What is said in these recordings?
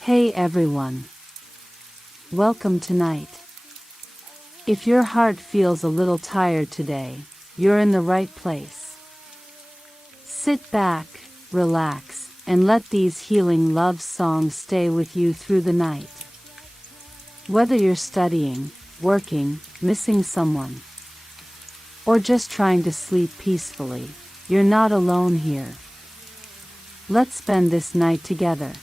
Hey everyone. Welcome tonight. If your heart feels a little tired today, you're in the right place. Sit back, relax, and let these healing love songs stay with you through the night. Whether you're studying, working, missing someone, or just trying to sleep peacefully, you're not alone here. Let's spend this night together.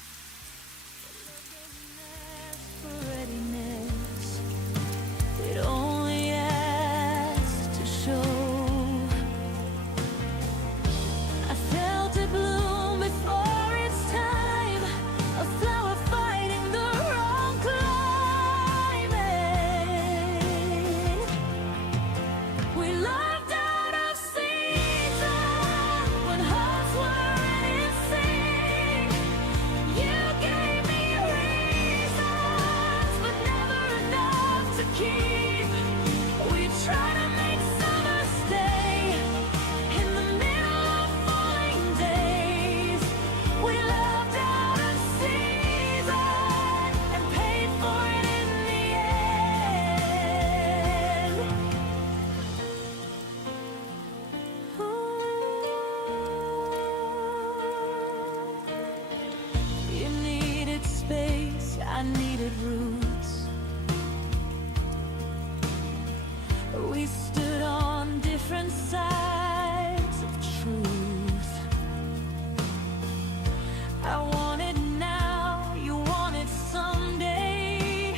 I needed roots. We stood on different sides of truth. I wanted now, you wanted someday,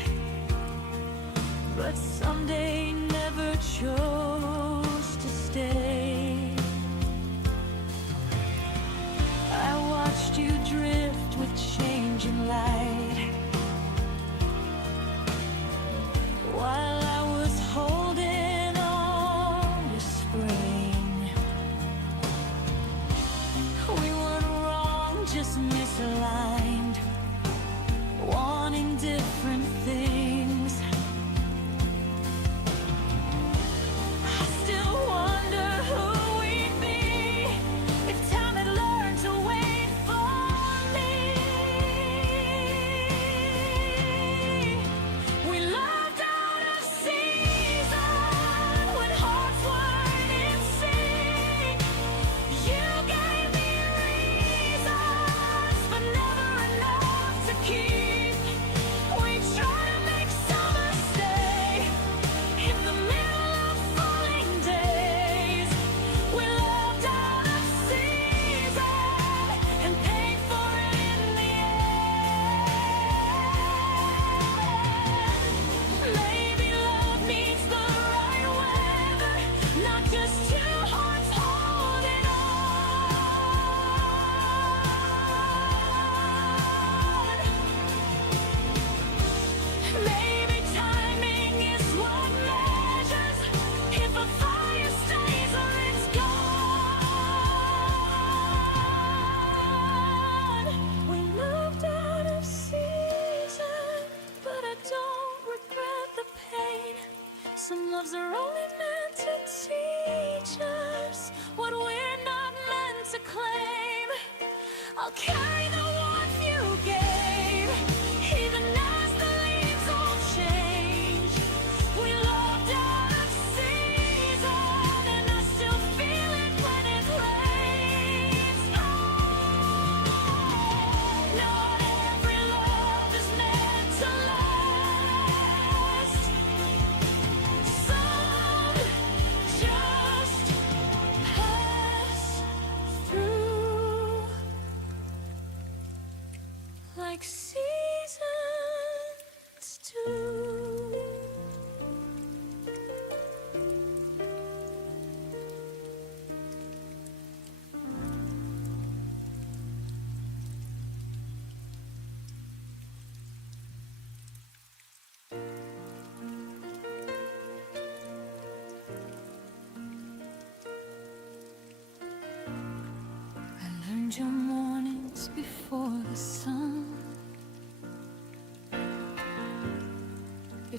but someday never chose to stay. I watched you drift with changing light, while I was holding on to spring. We weren't wrong, just misaligned, wanting different things. I still wonder who we'd be if time had learned to wait for me. We loved out of season when hearts weren't in sync. You gave me reasons, but never enough to keep. We tried to make summer stay in the middle of falling days. We loved out of season and paid for it in the end. Maybe love needs the right weather, not just two hearts holding on. Maybe timing is what measures if a fire stays or it's gone. We moved out of season, but I don't regret the pain. Some loves are only meant to teach us what we're not meant to claim. I'll carry the warmth you gave, even as the leaves all change. We loved out of season, and I still feel it when it rains. Not every love is meant to last. Some just pass through.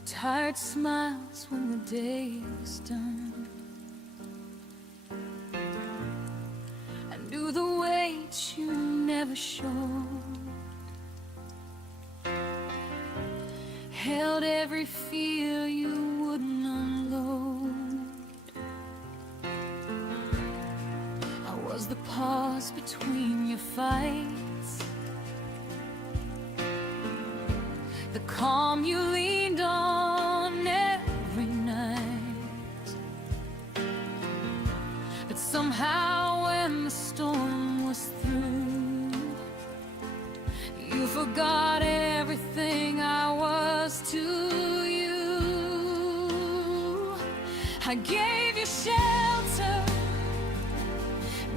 tired smiles when the day was done. I knew the weight you never showed, held every fear you wouldn't unload. I was the pause between your fights, the calm you leaned on every night. But somehow when the storm was through, you forgot everything I was to you. I gave you shelter,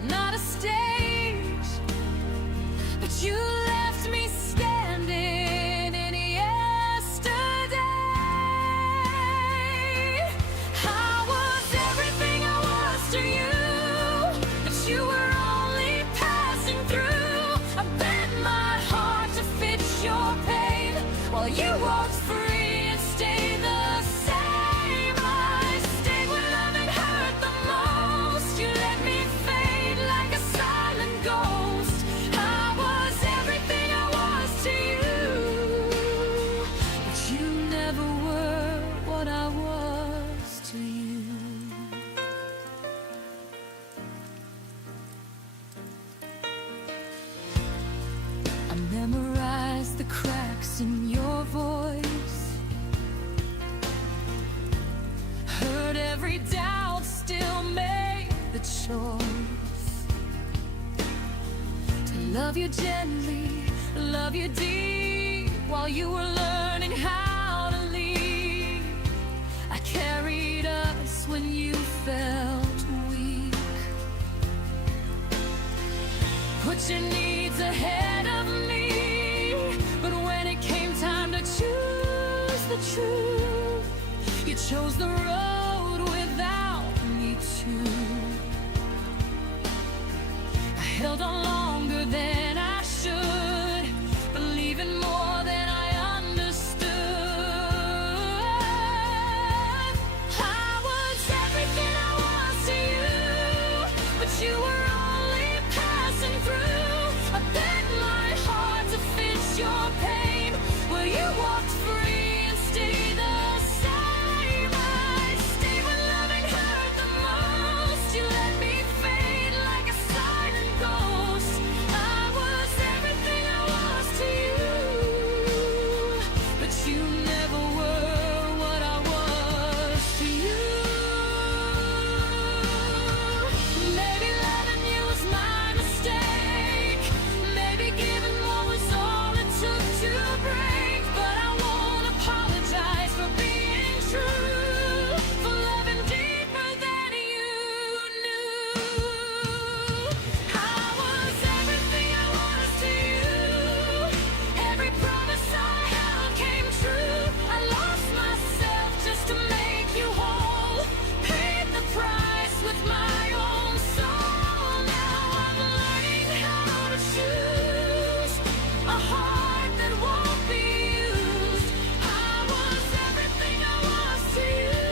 not a stage, but you left me standing in yesterday. I was everything I was to you, but you were only passing through. I bent my heart to fit your pain, while you walked free and stayed the same. I stayed when loving hurt the most. You let me fade like a silent ghost. I was everything I was to you, but you never were what I was to you. I memorized the cracks in your voice, heard every doubt, still made the choice to love you gently, love you deep, while you were learning how to leave. I carried us when you felt weak, put your needs ahead of me. But when it came time to choose the truth, you chose the road without me too. I held on longer than I should, believing more than I understood. I was everything I was to you, but you were only passing through. I bent my heart to fit your pain, where you walked free and stayed the same. I stayed when loving hurt the most. You let me fade like a silent ghost. I was everything I was to you, but you never were what I was to you. Maybe loving you was my mistake, maybe giving more was all it took to break. But I won't apologize for being true, for loving deeper than you knew. I was everything I was to you, every promise I held came true. I lost myself just to make you whole, paid the price with my own soul. Now I'm learning how to choose a heart that won't be used. I was everything I was to you,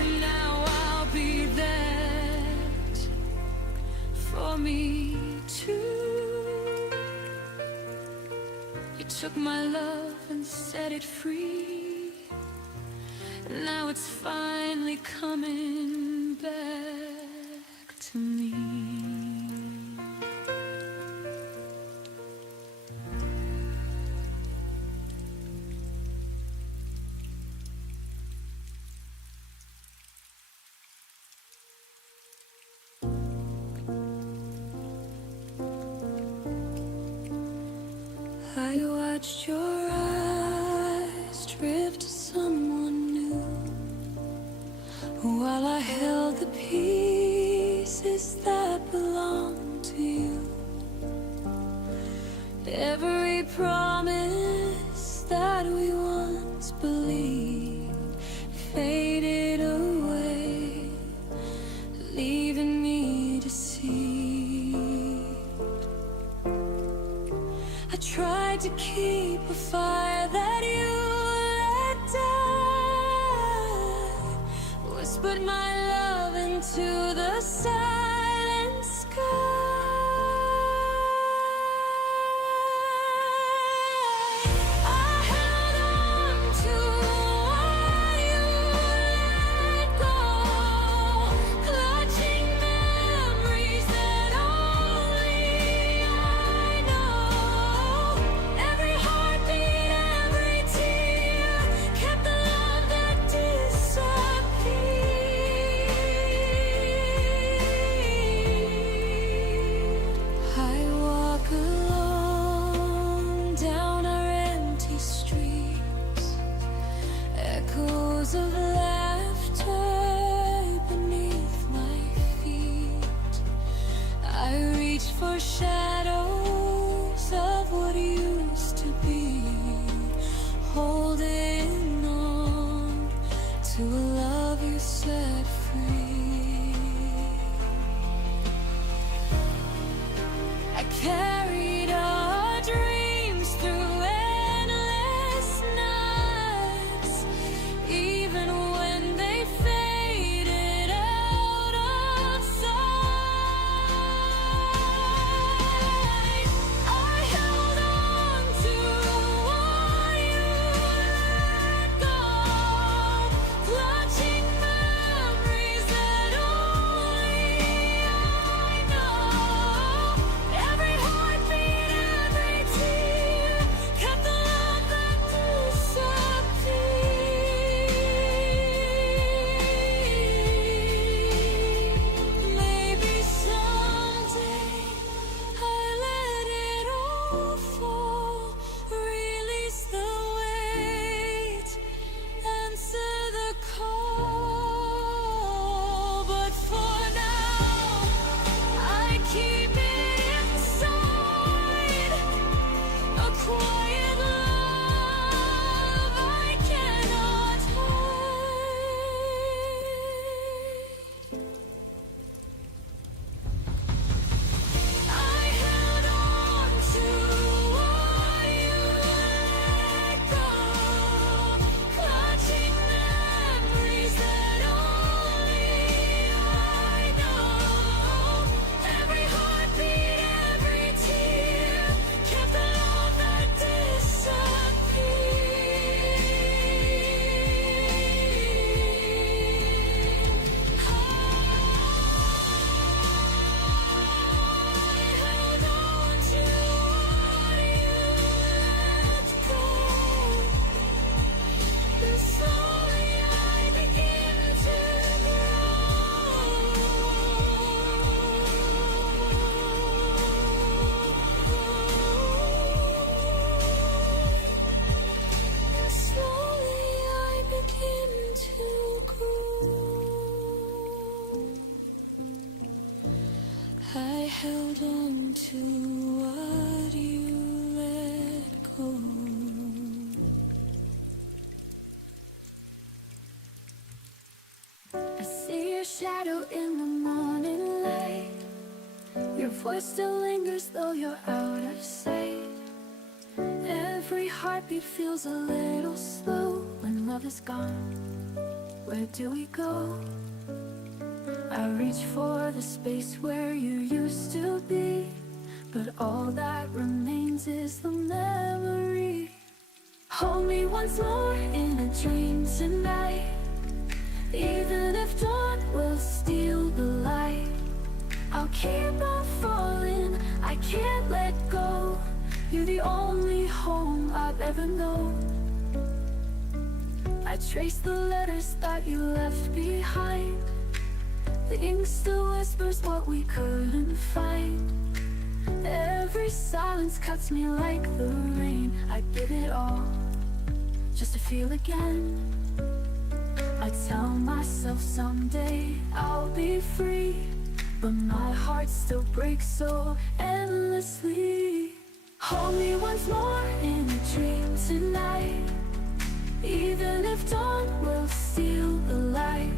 and now I'll be that for me too. You took my love and set it free, now it's finally coming back to me. I watched your eyes drift to someone new, while I held the pieces that belong to you. Every promise that we once believed faded away, leaving me deceived. I tried to keep a fire that you put my love into the silent sky. I held on to what you let go, clutching memories that only I know. Every heartbeat, every tear kept the love that disappeared. I walk alone down our empty streets, echoes of laughter beneath my feet. I reach for shadows of what used to be, holding on to a love you set free. I carried our dreams through endless nights, even when they faded out of sight. I held on to what you let go, clutching memories that only I know. Every heartbeat, every tear kept the love that disappeared. Maybe someday I let it all fall, release the weight, answer the call. But for now, I keep it inside, a quiet love I cannot hide. I held on to what you let go, clutching memories that only I know. Every heartbeat, every tear kept the love that disappeared. I held on to what you let go, and slowly I begin to grow. Slowly I begin to grow. I held on to what you let go. I see your shadow in the morning light. Your voice still lingers though you're out of sight. Every heartbeat feels a little slow when love is gone. Where do we go? I reach for the space where you used to be, but all that remains is the memory. Hold me once more in a dream tonight, even if dawn will steal the light. I'll keep on falling, I can't let go. You're the only home I've ever known. I trace the letters that you left behind. The ink still whispers what we couldn't find. Every silence cuts me like the rain. I'd give it all just to feel again. I tell myself someday I'll be free, but my heart still breaks so endlessly. Hold me once more in a dream tonight, even if dawn will steal the light.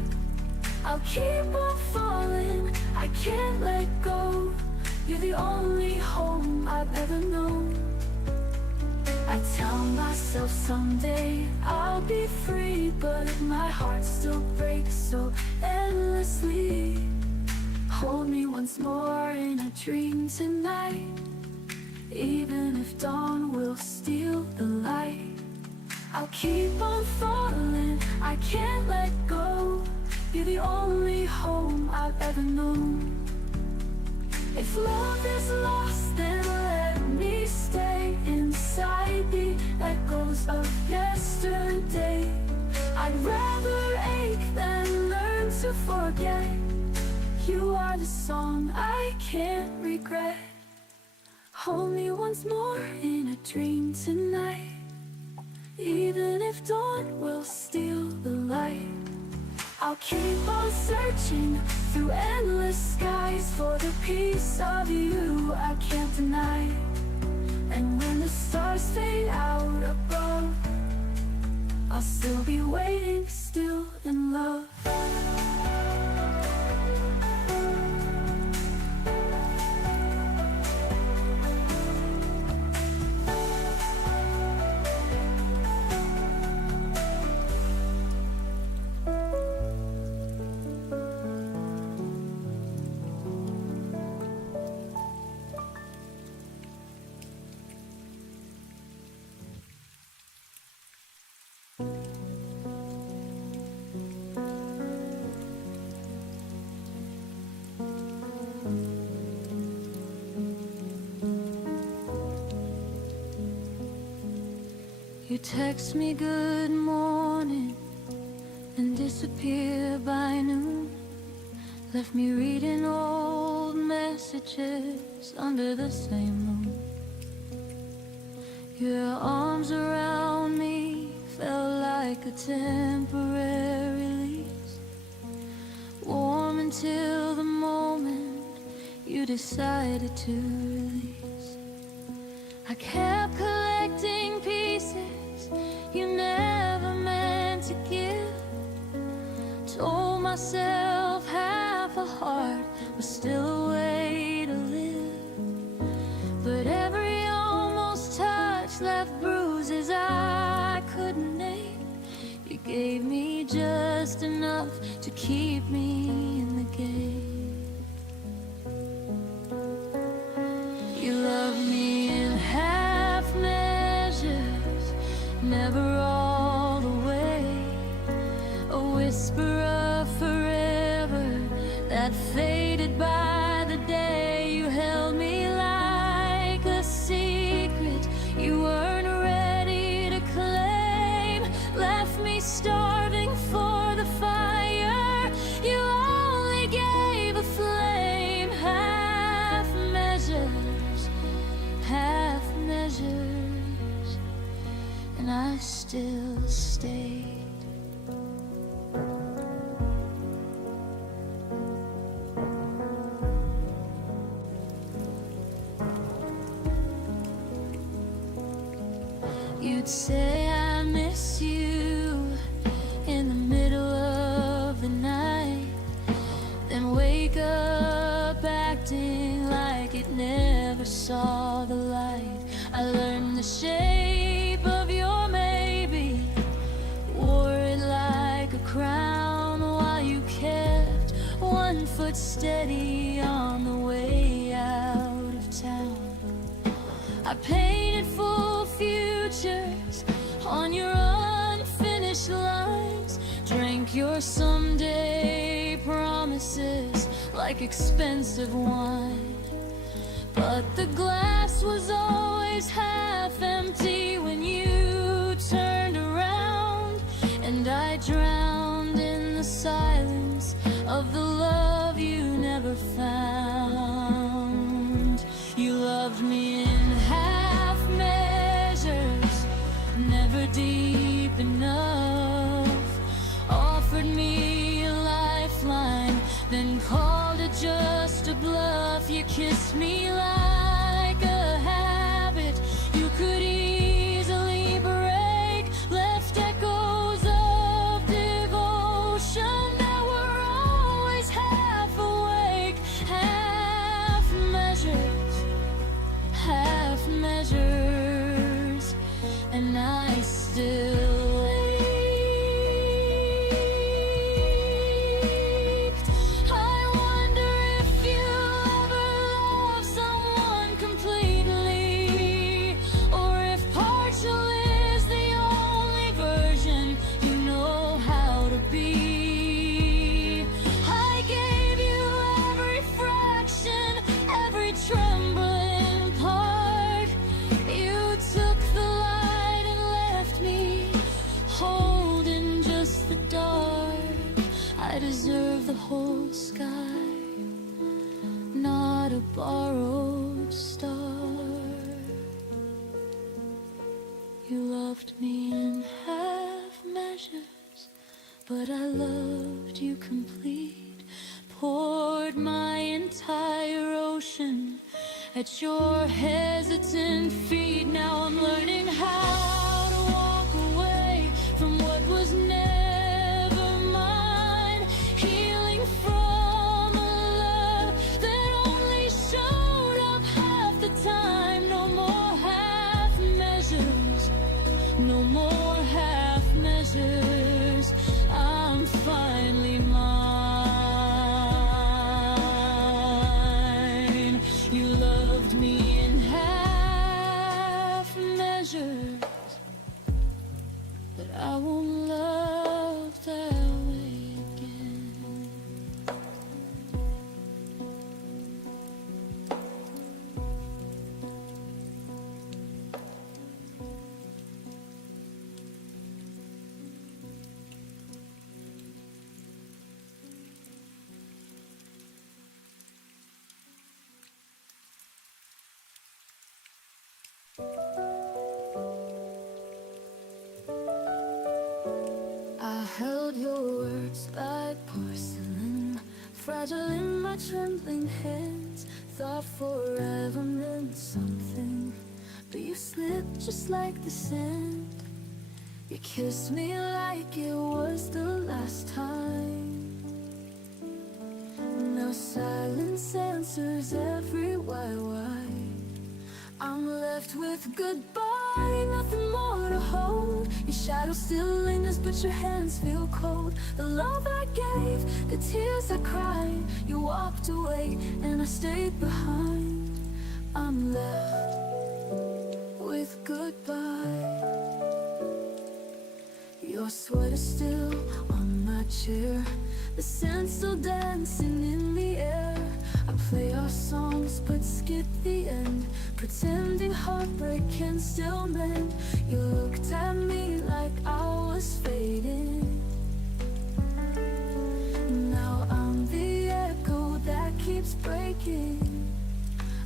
I'll keep on falling, I can't let go. You're the only home I've ever known. I tell myself someday I'll be free, but my heart still breaks so endlessly. Hold me once more in a dream tonight, even if dawn will steal the light. I'll keep on falling, I can't let go. You're the only home I've ever known. If love is lost, then let me stay inside the echoes of yesterday. I'd rather ache than learn to forget. You are the song I can't regret. Hold me once more in a dream tonight, even if dawn will steal the light. I'll keep on searching through endless skies for the peace of you I can't deny. And when the stars fade out above, I'll still be waiting, still in love. You text me good morning and disappear by noon. Left me reading old messages under the same moon. Your arms around me felt like a temporary release, warm until the moment you decided to release. I kept collecting pieces you never meant to give. Told myself half a heart was still a way to live, but every almost touch left bruises I couldn't name. You gave me just enough to keep me in the game. You loved me in half measures, never all the way. A whisper of forever that faded by the day. You held me like a secret you weren't ready to claim. Left me starving for the fire you only gave a flame. Half measures, half measures, and I still stayed. You'd say I miss you in the middle of the night, then wake up acting like it never saw the light. I learned the shape of your maybe, wore it like a crown, while you kept one foot steady on the way out of town. I painted full futures on your unfinished lines, drank your someday promises like expensive wine. But the glass was always half empty when you turned around, and I drowned in the silence of the love you never found. You loved me in half measures, never deep enough. Offered me a lifeline, then called it just a bluff. You kissed me like a habit you could easily break, left echoes of devotion that were always half awake. Half measures, half measures, I deserve the whole sky, not a borrowed star. You loved me in half measures, but I loved you complete. Poured my entire ocean at your hesitant feet. Now I'm learning how to walk away from what was never mine, healing from a love that only showed up half the time. No more half measures, no more half measures. I'm finally mine. You loved me in half measures, but I won't love that way again. I held your words like porcelain, fragile in my trembling hands. Thought forever meant something, but you slipped just like the sand. You kissed me like it was the last time. Now silence answers every why. I'm left with goodbye, nothing more to hold. Your shadow still lingers, but your hands feel cold. The love I gave, the tears I cried, you walked away and I stayed behind. I'm left with goodbye. Your sweater still on my chair, the scent still dancing in the air. I play our songs but skip the end, pretending heartbreak can still mend. You looked at me like I was fading. Now I'm the echo that keeps breaking.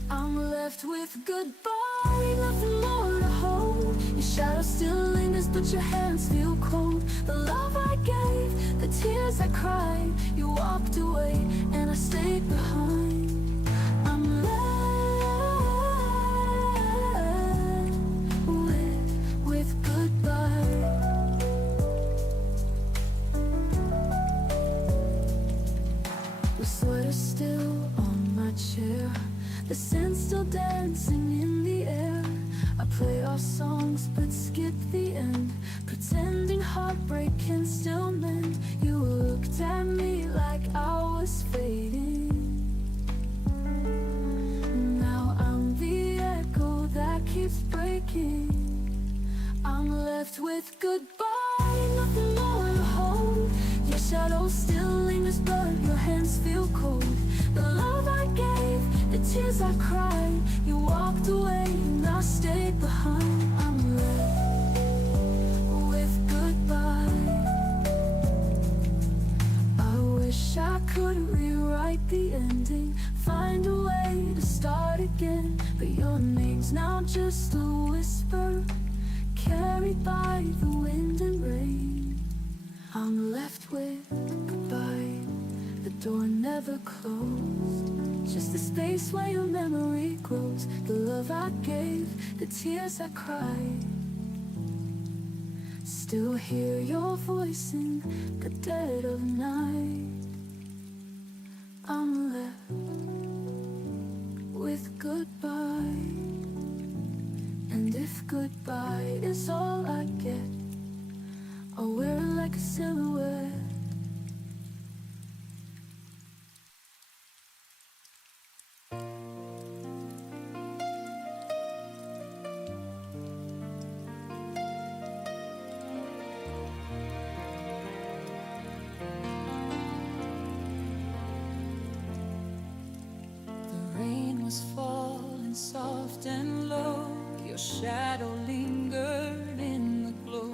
I'm left with goodbye, nothing more to hold. Your shadow still lingers, but your hands feel cold. The love I gave, the tears I cried, you walked away and I stayed behind. I'm left with goodbye. The sweater still on my chair, the scent still dancing in the air. I play our songs but skip the end, pretending heartbreak can still mend. You looked at me like I was fading. Now I'm the echo that keeps breaking. I'm left with goodbye, nothing more to hold. Your shadow still lingers, but your hands feel cold. The love I gave, the tears I cried, you walked away and I stayed behind. I'm left with goodbye. I wish I could rewrite the ending, find a way to start again, but your name's now just a whisper, carried by the wind and rain. I'm left with goodbye, the door never closed, just the space where your memory grows. The love I gave, the tears I cried, still hear your voice in the dead of night. I'm left with goodbye, and if goodbye is all I get, I'll wear it like a silhouette. Falling soft and low, your shadow lingered in the glow.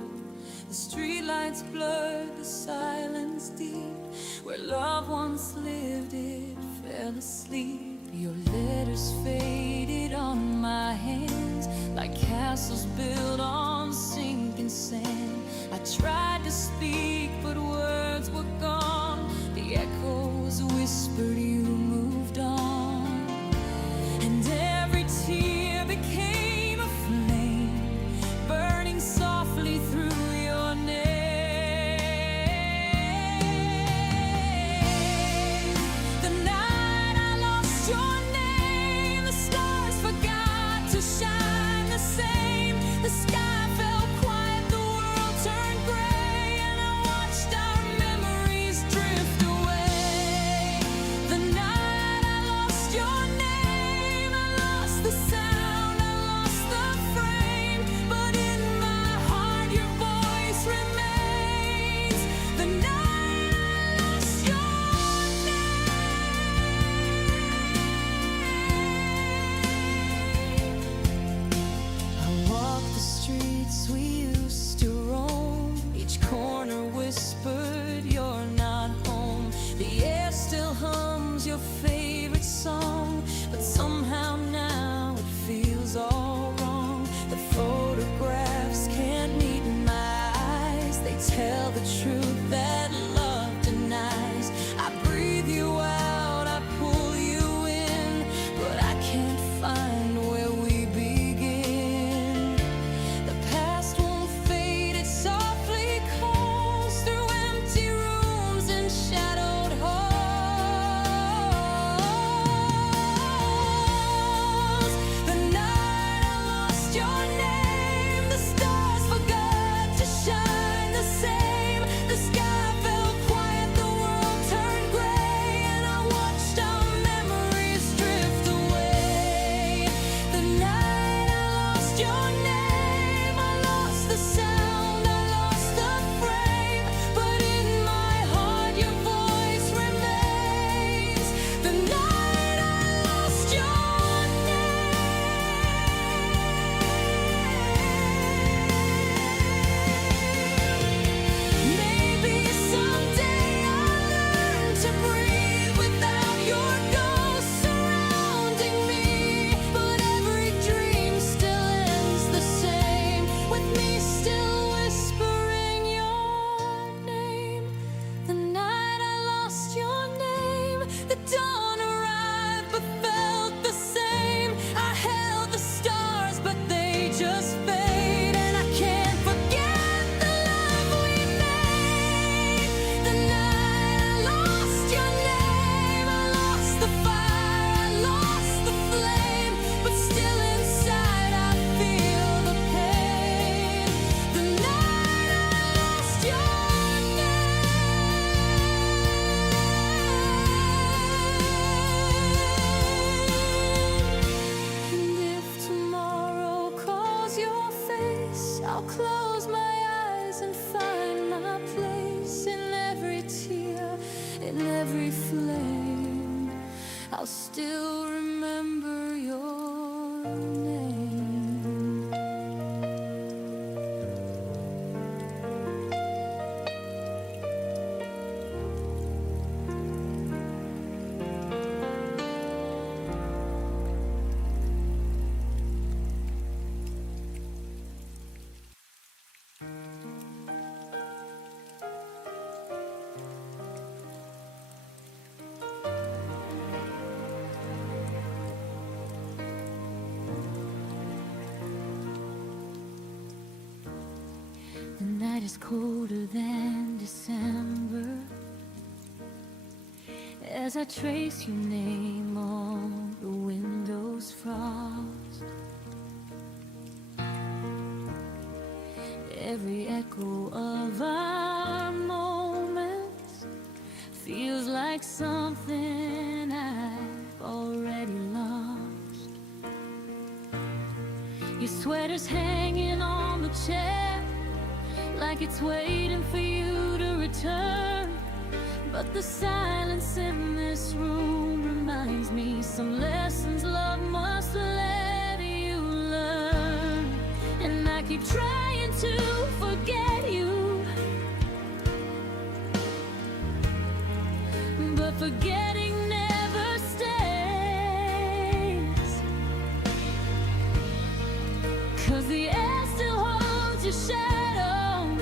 The streetlights blurred the silence deep, where where love once lived, it fell asleep. Your letters faded on my hands like castles built on sinking sand. I tried to speak, but words were gone. The echoes whispered you moved on, and every tear became a flame, burning softly through your name. The night I lost your name, the stars forgot to shine the same. The sky fell quiet, the world turned gray, and I watched our memories drift away. The night I lost your name, I lost the sound, I lost the frame, but in my heart your voice remains. The night I lost your name. I walk the streets we used to roam. Each corner whispered you're not home. The air still hums your favorite song, but somehow now it feels all wrong. The photographs can't meet my eyes. They tell the truth that love denies. I breathe you out, I pull you in, but I can't find where we begin. The past won't fade, it softly calls through empty rooms and shadowed halls. The night I lost your name, the stars forgot to shine the same. The sky fell quiet, the world turned gray, and I watched our memories drift away. The night I lost your name, I lost the sound, I lost the frame, but in my heart your voice remains. The night I lost your name. Maybe someday I'll learn to breathe without your ghost surrounding me, but every dream still ends the same, with me still whispering your name. The night I lost your name, the dawn arrived but felt the same. I held the stars but they just fade, and I can't forget the love we made. The night I lost your name, I lost the fire, I lost the flame, but still inside I feel the pain. The night I lost your name. And if tomorrow calls your face, I'll close my eyes and find my place. In every tear, in every flame, I'll still remember your name. The night is colder than December, as I trace your name on the window's frost. Every echo of our moments feels like something I've already lost. Your sweater's hanging on the chair like it's waiting for you to return, but the silence in this room reminds me some lessons love must let you learn. And I keep trying to forget you, forgetting never stays. 'Cause the air still holds your shadow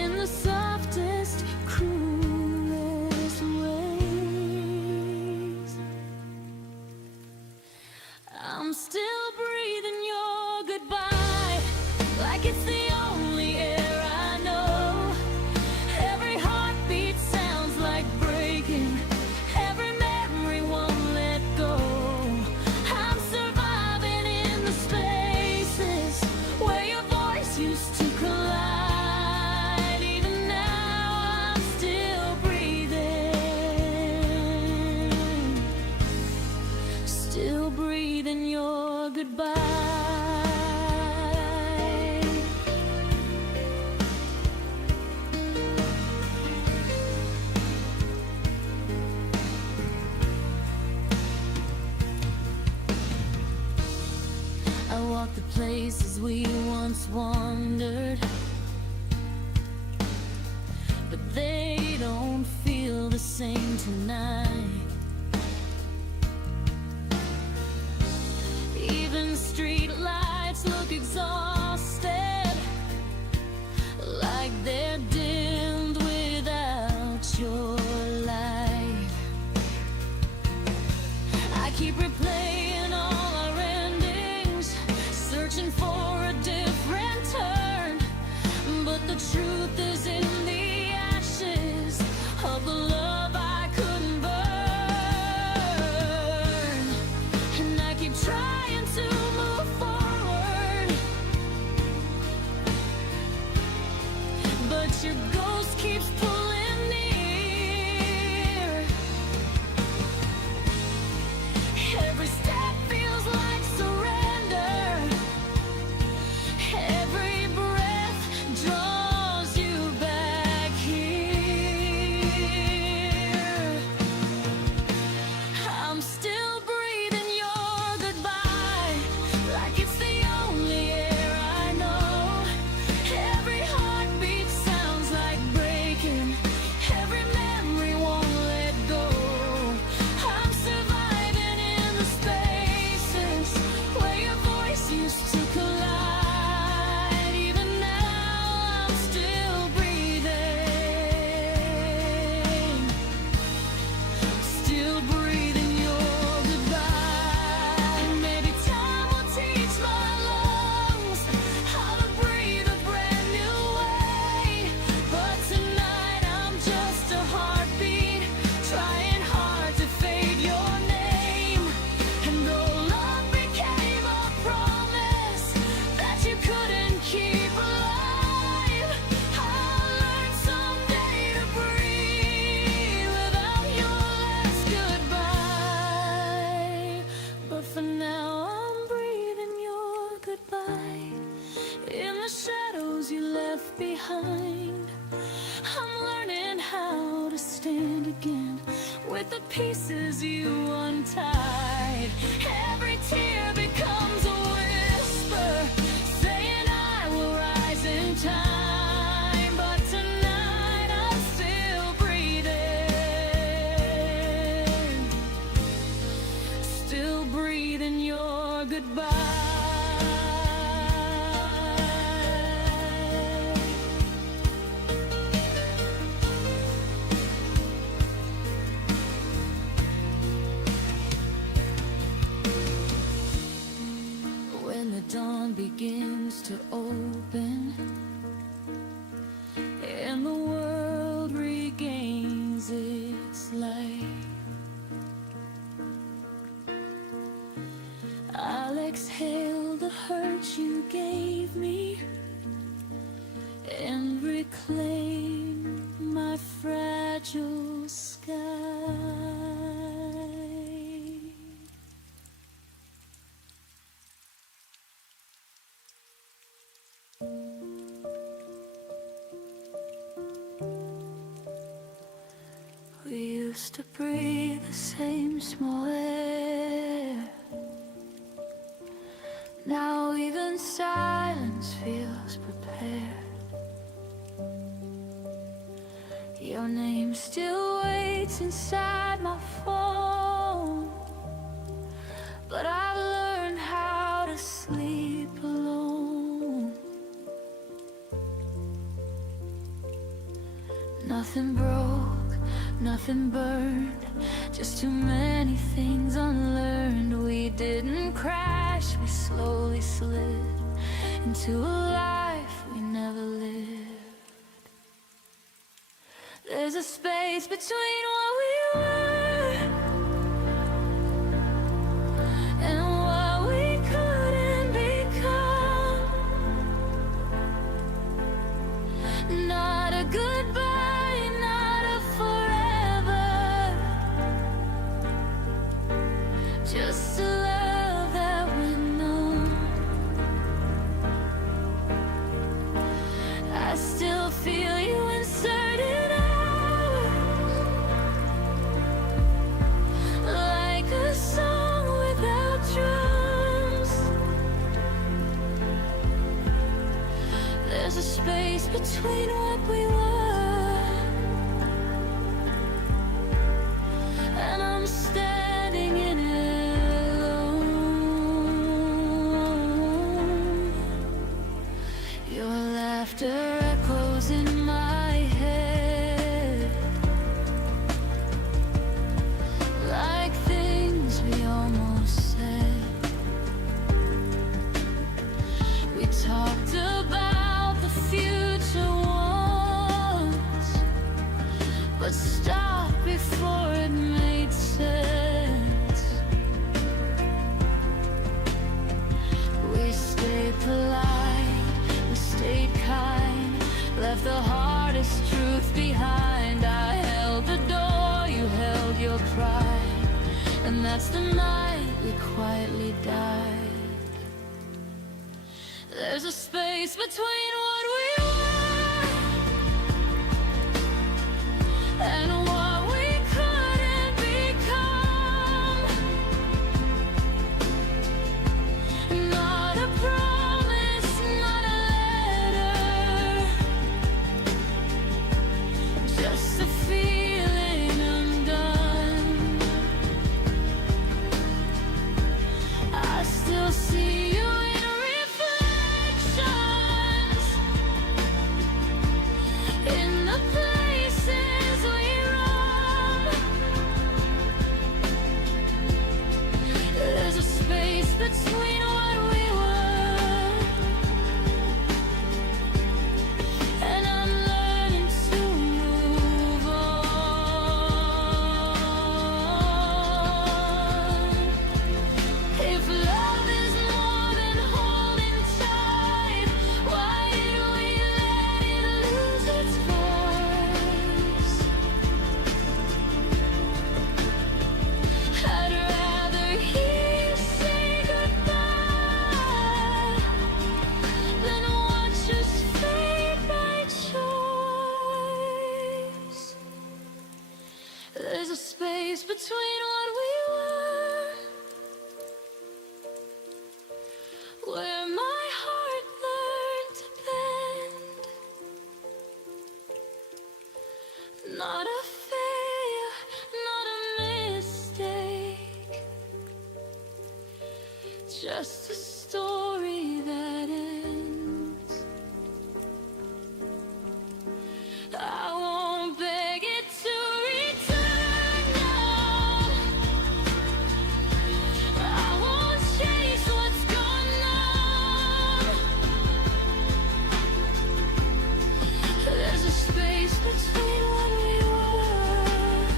in the softest, cruelest ways. I'm still breathing your goodbye like it's the only air I know. Every heartbeat sounds like breaking, every memory won't let go. I'm surviving in the spaces where your voice used to collide. Even now I'm still breathing, still breathing your goodbye. I walk the places we once wandered, but they don't feel the same tonight. Even street lights look exhausted, like they're dimmed without your light. I keep replaying all our endings, searching for a different turn, but the truth is in the ashes of the love I couldn't burn. And I keep trying to move forward, but your ghost keeps pulling near. Every step feels like surrender, every breath draws you back here. I'm still breathing your goodbye like it's the only air I know. Every heartbeat sounds like breaking, every memory won't let go. I'm surviving in the spaces where your voice used to collide. Even now I'm still breathing, still breathing your goodbye. Maybe time will teach my lungs how to breathe a brand new way, but tonight I'm just a heartbeat, trying hard to fade your name. And though love became a promise that you couldn't keep alive, I'll learn someday to breathe without your last goodbye. But for now I'm breathing your goodbye in the shadows you left behind. I'm learning how to stand again with the pieces you untied. Every tear becomes a whisper saying I will rise in time. But tonight I'm still breathing, still breathing your goodbye. When the dawn begins to open and the world regains its light, I'll exhale the hurt you gave me and reclaim my fragile sky. We used to breathe the same small air. Now even silence feels prepared. Your name still waits inside my phone, but I've learned how to sleep alone. Nothing broke, nothing burned, just too many things unlearned. We didn't crash, we slowly slid into a life we never lived. There's a space between what we were and what we couldn't become. Not a goodbye, not a forever, just a love that went numb. I still feel you inserted like a song without drums. There's a space between what we were, and I'm standing in it alone. Your laughter echoes in my head like things we almost said. We talked about the future once, but stopped before it made sense. We stayed polite, we stayed kind, left the hardest truth behind. I held the door, you held your pride, and that's the night we quietly died. There's a space between what we were and what we couldn't become. Not a promise, not a letter, just a feeling undone. I still see you in reflections, in the places we roam. There's a space between what we were, and I'm learning to move on. If love is more than holding tight, why did we let it lose its voice? I'd rather hear you say goodbye than watch us fade by choice. There's a space between what we were, where my heart learned to bend. Not a failure, not a mistake, just a story that ends. I won't beg it to return now. I won't chase what's gone numb. There's a space between what we were,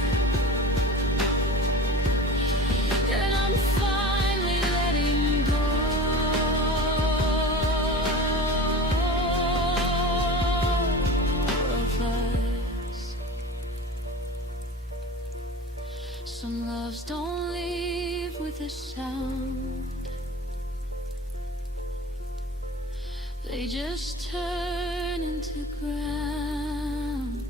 and I'm finally letting go of us. Some loves don't leave with a sound, they just turn into ground.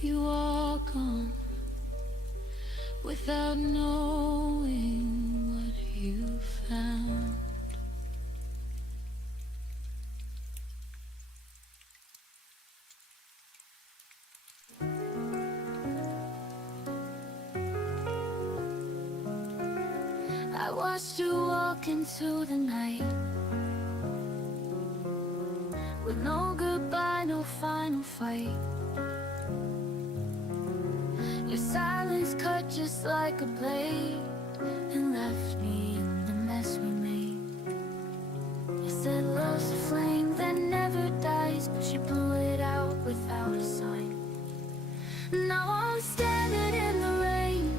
You walk on without knowing what you found. I watched you walk into the night with no goodbye, no final fight. Your silence cut just like a blade and left me in the mess we made. You said love's a flame that never dies, but you blew it out without a sign. Now I'm standing in the rain,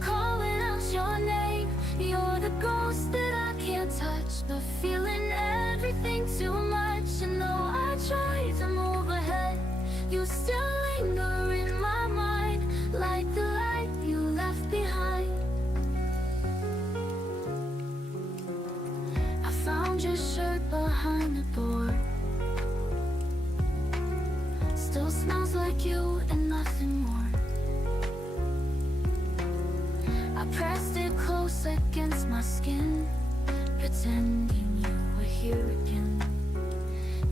calling out your name. You're the ghost that I can't touch, but feeling everything too much. And though I try to move ahead, you still linger in my mind, like the light you left behind. I found your shirt behind the door, still smells like you and nothing more. I pressed it close against my skin, pretending you were here again.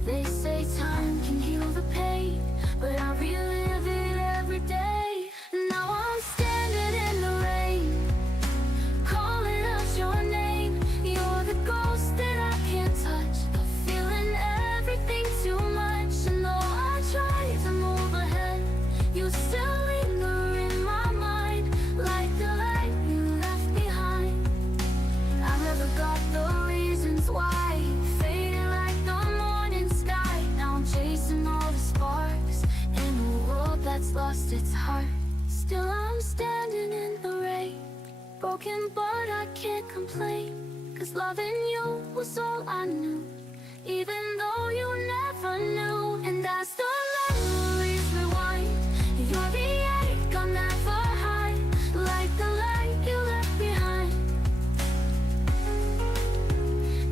They say time can heal the pain, but I relive it every day. Now I'm standing in the rain, calling out your name. You're the ghost that I can't touch, but feeling everything too much. And though I try to move ahead, you still linger in my mind, like the light you left behind. I never got the reasons why, faded like the morning sky. Now I'm chasing all the sparks in a world that's lost its heart. Still I'm standing in the rain, broken but I can't complain, 'cause loving you was all I knew, even though you never knew. And as the memories rewind, you're the ache I'll never hide, like the light you left behind.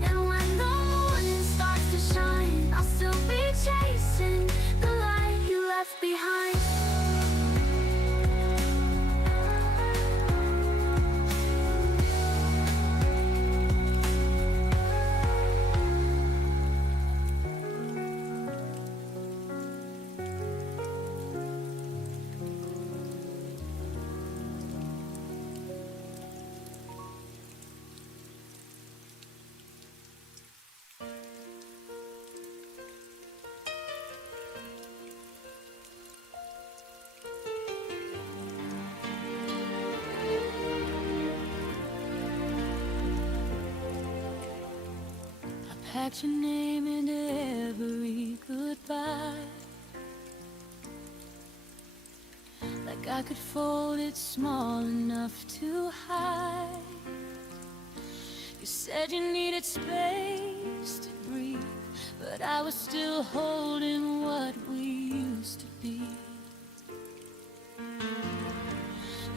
And when the morning starts to shine, I'll still be chasing the light you left behind. Packed your name into every goodbye, like I could fold it small enough to hide. You said you needed space to breathe, but I was still holding what we used to be.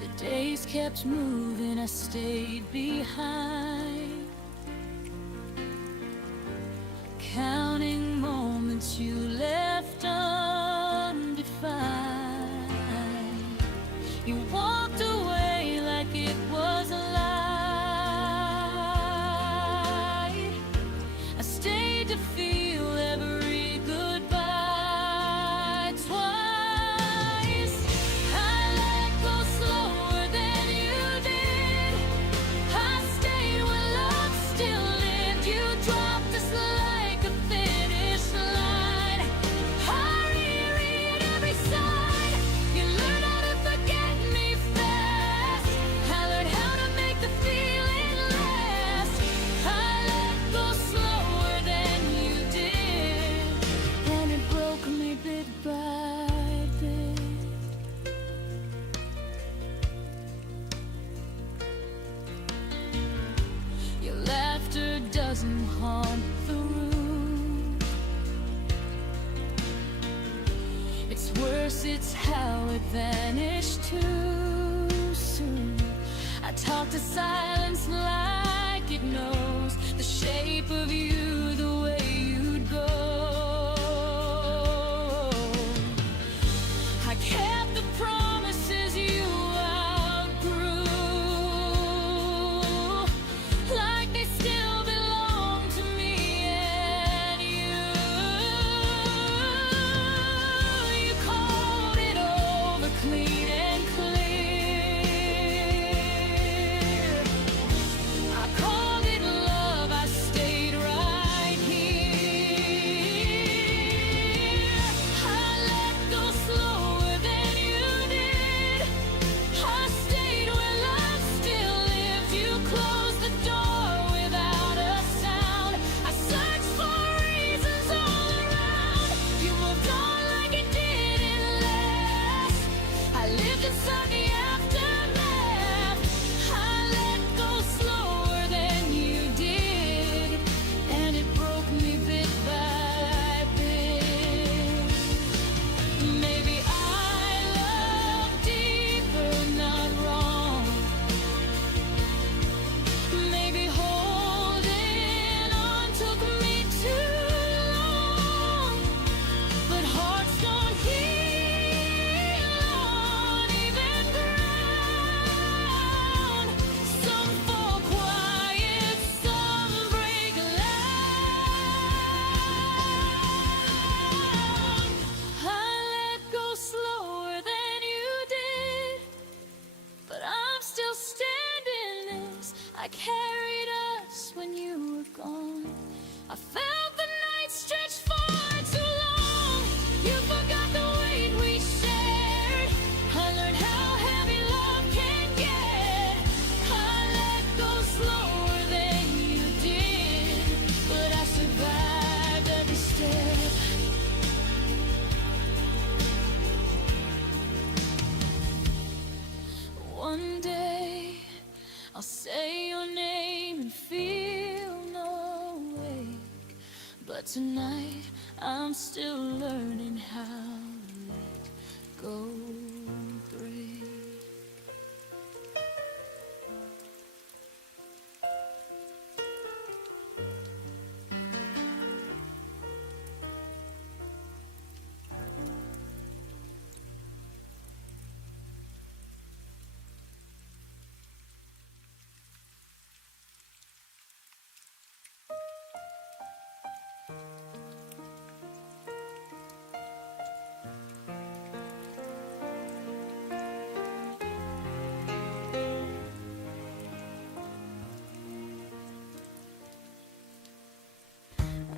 The days kept moving, I stayed behind, counting moments you left undefined. You walked away like it was a lie. I stayed to feel every goodbye twice. I let go slower than you did. I stayed when love still lived. You dropped us like a finish line. I reread every side. You learned how to forget me fast. I learned how to make the feeling last. I let go slower than you did, and it broke me bit by bit. Your laughter doesn't haunt the room. It's worse, it's how it vanished too soon. I talk to silence like it knows the shape of you, the way you'd go. I kept the promises you outgrew, like they still belong to me and you. You called it over clean and clear. But tonight I'm still learning how to let go break.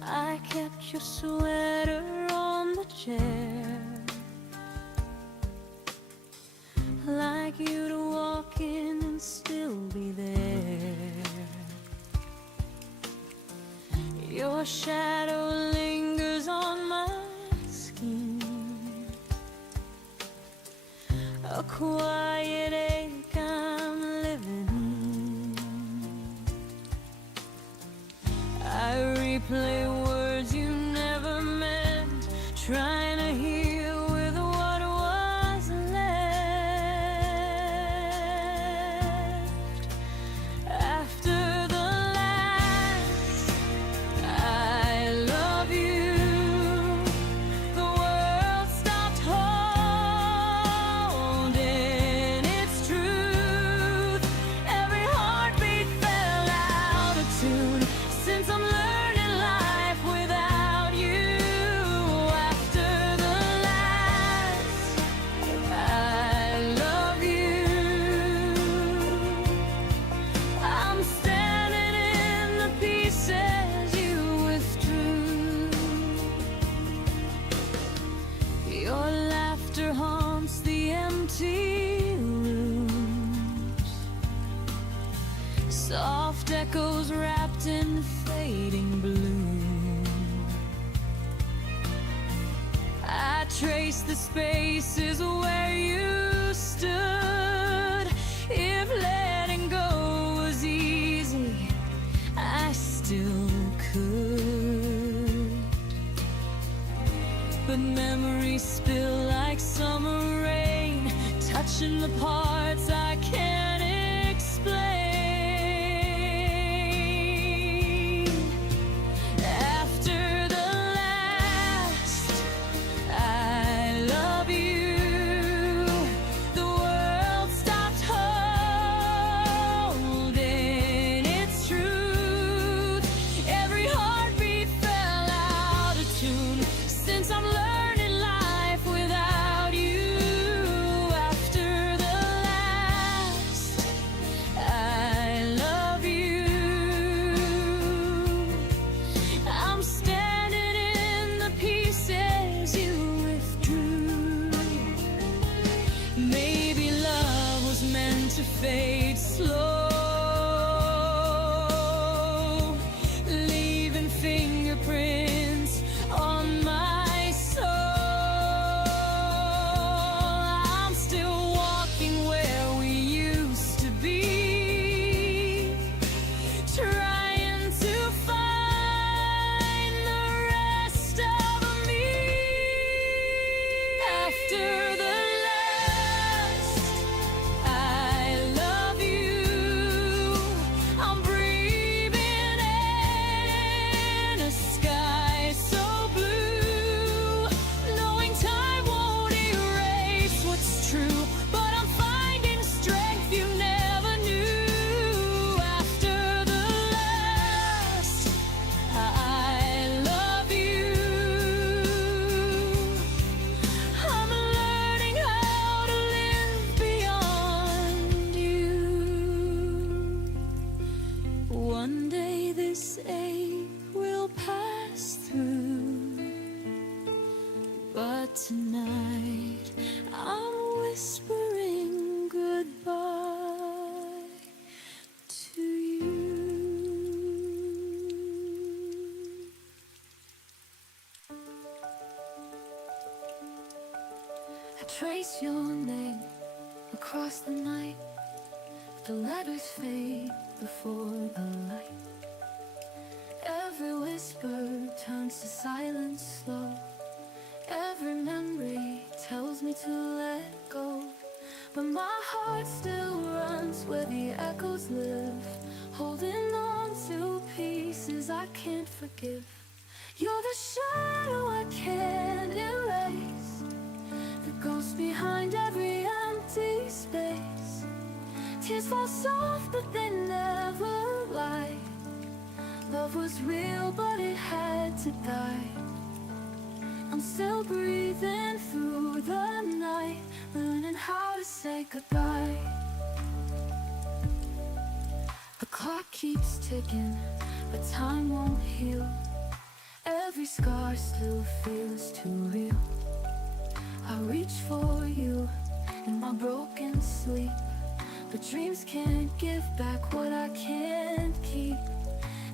I kept your sweater on the chair, like you'd walk in and still be there. Your shadow lingers on my skin, a quiet ache I'm living in. I replay words you never meant, trying to heal with what was left. After the last I love you, the world stopped holding its truth. Every heartbeat fell out of tune, since I'm learning life without you. After the last I love you, I'm standing in the pieces you withdrew. Your laughter haunts the empty rooms, soft echoes wrapped in fading bloom. I trace the spaces where you stood. If letting go was easy, I still could. But memories spill like summer rain, touching the parts I can't explain. After the last I love you, the world stopped holding its truth. Every heartbeat fell out of tune, since I'm learning life without you. After the last I love you, I'm standing in the pieces you withdrew. Maybe love was meant to fade slow, leaving fingerprints on my soul. I'm still walking where we used to be, trying to find the rest of me. After the last I love you, I'm breathing in a sky so blue, knowing time won't erase what's true, but I'm finding strength you never knew. After the last I love you, I'm learning how to live beyond you. One day this ache will pass through, but tonight I'm whispering goodbye to you. I trace your name across the night, the letters fade before the light. Everywhere whisper turns to silence slow. Every memory tells me to let go, but my heart still runs where the echoes live, holding on to pieces I can't forgive. You're the shadow I can't erase, the ghost behind every empty space. Tears fall soft but they never lie. Love was real but it had to die. I'm still breathing through the night, learning how to say goodbye. The clock keeps ticking, but time won't heal. Every scar still feels too real. I reach for you in my broken sleep, but dreams can't give back what I can't keep.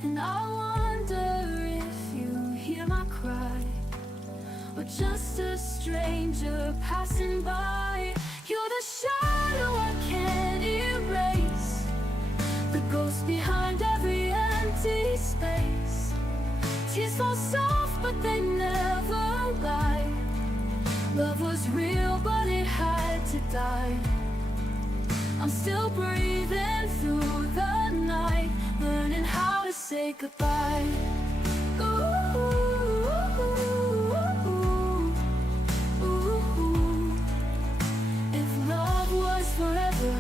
And I wonder if you hear my cry, or just a stranger passing by. You're the shadow I can't erase, the ghost behind every empty space. Tears fall soft but they never lie. Love was real but it had to die. I'm still breathing through the night, learning how to say goodbye. Forever,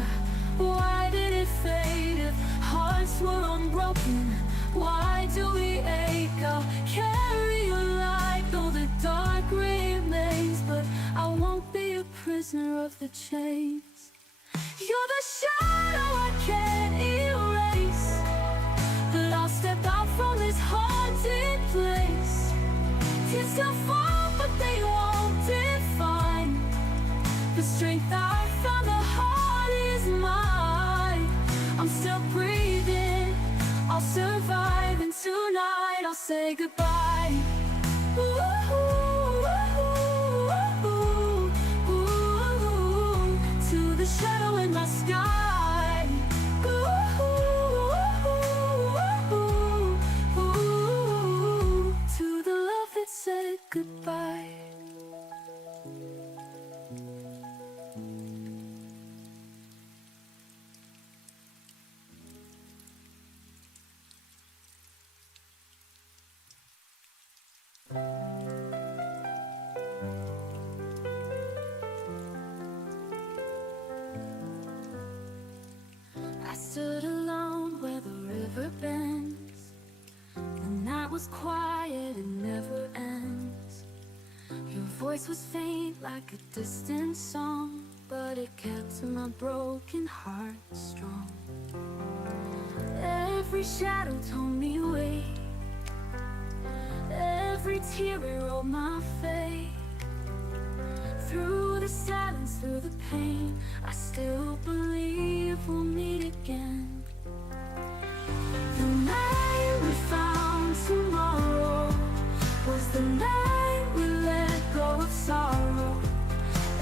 why did it fade? If hearts were unbroken, why do we ache? I'll carry your light though the dark remains, but I won't be a prisoner of the chains. You're the shadow I can't erase, but I'll step out from this haunted place. Tears still fall but they won't define the strength I found. The heart is mine. I'm still breathing, I'll survive, and tonight I'll say goodbye. Ooh, ooh, ooh, ooh, to the shadow in my sky. Ooh, ooh, ooh, to the love that said goodbye. I stood alone where the river bends. The night was quiet, it never ends. Your voice was faint like a distant song, but it kept my broken heart strong. Every shadow told me wait, every tear rewrote my fate. Through the silence, through the pain, I still believe we'll meet again. The night we found tomorrow was the night we let go of sorrow.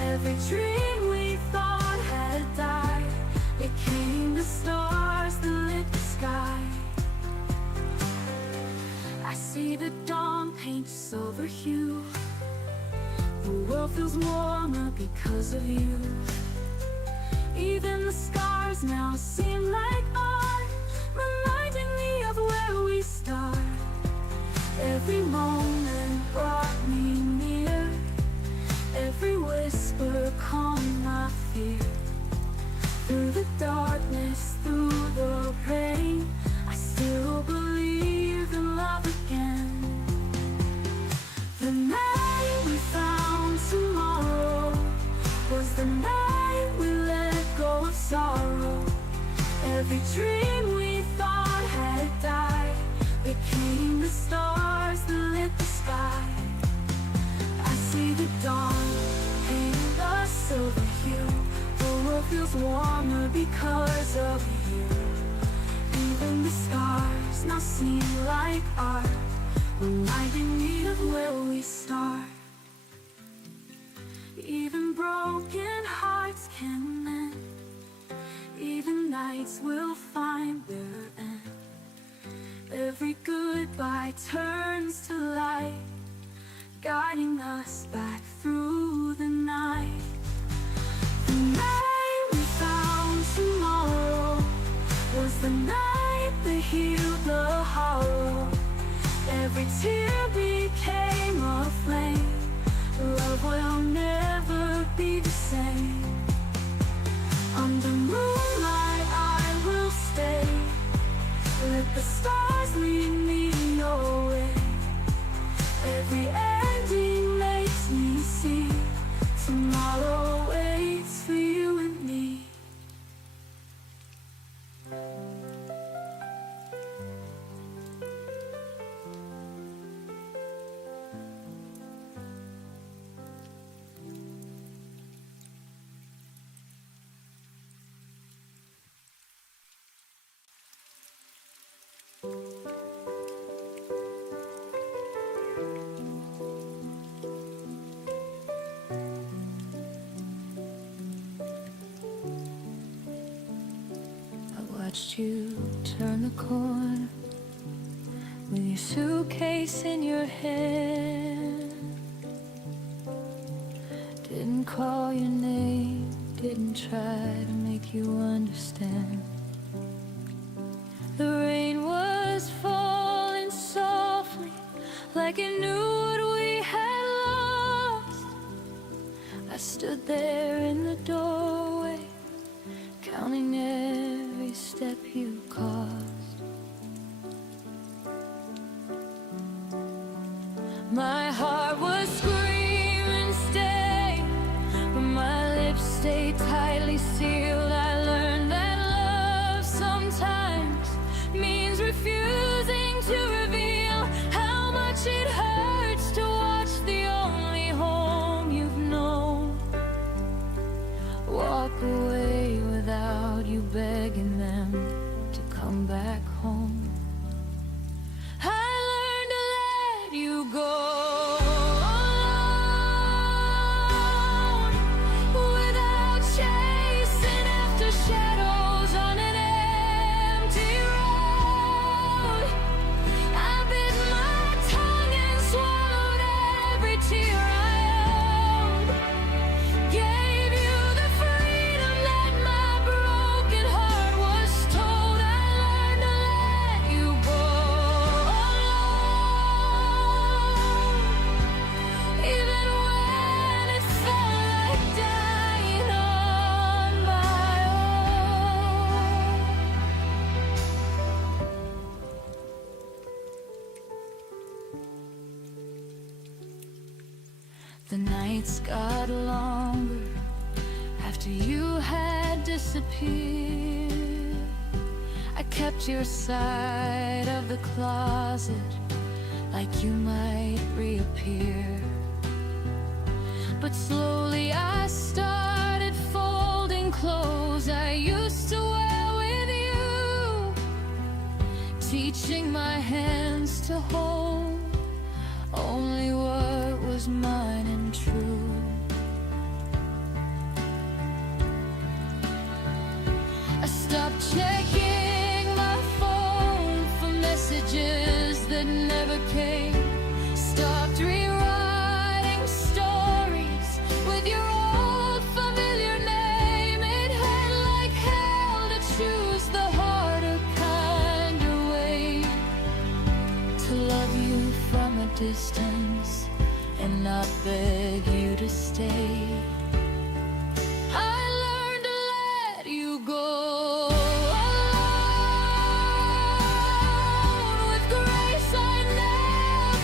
Every dream we thought had died became the stars that lit the sky. I see the dawn paint silver hue. The world feels warmer because of you. Even the scars now seem like art, reminding me of where we start. Every moment brought me near, every whisper calmed my fear. Through the darkness, through the pain, I still believe in love again. The night we found tomorrow was the night we let go of sorrow. Every dream we thought had died became the stars that lit the sky. I see the dawn paint a silver hue. The world feels warmer because of you. Even the scars now seem like art, reminding me of where we start. Even broken hearts can mend, even nights will find their end. Every goodbye turns to light, guiding us back through the night. The night we found tomorrow was the night that healed the hollow. Every tear became a flame. Love will never be the same. Under moonlight I will stay. Let the stars lead me your way. Every ending makes me see tomorrow waits for you and me. Watched you turn the corner with your suitcase in your hand. Didn't call your name, didn't try to make you understand. The rain was falling softly, like it knew what we had lost. I stood there in the doorway, counting every step you caused. My heart was screaming, stay, but my lips stayed tightly sealed. I learned that love sometimes means refusing to reveal how much it hurts to watch the only home you've known walk away without you begging them to come back home. I learned to let you go alone, without chasing after shadows on an empty road. I bit my tongue and swallowed every tear I owed. Gave you the freedom that my broken heart was told. I learned to let you go alone, even when it felt like dying on my own. The nights got longer after you had disappeared. I kept your side of the closet like you might reappear. But slowly I started folding clothes I used to wear with you, teaching my hands to hold only what was mine and true. I stopped checking my phone for messages that never came. Stopped rewriting stories with your old familiar name. It hurt like hell to choose the harder kind of way, to love you from a distance and not beg you to stay. I learned to let you go alone, with grace I never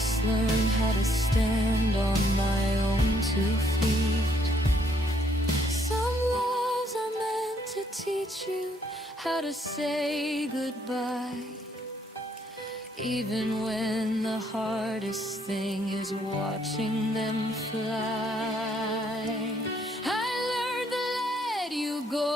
just learned how to stand on my own 2 feet. Some loves are meant to teach you how to say goodbye, even when the hardest thing is watching them fly. I learned to let you go.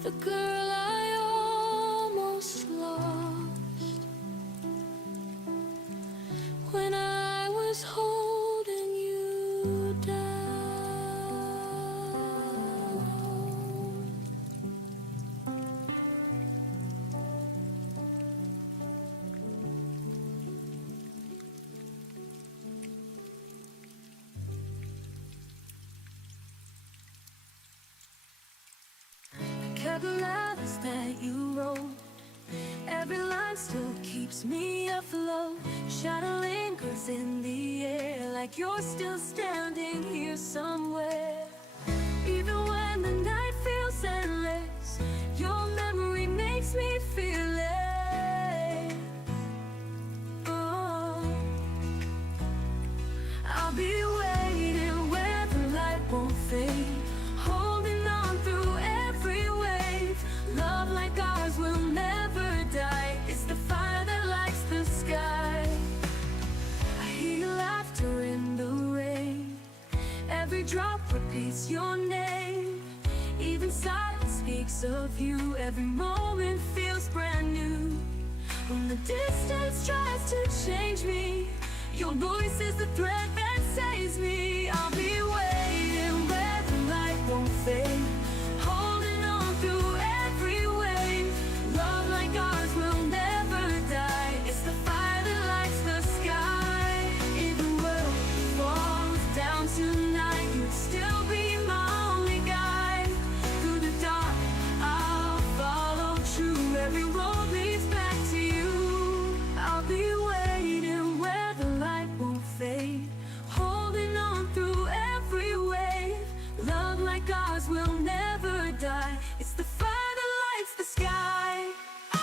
The girl I almost lost when I was holding you down. Cut the letters that you wrote. Every line still keeps me afloat. Shadow lingers in the air, like you're still standing here somewhere. Even when the night feels endless, your memory makes me feel it. Oh, I'll be waiting where the light won't fade, holding on through every wave. Love like ours will never die. It's the fire that lights the sky. I hear your laughter in the rain. Every drop repeats your name. Even silence speaks of you. Every moment feels brand new. When the distance tries to change me, your voice is the thread that saves me. I'll be waiting where the light won't fade, holding on through every wave. Love like ours will never die. It's the fire that lights the sky. If the world falls down tonight, you'd still be my only guide. Through the dark, I'll follow true. Every road leads back to you. I'll be waiting where the light won't fade, holding on through every wave. Love like ours will never die. It's the fire that lights the sky. Oh,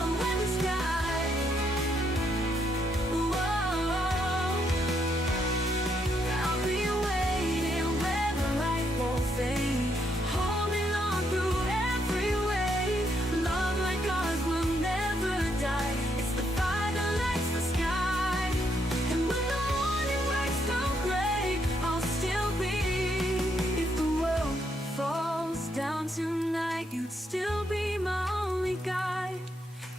oh, when the sky. I'll be waiting where the light won't fade, holding on through every wave. Love like ours will never die. It's the fire that lights the sky. And when the morning breaks through gray, I'll still be. If the world falls down tonight, you'd still be my only guide.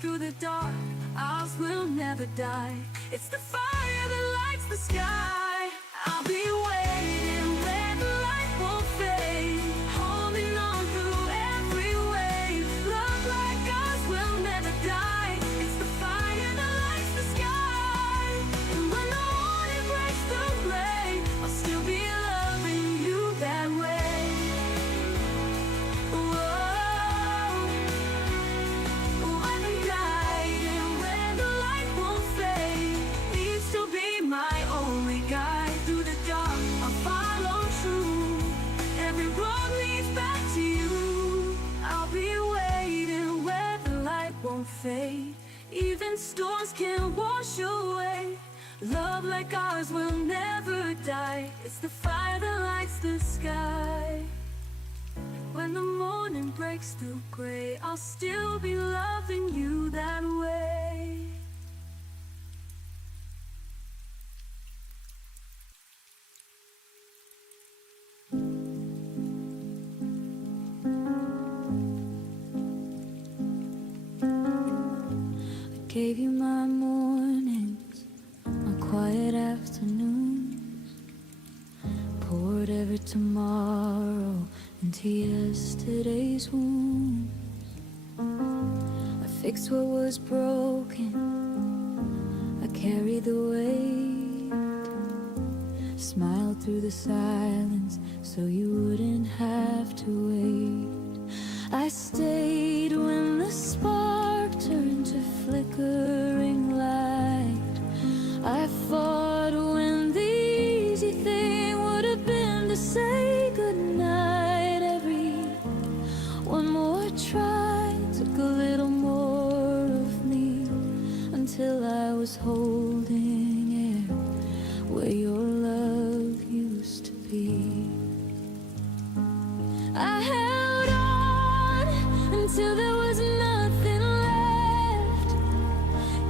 Through the dark, ours will never die. It's the fire that lights the sky. I'll be waiting where the light won't fade, holding on through every wave. Love like ours will never die. It's the fire that lights the sky. And when the morning breaks through gray, I'll still be loving you that way. Whoa, when the night and when the light won't fade, you'd still be my only guide. Through the dark, I'll follow true. Every road leads back to you. I'll be waiting where the light won't fade. Even storms can wash away. Love like ours will never die. It's the fire that lights the sky. When the morning breaks through gray, I'll still be loving you that way. gave you my mornings, my quiet afternoons, poured every tomorrow into yesterday's wounds. I fixed what was broken, I carried the weight, smiled through the silence so you wouldn't have to wait. I stayed when the spark turned to flickering light. I fought when the easy thing would have been to say goodnight. Every one more try took a little more of me, until I was holding air where your love used to be. I held on until there was nothing left,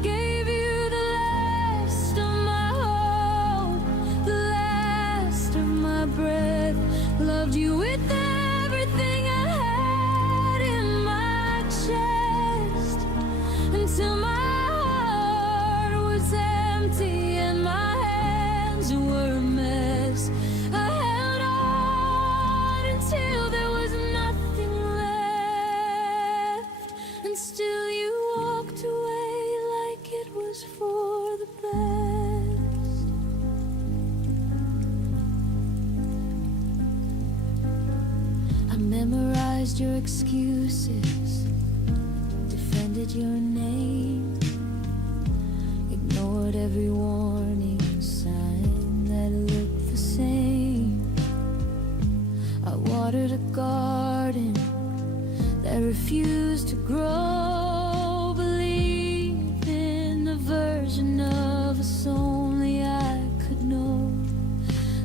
gave you the last of my hope, the last of my breath, loved you with everything I had in my chest, until my heart was empty and my hands were a mess. I held on until there was nothing left, and still you walked away like it was for the best. I memorized your excuses, defended your name, ignored every warning sign that looked the same. I watered a garden that refused to grow, believed in a version of us only I could know.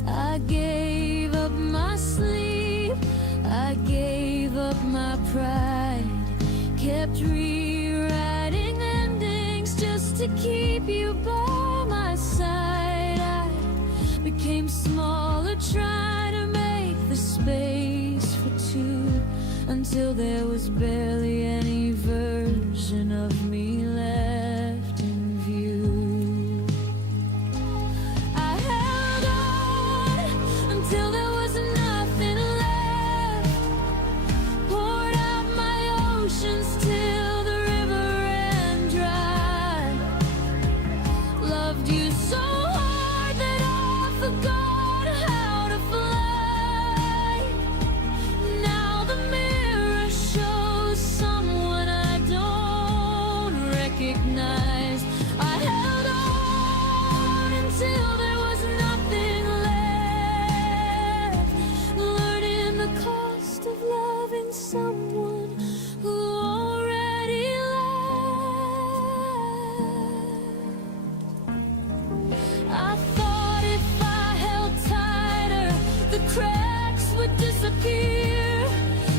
I gave up my sleep, I gave up my pride, kept rewriting endings just to keep you by my side. I became smaller, trying to make the space for two, until there was barely any version of me left in view. I held on until there was nothing left, poured out my oceans till the river ran dry, loved you so hard that I forgot how to fly. Now the mirror shows someone I don't recognize. I held on until there was nothing left, learning the cost of loving someone who already left. I thought if I held tighter, the cracks would disappear,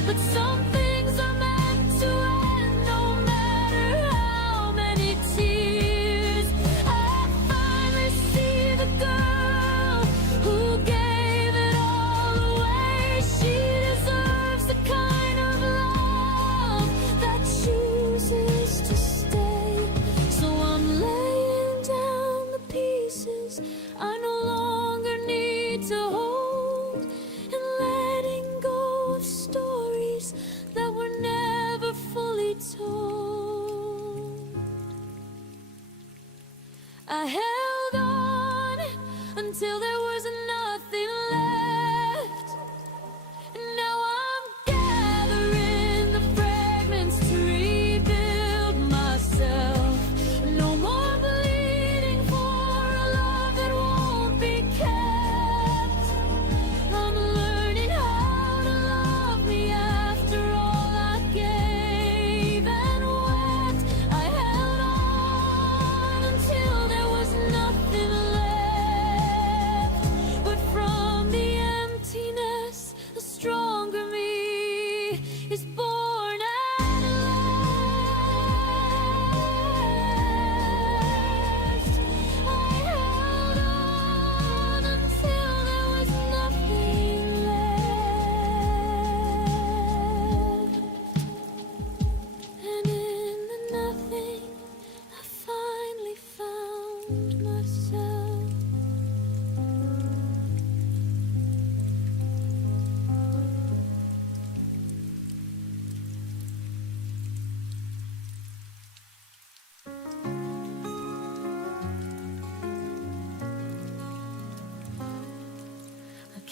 but some things are meant to end, no matter how many tears. I finally see the girl who gave it all away. She deserves the kind of love that chooses to stay. So I'm laying down the pieces I no longer need to hold,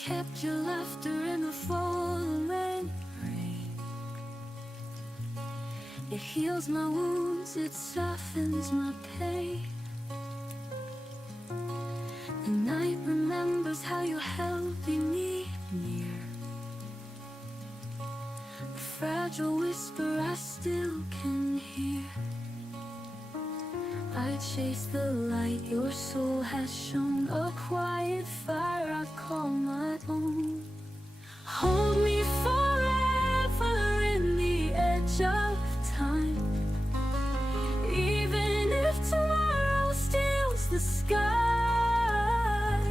kept your laughter in the falling rain. It heals my wounds, it softens my pain. The night remembers how you held me near. The fragile whisper I still can hear. I chase the light your soul has shown, a quiet fire I call my own. Hold me forever in the edge of time, even if tomorrow steals the sky.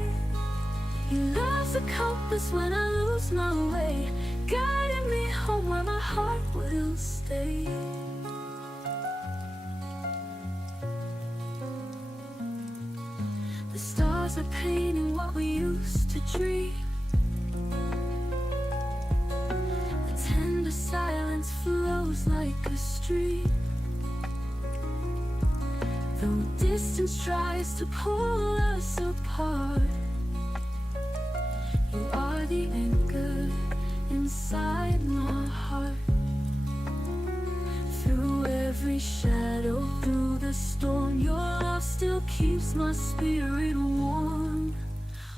Your love's a compass when I lose my way, guiding me home where my heart will stay. The stars are painting what we used to dream. The tender silence flows like a stream. Though distance tries to pull us apart, you are the anchor inside my heart. Through every shadow, through the storm, your love still keeps my spirit warm.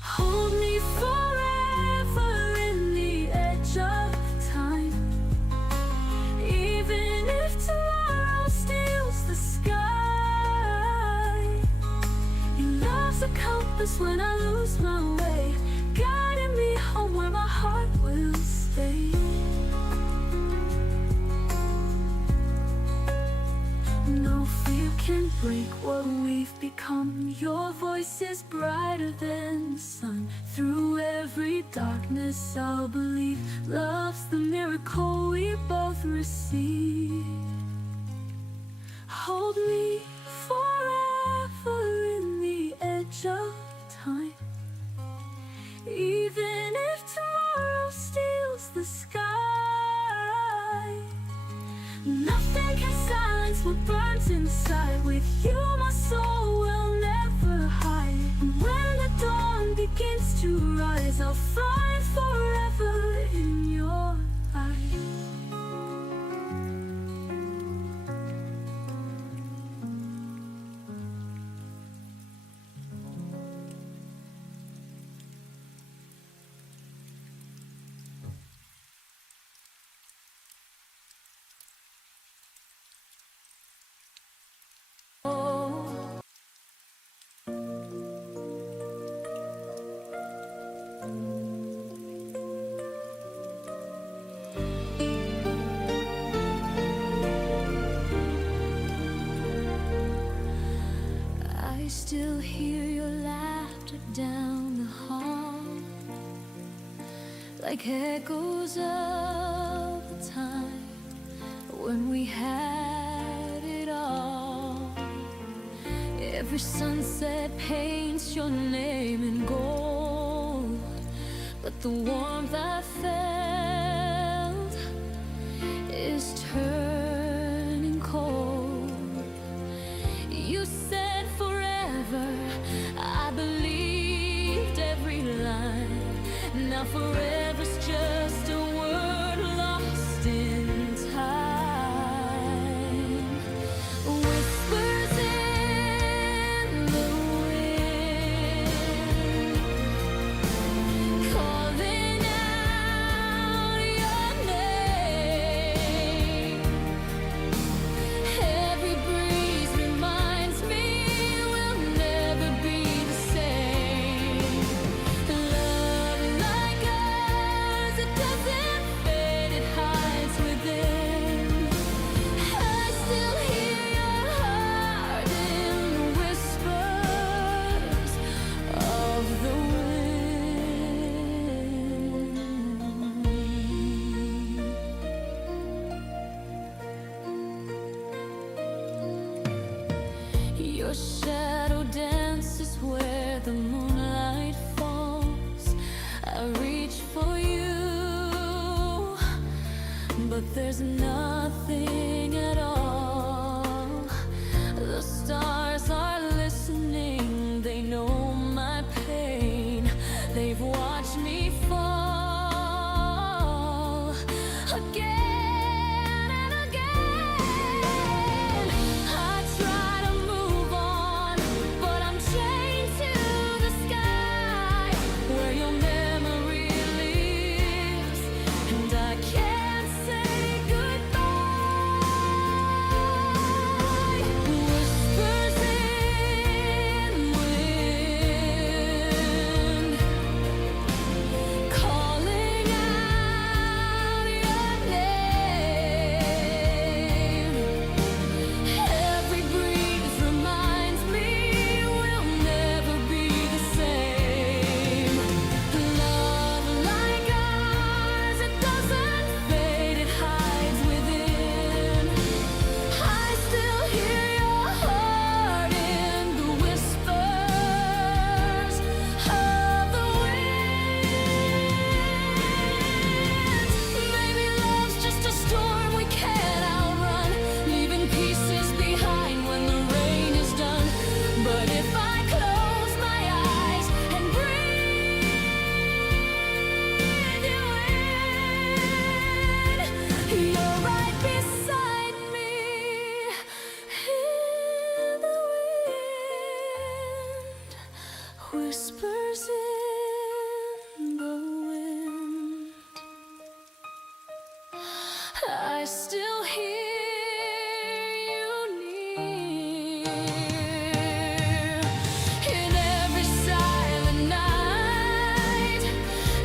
Hold me forever in the edge of time, even if tomorrow steals the sky. Your love's a compass when I lose my way, guiding me home where my heart will stay. No fear can break what we've become. Your voice is brighter than the sun. Through every darkness I'll believe love's the miracle we both receive. Hold me forever in the edge of time, even if tomorrow steals the sky. Nothing can silence what burns inside. With you my soul will never hide. And when the dawn begins to rise, I'll find forever in your eyes. I still hear your laughter down the hall, like echoes of the time when we had it all. Every sunset paints your name in gold, but the warmth I felt is turning cold. You said forever, I believed every line. Now forever's just a word lost in time. Whispers in the wind, calling out your name. Every breeze reminds me we'll never be the same. Love like ours, it doesn't fade, it hides within. I still hear your heart in the whispers of the wind. Your shadow dances where the moonlight falls. I reach for you, but there's nothing at all. The stars are listening, they know my pain. They've watched me I still hear you near. In every silent night,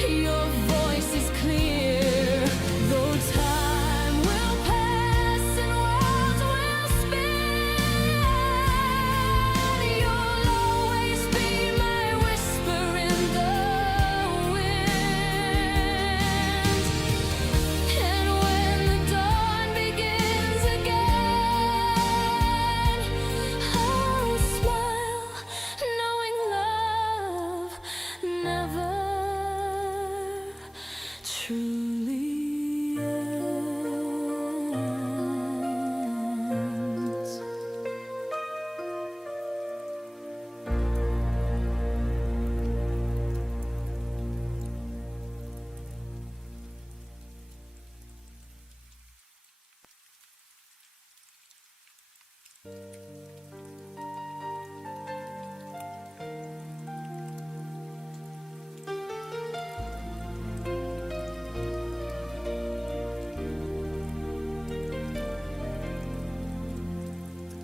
your voice is clear. Though time will pass and worlds will spin, you'll always be my whisper in the wind. And when the dawn begins again, I'll smile, knowing love never truly ends.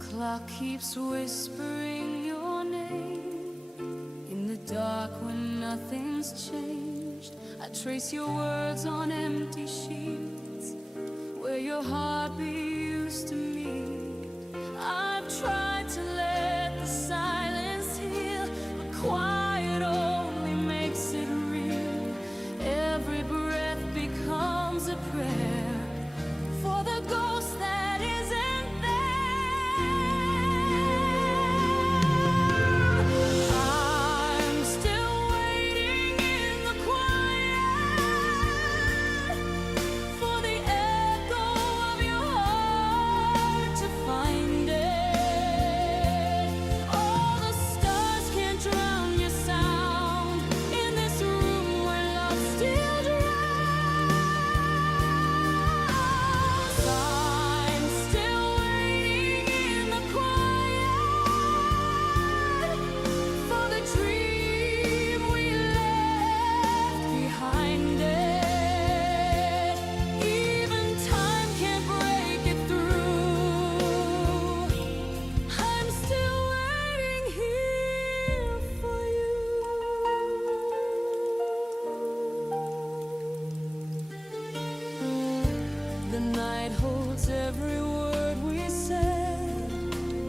Clock keeps whispering your name in the dark when nothing's changed. I trace your words on empty sheets where your heartbeat used to meet. I've tried to let the silence heal, but quiet only makes it real. Every breath becomes a prayer for the ghost that isn't there. I'm still waiting in the quiet for the echo of your heart to find it. All the stars can't drown your sound in this room where love still drowns. I'm still waiting in the quiet for the dream we left behind it. Even time can't break it through. I'm still waiting here for you. The night holds every word we said,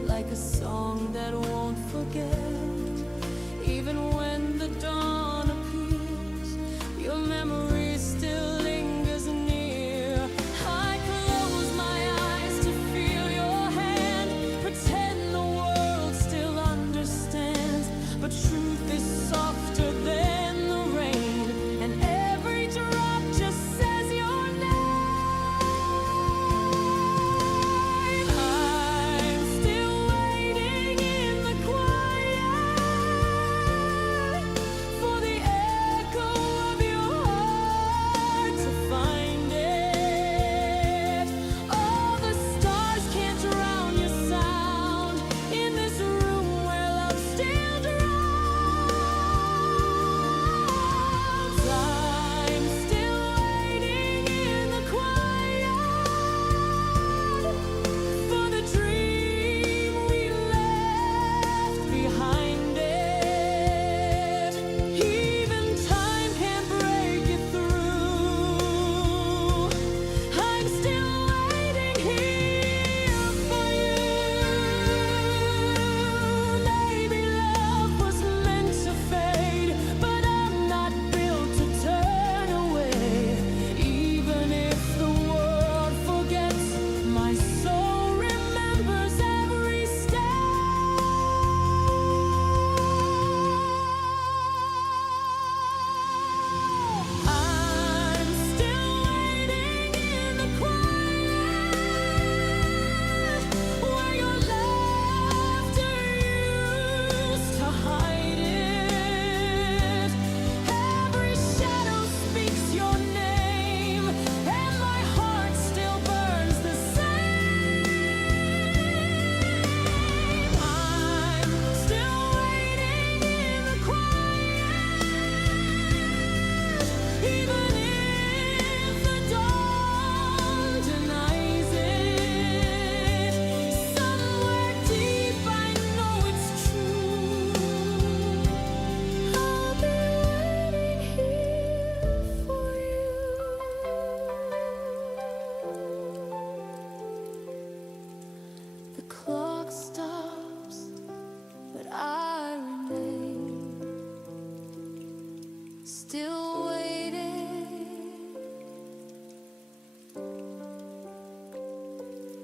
like a song that won't forget. Even when the dawn appears, your memory still lingers near. I close my eyes to feel your hand, pretend the world still understands. But truth is softer than the rain, and every drop just says your name. I'm still waiting in the quiet still waiting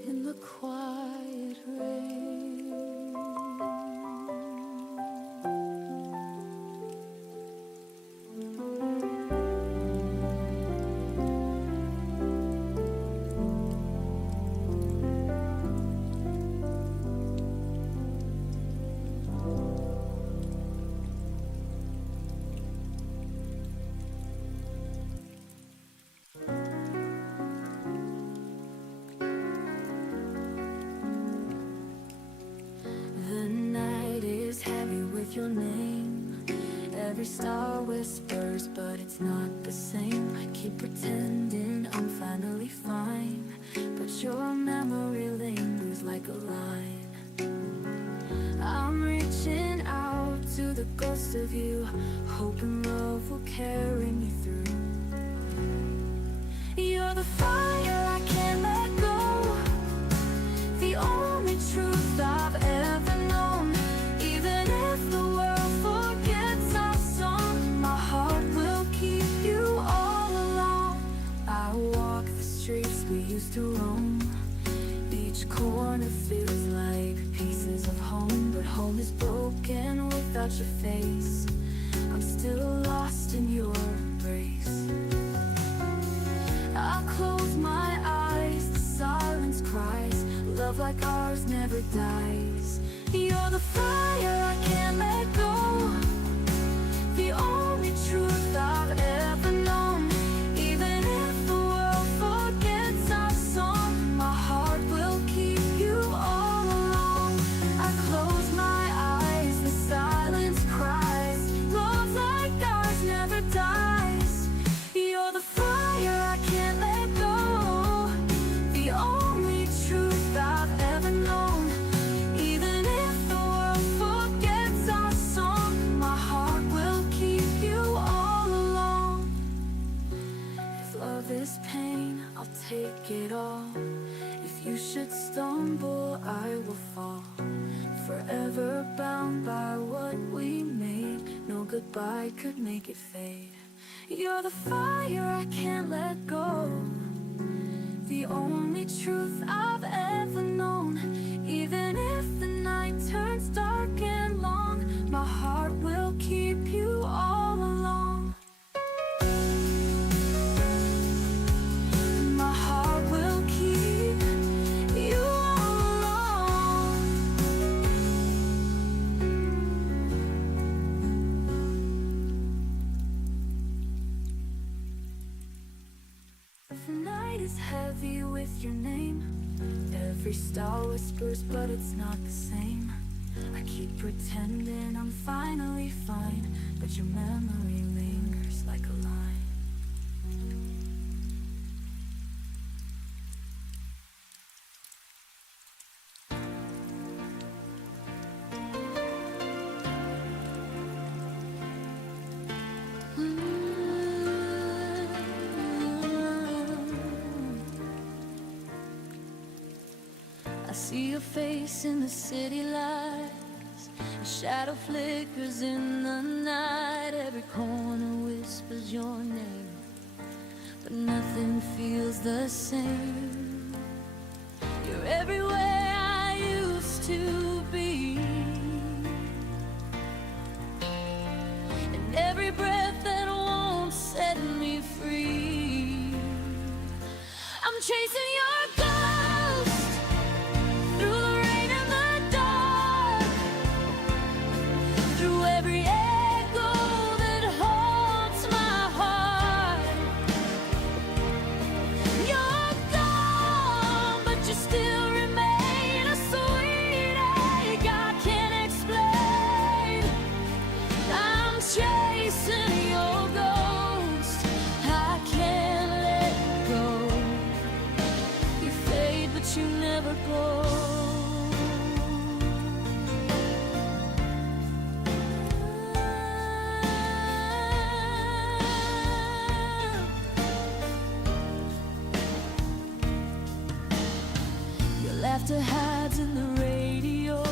in the quiet rain. The night is heavy with your name. Every star whispers, but it's not the same. I keep pretending I'm finally fine, but your memory lingers like a line. I'm reaching out to the ghost of you, hoping love will carry me through. You're the fire I can't let go, the only truth I've ever known. Even if the world forgets our song, my heart will keep you all along. I walk the streets we used to roam, each corner feels like pieces of home, but home is broken without your face. I'm still lost in your embrace. I close my eyes, the silence cries. Love like ours never dies. You're the fire I can't let go, the only truth I've ever known. Even if the world forgets our song, my heart will keep you all along. I close my eyes, the silence cries. Love like ours never dies. You're the fire I can't let go, the only truth I've ever known. Even if the world forgets our song, my heart will keep you all along. If love is pain, I'll take it all. If you should stumble, I will fall. Forever bound by what we made, no goodbye could make it fade. You're the fire I can't let go, the only truth I've ever known. Even if the night turns dark and long, my heart will keep you all along. My heart will keep you all along. The night is heavy with your name. Every star whispers, but it's not the same. I keep pretending I'm finally fine, but your memory lingers like a line. I see your face in the city lights, a shadow flickers in the night. Every corner whispers your name, but nothing feels the same. You're everywhere I used to be, and every breath that won't set me free. I'm chasing your ghost through the rain and the dark, through every echo that haunts my heart. You're gone, but you still remain a sweet ache I can't explain. I'm chasing your ghost, I can't let go. You fade, but you never go. Your laughter hides in the radio.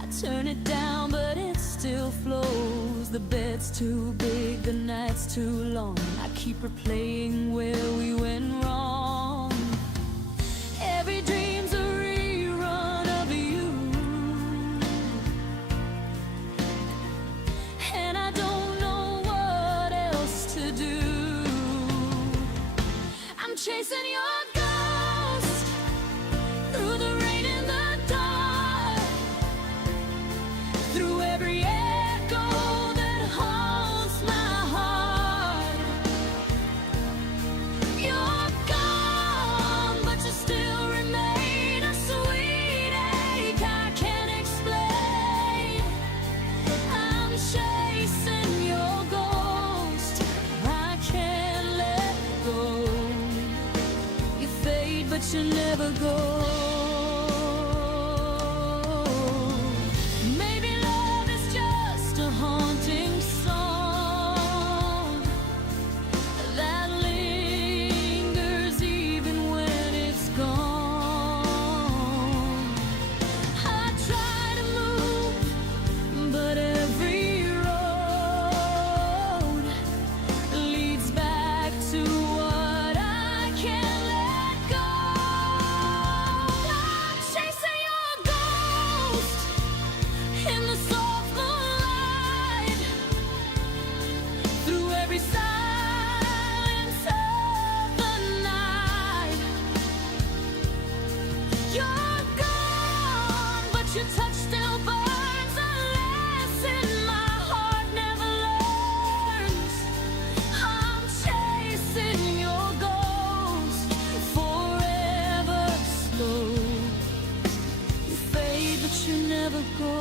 I turn it down, but it still flows. the bed's too big, the night's too long. I keep replaying where we went wrong. Every dream's a rerun of you, and I don't know what else to do. I'm chasing your ghost through the rain and the dark, through every echo that haunts my heart. You're gone, but you still remain a sweet ache I can't explain. I'm chasing your ghost, I can't let go. You fade, but you never go. Maybe love is just a haunting song that lingers even when it's gone. I try to move, but every road leads back to what I can't let go. I'm chasing your ghost in the soft moonlight, through every silence of the night. You're gone, but your touch still burns a lesson my heart never learns. I'm chasing your ghost forever slow. You fade, but you never go.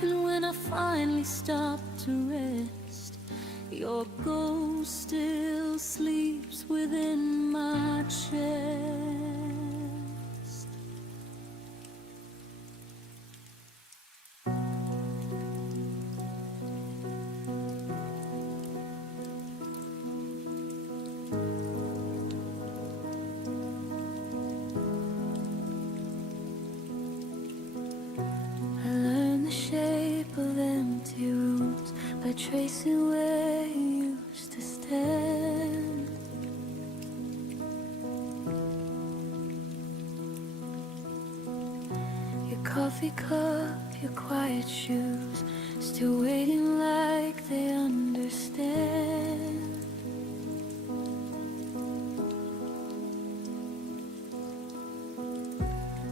And when I finally stop to rest, your ghost still sleeps within my chest. I learned the shape of empty rooms by tracing where you used to stand. Your coffee cup, your quiet shoes, still waiting like they understand.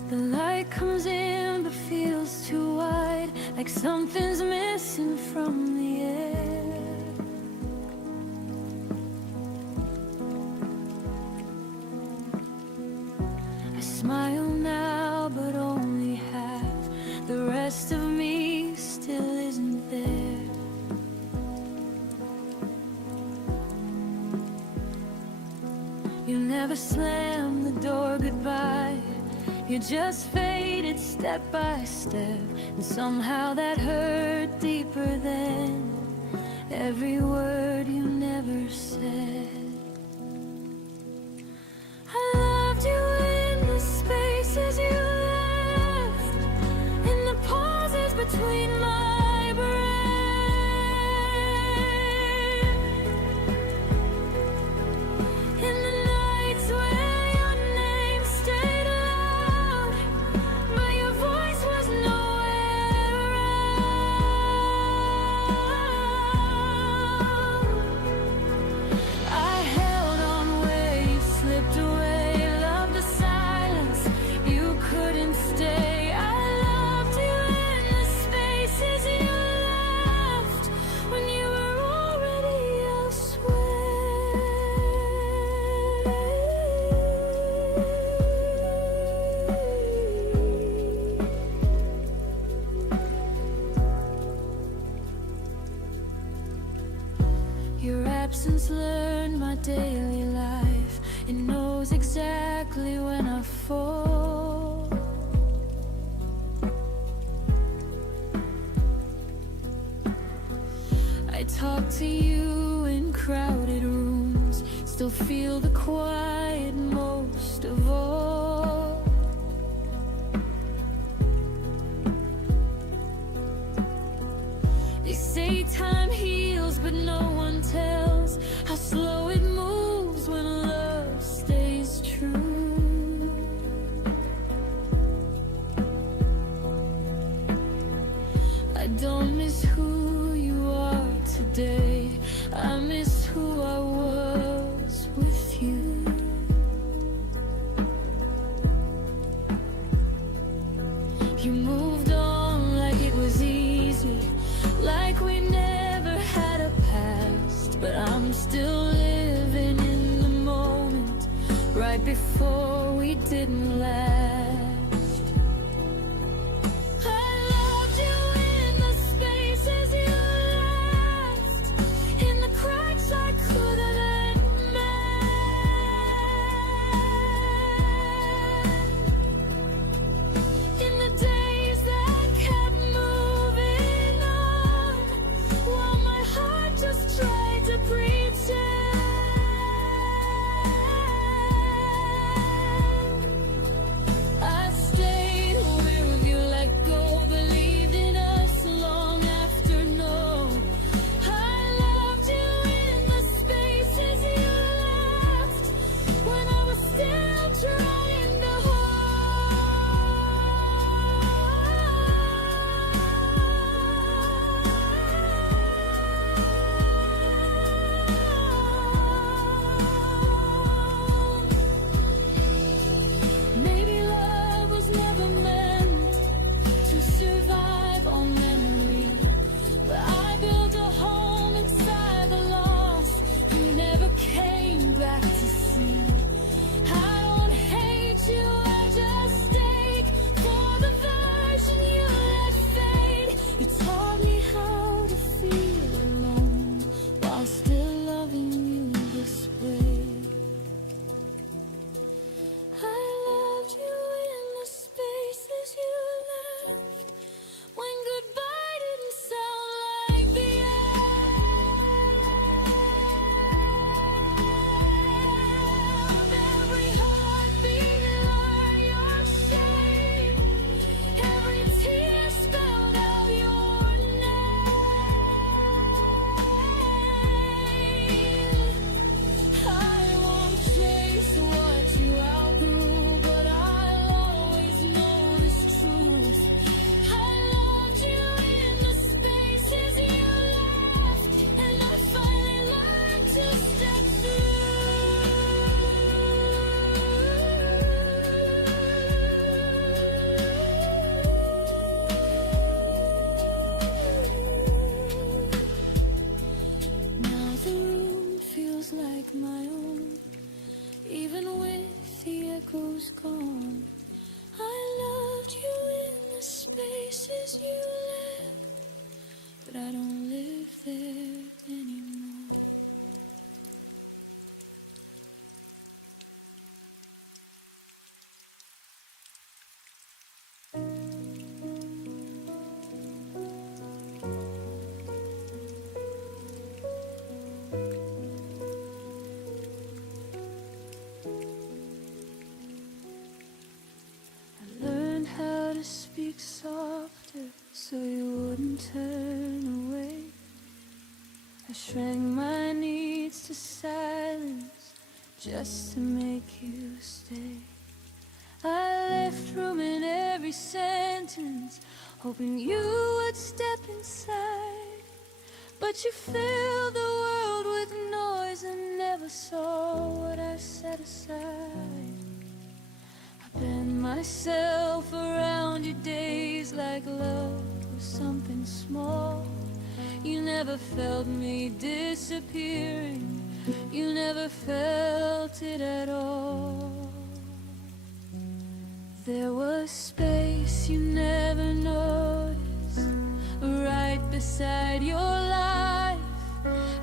The light comes in but feels too wide, like something's missing from the air. I smile now, but only half. The rest of me still isn't there. You never slammed the door goodbye. You just faded step by step, and somehow that hurt deeper than every word you never said. I loved you in the spaces you left, in the pauses between my breath, in the nights where your name stayed loud, but your voice was nowhere around. I held on where you slipped away, loved the silence you couldn't stay. I loved you in the spaces you left when you were already elsewhere. Your absence learned my daily life. It knows exactly when I fall. I talk to you in crowded rooms, still feel the quiet most of all. say time heals, but no one tells how slow it moves when love stays true. I don't miss who you are today, I miss who I was with you. You moved on like it was easy, like we never had a past. But I'm still living in the moment, right before we didn't last. I loved you in the spaces you left, in the cracks I could have gone. I loved you in the spaces you left, but I don't live there anymore. Speak softer so you wouldn't turn away. I shrank my needs to silence just to make you stay. I left room in every sentence, hoping you would step inside. But you filled the world with noise and never saw what I set aside. Bend myself around your days like love was something small. You never felt me disappearing, you never felt it at all. There was space you never noticed, right beside your life.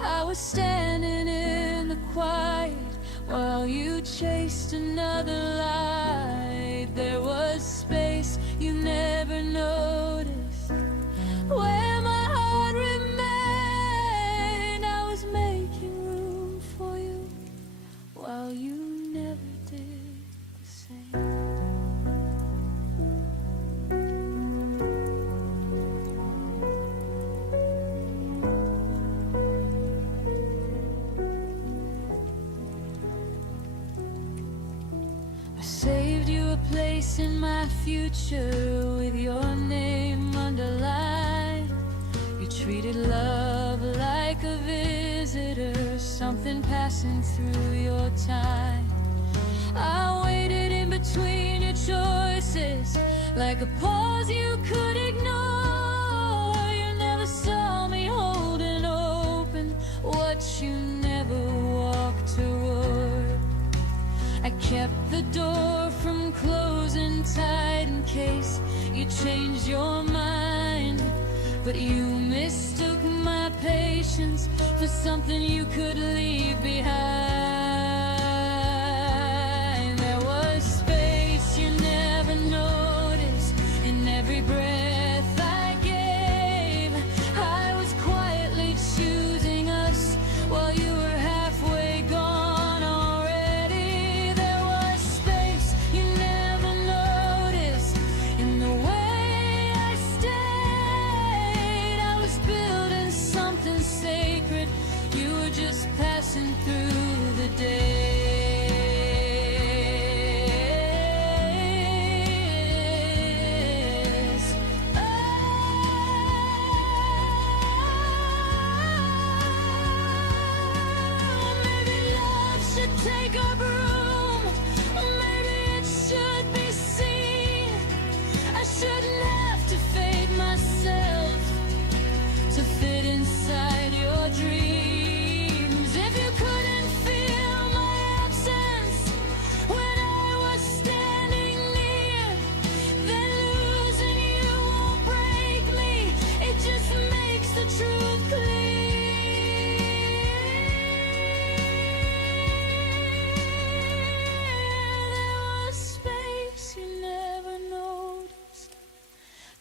I was standing in the quiet while you chased another light. There was space you never noticed, where my heart remained. I was making room for you while you never did the same. future with your name underlined. You treated love like a visitor, something passing through your time. I waited in between your choices, like a pause you could ignore. You never saw me holding open what you never walked toward. I kept the door from closing tight in case you changed your mind. But you mistook my patience for something you could leave behind. There was space you never noticed in every breath I gave. I was quietly choosing us while you were halfway gone already. There was space you never noticed in the way I stayed. I was building something sacred, you were just passing through the days. Maybe love should take up room, maybe it should be seen. I shouldn't have to fade myself to fit inside your dreams. If you couldn't feel my absence when I was standing near, then losing you won't break me, it just makes the truth clear. There was space you never noticed,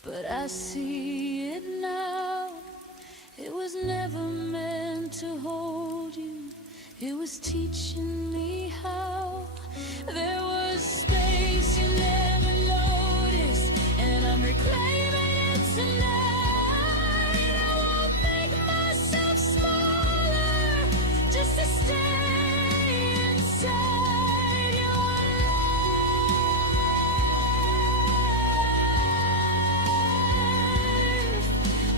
but I see it now. It was never meant to hold you, it was teaching me how. There was space you never noticed, and I'm reclaiming it tonight. I won't make myself smaller just to stay inside your life.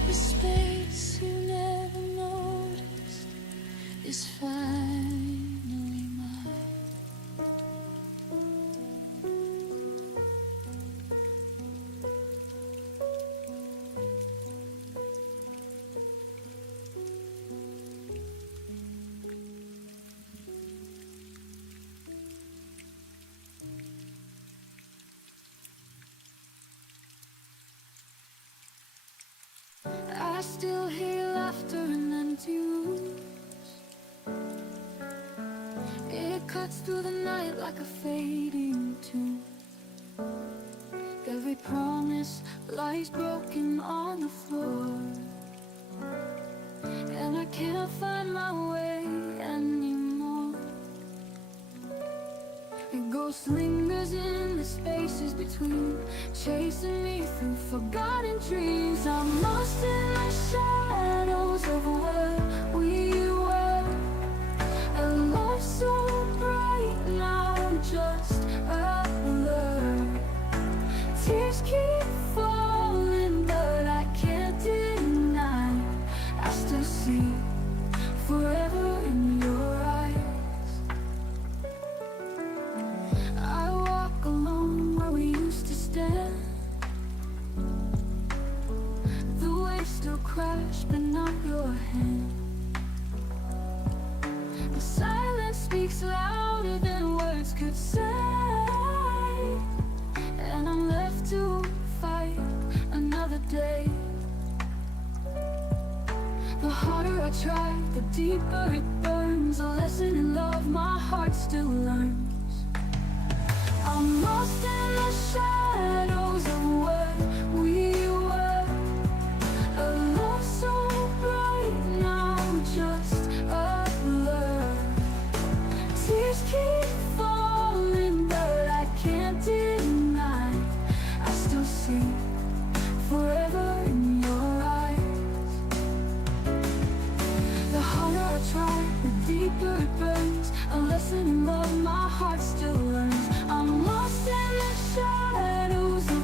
The space you never noticed is finally mine. I still hear laughter and empty rooms. It cuts through the night like a fading tune. Every promise lies broken on the floor, and I can't find my way anymore. A ghost lingers in the spaces between, chasing me through forgotten dreams. I'm lost in the shadows of what we were, a love so bright now just a blur. Tears keep falling, but I can't deny I still see forever in your eyes. I walk alone where we used to stand. The waves still crash, but not your hand. The silence speaks louder than words could say, and I'm left to fight another day. The harder I try, the deeper it burns. A lesson in love my heart still learns. I'm lost in the shadows of what we were, a love so bright now just a blur. Tears keep falling, but I can't deny I still see forever in your eyes. The harder I try, the deeper it burns. A lesson in love my heart still learns. I'm lost in the shadows of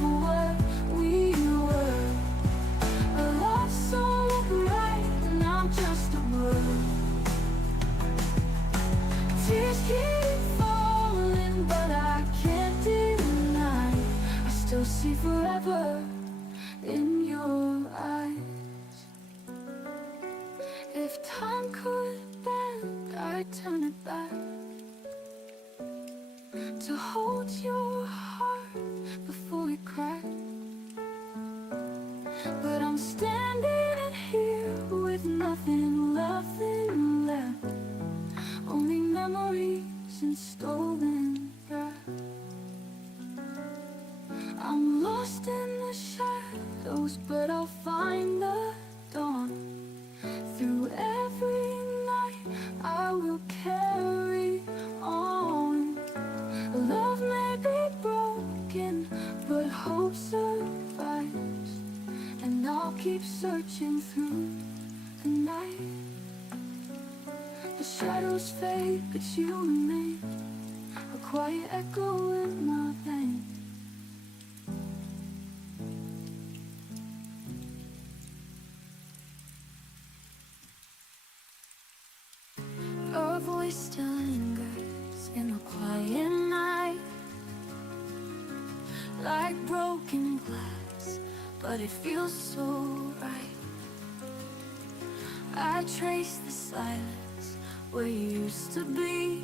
But I'm standing here with nothing left, only memories and stolen breath. I'm lost in the shadows, but I'll find the dawn. Through every night I will carry on. Love may be broken, but hope survives, and I'll keep searching through the night. The shadows fade, but you remain, a quiet echo in my veins. Your voice still lingers in the quiet night, like broken glass, but it feels so right. I trace the silence where you used to be,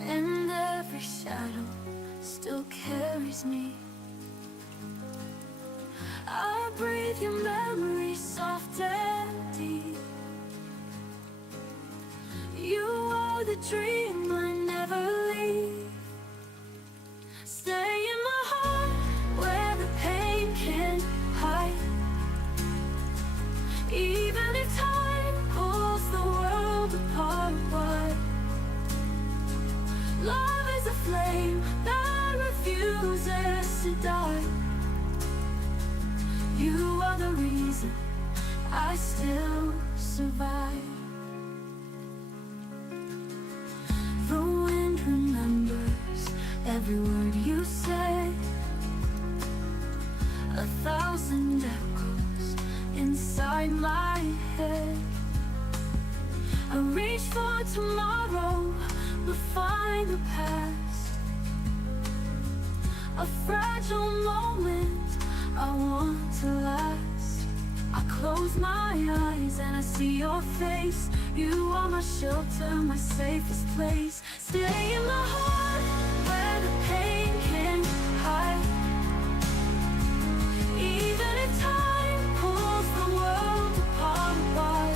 and every shadow still carries me. I breathe your memory soft and deep. You are the dream I never leave. Stay in my heart where the pain can't hide. Even if time pulls the world apart, why? Love is a flame that refuses to die. You are the reason I still survive. The wind remembers every word you say, 1,000 echoes inside my head. I reach for tomorrow, but find the past, a fragile moment I want to last. I close my eyes and I see your face. You are my shelter, my safest place. Stay in my heart where the pain can't hide. Even if time pulls the world apart, why?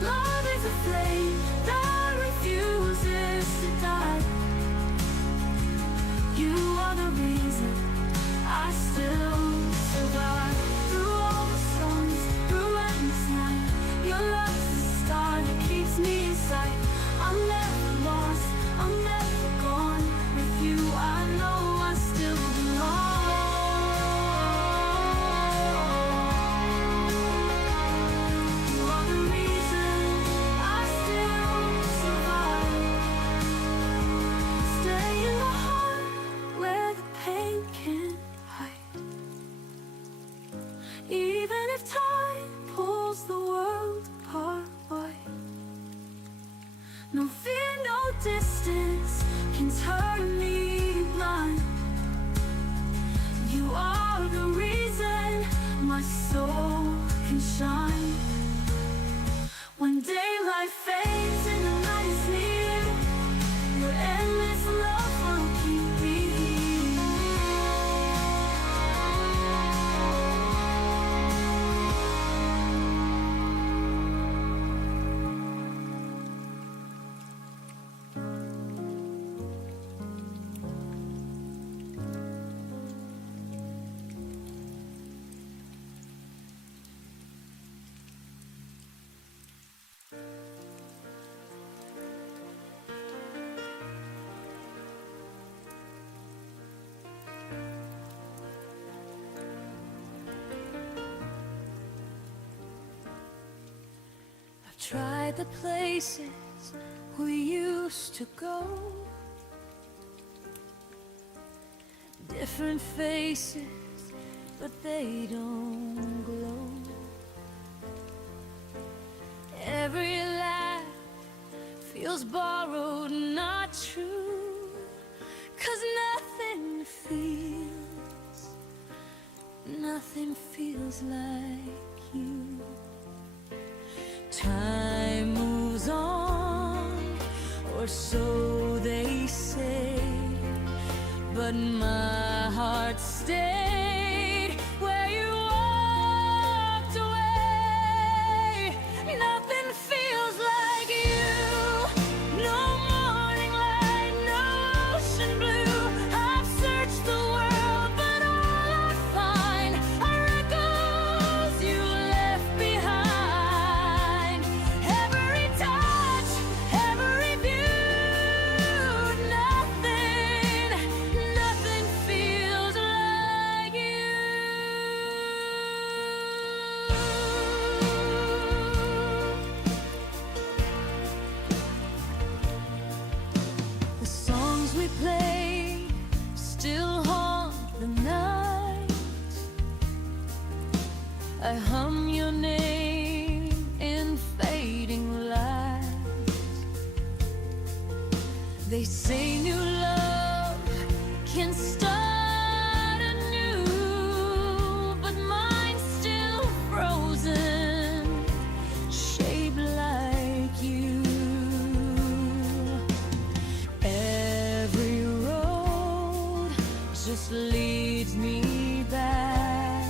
Love is a flame that refuses to die. You are the reason I still survive. Through all the storms, through endless night, your love is the star that keeps me inside. I'm never lost, I'm never gone. With you I know I still belong. You are the reason I still survive. Stay in my heart where the pain can't hide. Even if time pulls the world apart, why? No fear, no distance can turn me blind. You are the reason my soul can shine. When daylight fades and the night is near, your endless love will keep me here. I've tried the places we used to go, different faces, but they don't glow. Every laugh feels borrowed, not true, 'cause nothing feels like you. Time moves on, or so they say, but my heart stays. I hum your name in fading light. They say new love can start anew, but mine's still frozen, shaped like you. Every road just leads me back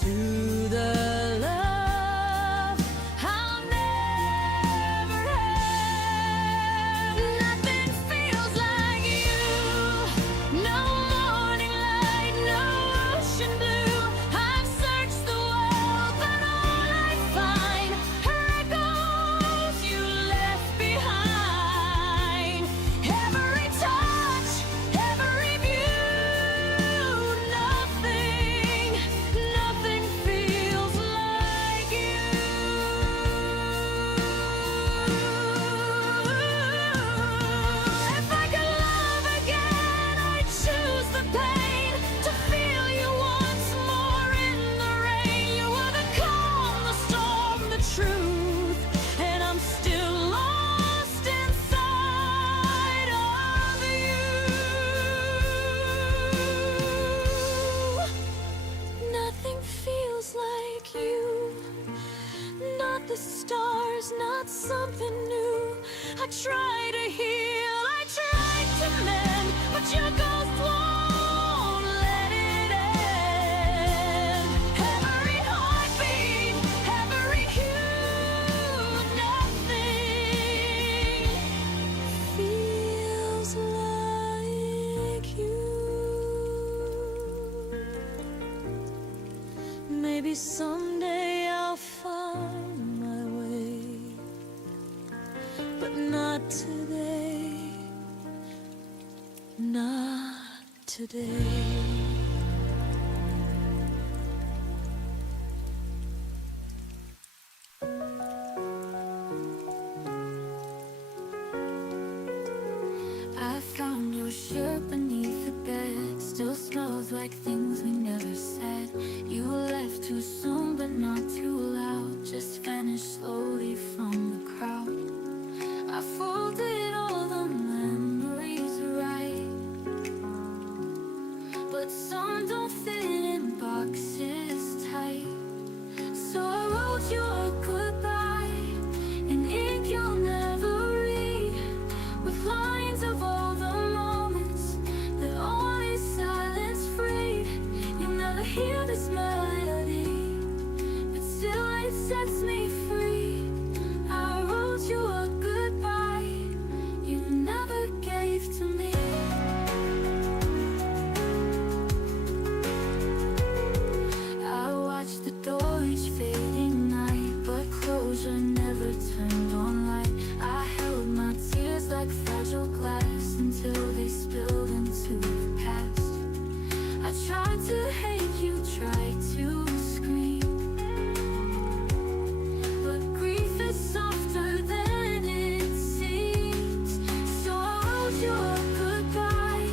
to the love I'll never have. Nothing feels like you. No morning light, no ocean blue. I've searched the world, but all I find are echoes you left behind. Every touch, every view, nothing feels like you. If I could love again, I'd choose the pain, to feel you once more in the rain. You were the calm, the storm, the truth, and I'm still lost inside of you. Nothing feels like you. Not the stars, not something new. I try to heal, I try to mend, but your ghost won't let it end. Every heartbeat, every hue, nothing feels like you. Maybe someday I'll find my way, but not today, not today. I found your shirt beneath the bed. Still smells like things we never said. You left too soon, but not too loud. Just vanished slowly from the crowd. I folded all the memories right, but some don't fit in boxes tight. So I wrote you a goodbye in ink you'll never read, with lines of all the moments that only silence freed. You'll never hear this melody, but still it sets me free. I wrote you a goodbye you never gave to me. I watched the door each fading night, but closure never turned on light. I held my tears like fragile glass until they spilled into the past. I tried to hate you, tried to scream, but grief is softer than it seems. So I wrote you a goodbye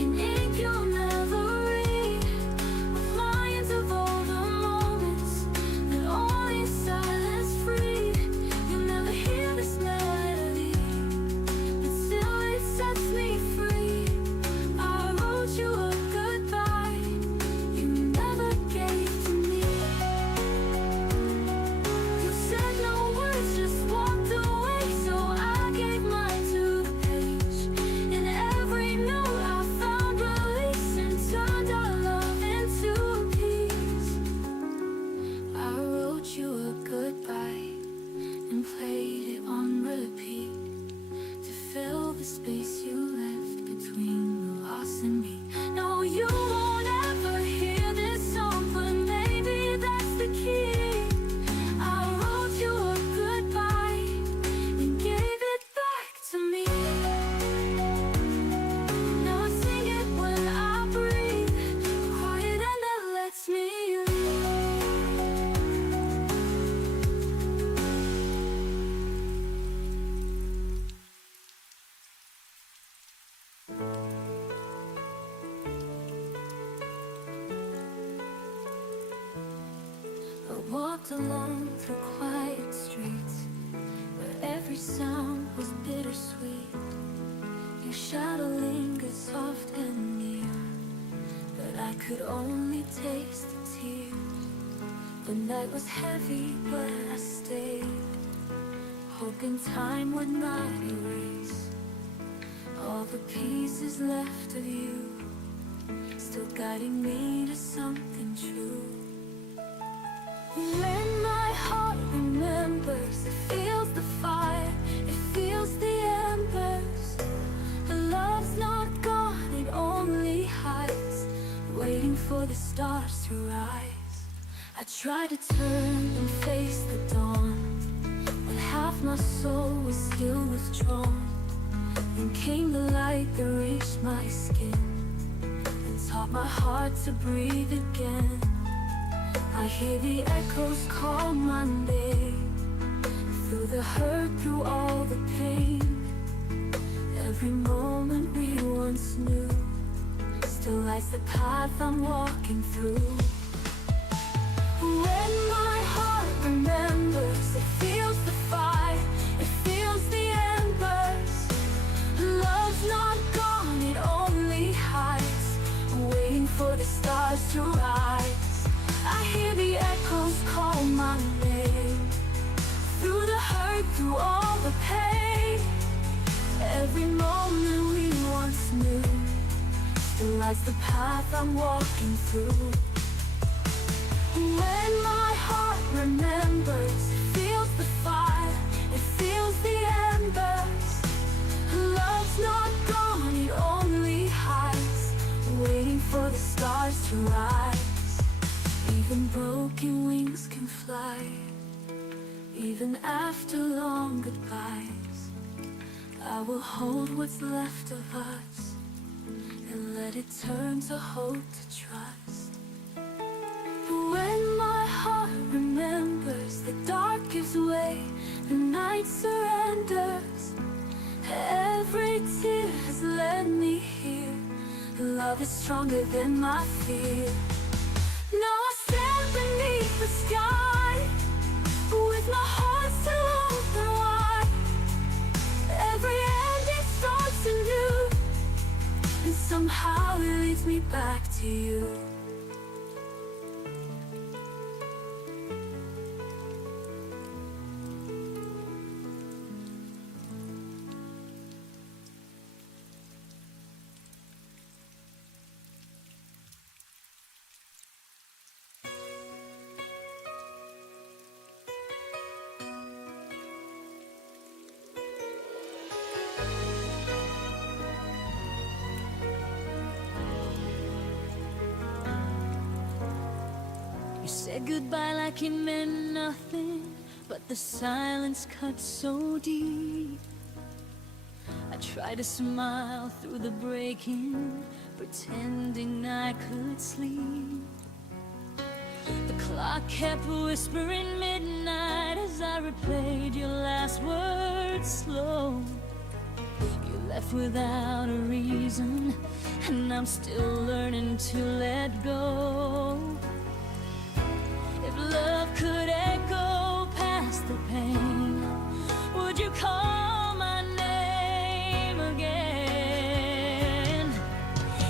in ink you'll never read, with lines of all the moments that only silence freed. You'll never hear this melody, but still it sets me free. I wrote you a goodbye you never walked alone through quiet streets where every sound was bittersweet. Your shadow lingered soft and near, but I could only taste the tears. The night was heavy, but I stayed, hoping time would not erase all the pieces left of you, still guiding me to something true. When my heart remembers, it feels the fire, it feels the embers. The love's not gone, it only hides, waiting for the stars to rise. I tried to turn and face the dawn, but half my soul was still withdrawn. Then came the light that reached my skin and taught my heart to breathe again. I hear the echoes call my name, through the hurt, through all the pain. Every moment we once knew still lights the path I'm walking through. When my heart remembers, it feels the fire, it feels the embers. Love's not gone, it only hides, waiting for the stars to rise. I hear the echoes call my name, through the hurt, through all the pain. Every moment we once knew still lights the path I'm walking through. When my heart remembers, it feels the fire, it feels the embers. Love's not gone, it only hides, waiting for the stars to rise. Even broken wings can fly, even after long goodbyes. I will hold what's left of us and let it turn to hope, to trust. When my heart remembers, the dark gives way, the night surrenders. Every tear has led me here, love is stronger than my fear. Now I stand beneath the sky, with my heart still open wide. Every ending starts anew, and somehow it leads me back to you. You said goodbye like it meant nothing, but the silence cut so deep. I tried to smile through the breaking, pretending I could sleep. The clock kept whispering midnight as I replayed your last words slow. You left without a reason, and I'm still learning to let go. If love could echo past the pain, would you call my name again?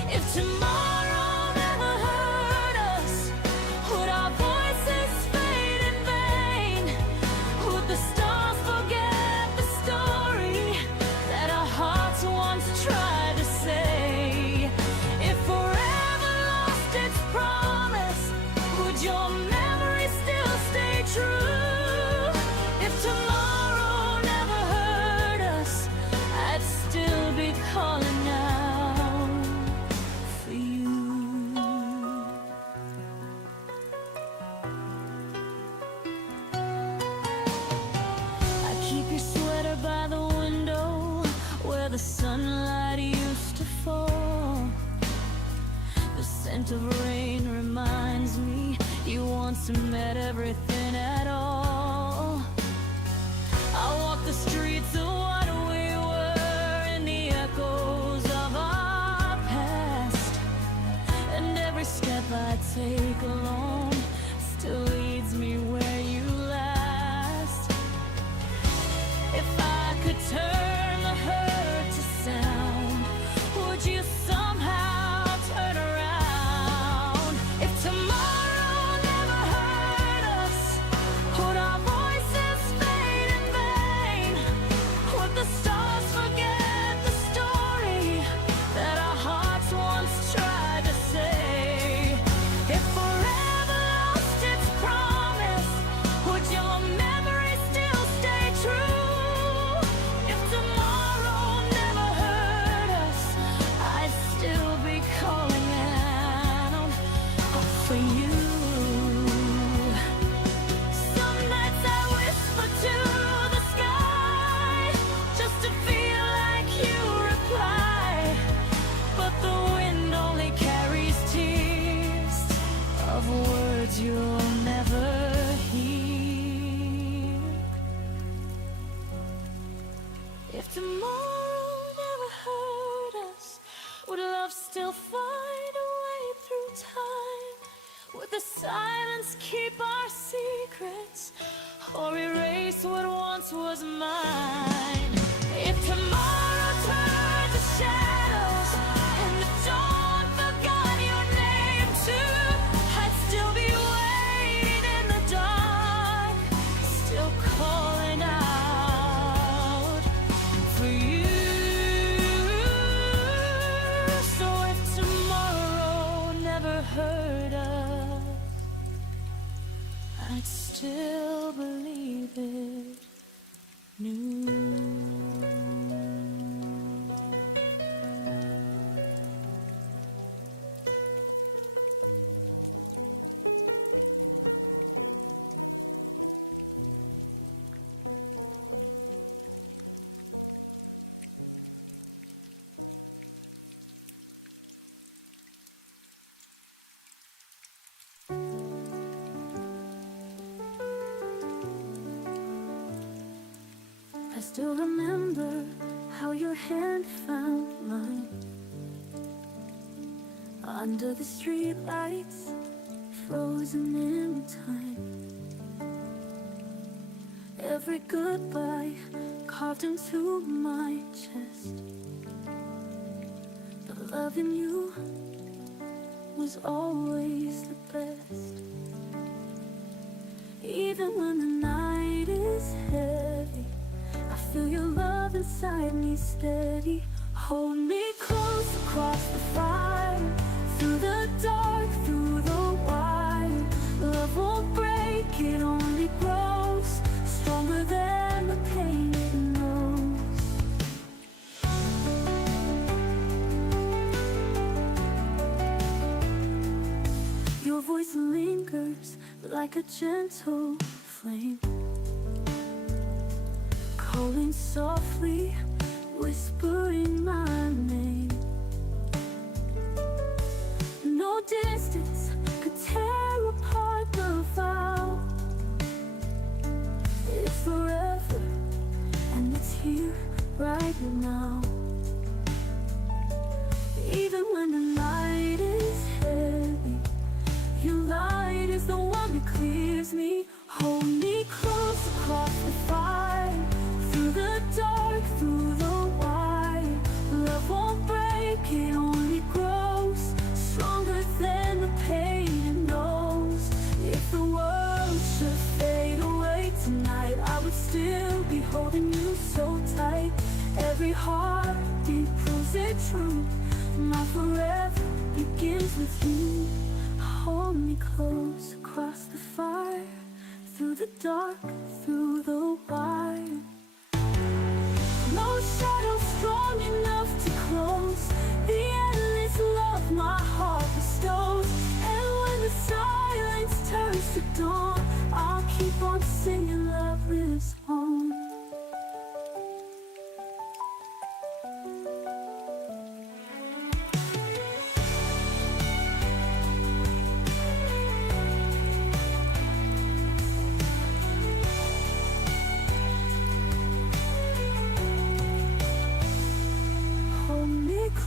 If tomorrow never hurt us, would our voices fade in vain? Would the stars forget the story that our hearts once tried to say? If forever lost its promise, would your memory still stay true? If tomorrow never hurt us, I'd still be calling out for you. I keep your sweater by the window where the sunlight used to fall. The scent of rain reminds me you once meant everything at all. I walk the streets of what we were in the echoes of our past, and every step I take alone still leads me where the silence keep our secrets, or erase what once was mine. If tomorrow turned to shadows and the dawn forgot your name too, I'd still be waiting in the dark, still calling out for you. So if tomorrow never hurt us, I'd still believe it new. I still remember how your hand found mine under the streetlights, frozen in time. Every goodbye carved into my chest. But loving you was always the best. Even when the night is heavy, I feel your love inside me steady. Hold me close across the fire, through the dark, through the wire. Love won't break, it only grows stronger than the pain it knows. Your voice lingers like a gentle flame, calling softly, whispering my name. No distance could tear apart the vow. It's forever, and it's here right now. Even when the night is heavy, your light is the one that clears me. Hold me close across the fire, through the dark, through the wire. Love won't break, it only grows stronger than the pain it knows. If the world should fade away tonight, I would still be holding you so tight. Every heartbeat proves it true. My forever begins with you. Hold me close across the fire, through the dark, through the wire. No shadow strong enough to close the endless love my heart bestows. And when the silence turns to dawn, I'll keep on singing love lives on.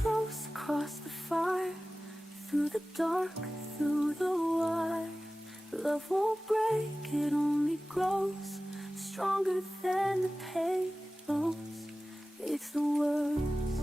Close across the fire, through the dark, through the wire. Love won't break, it only grows stronger than the pain it knows. It's the words.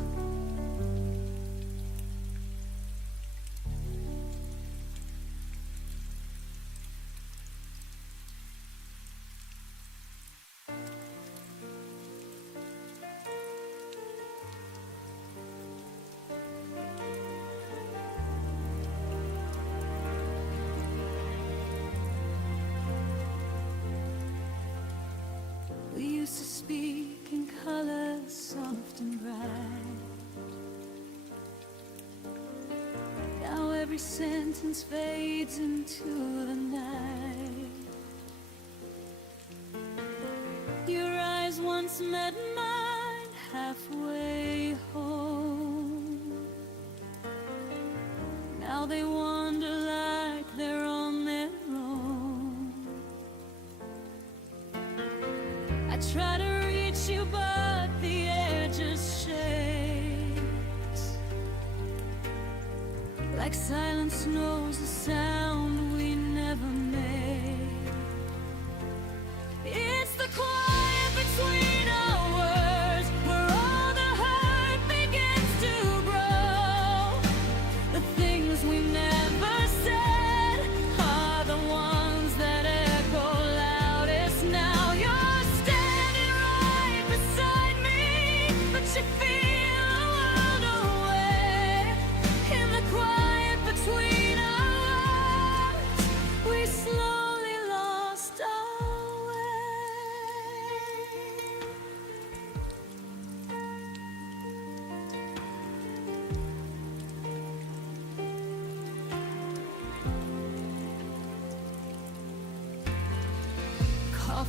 We used to speak in colors soft and bright. Now every sentence fades into the night. Your eyes once met mine halfway home. Now they wander like they're on their own. I try to reach you, but the air just shakes. Like silence knows the sound we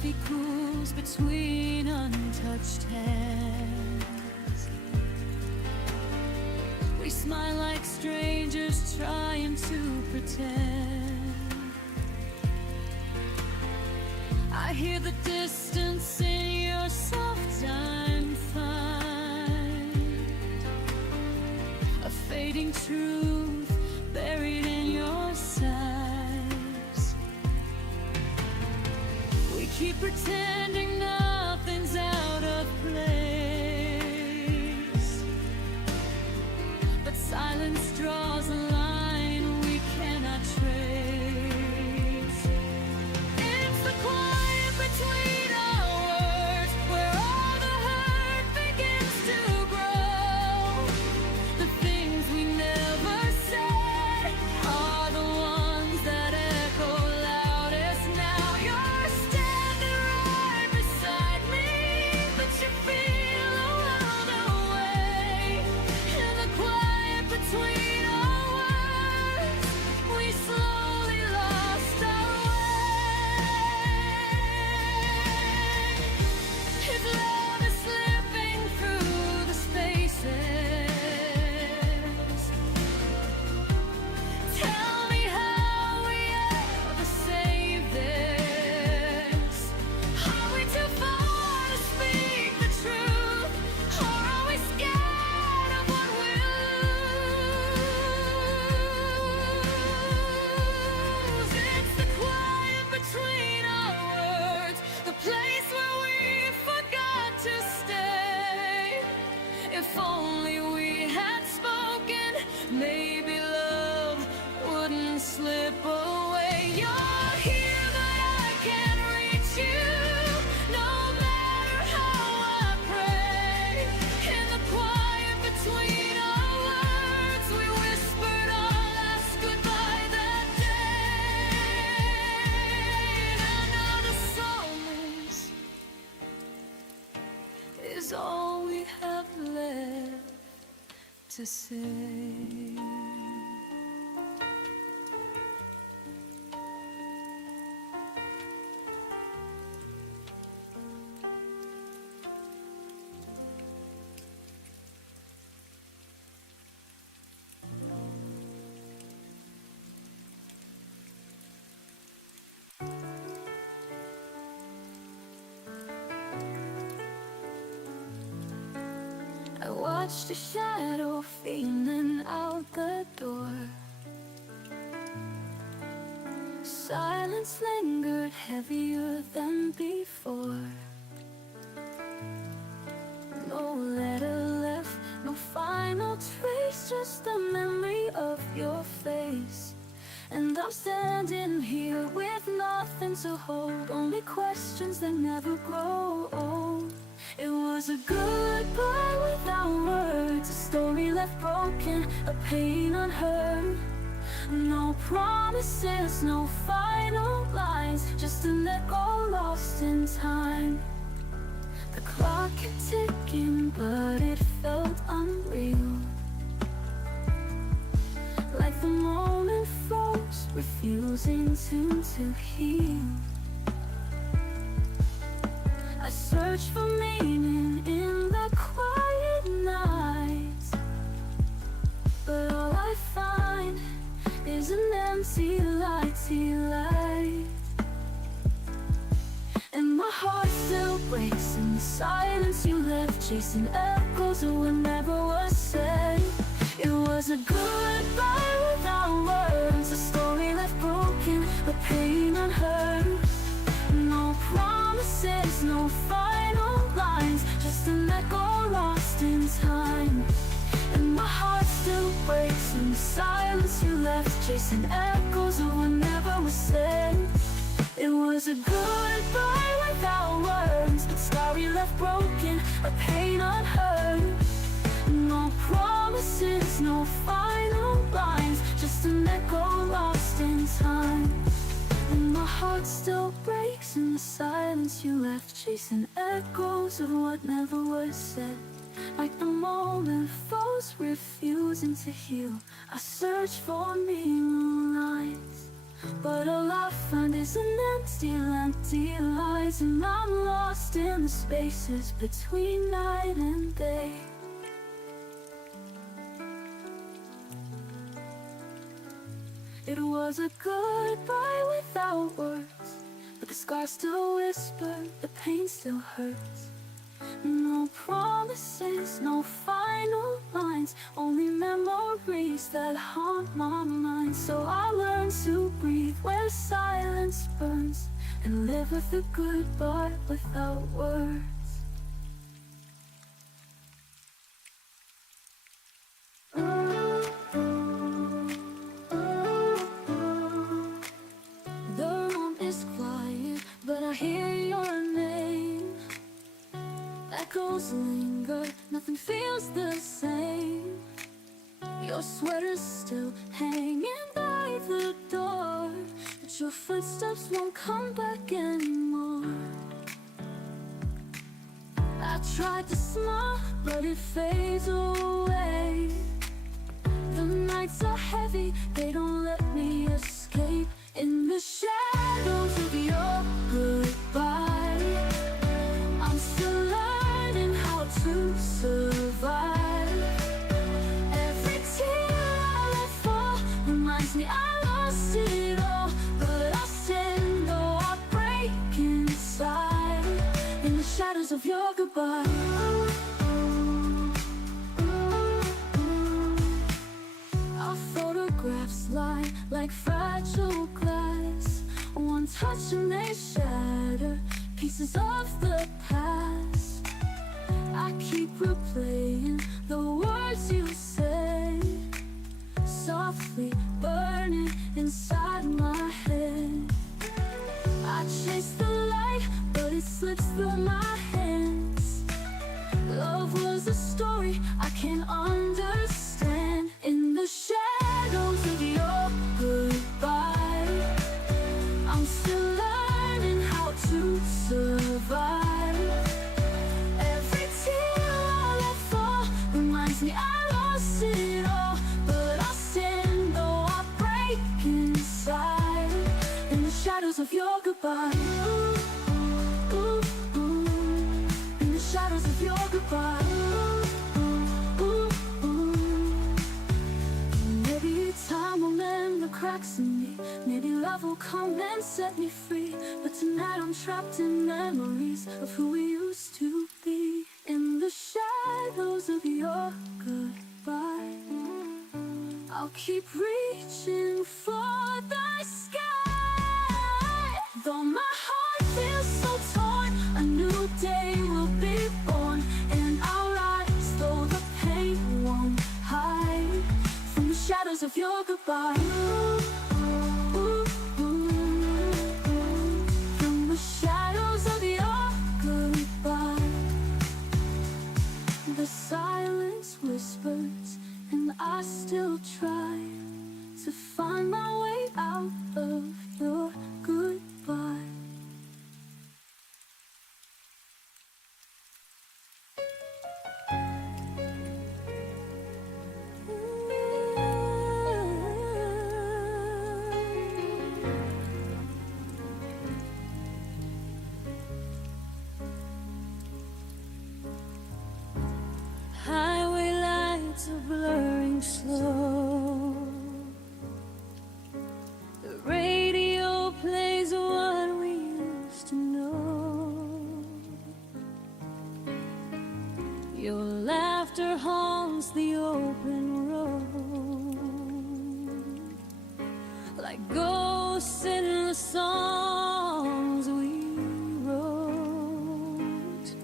coffee cools between untouched hands. We smile like strangers trying to pretend. I hear the distance in your soft I'm fine. A fading truth buried in your sighs. We keep pretending nothing's out of place, but silence draws a line we cannot trace. It's the quiet between our words where all the hurt begins to grow. The things we never said are the ones that echo loudest now. You're standing right beside me, but you feel a world away. In the quiet between our words, we slowly lost our way. If love is slipping through the spaces, tell me how we ever save this. Are we too far to speak the truth, or are we scared of what we'll lose? It's the quiet between our words, the place where we forgot to stay. If only we had spoken, maybe love wouldn't slip away. You're here, but I can't reach you, no matter how I pray. In the quiet between our words, we whispered our last goodbye that day. And now the silence is all we have left to say. I watched a shadow feeling out the door. Silence lingered heavier than before. No letter left, no final trace, just a memory of your face. And I'm standing here with nothing to hold, only questions that never grow old. It was a goodbye without words, a story left broken, a pain unheard. No promises, no final lines, just an echo lost in time. The clock kept ticking, but it felt unreal. Like the moment froze, refusing to heal. I search for meaning in the quiet nights, but all I find is an empty light. And my heart still breaks in the silence you left, chasing echoes of what never was said. It was a goodbye without words, a story left broken, a pain unheard. No promises, no final lines, just an echo lost in time. And my heart still breaks in the silence you left, chasing echoes of what never was said. It was a goodbye without words, a story left broken, a pain unheard. No promises, no final lines, just an echo lost in time. And my heart still breaks in the silence you left, chasing echoes of what never was said. Like the moment falls, refusing to heal, I search for meaning lines, but all I find is an empty lies, and I'm lost in the spaces between night and day. It was a goodbye without words, but the scars still whisper, the pain still hurts. No promises, no final lines, only memories that haunt my mind. So I learned to breathe where silence burns, and live with a goodbye without words. The room is quiet, but I hear your name. Echoes linger, nothing feels the same. Your sweater's still hanging by the door, but your footsteps won't come back anymore. I tried to smile, but it fades away. The nights are heavy, they don't let me escape. In the shadows of your goodbye, I'm still learning how to survive. Every tear I let fall reminds me I lost it all, but I stand though I break inside. In the shadows of your goodbye, our photographs lie like fragile glass. One touch and they shatter, pieces of the past. I keep replaying the words you say, softly burning inside my head. I chase the light, but it slips through my hands. Love was a story I can't understand. In the shadows of your goodbye, I'm still learning how to survive. Every tear I let fall reminds me I lost it all, but I stand though I break inside. In the shadows of your goodbye, ooh, ooh, ooh. In the shadows of your goodbye, ooh, ooh, ooh. Maybe time will mend the cracks in me, maybe love will come and set me free. But tonight I'm trapped in memories of who we used to be. In the shadows of your goodbye, I'll keep reaching for the sky. Though my heart feels so torn, a new day will be born, and I'll rise though the pain won't hide. From the shadows of your goodbye, ooh, ooh, ooh. From the shadows of your goodbye, the silence whispers, and I still try to find my way out of your goodbye. Highway lights are blurring slow. The radio plays what we used to know. Your laughter haunts the open road, like ghosts in the songs we wrote.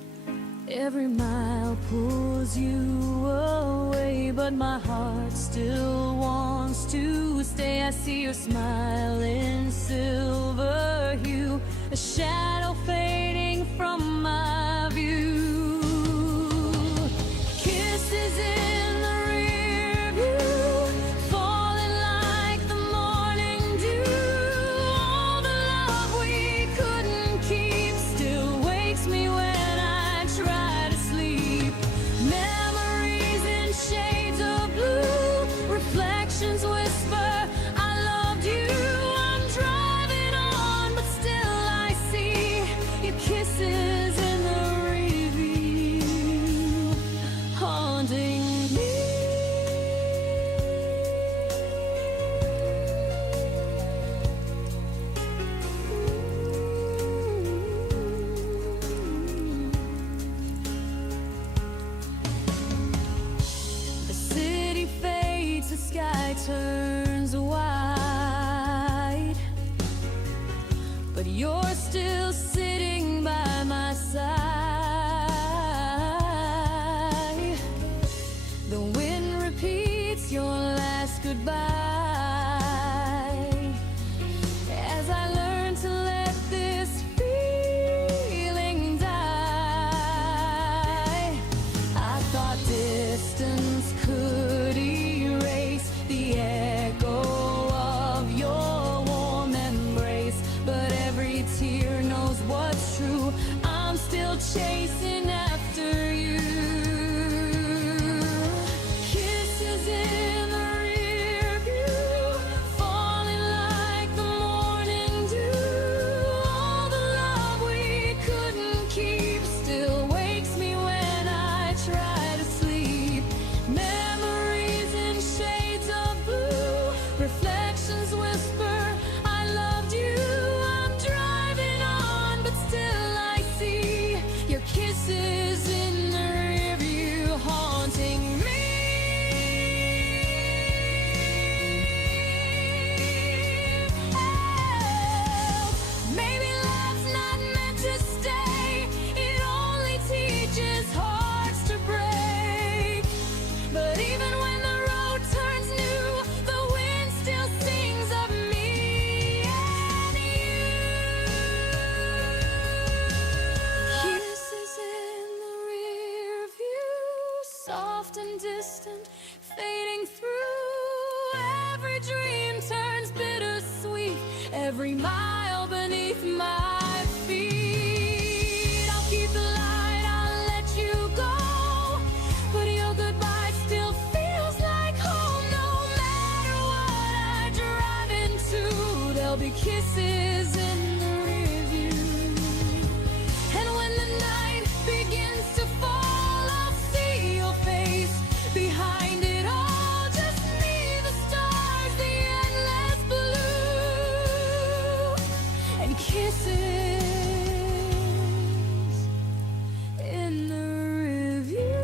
Every mile pulls you away, but my heart still wants to stay. I see your smile in silver hue, a shadow fading from my view. Kisses in the rear view, falling like the morning dew. All the love we couldn't keep still wakes me when I try to sleep. Memories in shades of blue, reflections whisper I loved you. I'm driving on, but still chasing after you. Kisses in the rear view, falling like the morning dew. All the love we couldn't keep still wakes me when I try to sleep. Memories in shades of blue, reflections whisper, I loved you. I'm driving on, but still I see your kisses in the rear view haunting me. Oh, maybe love's not meant to stay. It only teaches hearts to break. But even when the road turns new, the wind still sings of me and you. Kisses in the rear view, soft and distant, fading through. Every dream turns bittersweet, every mile beneath my feet. I'll keep the light, I'll let you go, but your goodbye still feels like home. No matter what I drive into, there'll be kisses in the rear view. And when the night begins to fall, I'll see your face behind it all. Just me, the stars, the endless blue, and kisses in the review.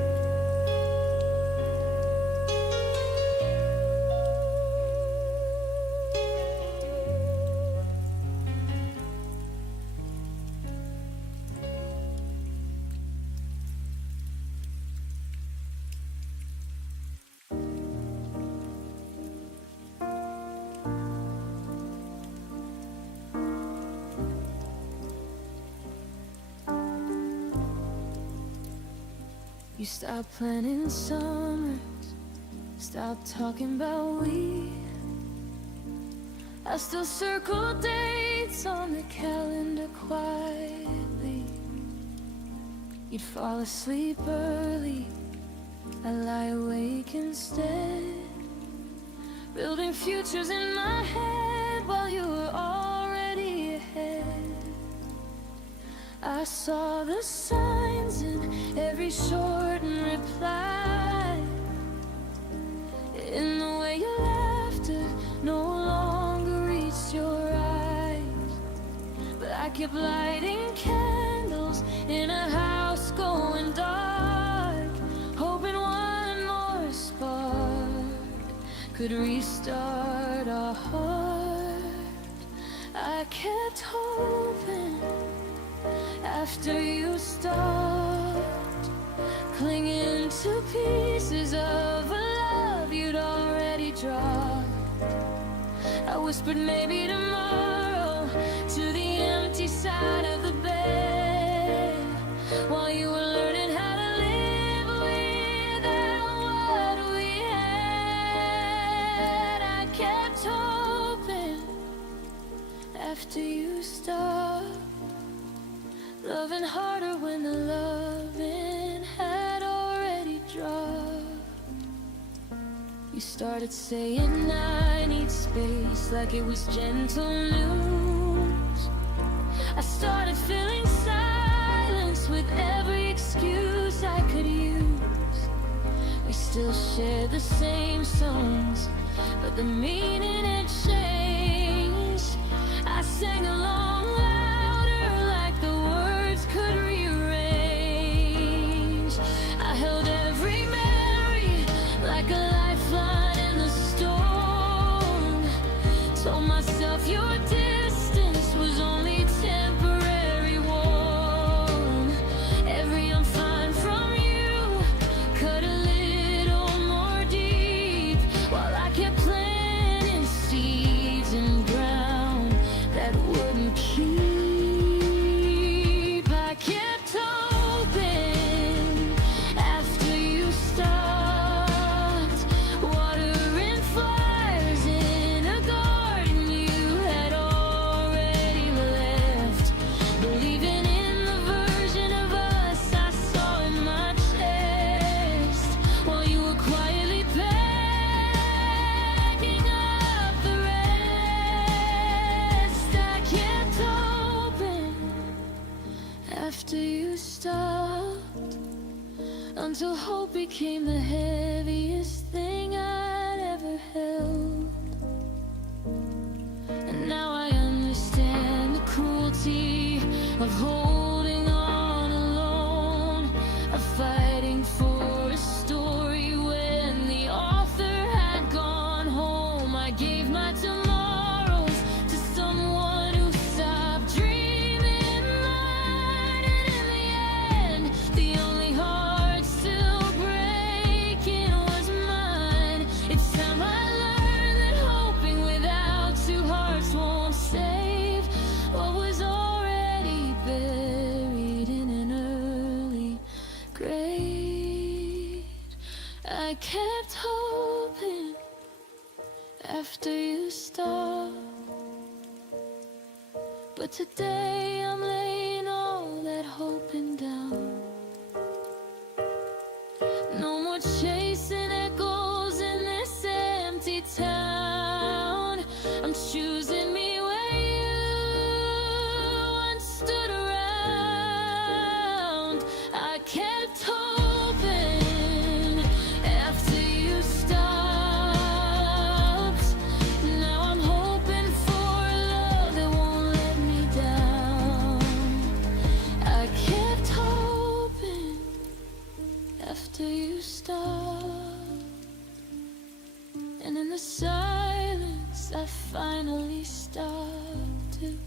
You stop planning summers, stop talking about we. I still circle dates on the calendar quietly. You'd fall asleep early, I lie awake instead, building futures in my head while you were already ahead. I saw the signs in every shortened reply, in the way your laughter no longer reached your eyes. But I kept lighting candles in a house going dark, hoping one more spark could restart our heart. I kept hoping after you stopped clinging to pieces of a love you'd already dropped. I whispered maybe tomorrow to the empty side of the bed, while you were learning how to live without what we had. I kept hoping after you stopped loving harder when the loving had already dropped. You started saying I need space like it was gentle news. I started filling silence with every excuse I could use. We still share the same songs, but the meaning had changed. I sang along louder like the words could rearrange. I held every memory like a lifeline in the storm. Told myself your distance was only temporary warm. Every I'm fine from you cut a little more deep, while I kept planting seeds in ground that wouldn't keep. I kept hoping after you stopped watering flowers in a garden you had already left. after you stopped, until hope became the heaviest thing I'd ever held. And now I understand the cruelty of holding on alone, of fighting for a story when the author had gone home. I gave my tomorrows to someone who stopped dreaming mine, and in the end, the only heart still breaking was mine. It's time I learned that hoping without two hearts won't save what was already buried in an early grave. I kept hoping after you stopped, but today I'm laying all that hoping down. No more chasing echoes in this empty town. I'm choosing me where you once stood around. I kept hoping after you stopped. Now I'm hoping for a love that won't let me down. I kept hoping after you stopped, and in the silence I finally stopped to.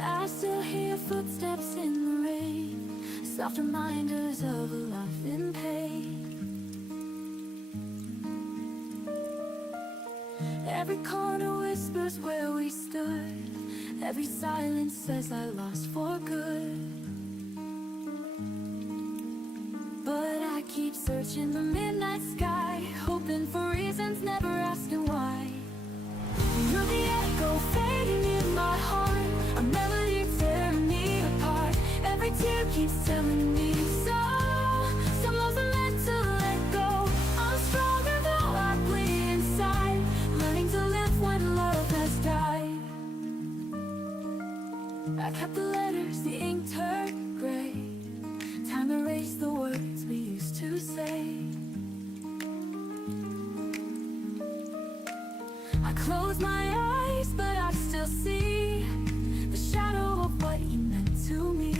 I still hear footsteps in the rain, soft reminders of a life in pain. Every corner whispers where we stood, every silence says I lost for good. But I keep searching the midnight sky, hoping for reasons, never asking why. You're the echo fading in my heart, a melody tearing me apart. Every tear keeps telling me so. Some loves are meant to let go. I'm stronger though I bleed inside, learning to live when love has died. I kept the letters, the ink turned gray. Time erased the words we used to say. I close my eyes, but I still see the shadow of what you meant to me.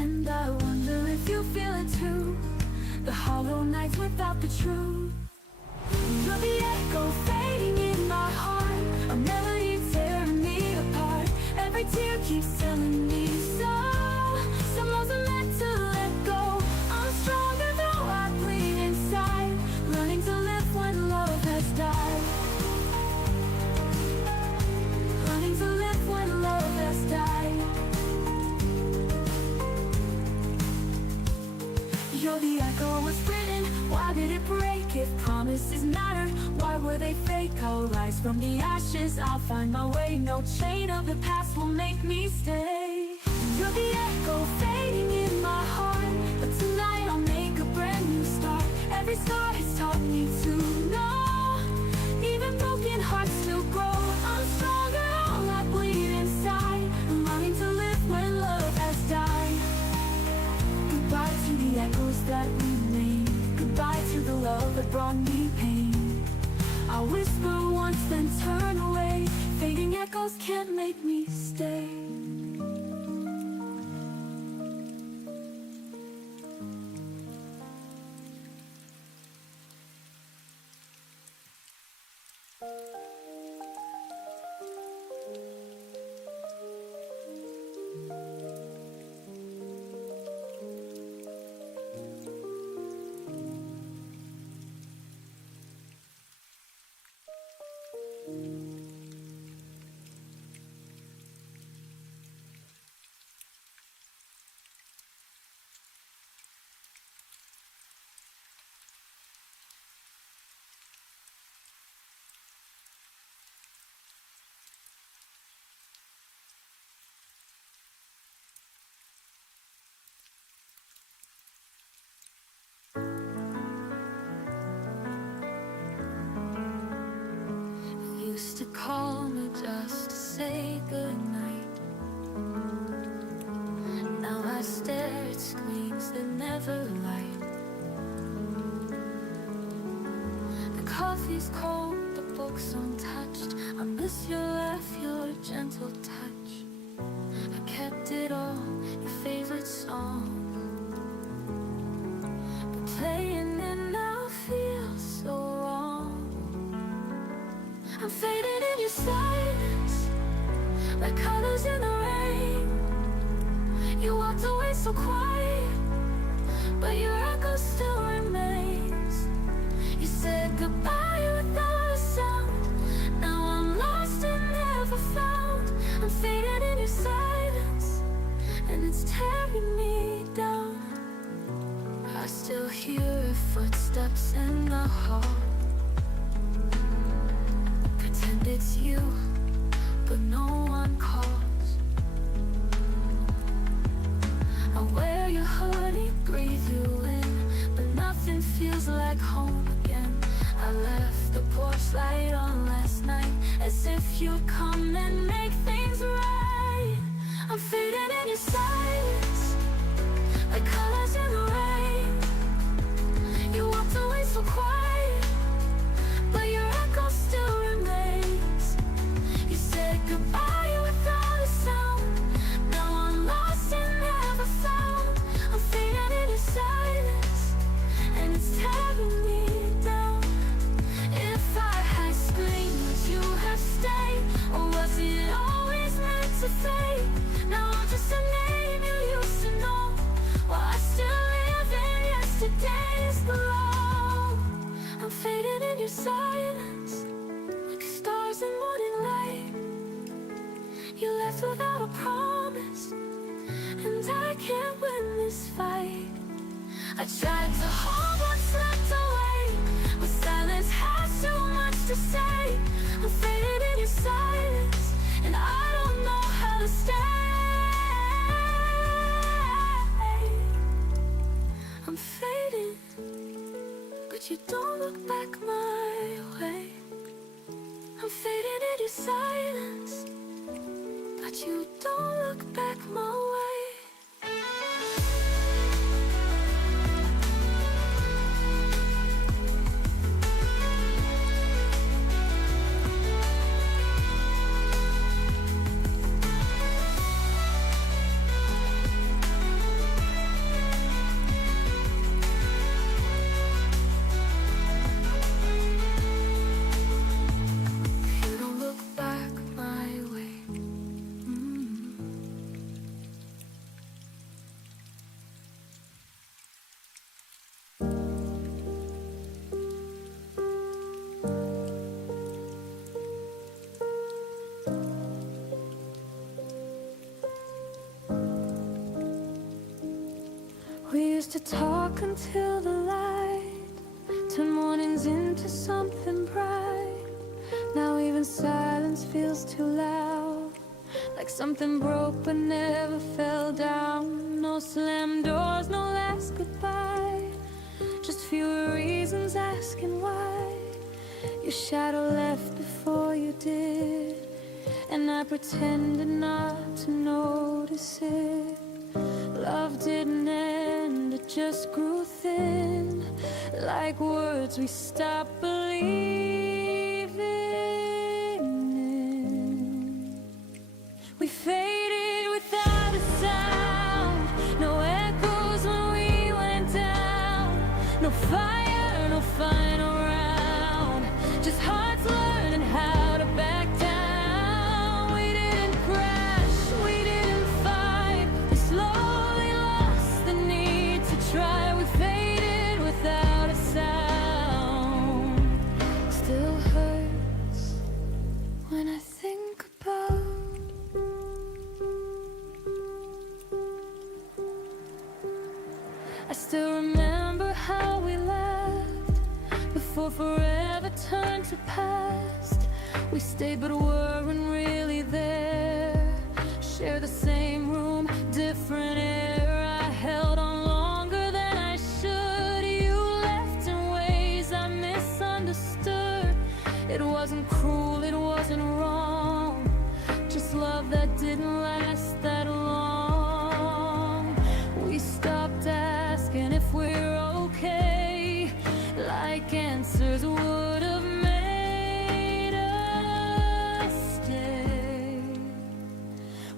And I wonder if you feel it too, the hollow nights without the truth. You're the echo fading in my heart, a melody tearing me apart. Every tear keeps telling me so. Some loves are meant to let go. I'm stronger though I bleed inside, learning to live when love has died. Learning to live when love has died. You're the echo was written, why did it break? If promises matter, why were they fake? I'll rise from the ashes, I'll find my way. No chain of the past will make me stay. You're the echo fading in my heart, but tonight I'll make a brand new start. Every star has taught me to know, even broken hearts still grow. I'm stronger, all I bleed inside, I'm learning to live when love has died. Goodbye to the echoes that remain, goodbye to the love that brought me pain. I'll whisper once then turn away, fading echoes can't make me stay. used to call me just to say goodnight. Now I stare at screens that never light. The coffee's cold, the book's untouched. I miss your laugh, your gentle touch. I kept it all, your favorite song. But playing it now feels so wrong. I'm faded in your silence, like colors in the rain. You walked away so quiet, but your echo still remains. You said goodbye without a sound. Now I'm lost and never found. I'm faded in your silence, and it's tearing me down. I still hear footsteps in the hall. Pretend it's you, but no one calls. I wear your hoodie, breathe you in, but nothing feels like home again. I left the porch light on last night, as if you'd come and make things right. I'm faded in your silence, like colors in the rain. You walked away so quiet, but your echo still remains. You said goodbye without a sound. Now I'm lost and never found. I'm faded in your silence, and it's tearing me down. If I had screamed, would you have stayed? Or was it always meant to fade? Now I'm just a name you used to know, while I still live in yesterday's glow. I'm faded in your silence, like stars in morning light. You left without a promise, and I can't win this fight. I tried to hold what's slipped away, but silence has too much to say. I'm faded in your silence, and I don't know how to stay. I'm fading, but you don't look back my way. I'm fading in your silence, but you don't look back my way. You don't look back my way. We used to talk until the light turned mornings into something bright. Now even silence feels too loud, like something broke but never fell down. No slammed doors, no last goodbye, just fewer reasons asking why. Your shadow left before you did, and I pretended not to notice it. Love didn't end, it just grew thin, like words we stopped believing in. We faded without a sound, no echoes when we went down. No fire, no final round, just hearts learning how to back down. We didn't crash, we didn't fight, we slowly lost the need to try. We faded without a sound. Still hurts when I think about I still remember how we laughed before forever turned to past. We stayed but weren't really there. Share the same room, different air. I held on longer than I should. You left in ways I misunderstood. It wasn't cruel, it was like answers would have made us stay.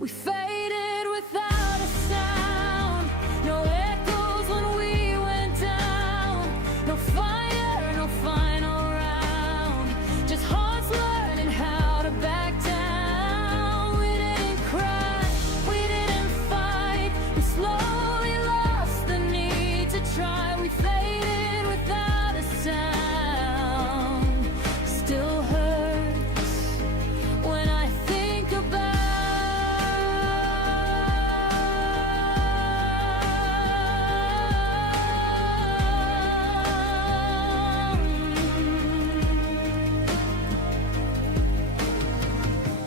We faded without a sound, no echoes when we went down, no fire, no final round, just hearts learning how to back down. We didn't cry, we didn't fight, we slowly lost the need to try. We faded without a sound, still hurts when I think about.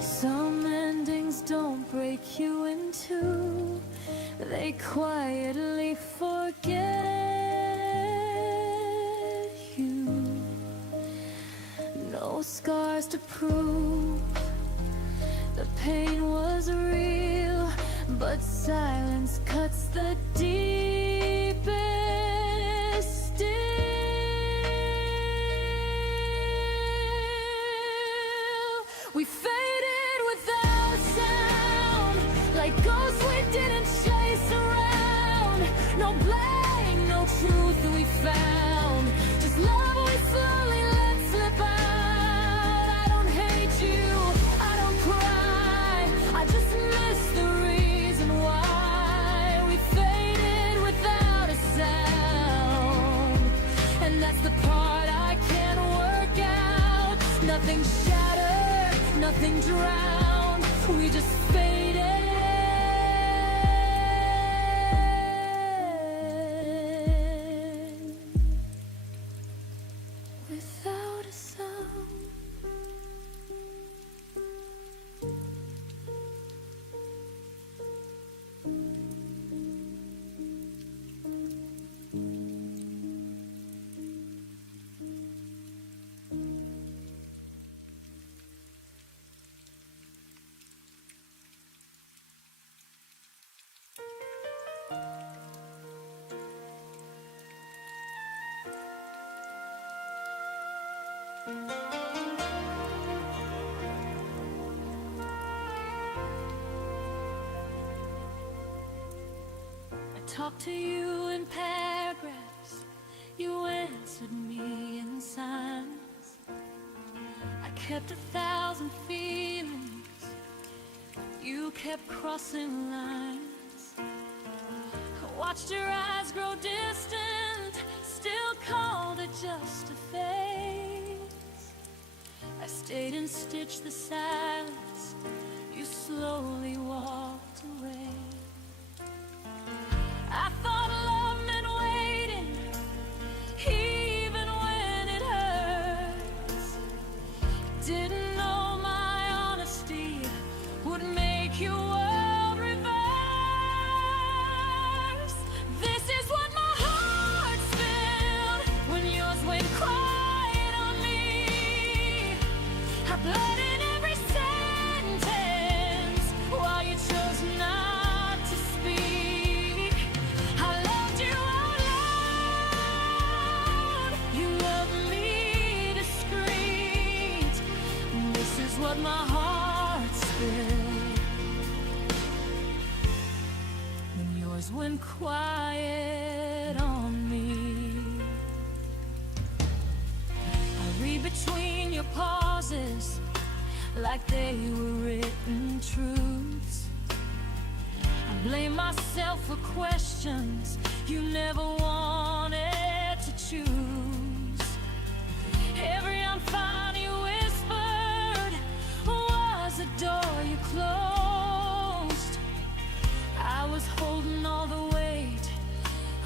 Some endings don't break you in two, they quietly forget you. No scars to prove the pain was real, but silence cuts the deepest still. We faded without a sound, like ghosts we didn't chase around. No blame, no truth we found, just love we slowly let slip out. I don't hate you, I don't cry, I just miss the reason why. We faded without a sound, and that's the part I can't work out. Nothing shattered, nothing drowned, we just faded without a sound. I talked to you in paragraphs, you answered me in signs. I kept 1,000 feelings, you kept crossing lines. I watched your eyes grow distant, still called it just a phase. I stayed and stitched the silence, you slowly walked away. I thought love meant waiting, even when it hurts. Didn't know my honesty would make your world reverse. This is what my heart's filled when yours went quiet on me. I bled in every sentence while you chose not to speak. I loved you out loud, you loved me discreet. This is what my heart's filled when yours went quiet on me. I read between your pauses like they were written truths. I blame myself for questions you never wanted to choose. Every unfound you whispered was a door you closed. I was holding all the weight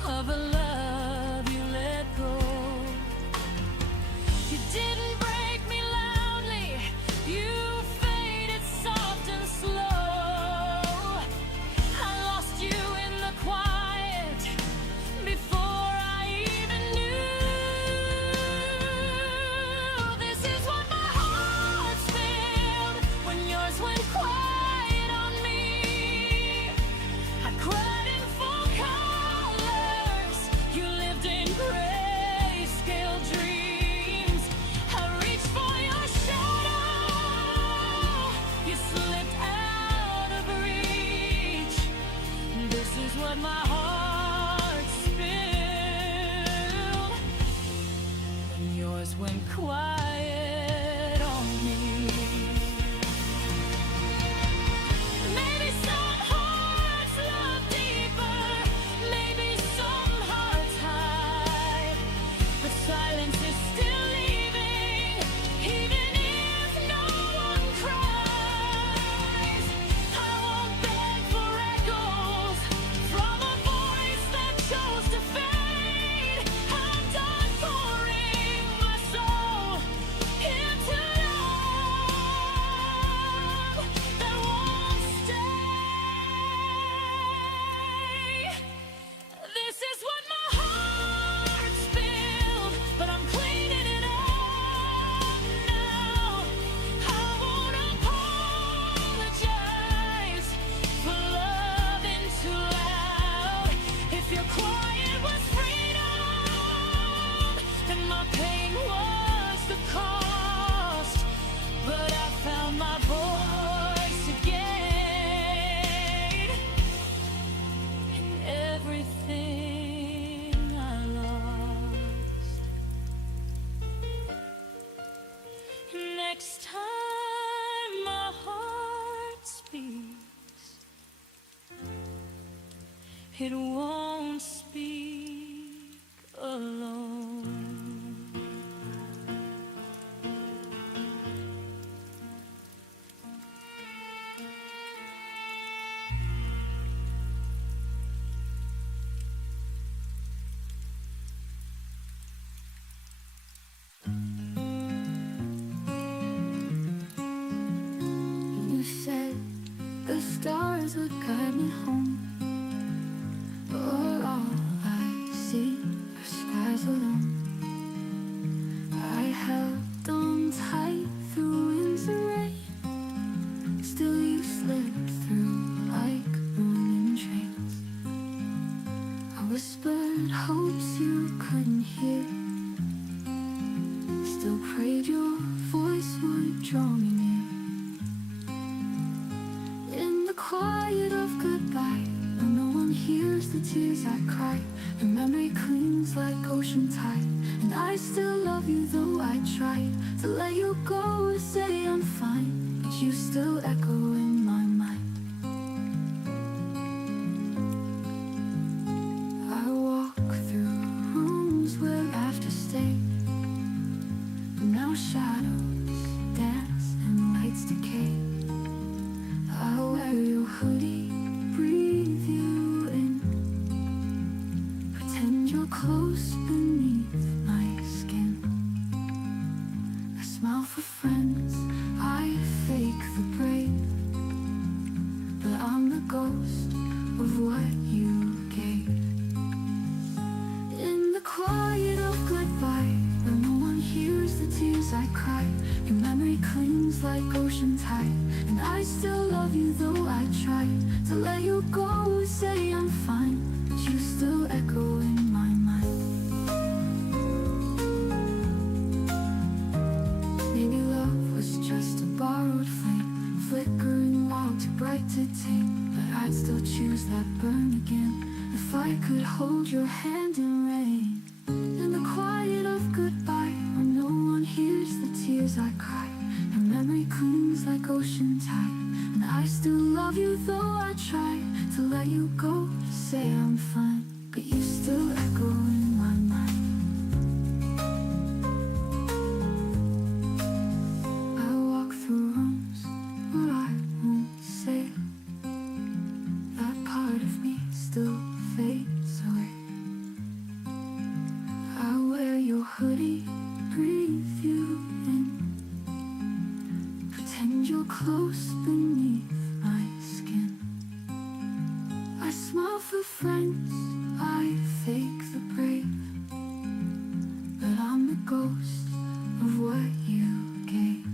of a love you let go. You didn't break me loudly, you faded soft and slow. I lost you in the quiet before it won't speak alone. You said the stars would guide me home, but all I see are skies alone. I held on tight through winds and rain, still you slipped through like morning trains. I whispered hopes you couldn't hear, still prayed your voice would draw me near. In the quiet of goodbye, when no one hears the tears I cry, your memory clings like ocean tide, and I still love you though I tried to let you go and say I'm fine, but you still echo in my mind. I walk through rooms where laughter stayed, but now shadows dance and lights decay. I wear your hoodie, breathe you in, pretend you're close beneath my skin. I smile for friends, I fake the brave, but I'm the ghost of what you gave. In the quiet of goodbye, where no one hears the tears I cry, your memory clings like ocean tide, and I still love you though I tried to let you go and say I'm fine, but you still echo in my mind. Maybe love was just a borrowed flame, flickering while too bright to tame, but I'd still choose that burn again if I could hold your hand in rain. In the quiet of goodbye, when no one hears the tears I cry, your memory clings like ocean tide, and I still love you though I try to let you go, say I'm fine, but you still echo in my mind. I walk through rooms where I won't say that part of me still fades away. I wear your hoodie, breathe you in, pretend you're close beneath my skin. I smile for friends, I fake the brave, but I'm the ghost of what you gave.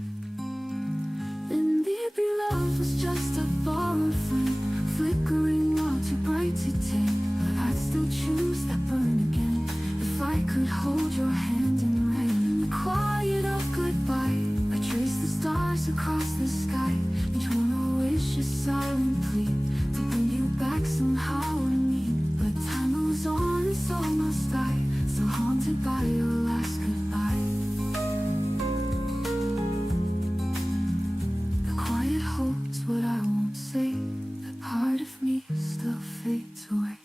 Then maybe love was just a borrowed flame, flickering while too bright to tame, but I'd still choose that burn again if I could hold your hand in rain. In the quiet of goodbye, I trace the stars across the sky, each one a wish, a silent plea to bring you back somehow with me. But time moves on and so must I, still haunted by your last goodbye. The quiet holds what I won't say, that part of me still fades away.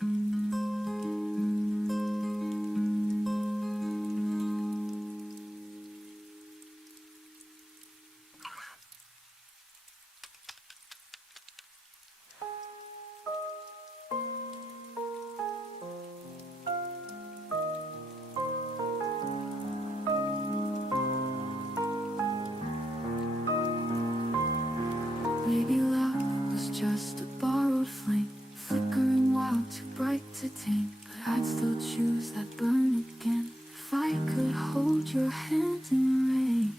Maybe love was just a borrowed flame, flickering while too bright to tame, but I'd still choose that burn again if I could hold your hand in rain.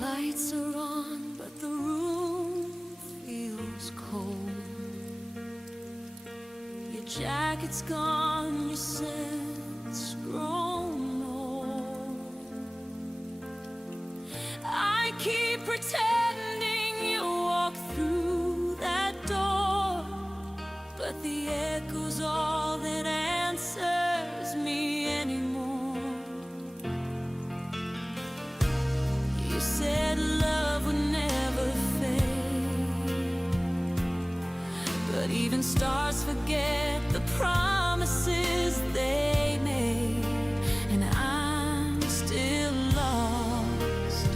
Lights are on, but the room feels cold. Your jacket's gone, your scent's grown old. pretending you walk through that door, but the echo's all that answers me anymore. You said love would never fade, but even stars forget the promises they made, and I'm still lost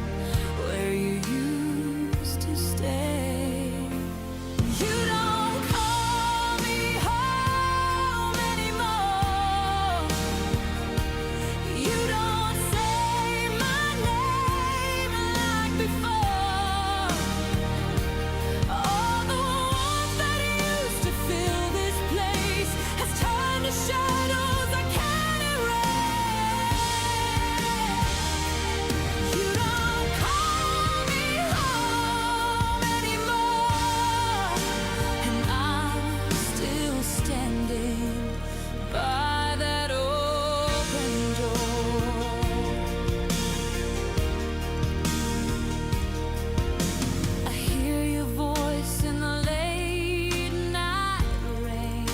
where you used to stay. You don't call me home anymore. You don't say my name like before. All the warmth that used to fill this place has turned to shadows I can't erase. You don't call me home anymore, and I'm still standing by that open door. I hear your voice in the late night rain,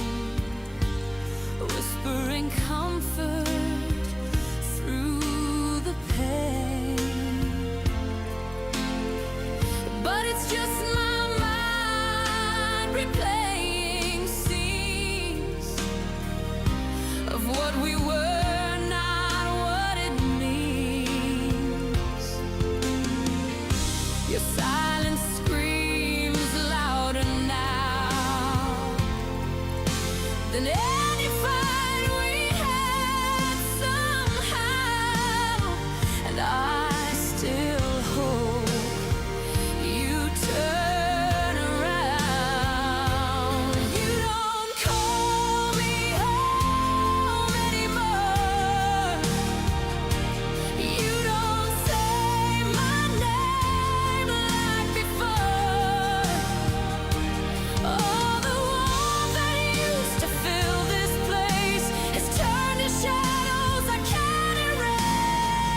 whispering comfort through the pain. But it's just my mind replaying scenes of what we were, not what it means. Your silence screams louder now than any fight we had somehow, and I still hope you turn around. You don't call me home anymore. You don't say my name like before. All the warmth that used to fill this place has turned to shadows I can't erase.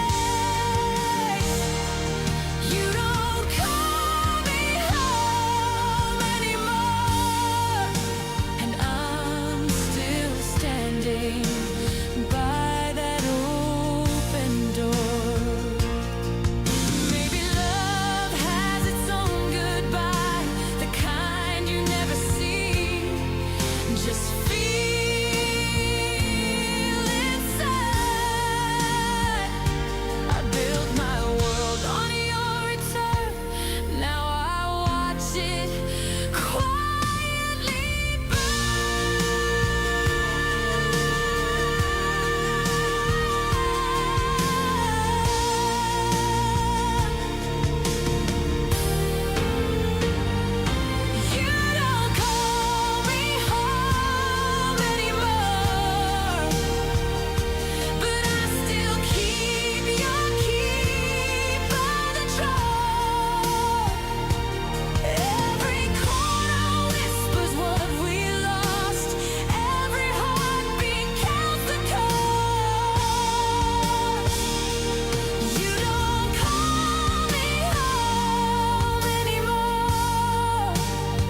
You don't call me home anymore, and I'm still standing by that open door. Maybe love has its own goodbye, the kind you never see. Just feel inside. I built my world on your return. Now I watch it quietly You don't call me home anymore, but I still keep your key by the drawer. Every corner whispers what we lost. Every heartbeat counts the cost. You don't call me home anymore,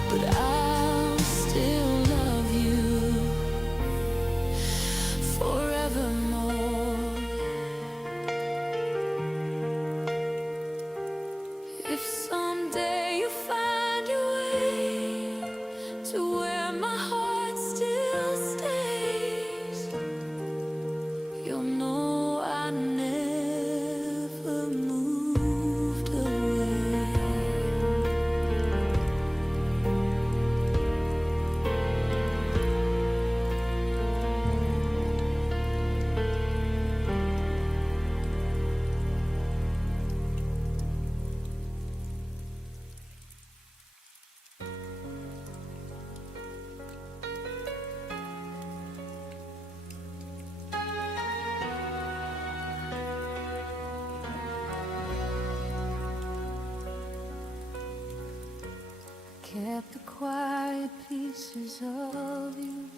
but I'll still love you forevermore. If someday you find your way to where my heart still stays, you'll know I never moved away. Kept the quiet pieces of you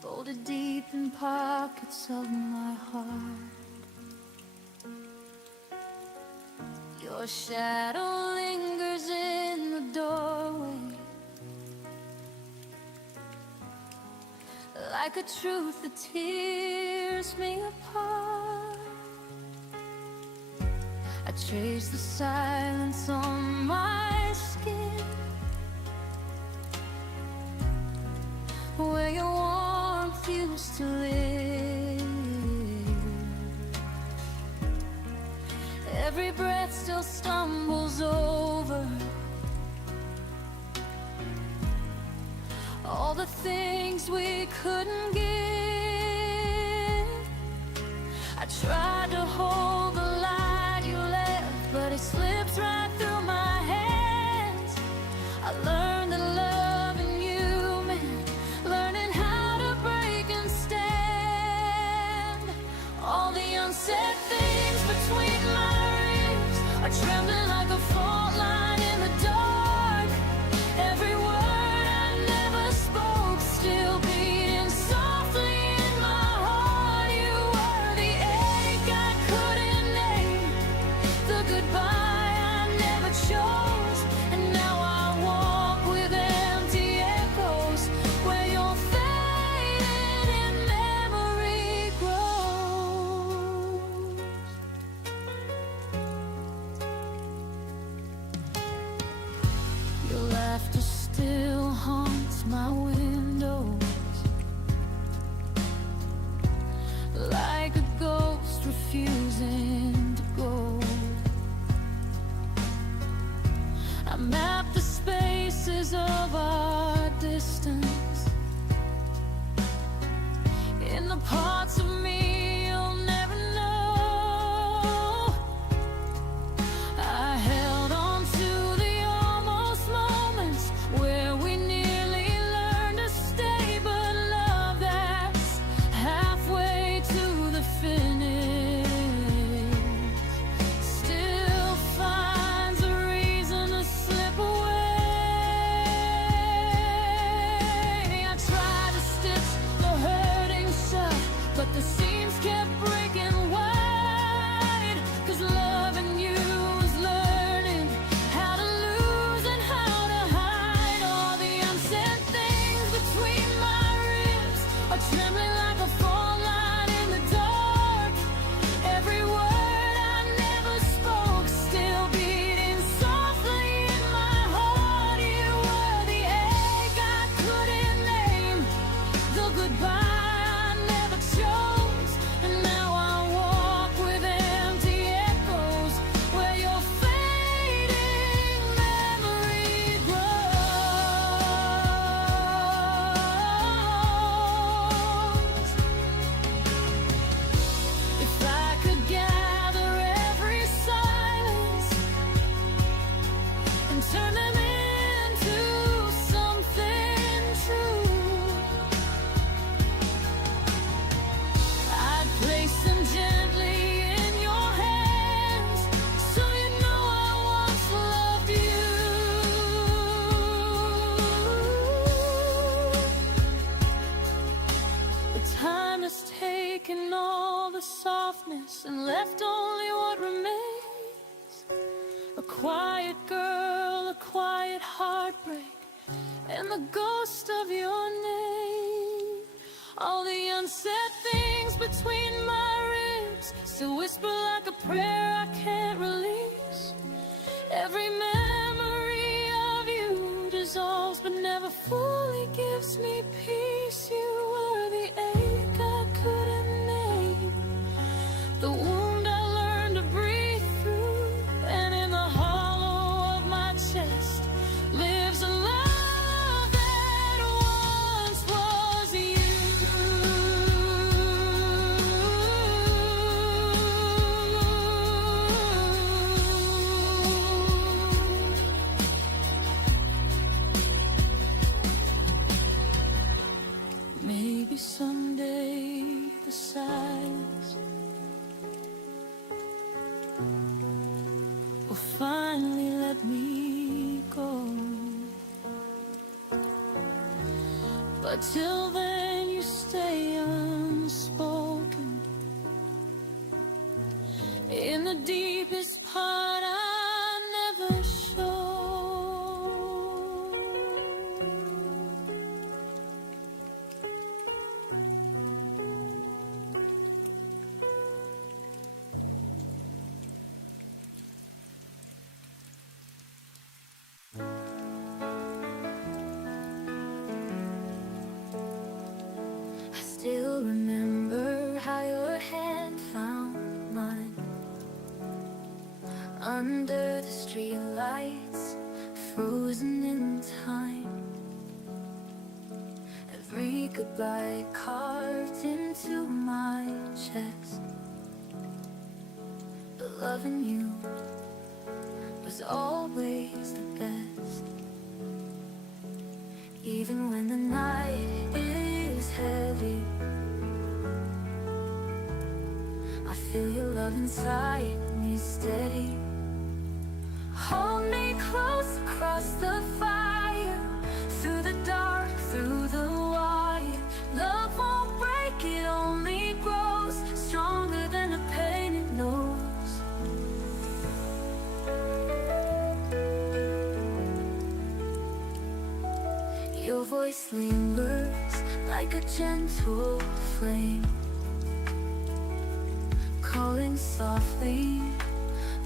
folded deep in pockets of my heart. Your shadow lingers in the doorway, like a truth that tears me apart. I trace the silence on my skin, where your warmth used to live. Every breath still stumbles over all the things we couldn't give. I tried to hold the light you left, but it slips right through my hands. I learned that loving you meant learning how to break and stand. All the unsaid things between my ribs are trembling like a fault line in the dark. Every word I never spoke still beating softly in my heart. You were the ache I couldn't name, the goodbye I never chose, and now I walk with empty echoes where you're fading and memory grows. Your laughter still haunts my windows, like a ghost refusing to go. I map the spaces of our distance in the parts of me you'll never know. I held on to the almost moments where we nearly learned to stay, but love that's halfway to the finish still finds a reason to slip away. I tried to stitch the hurting shut, but the seams kept breaking wide. 'Cause loving you was learning how to lose and how to hide. All the unsaid things between my ribs are trembling like a fault line in the dark. Every word I never spoke still beating softly in my heart. You were the ache I couldn't name, the goodbye I never chose, and now I walk with empty echoes where your fading memory grows. If I could gather every silence and turn them into something true, I'd place them gently in your hands, so you know I once loved you. But time has taken all the softness and left only what remains. A quiet girl, a quiet heartbreak, and the ghost of your name. All the unsaid things between my ribs still whisper like a prayer I can't release. Every memory of you dissolves but never fully gives me peace. You were the ache I couldn't name, the wound I learned to breathe through, and in the hollow of my chest lives a love that once was you. Maybe someday the silence will finally let me go. But till then you stay unspoken in the deepest part of under the streetlights, frozen in time. Every goodbye carved into my chest. But loving you was always the best. Even when the night is heavy, I feel your love inside me steady. Hold me close across the fire, through the dark, through the wire. Love won't break, it only grows stronger than the pain it knows. Your voice lingers like a gentle flame, calling softly,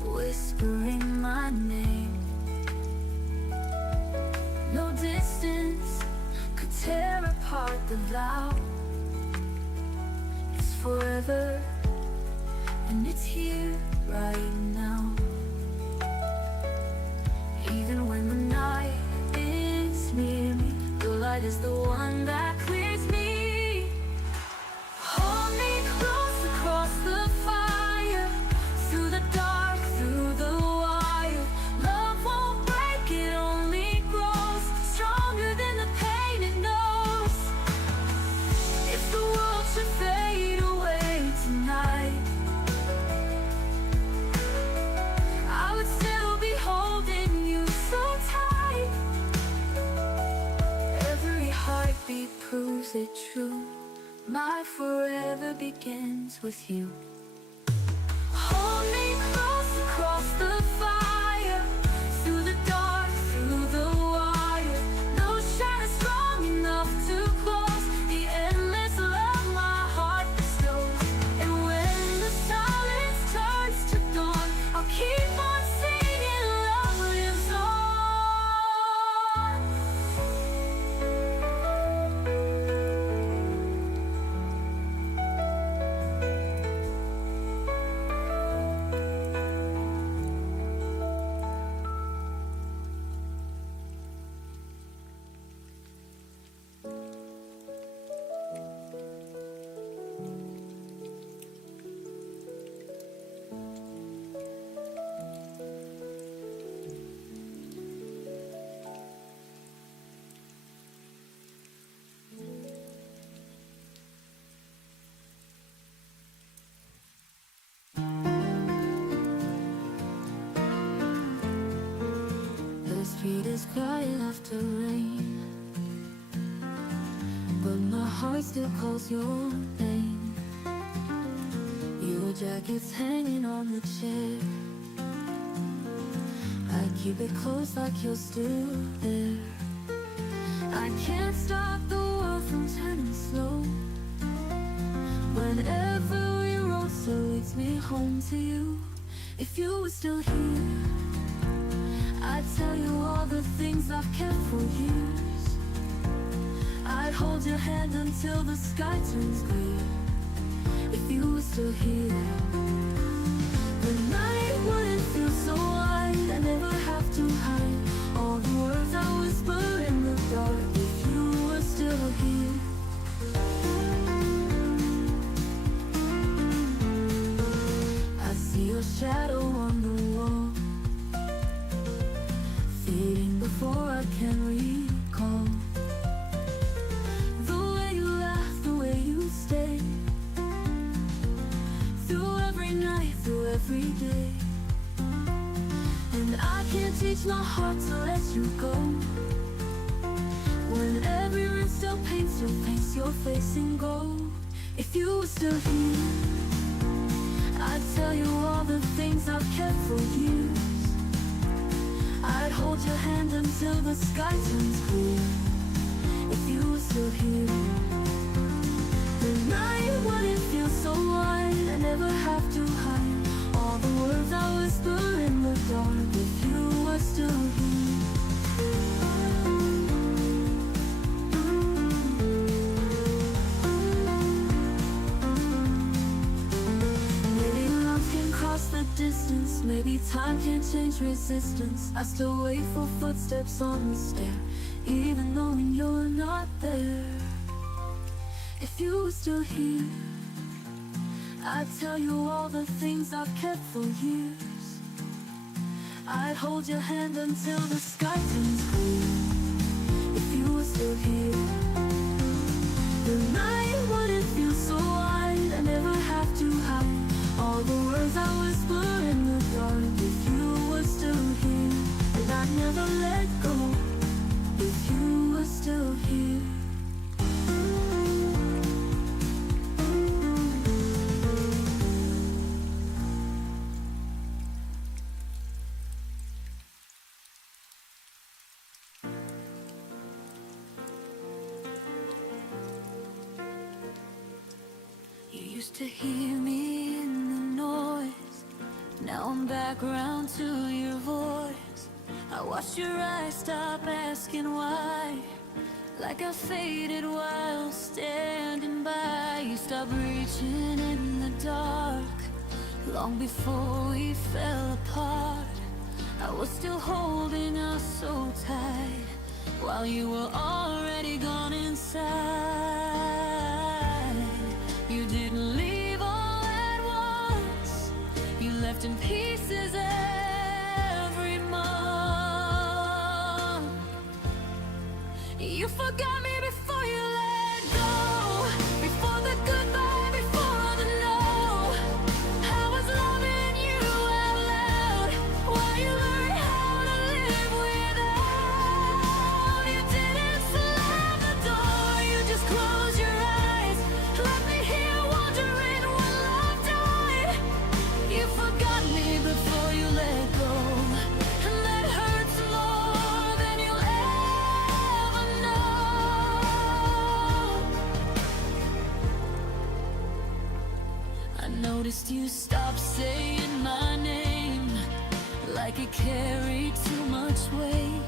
whispering my name. No distance could tear apart the vow. It's forever, and it's here right now. Even when the night is near me, your light is the one that clears me. Hold me close across the fire, through the dark, through the wire. Love won't break, it only grows stronger than the pain it knows. If the world should fade away tonight, I would still be holding you so tight. Every heartbeat proves it true. My forever begins with you. Hold me close across the fire, through the dark, through the wire. No shadow strong enough to close the endless love my heart bestows. And when the silence turns to dawn, I'll keep on singing, love lives on. The street is quiet after rain, but my heart still calls your name. Your jacket's hanging on the chair, I keep it close like you're still there. I can't stop the world from turning slow. Whenever your road still leads me home to you. If you were still here, I'd tell you all the things I've kept for years. I'd hold your hand until the sky turns clear. If you were still here, the night wouldn't feel so wide. I never have to hide all the words I whisper in the dark. If you were still here, I see your shadow on the wall, fading before I can recall. The way you laugh, the way you stay, through every night, through every day. And I can't teach my heart to let you go. When every room still paints your face in gold. If you were still here, I'd tell you all the things I've kept for years. I'd hold your hand until the sky turns clear. If you were still here, the night wouldn't feel so wide. I never have to hide all the words I whisper in the dark. If you were still here, maybe love can cross the distance. Maybe time can't change resistance. I still wait for footsteps on the stair, even knowing you're not there. If you were still here, I'd tell you all the things I've kept for years. I'd hold your hand until the sky turns clear. If you were still here, the night wouldn't feel so wide. I never have to hide all the words I whisper in the dark. If you were still here, and I'd never let go. If you were still here. You used to hear me in the noise. Now I'm back around to your voice. I watched your eyes stop asking why, like I faded while standing by. You stopped reaching in the dark, long before we fell apart. I was still holding us so tight, while you were already gone inside. You didn't leave all at once, you left in pieces every month. You forgot me before you let go, before the goodbye, before the no. I was loving you out loud, while you learned how to live without. You didn't slam the door, you just closed your eyes, left me here wondering when love died. You forgot me before you let go, and that hurts more than you'll ever know. I noticed you stopped saying my name, like it carried too much weight.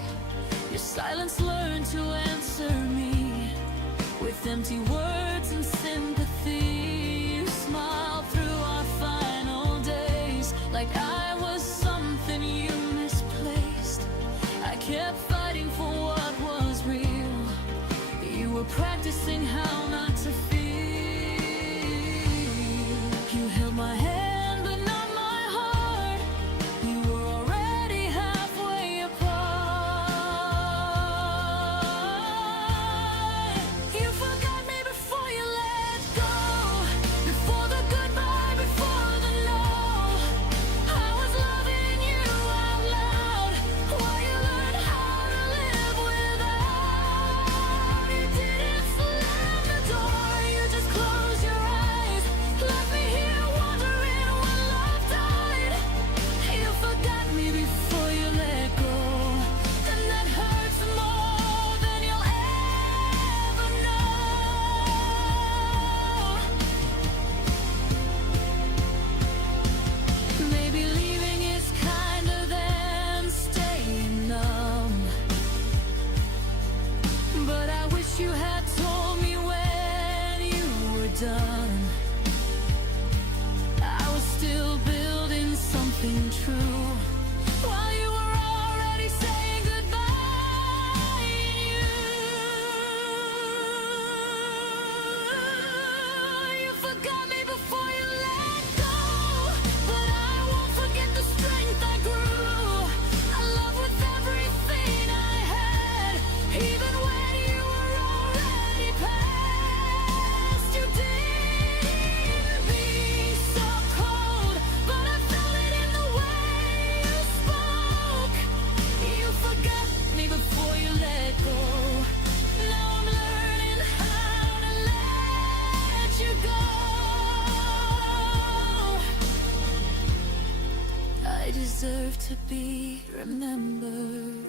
Your silence learned to answer me with empty words and sympathy. You smiled through our final days, like I was something you misplaced. I kept fighting for what was real. You were practicing how not to feel. You held my hand but not my heart. We were already halfway apart. You forgot me before you let go, before the goodbye, before the no. I was loving you out loud, while you learned how to live without. You didn't slam the door, you just closed your eyes, left me here wondering when love died. You forgot me before you let go, and that hurts more than you'll ever know. Maybe leaving is kinder than staying numb, but I wish you had told me when you were done. I was still building something true, while you were already saying goodbye. You forgot me before you let go, but I won't forget the strength I grew. I love with everything I had, even when you were already past. You didn't be so cold, but I felt it in the way you spoke. You forgot me before you let go. Now I'm learning how to let you go. I deserve to be remembered,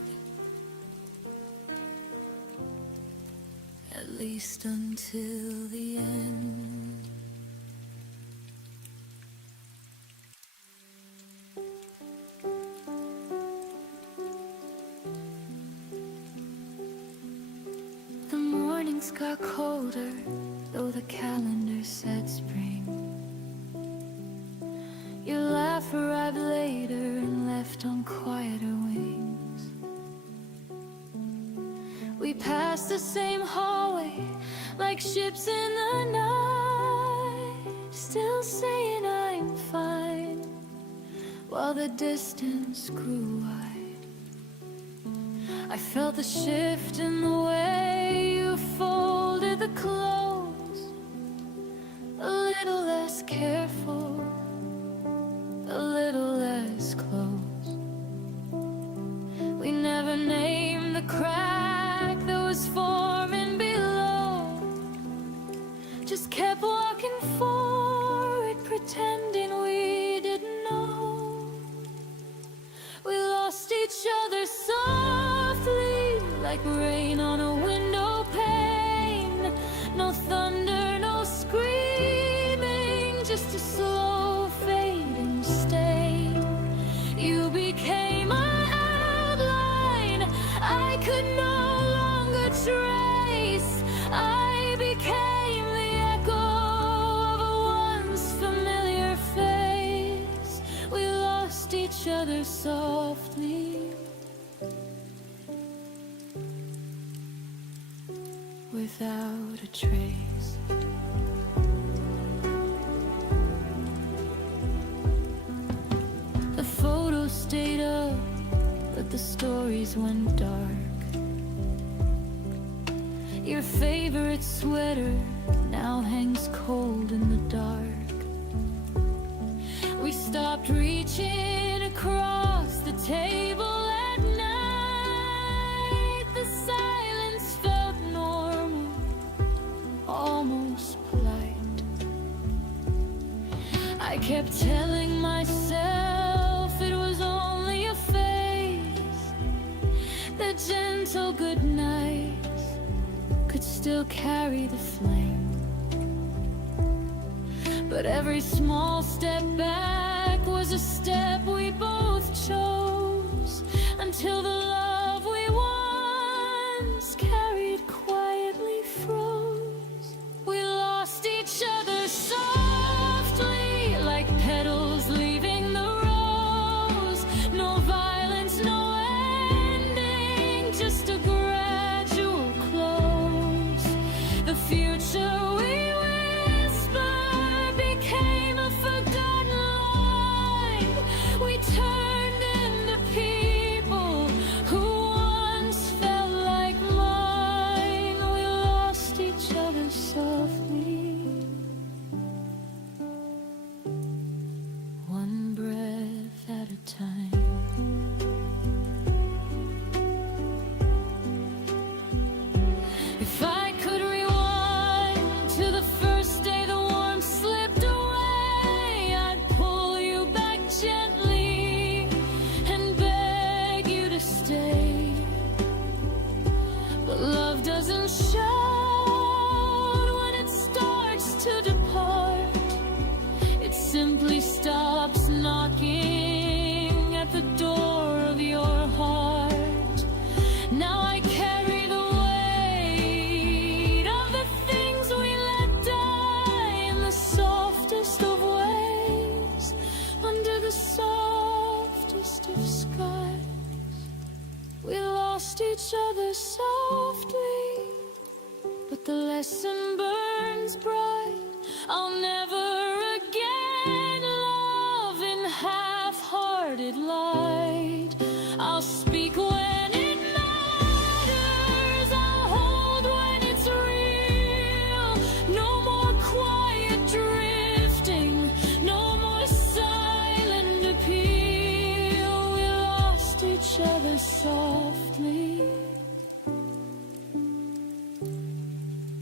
at least until the end. The mornings got colder, though the calendar said spring. Your laugh arrived later and left on quieter wings. We passed the same hallway like ships in the night, still saying I'm fine while the distance grew wide. I felt the shift in the way you folded the clothes, a little less careful, a little less close. We never named the crack that was forming below, just kept walking forward, pretending we didn't know. We lost each other softly, like rain on a window pane. No thunder, no screaming, just a slow fading stain. You became my outline I could no longer trace. I became the echo of a once familiar face. We lost each other softly, without a trace. The photos stayed up, but the stories went dark. Your favorite sweater now hangs cold in the dark. We stopped reaching across the table at night. The silence felt normal, almost polite. I kept telling myself it was only a phase, that gentle good nights could still carry the flame. But every small step back was a step we both chose, until the love we once carried quietly froze. We lost each other softly, like petals leaving the rose. No violence, no ending, just a gradual close. The future we whispered became a forgotten line. We turned into people who once felt like mine. We lost each other softly, one breath at a time. If I could rewind to the first day the warmth slipped away, I'd pull you back gently and beg you to stay. But love doesn't shout when it starts to depart. It simply stops knocking at the door of your heart. Now I carry the weight of the things we let die in the softest of ways, under the softest of skies. We lost each other softly, but the lesson burns bright. I'll never again love in half-hearted light. I'll speak when it matters, I'll hold when it's real. No more quiet drifting, no more silent appeal. We lost each other softly,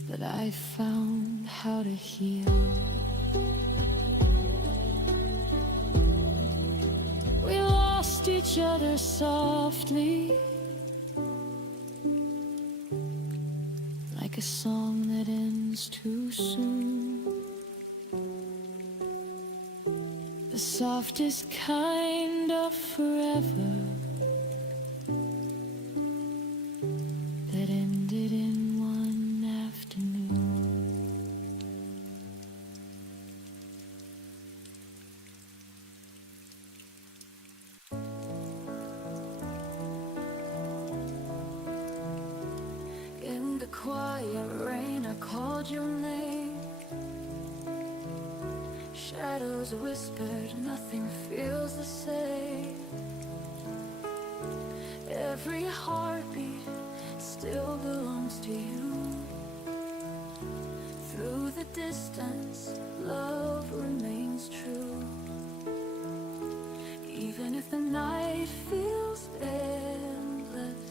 but I found how to heal. We lost each other softly, like a song that ends too soon. The softest kind of forever that ended in one afternoon. called your name. Shadows whispered, nothing feels the same. Every heartbeat still belongs to you. Through the distance, love remains true. Even if the night feels endless,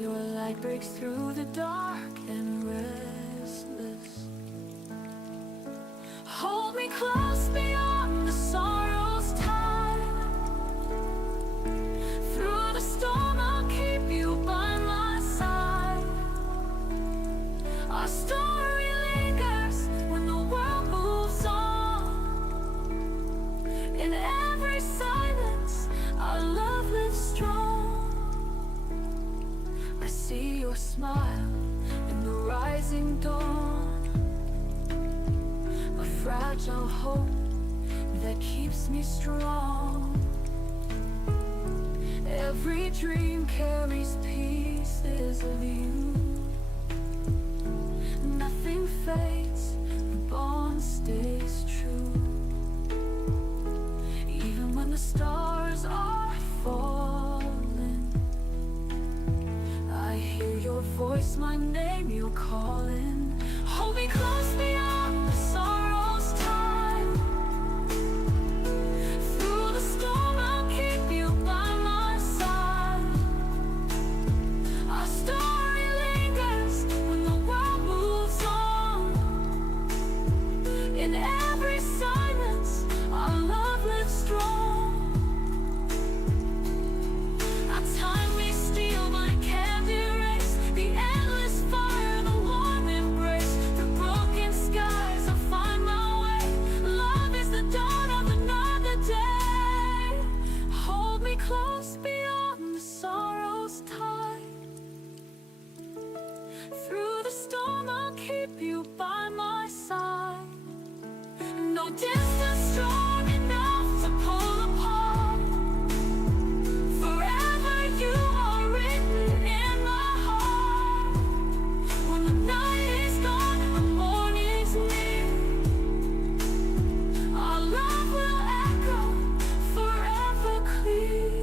your light breaks through the dark and restless. Hold me close beyond the sorrow's tide. Through the storm I'll keep you by my side. Our story lingers when the world moves on. In every silence our love lives strong. I see your smile in the rising dawn, a fragile hope that keeps me strong. Every dream carries pieces of you. Nothing fades, the bond stays true. Even when the stars are falling, I hear your voice, my name you're calling. Hold me close beyond the sorrow's time. Through the storm I'll keep you by my side. Our story lingers when the world moves on. In every silence our love lives strong. Our time may steal but it can't erase the endless fire, the warm embrace. Through broken skies I'll find my way. Love is the dawn of another day. Hold me close beyond the sorrow's tide. Through the storm I'll keep you by my side. No distance strong enough to pull apart. Forever you are written in my heart. When the night is gone and the morning's near, our love will echo forever clear.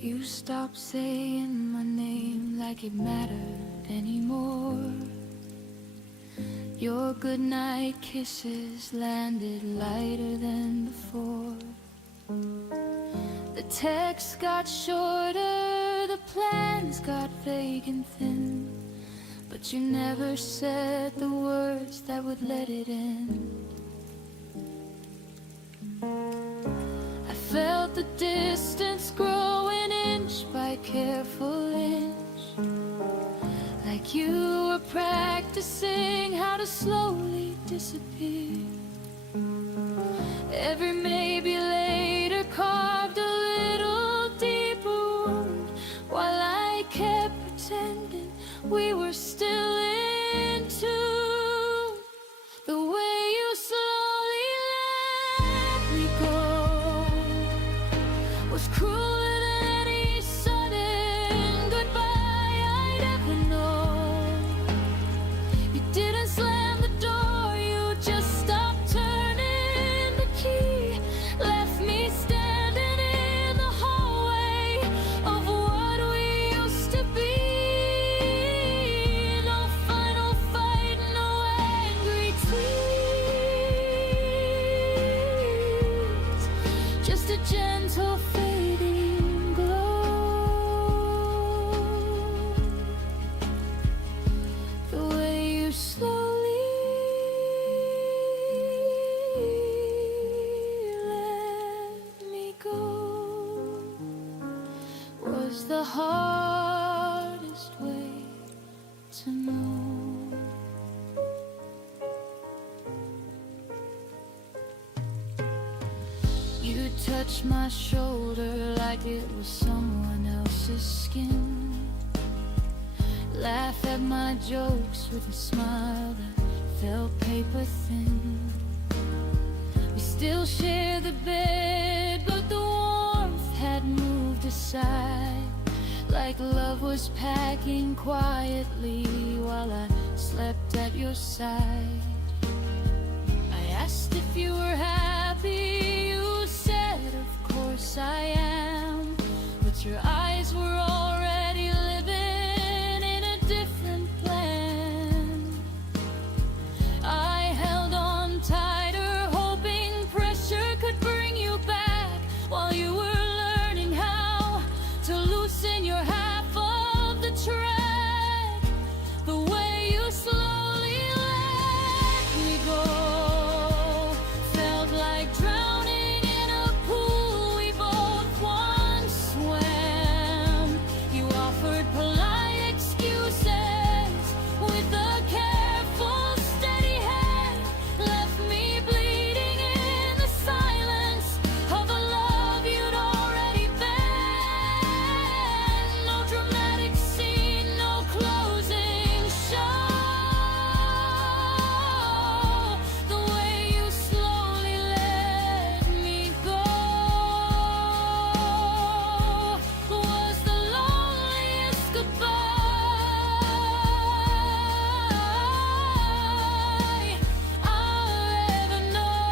You stopped saying my name like it mattered anymore. Your goodnight kisses landed lighter than before. The texts got shorter, the plans got vague and thin, but you never said the words that would let it end. I felt the distance growing inch by careful inch, like you were practicing how to slowly disappear. Every maybe later carved a little deeper wound, while I kept pretending we were still in tune. The way you slowly let me go was crueler than any sudden goodbye I'd ever known. You didn't slam the door, you just stopped turning the key, left me standing in the hallway of what we used to be. No final fight, no angry tears, just a gentle fading glow. The way you slowly let me go was the hardest way to know. touch my shoulder like it was someone else's skin. Laugh at my jokes with a smile that felt paper thin. We still share the bed, but the warmth had moved aside, like love was packing quietly while I slept at your side. I asked if you were happy, you said of course I am, but your eyes were already living in a different plan. I held on tighter, hoping pressure could bring you back while you were learning how to loosen your half of the track. The way you slowly let me go felt like drowning in a pool we both once swam. You offered polite excuses with a careful, steady hand, left me bleeding in the silence of a love you'd already been. No dramatic scene, no closing show. The way you slowly let me go was the loneliest goodbye I'll ever know.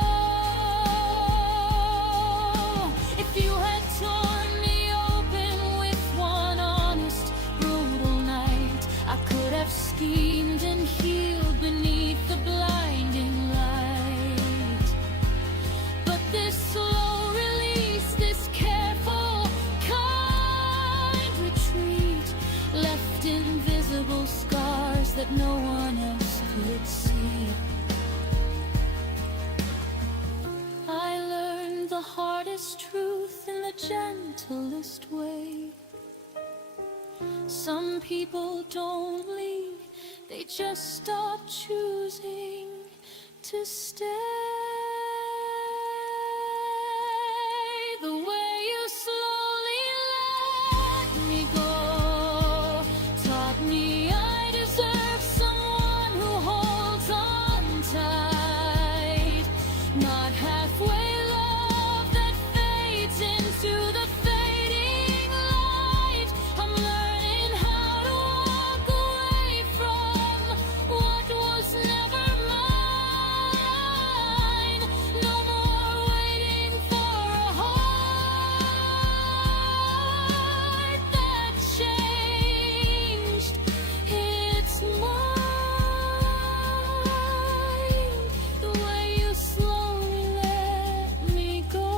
If you had torn me open with one honest, brutal night, I could have schemed and healed beneath the blinding light. But this slow release, this careful, kind retreat, left invisible scars that no one else could see. I learned the hardest truth in the gentlest way. Some people don't leave, they just stop choosing to stay. The way you slowly let me go taught me I deserve someone who holds on tight, not halfway love that fades into the fading light. I'm learning how to walk away from what was never mine. No more waiting for a heart that changed its mind. The way you slowly let me go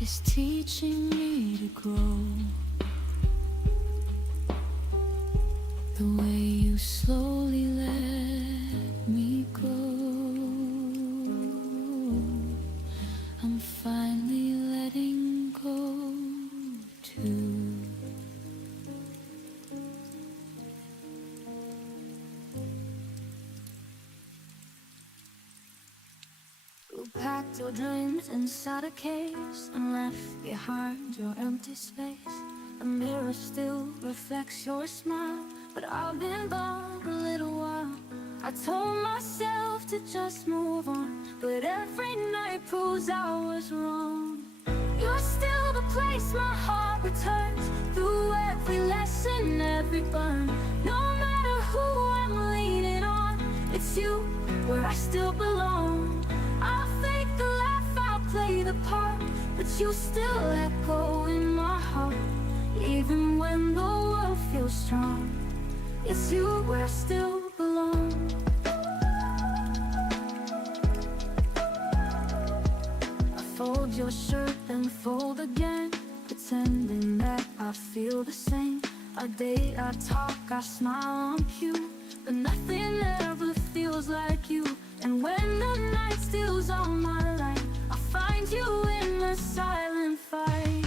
is teaching me to grow. The way you slowly let me go, I'm finally letting go too. You packed your dreams inside a case and left behind your empty space. The mirror still reflects your smile, but I've been gone a little while. I told myself to just move on, but every night proves I was wrong. You're still the place my heart returns, through every lesson, every burn. No matter who I'm leaning on, it's you where I still belong. I'll fake the laugh, I'll play the part, but you still echo in my heart. Even when the world feels strong, it's you where I still belong. I fold your shirt and fold again, pretending that I feel the same. I date, I talk, I smile on cue, but nothing ever feels like you. And when the night steals all my light, I find you in the silent fight.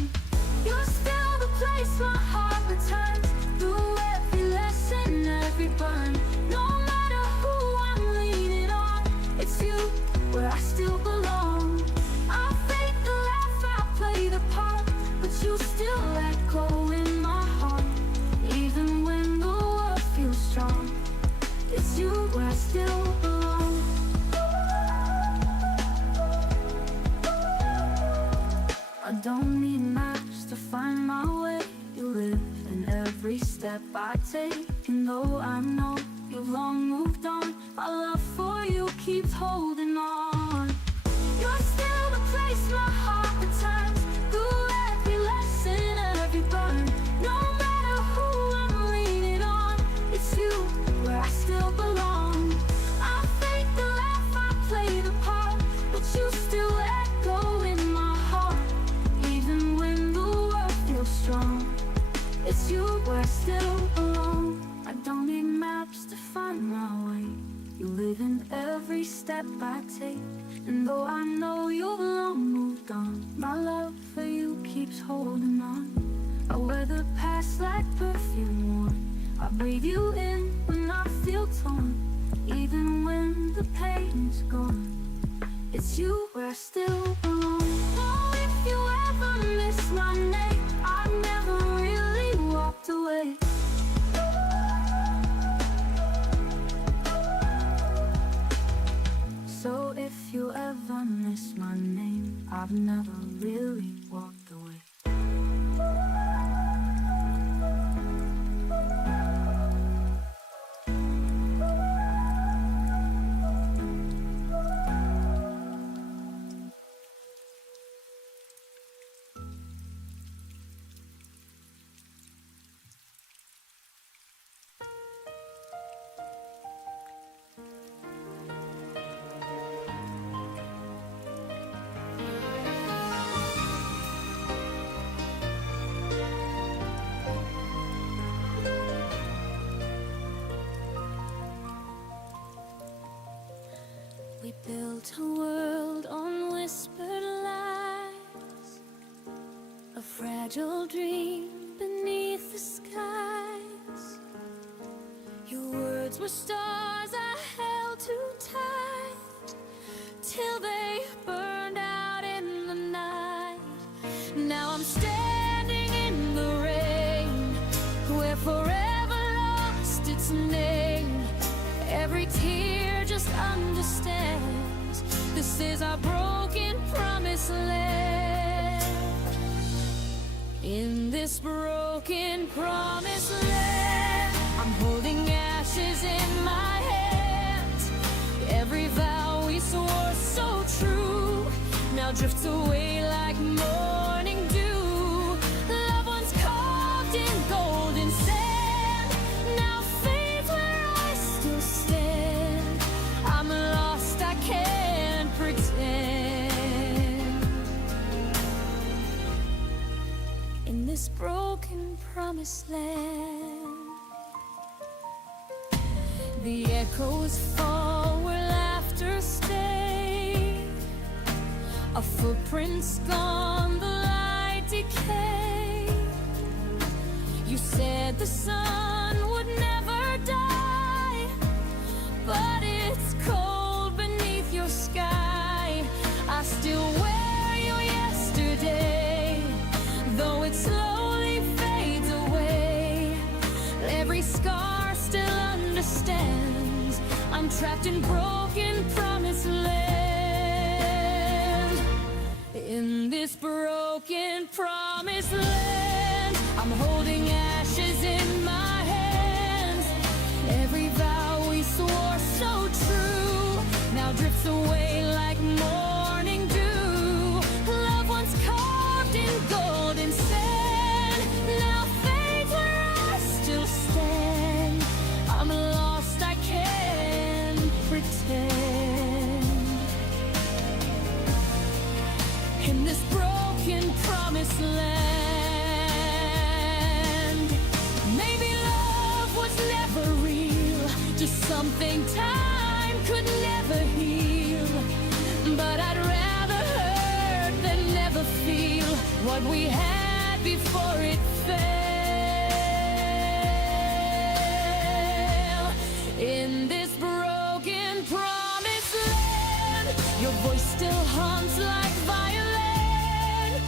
You're still the place my heart returns, through every lesson, every burn. No matter who I'm leaning on, it's you where I still every step I take. And though I know you've long moved on, my love for you keeps holding on. You're still the place my heart returns, through every lesson, every burn. No matter who I'm leaning on, it's you where I still belong. I fake the laugh, I play the part, but you still echo in my heart. Even when the world feels strong, it's you where I still belong. I don't need maps to find my way. You live in every step I take. And though I know you've long moved on, my love for you keeps holding on. I wear the past like perfume worn. I breathe you in when I feel torn. Even when the pain's gone, it's you where I still belong. Oh, if you ever miss my name, I never really walked away. So if you ever miss my name, I've never really walked away. We built a world on whispered lies, a fragile dream beneath the skies. Your words were stars I held too tight, till they burned out in the night. Now I'm standing in the rain, where forever lost its name. Every tear just understands this is our broken promised land. In this broken promised land, I'm holding ashes in my hands. Every vow we swore so true now drifts away like morning dew. Loved ones carved in golden sand now fades where I still stand. I'm lost, I can't pretend. In this broken promised land, the echoes fall where laughter stayed. A footprint's gone, the light decayed. You said the sun would never die, but it's cold beneath your sky. I still wear you yesterday, though it slowly fades away. Every scar still understands I'm trapped in broken promised land. In this broken promised land, I'm holding ashes in my hands. Every vow we swore so true now drifts away like morning dew. Loved ones carved in golden sand now fades where I still stand. I'm lost, I can't pretend. In this broken promised land, maybe love was never real, just something time could never heal. But I'd rather hurt than never feel what we had before it fell. In this broken promised land, your voice still haunts like violin.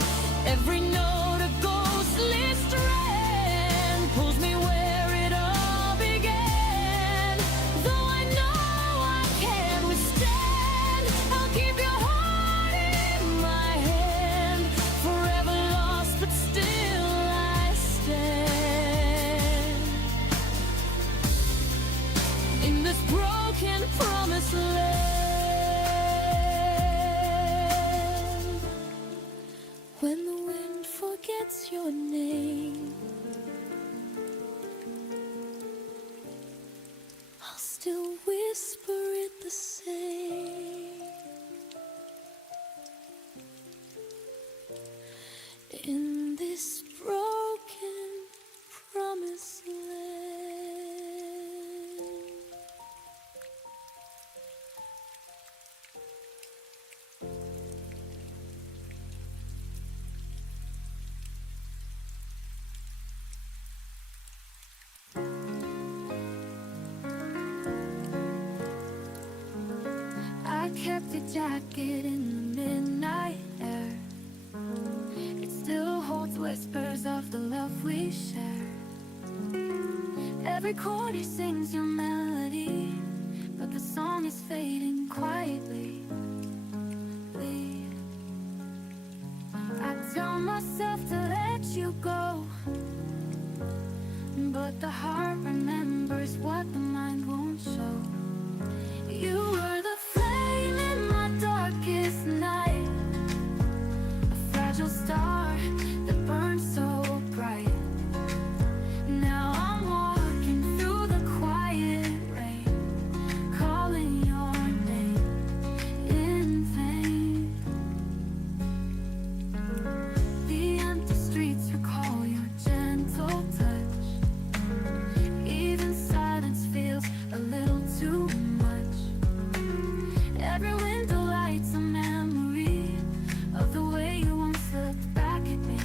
Every note a ghostly strand pulls me where it all began. Though I know I can't withstand, I'll keep your heart in my hand. Forever lost, but still I same. I'll still whisper it the same. In this broken promised land. I kept your jacket in the midnight air. It still holds whispers of the love we share. Every corner sings your melody, but the song is fading quietly. I tell myself to let you go, but the heart remembers what the mind won't show. You were the flame in my darkest night, a fragile star that burned so bright. Now I'm walking through the quiet rain, calling your name in vain. The empty streets recall your gentle touch. Even silence feels a little too much. Every window lights a memory of the way you once looked back at me.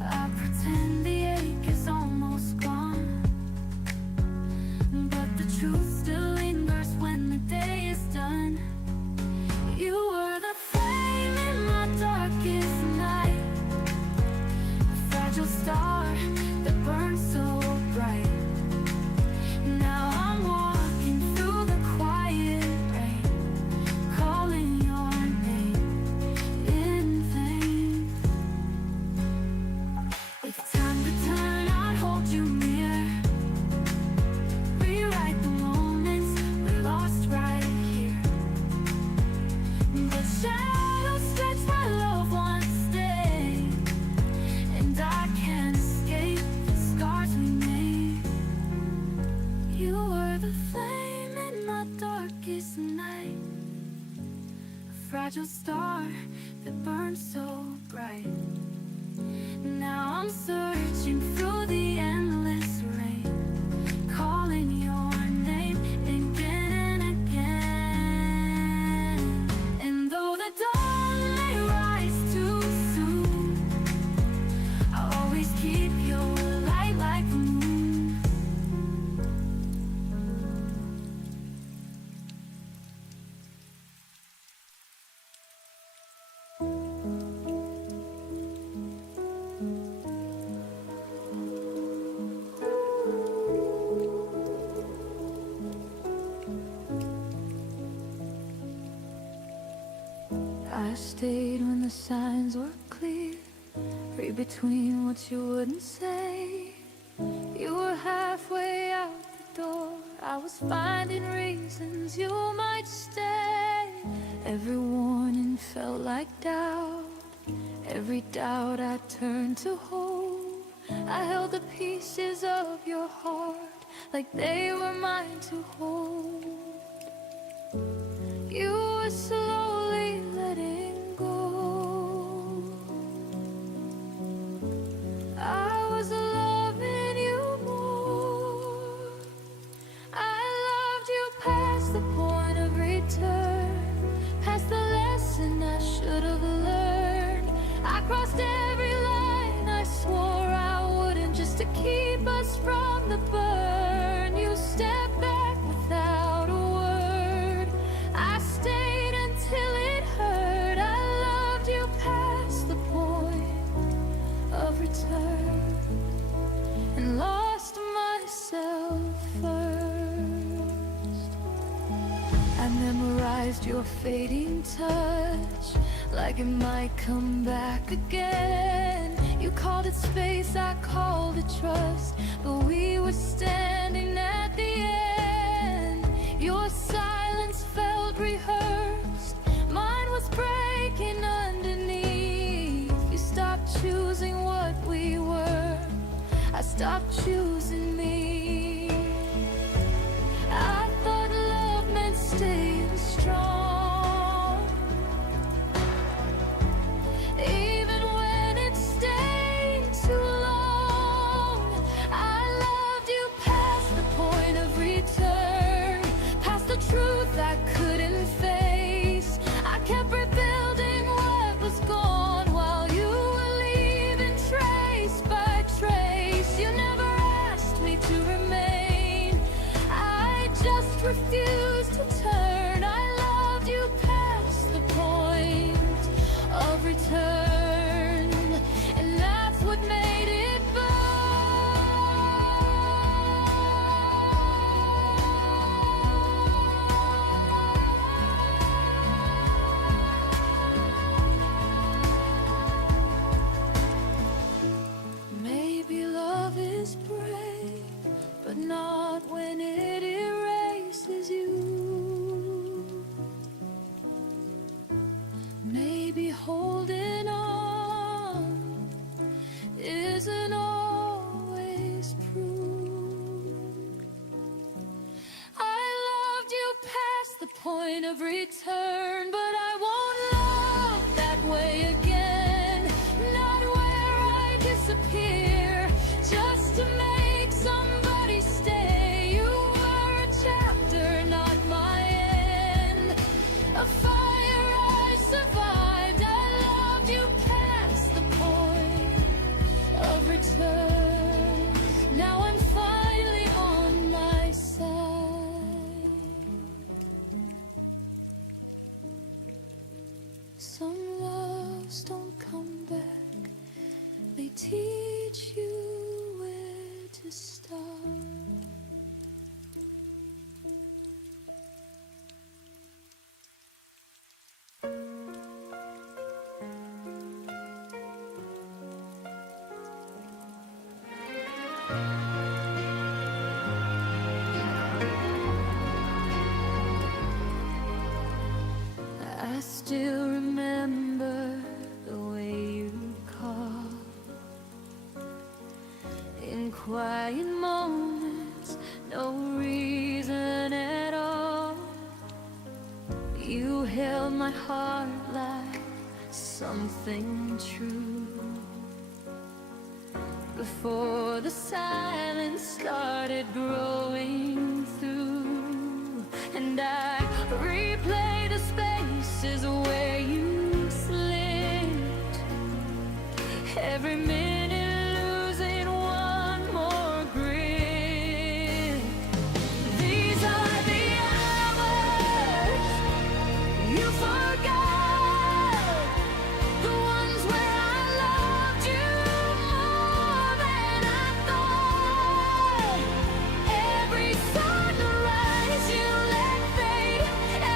I pretend the ache is almost gone, but the truth still lingers when the day is done. You were the flame in my darkest night, a fragile star that burned so bright. Now I'm walking through the quiet rain, calling your name in vain. If time to turn, I'd hold you near, rewrite the moments we lost right here. But shadows stretch where loved ones stay, and I can't escape the scars we made. You were the flame in my darkest night, a fragile star that burned so bright. Now I'm searching through the endless rain, calling your name again and again. And though the dawn may rise too soon, I'll always keep your light like the moon. I stayed when the signs were clear, read between what you wouldn't say. You were halfway out the door, I was finding reasons you might stay. Every warning felt like doubt, every doubt I turned to hope. I held the pieces of your heart like they were mine to hold. You were slowly letting go. I was loving you more. I loved you past the point of return, past the lesson I should have learned. I crossed every line I swore I wouldn't, just to keep us from the burn. You stepped back without a word, I stayed until it hurt. I loved you past the point of return, and lost myself first. I memorized your fading touch, like it might come back again. You called it space, I called it trust, but we were standing at the end. Your silence felt rehearsed, mine was breaking underneath. stop choosing me. I thought love meant staying strong, even when it stayed too long. I loved you past the point of return, past the truth I couldn't face. I kept rebuilding what was gone while you were leaving trace by trace. You never asked me to remain, I just refused to turn. I loved you past the point of return, and that's what made it burn. Maybe love is brave, but not when it erases you. Maybe holding on isn't always proof. I loved you past the point of return, but I won't love that way again. Not where I disappear just to make somebody stay. You were a chapter, not my end. A fire I survived. I loved you past the point of return. Now I'm finally on my side. Some loves don't come back, they teach you where to start. I still remember the way you called in quiet moments, no reason at all. You held my heart like something true before the silence started growing through, and I replay the spaces where you slipped, every minute losing one more grip. These are the hours you forgot, the ones where I loved you more than I thought. Every sunrise you let fade,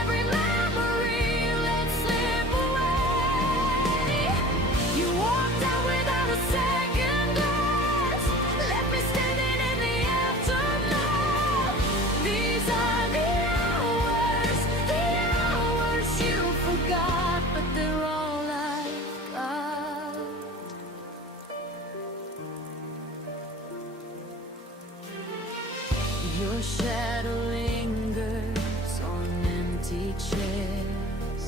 every memory you let slip away. You walked out without a second glance, left me standing in the aftermath. These are the hours you forgot, but they're all I've got. Your shadow lingers on empty chairs,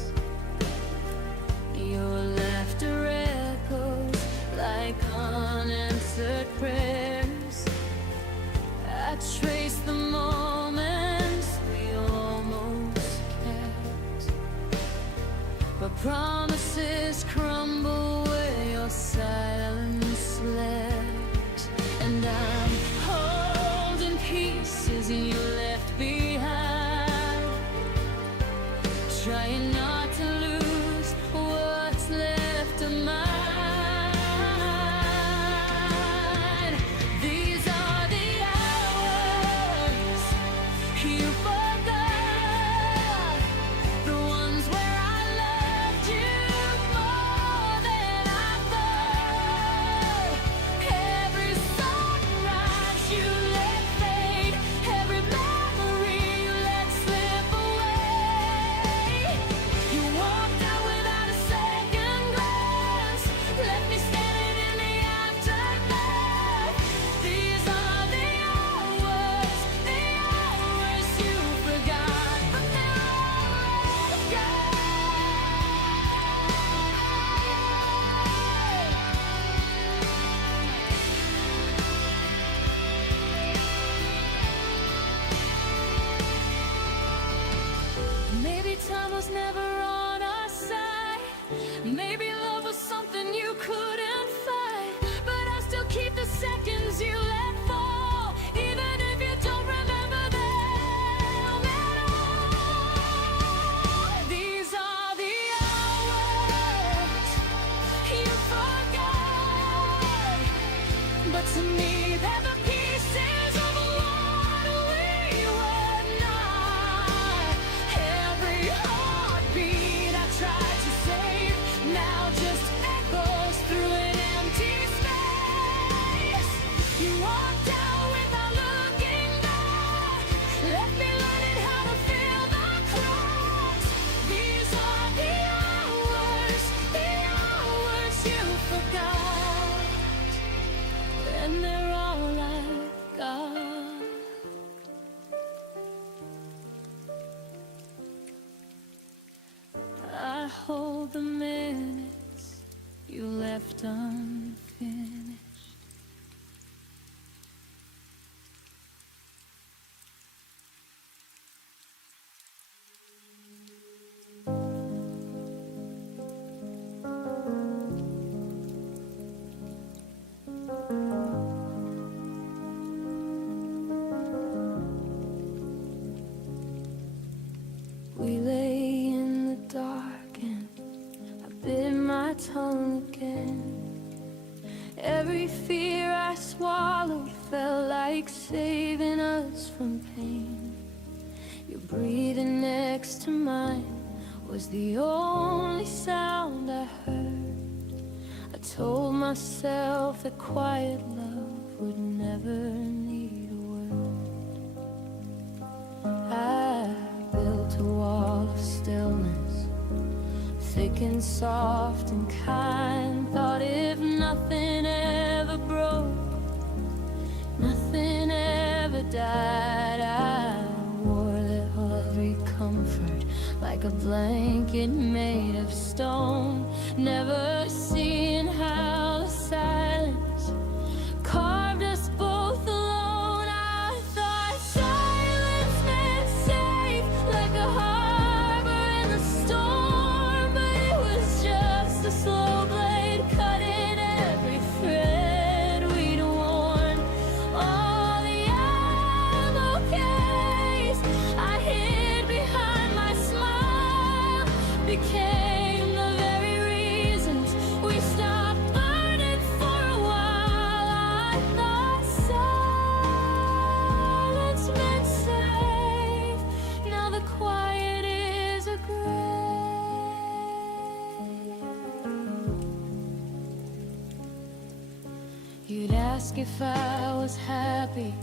your laughter echoes like unanswered prayers. I trace the moments we almost kept, but promises crumble where your silence slept. And I'm holding pieces you left behind, trying not to lose what's left of mine. unfinished. We lay in the dark and I bit my tongue again. Every fear I swallowed felt like saving us from pain. Your breathing next to mine was the only sound I heard. I told myself that quiet love would never need a word. I built a wall of stillness, thick and soft and kind. Thought if nothing ever broke, nothing ever died. I wore that heavy comfort like a blanket made of stone, never seeing how the silence carved us both alone. I thought silence meant safe, like a harbor in the storm, but it was just a slow blade cutting every thread we'd worn. All the ammo case I hid behind my smile became the very reasons we stopped burning for a while. I thought silence meant safe. Now the quiet is a grave. You'd ask if I was happy,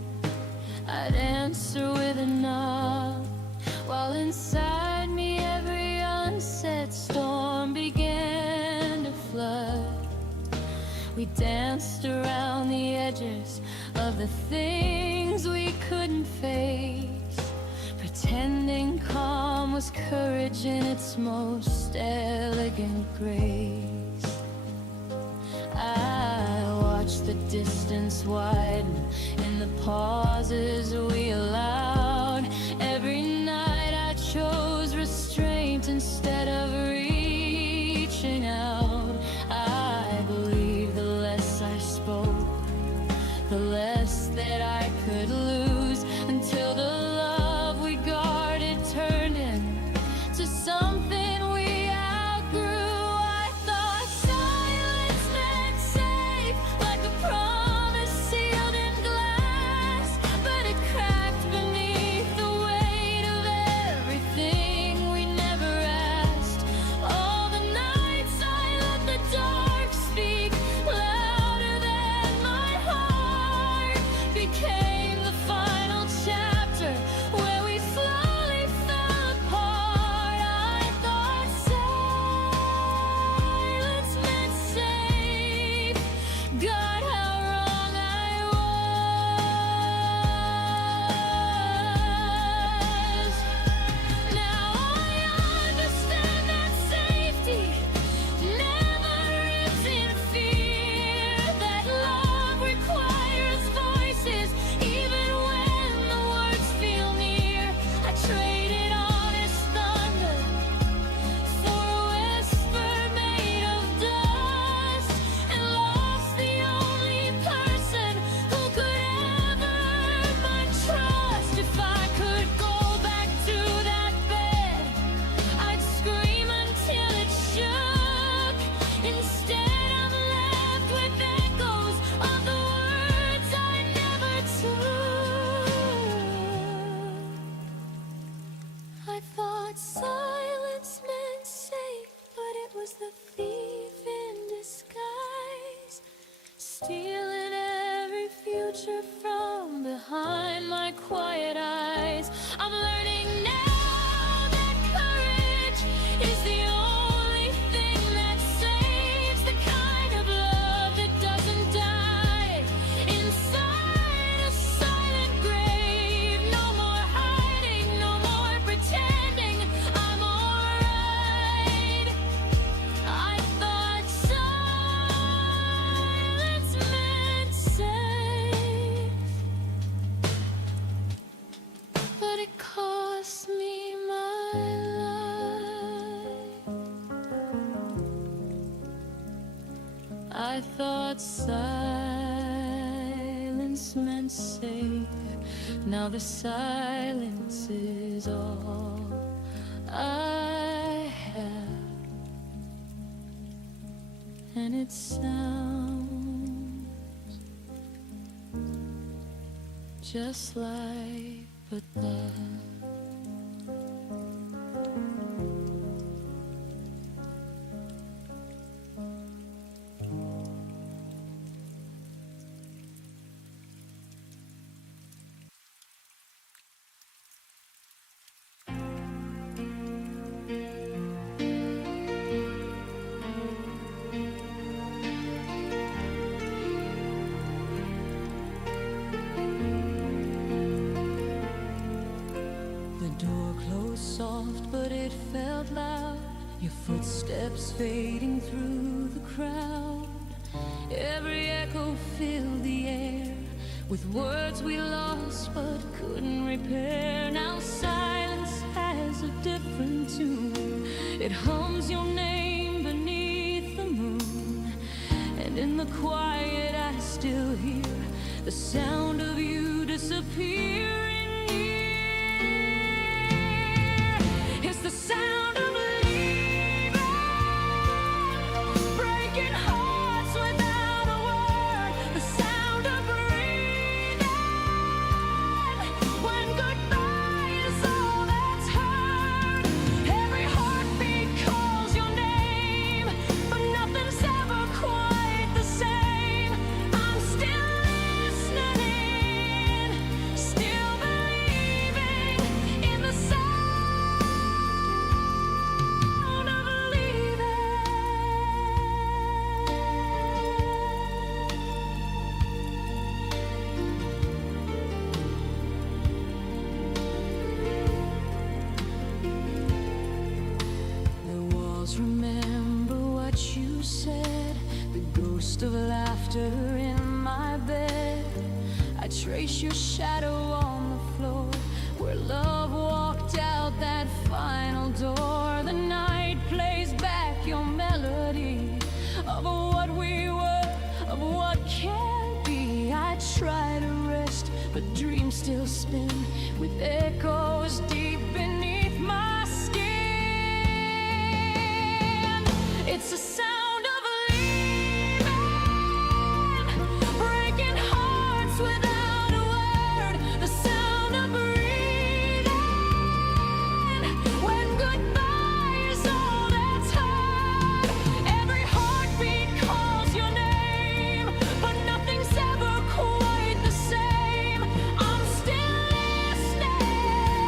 I'd answer with a nod, while inside me every unsaid storm began to flood. We danced around the edges of the things we couldn't face, pretending calm was courage in its most elegant grace. I watched the distance widen in the pauses we allowed. Every night I chose restraint instead of reaching out. I believed the less I spoke, the less that I could lose, until the love we guarded turned into something we outgrew. I thought silence meant safe, like a promise sealed in glass, but it cracked beneath the weight of everything we never asked. All the nights I let the dark speak louder than my heart became the final chapter where we slowly fell apart. I thought silence meant safe. God, how wrong I was. Now I understand that safety never lives in fear, that love requires voices even when the words feel near. I traded honest thunder for a whisper made of dust, and lost the only person who could ever earn my trust. If I could go back to that bed, I'd scream until it shook. Instead I'm left with echoes of the words I never took. I thought silence meant safe, but it was the thief in disguise, stealing every future from behind my quiet eyes. I'm learning now that courage is the only thing that saves, the kind of love that doesn't die inside a silent grave. No more hiding, no more pretending I'm alright. I thought silence I thought silence meant safe. Now the silence is all I have, and it sounds just like but that. Soft, but it felt loud. Your footsteps fading through the crowd. Every echo filled the air with words we lost but couldn't repair. Now silence has a different tune. It hums your name beneath the moon, and in the quiet I still hear the sound of you disappearing. The sound of leaving, breaking hearts without a word. The sound of breathing, when goodbye is all that's heard. Every heartbeat calls your name, but nothing's ever quite the same. I'm still listening, still believing in the sound. Remember what you said, the ghost of laughter in my bed. I trace your shadow on the floor where love walked out that final door. The night plays back your melody of what we were, of what can be. I try to rest, but dreams still spin with echoes deep beneath my skin. It's a sound of leaving, breaking hearts without a word. The sound of breathing, when goodbye is all that's heard. Every heartbeat calls your name, but nothing's ever quite the same. I'm still listening,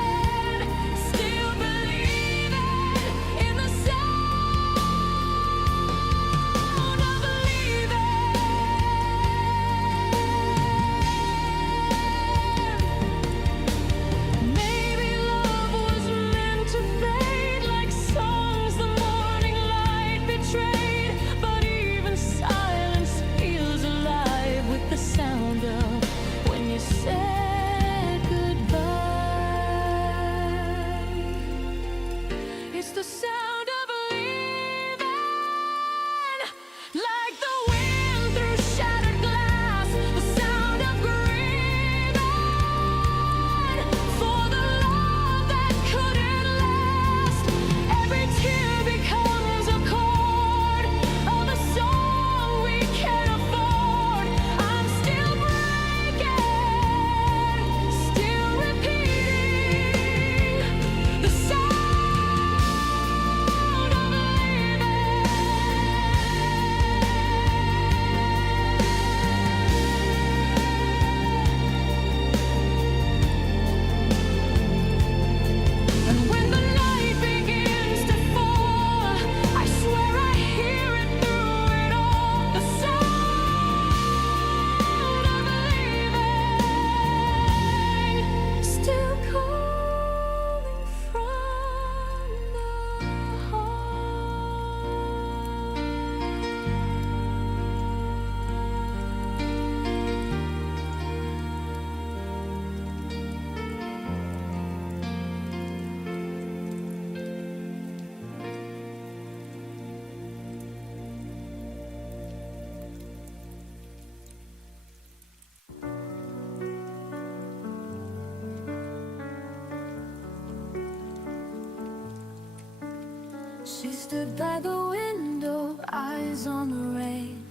stood by the window, eyes on the rain.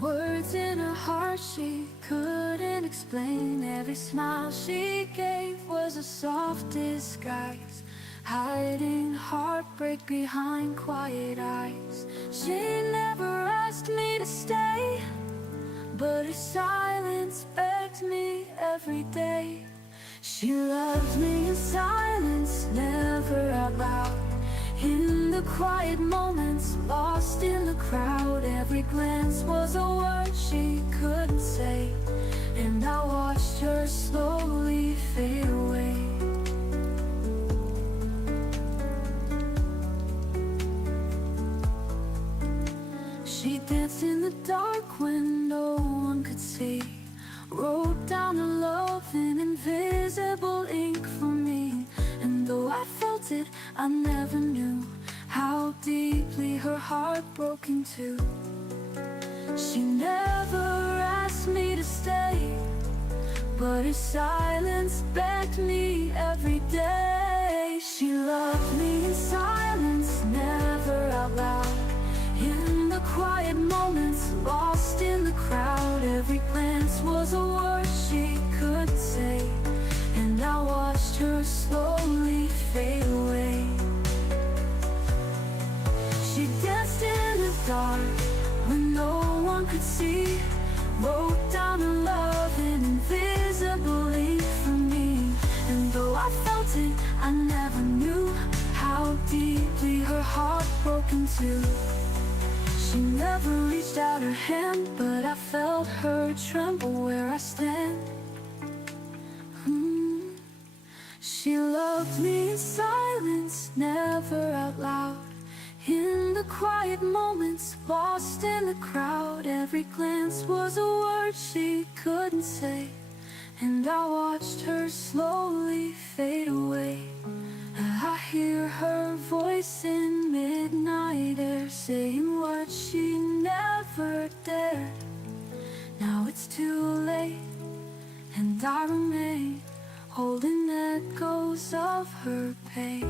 Words in her heart she couldn't explain. Every smile she gave was a soft disguise, hiding heartbreak behind quiet eyes. She never asked me to stay, but her silence begged me every day. She loved me in silence, never out loud. In the quiet moments, lost in the crowd. Every glance was a word she couldn't say, and I watched her slowly fade away. She danced in the dark when no one could see, wrote down her love in invisible ink for me. And though I felt it, I never knew how deeply her heart broke into. She never asked me to stay, but her silence begged me every day. She loved me in silence, never out loud. In the quiet moments, lost in the crowd. Every glance was a word she couldn't say, and I watched her slowly fade away. She danced in the dark when no one could see, wrote down her love in invisible ink for me. And though I felt it, I never knew how deeply her heart broke into. She never reached out her hand, but I felt her tremble where I stand. She loved me in silence, never out loud. In the quiet moments, lost in the crowd. Every glance was a word she couldn't say, and I watched her slowly fade away. I hear her voice in midnight air, saying what she never dared. Now it's too late, and I remain holding echoes of her pain.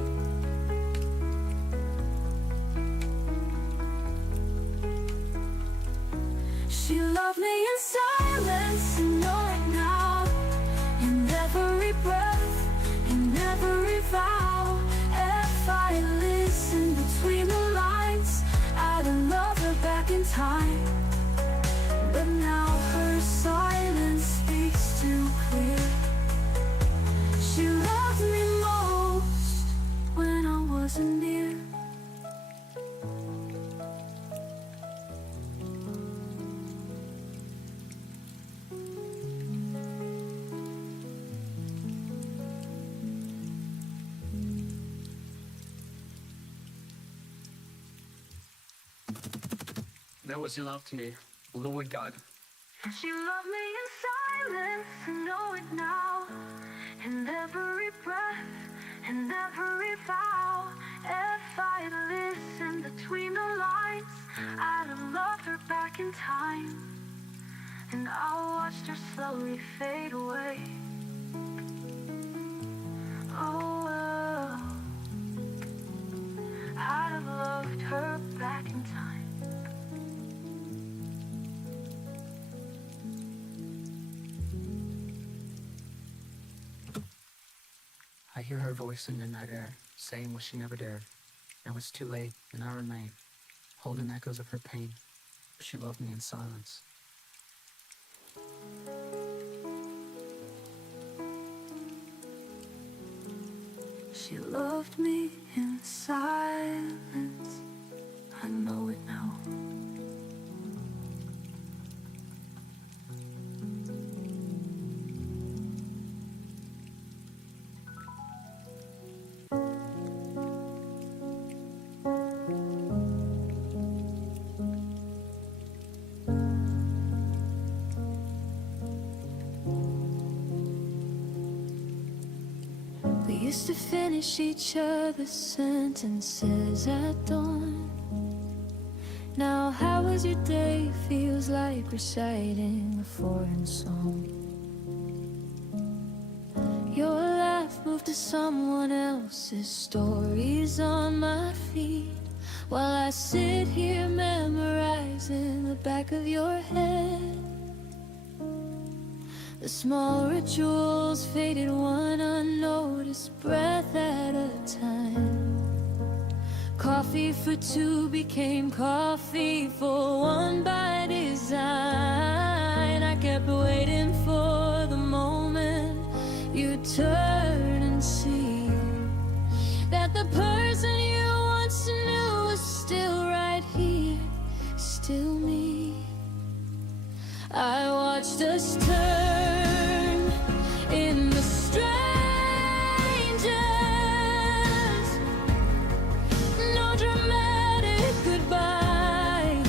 She loved me in silence, and know it now. In every breath, in every vow. If I listened between the lines, I'd love her back in time. But now her silence speaks too clear. She loved me most when I wasn't near. That was your love to me, Lord God. She loved me in silence, and know it now. In every breath, in every vow. If I'd listened between the lines, I'd have loved her back in time. And I watched her slowly fade away. Oh, well, I'd have loved her back in time. I hear her voice in the night air, saying what she never dared. Now it's too late, and I remain holding echoes of her pain. She loved me in silence. She loved me in silence. I know it now. We used to finish each other's sentences at dawn. Now how was your day feels like reciting a foreign song. Your laugh moved to someone else's stories on my feet. while I sit here memorizing the back of your head. The small rituals faded one unnoticed breath at a time. Coffee for two became coffee for one by design. I kept waiting for the moment you'd turn and see that the person you once knew was still right here, still me. I watched us turn into strangers. No dramatic goodbye,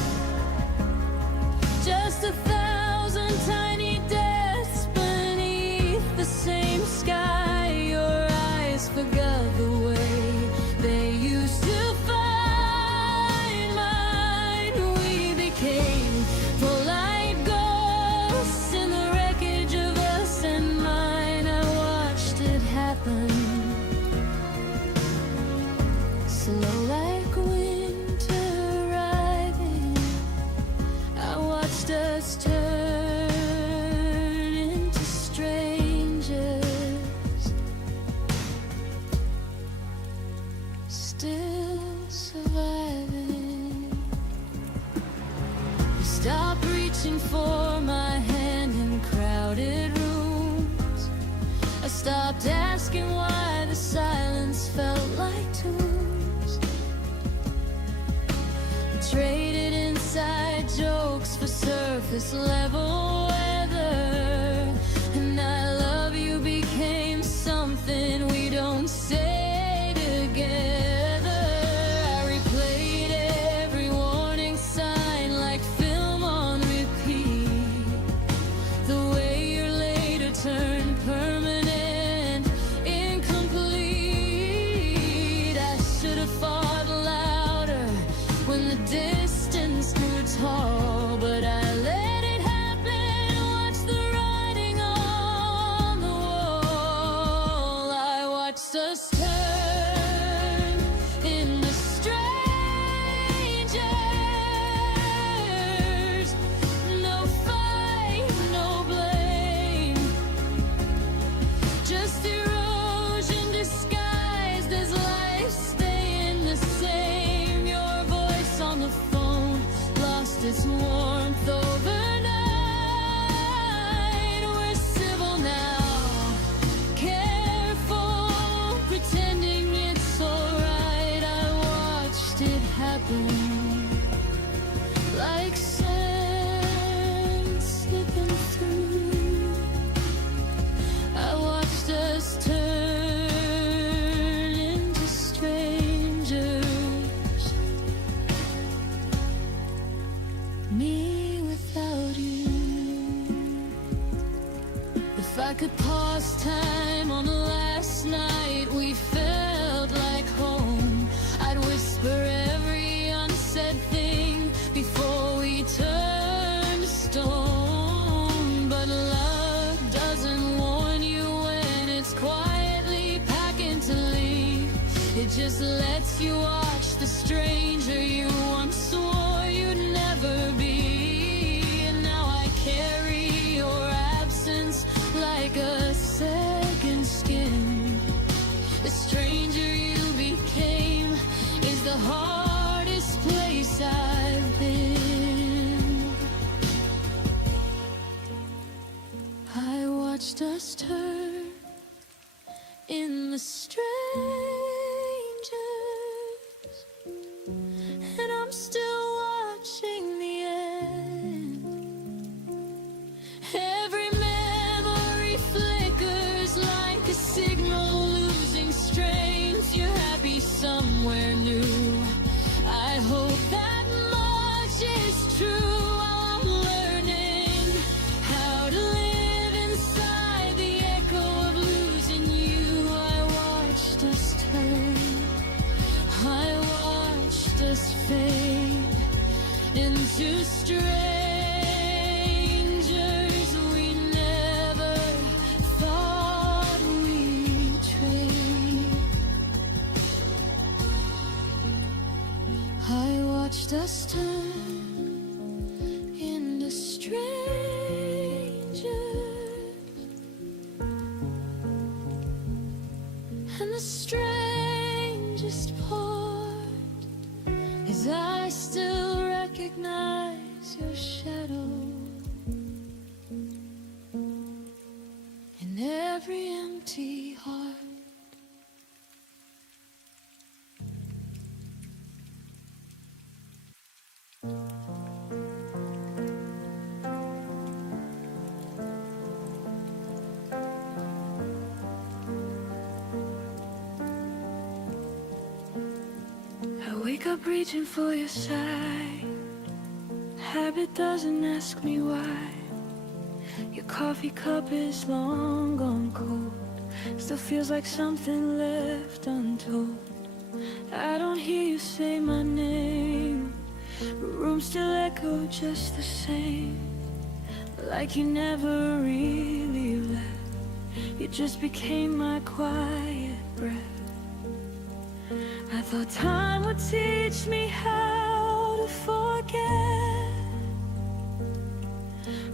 just 1,000 tiny deaths beneath the same sky. Your eyes forgot the way they used to find mine. We became polite ghosts in the wreckage of us and mine. I watched it happen, slow like winter arriving. I watched us turn into strangers, still surviving. Stop reaching for my hand in crowded rooms. I stopped asking why the silence felt like tombs. Traded inside jokes for surface level weather, and I love you became something we don't say together. I replayed every warning sign like film on repeat. The way your later turned permanent, incomplete. I should have fought louder when the distance grew tall, but I let it happen. Watch the writing on the wall. I watched us turn into strangers. No fight, no blame, just erosion disguised as life staying the same. Your voice on the phone lost its warmth overnight. We're civil now, careful, pretending it's alright. I watched it happen like sand slipping through. I watched us turn into strangers, me without you. If I could pause time on the last night we felt like home, I'd whisper every unsaid thing before we turned to stone. But love doesn't warn you when it's quietly packing to leave. It just lets you watch the stranger you once swore you'd never be. And now I carry your absence like a second skin. The stranger you became is the hardest place I've been. I watched us turn in the strangers, and I'm still watching the end. Every memory flickers like a signal losing strains. You're happy somewhere new. I hope that much is true. I'm learning how to live inside the echo of losing you. I watched us turn, I watched us fade into strangers. wake up reaching for your side. Habit doesn't ask me why. Your coffee cup is long gone cold. Still feels like something left untold. I don't hear you say my name, but rooms still echo just the same. Like you never really left. You just became my quiet breath. I thought time would teach me how to forget,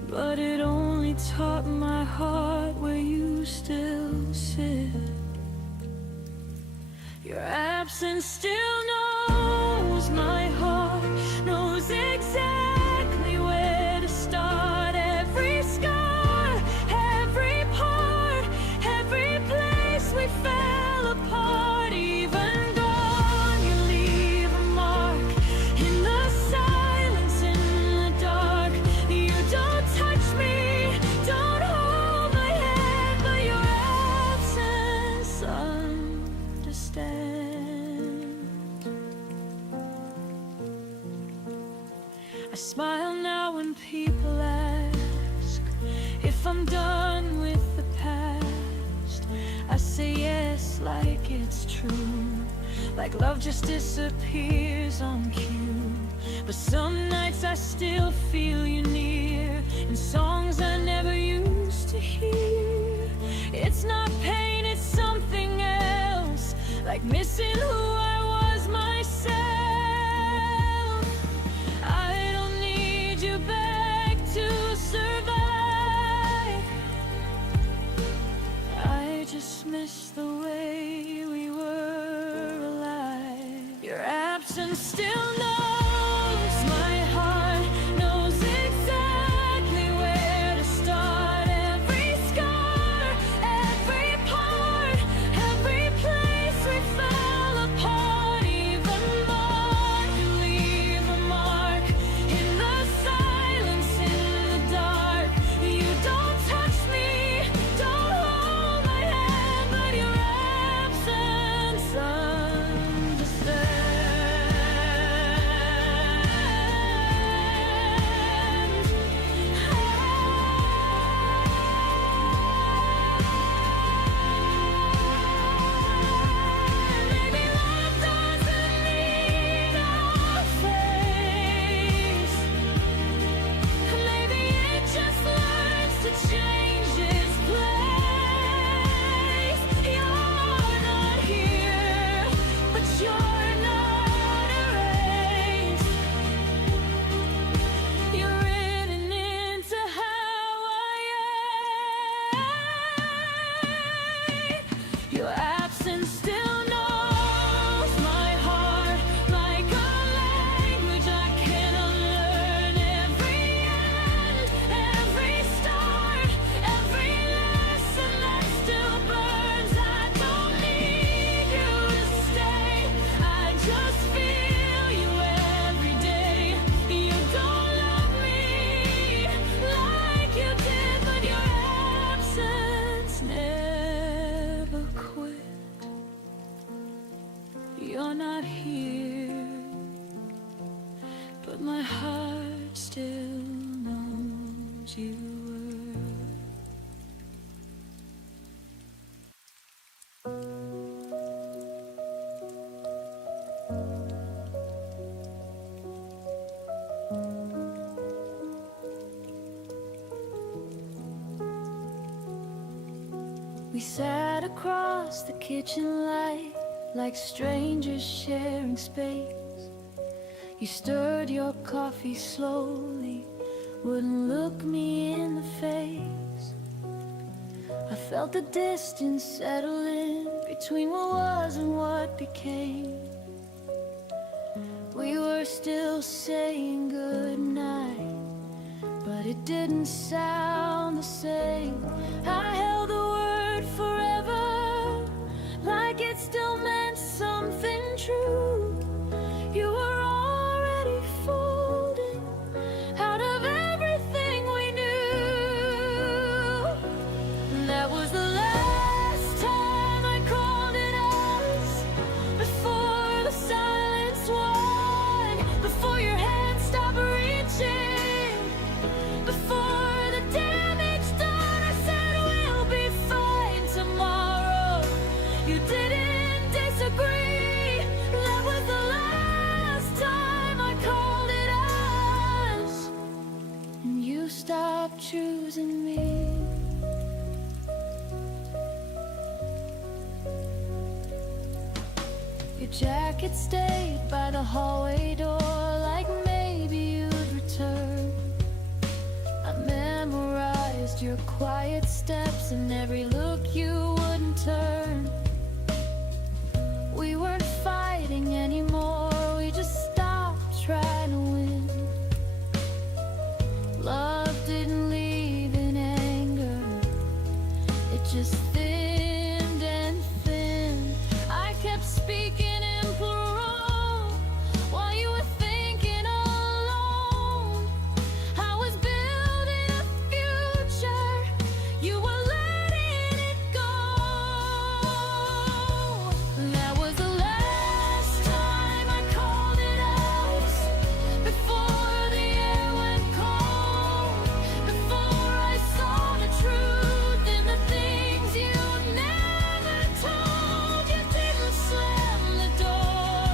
but it only taught my heart where you still sit. Your absence still knows my heart, knows exactly where to start. Every scar, every part, every place we fell apart. Even gone, you leave a mark in the silence, in the dark. You don't touch me, don't hold my hand, but your absence understands. I smile now when people ask if I'm done with the past. I say yes like it's true, like love just disappears on cue. But some nights I still feel you near, in songs I never used to hear. It's not pain, it's something else, like missing who I was myself. I don't need you back to survive. I just miss the way we were alive. Your absence still knows my heart, knows exactly where to start. Every scar, every part, every place we fell apart. Even more, you leave a mark in the silence, in the dark. You don't touch me, don't hold my hand, but your absence understands. Maybe love doesn't need a face. Maybe it just learns to change its place. You're not here, but you're not erased. You're written into how I am. Your absence still knows my heart, like a language I can unlearn. Every end, every start, every lesson that still burns. I don't need you to stay, I just feel you every day. You don't love me like you did, but your absence never quit. You're not here, but my heart still knows you were. We sat across the kitchen light, like strangers sharing space. You stirred your coffee slowly, wouldn't look me in the face. I felt the distance settle in between what was and what became. We were still saying goodnight, but it didn't sound the same. I held the word forever, like it still meant something true. You were already folding out of everything we knew. And that was the last time I called it us, before the silence was stop choosing me. Your jacket stayed by the hallway door, like maybe you'd return. I memorized your quiet steps and every look you wouldn't turn. We weren't fighting anymore, we just stopped trying to win. Love didn't leave in anger, it just thinned and thinned. I kept speaking in plural while you were thinking alone. I was building a future, you were letting it go. That was the last time I called it ours, before the air went cold, before I saw the truth in the things you never told. You didn't slam the door,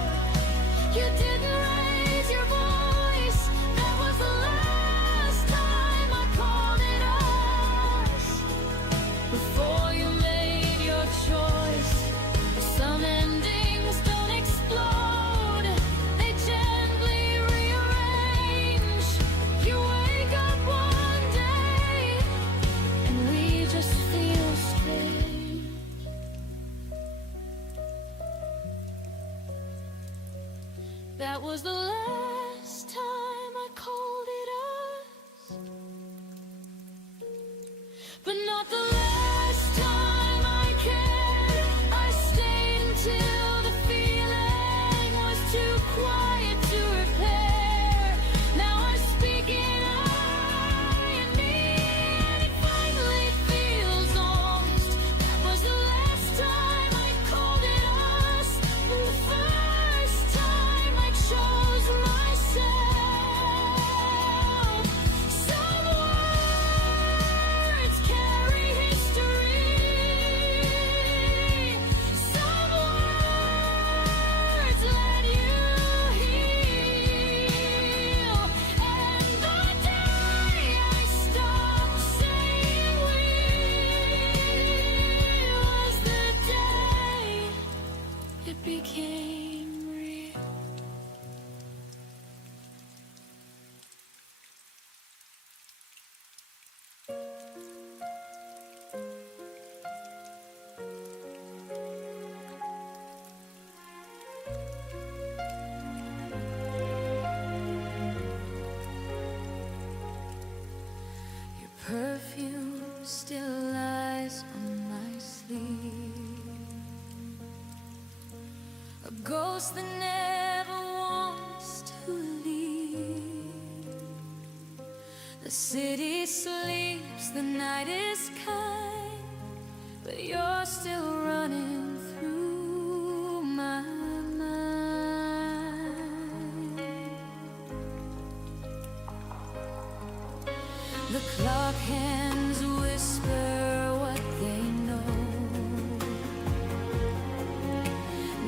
you didn't raise your voice. That was the last time I called it ours, before you made your choice. Some endings don't explode, they gently rearrange. You wake up one day and we just feel strange. That was the last time I called it us, but not the last time I cared. I stayed until the feeling was too quiet to repair. Now I speak in I and me, and it finally feels honest. That was the last time I called it us, and the first time I chose myself. Some words carry history, some words let you heal. And the day I stopped saying we was the day it became real. Your perfume still lies on my sleeve, a ghost that never wants to leave. The city sleeps, the night is kind, but you're still running through my mind. The clock hands whisper what they know,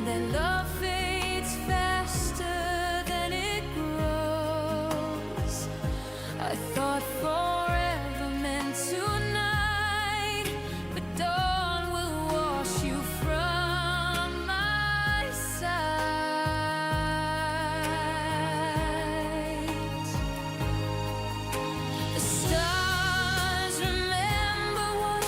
that love fades faster than it grows. I thought forever meant tonight, but dawn will wash you from my sight. The stars remember what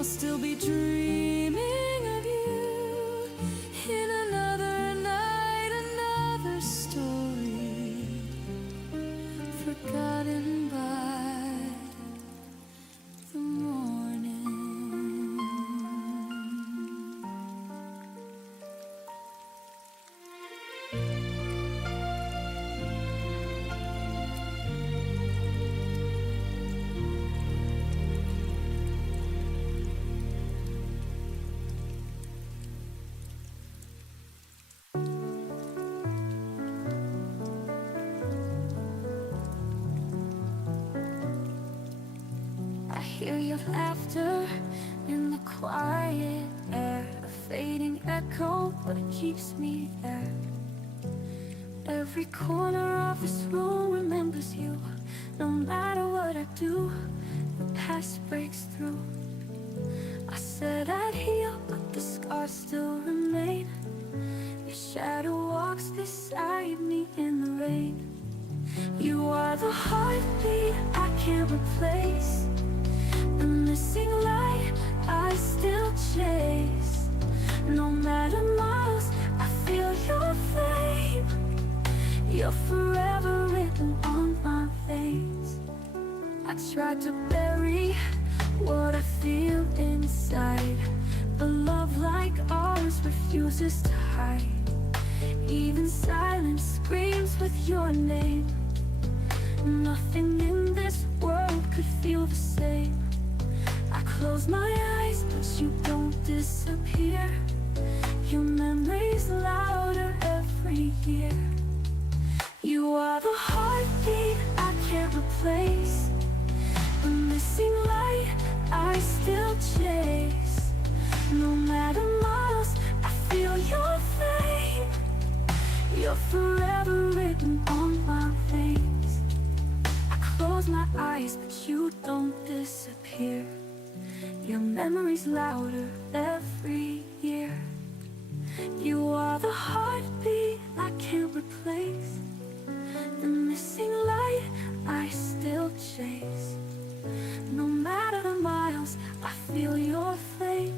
I'll still be dreaming of you in another night, another story forgotten by the morning. I hear your laughter in the quiet air, a fading echo, but it keeps me there. Every corner of this room remembers you. No matter what I do, the past breaks through. I said I'd heal, but the scars still remain. Your shadow walks beside me in the rain. You are the heartbeat I can't replace, the missing light I still chase. No matter miles, I feel your flame. You're forever written on my veins. I tried to bury what I feel inside, but love like ours refuses to hide. Even silence screams with your name. Nothing in this world could feel the same. I close my eyes, but you don't disappear. Your memory's louder every year. You are the heartbeat I can't replace, the missing light I still chase. No matter miles, I feel your flame. You're forever written on my veins. I close my eyes, but you don't disappear. Your memory's louder every year. You are the heartbeat I can't replace, the missing light I still chase. No matter the miles, I feel your flame.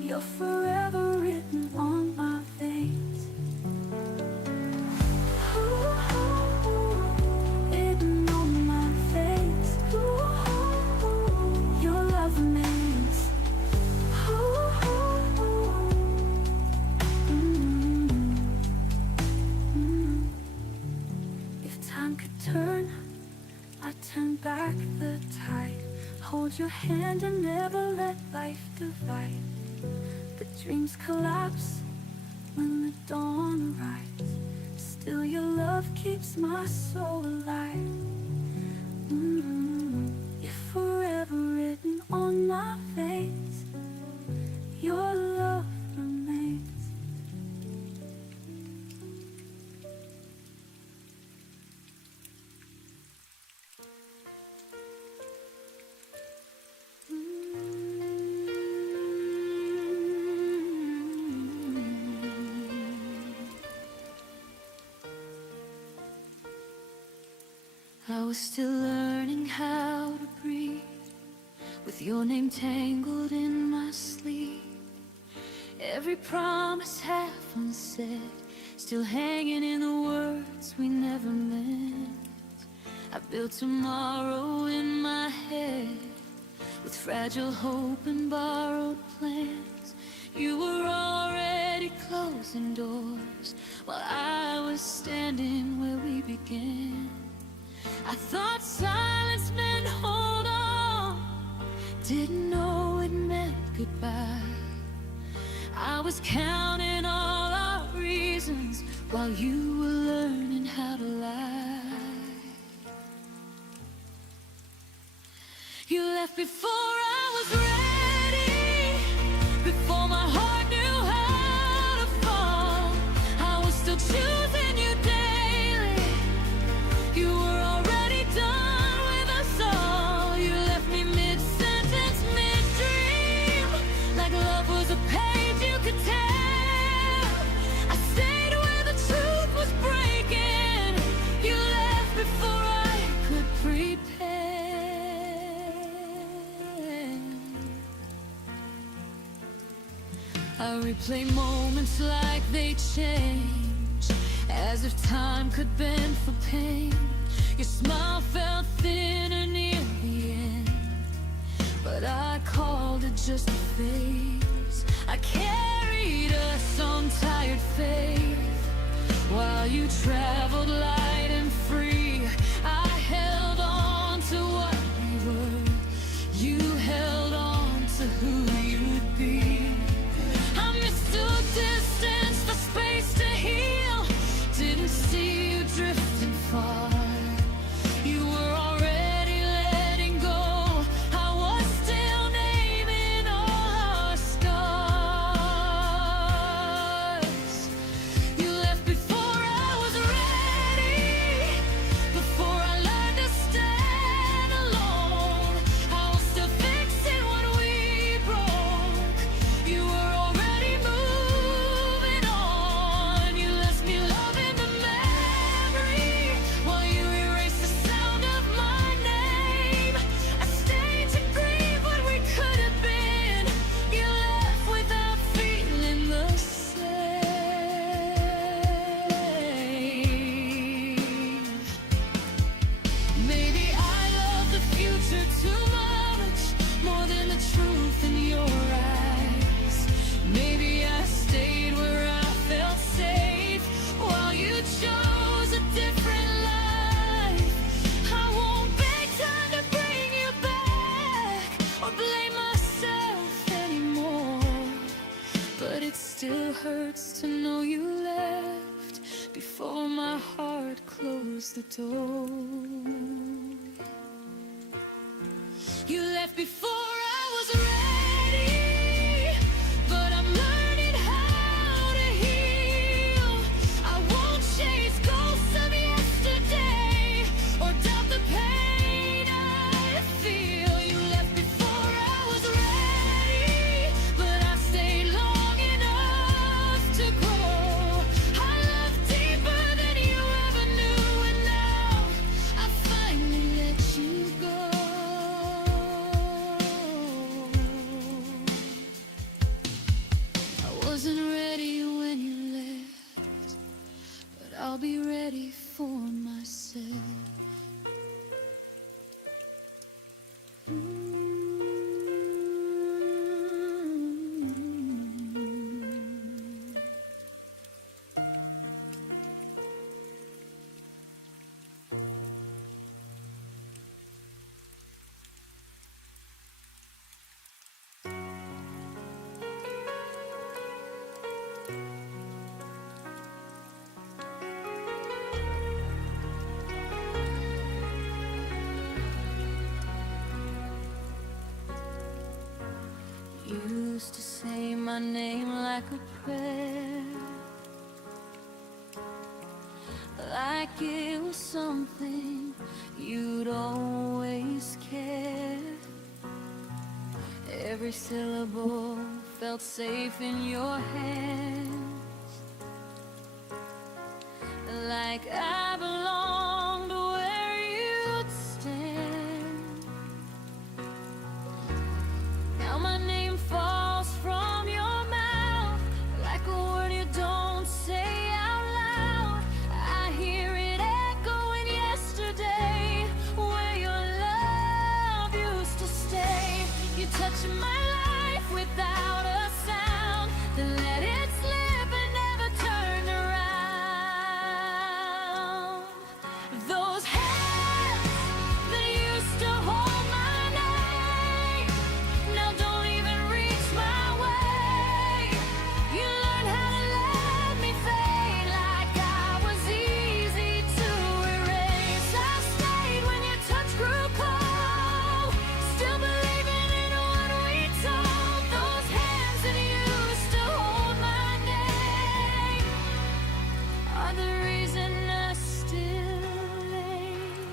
You're forever written on my veins. Written on my veins. Your love remains. If time could turn, I'd turn back the tide. Hold your hand and never let life divide. The dreams collapse when the dawn arrives. Still your love keeps my soul alive. You're forever written on my veins. Your love remains. I was still learning how to breathe, with your name tangled in my sleep. Every promise half unsaid, still hanging in the words we never meant. I built tomorrow in my head, with fragile hope and borrowed plans. You were already closing doors, while I was standing where we began. I thought silence meant hold on, didn't know it meant goodbye. I was counting all our reasons while you were learning how to lie. You left before I was ready, before my heart knew how to fall. I was still choosing you daily. You were already done with us all. You left me mid-sentence, mid-dream, like love was a page you could tell. I stayed where the truth was breaking. You left before I could prepare. I replay moments like they change, as if time could bend for pain. Your smile felt thinner near the end, but I called it just a phase. I carried us on tired faith while you traveled light and free. I held on to what we were, you held on to who you'd be. I mistook distance for space to heal, didn't see you drifting far. You were already letting go, I was still naming all our scars. You left before I was ready, before I learned to stand alone. I was still fixing what we broke, you were already moving on. You left me loving the memory while you erased the sound of my name. I stayed to grieve what we could have been. You left without feeling the same. Maybe I love the future too much, more than the truth in your eyes. Maybe I stayed where I felt safe while you chose a different life. I won't beg time to bring you back or blame myself anymore, but it still hurts to know you left before my heart closed the door. You left before I was ready, but I'm learning how to heal. I won't chase ghosts of yesterday or doubt the pain I feel. You left before I was ready, but I stayed long enough to grow. I love deeper than you ever knew, and now I finally let you go. I wasn't ready when you left, but I'll be ready for myself. You used to say my name like a prayer, like it was something you'd always care. Every syllable felt safe in your hands, like I belonged where you'd stand. Now my name falls from your mouth like a word you don't say out loud. I hear it echoing yesterday, where your love used to stay. You touch my life without a sound, then let it slip and never turn around. Those hands that used to hold my name now don't even reach my way. You learned how to let me fade like I was easy to erase. I stayed when your touch grew cold, still believing in what we told. Those hands that used to hold my name are the reason I still ache.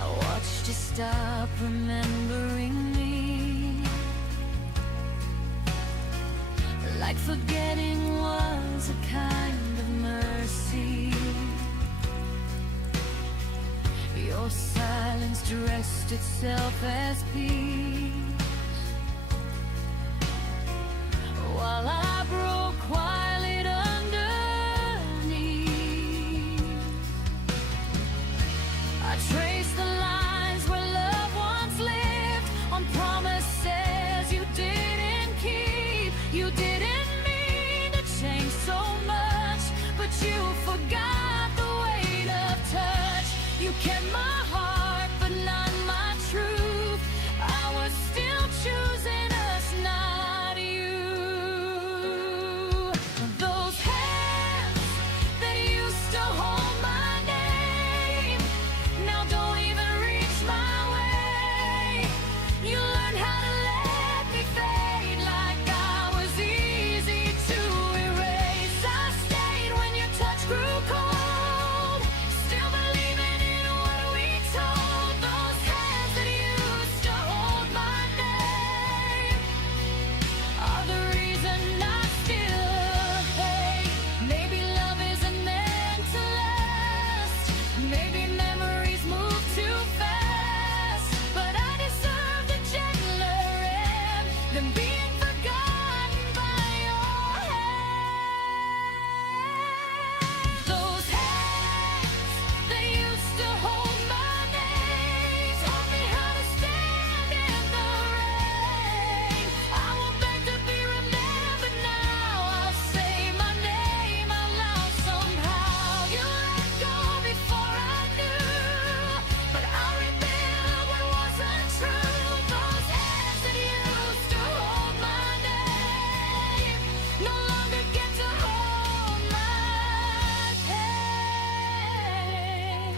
I watched you stop remembering me, like forgetting was a kind of mercy. Your silence dressed manifest itself as peace. While I broke quiet underneath, I traced the lines where love once lived, on promises you didn't keep. You didn't mean to change so much, but you forgot the weight of touch. You kept my heart, but not my truth. I was still choosing us, not you. Those hands that used to hold my name now don't even reach my way. You learned how to let me fade like I was easy to erase. I stayed when your touch grew cold, still believing in what we told. Those hands that used to hold my name are the reason I still hate. Maybe love isn't meant to last. Maybe memories move too fast. But I deserve the gentler end than being forgotten by your hand. Those hands that used to hold my name taught me how to stand in the rain. I won't beg to be remembered now. I'll say my name out loud somehow. You let go before I knew, but I'll rebuild what wasn't true. Those hands that used to hold my name no longer get to hold my pain.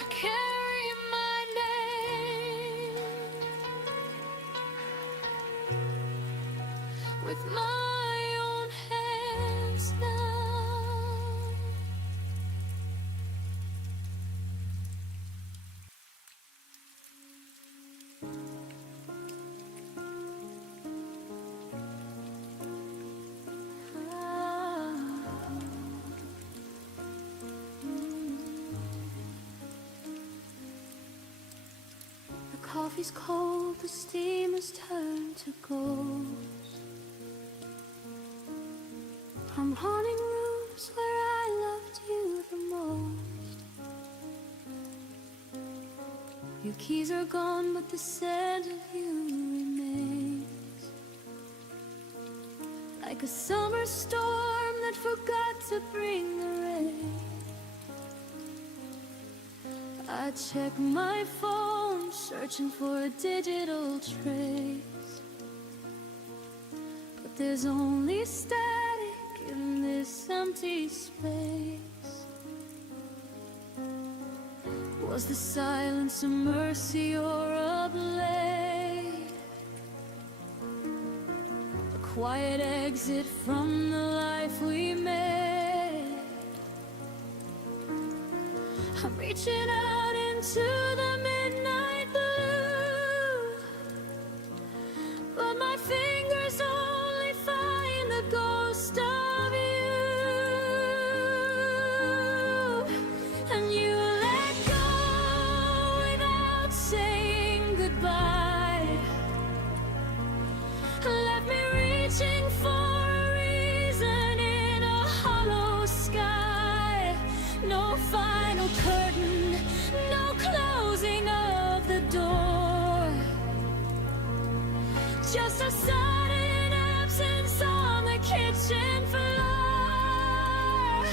I carry my name with my own hands now. The coffee's cold, the steam has turned to gold. I'm haunting rooms where I loved you the most. Your keys are gone, but the scent of you remains. Like a summer storm that forgot to bring the rain. I check my phone, searching for a digital trace, but there's only static in this empty space. Was the silence a mercy or a blade? A quiet exit from the life we made. I'm reaching out into the midnight blue, but my fingers only find the ghost of you. And you let go without saying goodbye, left me reaching for a reason in a hollow sky. No final curtain, no closing of the door, just a sudden absence on the kitchen floor.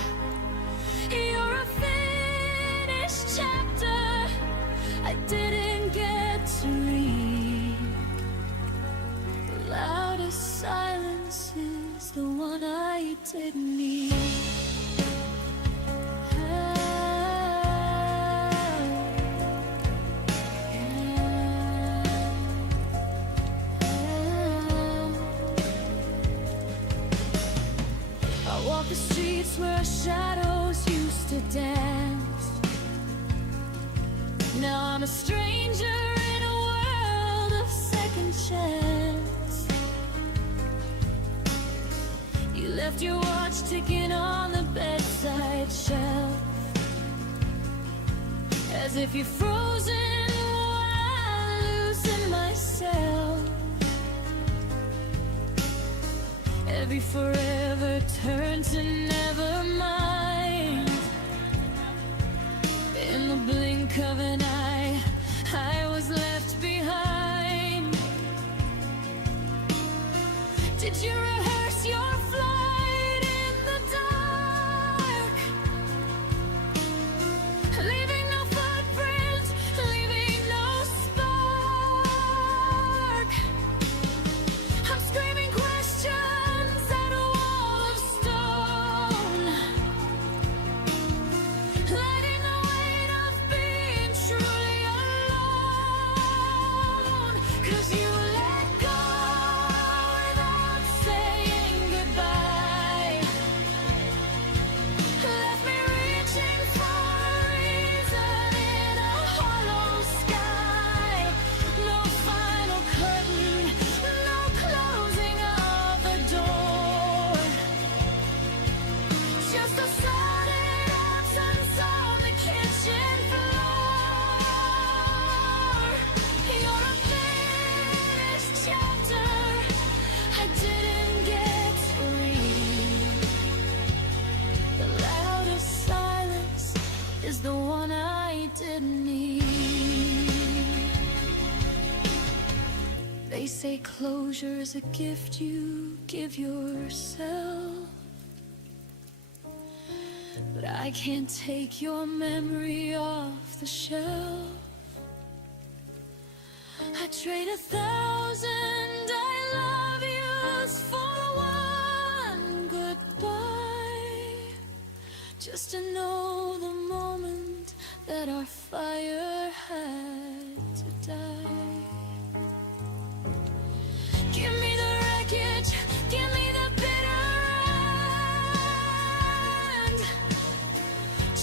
You're a finished chapter I didn't get to read. The loudest silence is the one I didn't need. I walk the streets where our shadows used to dance. Now I'm a stranger in a world of second chance. You left your watch ticking on the bedside shelf. As as if you're frozen while losing myself. Every forever turns to never mind. In the blink of an eye, I was left behind. Did you rehearse your flight in the dark? Leaving no footprint, leaving no spark. I'm screaming questions at a wall of stone, letting the weight of being truly alone. 'Cause you let go without saying goodbye, left me reaching for a reason in a hollow sky. No final curtain, no closing of the door, just a sudden absence on the kitchen floor. You're a finished chapter I didn't get to read. The loudest silence is the one I didn't need. They say closure is a gift you give yourself, but I can't take your memory off the shelf. I trade 1,000 I love yous for one goodbye, just to know the moment that our fire had to die. Give me the wreckage, give me the bitter end.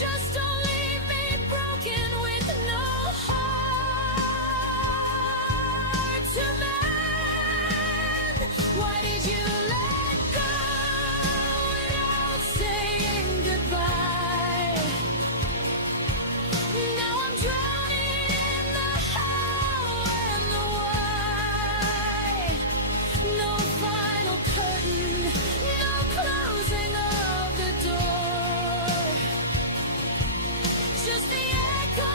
Just don't leave me broken with no heart to mend. Why did you let go without saying goodbye? Now I'm drowning in the how and the why. No final curtain, no closing of the door, just the echo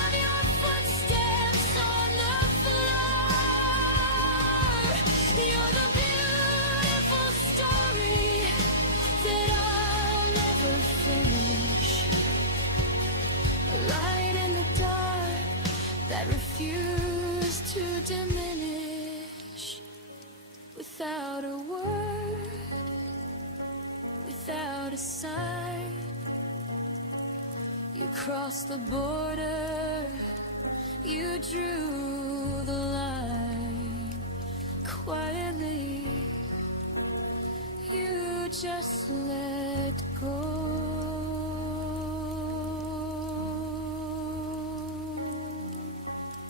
of your footsteps on the floor. You're the beautiful story that I'll never finish. A light in the dark that refused to diminish. Without a word, without a sign, you crossed the border, you drew the line. Quietly, you just let go.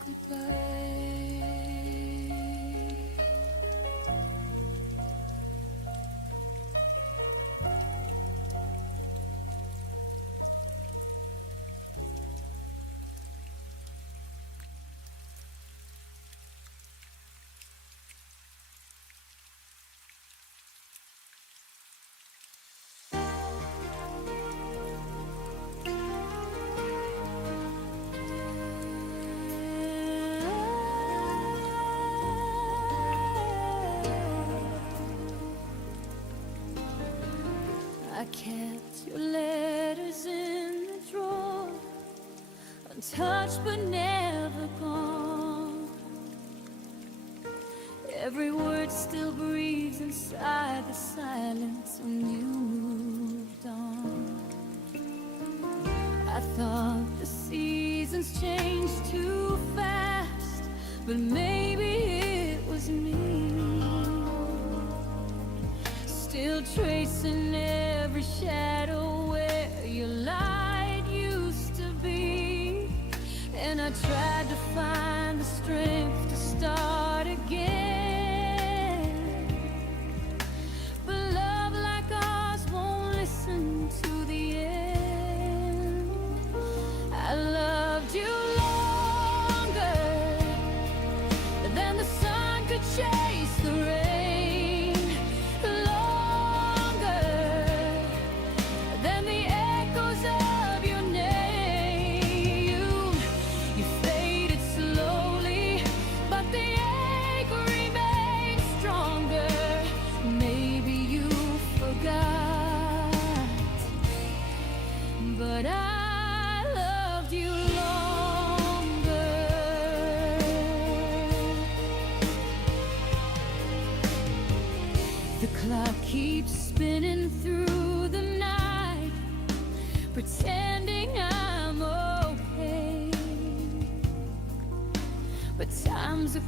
Goodbye. I kept your letters in the drawer, untouched but never gone. Every word still breathes inside the silence when you moved on. I thought the seasons changed too fast, but maybe it was me, still tracing every shadow where your light used to be. And I tried to find the strength to start again, but love like ours won't listen to the end. I loved you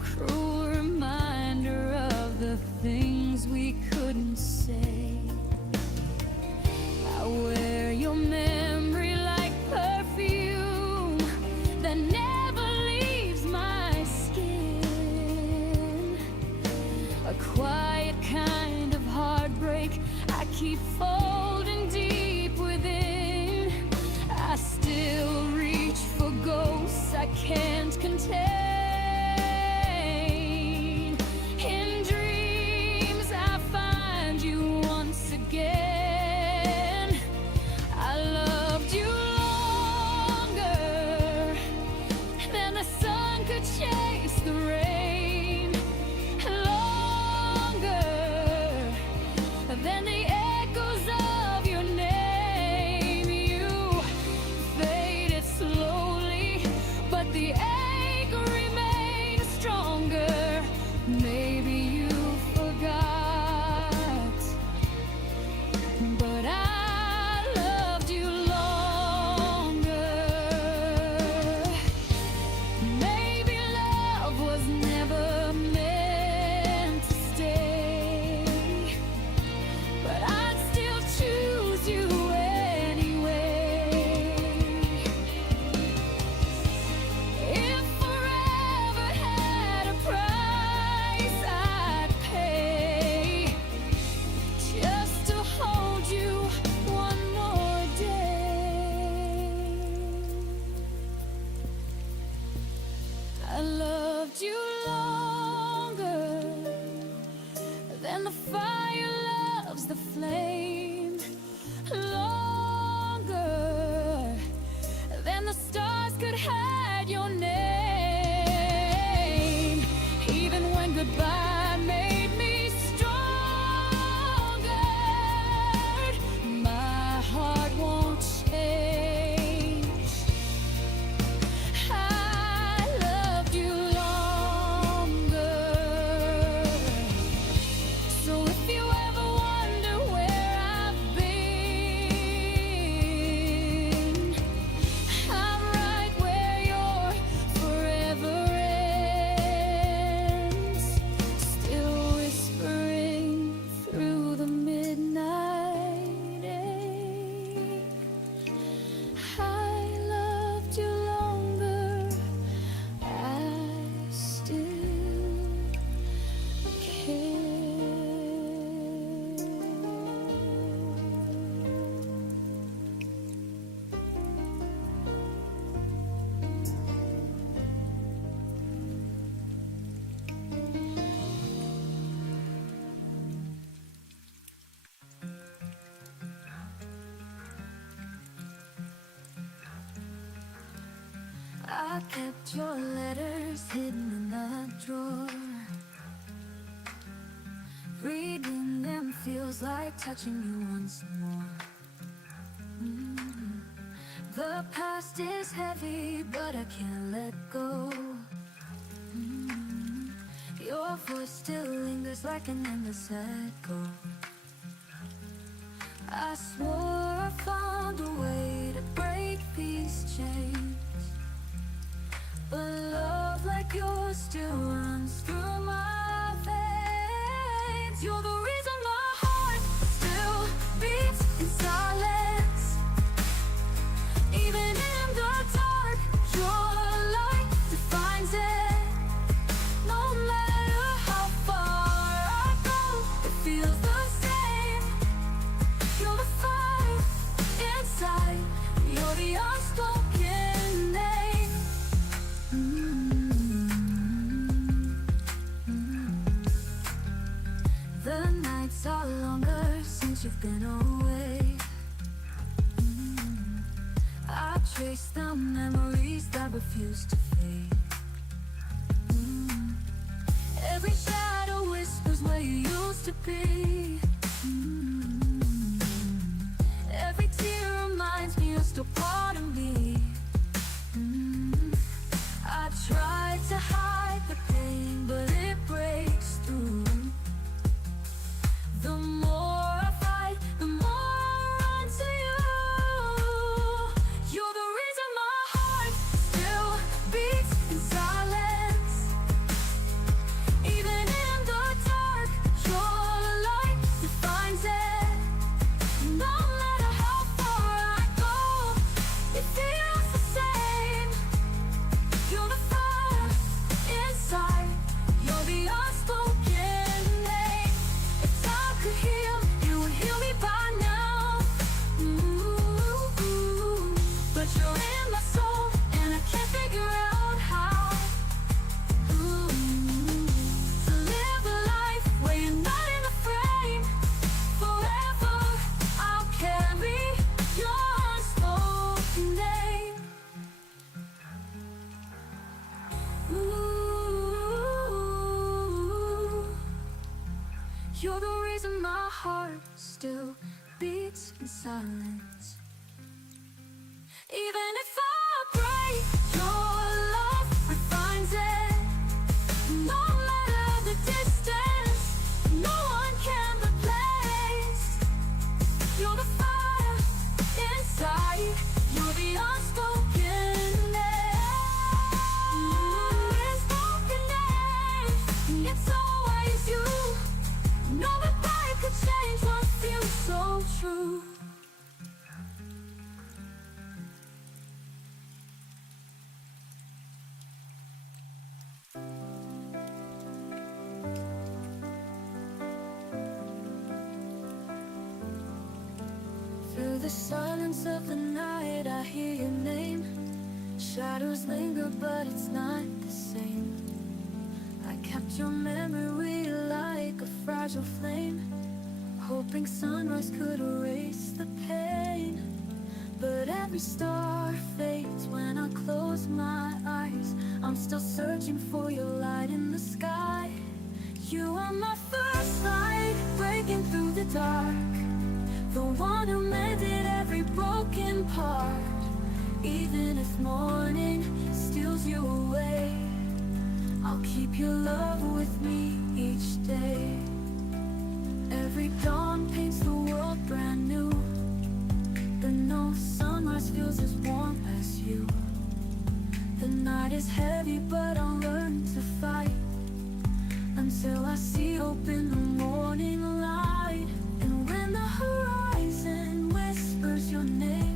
cruel reminder of the things we couldn't say. I wear your memory like perfume that never leaves my skin. A quiet kind of heartbreak I keep folding deep within. I still reach for ghosts I can't contain. In dreams I find you once again. I loved you longer than the sun could chase the rain, longer than the echoes of your name. You faded slowly, but the ache remains stronger. Maybe you forgot, but I loved you longer. Maybe love was never meant to stay, but I'd still choose you anyway. If forever had a price I'd pay just to hold you one more day. I loved you longer than the fire loves the flame, longer than the stars could hide your name. Even when goodbye made me stronger, my heart won't change. I loved you longer. So if you ever wonder where I've been, I'm right where your forever ends. Still whispering through the midnight ache. I loved you longer. I still care. I kept your letters hidden in the drawer. Reading them feels like touching you once more. The past is heavy, but I can't let go. Your voice still lingers like an endless echo. I swore I found a way to break these chains, but love like yours still runs through my veins. You're the reason my heart still beats in silence. Even in the dark, your light defines it. No matter how far I go, it feels the same. You're the fire inside. You're the unspoken name. The nights are longer since you've been away. I trace the memories that refuse to fade. Every shadow whispers where you used to be. Every tear reminds me you're still part of me. I tried to hide the pain, but it breaks through. The more I fight, the more I run to you. You're the reason my heart still beats in silence. reason my heart still beats in silence. Even if I break, your love refines it. No matter the distance, no one can replace. You're the fire inside, you're the unspoken name. It's always you. No goodbye could change what feels so true. Through the silence of the night, I hear your name. Shadows linger, but it's not the same. I kept your memory like a fragile flame, hoping sunrise could erase the pain. But every star fades when I close my eyes. I'm still searching for your light in the sky. You are my first light, breaking through the dark, the one who mended every broken part. Even if morning steals you away, I'll keep your love with me each day. Every dawn paints the world brand new, but no sunrise feels as warm as you. The night is heavy, but I'll learn to fight until I see hope in the morning light. And when the horizon whispers your name,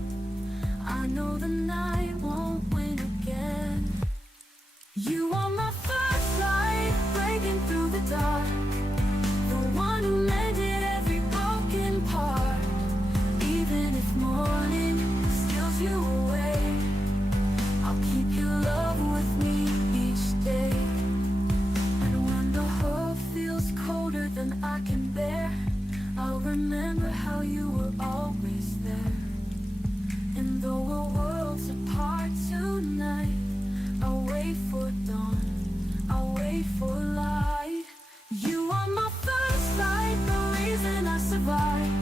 I know the night won't win again. You are my first light, breaking through the dark, the one who mended every broken part. Even if morning steals you away, I'll keep your love with me each day. And when the hope feels colder than I can bear, I'll remember how you were always there. And though we're worlds apart tonight, I'll wait for dawn, I'll wait for light. You are my first light, the reason I survive,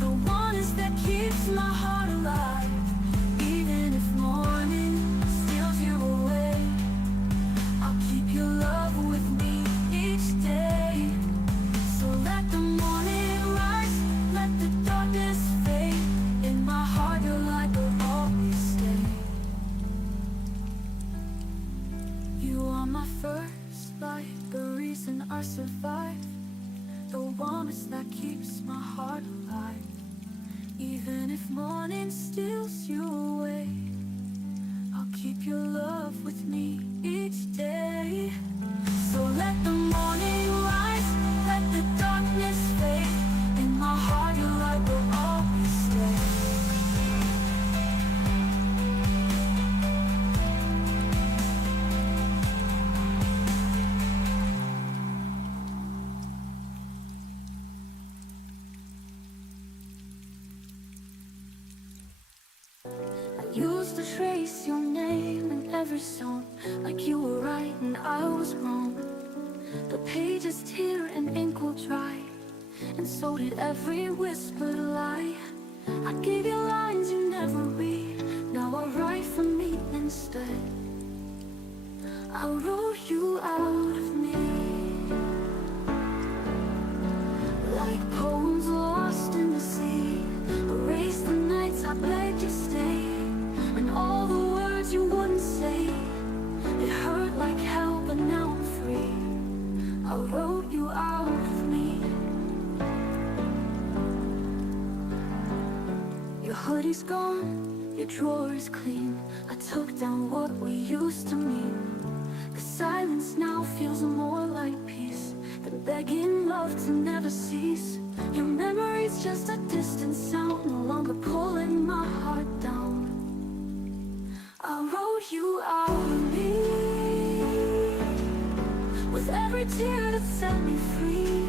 the one that keeps my heart alive. Even if morning steals you away, I'll keep your love with me each day. So let the morning rise, let the darkness fade. In my heart your light will always stay. You are my first light, the reason I survive, the warmth that keeps my heart alive. Even if morning steals you away, I'll keep your love with me each day. So let the morning rise, let the darkness fade. In my heart your light will always stay. Used to trace your name in every song, like you were right and I was wrong. The pages tear and ink will dry, and so did every whispered lie. I gave you lines you never read, now I write for me instead. I wrote you out of me, like poems lost in the sea. Erase the nights I begged you stay, and all the words you wouldn't say. It hurt like hell, but now I'm free. I wrote you out of me. Your hoodie's gone, your drawer is clean. I took down what we used to mean. The silence now feels more like peace than begging love to never cease. Your memory's just a distant sound, no longer pulling my heart down. I wrote you out of me, with every tear that set me free.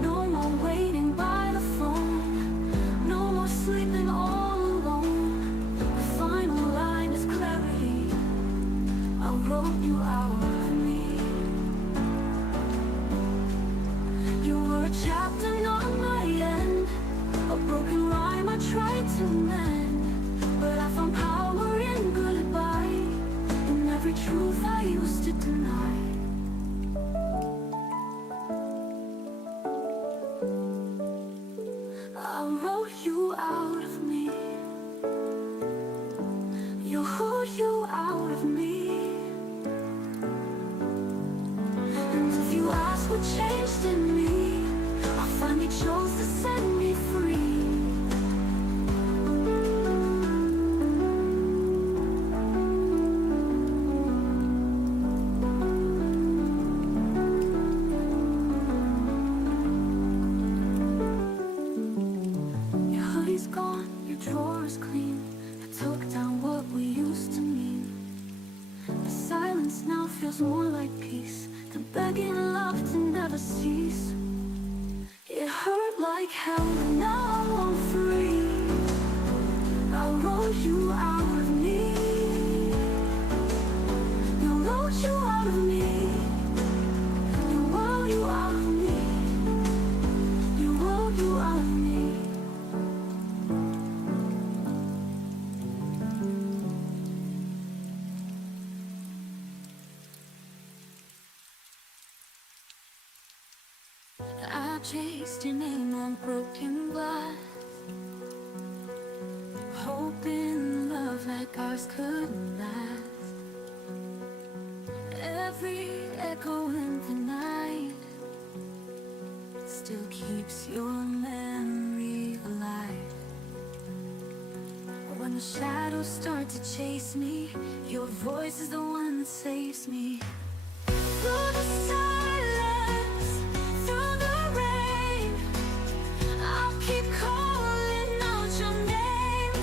No more waiting by the phone, no more sleeping all alone. The final line is clarity. I wrote you out of me. You were changed in me. I finally chose to set me free. Your hoodie's gone, your drawer's clean. I took down what we used to mean. The silence now feels more like peace than begging love to never cease. It hurt like hell, but now I'm free. I wrote you out of me. You wrote you out of me. You wrote you out of me. You wrote you out of me. I chased your name on broken glass, hoping love like ours could last. Every echo in the night still keeps your memory alive. When the shadows start to chase me, your voice is the one that saves me. Through the silence, through the rain, I'll keep calling out your name.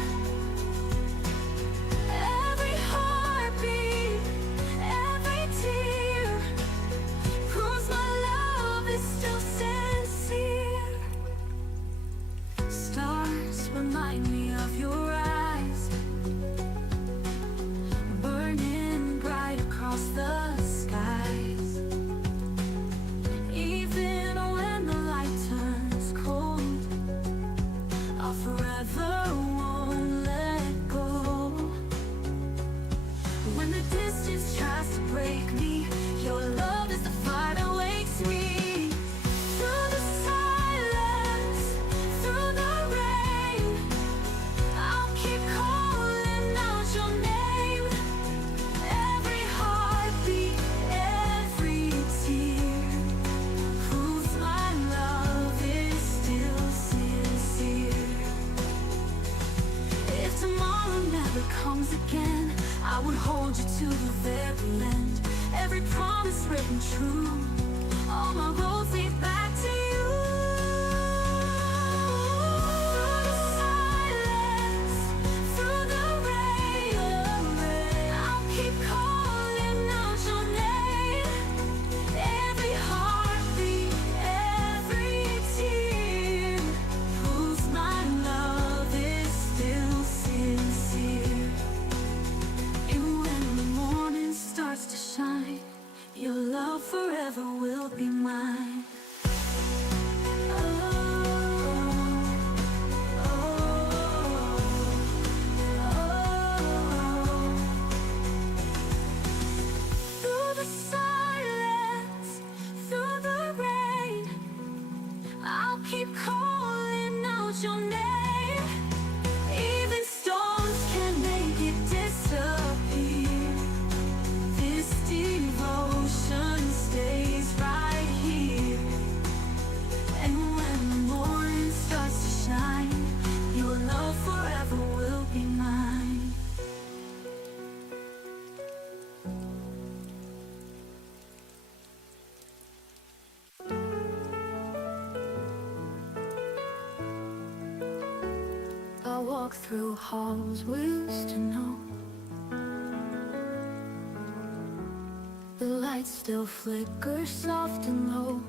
Every heartbeat, every tear proves my love is still sincere. Stars remind me of your eyes, burning bright across the skies. Even when the light turns cold, I'll forever won't let go. When the distance tries to break me, your love is the fire that wakes me. Through the silence, through the rain, I'll keep calling out your name. Every heartbeat, every tear proves my love is still sincere. If tomorrow never comes again, I would hold you to the very end. Every promise written true, all my roads lead back to you. Through the silence, through the rain, I'll keep calling out your name. Every heartbeat, every tear proves my love is still sincere. And when the morning starts to shine, your love forever will be mine. Through the silence, through the rain, I'll keep calling out your name. Even storms can make it disappear. This devotion stays right here. And when the morning starts to shine, your love forever will be mine. I walk through halls we used to know. The lights still flicker soft and low.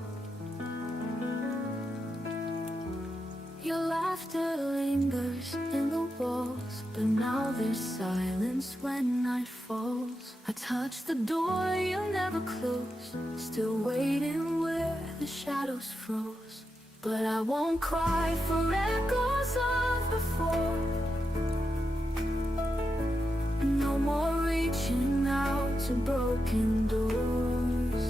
Your laughter lingers in the walls, but now there's silence when night falls. I touch the door you never closed, still waiting where the shadows froze. But I won't cry for echoes of before. No more reaching out to broken doors.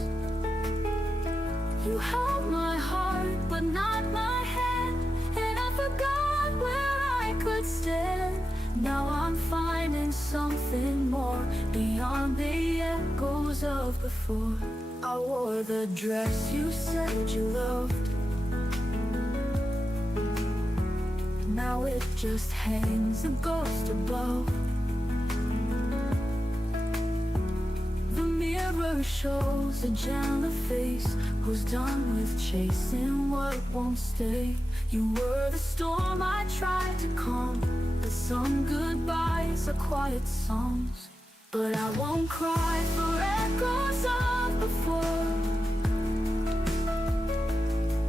You held my heart, but not my hand, and I forgot where I could stand. Now I'm finding something more beyond the echoes of before. I I wore the dress you said you loved. Now it just hangs a ghost above. The mirror shows a gentler face who's done with chasing what won't stay. You were the storm I tried to calm. The some goodbyes are quiet songs, but I won't cry for echoes of before.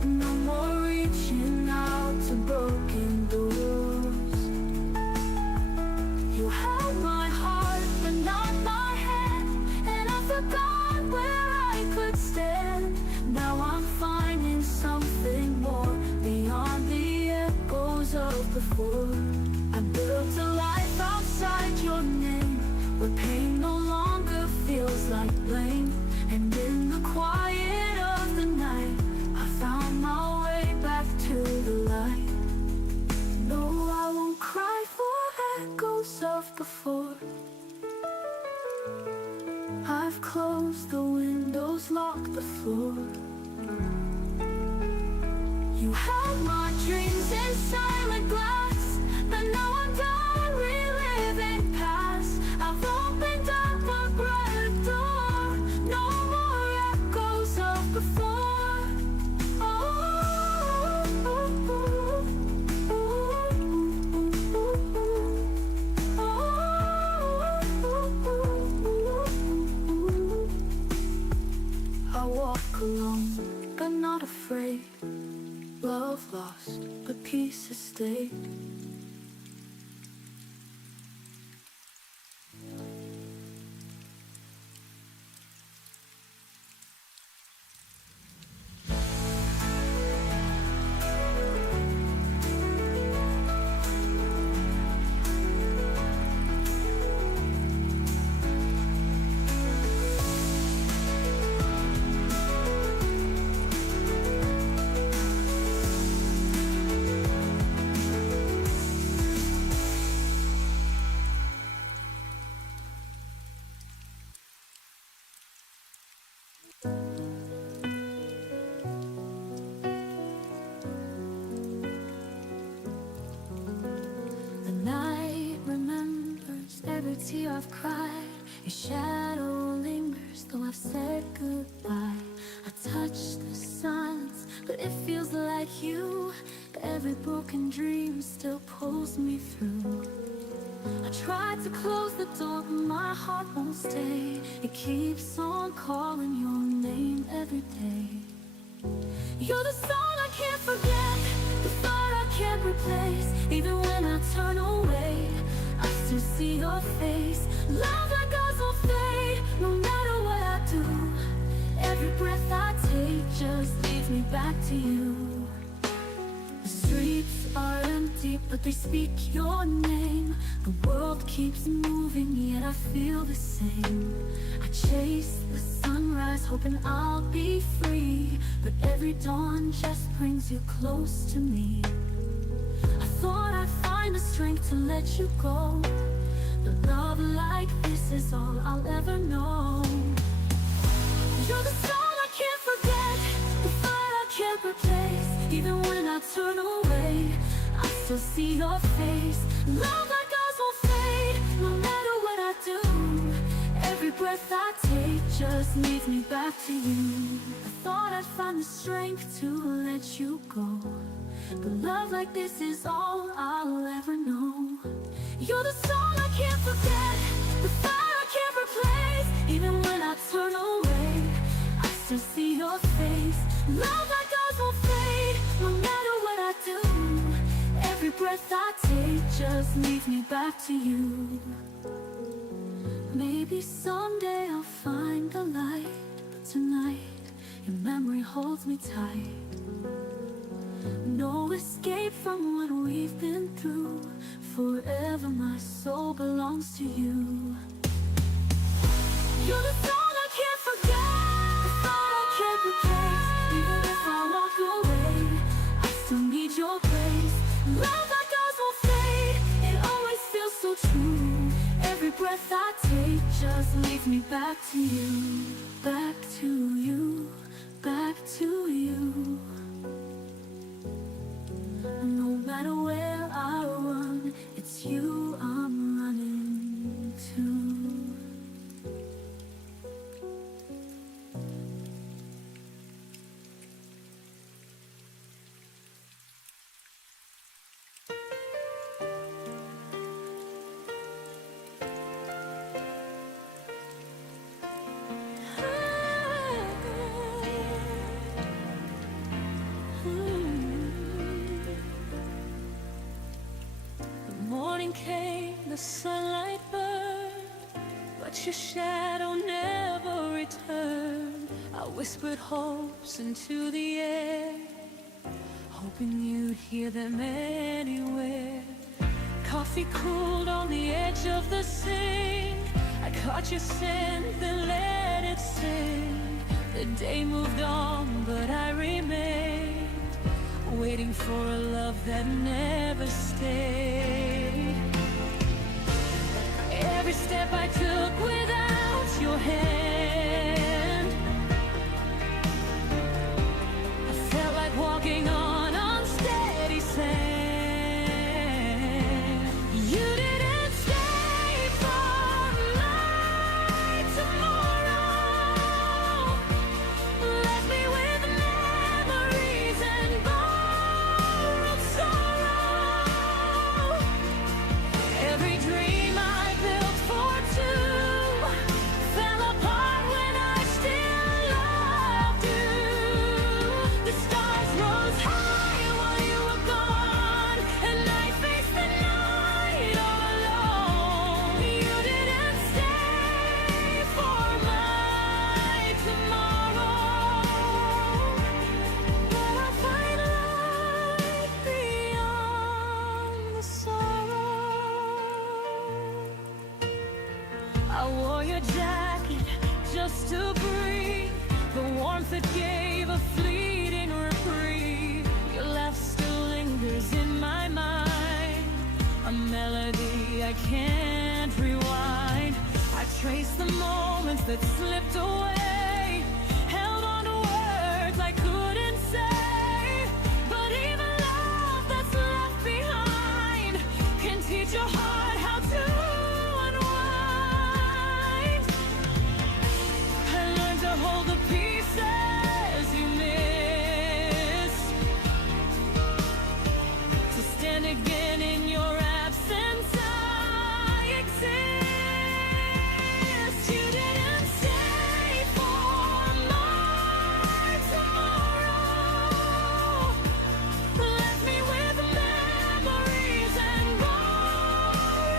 No more reaching out to broken doors. You held my heart but not my hand, and I forgot where I could stand. Now I'm finding something more beyond the echoes of before. I built a life outside your name, where pain no longer feels like blame. And in the quiet of the night, I found my way back to the light. No, I won't cry for echoes of before. I've closed the windows, locked the floor. You held my dreams in silent glass, but now I'm done reliving past. I've opened up a brighter door. No more echoes of before. I walk alone, but not afraid. Love lost, but peace has stayed. The night remembers every tear I've cried. Your shadow lingers, though I've said goodbye. I touch the silence, but it feels like you. Every broken dream still pulls me through. I tried to close the door, but my heart won't stay. It keeps on calling your name every day. You're the song I can't forget, the thought I can't replace. Even when I turn away, I still see your face. Love like ours will fade, no matter what I do. Every breath I take just leads me back to you. The streets are empty, but they speak your name. The world keeps moving, yet I feel the same. I chase the sunrise, hoping I'll be free, but every dawn just brings you close to me. I thought I'd find the strength to let you go, but love like this is all I'll ever know. You're the song I can't forget, the fight I can't replace. Even when I turn away, I still see your face. Love like ours won't fade, no matter what I do. Every breath I take just leads me back to you. I thought I'd find the strength to let you go, but love like this is all I'll ever know. You're the song I can't forget, the fire I can't replace. Even when I turn away, I still see your face. Love like ours won't fade, no matter what I do. Every breath I take just leads me back to you. Maybe someday I'll find the light, but tonight your memory holds me tight. No escape from what we've been through. Forever my soul belongs to you. You're the song I can't forget, the thought I can't replace. Even if I walk away, I still need your grace. Love like ours won't fade, it always feels so true. Every breath I take just leads me back to you, back to you. to you. No matter where I run, it's you I'm running to. The morning came, the sunlight burned, but your shadow never returned. I whispered hopes into the air, hoping you'd hear them anywhere. Coffee cooled on the edge of the sink. I caught your scent, then let it sink. The day moved on, but I remained, waiting for a love that never stayed. Every step I took without your hand, I felt like walking on unsteady sand. You didn't stay for my tomorrow, left me with memories and borrowed sorrow. Every dream I built for two fell apart when I still loved you. The stars rose high while you were gone, and I faced the night all alone. You didn't stay for my tomorrow, but I find light beyond the sorrow. I wore your jacket just to breathe, the warmth that gave a fleeting reprieve. Your laugh still lingers in my mind, a melody I can't rewind. I trace the moments that slipped away, held on to words I couldn't say. But even love that's left behind can teach your heart how to unwind. I learned to hold the pieces you miss, to stand again in your absence. I exist. You didn't stay for my tomorrow, left me with memories and borrowed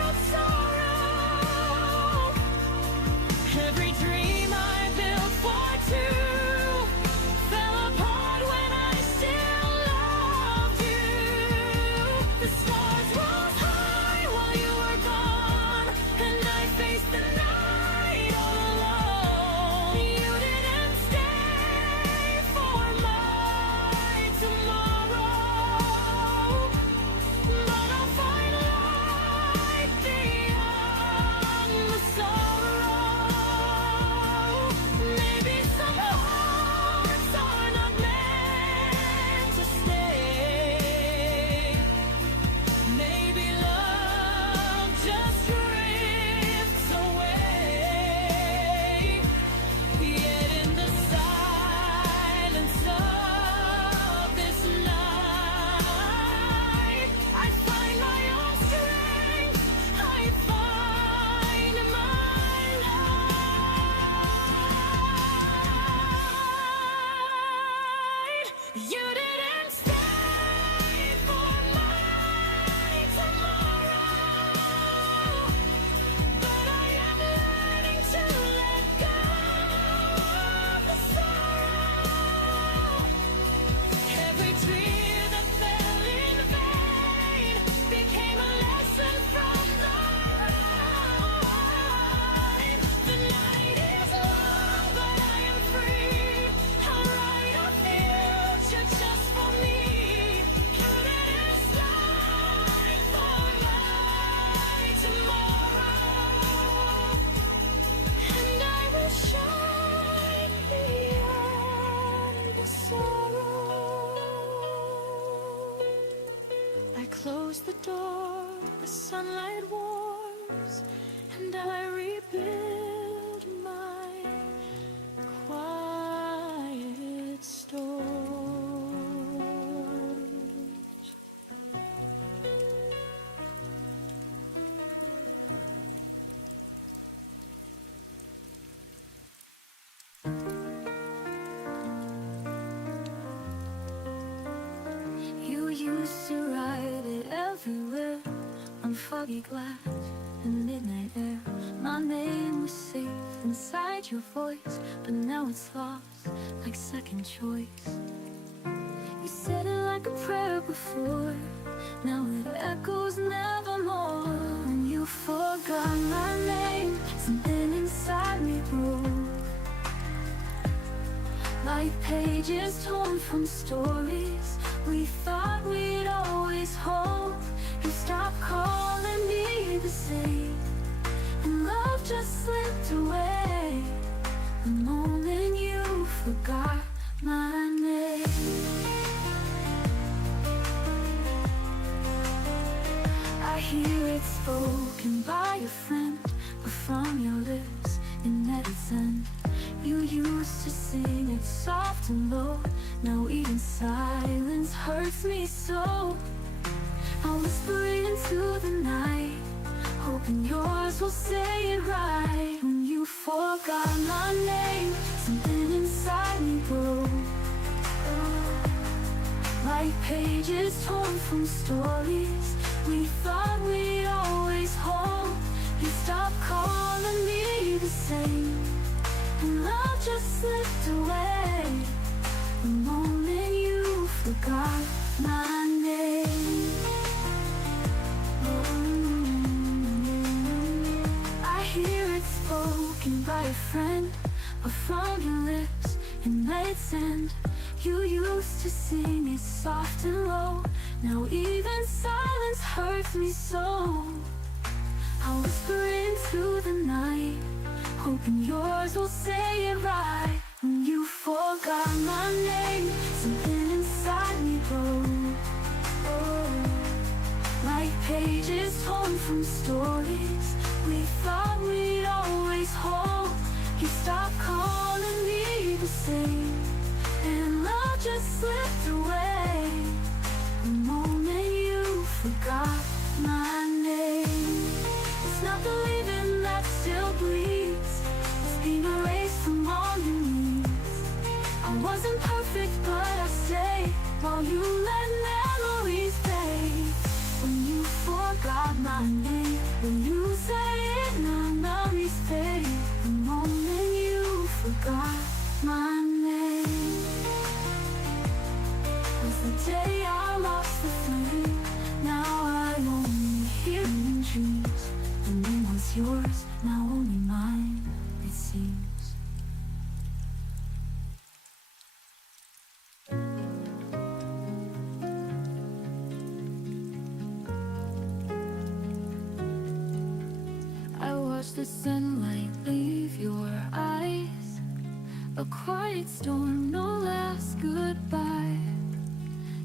the dark, the sunlight warms, and I rebuild my quiet stores. You used to write it everywhere on foggy glass and midnight air. My name was safe inside your voice, but now it's lost like second choice. You said it like a prayer before, now it echoes nevermore. When you forgot my name, something inside me broke, like pages torn from stories we thought we'd always hold. You stopped calling me the same, and love just slipped away the moment you forgot my name. I hear it spoken by a friend, but from your lips it never sent. You used to sing it soft and low, now even silence hurts me so. I'll whisper into the night, hoping yours will say it right. When you forgot my name, something inside me broke, like pages torn from stories we thought we'd always hold. You stopped calling me the same, and love just slipped away the moment you forgot my name. I hear it spoken by a friend, but from your lips it made sense. You used to sing it soft and low, now even silence hurts me so. I'll whisper into the night, hoping yours will say it right. When you forgot my name, something inside me broke, like pages torn from stories we thought we'd always hold. You stopped calling me the same, and love just slipped away the moment you forgot my name. It's not the leaving that still bleeds, it's being erased from all your needs. I wasn't perfect, but I stayed while you let memories fade. When you forgot my name, when you say it, now memories fade the moment you forgot my name. Was the day I lost the flame, now I only hear in dreams. The name was yours, now only mine, it seems. I watched the sunlight leave your eyes, a quiet storm, no last goodbye.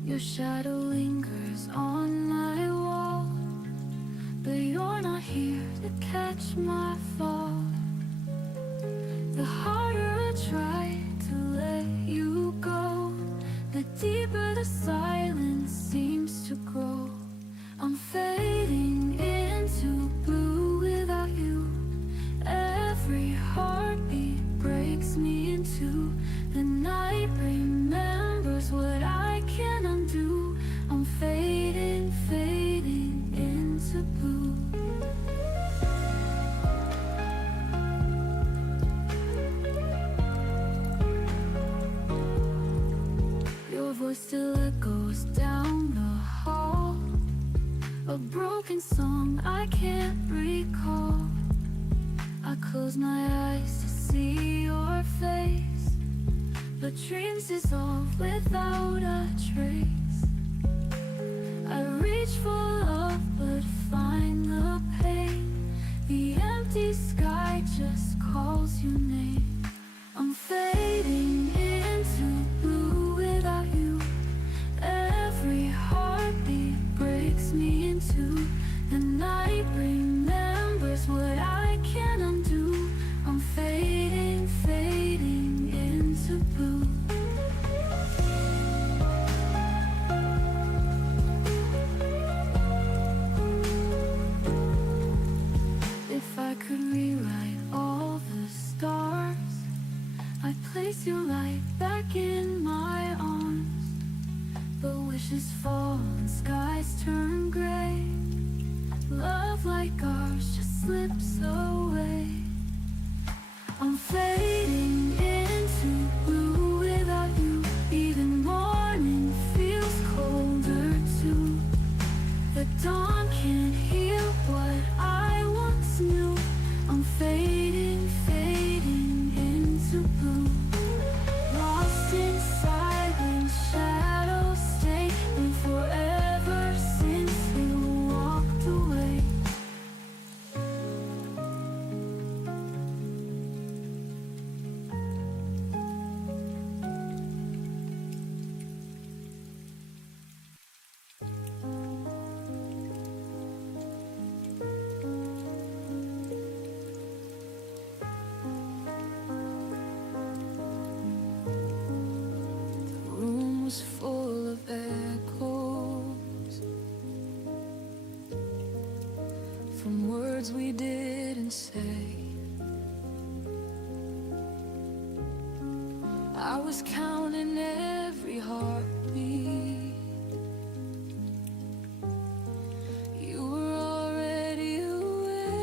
Your shadow lingers on my wall, but you're not here to catch my fall. The harder I try to let you go, the deeper the silence seems to grow. I'm fading into blue without you. Every heartbeat breaks me into the night remembers what I can undo. I'm fading, fading into blue. Your voice still echoes down the hall, a broken song I can't recall. I close my eyes to see your face, but dreams dissolve without a trace. I reach for love but find the pain. The empty sky just calls your name. I'm fading into blue without you. Every heartbeat breaks me into love like ours just slips away. I'm fading into blue without you. Even morning feels colder too. The dawn can't heal what I once knew. I'm fading, fading into blue. Lost in silence, shadows stay and forever since you walked away. The room was full of echoes from words we didn't say. I was counting every heartbeat. You were already away.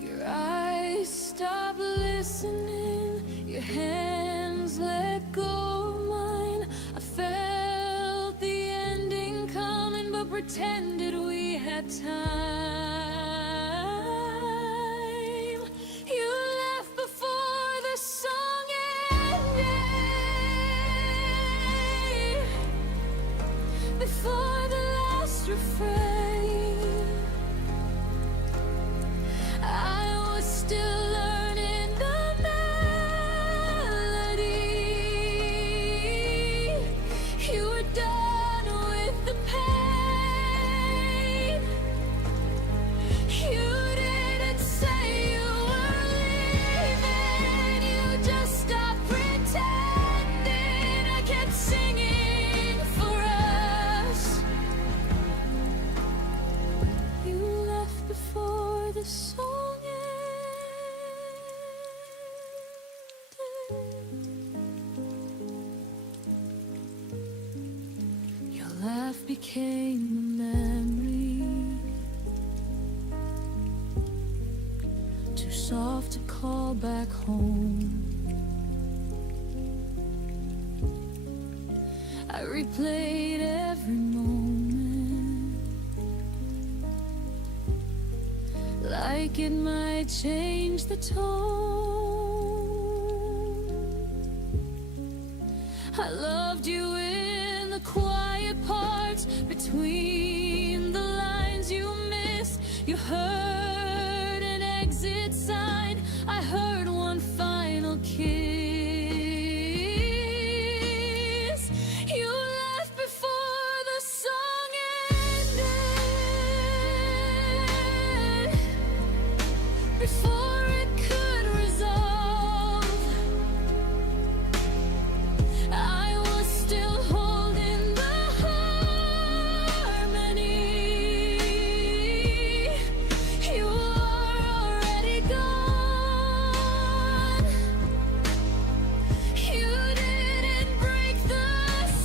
Your eyes stopped listening. Your hands let go of mine. I felt the ending coming, but pretended we had time. You left before the song ended, before the last refrain. I was still learning the melody. You were done with the pain. You didn't say you were leaving. You just stopped pretending. I kept singing for us. You left before the song ended. Your laugh became a memory, too soft to call back home. I replayed every moment, like it might change the tone. I loved you in the quiet parts, between the lines you missed. You heard an exit sign. I heard one final kiss. You left before the song ended, before it could resolve. I was still holding the harmony. You were already gone. You didn't break the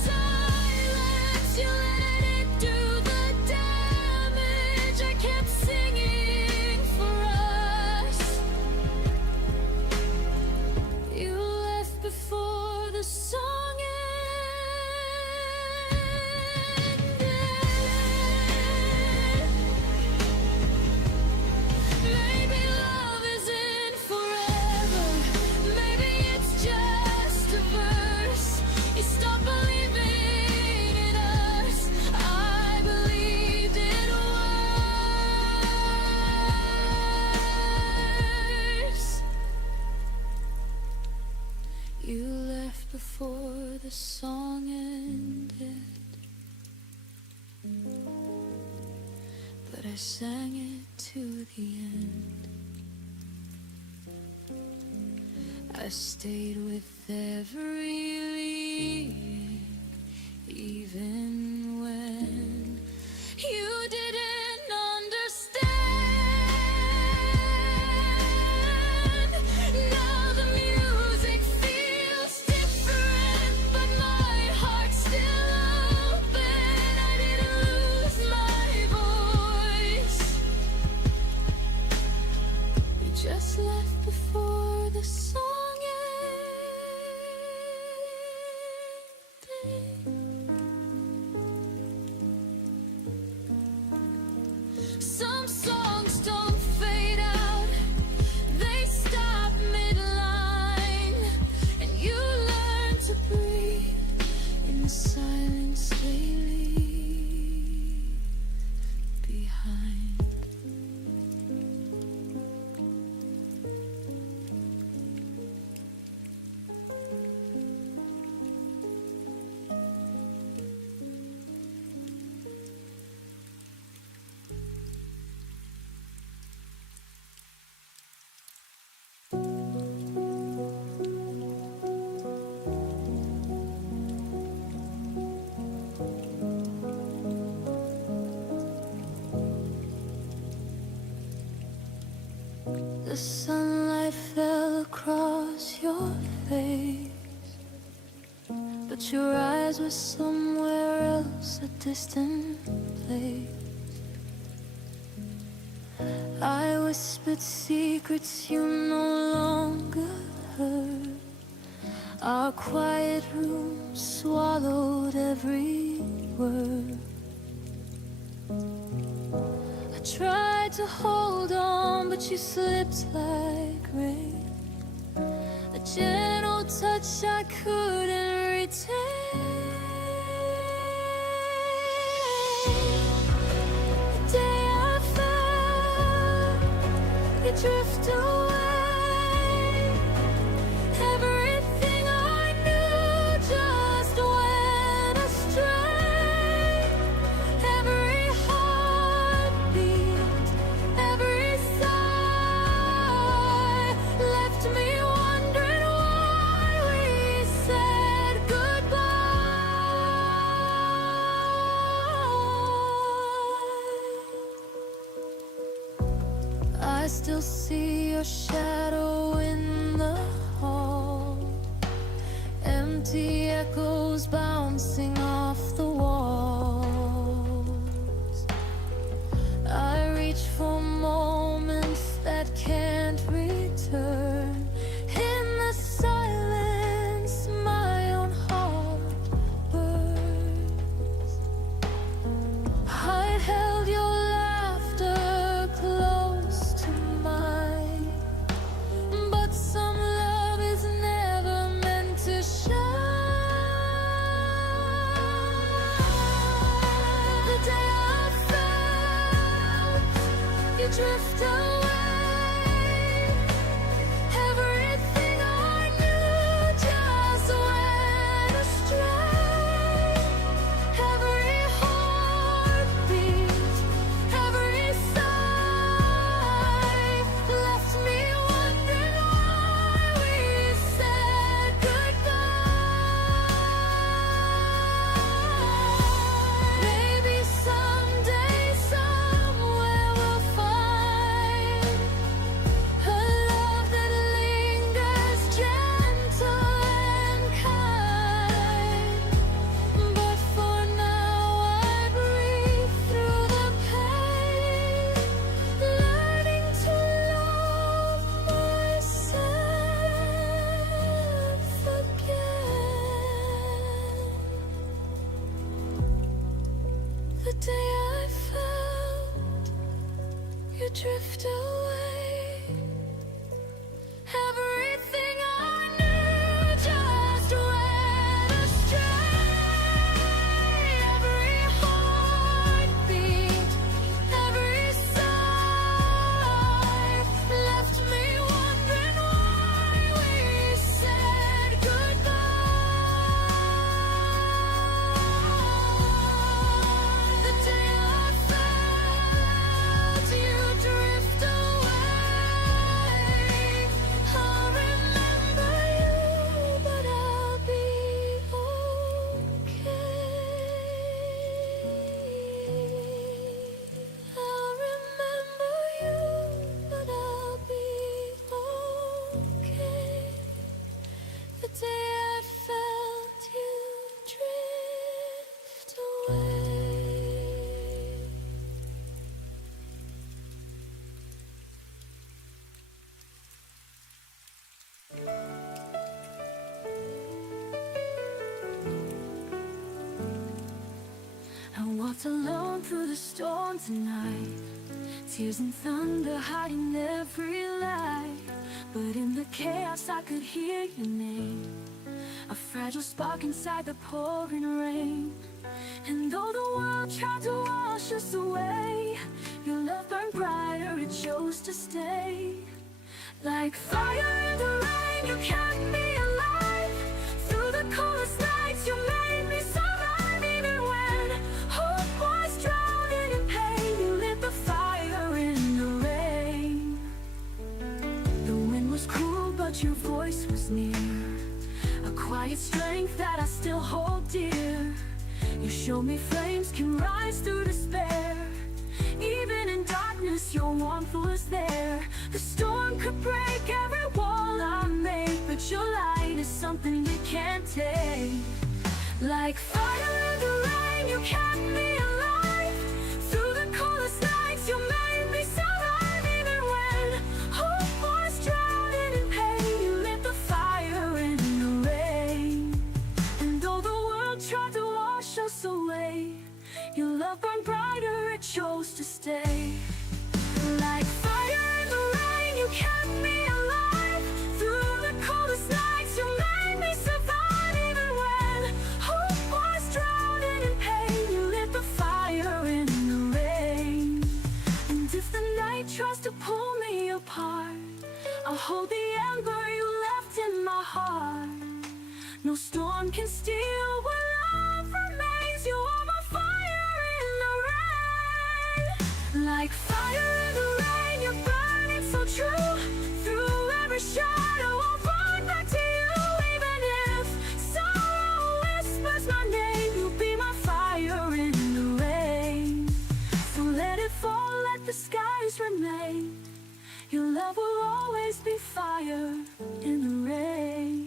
silence. You let it do the damage. I kept singing for us. You left before the song ended. Maybe love isn't forever. Maybe it's just a verse. You stopped believing in us. I believed it worse. You left before the song ended, but I sang it to the end. I stayed with every lyric, even when you didn't understand. Now the music feels different, but my heart's still open. I Some songs don't fade out, they stop midline, and you learn to breathe in the silence they leave behind. The sunlight fell across your face, but your eyes were somewhere else, a distant place. I whispered secrets you no longer heard. Our quiet room swallowed every word. I tried to hold on, but you slipped like rain. A gentle touch I couldn't retain. The day I felt you drift away, everything I knew just went astray. Every heartbeat, every sigh left me wondering why we said goodbye. I still see your shadow in the hall, empty echoes bouncing off the walls. I reach for moments that can't return. In the silence, my own heart burns. I held your laughter close to mine, but some love is never meant to shine. The day I felt you drift away, everything I knew just went astray. Every heartbeat, every sigh left me wondering why we said goodbye. Maybe someday, somewhere we'll find a love that lingers gentle and kind. But for now I breathe through the pain, learning to love myself again. The day I felt you drift away, everything I knew just went astray. Every heartbeat, every sigh left me wondering why we said goodbye. The day I felt you drift away, walked alone through the storm tonight, tears and thunder hiding every light. But in the chaos I could hear your name, a fragile spark inside the pouring rain. And though the world tried to wash us away, your love burned brighter, it chose to stay. Like fire in the rain, you kept me alive. Through the coldest nights, you made me survive. Even when hope was drowning in pain, you lit the fire in the rain. The wind was cruel, but your voice was near, a quiet strength that I still hold dear. You showed me flames can rise through despair. Even in darkness, your warmth was there. The storm could break every wall I made, but your light is something you can't take. Like fire in the rain, you kept me alive. Through the coldest nights, you made me survive. Even when hope was drowning in pain, you lit the fire in the rain. And though the world tried to wash us away, your love burned brighter, it chose to stay. Like fire in the rain, you kept me alive. Through the coldest nights, you made me survive. Even when hope was drowning in pain, you lit the fire in the rain. And if the night tries to pull me apart, I'll hold the ember you left in my heart. No storm can steal what love remains. You are my fire in the rain. Like fire in the rain, you're burning so true. Through every shadow, I'll run back to you. Even if sorrow whispers my name, you'll be my fire in the rain. So let it fall, let the skies remain. Your love will always be fire in the rain.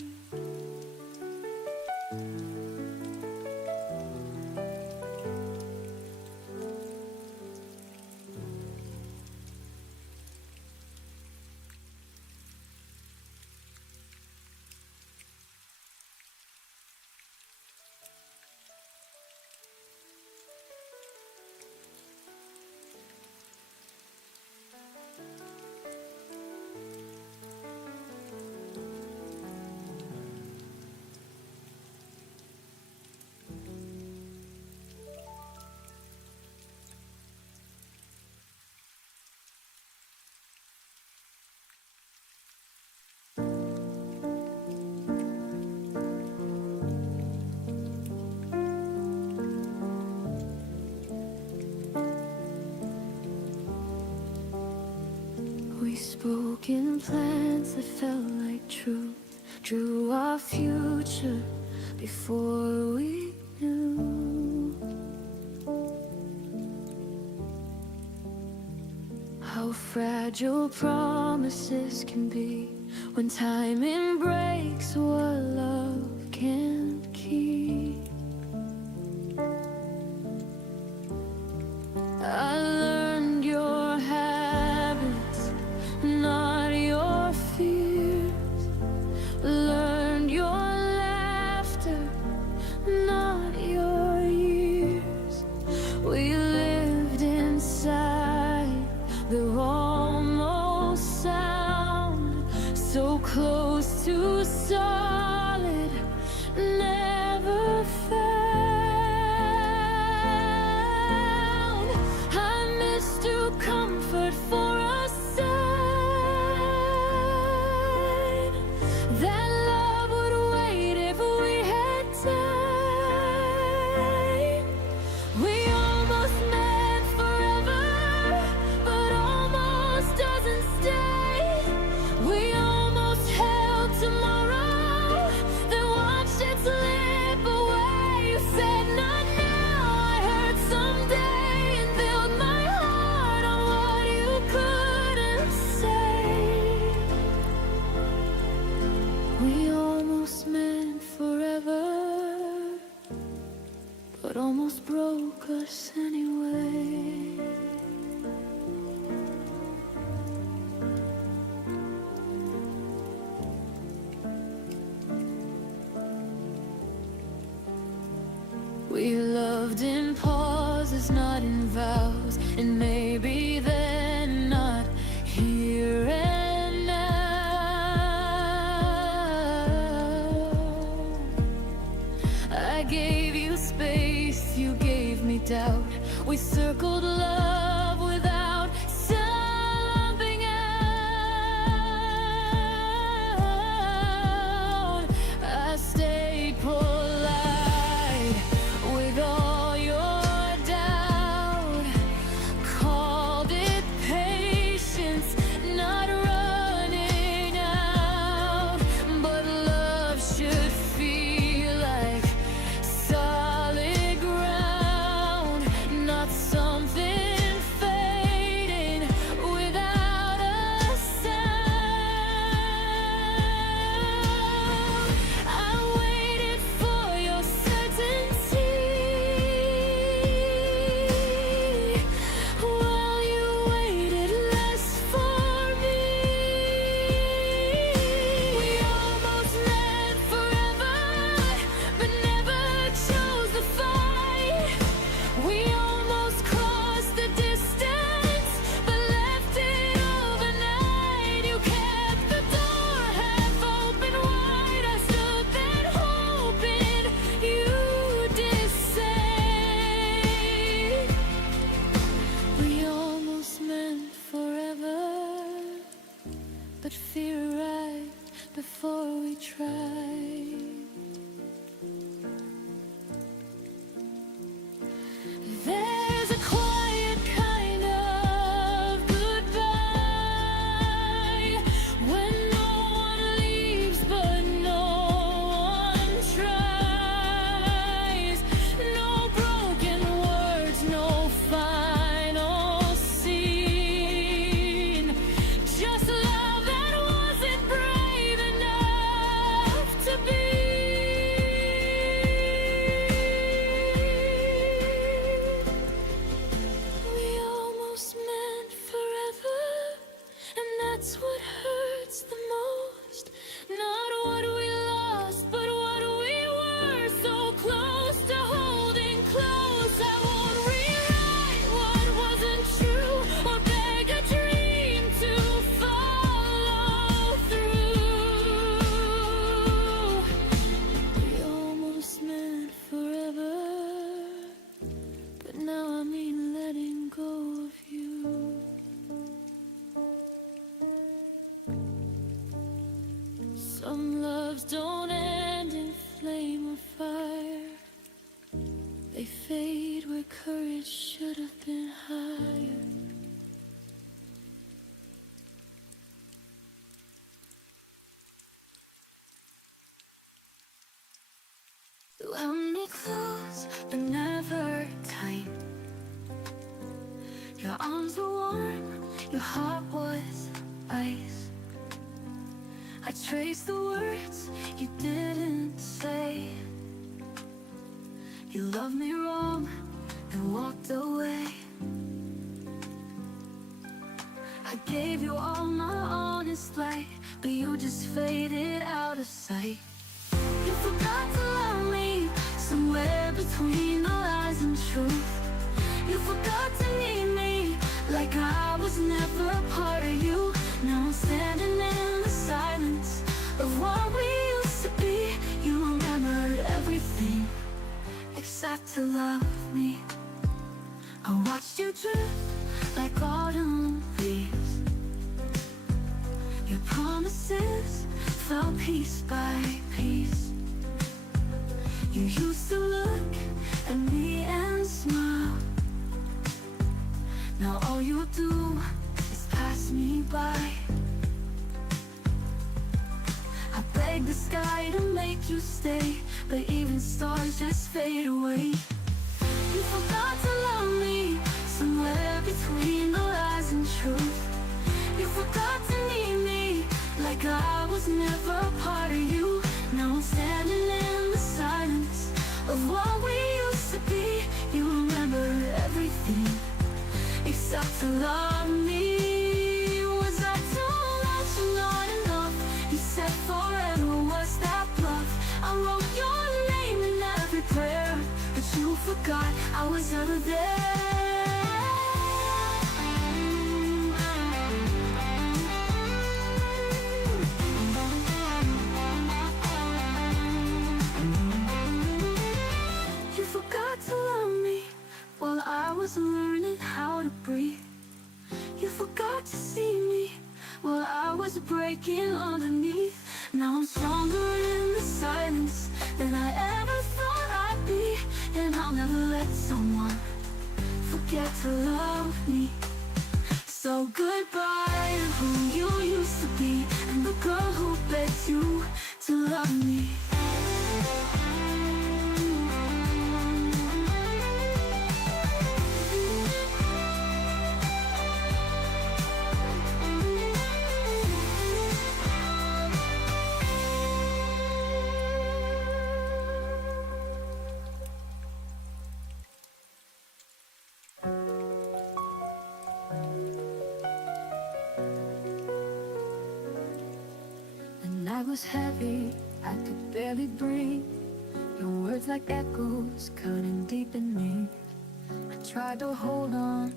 We spoke in plans that felt like truth, drew our future before we knew how fragile promises can be when timing breaks what love can't keep. I learned your habits, not your fears. Learned your laughter, not your years. We lived inside the almost sound, so close to solid, never found. I missed your comfort for a sign that love would wait if we had time. We almost met forever, but almost doesn't stay. We almost held tomorrow, then watched it slip away. You said not now, I heard someday, and built my heart on what you couldn't say. We almost meant forever, but almost broke us anyway. We loved in pause. and maybe then not here and now. I gave you space, you gave me doubt. We circled love without something out. I stayed polite with all your doubt. Called it patience, not running out. But love should feel like solid ground, not something fading without a sound. I waited for your certainty while you waited less for me. We almost met forever, but never chose the fight. We almost crossed the distance, but left it overnight. You kept the door half open wide. I stood there hoping you'd decide. We almost meant forever, but fear arrived before we tried. There's a quiet kind of goodbye when no one leaves but no one tries. No broken words, no final scene. Just love that wasn't brave enough to be. We almost meant forever, and that's what hurts the most. Not what we lost, but what we were. So close to holding close. I won't rewrite what wasn't true or beg a dream to follow through. We almost meant forever, but now I mean letting go of you. Some loves don't end in flame or fire. They fade where courage should have been higher. You held me close, but never tight. Your arms were warm, your heart was ice. I traced the words you didn't say. You loved me wrong and walked away. I gave you all my honest light, but you just faded out of sight. You forgot to love me somewhere between the lies and truth. You forgot to need me like I was never a part of you. Now I'm standing in the silence of what we used to be. You remembered everything except to love me. I watched you drift like autumn leaves. Your promises fell piece by piece. You used to look at me and smile. Now all you do is pass me by. I begged the sky to make you stay, but even stars just fade away. You forgot to love me somewhere between the lies and truth. You forgot to need me like I was never a part of you. Now I'm standing in the silence of what we used to be. You remember everything except to love me. Was I too much or not enough? You said forever, was that bluff? I wrote your name in every prayer, but you forgot I was ever there. breaking underneath. Now I'm stronger in the silence than I ever thought I'd be. And I'll never let someone forget to love me. So goodbye to who you used to be, and the girl who begged you to love me. Night was heavy, I could barely breathe. Your words like echoes cutting deep in me. I tried to hold on,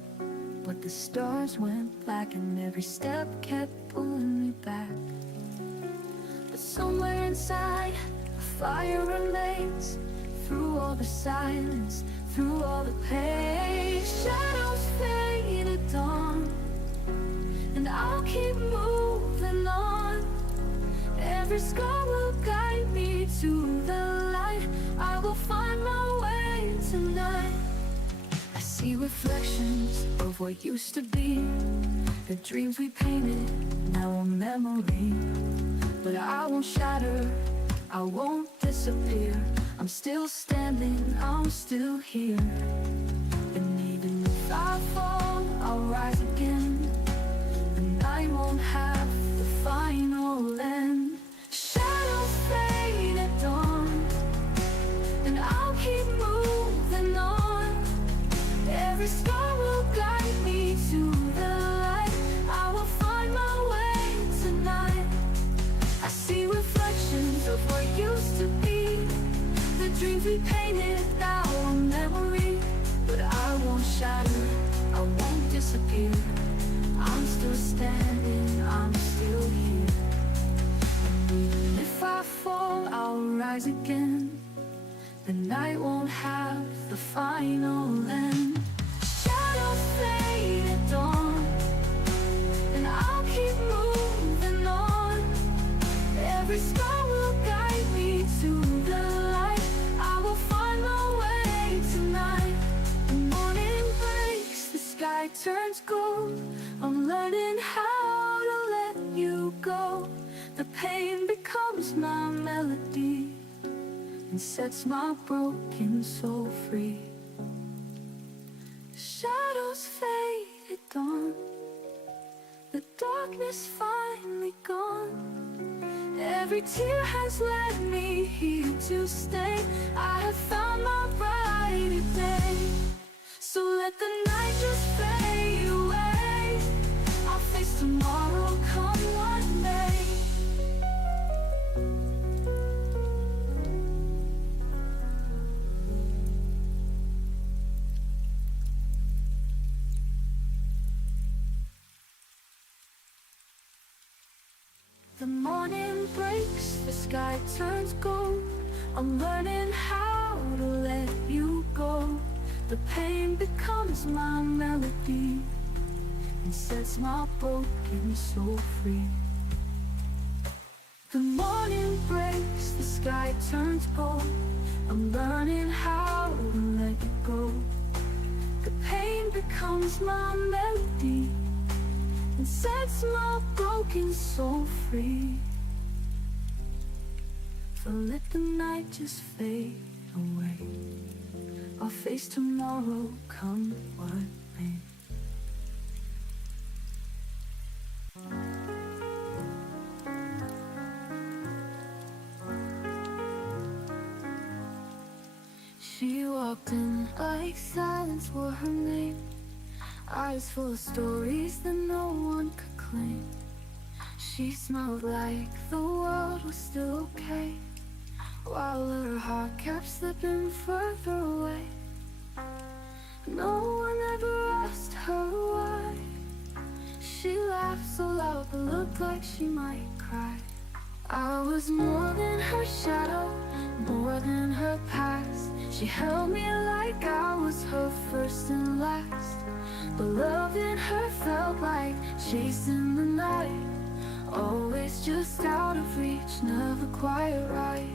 but the stars went black, and every step kept pulling me back. But somewhere inside, a fire remains. Through all the silence, through all the pain, shadows fade at dawn, and I'll keep moving on. Every scar will guide me to the light. I will find my way tonight. I see reflections of what used to be, the dreams we painted, now a memory. But I won't shatter, I won't disappear. I'm still standing, I'm still here. And even if I fall, I'll rise again. The night won't have the final end. Shadows fade at dawn, and I'll keep moving on. Every star will guide me to the light. I will find my way tonight. I see reflections of what used to be, the dreams we painted, now a memory. But I won't shatter, I won't disappear. I'm still standing, I'm still here. Even if I fall, I'll rise again. The night won't have the final end. Shadows fade at dawn, and I'll keep moving on. Every star will guide me to the light. I will find my way tonight. The morning breaks, the sky turns gold. I'm learning how to let you go. The pain becomes my melody and sets my broken soul free. Shadows fade at dawn, the darkness finally gone. Every tear has led me here to stay. I have found my brighter day. So let the night just fade away. I'll face tomorrow, come what may. The morning breaks, the sky turns gold. I'm learning how to let you go. The pain becomes my melody and sets my broken soul free. The morning breaks, the sky turns gold. I'm learning how to let you go. The pain becomes my melody and sets my broken soul free. So let the night just fade away. I'll face tomorrow, come what may. She walked in like silence were her name. Eyes full of stories that no one could claim. She smelled like the world was still okay, while her heart kept slipping further away. No one ever asked her why. She laughed so loud it looked like she might cry. I was more than her shadow, more than her past. She held me like I was her first and last. But love in her felt like chasing the night. always just out of reach, never quite right.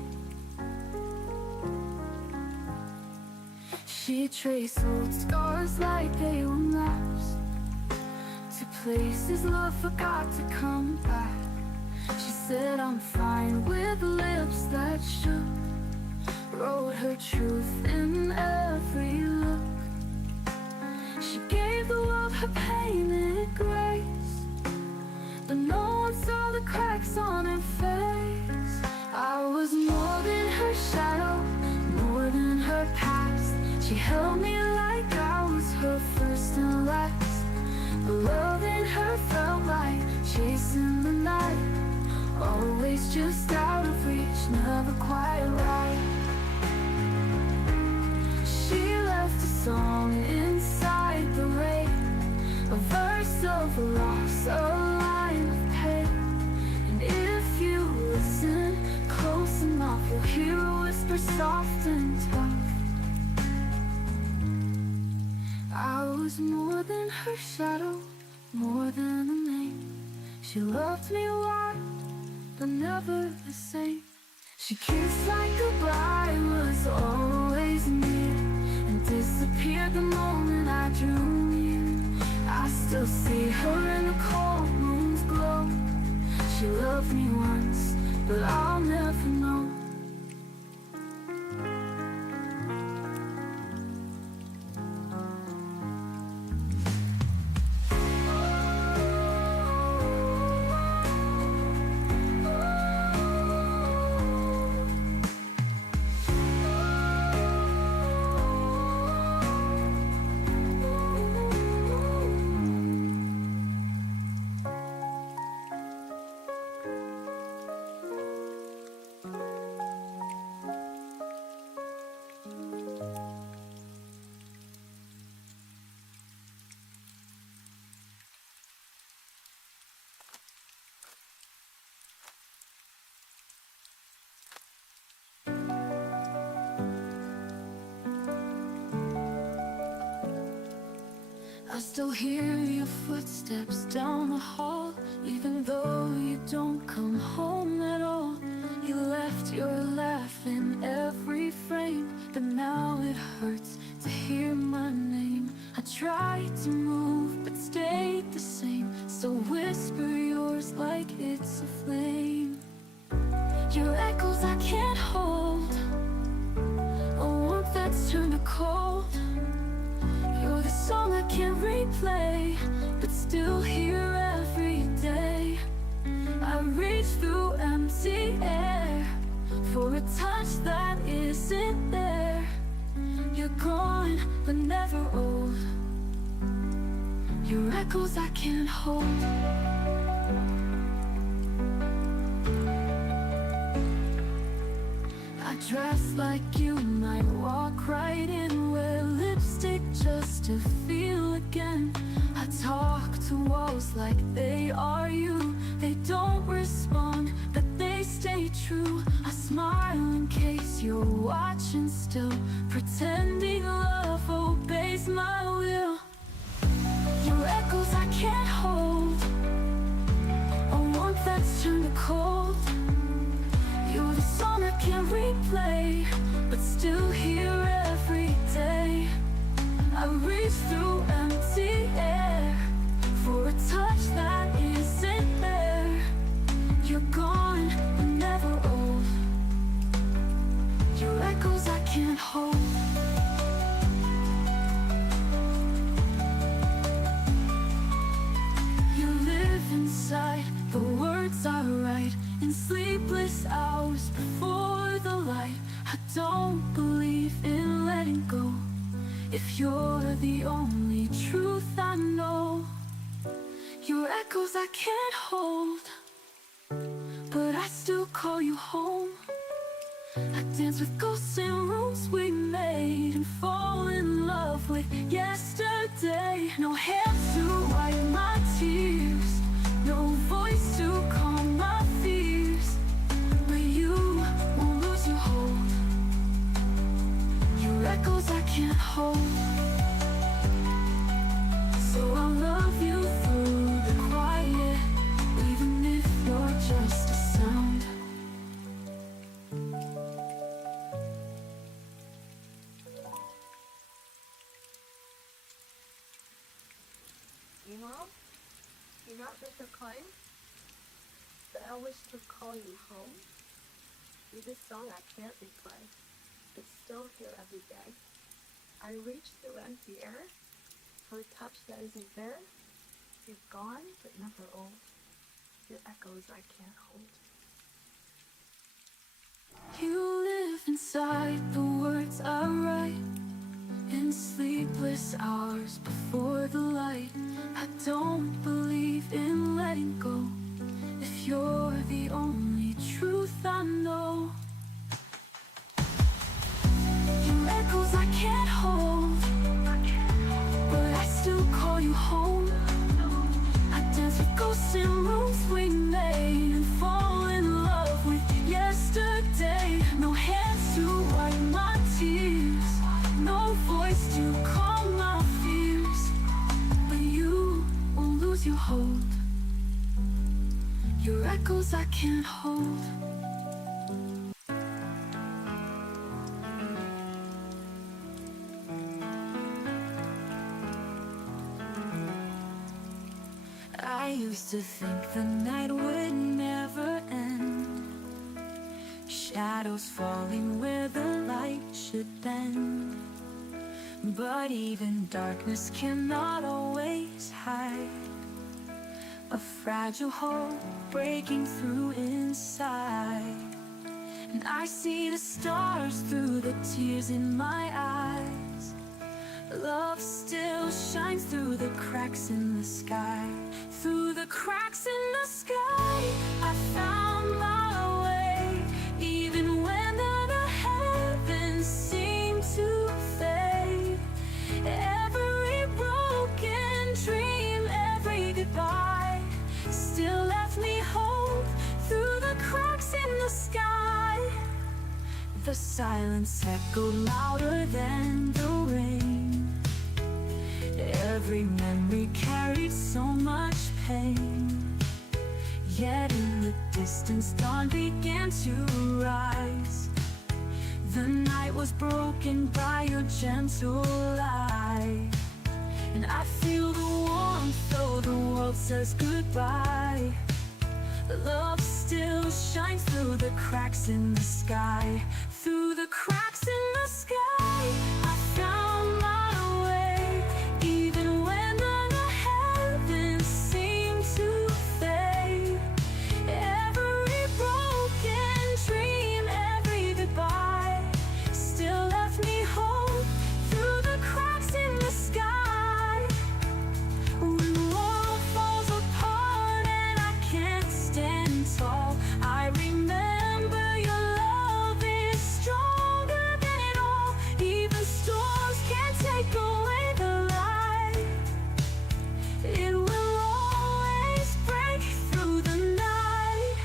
She traced old scars like they were maps to places love forgot to come back. She said I'm fine with lips that shook, wrote her truth in every look. She gave the world her painted grace, but no one saw the cracks on her face. I was more than her shadow, more than her past. She held me like I was her first and last. The love in her felt like chasing the night, always just out of reach, never quite right. She left a song inside the rain, a verse of loss, a line of pain. And if you listen close enough, you'll hear a whisper soft and tough. I was more than her shadow, more than a name. She loved me wild, but never the same. She kissed like goodbye was always near, and disappeared the moment I drew near. I still see her in the cold moon's glow. She loved me once, but I'll never know. I still hear your footsteps down the hall, even though you don't come home at all. You left your laugh in every frame, but now it hurts to hear my name. I tried to move, but stayed the same, so whisper yours like it's a flame. Your echoes I can't hold, a warmth that's turned to cold. You're the song I can't replay, but still hear every day. I reach through empty air for a touch that isn't there. You're gone, but never old. Your echoes I can't hold. I dress like you might walk right in, wear lipstick just to feel again. I talk to walls like they are you. They don't respond, but they stay true. I smile in case you're watching still, pretending love obeys my will. Your echoes I can't hold, a warmth that's turned to cold. You're the song I can't replay, but still hear every day. I reach through empty air for a touch that isn't there. You're gone, but never old. Your echoes I can't hold. You live inside, the words I write in sleepless hours before the light. I don't believe in letting go, if you're the only truth I know. Your echoes I can't hold, but I still call you home. I dance with ghosts in rooms we made, and fall in love with yesterday. No hands to wipe my tears, no voice to calm my fears, but you won't lose your hold. Your echoes I can't hold, so I'll love you through the quiet, even if you're Hey Mom, you're not Mr. Klein? But I wish to call you home. With this song I can't replay. It's still here every day. I reach through empty air for a touch that isn't there. You're gone but never old. Your echoes I can't hold. You live inside the words I write, in sleepless hours before the light. I don't believe in letting go, if you're the only truth I know. Your echoes I can't hold, but I still call you home. I dance with ghosts in rooms we made, and fall in love with yesterday. No hands to wipe my tears, no voice to calm my fears, but you won't lose your hold. Your echoes I can't hold. I used to think the night would never end, shadows falling where the light should bend. But even darkness cannot always hide a fragile hope breaking through inside. And I see the stars through the tears in my eyes. Love still shines through the cracks in the sky. Through the cracks in the sky, I found my way. Even when the heavens seem to fade, every broken dream, every goodbye still left me hope. Through the cracks in the sky, the silence echoed louder than the rain. Every memory carried so much pain. Yet in the distance dawn began to rise. The night was broken by your gentle light, and I feel the warmth though the world says goodbye. Love still shines through the cracks in the sky. Through the cracks in the sky, I found my way. Even when the heavens seem to fade, every broken dream, every goodbye still left me hope. Through the cracks in the sky, when the world falls apart and I can't stand tall, I remember your love is stronger than it all. Even storms can't take away the light. It will always break through the night.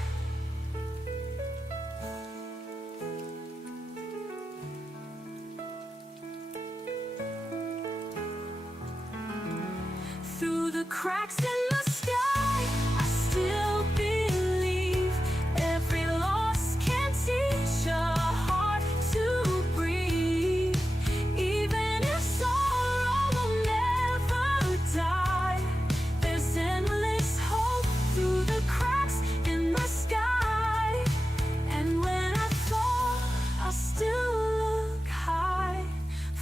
Through the cracks in the sky, I still believe. Every loss can teach a heart to breathe. Even if sorrow will never die, there's endless hope through the cracks in the sky. And when I fall, I'll still look high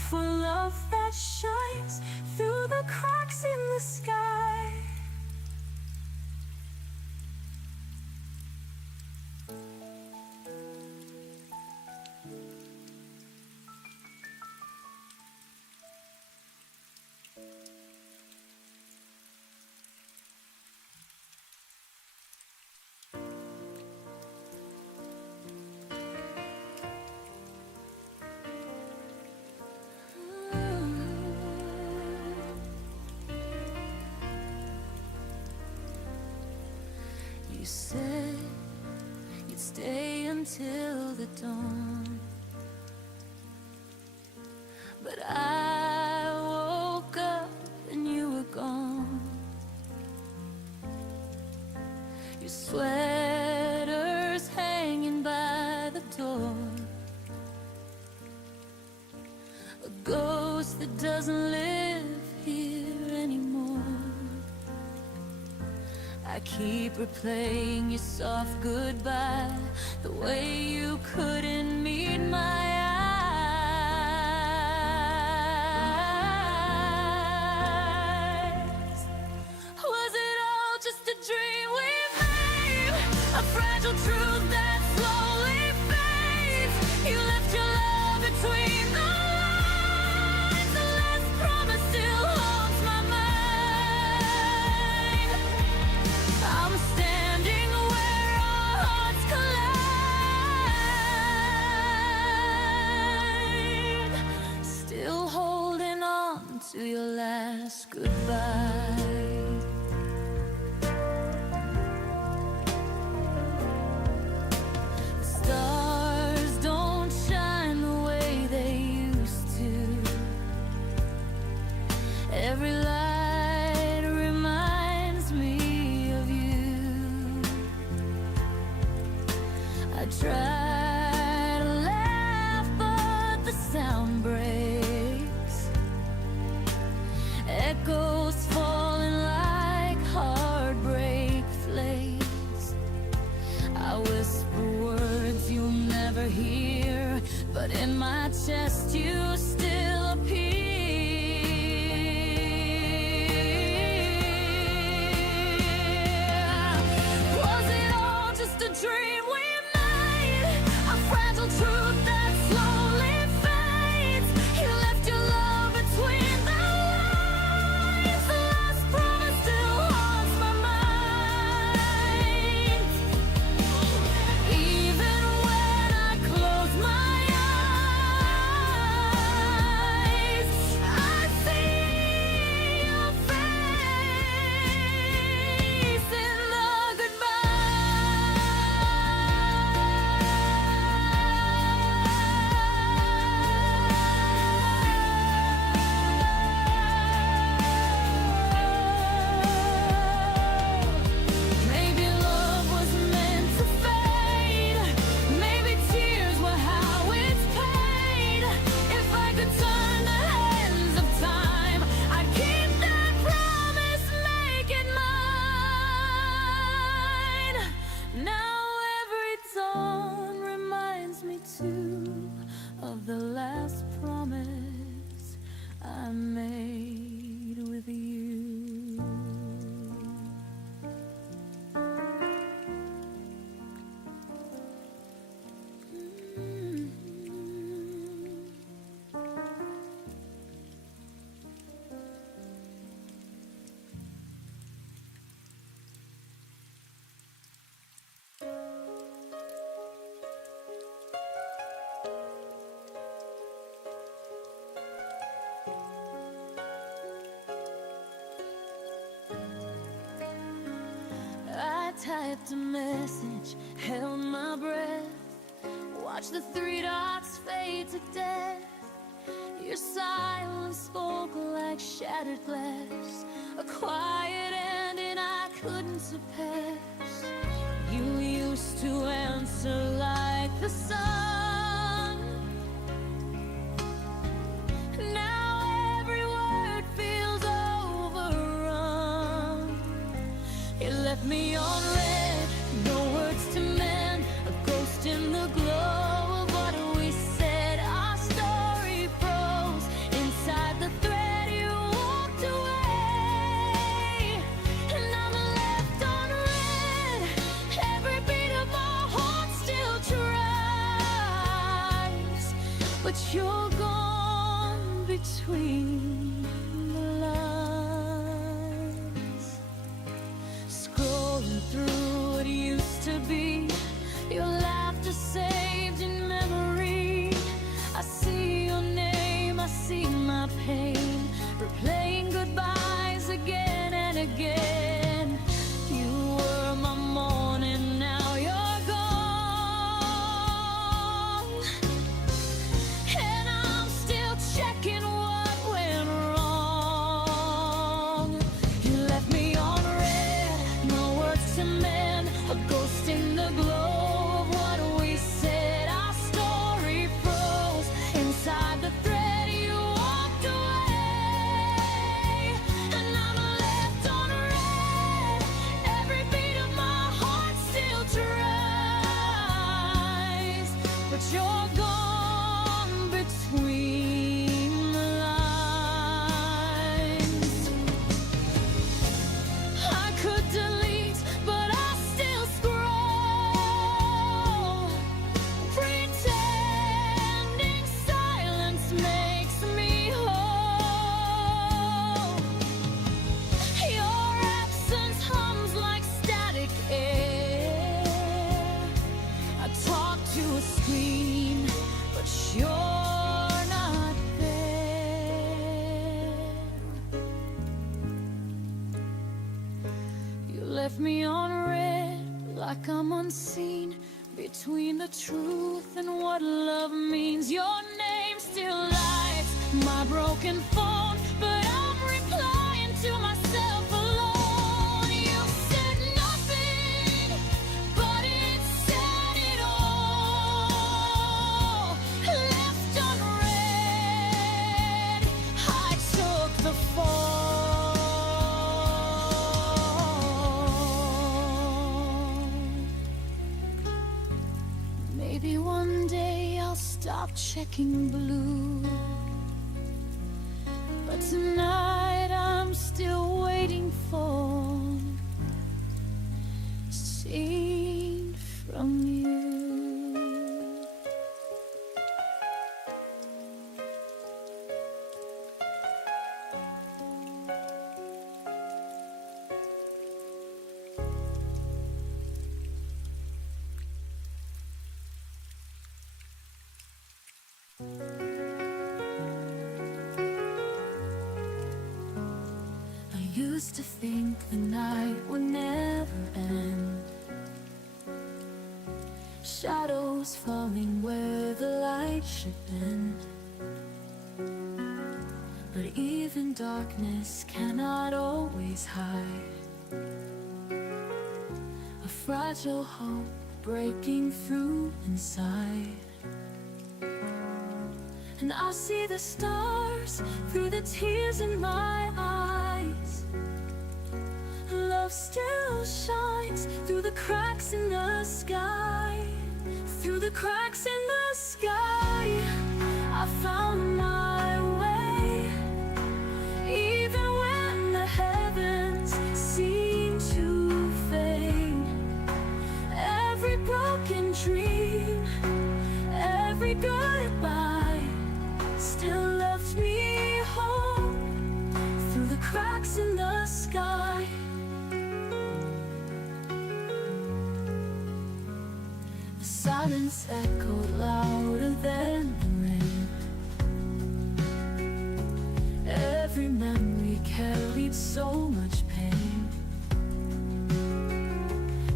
for love that shines through the cracks in the sky. You said you'd stay until the dawn, but I woke up and you were gone. Your sweater's hanging by the door, a ghost that doesn't live here anymore. keep replaying your soft goodbye, the way you couldn't meet my eyes. Was it all just a dream we made? A fragile truth that slowly fades. You left your love between the lines. The last promise still haunts my mind. I'm standing where our hearts collide, still holding on to your last goodbye. The stars don't shine the way they used to. Every light reminds me of you. I try to laugh, but the sound breaks. Echoes falling like heartbreak flakes. I whisper words you'll never hear, but in my chest you still appear. Was it all just a dream we made? A fragile truth that slowly fades. You left your love between the lines. The last promise still haunts my mind. Even when I close my eyes, I see your face in the goodbye. Maybe love was meant to fade. Maybe tears were how it's paid. If I could turn the hands of time, I'd keep that promise, make it mine. Now every dawn reminds me too of the last promise I made with you. I typed a message, held my breath, watched the three dots fade to death. Your silence spoke like shattered glass, a quiet ending I couldn't surpass. You used to answer like the sun. Now every word feels overrun. You left me on red, no words to mend, a ghost in the glow of what we said. Our story froze inside the thread. You walked away, and I'm left on red. Every beat of my heart still tries, but you're gone between the lines. Scrolling through what used to be, your laughter saved in memory. I see your name, I see my pain, replaying goodbyes again and again. You were my morning, now you're gone, and I'm still checking what went wrong. You left me on red, no words to mend, a ghost in the glow of what we said. left me on red, like I'm unseen, between the truth and what love means. Your name still lights my broken phone, but I'm replying to myself alone. You said nothing, but it said it all. Left unread, I took the fall. Maybe one day I'll stop checking blue, but tonight I'm still waiting for a scene from you. I used to think the night would never end, shadows falling where the light should bend. But even darkness cannot always hide a fragile hope breaking through inside. And I see the stars through the tears in my eyes. Love still shines through the cracks in the sky. Through the cracks in the sky, I found my way. Even when the heavens seem to fade, every broken dream, every goodbye still left me home through the cracks in the sky. The silence echoed louder than the rain. Every memory carried so much pain.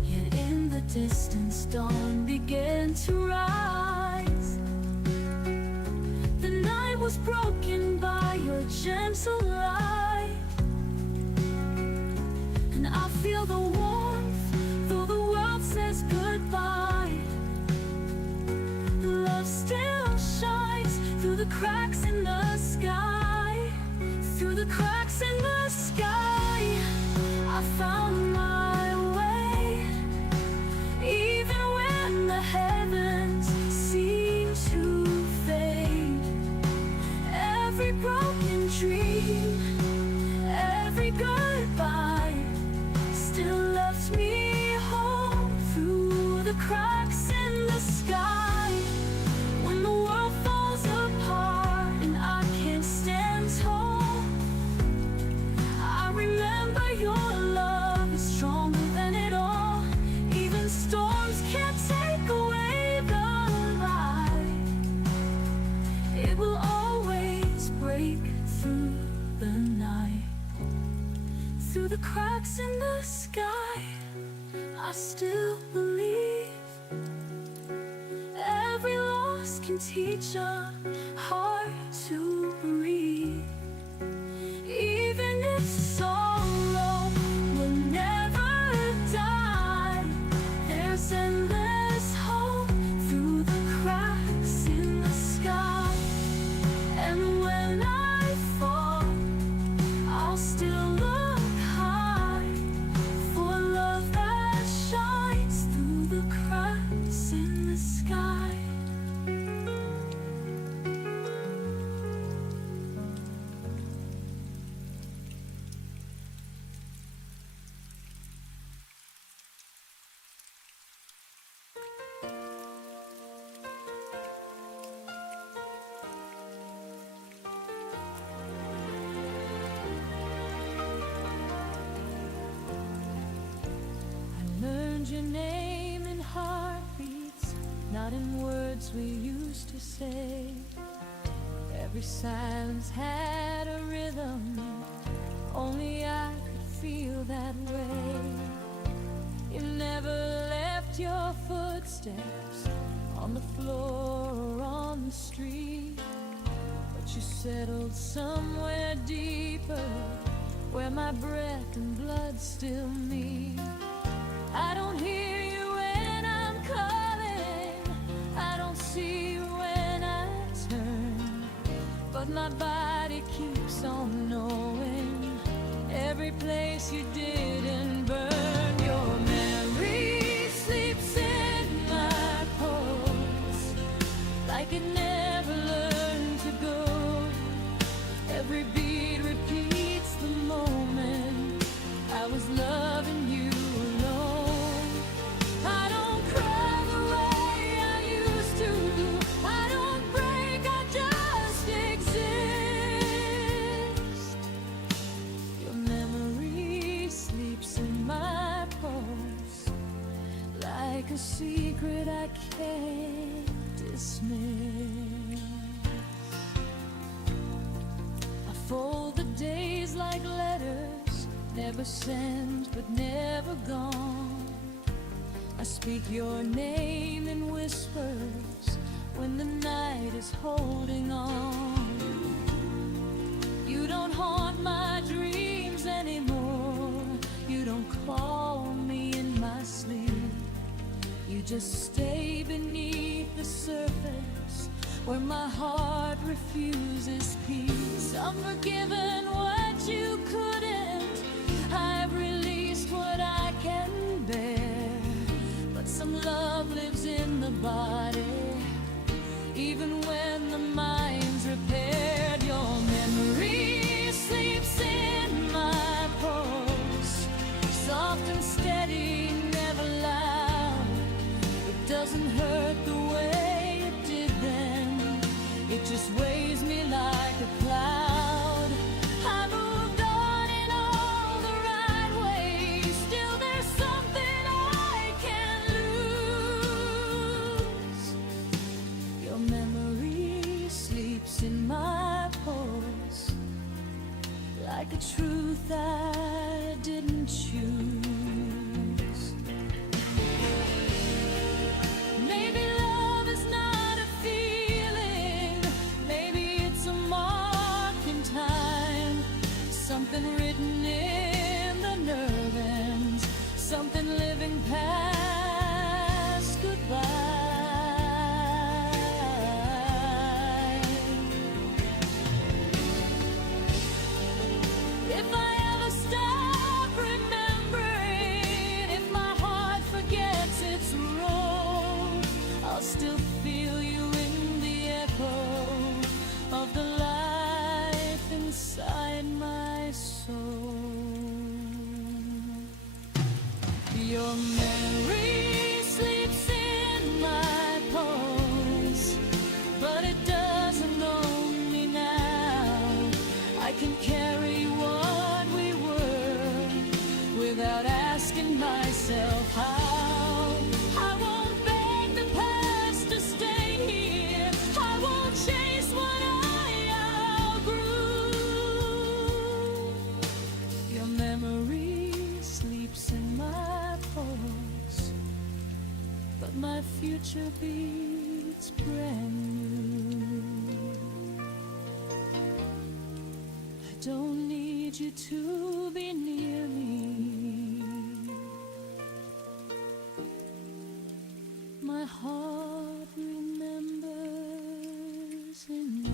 Yet in the distance dawn began to rise. The night was broken by your gentle light, and I feel the warmth though the world says goodbye. Love still shines through the cracks in the sky. Through the cracks in the sky, I found my way. Even when the heavens seem to fade, every broken dream, every goodbye still left me home through the cracks in the sky. When the world falls apart and I can't stand tall, I remember your love is stronger than it all. Even storms can't take away the light. It will always break through the night. Through the cracks in the sky, I still believe every loss can teach a heart to breathe. Even if sorrow will never die, there's endless hope through the cracks in the sky. And when I fall, I'll still look high for love that shines through the cracks in the sky. I learned your name in heartbeats, not in words we used to say. Every silence had a rhythm, only I could feel that way. You never left your footsteps on the floor or on the street, but you settled somewhere deeper where my breath and blood still meet. I don't hear you when I'm calling, I don't see you when I turn, but my body keeps on knowing every place you didn't burn. Your memory sleeps in my pulse like it never learned to go. Every beat repeats the moment I was loving you alone. I don't cry the way I used to, I don't break, I just exist. Your memory sleeps in my pulse like a secret I can't dismiss. I fold the days like letters, never sent but never gone. I speak your name in whispers when the night is holding on. You don't haunt my dreams anymore, you don't call me in my sleep. You just stay beneath the surface where my heart refuses peace. I'm forgiven what you couldn't, I've released what I can bear, but some love lives in the body, even when the mind's repaired. Your memory sleeps in my pulse, soft and steady, never loud. It doesn't hurt the way it did then, it just weighs me like a cloud. I moved on in all the right ways, still there's something I can't lose. Your memory sleeps in my pulse like a truth I didn't choose. Maybe love is not a feeling, maybe it's a mark in time, something written in the nerve ends, something living past goodbye. If I ever stop remembering, if my heart forgets its role, I'll still feel you in the echo of the life inside my soul. Your memory sleeps in my pulse, but it doesn't own me now. I can carry what we were without asking myself how. I won't beg the past to stay here, I won't chase what I outgrew. Your memory sleeps in my pulse, but my future beats brand new. I don't need you to be near me, my heart remembers enough.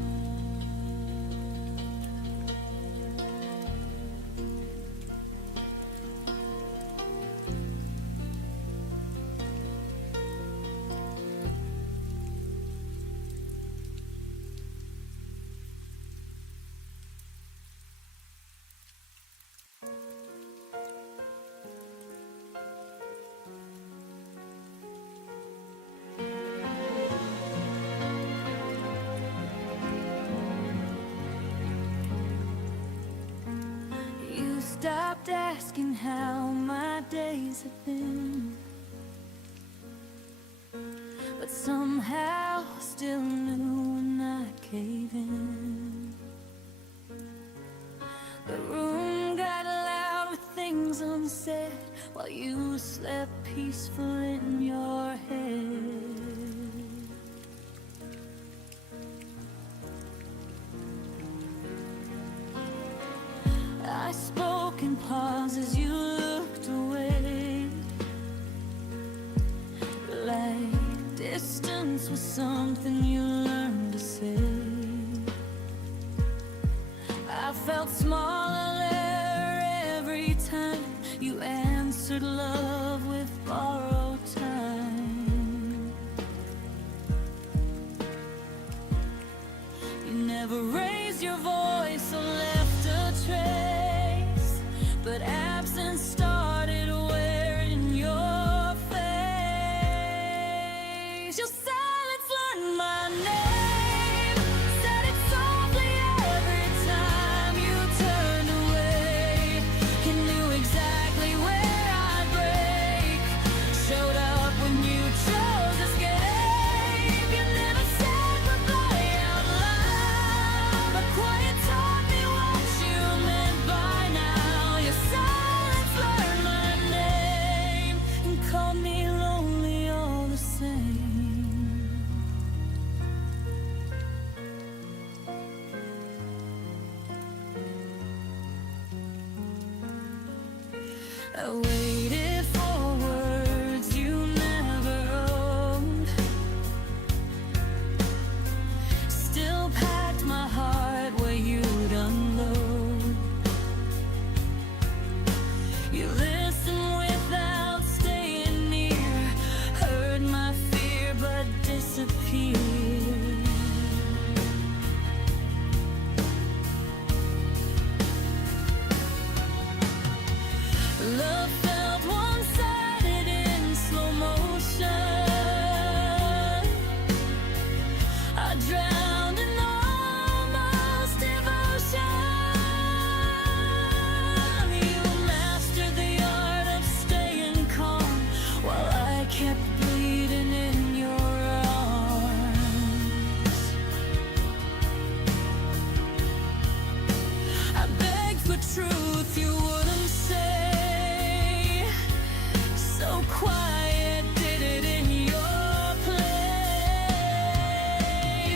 You stopped asking how my days have been, but somehow still knew when I cave in. The room got loud with things unsaid, while you slept peaceful in your head. I spoke in pause as you looked away, like distance was something you learned to say. I felt smaller there every time you answered love with borrowed time. You never raised your voice or left a trace, but absence started wearing your face. Your silence learned my name, said it softly every time you turned away. You knew exactly where I'd break, showed up when you chose escape. You never said goodbye out loud, but quiet taught me what you meant by now. Your silence learned my name and called me lonely all the same. I waited for words you never owned, still packed my heart where you'd unload. You listened without staying near, heard my fear but disappeared. Love felt one-sided in slow motion. I drowned in almost devotion. You mastered the art of staying calm while I kept bleeding in your arms. I begged for truth you wouldn't say, so quiet did it in your place.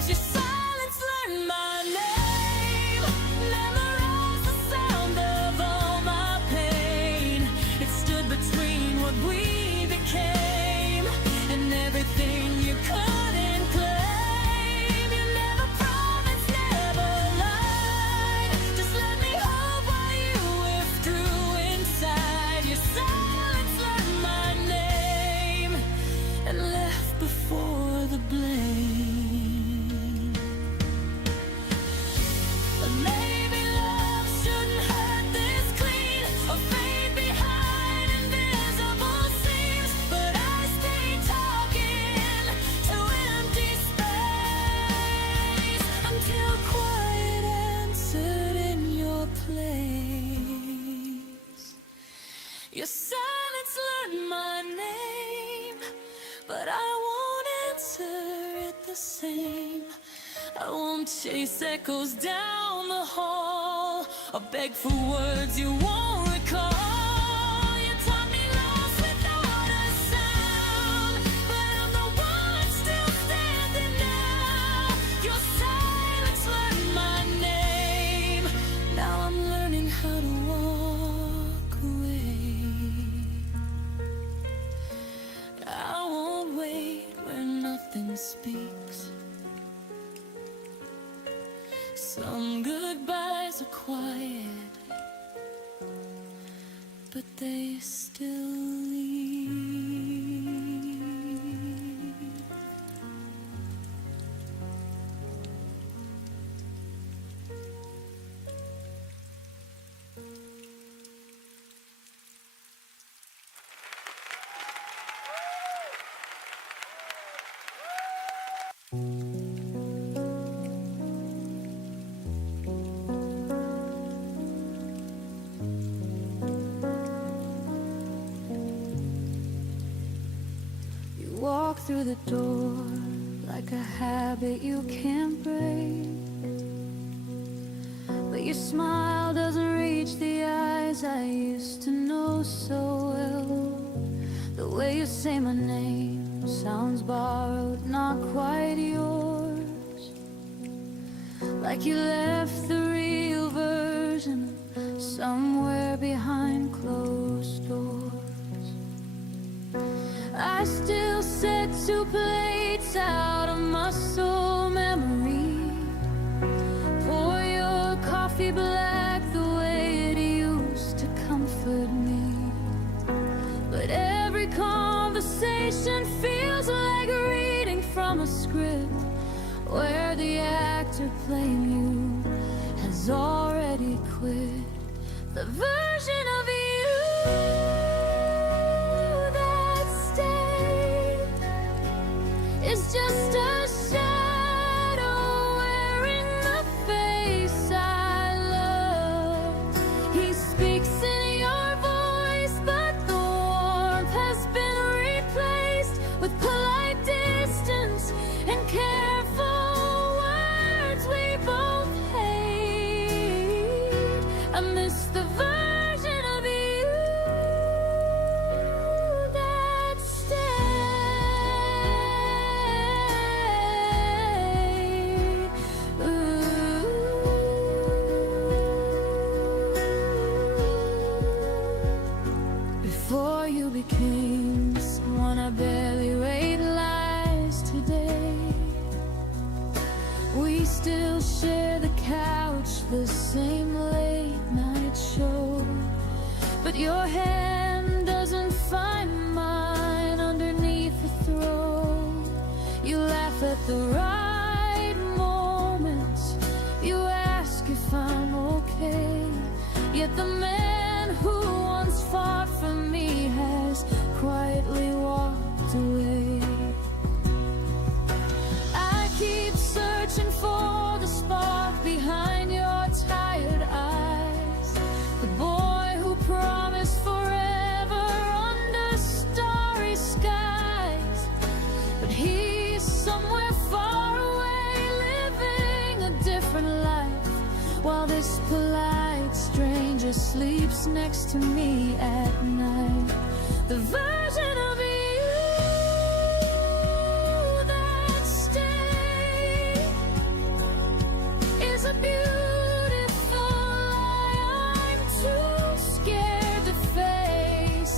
Your silence learned my name, memorized the sound of all my pain. It stood between what we became and everything you couldn't claim. You never promised, never lied, just let me hope while you withdrew inside. Your silence learned my name and left before the blame. But maybe love shouldn't hurt this clean or fade behind invisible seams. But I stayed talking to empty space until quiet answered in your place. Your silence learned my name, but I won't answer it the same. I won't chase echoes down the hall or beg for words you won't recall. You taught me lost without a sound, but I'm the one still standing now. Your silence learned my name, now I'm learning how to walk away. I won't wait where nothing speaks. Some goodbyes are quiet, but they still leave. Walk through the door like a habit you can't break, but your smile doesn't reach the eyes I used to know so well. say my name sounds borrowed, not quite yours. Like you left the real version somewhere behind closed doors. I still set 2 plates out of muscle memory. Pour your coffee black the way it used to comfort me. But every conversation feels like reading from a script where the actor playing you has already quit. The version of you that stayed is just a shadow wearing the face I love. He speaks in your voice, but the warmth has been replaced with polite distance and careful words we both hate. I miss the version of you that stayed. Before you became someone I barely realized today, we still share the couch, the same late night show. But your hand doesn't find mine underneath the throw. You laugh at the right moments. You ask if I'm okay. Yet the man who once fought for me has quietly walked away. I keep searching for the spark behind your tired eyes. The boy who promised forever under starry skies. But he's somewhere far away, living a different life, while this polite stranger sleeps next to me at night. The version of you that stayed is a beautiful lie I'm too scared to face.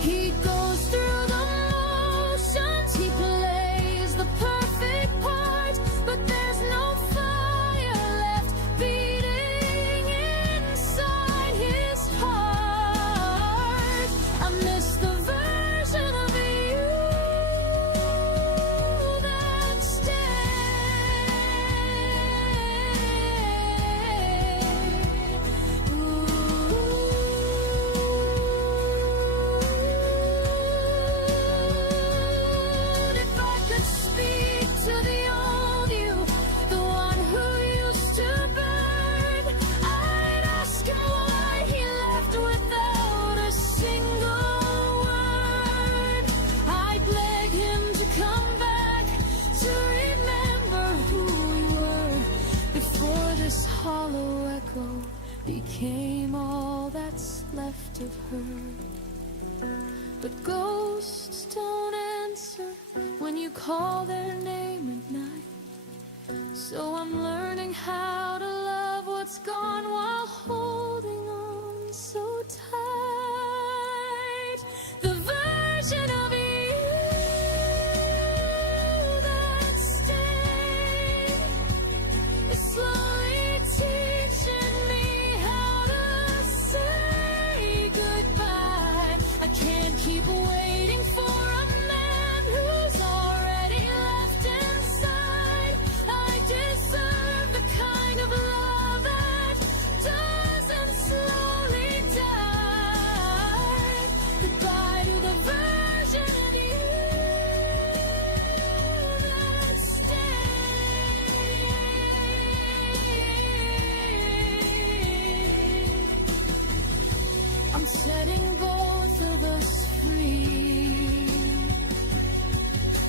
He goes through the motions, he plays the perfect part, but there's no fire left beating inside his heart. I miss the version of you that stayed. If I could speak to the old you, the one who used to burn, I'd ask him why he left without a single word. I'd beg him to come back, to remember who we were, before this hollow echo became all that's left of her. But ghosts don't answer when you call their name at night. So I'm learning how to love what's gone while holding on so tight. The version of you that stayed is slowly teaching me how to say goodbye. I can't keep waiting for a man who's already left inside. I deserve the kind of love that doesn't slowly die. Goodbye to the version of you that stayed. I'm setting both of us free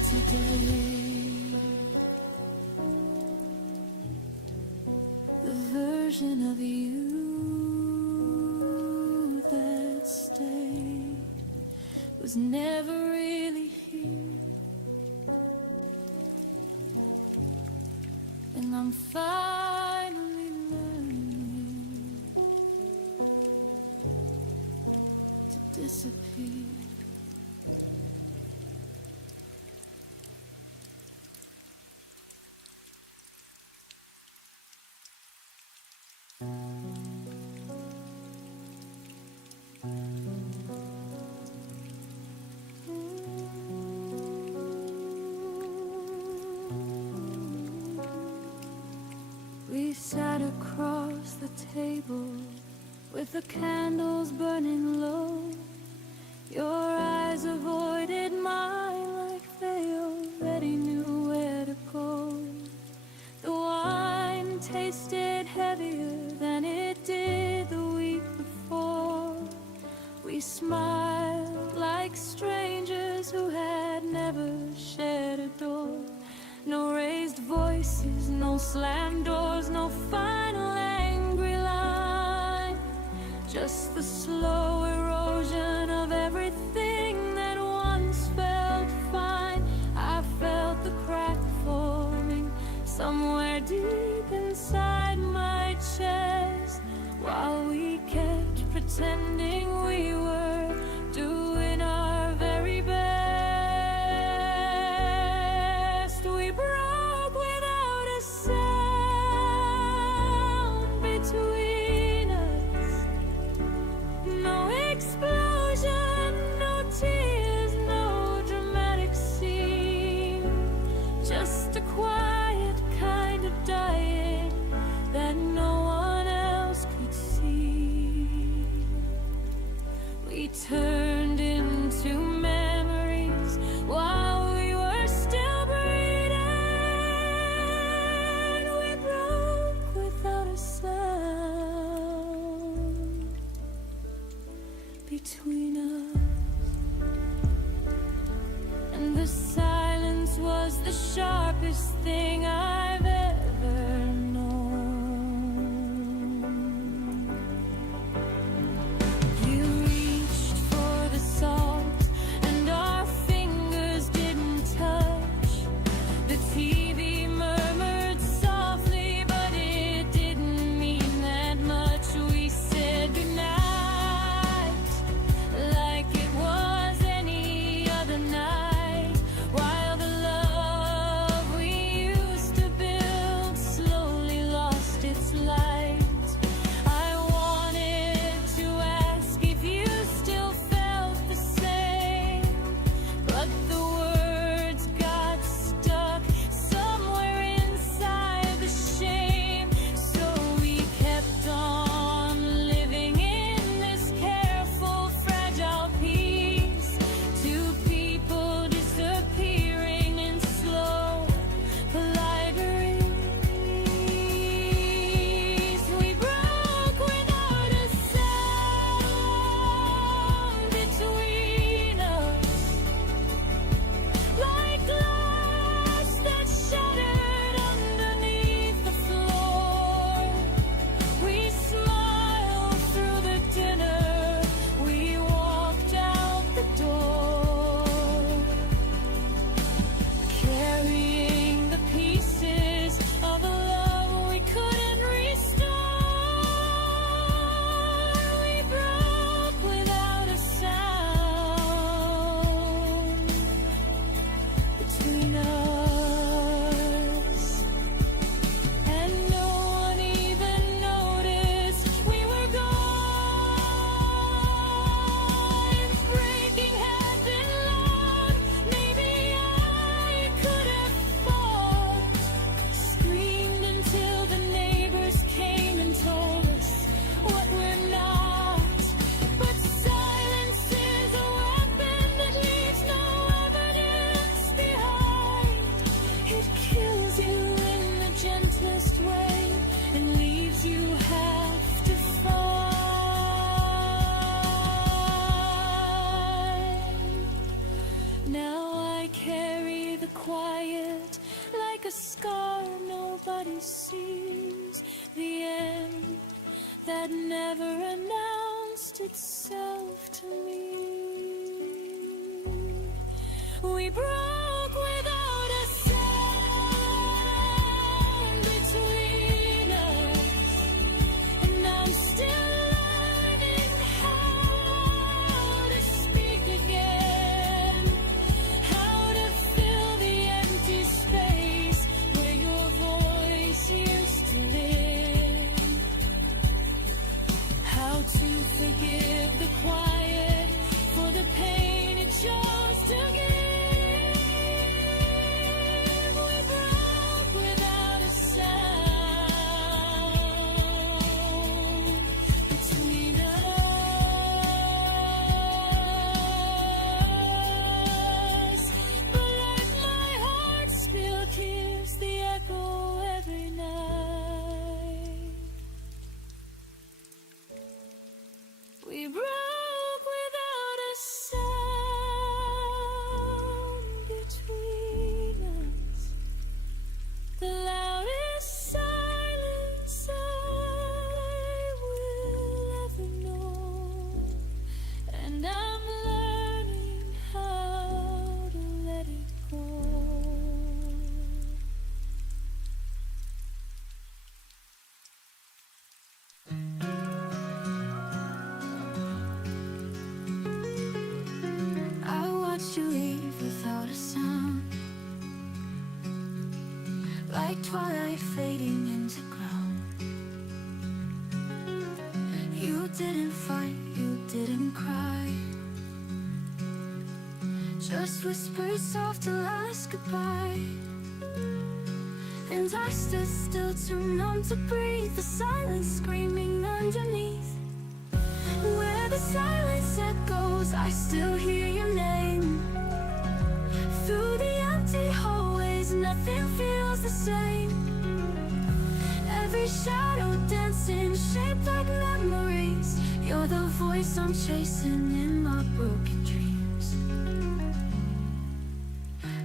today. The version of you that stayed was never really I'm finally learning to disappear. We sat across the table with the candles burning low. Your eyes avoided mine like they already knew where to go. The wine tasted heavier than it did the week before. We smiled like strangers who had never shared a door. No raised voices, no slammed doors, no final angry line. Just the slow erosion of everything that once felt fine. I felt the crack forming somewhere deep inside my chest, while we kept pretending we were doing our very best. We broke without a sound between us. No explosion, no tears, no dramatic scene. Just a quiet kind of dying that no one else could see. We turned into memories while we were still breathing. We broke without a sound between us, and the silence was the sharpest thing I've ever known. You reached for the salt, and our fingers didn't touch. The TV murmured softly, but it didn't mean that much. We said goodnight like it was any other night, while the love we used to build slowly lost its light. I wanted to ask if you still felt the same, but the words got stuck somewhere inside the shame. So we kept on living in this careful, fragile peace. Two people disappearing in slow, polite release. We broke without a sound between us, like glass that shattered underneath the floor. We smiled through the dinner, we walked out the door, carrying the pieces of a love we couldn't restore. We broke without a sound between us, and no one even noticed we were gone. Breaking had been loud, maybe I could have fought, screamed until the neighbors came and told us what we're not. But silence is a weapon that leaves no evidence behind. It kills you in the gentlest way and leaves you have to find. Now I carry the quiet like a scar nobody sees, the end that never announced itself to me. We broke without a sound between the quiet for the pain it chose to give. We broke without a sound between us. But like my heart still hears the echo every night. We broke without a sound between us. The loudest silence I will ever know. And I'm learning how to let it go. I watched you leave without a sound, like twilight fading into ground. You didn't fight, you didn't cry, just whispered soft a last goodbye. And I stood still, too numb to breathe, the silence screaming underneath. Where the silence echoes, I still hear your name. Through the empty hallways, nothing feels the same. Every shadow dancing, shaped like memories. You're the voice I'm chasing in my broken dreams.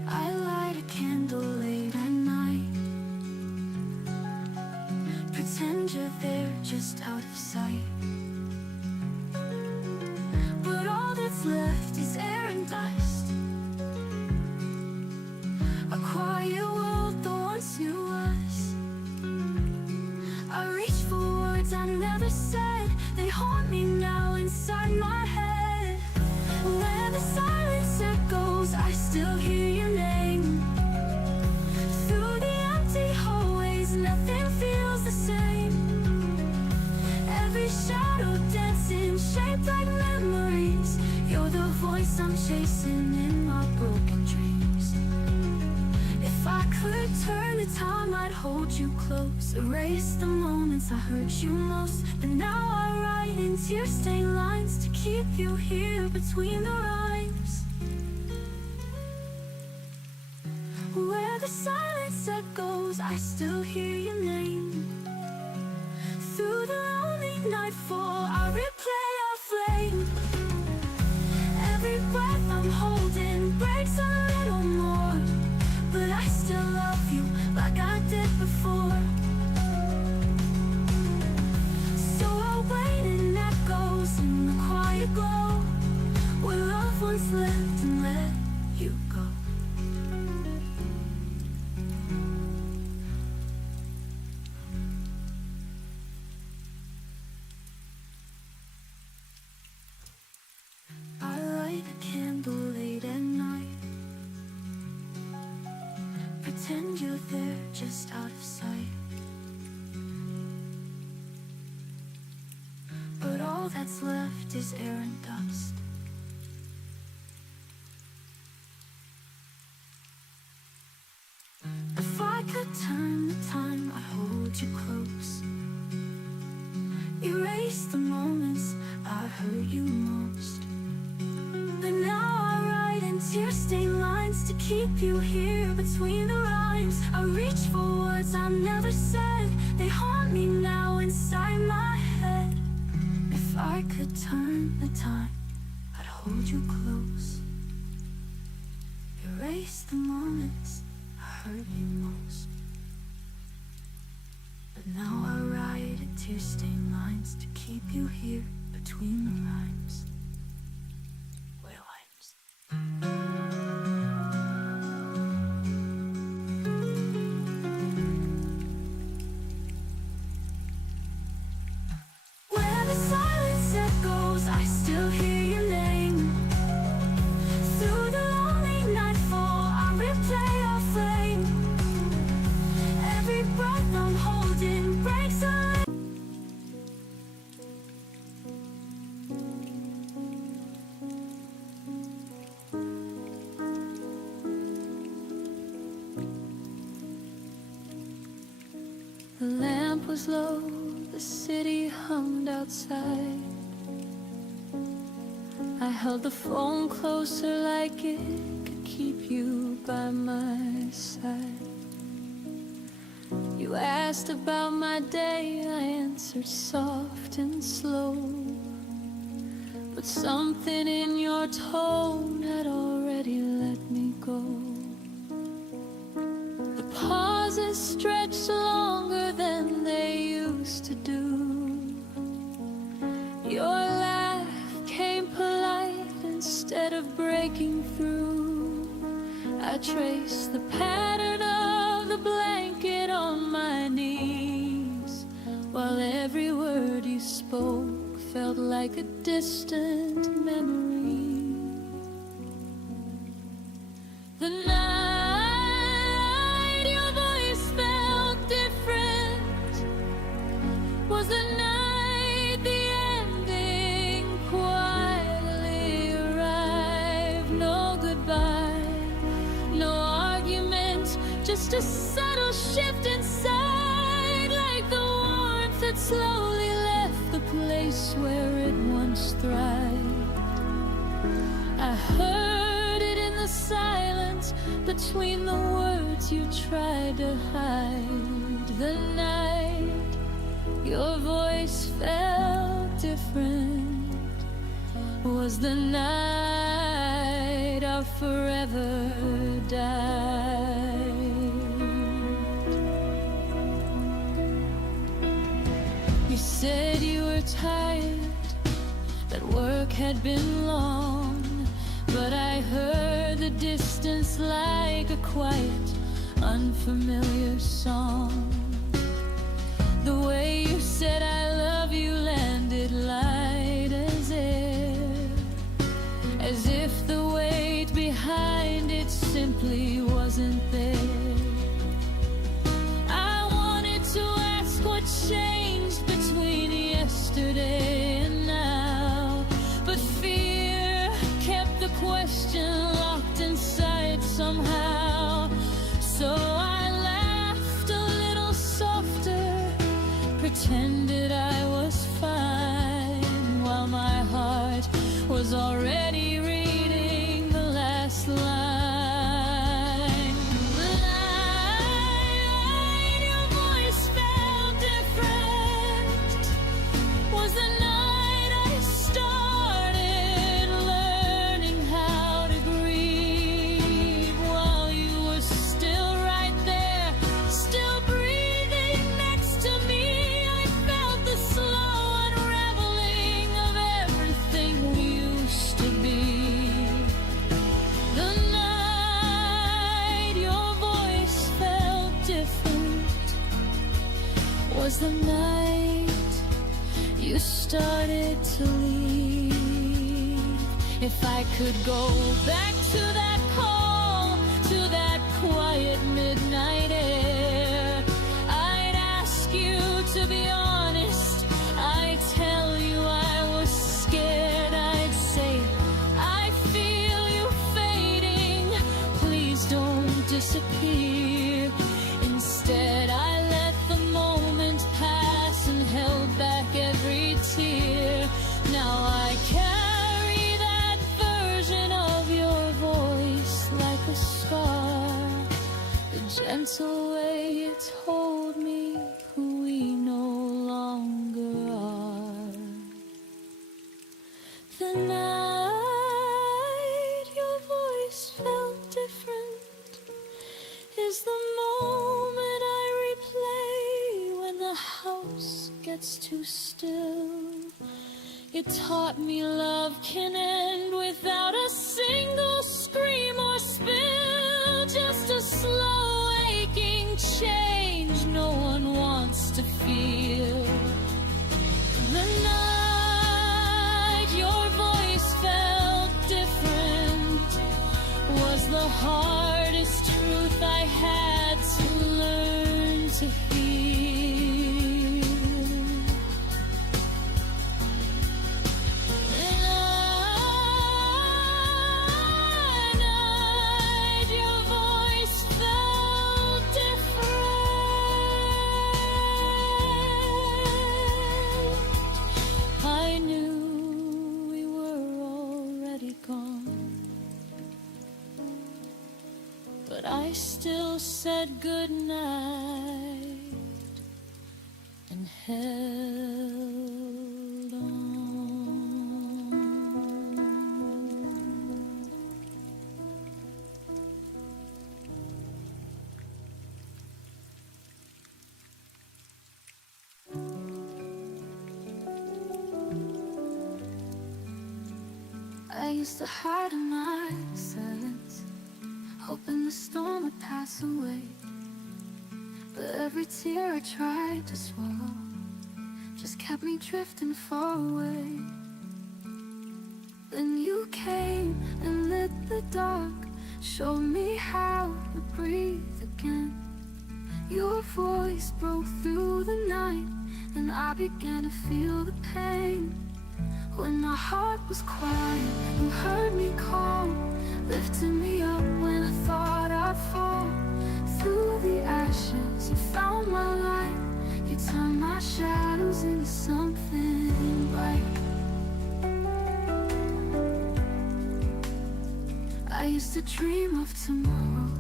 I light a candle late at night, pretend you're there just out of sight. But all that's left is air and dust, a quiet world that once knew us. I reach for words I never said, they haunt me now inside my head. Where the silence echoes, I still hear your name. Through the empty hallways, nothing feels the same. Every shadow dancing, shaped like memories. You're the voice I'm chasing in my broken dreams. If I could turn the time, I'd hold you close, erase the moments I hurt you most. But now I write in tear-stained lines to keep you here between the rhymes. Where the silence echoes, I still hear your name. Through the lonely nightfall, I replay our flame. Every breath I'm holding breaks a little more, but I still love you like I did before. So I'll wait in echoes in the quiet glow, where love once lived and let you go. I light a candle late at night, pretend you're there just out of sight. But all that's left is air and dust. If I could turn the time, I'd hold you close, erase the moments I hurt you most. But now I write in tear-stained lines to keep you here between the rhymes. I reach for words I never said, they haunt me now inside my head. If I could turn the time, I'd hold you close, erase the moments I hurt you most. But now I write in tear-stained lines to keep you here between the rhymes. Where lines? Where the silence echoes, I still hear your name. Through the lonely nightfall, I replay our flame. Every breath I'm holding breaks a was low, the city hummed outside. I held the phone closer like it could keep you by my side. You asked about my day, I answered soft and slow, but something in your tone had already let me go. The pauses stretched longer than they used to do. Your laugh came polite instead of breaking through. I traced the pattern of the blanket on my knees, while every word you spoke felt like a distant memory. The night your voice felt different was the night the ending quietly arrived. No goodbye, no argument, just a subtle shift inside, like the warmth that slowly left the place where it once thrived. I heard it in the silence between the words you tried to hide. The night your voice felt different was the night our forever died. You said you were tired, that work had been long, but I heard the distance like a quiet, unfamiliar song. The way you said I love you landed light as air, as if the weight behind it simply wasn't there. I wanted to ask what changed between yesterday and now, but fear kept the question locked inside somehow. So I laughed a little softer, pretended I was fine, while my heart was already reading the last line. The night your voice felt different was the night I started learning how to grieve, while you were still right there, still breathing next to me. I felt the slow unraveling of everything we used to be. The night your voice felt different was the night you started to leave. If I could go back to that call, to that quiet midnight air, I'd ask you to be honest. I'd tell you I was scared. I'd say, I feel you fading, please don't disappear. Instead I let the moment pass and held back every tear. Now I carry that version of your voice like a scar, the gentle way you told me who we no longer are. The night your voice felt different is the moment I replay when the house gets too still. You taught me love can end without a single scream or spill, just a slow aching change no one wants to feel. The night your voice felt different was the hardest truth I had to learn to heal. The night your voice felt different I still said goodnight and held on. I used to hide in my silence, hoping the storm would pass away. But every tear I tried to swallow just kept me drifting far away. Then you came and lit the dark, showed me how to breathe again. Your voice broke through the night, and I began to feel the pain. When my heart was quiet, you heard me call, lifting me up when I thought I'd fall. Through the ashes, you found my light. You turned my shadows into something bright. I used to dream of tomorrow,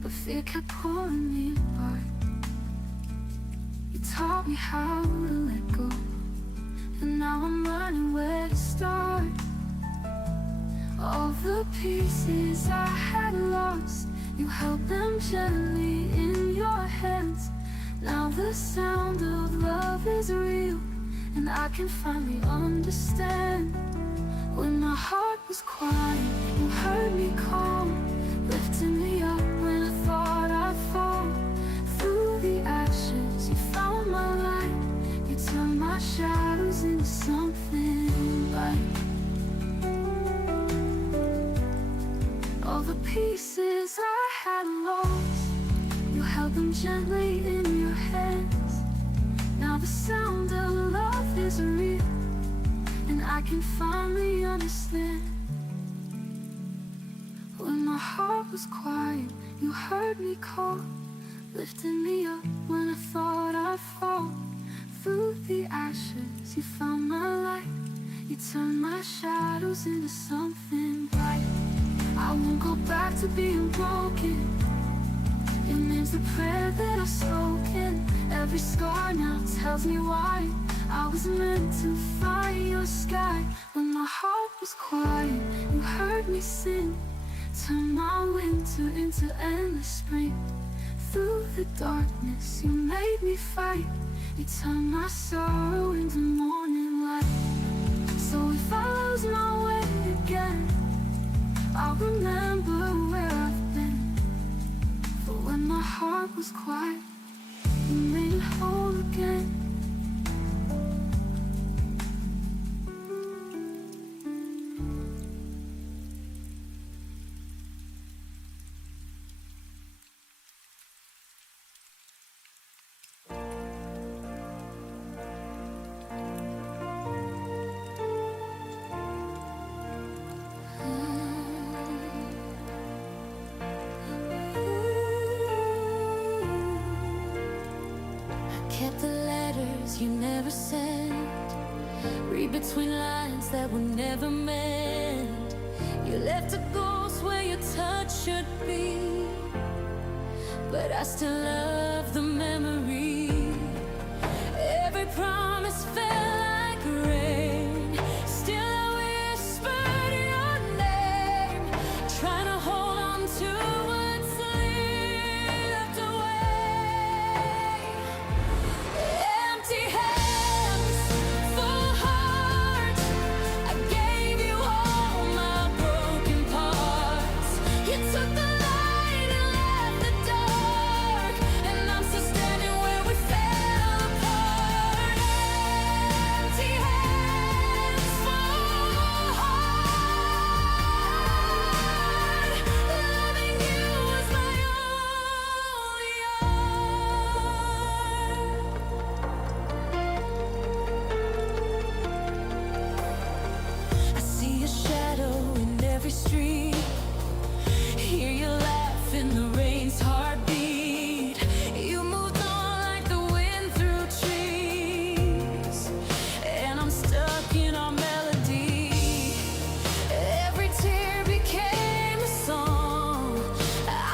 but fear kept pulling me apart. You taught me how to let go, and now I'm learning where to start. All the pieces I had lost, you held them gently in your hands. Now the sound of love is real, and I can finally understand. When my heart was quiet, you heard me call, lifting me up when I thought I'd fall. Through the ashes, you found my light. You turned my shadows into something bright. All the pieces I had lost, you held them gently in your hands. Now the sound of love is real, and I can finally understand. When my heart was quiet, you heard me call, lifting me up when I thought I'd fall. Through the ashes, you found my light. You turned my shadows into something bright. I won't go back to being broken. Your name's the prayer that I've spoken. Every scar now tells me why I was meant to find your sky. When my heart was quiet, you heard me sing, turn my winter into endless spring. Through the darkness, you made me fight. You turned my sorrow into morning light. So if I lose my way again, I'll remember where I've been. For when my heart was quiet, you made it whole again. Kept the letters you never sent, read between lines that were never meant. You left a ghost where your touch should be, but I still love the memory. Every promise fell like rain, still I whispered your name, trying to hold on to what slipped away. Empty hands, full heart, I gave you all my broken parts. You took the light and left the dark, and I'm still standing where we fell apart. Empty hands, full heart, loving you was my only art. I see a shadow in every street, hear you laugh in the rain's heartbeat. You moved on like the wind through trees, and I'm stuck in our melody. Every tear became a song. I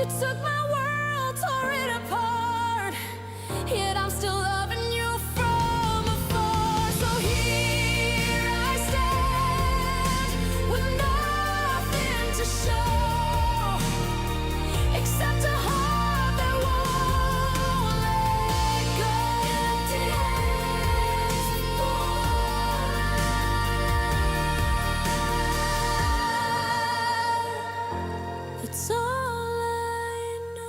You took my world, tore it apart, yet I'm still loving you from afar. So here I stand with nothing to show except a heart that won't let go. Empty hands, that's all I know.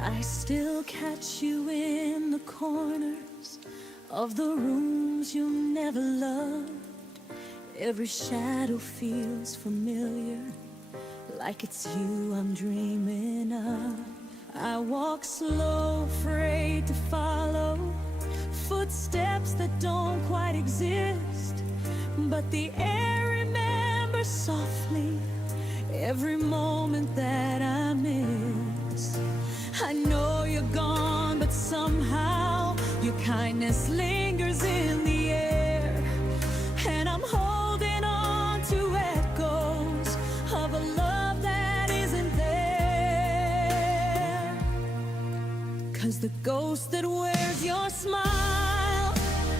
I still catch you in the corners of the rooms you never loved. Every shadow feels familiar, like it's you I'm dreaming of. I walk slow, afraid to follow footsteps that don't quite exist, but the air remembers softly every moment that I miss. I know you're gone, but somehow your kindness lingers in the air, and I'm holding on to echoes of a love that isn't there. 'Cause the ghost that wears your smile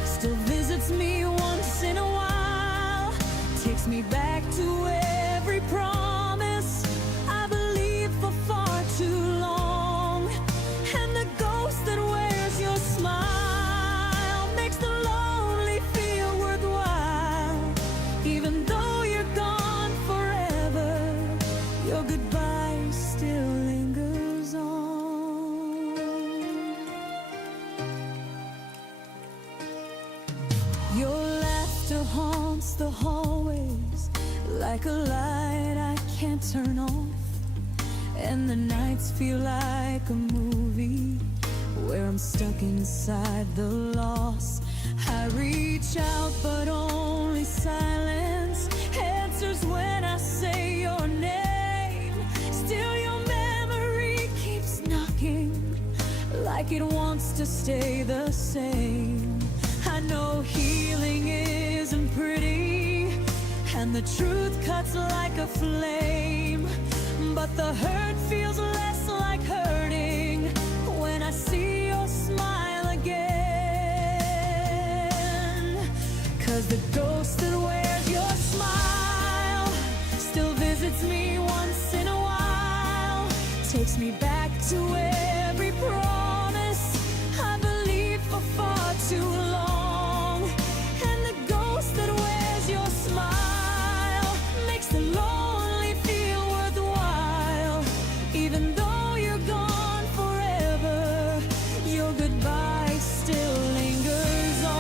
still visits me once in a while, takes me back to every promise I believed for far too long. And the ghost that wears your smile makes the lonely feel worthwhile. Even though you're gone forever, your goodbye still lingers on. Your laughter haunts the hallways like a light I can't turn off, and the nights feel like a movie where I'm stuck inside the loss. I reach out, but only silence answers when I say your name. Still, your memory keeps knocking like it wants to stay the same. I know healing isn't pretty, and the truth cuts like a flame, but the hurt feels less like hurting when I see your smile again. 'Cause the ghost that wears your smile still visits me once in a while, takes me back to every promise I believed for far too long. And the ghost that wears your smile makes the lonely feel worthwhile. Even though you're gone forever, your goodbye still lingers on.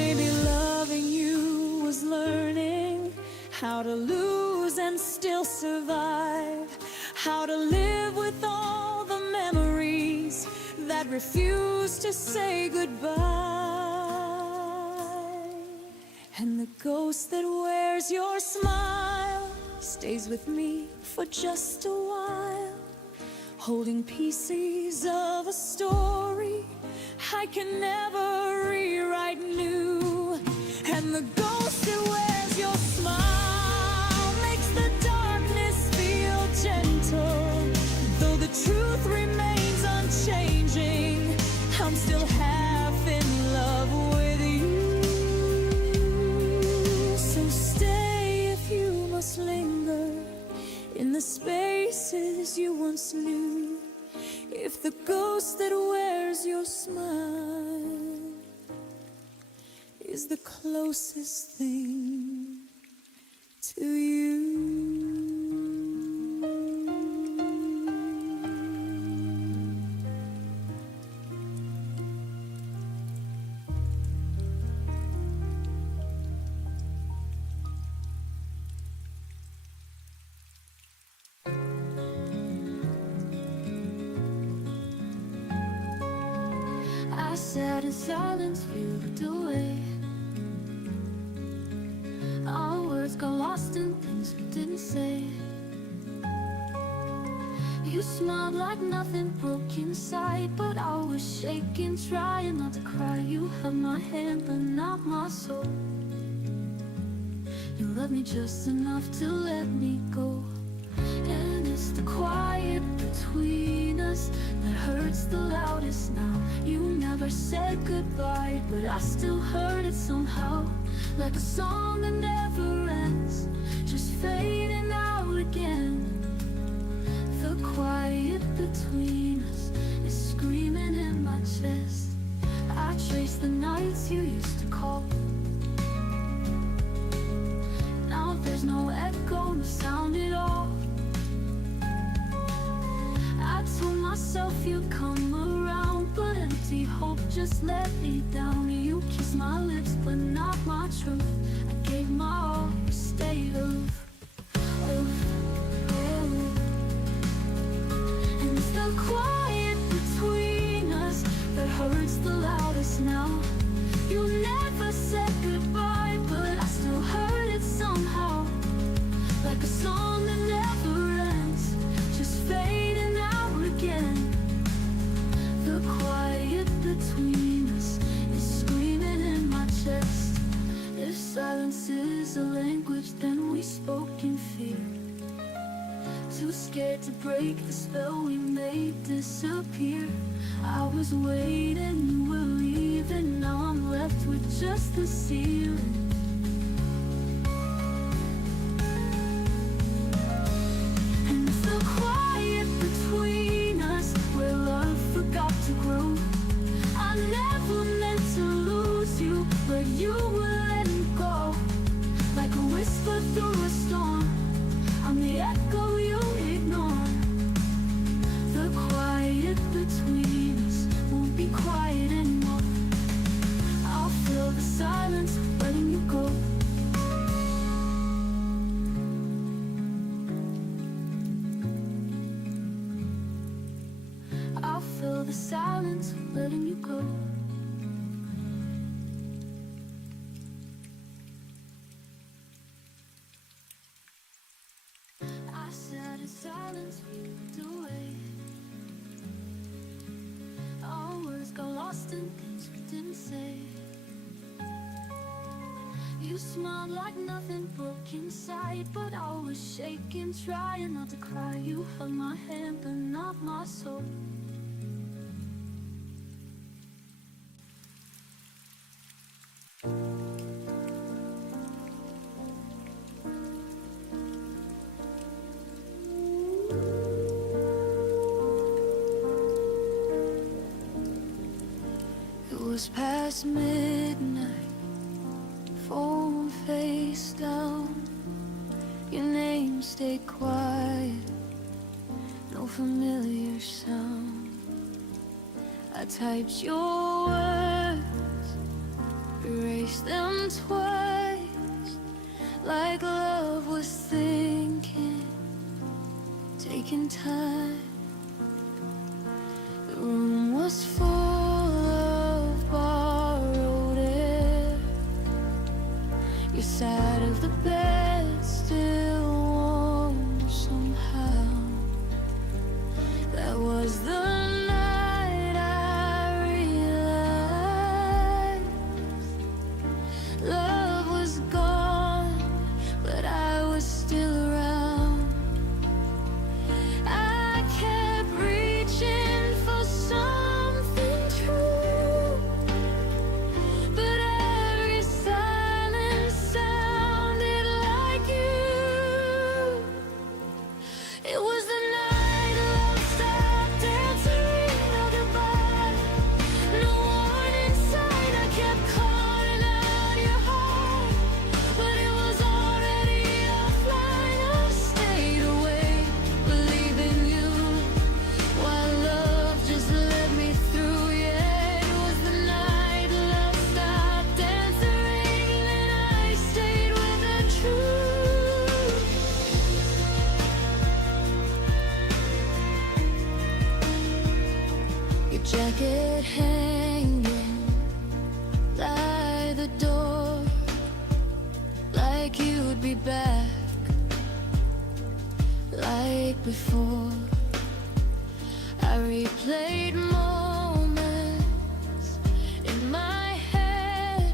Maybe loving you was learning how to lose and still survive, how to live with all the memories that refuse to say goodbye. And the ghost that wears your smile stays with me for just a while, holding pieces of a story I can never rewrite new. And the ghost that wears your smile makes the darkness feel gentle. Though the truth remains unchanging, I'm still half in love with you. So stay if you must linger in the spaces you once knew. If the ghost that wears your smile is the closest thing to you. sat in silence, faded away. Our words got lost in things we didn't say. You smiled like nothing broke inside, but I was shaking, trying not to cry. You held my hand, but not my soul. You loved me just enough to let me go. And it's the quiet between us that hurts the loudest now. You never said goodbye, but I still heard it somehow. Like a song that never ends, just fading out again. The quiet between us is screaming in my chest. I trace the nights you used to call. Now there's no echo, no sound at all. I told myself you'd come around, but empty hope just let me down. You kissed my lips, but not my truth. I gave my all, you stayed aloof. And it's the quiet between us that hurts the loudest now. You never said goodbye, but I still heard it somehow. Like a song that never ends, just fading out again. The quiet between us is screaming in my chest. If silence is a language, then we spoke in fear. Too scared to break the spell we made disappear. I was waiting, you were leaving. Now I'm left with just the ceiling. And it's the quiet between us where love forgot to grow. I never meant to lose you, but you were letting go. Like a whisper through a storm, I'm the echo you ignore. The quiet between us won't be quiet anymore. I'll fill the silence, letting you go. I'll fill the silence, letting you go. I sat in silence, faded away. Our words got lost in things we didn't say. You smiled like nothing broke inside, but I was shaking, trying not to cry. You held my hand, but not my soul. It was past midnight, phone face down. Your name stayed quiet, no familiar sound. I typed your words, erased them twice. Like love was thinking, taking time. The room was full of borrowed air. Your side of the bed still warm somehow. That was the night I realized love was gone, but I was still around. I kept reaching for something true, but every silence sounded like you. It was the night love stopped answering our goodbye. No warning sign, I kept calling out your heart, but it was already offline. I stayed awake, believing you, while love just let me through. Yeah, it was the night love stopped answering, and I stayed with the truth. Your jacket hanging you'd be back like before. I replayed moments in my head,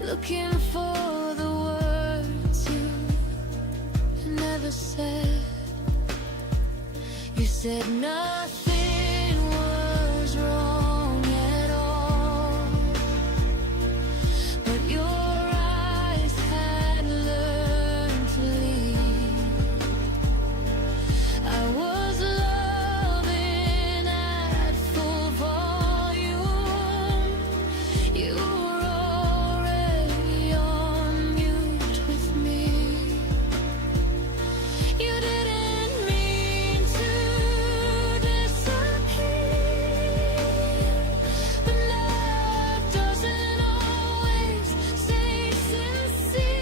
looking for the words you never said. You said nothing was wrong at all, but your eyes had learned to leave. I was loving at full volume. You were already on mute with me. You didn't mean to disappear, but love doesn't always stay sincere.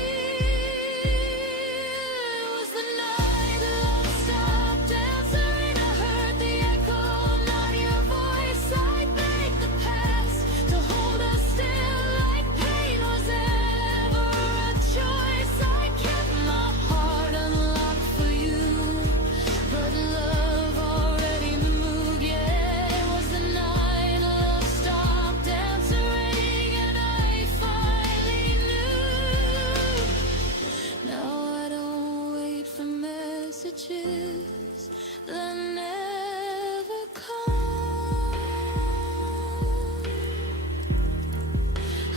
It was the night love stopped answering. I heard the echo, not your voice. I begged the past to hold us still, like pain was ever a choice. I kept my heart unlocked for you, but love already moved. Yeah, it was the night love stopped answering, and I finally knew. Now I don't wait for messages that never come.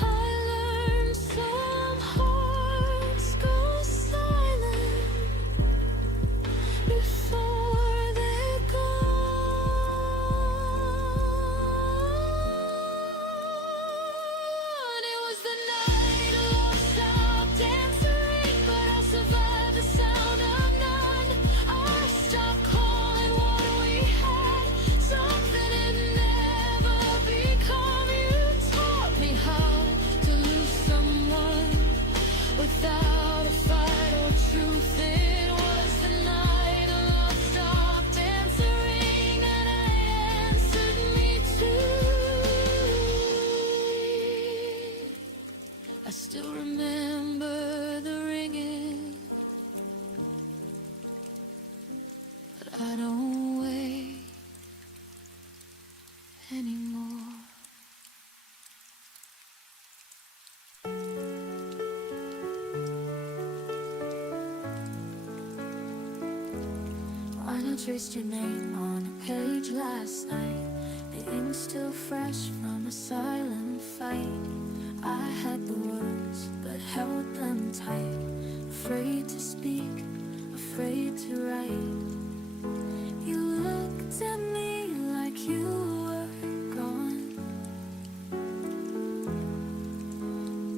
I learned some hearts go silent before they're gone. It was the night love stopped answering, but I survived the sound of none. I stopped calling what we had, something it never become. You taught me how to lose someone without a fight or truth. It was the night love stopped answering, and I answered me too. I still remember the ringing, but I don't wait anymore. When I traced your name on a page last night, the ink still fresh from a silent fight. I had the words, but held them tight, afraid to speak, afraid to write. You looked at me like you were gone,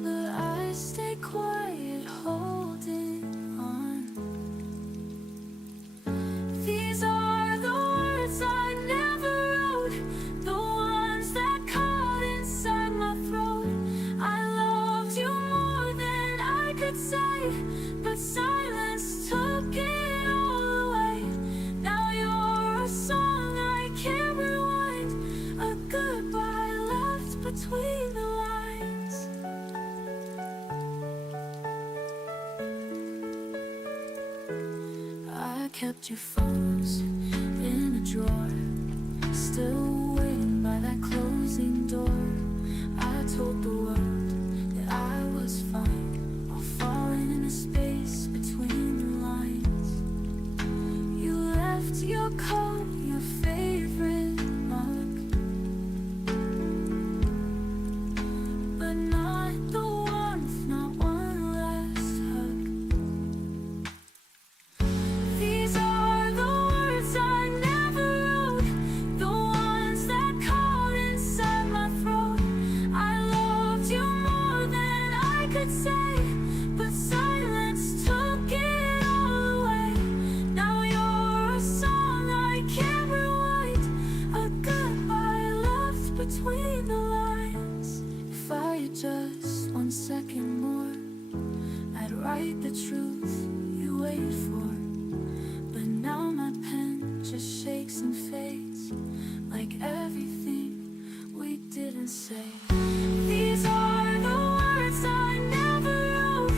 but I stayed quiet, holding on. These are the words I never wrote, the ones that caught inside my throat. I loved you more than I could say, but silence took it all away. Now you're a song I can't rewind, a goodbye left between the lines. I kept your photos in a drawer, still waiting by that closing door. I told the world that I was fine, while falling into space between the lines. You left your coat, your favorite mug, but not the warmth, not one last hug. These are the words I never wrote, the ones that caught inside my throat. I loved you more than I could say, but silence took it all away. Now you're a song I can't rewind, a goodbye left between the lines. If I had just 1 second more, I'd write the truth you wait for. But now my pen just shakes and fades, like everything we didn't say. These are the words I never wrote,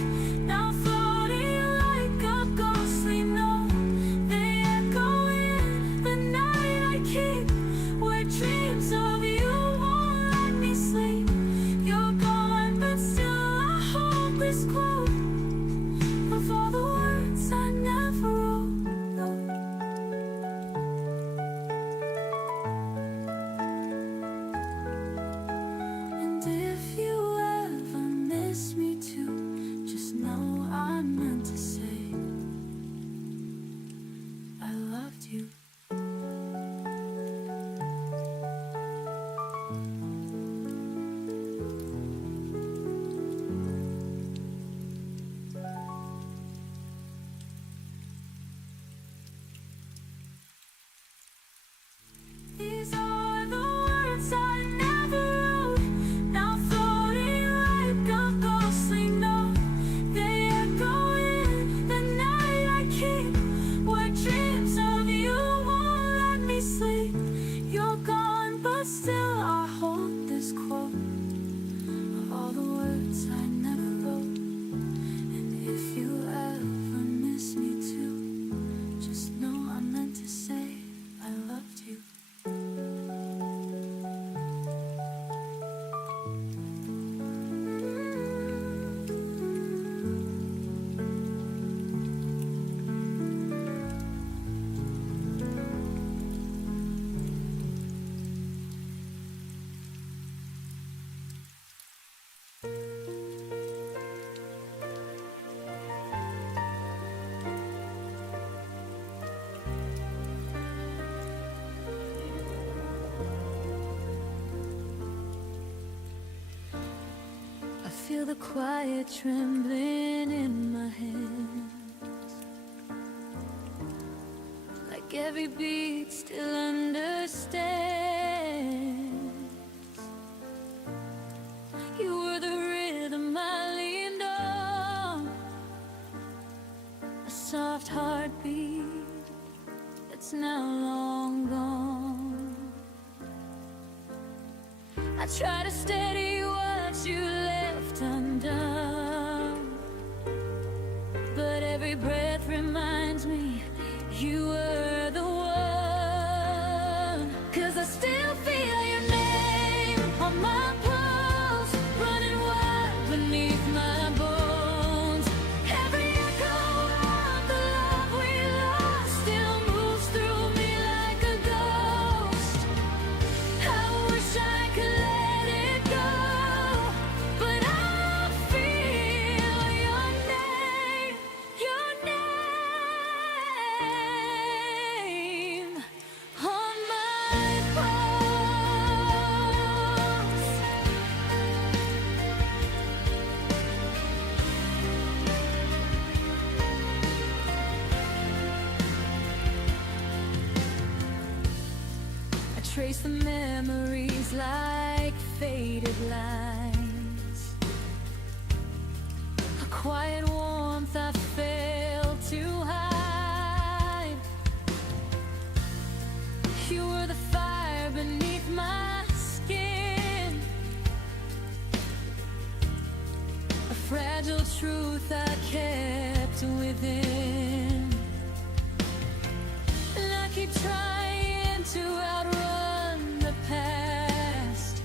now floating the quiet trembling in my hands, like every beat still understands. You were the rhythm I leaned on, a soft heartbeat that's now long gone. I try to steady what you left undone, but every breath reminds me you were the one. 'Cause I still feel your name on my pulse, running wild beneath my bones. Every echo of the love we lost still moves through me like a ghost. I wish I could let it go, but I feel your name on my pulse. I trace the memories like faded lines, a quiet warmth I failed to hide. You were the fire beneath my skin, a fragile truth I kept within. And I keep trying to outrun the past,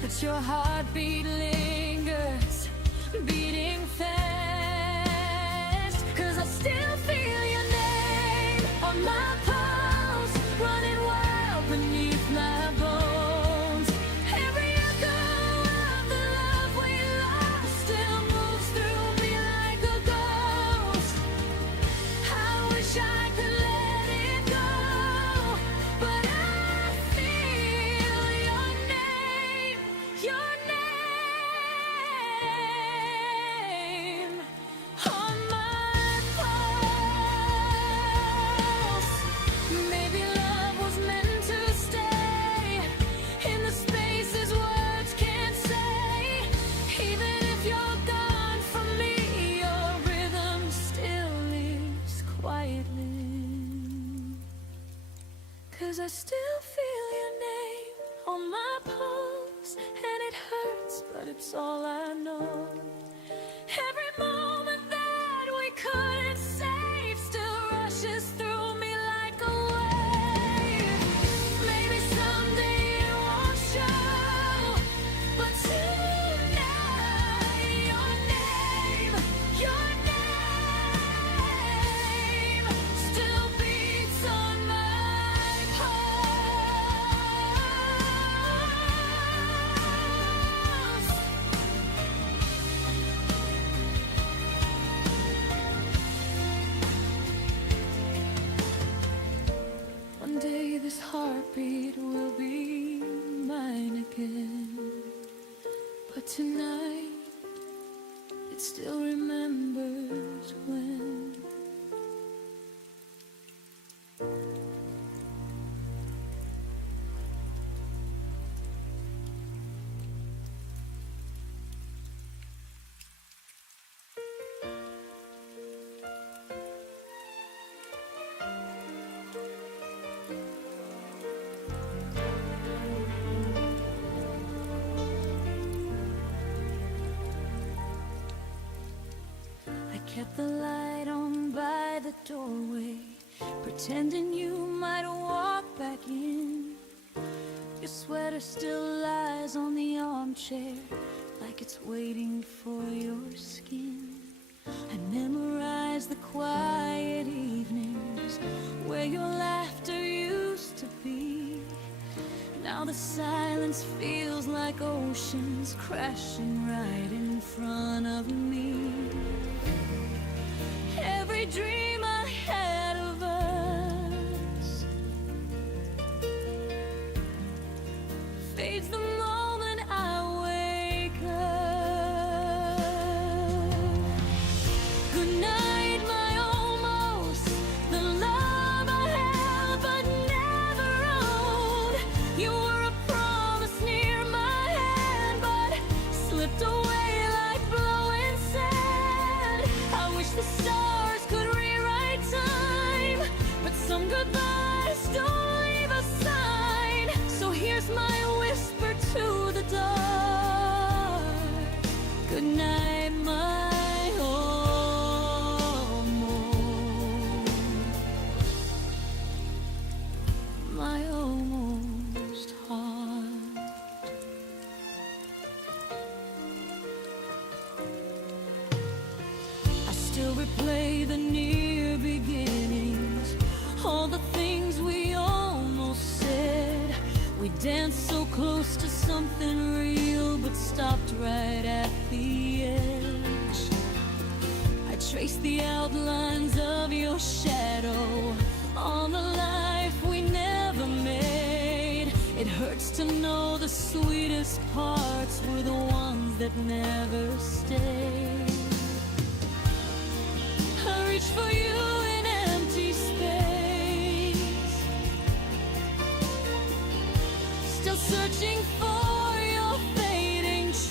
but your heartbeat lingers, beating fast. 'Cause I still feel your name on my pulse, running wild beneath my bones. Every echo of the love we lost still moves through me like a ghost. I wish I could let it go, but I feel your name on my pulse. Maybe love was meant to stay in the spaces words can't say. Even if you're gone from me, your rhythm still lives quietly. 'Cause I still feel your name on my pulse, and it hurts, but it's all I know. Every moment that we couldn't save still rushes through me like a wave. Maybe someday it won't show, but tonight your name still beats on my pulse. One day this heartbeat will be mine again, but tonight it still remembers when. I kept the light on by the doorway, pretending you might walk back in. Your sweater still lies on the armchair, like it's waiting for your skin. I memorize the quiet evenings where your laughter used to be. Now the silence feels like oceans crashing right in front of me. Every dream I had of us fades the moment I wake up. replay the near beginnings, all the things we almost said. We danced so close to something real, but stopped right at the edge. I traced the outlines of your shadow on the life we never made. It hurts to know the sweetest parts were the ones that never stayed. I reach for you in empty space, still searching for your fading trace.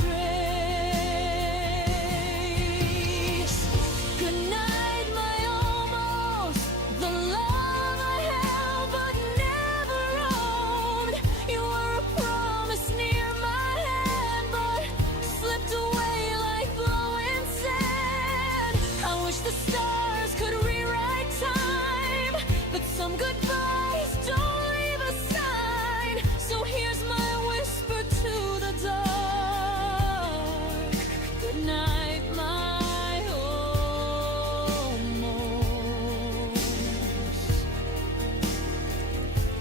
Good night, my almost, the love I held but never owned. You were a promise near my hand, but slipped away like blowing sand. I wish the stars could rewrite time, but some goodbyes don't leave a sign. So here's my whisper to the dark. Good night, my almost.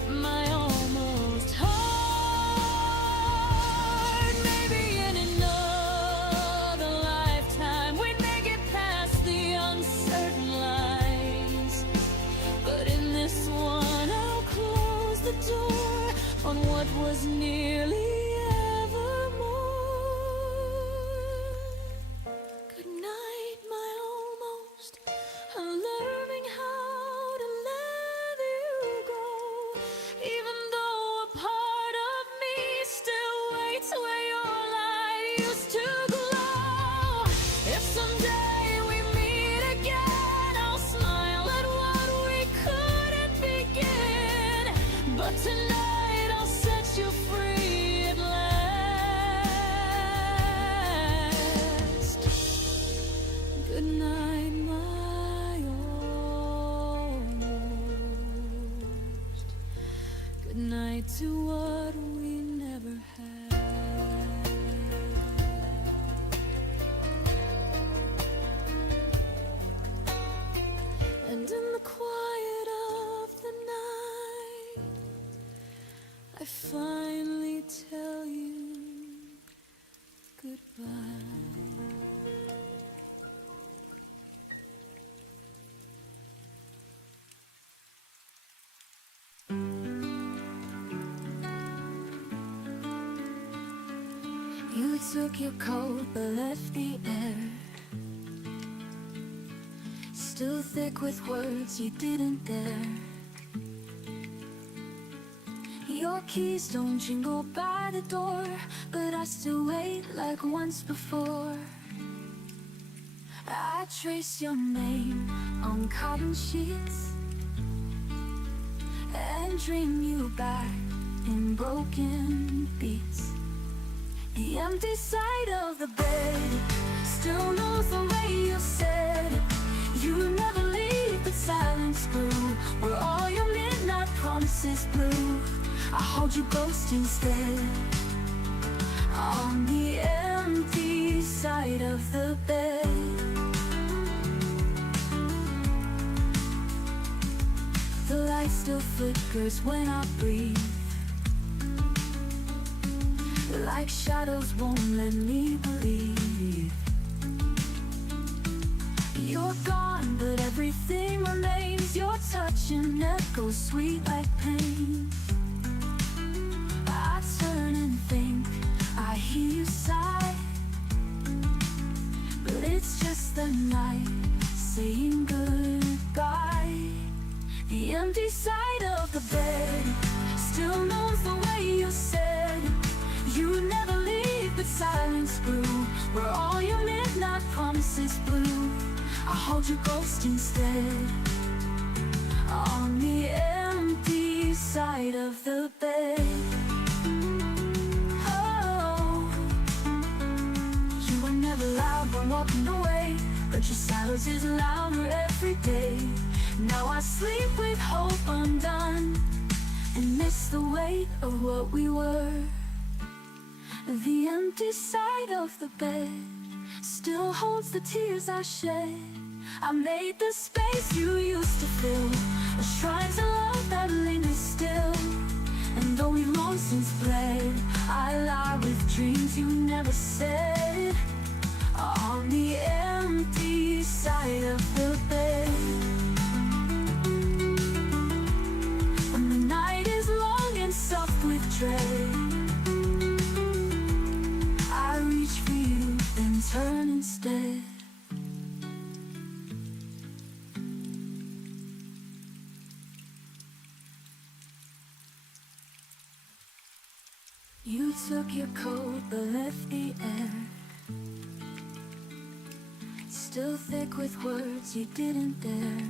My almost heart. Maybe in another lifetime we'd make it past the uncertain lines. But in this one, I'll close the door on what was nearly evermore. Good night, my almost. I'm learning how to let you go, even though a part of me still waits where your light used to glow. If someday we meet again, I'll smile at what we couldn't begin. But tonight I'll set you free at last. Good night, my almost. Good night to what we never had. And in the quiet of the night, I finally tell you goodbye. You took your coat but left the air still thick with words you didn't dare. Your keys don't jingle by the door, but I still wait like once before. I trace your name on carbon sheets and dream you back in broken beats. The empty side of the bed still knows the way you said you would never leave, but silence grew where all your midnight promises blew. I hold you ghost instead on the empty side of the bed. The light still flickers when I breathe, like shadows won't let me believe. You're gone, but everything remains. Your touch and echoes sweet like pain. I turn and think I hear you sigh, but it's just the night saying goodbye. The empty side of the bed still knows the way you said you would never leave, but silence grew where all your midnight promises blew. I hold your ghost instead on the empty side of the bed. Oh, you were never loud when walking away, but your silence is louder every day. Now I sleep with hope undone and miss the weight of what we were. The empty side of the bed still holds the tears I shed I made the space you used to fill, a shrine to love that lingers still. And though we've long since bled, I lie with dreams you never said, on the empty side of the bed. When the night is long and soft with dread, I reach for you, then turn instead. You took your coat but left the air still thick with words you didn't dare.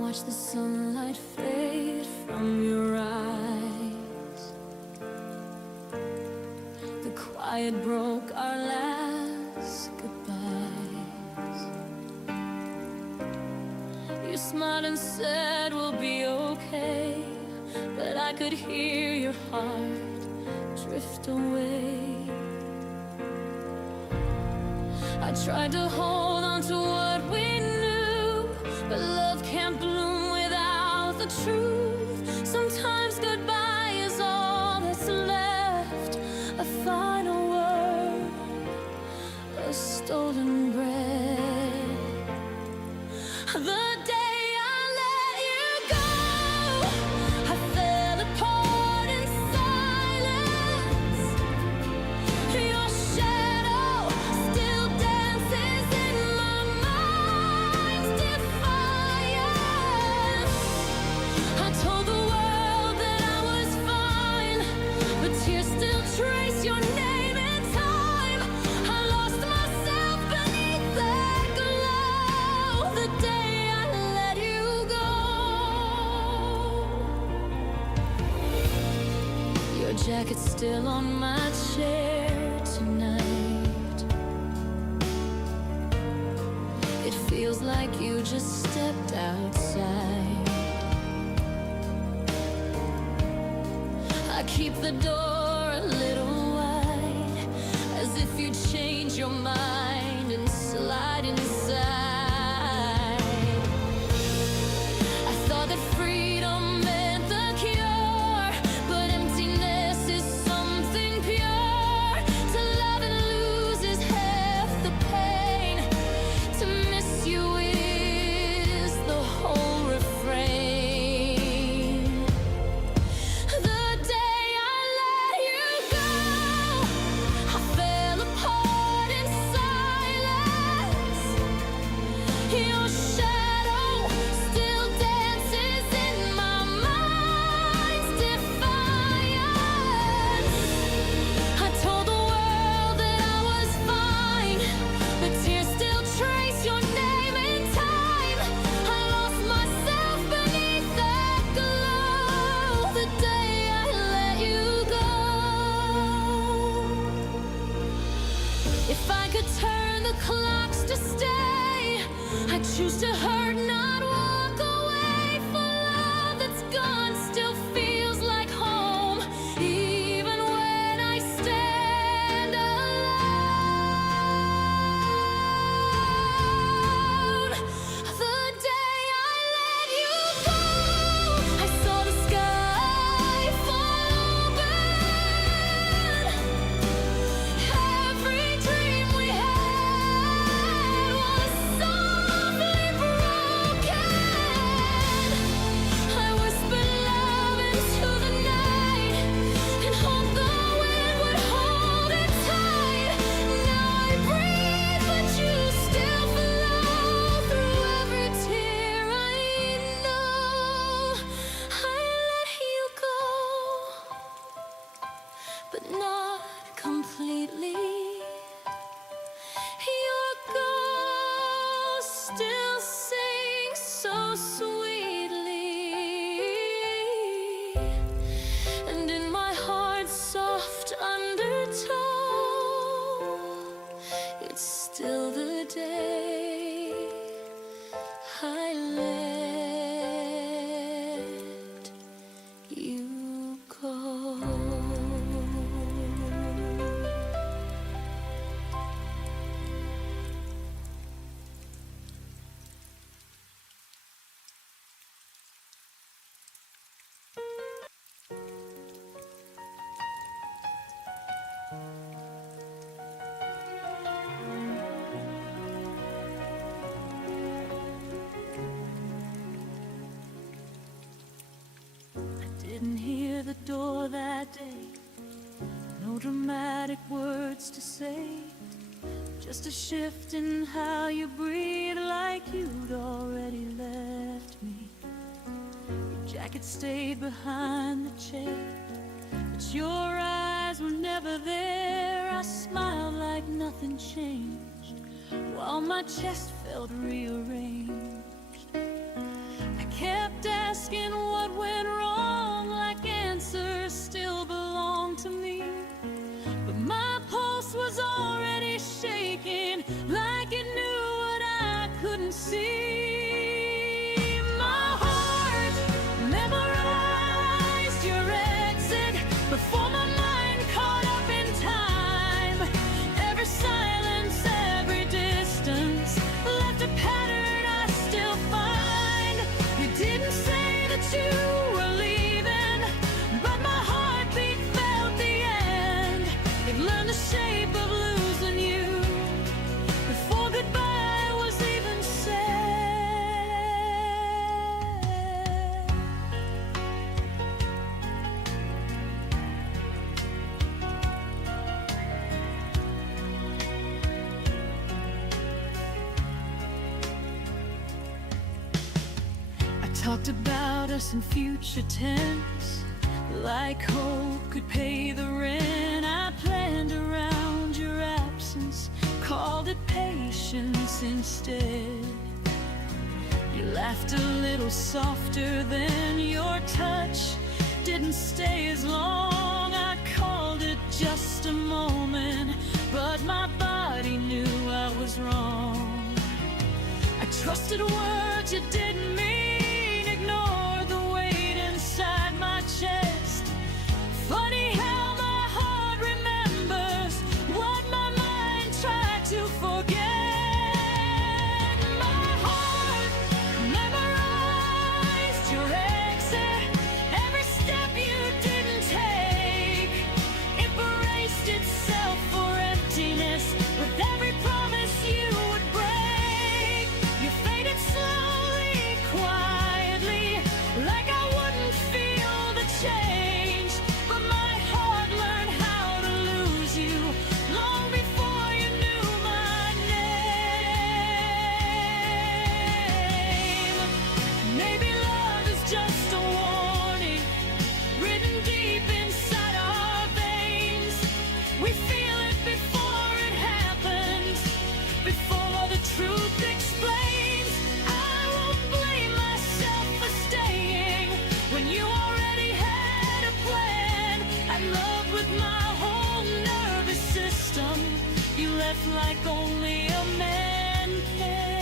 Watch the sunlight fade from your eyes. The quiet broke our last goodbyes. You smiled and said we'll be okay, but I could hear your heart drift away. I tried to hold on to what we knew, but love can't bloom without the truth. Sometimes goodbye is all that's left, a final word, a stolen breath. The day I let you go, I fell apart in silence. Your shadow still dances in my mind's defiance. I told the world that I was fine, but tears still trace your name in time. I lost myself beneath that glow the day I let you go. Your jacket's still on my chair tonight. It feels like you just stepped outside. I keep the door a little wide, as if you'd change your mind and slide inside. I thought that freedom meant the cure, but emptiness is something pure. To love and lose is half the pain. To miss you is the whole refrain. The day I let you go, I fell apart in silence. Your shadow still dances in my mind's defiance. I told the world that I was fine, but tears still trace your name in time. I lost myself beneath that glow the day I let you go. If I could turn the clocks to stay, I'd choose to hurt, not walk away. For love that's gone still feels like home, even when I stand alone. The day I let you go, I saw the sky fall open. Every dream we had was softly broken. I whispered love into the night and hoped the wind would hold it tight. Now I breathe, but you still flow through every tear I know. I let you go, but not completely. Your ghost still sings so sweet. for that day. No dramatic words to say, just a shift in how you breathe, like you'd already left me. Your jacket stayed behind the chair, but your eyes were never there. I smiled like nothing changed, while my chest felt rearranged. I kept asking what went wrong, like answers still belong to me. But my pulse was already shaking, like it knew what I couldn't see. My heart memorized your exit before my mind caught up in time. Every silence, every distance left a pattern I still find. You didn't say that you were leaving, but my heartbeat felt the end. It learned the shape of losing you before goodbye was even said. I talked about us in future tense, like hope could pay the rent. I planned around your absence, called it patience instead. You laughed a little softer then, your touch didn't stay as long. I called it just a moment, but my body knew I was wrong. I trusted words you didn't mean, ignored the weight inside my chest. Funny how my heart remembers what my mind tried to forget. My heart memorized your exit, every step you didn't take. It braced itself for emptiness with every promise you would break. You faded slowly, quietly, like I wouldn't feel the change. But my heart learned how to lose you long before you knew my name. Maybe love is just a warning written deep inside our veins. We feel it before it happens, before the truth explains. I won't blame myself for staying when you already had a plan. I loved with my whole nervous system. You left like only a man can.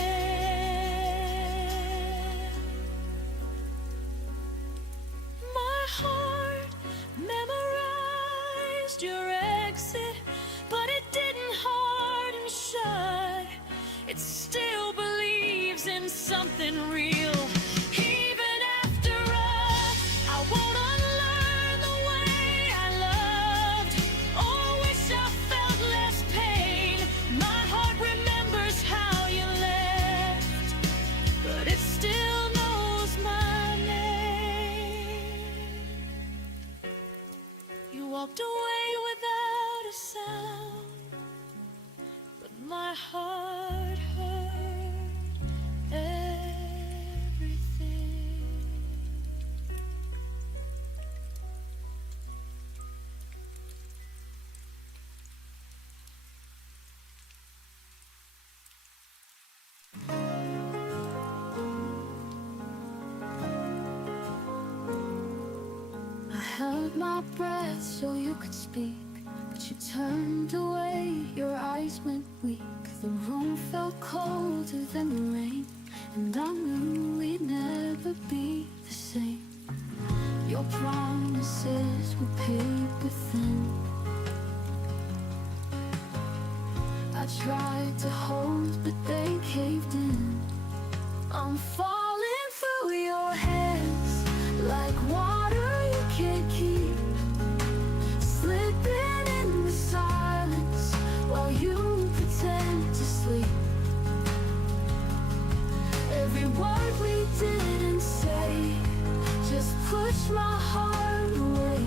My heart memorized your exit, but it didn't harden shut. It still believes in something real. Even after us, I won't unlearn the way I loved, or wish I felt less pain. My heart remembers how you left, but it still knows my name. You walked away without a sound, but my heart heard everything. I held my breath so you could speak, but you turned away, your eyes went weak. The room felt colder than the rain, and I knew we'd never be the same. Your promises were paper thin. I tried to hold, but they caved in. I'm falling through your hands like water you can't keep, slipping in the silence while you pretend to sleep. Every word we didn't say just pushed my heart away.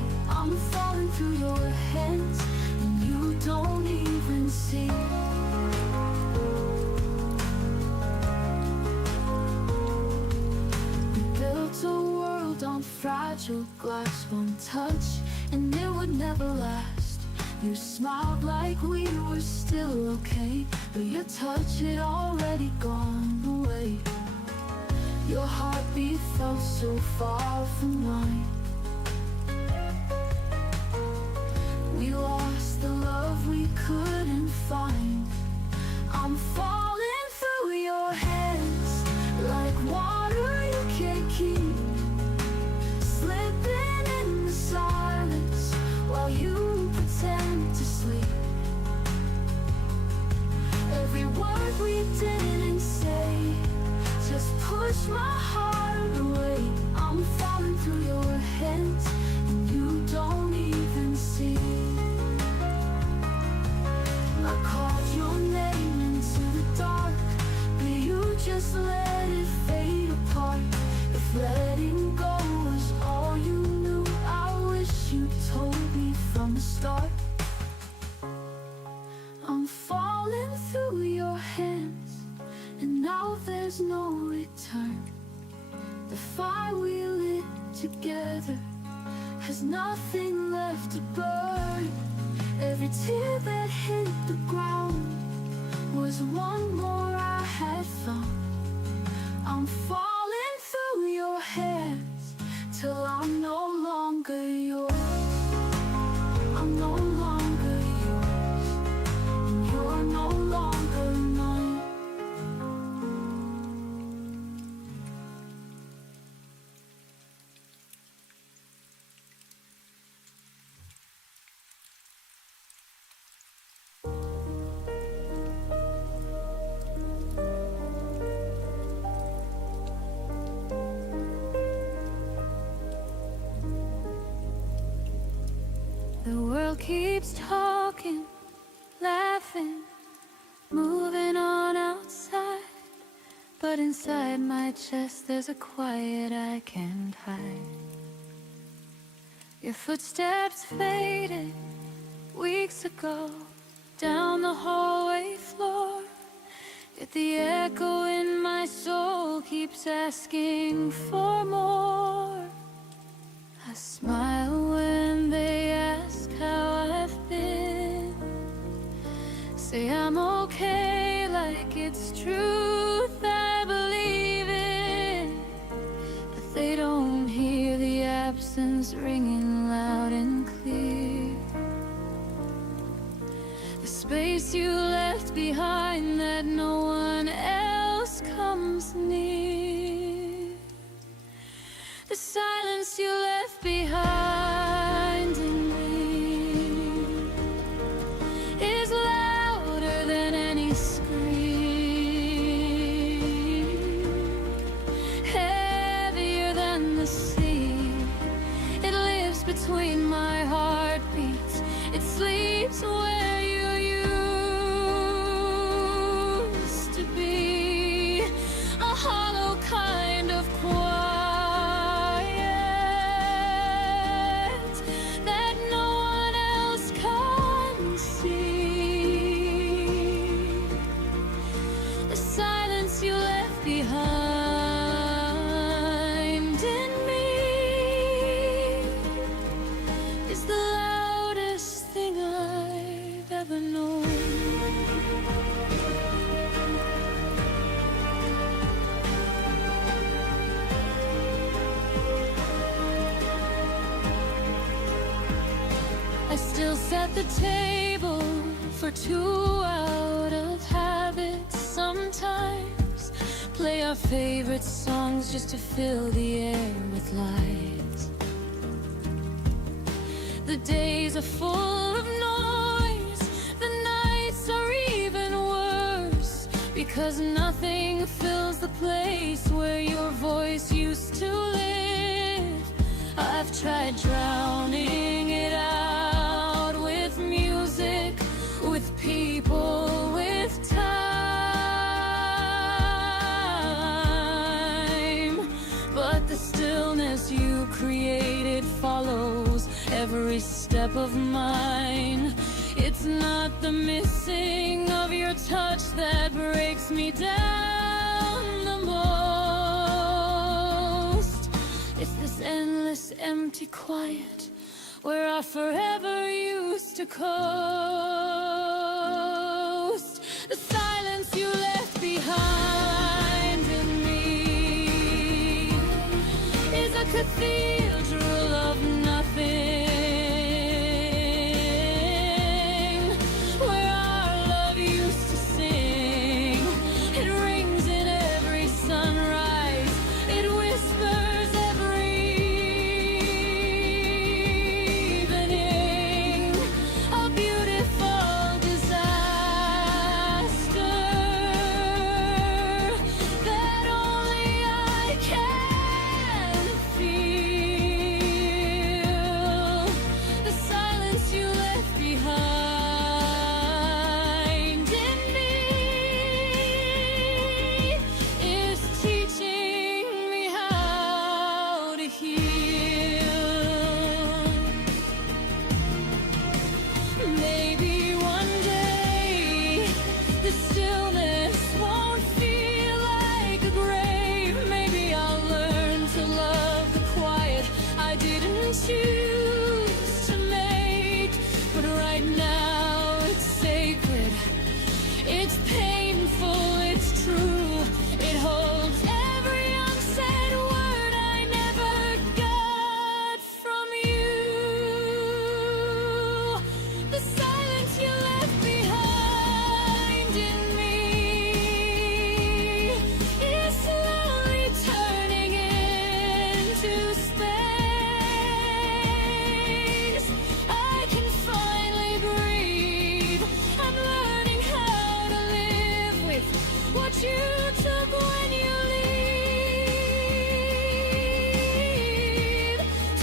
fragile glass, one touch and it would never last. You smiled like we were still okay, but your touch had already gone away. Your heartbeat felt so far from mine. We lost the love we couldn't find. I'm falling through your hands like water you can't keep, slipping in the silence while you pretend to sleep. Every word we didn't say just push my heart away. I'm falling through your hands and you don't even see. I called your name into the dark, but you just let it fade apart. If letting go was all you knew, I wish you told me from the start. I'm falling through your hands, and now there's no return. The fire we lit together has nothing left to burn. Every tear that hit the ground was one more I had found. I'm falling through your hands till I'm no longer yours. I'm no longer yours, and you're no longer mine. The world keeps talking, laughing, moving on outside, but inside my chest there's a quiet I can't hide. Your footsteps faded weeks ago down the hallway floor, yet the echo in my soul keeps asking for more. I smile when they ask how I've been, say I'm okay like it's truth I believe in, but they don't hear the absence ringing loud and clear. The space you left behind that no one else comes near. The silence you left behind in me is louder than any scream, heavier than the sea. It lives between my heartbeats, it sleeps where you used to be, a hollow kind of quiet that no one else can see. The silence you left behind in me is the loudest thing I've ever known. I still set the table for two out of habit sometimes. Play our favorite songs just to fill the air with light. The days are full of noise, the nights are even worse, because nothing fills the place where your voice used to live. I've tried drowning it out with music, with people, with time, but the stillness you created follows every step of mine. It's not the missing of your touch that breaks me down the most. It's the this endless empty quiet where I forever used to coast. The silence you left behind in me is a cathedral of nothing. Choose to make, but right now it's sacred. It's painful, it's true. It holds every unsaid word I never got from you. The silence you left behind in me is slowly turning into space. What you took when you leave,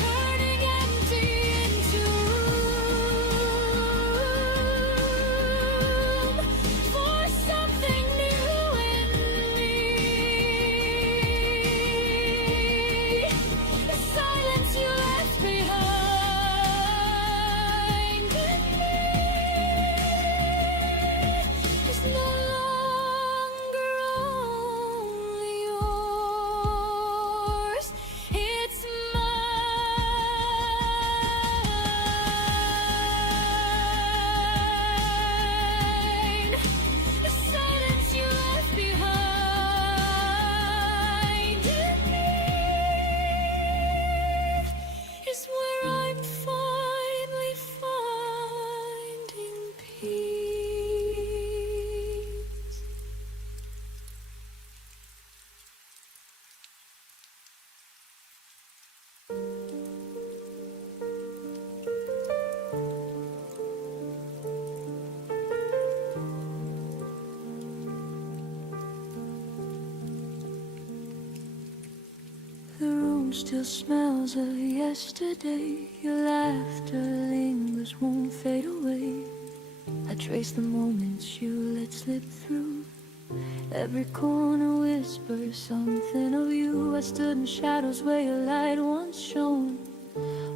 turning empty into room for something new in me. The silence you left behind in me is no longer only yours, it's mine. The silence you left behind in me is where I'm finally finding peace. The room still smells of yesterday. Your laughter lingers, won't fade away. I trace the moments you let slip through. Every corner whispers something of you. I stood in shadows where your light once shone,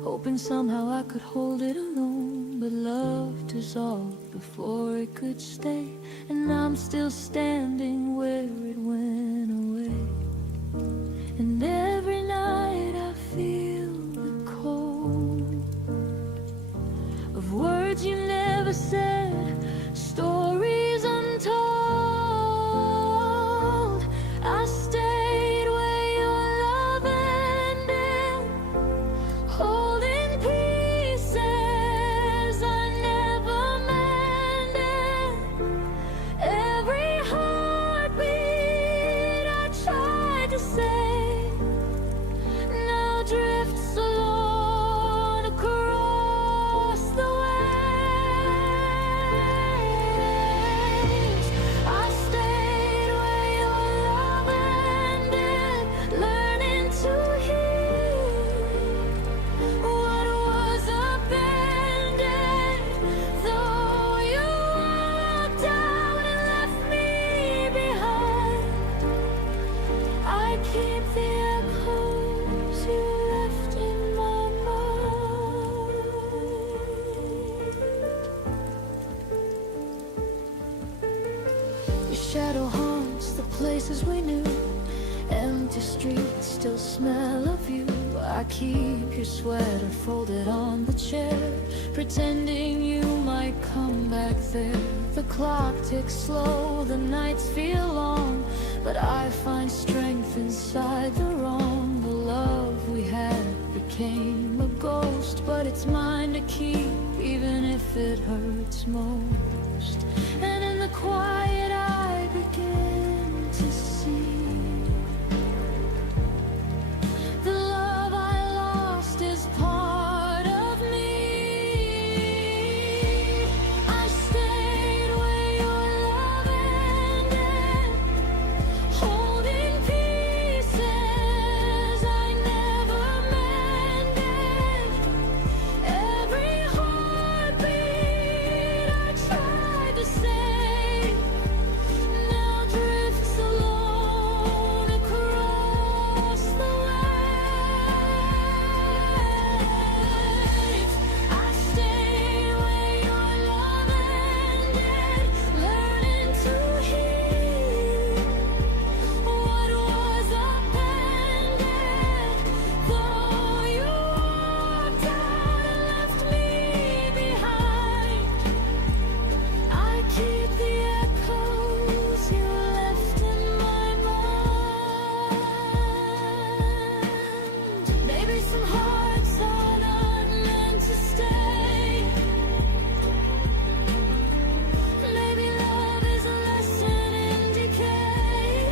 hoping somehow I could hold it alone. But love dissolved before it could stay, and I'm still standing where it went away. And every night I feel the cold of words you never said, stories untold. I stayed where your love ended, holding pieces I never mended. Every heartbeat I tried to save now drifts alone across the waves. I stayed where your love ended, learning to heal what was abandoned. Though you walked out and left me behind, I keep the echoes you left in my mind. Your shadow haunts the places we knew, empty streets still smell of you. I keep your sweater folded on the chair, pretending you might come back there. The clock ticks slow, the nights feel long, but I find strength inside the wrong. The love we had became a ghost, but it's mine to keep, even if it hurts most. And in the quiet I begin to see the love I lost is part of me. I stayed where your love ended, holding pieces I never mended. Every heartbeat I tried to save now drifts alone across the waves. I stayed where your love ended, learning to heal what was upended. Though you walked out and left me behind, I keep the echoes you left in my mind. Maybe some hearts are not meant to stay. Maybe love is a lesson in decay.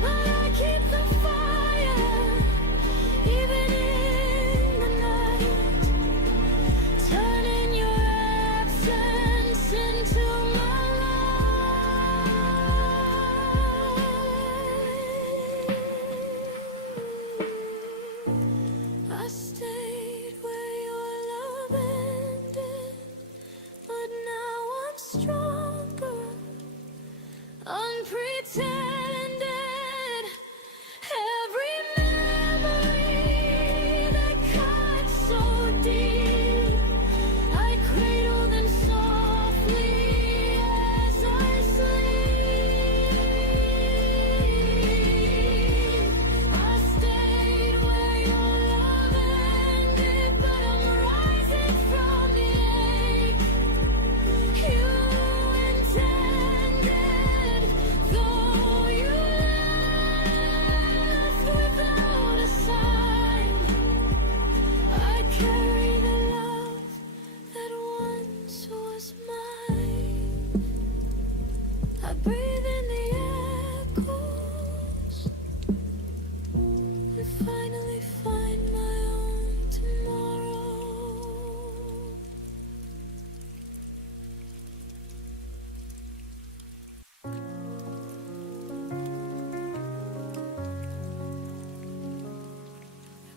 But I keep the fire, even in the night, turning your absence into my light. I stayed where your love ended, but now I'm stronger, unpretended. Every memory that cut so deep, I cradle them softly as I sleep. I stayed where your love ended, but I'm rising from the ache you intended. Though you left without a sign, I carry the love that once was mine. I breathe in the echoes and finally find my own tomorrow.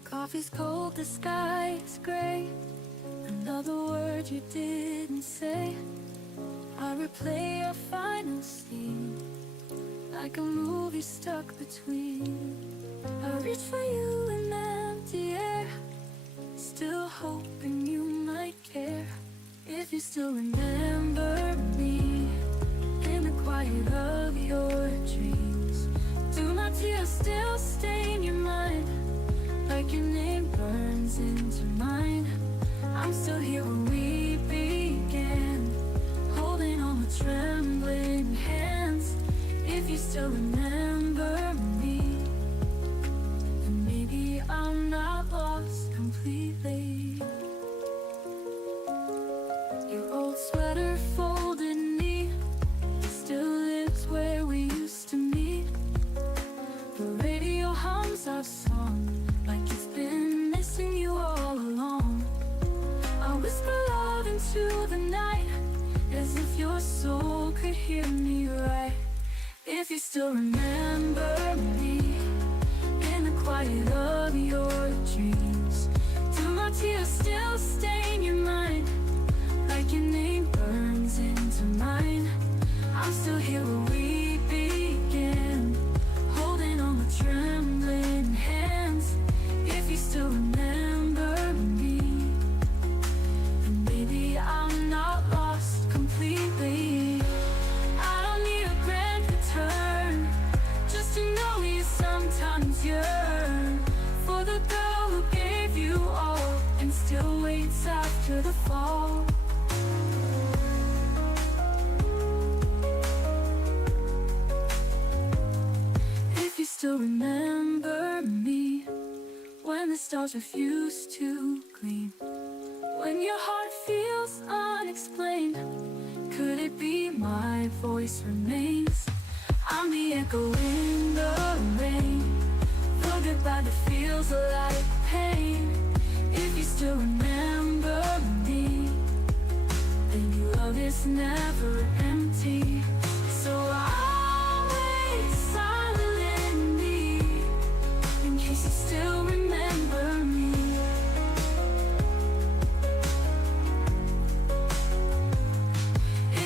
Coffee's cold, the sky is gray. Another word you didn't say. I replay your final scene, like a movie stuck between. I reach for you in empty air, still hoping you might care. If you still remember me in the quiet of your dreams, do my tears still stain your mind, like your name burns into mine? I'm still here when we began, holding on with trembling hands. If you still remember me, then maybe I'm not lost completely. Your old sweater folded neat still lives where we used to meet. The radio hums our song like it's been missing you all along. I whisper love into the night, as if your soul could hear me right. If you still remember me in the quiet of your dreams, do my tears still stain your mind, like your name burns into mine? I'm still here where we began, holding on with trembling hands. If you still remember me, then maybe I'm not lost completely. I don't need a grand return, just to know you sometimes yearn for to the fall. If you still remember me, when the stars refuse to gleam, when your heart feels unexplained, could it be my voice remains? I'm the echo in the rain, the goodbye that feels like pain. If you still remember me, then your love is never empty. So always silently, in case you still remember me.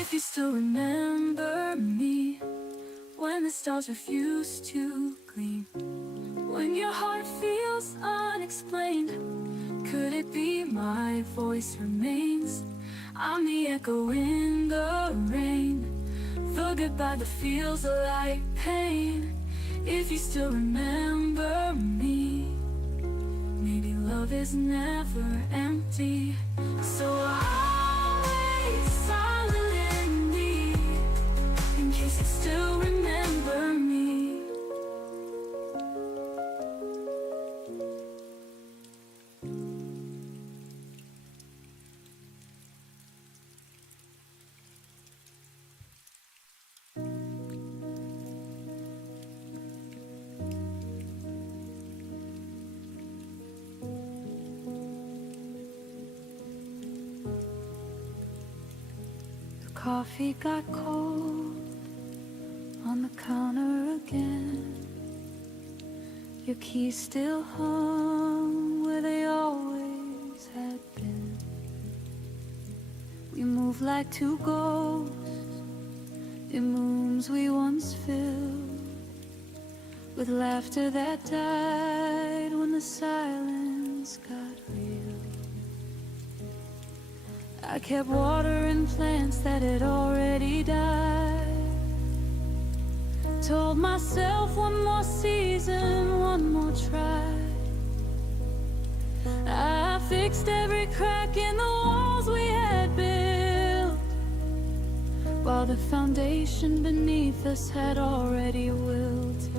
If you still remember me, when the stars refuse to gleam, when your heart feels unexplained, could it be my voice remains? I'm the echo in the rain, the goodbye that feels like pain. If you still remember me, maybe love is never empty. So always silently, in case you still remember me. The coffee got cold on the counter again. Your keys still hung where they always had been. We move like two ghosts in rooms we once filled, with laughter that died when the silence got real. I kept watering plants that had already died. Told myself one more season, one more try. I fixed every crack in the walls we had built, while the foundation beneath us had already wilted.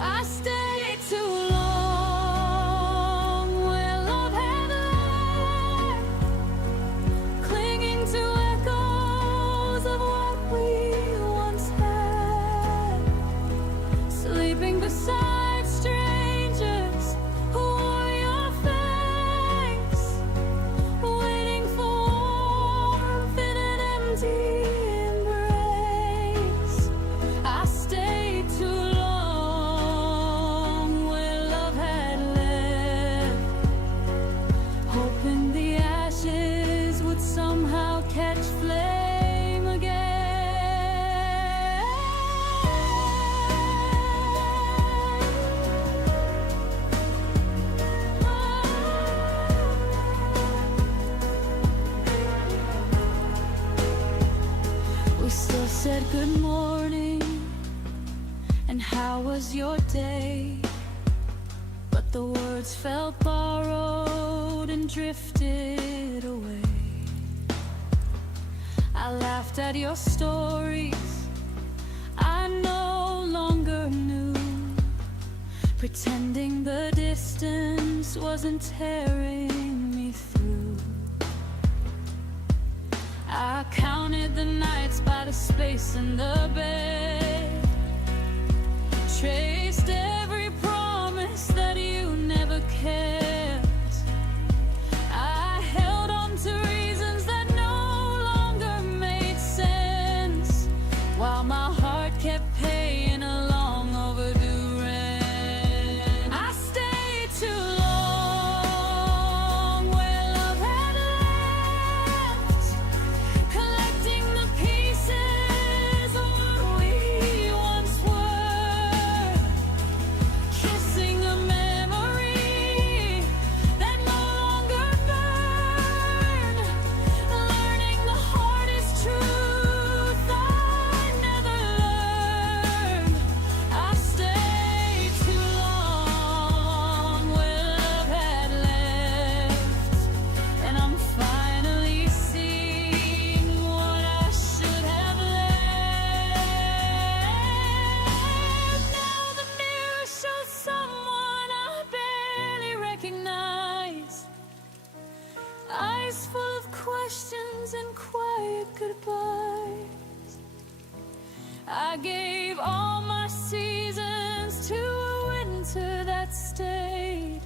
I stayed too long where love had left, clinging to echoes of what we once had, sleeping beside strangers who wore your face, waiting for warmth in an empty embrace. I stayed too long where love had left, hoping the ashes would somehow catch flame again. We still said good morning, and how was your day? But the words felt borrowed and drifted away. I laughed at your stories I no longer knew, pretending the distance wasn't tearing me through. I counted the nights by the space in the bed, traced every promise that you never kept. I held on to reasons that no longer made sense, while my heart kept paying a long overdue rent. I stayed too long where love had left, collecting the pieces of what we once were, kissing a memory questions and quiet goodbyes. I gave all my seasons to a winter that stayed.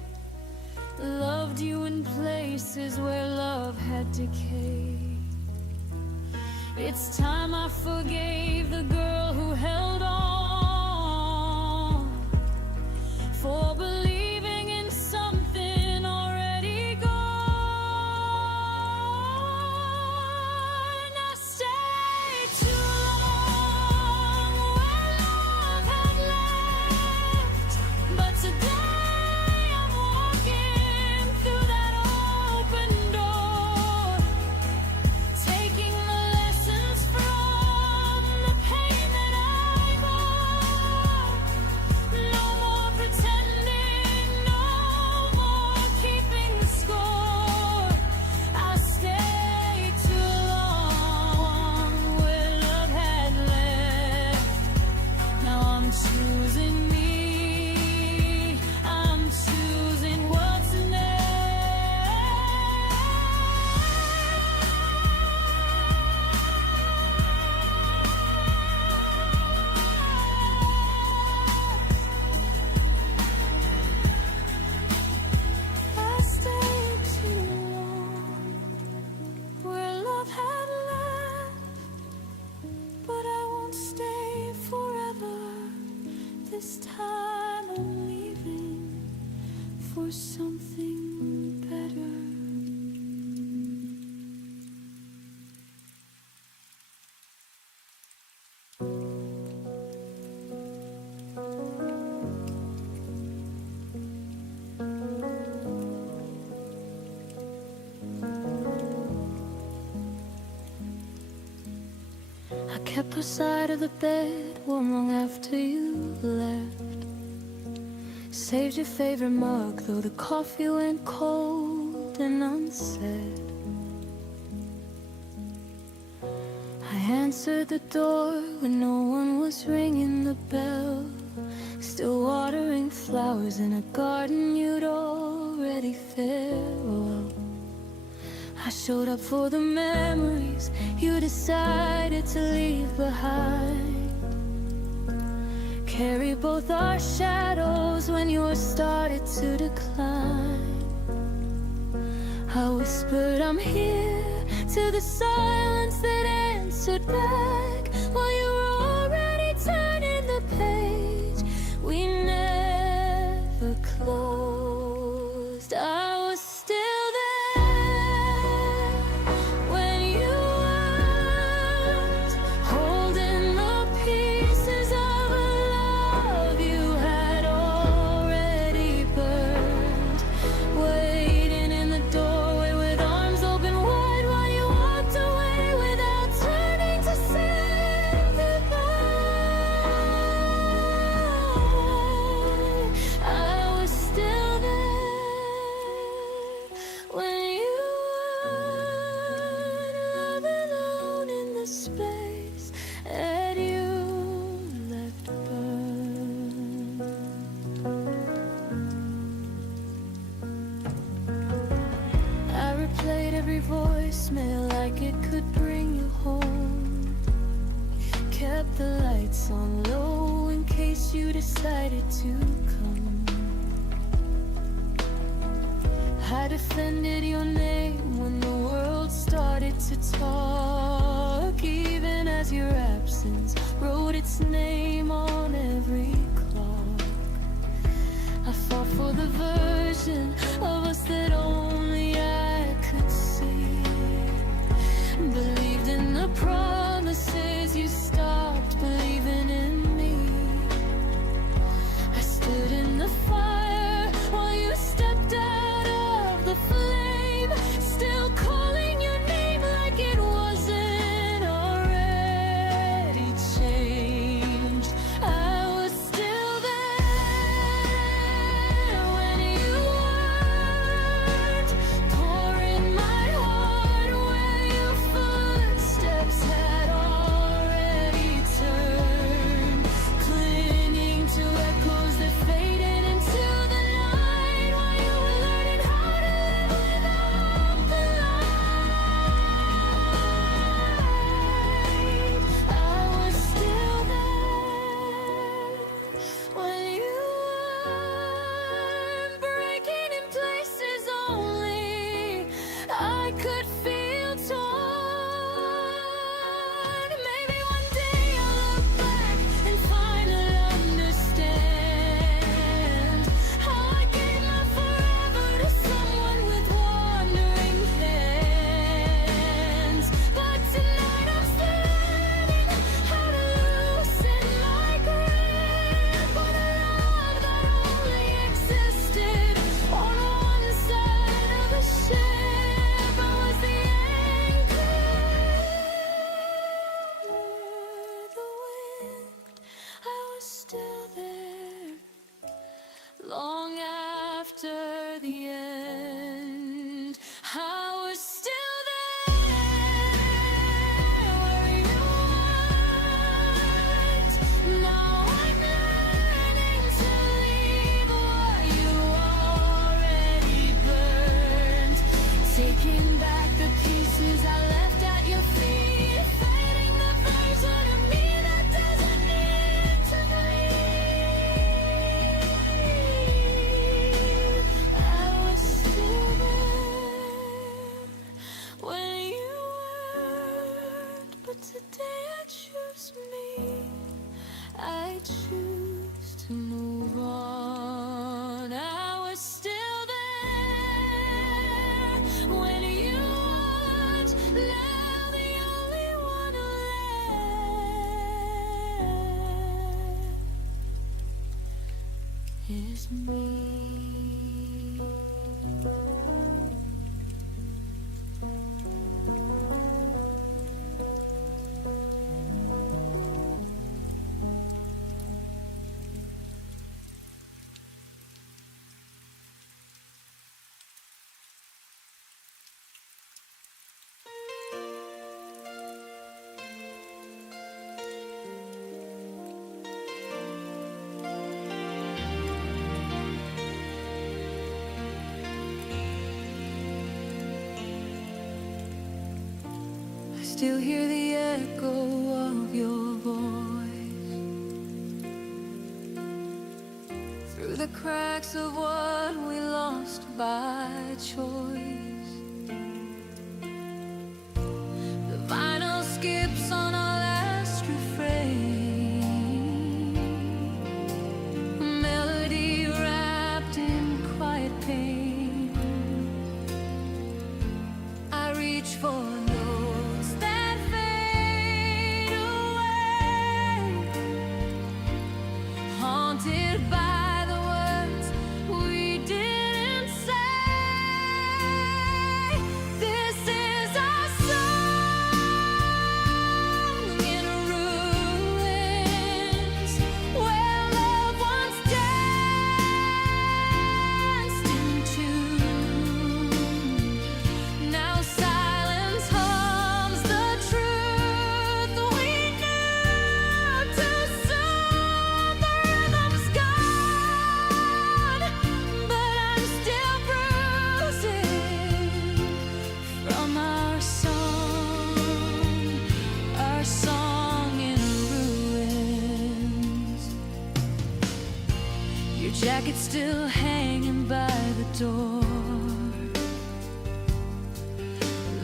Loved you in places where love had decayed. It's time I forgave the girl who held on for believing in something already gone. I stayed too long where love had left, but today I'm walking through that open door, taking the lessons from the pain that I bore. No more pretending, no more keeping score. I stayed too long where love had left. Now I'm choosing me, I'm choosing what's next. I stayed too long where love had left, but I won't stay forever. This time I'm leaving for something better. I kept her side of the bed warm long after you left. Saved your favorite mug, though the coffee went cold and unsaid. I answered the door when no one was ringing the bell. Still watering flowers in a garden you'd already farewell. I showed up for the memories you decided to leave behind. Carry both our shadows when yours started to decline. I whispered I'm here to the silence that answered back while you were already turning the page. We never closed. I was still there when you weren't, holding the pieces of a love you had already burned, waiting in the doorway with arms open wide while you walked away without turning to say goodbye. I was still there when you weren't, loving alone in the space that you left burned. I replayed every voicemail like it could bring you home. Kept the lights on low in case you decided to come. I defended your name when the world started to talk, even as your absence wrote its name on every clock. I fought for the version of us that only I could see. Believed in the promises, you stopped believing in me. I stood in the fire while you stepped out of the flame, still calling your name like it wasn't already changed. I was still there when you weren't, I could feel torn. Maybe one day I'll look back and finally understand how I gave my forever to someone with wandering hands. But tonight I'm still learning how to loosen my grip on a love that only existed on one side of the ship. I was the anchor, the wind. I was still there long after the end. I was still there where you weren't. Now I'm learning to leave what you already burned. Taking back the pieces I left at your feet. Fighting the version of me that doesn't need to breathe. I was still there when you weren't. But today I choose me. I choose to move on. I was still there when you weren't. Now the only one left is me. I still hear the echo of your voice through the cracks of what we lost by choice. The vinyl skips on our last refrain, a melody wrapped in quiet pain. I reach for notes that fade away, haunted by the words we didn't say. This is our song in ruins, where love once danced in tune. Now silence hums the truth we knew too soon. The rhythm's gone, but I'm still bruising from our song in ruins. Your jacket's still hanging by the door,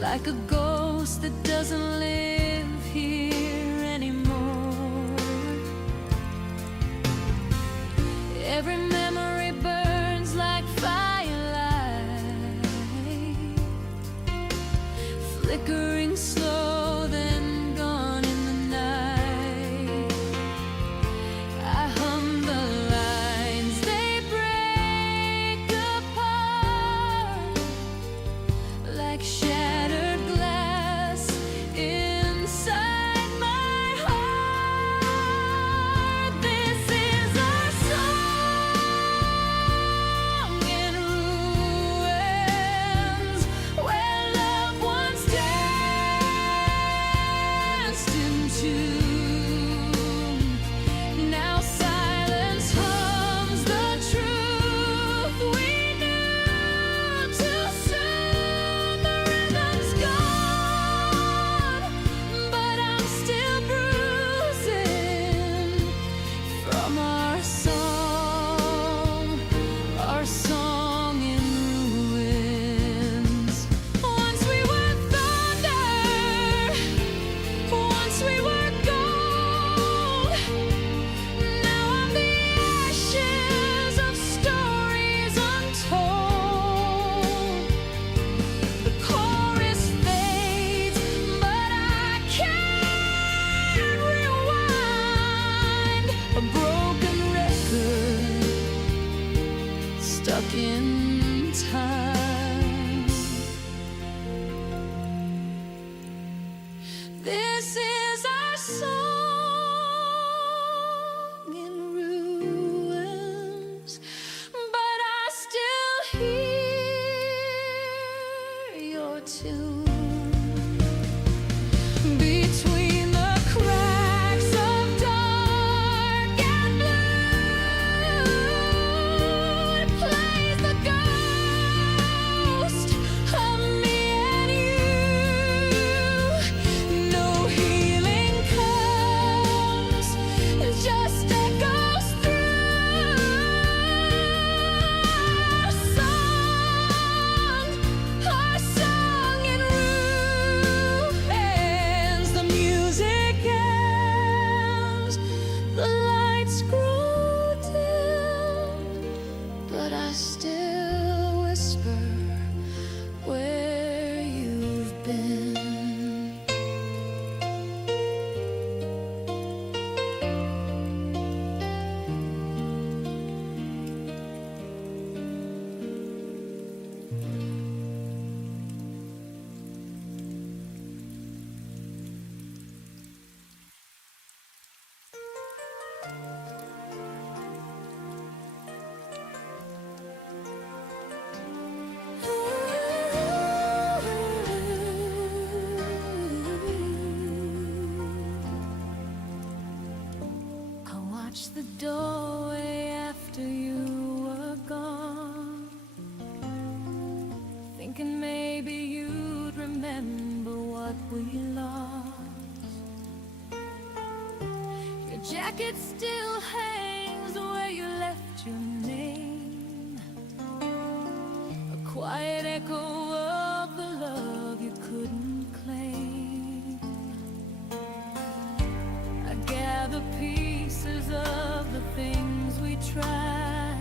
like a ghost that doesn't live here anymore. Every memory burns like firelight, flickering slow, then gone in the night. I hum the lines, they break apart like shattered glass inside my heart. This is our song in ruins, where love once danced song in ruins, but I still hear your tune. Between the cracks of dark and blue, it plays the ghost of me and you. No healing comes, it just echoes through. Our song in ruins. The music ends, the lights grow dim, but I still whisper where you've been. I watched the doorway after you were gone, thinking maybe you'd remember what we lost. Your jacket still hangs where you left your name, a quiet echo of the love you couldn't claim. I gather pieces of the things we tried,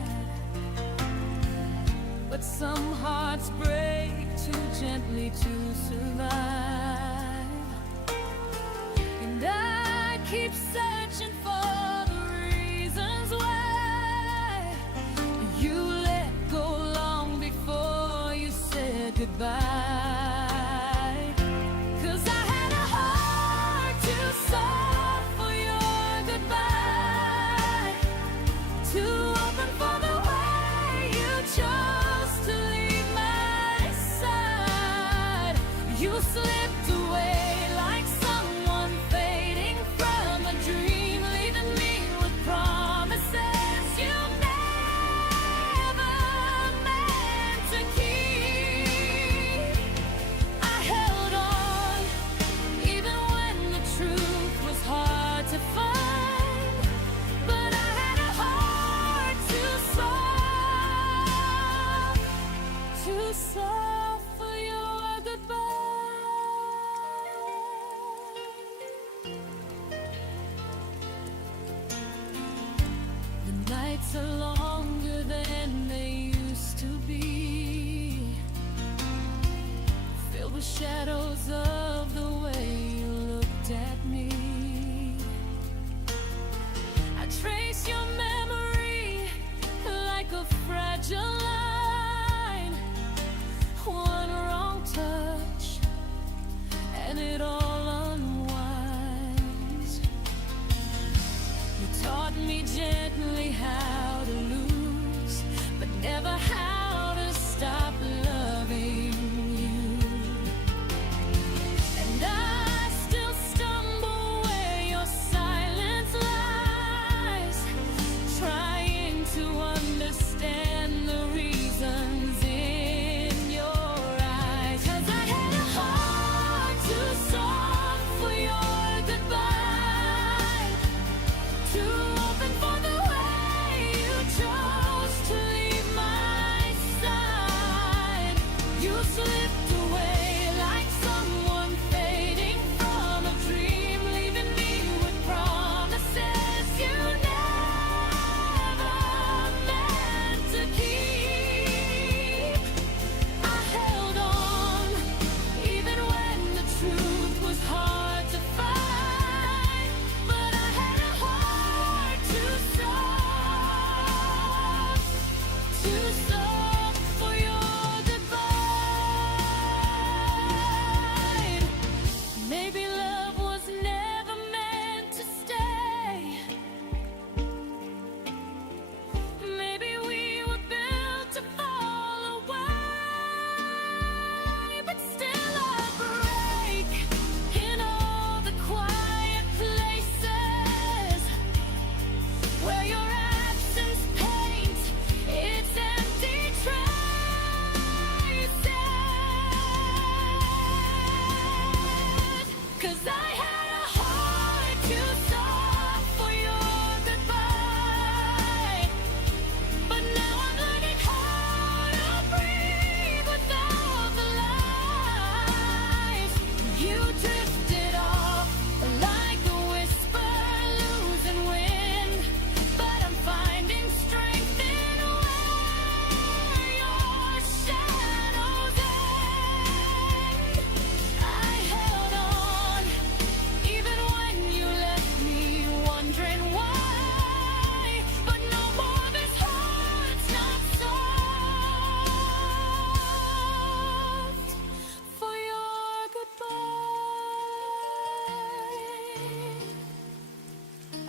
but some hearts break too gently to survive. And I keep searching for the reasons why you let go long before you said goodbye. 'Cause I had a heart too soft for your goodbye, too open for the way you chose to leave my side. You slipped away like someone fading from a dream, leaving me with promises you never meant to keep. I held on even when the truth was hard to find, but I had a heart too soft for your goodbye. The nights are longer than they used to be, filled with shadows of the way you looked at me. I trace your memory like a fragile line, one wrong touch and it all unwinds. You taught me gently how to lose, but never how to stop loving you. And I still stumble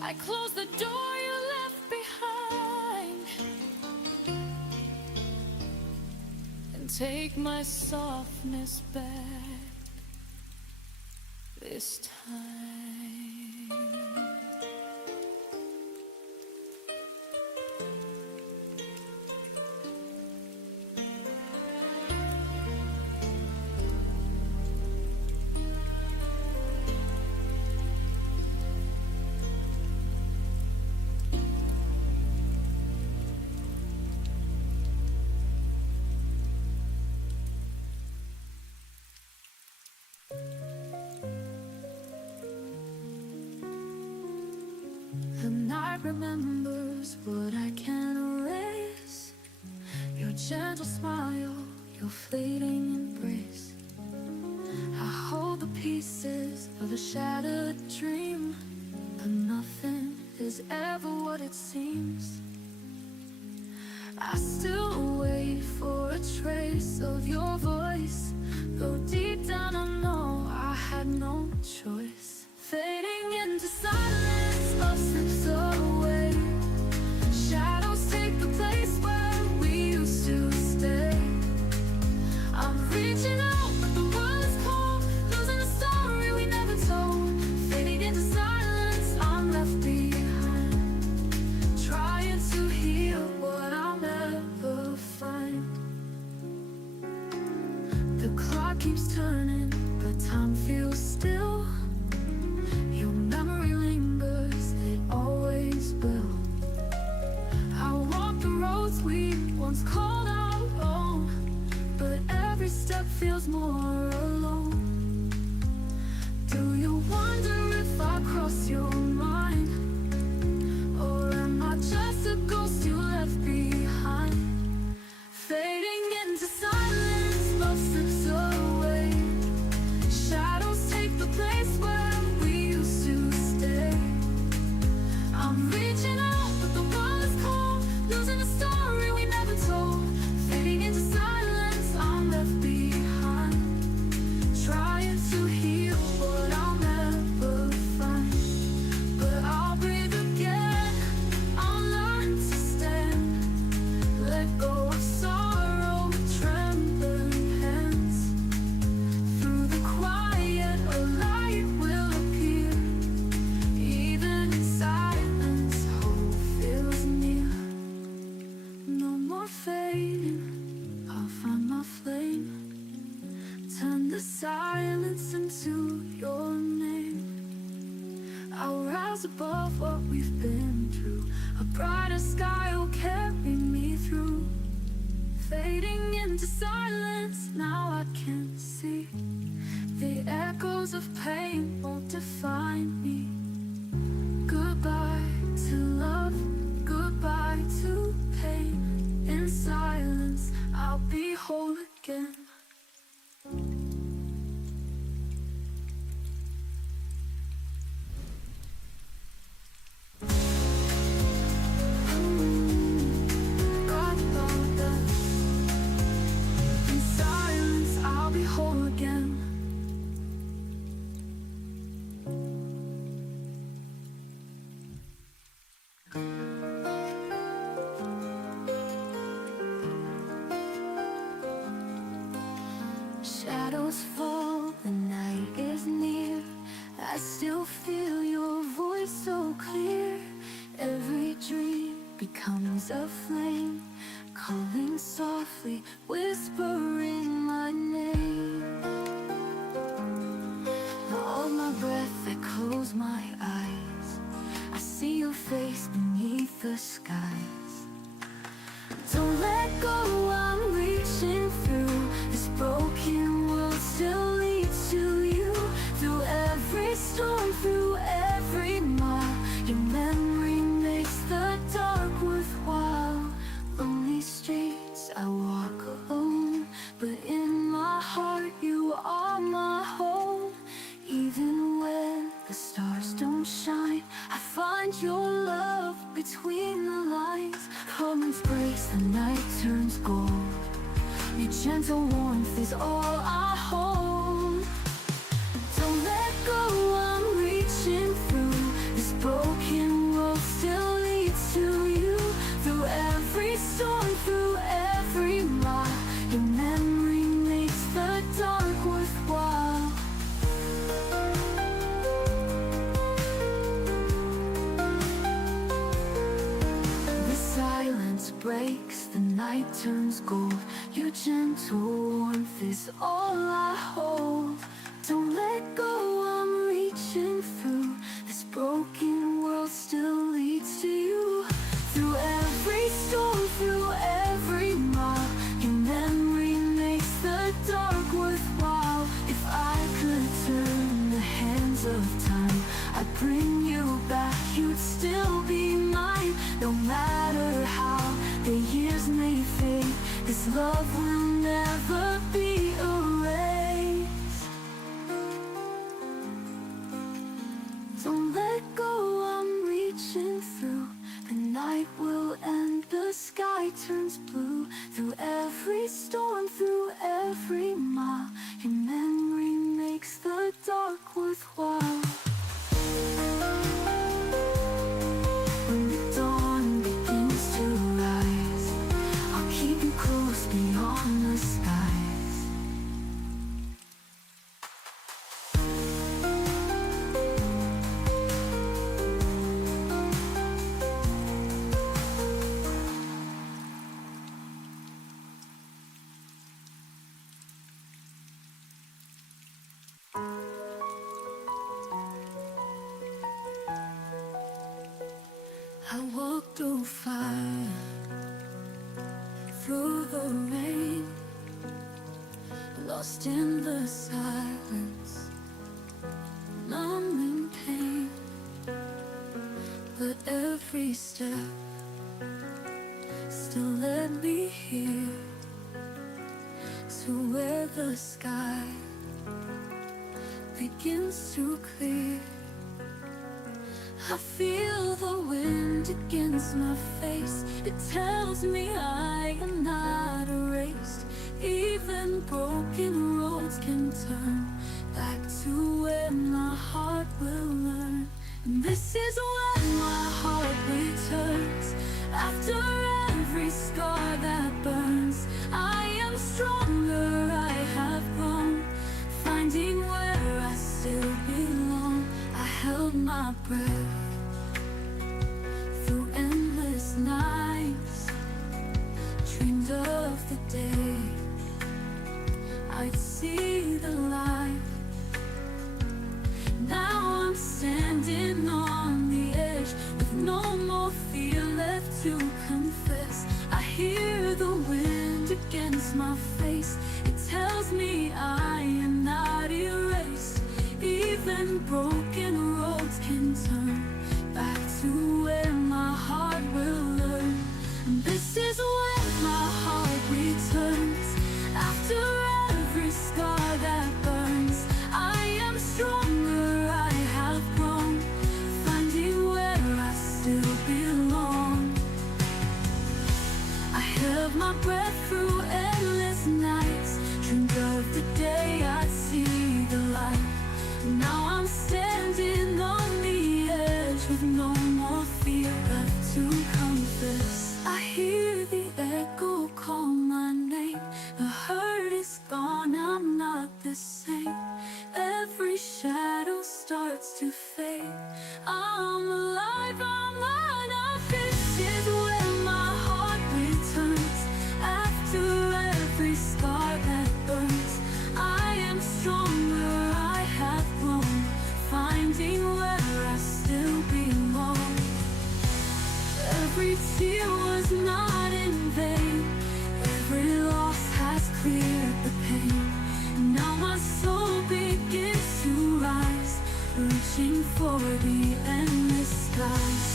I close the door you left behind and take my softness back this time. The night remembers what I can't erase. Your gentle smile, your fleeting embrace. I hold the pieces of a shattered dream, but nothing is ever what it seems. I still wait for a trace of your voice, though deep down I know I had no choice. Fading into silence, love slips away. Shadows take the place where we used to stay. I'm reaching out, but the world is cold, losing the story we never told. Fading into silence, I'm left behind, trying to heal what I'll never find. The clock keeps turning, but time feels still. Your memory lingers, it always will. I walk the roads we once called our own, but every step feels more alone. Do you wonder if I cross your mind, or am I just a ghost you left behind? Fading into silence, love slips away. Shadows take the place where we used to stay. I'm reaching out, but the world is cold, losing the story we never told. Fading into silence, I'm left behind, trying to heal what I'll never find. But I'll breathe again, I'll learn to stand. Let go of sorrow with trembling hands. Through the quiet, a light will appear. Even in silence, hope feels near. No more fading, I'll find my flame. Turn the silence into your name. I'll rise above what we've been through. A brighter sky will carry me through. Fading into silence, now I can see. The echoes of pain won't define me. Goodbye to love, goodbye to pain. In silence, I'll be whole again. In silence, I'll be whole again. Shadows fall, the night is near. I still feel your voice so clear. Every dream becomes a flame, calling softly, whispering my name. Hold my breath, I close my eyes. I see your face beneath the skies. Don't let go, I'm reaching through. This broken world still leads to you. Through every storm, through every mile, your memory makes the dark worthwhile. Lonely streets, I walk alone, but in my heart you are my home. Even when the stars don't shine, I find your love between the lines. Moments breaks, the night turns gold. Your gentle warmth is all I hold. Don't let go, I'm reaching through. This broken night turns gold, your gentle warmth is all I hold. Don't let go, I'm reaching through. This broken world still leads to you. Through every storm, through every mile, your memory makes the dark worthwhile. If I could turn the hands of time, I'd bring you back, you'd still be mine. No matter how the years may fade, this love will never be erased. Don't let go, I'm reaching through. The night will end, the sky turns blue. Through every storm, through every mile, your memory makes the dark worthwhile. When the dawn begins to rise, I'll keep you close beyond the skies. I walk through fire, through the rain, lost in the silence, numb in pain. But every step still led me here, to where the sky begins to clear. I feel the wind against my face. It tells me I am not erased. Even broken roads can turn back to where my heart will learn. And this is when my heart returns. After every scar that burns, I am stronger, I have grown, finding where I still belong. I held my breath through endless nights, dreamed of the day I'd see the light. Now I'm standing on the edge with no more fear left to confess. I hear the wind against my face. It tells me I am not erased. Even broken roads can turn back to where my heart will learn. And this is when my heart returns. After every scar that burns, I am stronger, I have grown, finding where I still belong. I held my breath through endless nights, dreamed of the day I'd see the light. Now I'm standing on the edge with no more fear left to confess. I hear the echo call my name. The hurt is gone, I'm not the same. Every shadow starts to fade. I'm alive, I'm not. This is when my heart returns. After every scar that burns, I am stronger, I have grown, finding where I still belong. Every tear was not in vain. Every loss has cleared the pain. Now my soul begins to rise, reaching for the endless skies.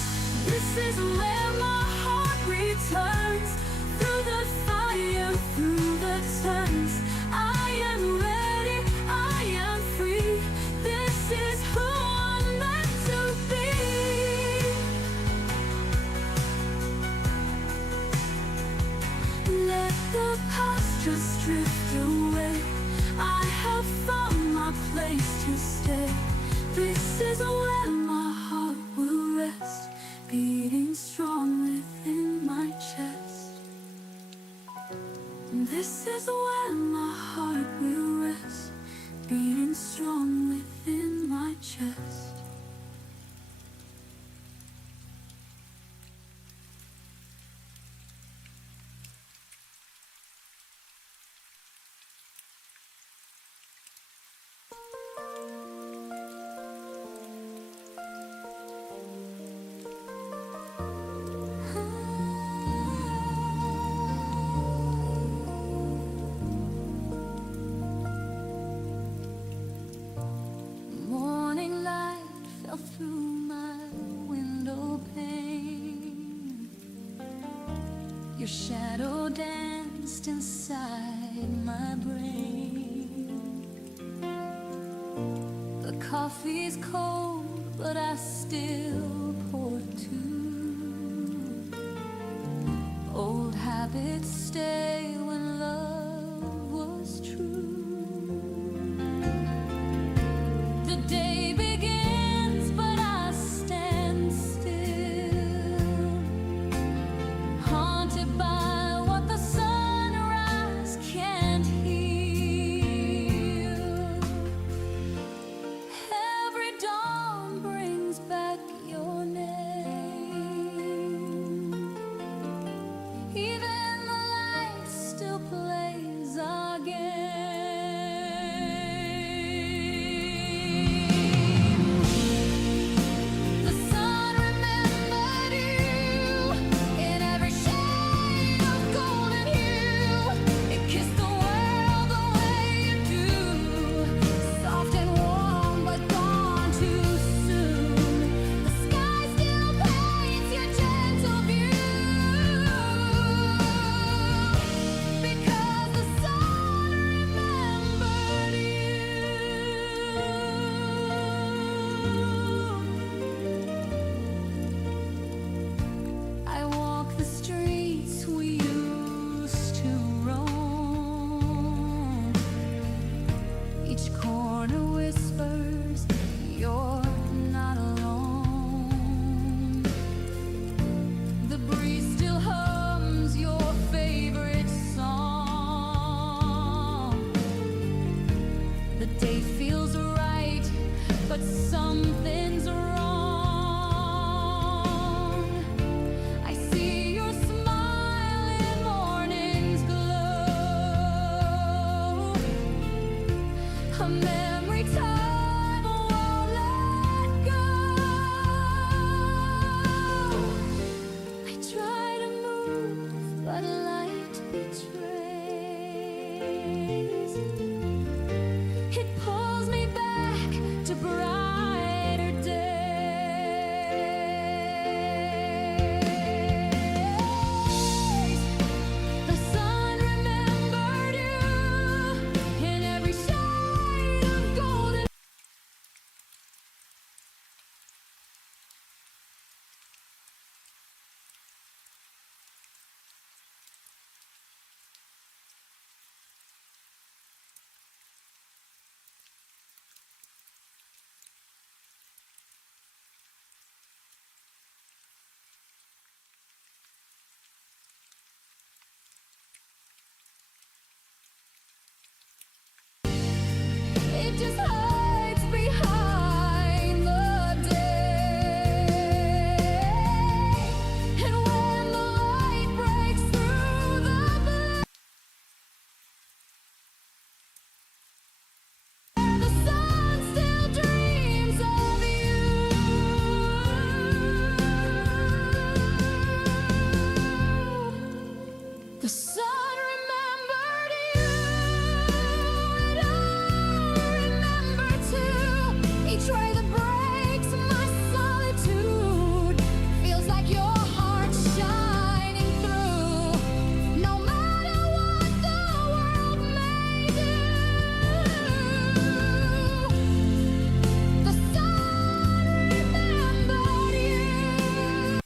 This is where my heart returns. Through the fire, through the turns, I am ready, I am free. This is who I'm meant to be. Let the past just drift away. I have found my place to stay. This is where my heart will rest, beating strong within my chest. This is when my just inside my brain. The coffee's cold, but I still pour two. Old habits stay when love was true. The day begins, but I stand still, haunted by what the sunrise can't heal. Every dawn brings back your name. Even the light still plays our game. The sun remembered you in every shade of golden hue. It kissed the world the way you do, soft and warm but gone too soon. The sky still paints your gentle view, because the sun remembered you. I walk the streets we used to roam. Each corner whispers, you're not alone. The breeze still hums your favorite song. The day feels right, but something's wrong. I see your smile in morning's glow, a memory time won't let go. I try to move, but light betrays. It pulls me back to brighter days. The sun remembered you in every shade of golden. It just hides behind the day. And when the light breaks through the blur, the sun still dreams of you. The sun remembered you, and I remember too. Each ray that breaks my solitude feels like your heart shining through. No matter what the world may do, the sun remembered you.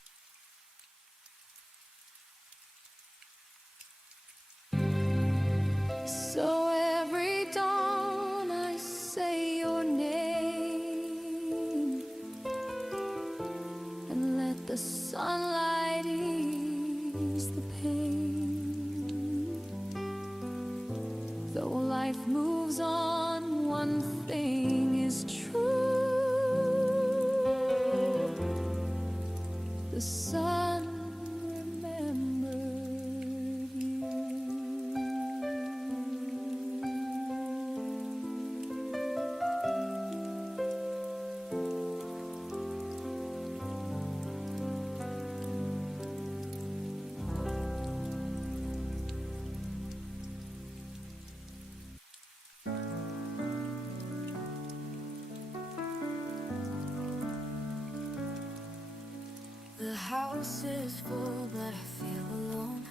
So every dawn I say your name and let the sunlight ease the pain. Though life moves on, one thing is true. The sun remembered you. The house is full, but I feel alone.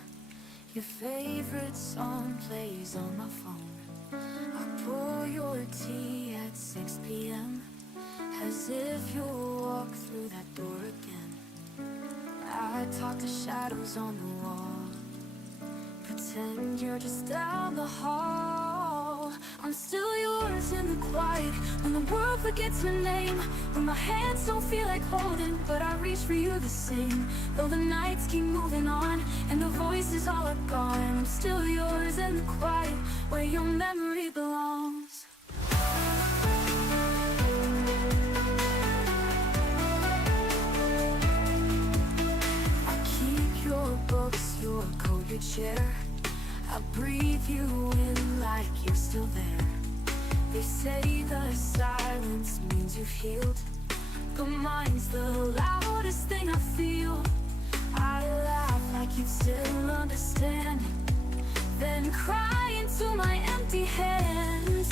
Your favorite song plays on my phone. I pour your tea at 6 p.m. As if you'll walk through that door again. I talk to shadows on the wall. Pretend you're just down the hall. I'm still yours in the quiet, when the world forgets my name, when my hands don't feel like holding, but I reach for you the same. Though the nights keep moving on, and the voices all are gone, I'm still yours in the quiet, where your memory belongs. I keep your books, your coat, your chair. I breathe you in like you're still there. They say the silence means you've healed, but mine's the loudest thing I feel. I laugh like you still understand, then cry into my empty hands.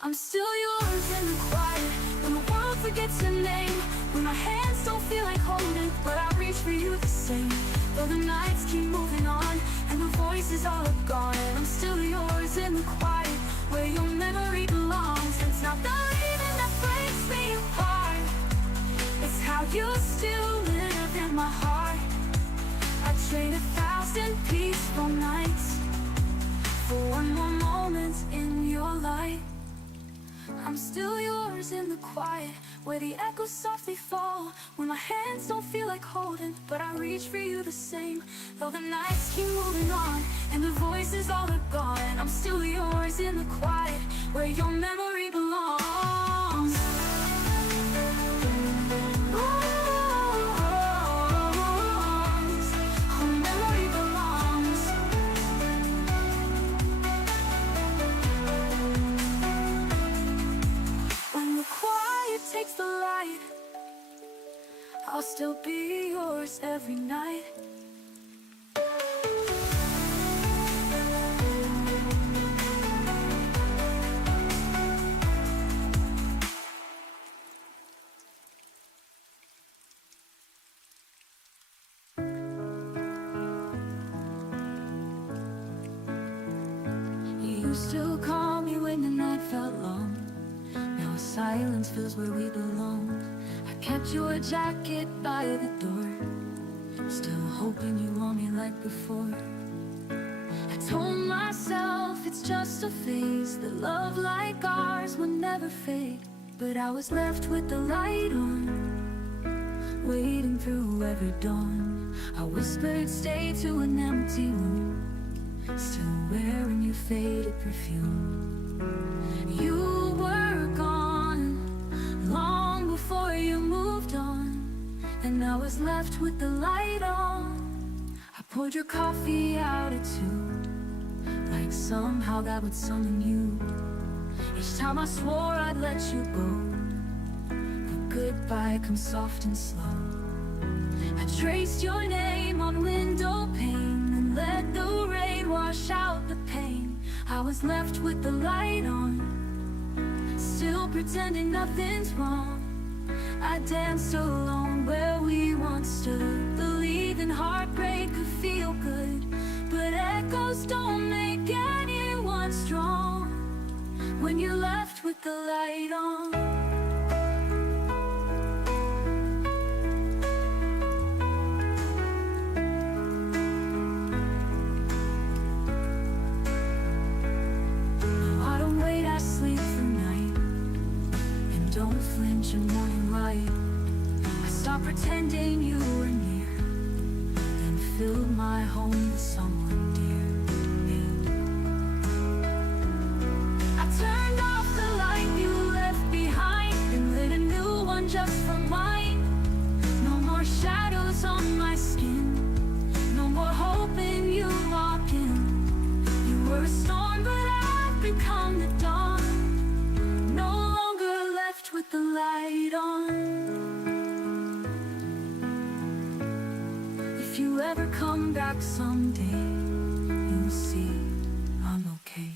I'm still yours in the quiet, when the world forgets your name, when my hands don't feel like holding, but I reach for you the same. Though the nights keep moving on, and the voices all are gone, I'm still yours in the quiet, where your memory belongs. It's not the leaving that breaks me apart, it's how you still live in my heart. I trade 1,000 peaceful nights for one more moment in your light. I'm still yours in the quiet, where the echoes softly fall, when my hands don't feel like holding, but I reach for you the same. Though the nights keep moving on, and the voices all are gone, I'm still yours in the quiet, where your memory belongs. Takes the light, I'll still be yours every night. You still call me when the night felt long. Now silence fills where we belong. I kept your jacket by the door, still hoping you want me like before. I told myself it's just a phase, that love like ours would never fade. But I was left with the light on, waiting through every dawn. I whispered stay to an empty room, still wearing your faded perfume. You were gone long before you moved on, and I was left with the light on. I poured your coffee out at 2, like somehow that would summon you. Each time I swore I'd let you go, the goodbye comes soft and slow. I traced your name on window pane, and let the rain wash out the pain. I was left with the light on, still pretending nothing's wrong. I danced alone where we once stood, believing heartbreak could feel good. But echoes don't make anyone strong when you're left with the light on. Don't flinch in morning light. I stopped pretending you were near, then filled my home with someone dear. I turned off the light you left behind, and lit a new one just for mine. No more shadows on my skin, no more hoping you walk in. You were a storm, but I've become the dawn, no longer left with the light on. If you ever come back someday, you'll see I'm okay.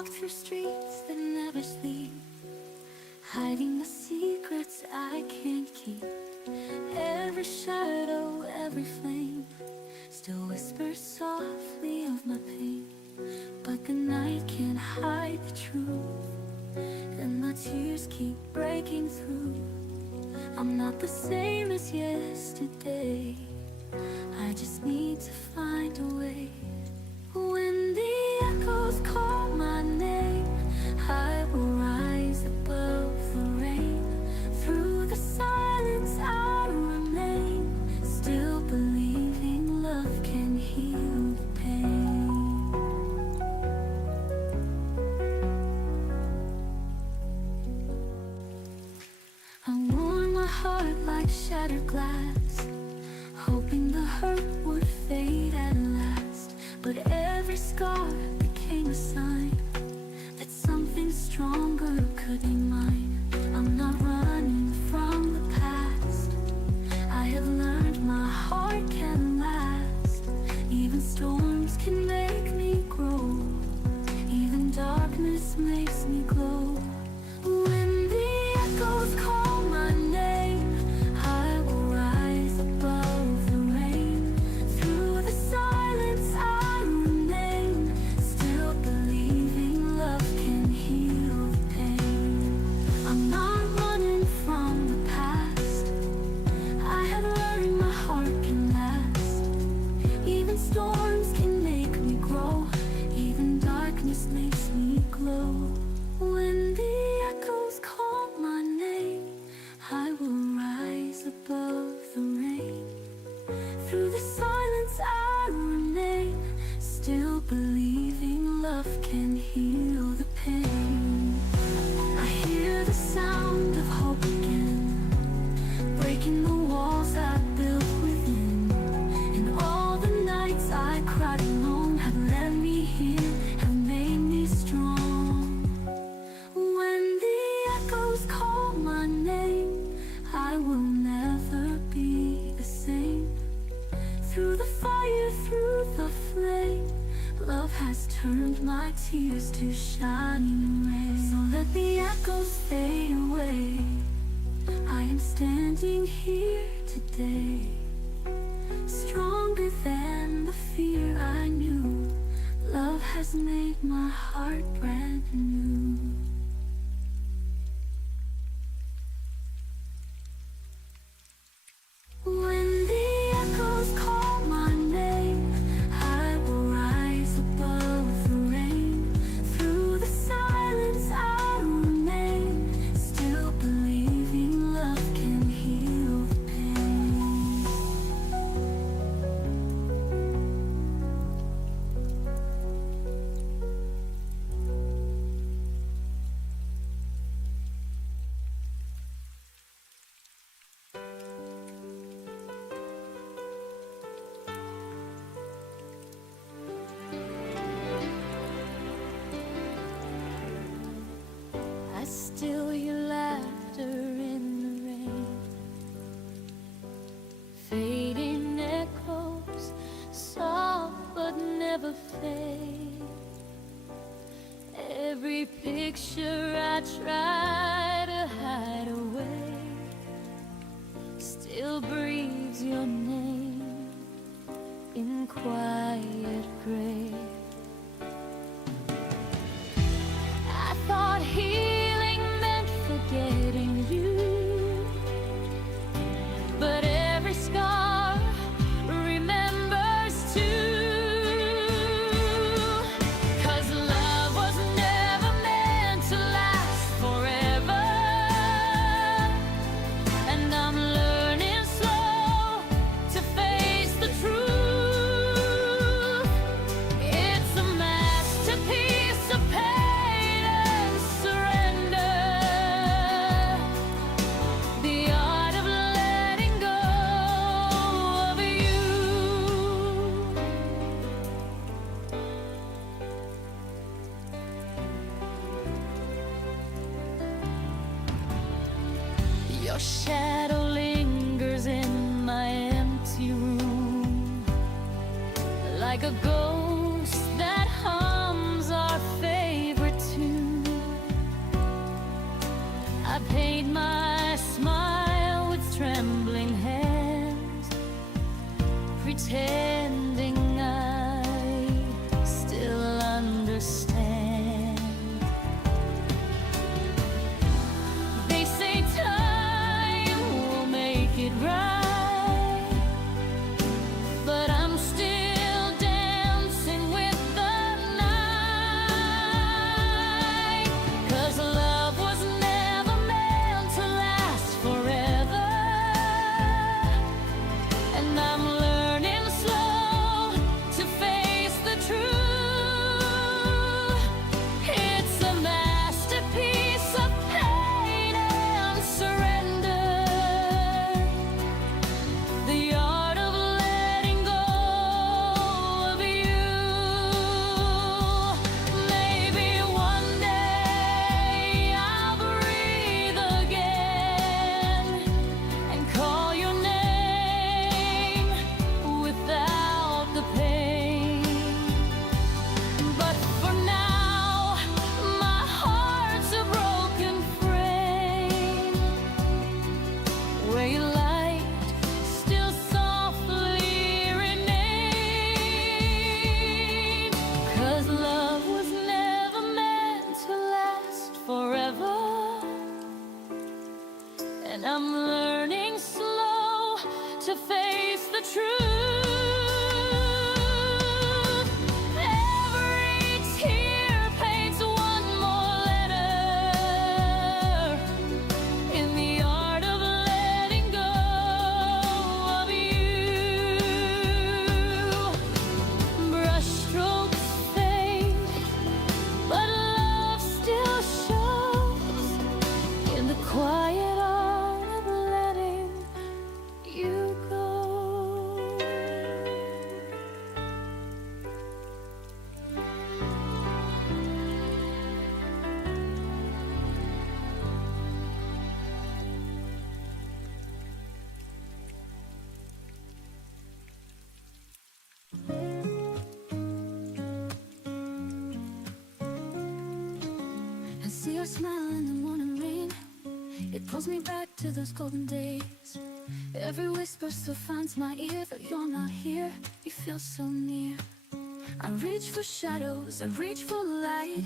walk through streets that never sleep, hiding the secrets I can't keep. Every shadow, every flame still whispers softly of my pain. But the night can't hide the truth, and my tears keep breaking through. I'm not the same as yesterday, I just need to find a way. When the echoes call my name, I will rise above the rain. Through the silence I remain, still believing love can heal the pain. I worn my heart like shattered glass, hoping the hurt would fade at last. But every scar became a sign that something stronger could be mine. I'm not running from the past, I have learned my heart can last. Even storms can make me grow, even darkness makes me glow. When the echoes call my name, I will rise above the rain. Through the silence I remain, still believing love can heal the pain. I'm not running from the past, I have learned my heart can last. Even storms can make me grow, even darkness makes me glow. When the echoes call my name, I will rise above the rain. Through the silence I remain, still believing love can heal the pain. I hear the sound of hope again, breaking the walls I built within. And all the nights I cried alone have led me here, have made me strong. When the echoes call my name, I will never be the same. Through the fire, through the flame, love has turned my tears to shining rays. So let the echoes fade away, I am standing here today, stronger than the fear I knew. Love has made my heart brand new. When the echoes call my name, I will rise above the rain. Through the silence I remain, still believing love can heal the pain. I still hear laughter in the rain, fading echoes, soft but never fade. Every picture I try to hide away still breathes your name in quiet gray. I thought healing meant forgetting you, but every scar remembers too. 'Cause love was never meant to last forever, and I'm learning slow to face the truth. It's a masterpiece of pain and surrender, the art of letting go of you. Your shadow lingers in my empty room, like a ghost that hums our favorite pretending I still understand. They say time will make it right, but I'm still dancing with the night. 'Cause love was never meant to last forever, and I'm learning slow to face the truth. It's a masterpiece of pain and surrender, the art of letting go of you. Maybe one day I'll breathe again and call your name without the pain. But for now, my heart's a broken frame where your light still softly remains. 'Cause love was never meant to last forever, and I'm learning slow to face the truth. Every tear paints one more letter in the art of letting go of you. Brushstrokes fade, but love still shows in the quiet art of letting you go. I see your smile in the morning rain. It pulls me back to those golden days. Every whisper still finds my ear, though you're not here. You feel so near. I reach for shadows, I reach for light,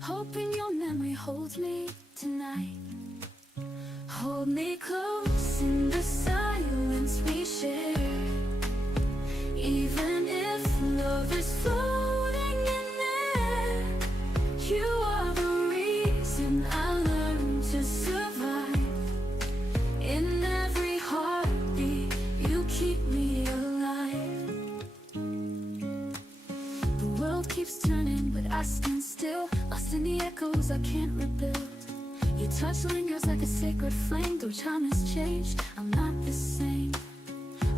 hoping your memory holds me tonight. Hold me close in the silence we share, even if love is floating in there. You are the reason I learned to survive. In every heartbeat, you keep me alive. The world keeps turning, but I stand still, lost in the echoes I can't rebuild. Your touch lingers like a sacred flame, though time has changed, I'm not the same.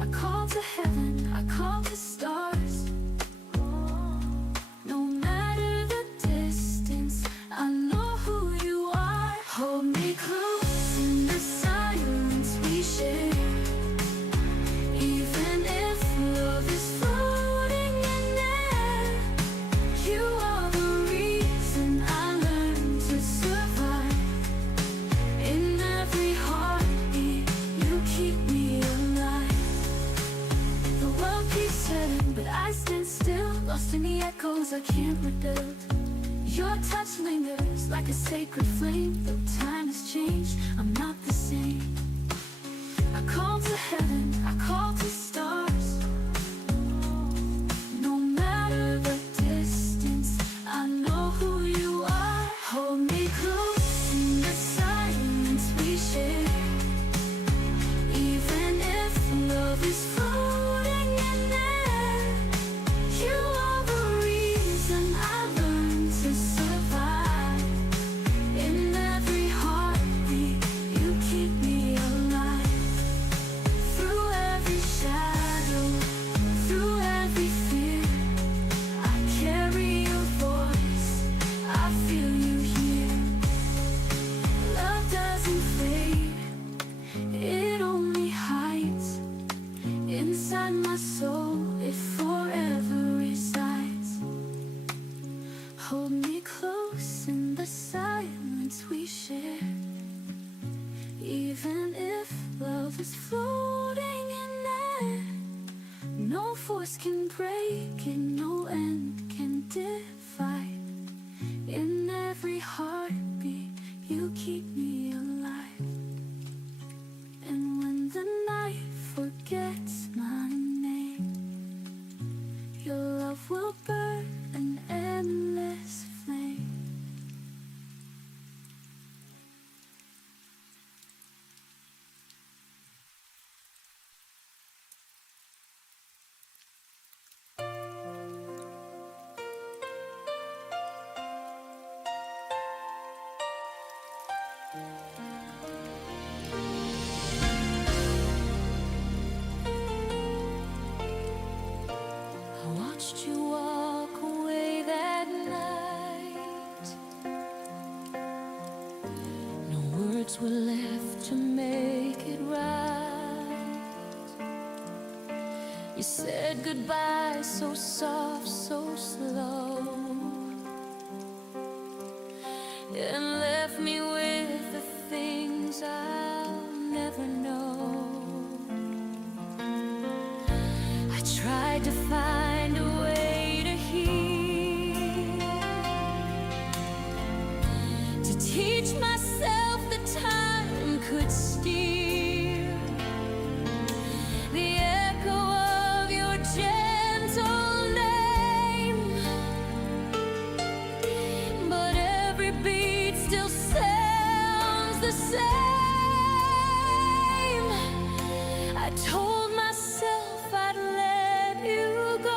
I call to heaven, I call to stars. No matter the distance, I know who you are. Hold me close in the silence we share, even if love is floating in air. You are the reason I learned to survive. In every heartbeat, you keep me alive. The world keeps turning, but I stand still, lost in the echoes I can't rebuild. Your touch lingers like a sacred flame, though time has changed, I'm not the same. I call to heaven, I call to stars. No matter the distance, I know who you are. Hold me close in the silence we share, even if love is floating in there. You are the reason I learned to survive. In every heartbeat, you keep me alive. Through every shadow, Hearts can break and no end can divide. In every heartbeat, you keep me alive. And when the night forgets my name, your love will burn an endless flame. I watched you walk away that night. No words were left to make it right. You said goodbye so soft, so slow, and left me with the things I'll never know. I tried to find a way to heal, to teach myself that time could steal the echo of your gentle name, but every beat still sounds the same. I told myself I'd let you go,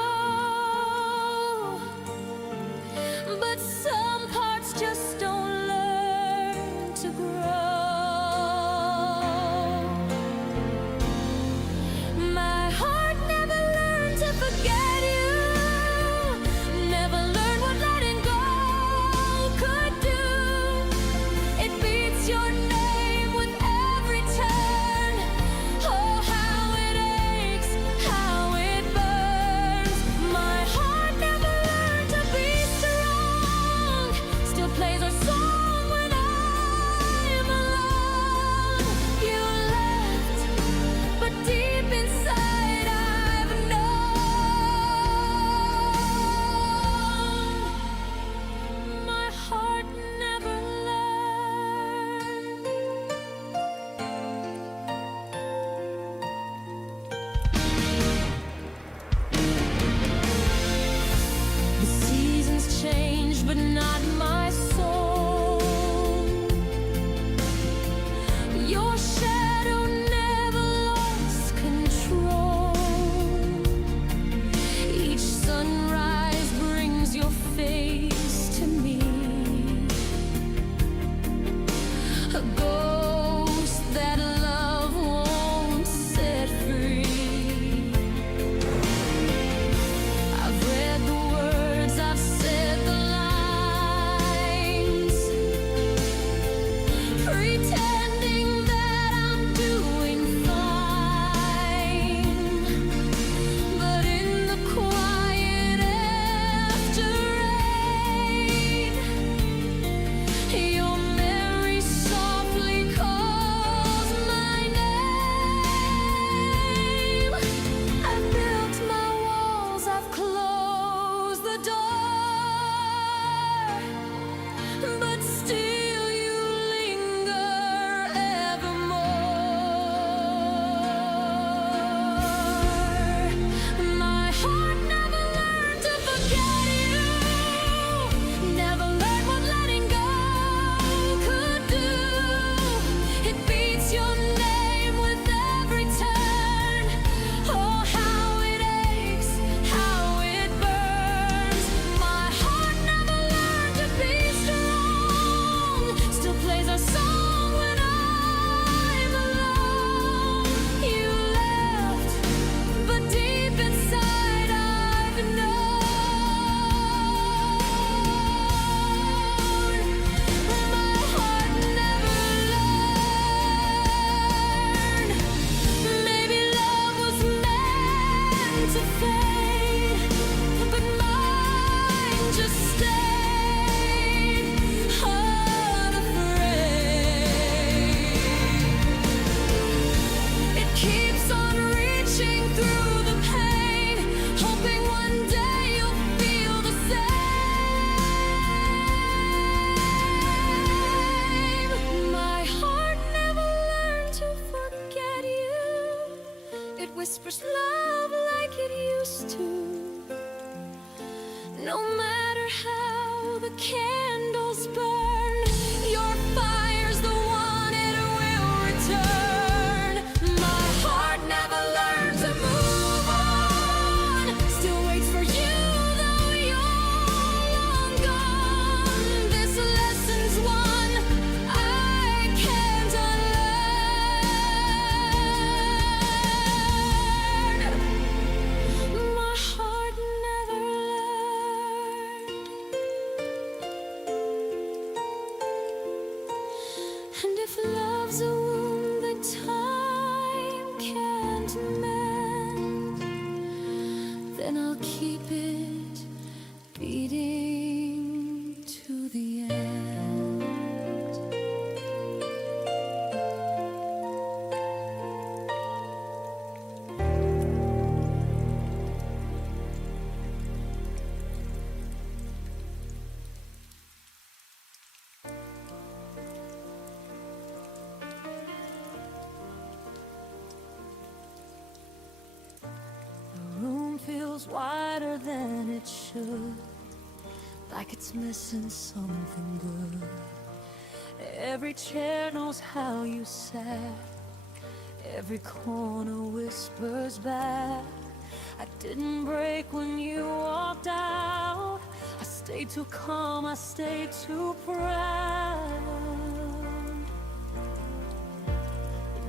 and I'll keep it beating to the end. The room feels wider than it should, like it's missing something good. Every chair knows how you sat, every corner whispers back. I didn't break when you walked out. I stayed too calm, I stayed too proud.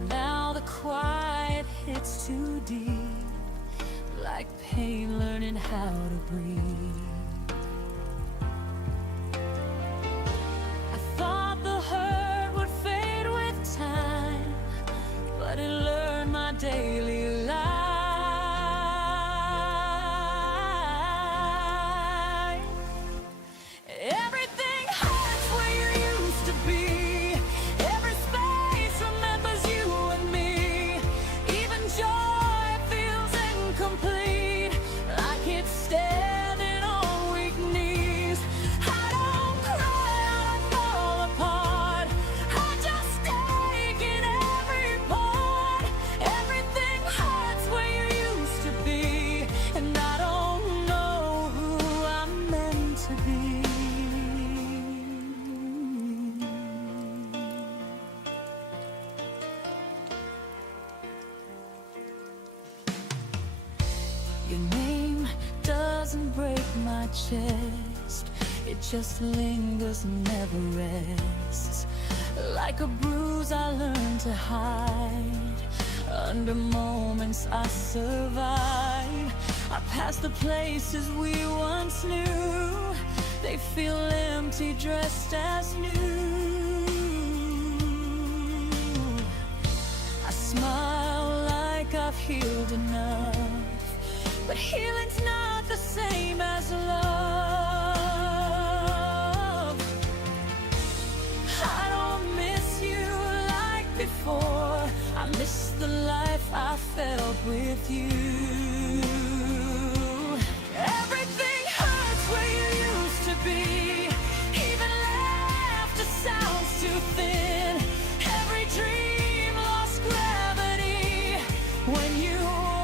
Now the quiet hits too deep, like pain learning how to breathe. I thought the hurt would fade with time, but it learned my daily life. Everything hurts where you used to be. Every space remembers you and me. Even joy feels incomplete, like it's standing on weak knees. I don't cry, I don't fall apart, I just take in every part. Everything hurts where you used to be, and I don't know who I'm meant to be. Your name doesn't break my chest, it just lingers and never rests. Like a bruise I learned to hide, under moments I survive. I pass the places we once knew, they feel empty dressed as new. I smile like I've healed enough, but healing's not the same as love. I don't miss you like before, I miss the life I felt with you. Everything hurts where you used to be, even laughter sounds too thin. Every dream lost gravity when you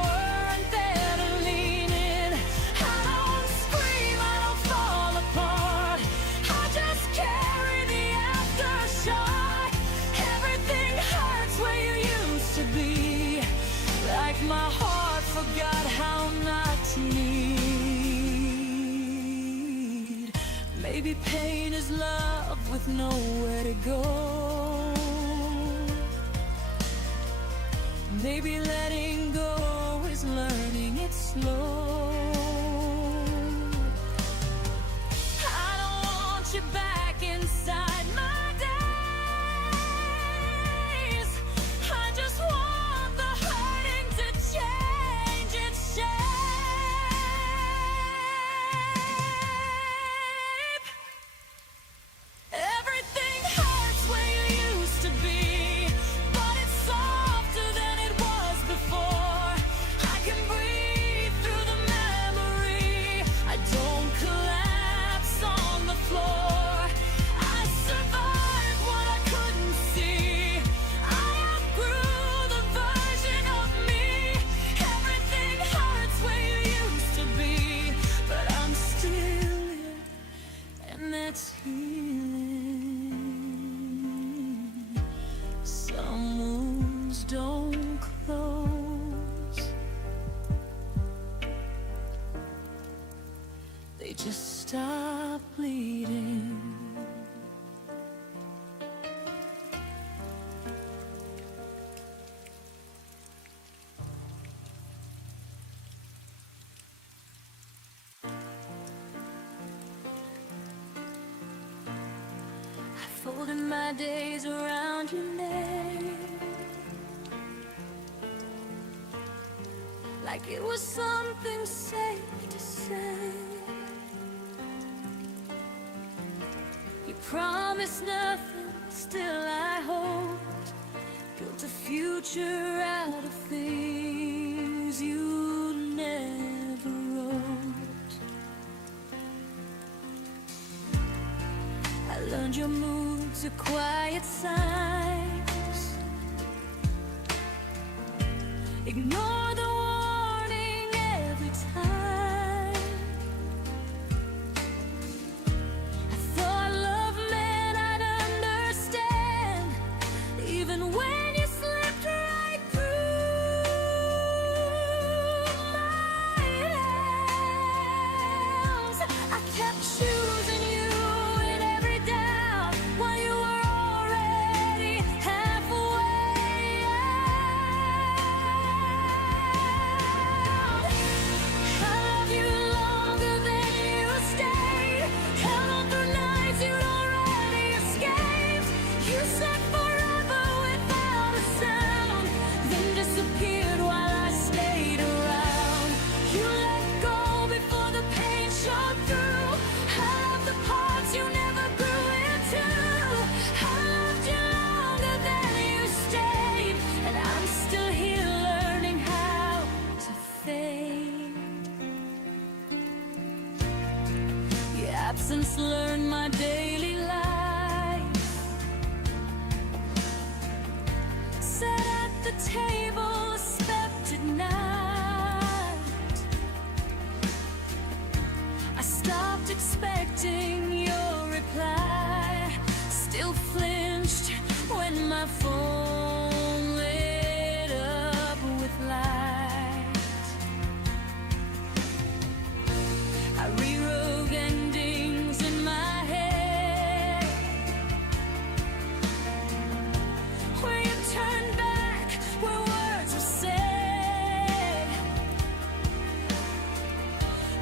weren't there to lean in. I don't scream, I don't fall apart, I just carry the aftershock. Everything hurts where you used to be, like my heart forgot how not to need. Maybe pain is love with nowhere to go. Maybe letting go is learning it slow. I don't want you back inside my days, I just want the hurting to change its shape. Everything hurts where you used to be, but it's softer than it was before. I can breathe through the memory, I don't collapse on the floor. I survived what I couldn't see, I outgrew the version of me. Everything hurts where you used to be, but I'm still here, and that's healing. Some wounds don't close, they just stop bleeding. I folded my days around your neck, like it was something safe to say. You promised nothing, still I hoped. Built a future out of things you never wrote. I learned your moods are quiet signs. Ignore the warning every time. I thought love meant I'd understand, even when you slipped right through my hands. I kept choosing you in every doubt while you were already halfway out. I love you longer than you stayed. Held on through nights you'd already escaped. You said forever without a sound, then disappeared while I stayed around. You let go before the pain showed through. I loved the parts you never grew into. I loved you longer than you stayed, and I'm still here learning how to fade. Your absence learned my daily life. Sat at the table, expected night. I stopped expecting your reply. Still flinched when my phone lit up with light. I rewrote endings in my head, where you turned back, where words were said.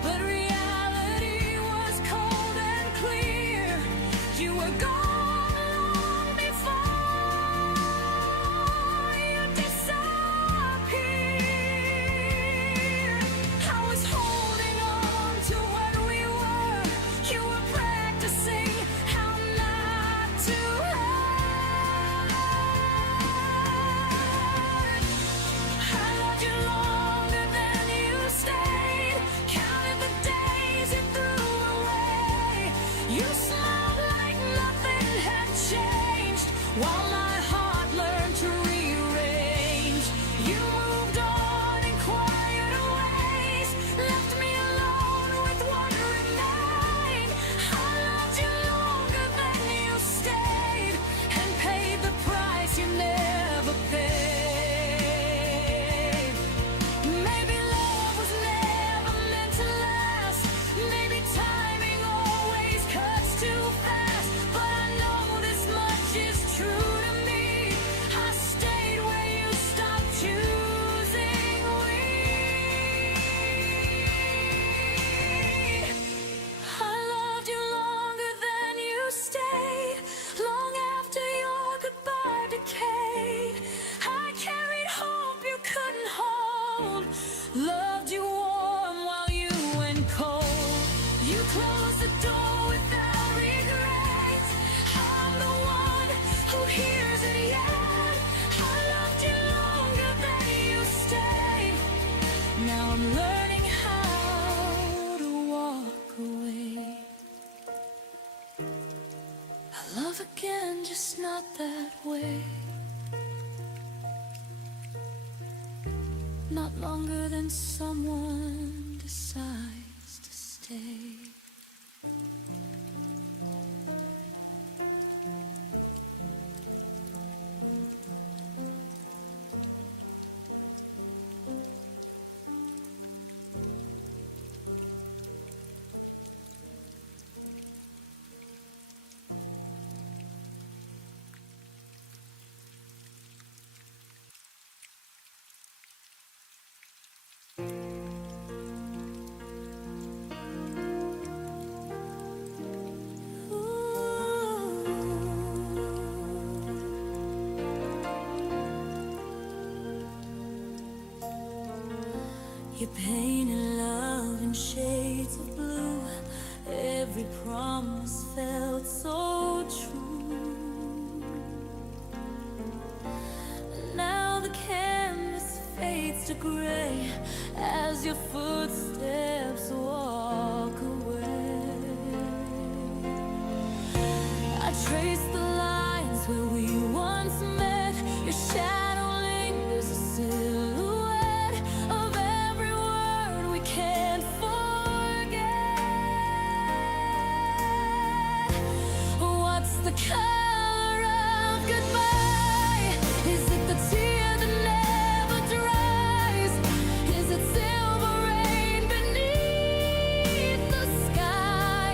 But reality was cold and clear. You were gone long before you disappeared. I was holding on to what we were. You were practicing how not to hurt. I loved you longer than you stayed. Counted the days you threw away. You smiled like nothing had changed, while my heart learned to rearrange. You moved on in quieter ways, left me alone with what remained. I loved you longer than you stayed, and paid the price you never paid. Maybe love was never meant to last. Maybe timing always cuts too fast. But I know this much is true to me. I stayed where you stopped choosing we. I loved you longer than you stayed. Long after your goodbye decayed, I carried hope you couldn't hold. Loved you warm while you went cold. You closed the door without regret. I'm the one who hears it yet. I loved you longer than you stayed. Now I'm learning how to walk away. I love again, just not that way. Not longer than someone decides to stay. You painted love in shades of blue. Every promise felt so true. Now the canvas fades to gray as your footsteps walk away. I trace the lines where we once met. Your shadow lingers a silhouette of every word we can't forget. What's the color of goodbye? Is it the tear that never dries? Is it silver rain beneath the sky?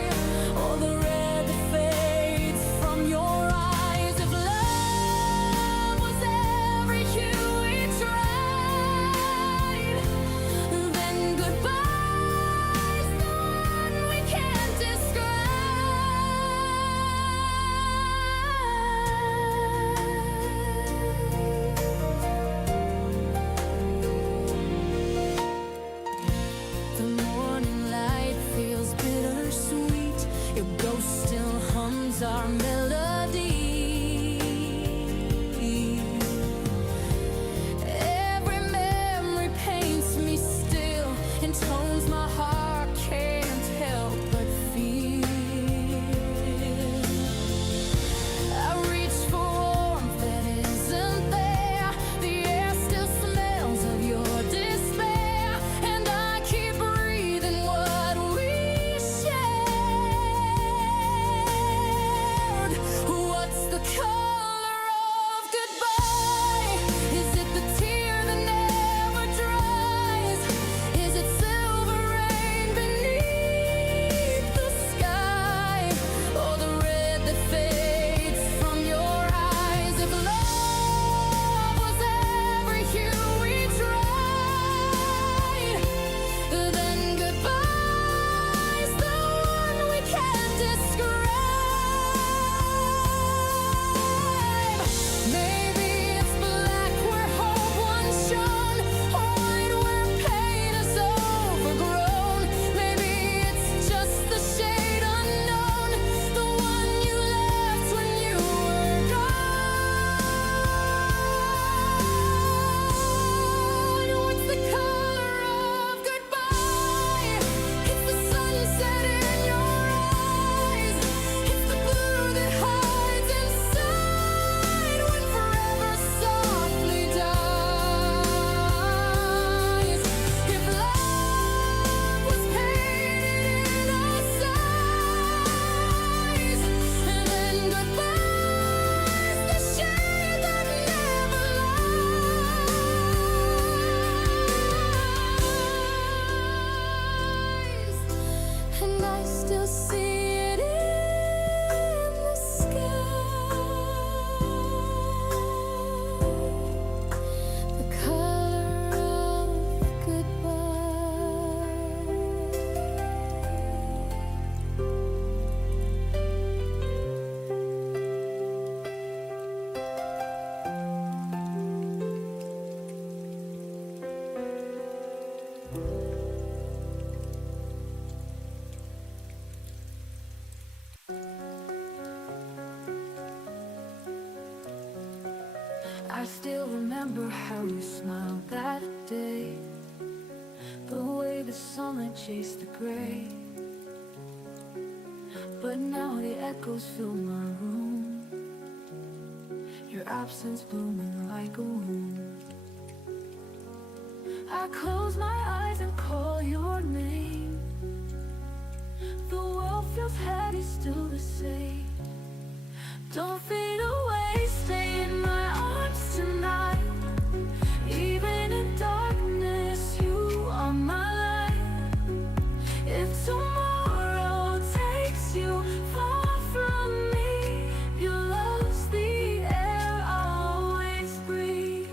Or the red that fades from your eyes? If love was every hue we tried, then goodbye's the one we can't describe. The morning light feels bittersweet. Your ghost still hums our melody. Every memory paints me still in tones my heart can't help but feel. I reach for warmth that isn't there. The air still smells of your despair, and I keep breathing what we shared. What's the color of goodbye? Is it the tear that never dries? Is it silver rain beneath the sky? Or the red that fades from your eyes? If love was every hue we tried, then goodbye's the one we can't describe. Maybe it's black where hope once shone, or white where pain is overgrown. Maybe it's just the shade unknown, the one you left when you were gone. What's the color of goodbye? It's the sunset in your eyes. It's the blue that hides inside when forever softly dies. If love was painted in our size, then goodbye's the shade that never lies. And I still see it in the sky. The color of goodbye. I still remember how you smiled that day, the way the sunlight chased the gray. But now the echoes fill my room, your absence blooming like a wound. I close my eyes and call your name. The world feels heavy, still the same. Don't fade away, stay in my arms tonight. Even in darkness, you are my light. If tomorrow takes you far from me, your love's the air I'll always breathe.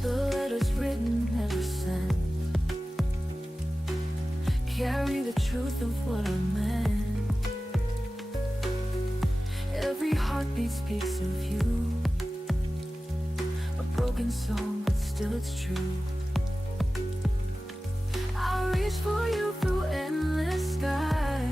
The letters written, never sent, carry the truth of what I meant. Every heartbeat speaks of you, a broken song, but still it's true. reach for you through endless sky.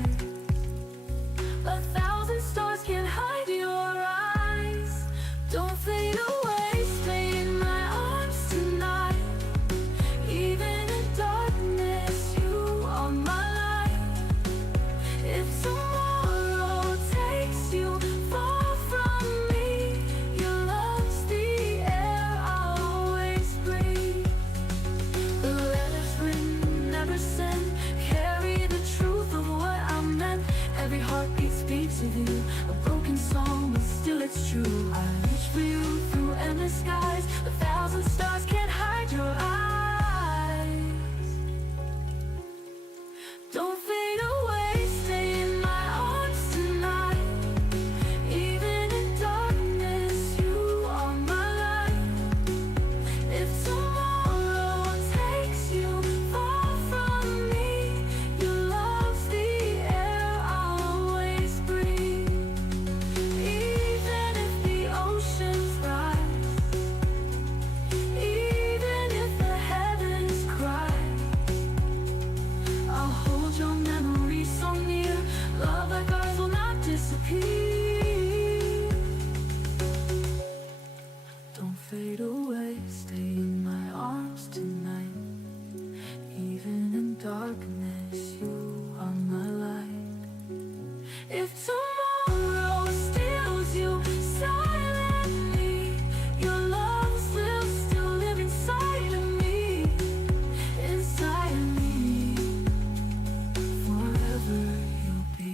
1,000 stars can't hide your eyes. Don't fade away, stay in my arms tonight. Even in darkness, you are my light. If tomorrow takes you far from me, your love's the air I'll always breathe. The letters written, never sent, carry the truth of what I meant. Every heartbeat speaks of you, a broken song, but still it's true. I reach for you through endless skies. 1,000 stars can't hide your eyes. Don't fade away, stay in my arms tonight. Even in darkness, you are my light. If tomorrow takes you far from me, your love's the air I'll always breathe. Even if the oceans rise, even if the heavens cry, I'll hold your memory so near. Love like ours will not disappear. Don't fade away, stay in my arms tonight. Even in darkness, you are my light. If tomorrow steals you silently, your loves will still live inside of me. Inside of me, forever you'll be.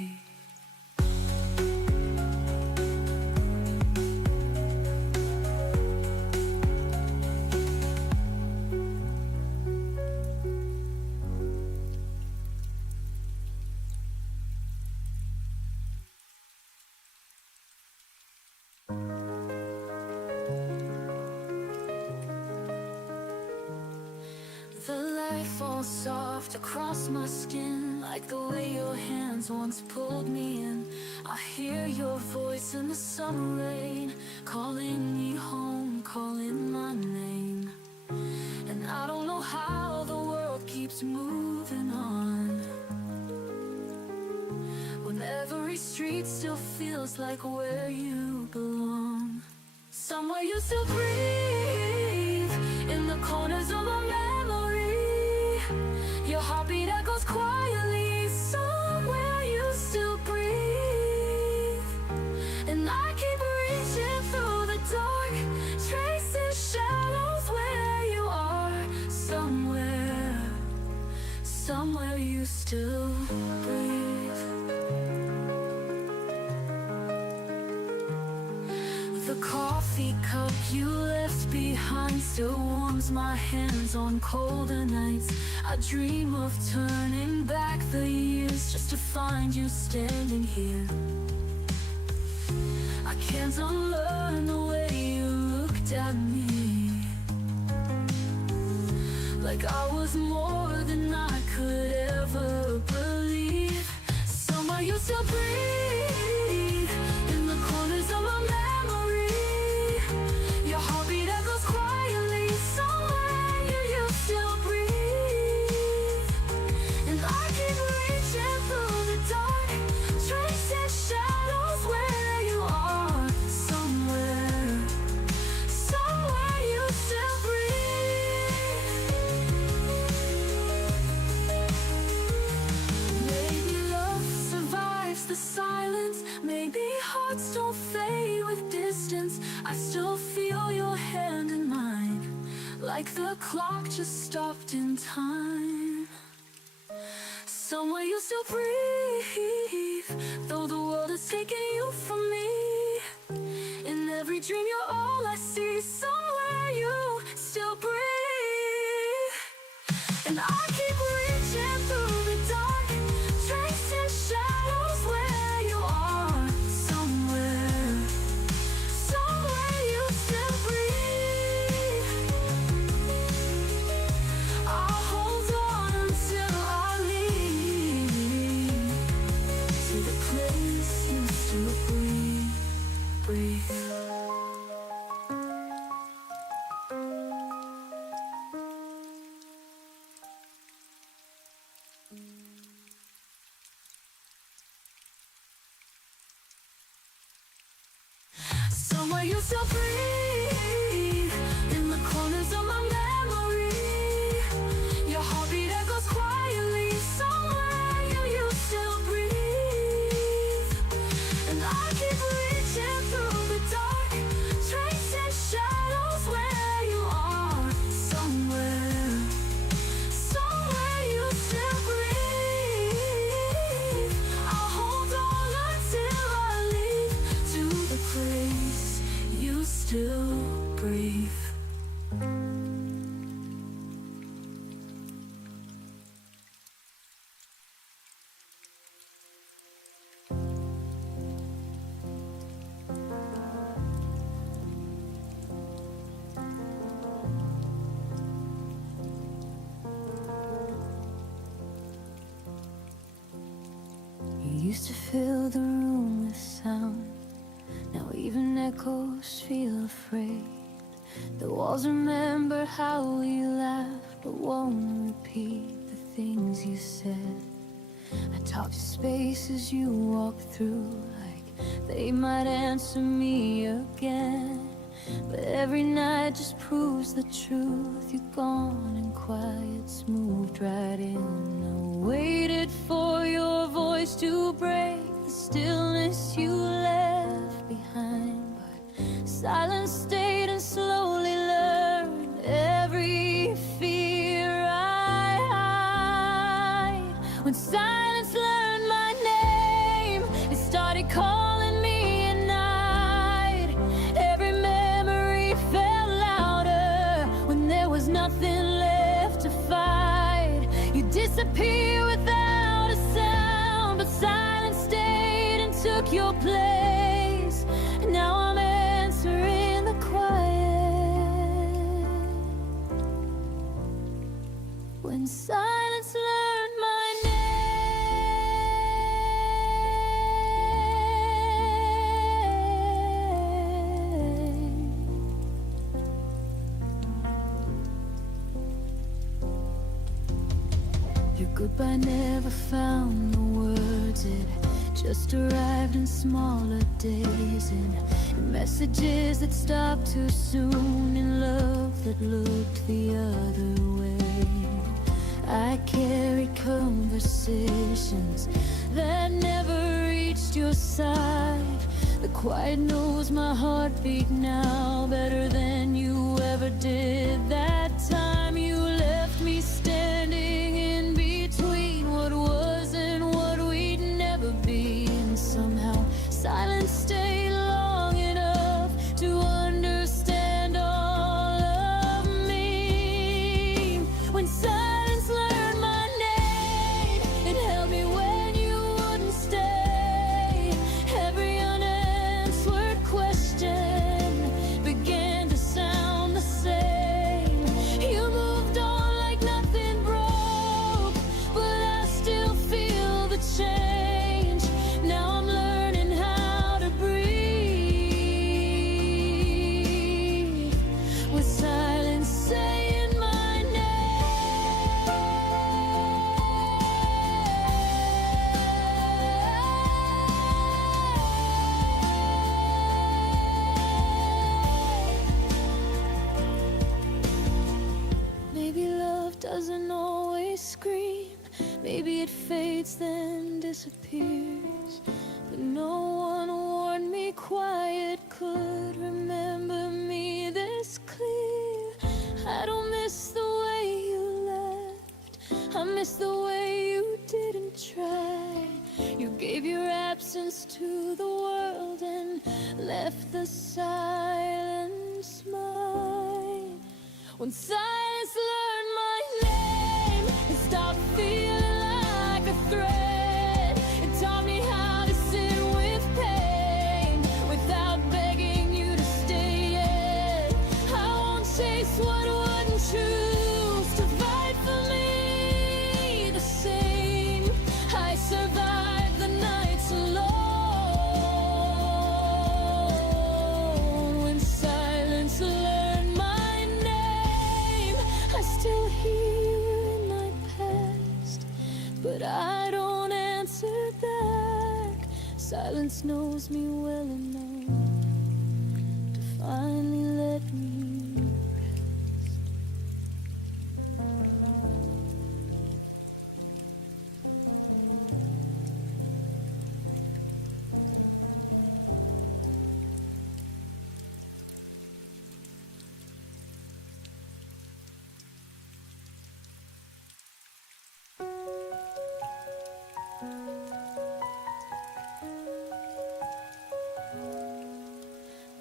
The light falls soft across my skin, like the way your hands once pulled me in. I hear your voice in the summer rain, calling me home, calling my name. And I don't know how the world keeps moving on, when every street still feels like where you belong. Somewhere you still breathe, in the corners of my memory. Your heartbeat echoes quietly, somewhere you still breathe. And I keep reaching through the dark, tracing shadows where you are. Somewhere you still breathe. The coffee cup you left behind still warms my hands on colder nights. I dream of turning back the years just to find you standing here. I can't unlearn the way you looked at me, like I was more than I could ever believe. Somewhere you still breathe, in the corners of my memory. Your heartbeat echoes quietly, somewhere you still breathe. And I keep reaching through the dark, tracing shadows where you are. Somewhere you still breathe. Maybe love survives the silence, maybe hearts don't fade with distance. I still feel your hand in mine, like the clock just stopped in time. Somewhere you still breathe, though the world has taken you from me. In every dream you're all I see. Somewhere you still breathe. And I keep reaching through the dark, tracing shadows where you are. Somewhere you still breathe. I'll hold on until I leave, to the place you still breathe. you still breathe in the corners of my memory. Your heartbeat echoes quietly somewhere. You still breathe, and I keep reaching through the dark, tracing shadows where you are. Somewhere you still breathe. I'll hold on until I leave to the place you still breathe. You used to fill the room with sound. Now even echoes feel afraid. The walls remember how we laughed, but won't repeat the things you said. I talk to spaces you walk through like they might answer me again. But every night just proves the truth. You're gone and quiet's moved right in. I waited for your voice to break the stillness you left behind, but silence stayed and slowly learned every fear I hide. When silence learned my name, it started calling me at night. Every memory felt louder when there was nothing left to fight. You disappear without a sound, but silence stayed and took your place. And now I'm answering the quiet. When silence learned my name. Your goodbye never found the words. It just arrived in smaller days, in messages that stopped too soon, in love that looked the other way. I carry conversations that never reached your side. The quiet knows my heartbeat now better than you ever did that time. You left me standing in between what was and what we'd never be, and somehow silence stayed long enough to understand all of me. When silence learned my name, it held me when you wouldn't stay. Every unanswered question began to sound the same. You moved on like nothing broke, but I still feel the change. Now I'm learning how to breathe with silence saying my name. Maybe love doesn't always scream. Maybe it fades then disappears. But no one warned me quiet could remember me this clear. I don't miss the way you left. I miss the way you didn't try. You gave your absence to the world and left the silence mine. When silence learned my name, it stopped feeling like a threat. It taught me how to sit with pain without begging you to stay yet. I won't chase what wouldn't choose to fight for me the same. I survived the nights alone. When silence learned my name, I still hear you in my past, but I don't answer back. Silence knows me well enough to finally let me rest.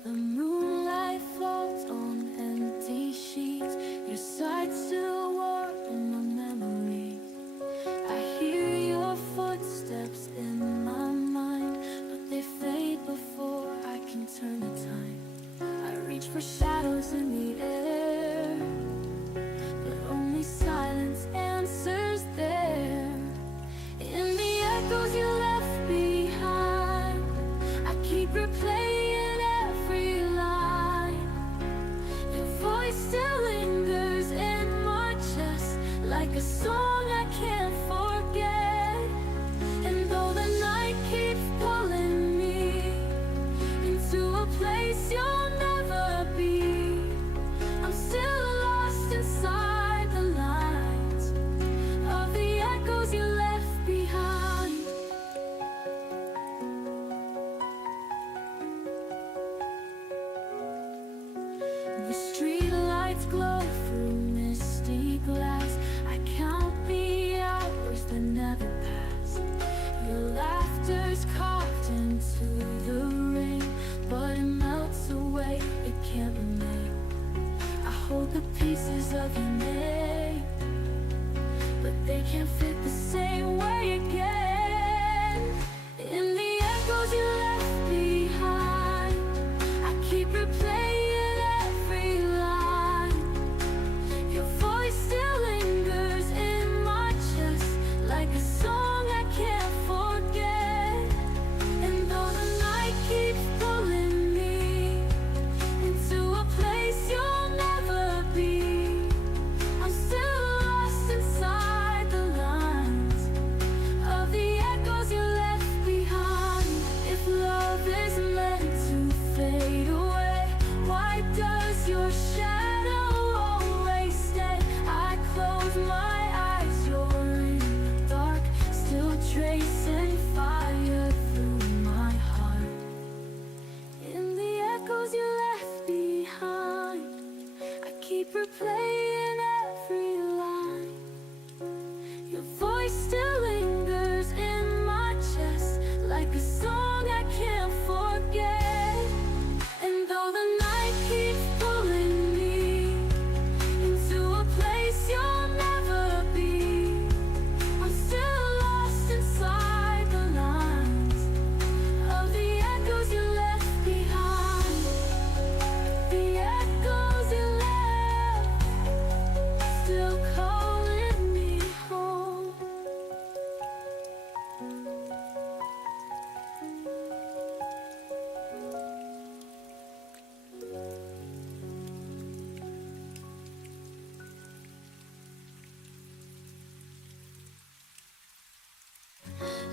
The moonlight falls on empty sheets. Your sight still warm in my memories. I hear your footsteps in my mind, but they fade before I can turn the time. I reach for shadows in the air, but only silence answers there. In the echoes you left behind, I keep replaying every line. Your voice still lingers in my chest, like a song I can't forget. And though the night keeps pulling me into a place you'll never be, I'm still lost inside the lines of the echoes you left behind. The street lights glow through misty glass. I count the hours that never pass. Your laughter's carved into the rain, but it melts away, it can't remain. I hold the pieces of your name, but they can't fit the same way again. In the echoes you left behind, I keep replaying every line. Your voice still lingers in my chest, like a song I can't forget. And though the night keeps pulling me into a place you'll never be, I'm still lost inside the lines of the echoes you left behind. If love is meant to fade away, why does your shadow always stay? I close my eyes, you're in the dark, still tracing fire through my heart. In the echoes you left behind, I keep replaying every line. Your voice still lingers in my chest, like a song I can't forget. And though the night keeps pulling me into a place you'll never be, I'm still lost inside the lines of the echoes you left behind. The echoes you left, still calling me home.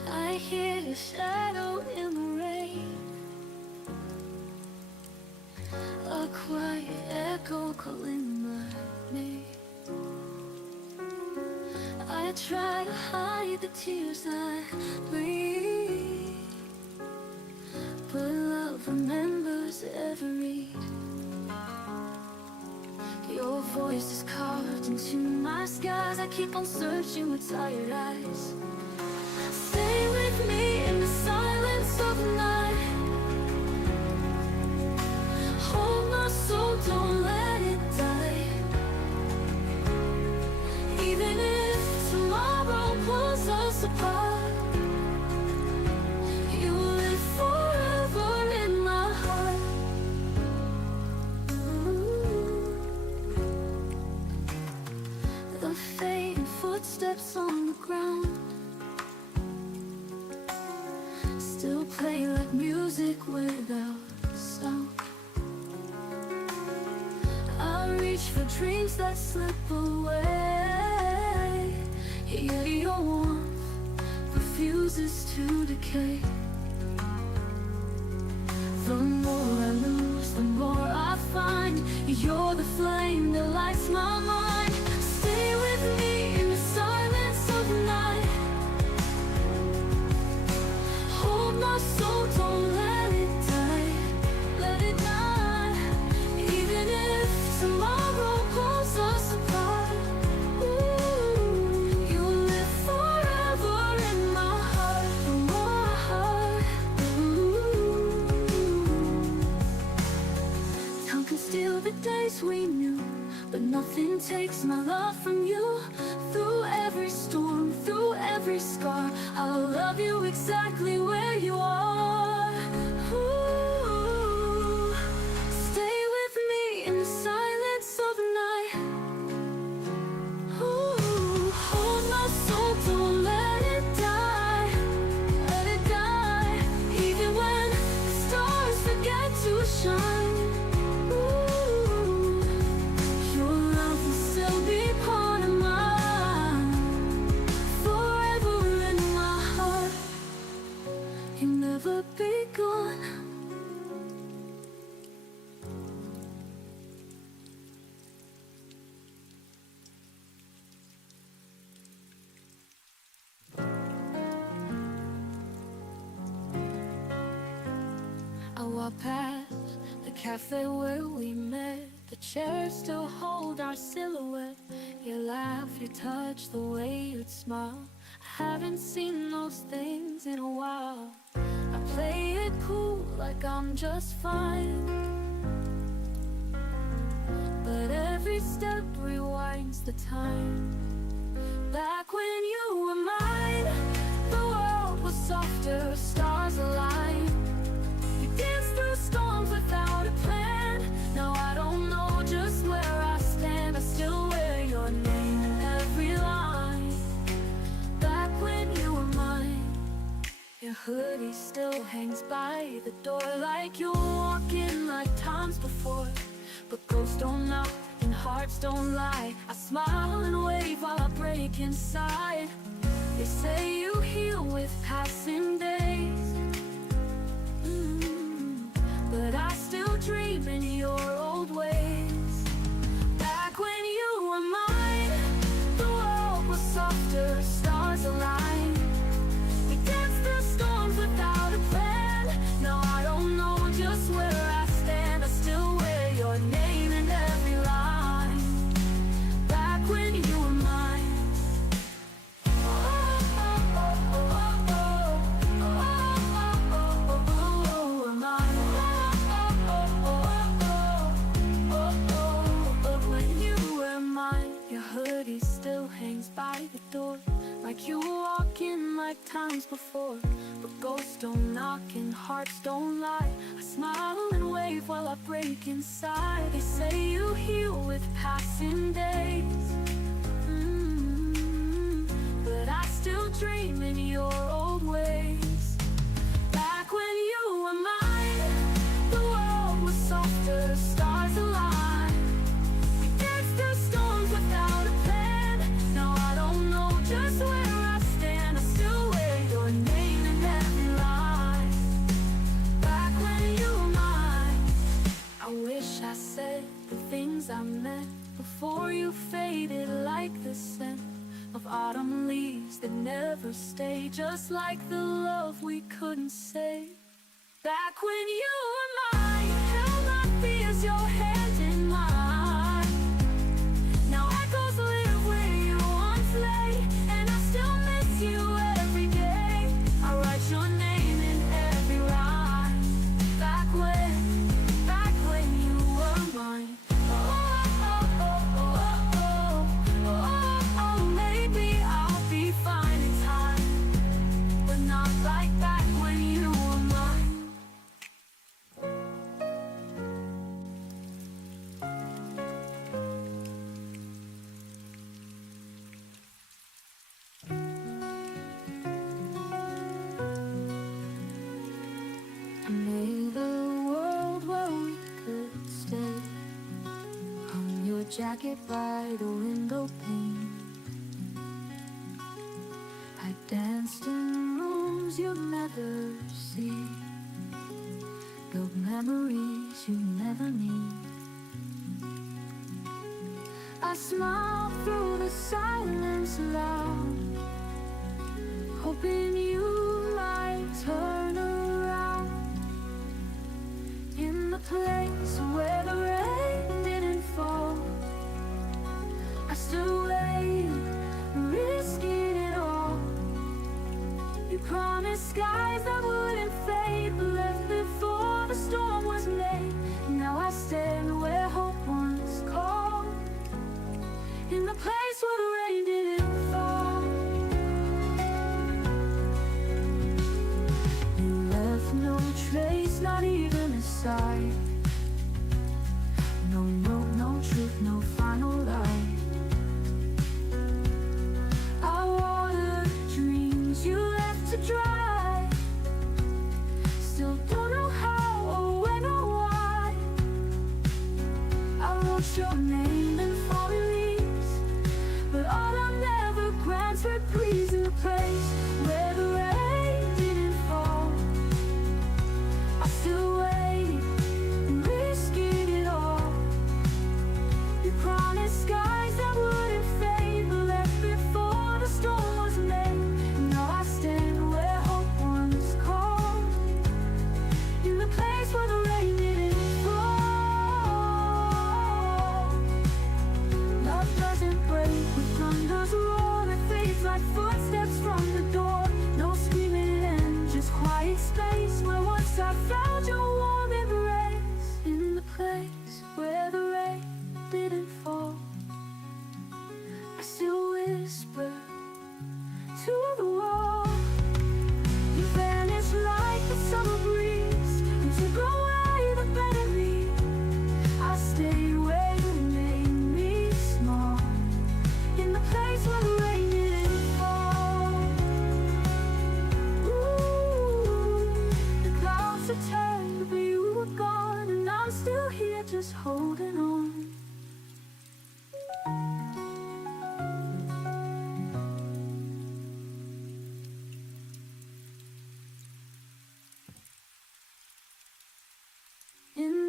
I hear your shadow in the rain, a quiet echo calling my name. I try to hide the tears I bleed, but love remembers every. Your voice is carved into my skies. I keep on searching with tired eyes. Stay with me in the silence of the night. Hold my soul, don't let it die. Even if tomorrow pulls us apart, you will live forever in my heart. The fading footsteps on the ground still play like music without sound. I reach for dreams that slip away, yet your warmth refuses to decay. The more I lose, the more I love you exactly where you are. Ooh, stay with me in the silence of the night. Ooh, hold my soul, don't let it die. Let it die, even when the stars forget to shine. Ooh, your love will still be part of mine, forever in my heart. You'll never be gone. I walk past the cafe where we met. The chairs still hold our silhouette. Your laugh, your touch, the way you'd smile. I haven't seen those things in a while. I play it cool like I'm just fine, but every step rewinds the time. Back when you were mine, the world was softer, stars aligned. We danced through storms without a plan. Now I don't know just where I stand. I still wear your name in every line. Back when you were mine, your hoodie still hangs by the door, like you're walking like times before. But ghosts don't knock and hearts don't lie. I smile and wave while I break inside. They say you heal with passing days, but I still dream in your old ways. Back when you were mine, the world was softer, stars aligned. We danced through storms without a plan. Now I don't know just where I stand. I still wear your name in every line. Back when you were mine. Still hangs by the door, like you walking like times before. But ghosts don't knock and hearts don't lie. I smile and wave while I break inside. They say you heal with passing days, but I still dream in your old ways. Back when you were mine, the world was softer, stars aligned. We danced through storms without a plan. Now I don't know just where I stand. I still wear your name in every line. Back when you were mine, I wish I said the things I meant before you faded, like the scent of autumn leaves that never stay, just like the love we couldn't say. Back when you were mine, held my fears, your hand in mine. Now echoes live where you once lay, and I still miss you every day. I write your name in every rhyme. Back when you were mine. Maybe I'll be fine in time, but not like back when you were mine. I made a world where we could stay. Hung your jacket by the window pane. I danced in rooms you'd never see, built memories you never need. I smiled through the silence loud, hoping you might turn around. In the place where the rain didn't fall, I stood waiting, risking it all. You promised skies that wouldn't fade, but left before the storm was made. Now I stand where hope once called, in the place where the rain didn't fall.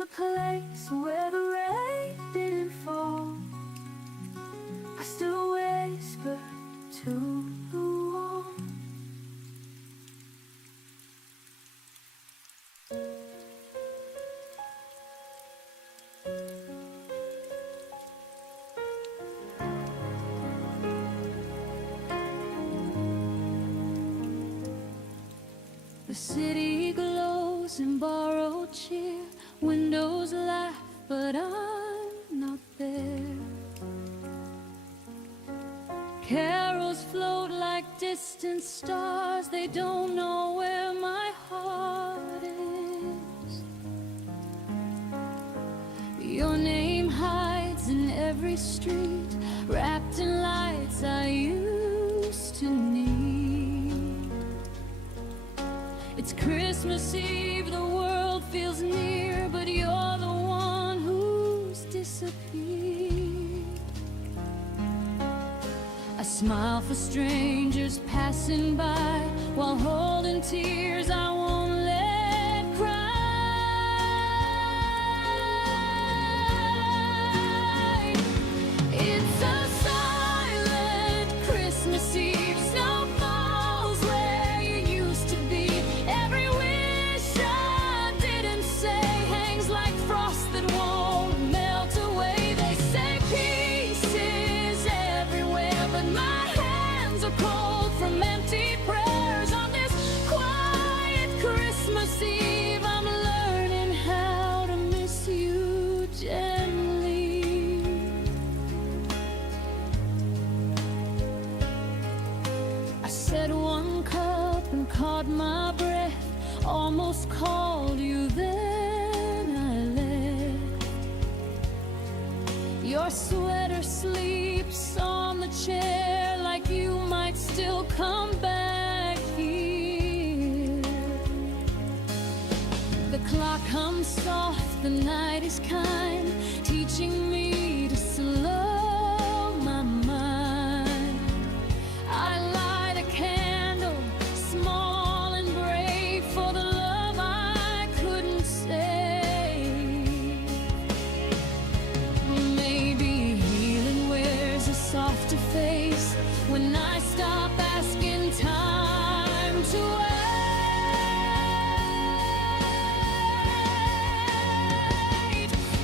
the place where the rain didn't fall. I still whisper to the wall. The city glows in borrowed cheer. Windows laugh, but I'm not there. Carols float like distant stars. They don't know where my heart is. Your name hides in every street, wrapped in lights I used to need. It's Christmas Eve, the world feels near, but you're the one who's disappeared. I smile for strangers passing by while holding tears I won't let cry. It's a silent Christmas Eve. Snow falls where you used to be. Every wish I didn't say hangs like frost that won't melt away. They say peace is everywhere, but my hands are cold from empty prayers. On this quiet Christmas Eve, I'm learning how to miss you gently. I said one cup and caught my breath, almost called you, then I left. Your sweater sleeps on the chair like you might still come back here. The clock hums soft, the night is kind, teaching me to slow my mind. I light a candle, small and brave, for the love I couldn't save. Maybe healing wears a softer face when I stop asking time to wait.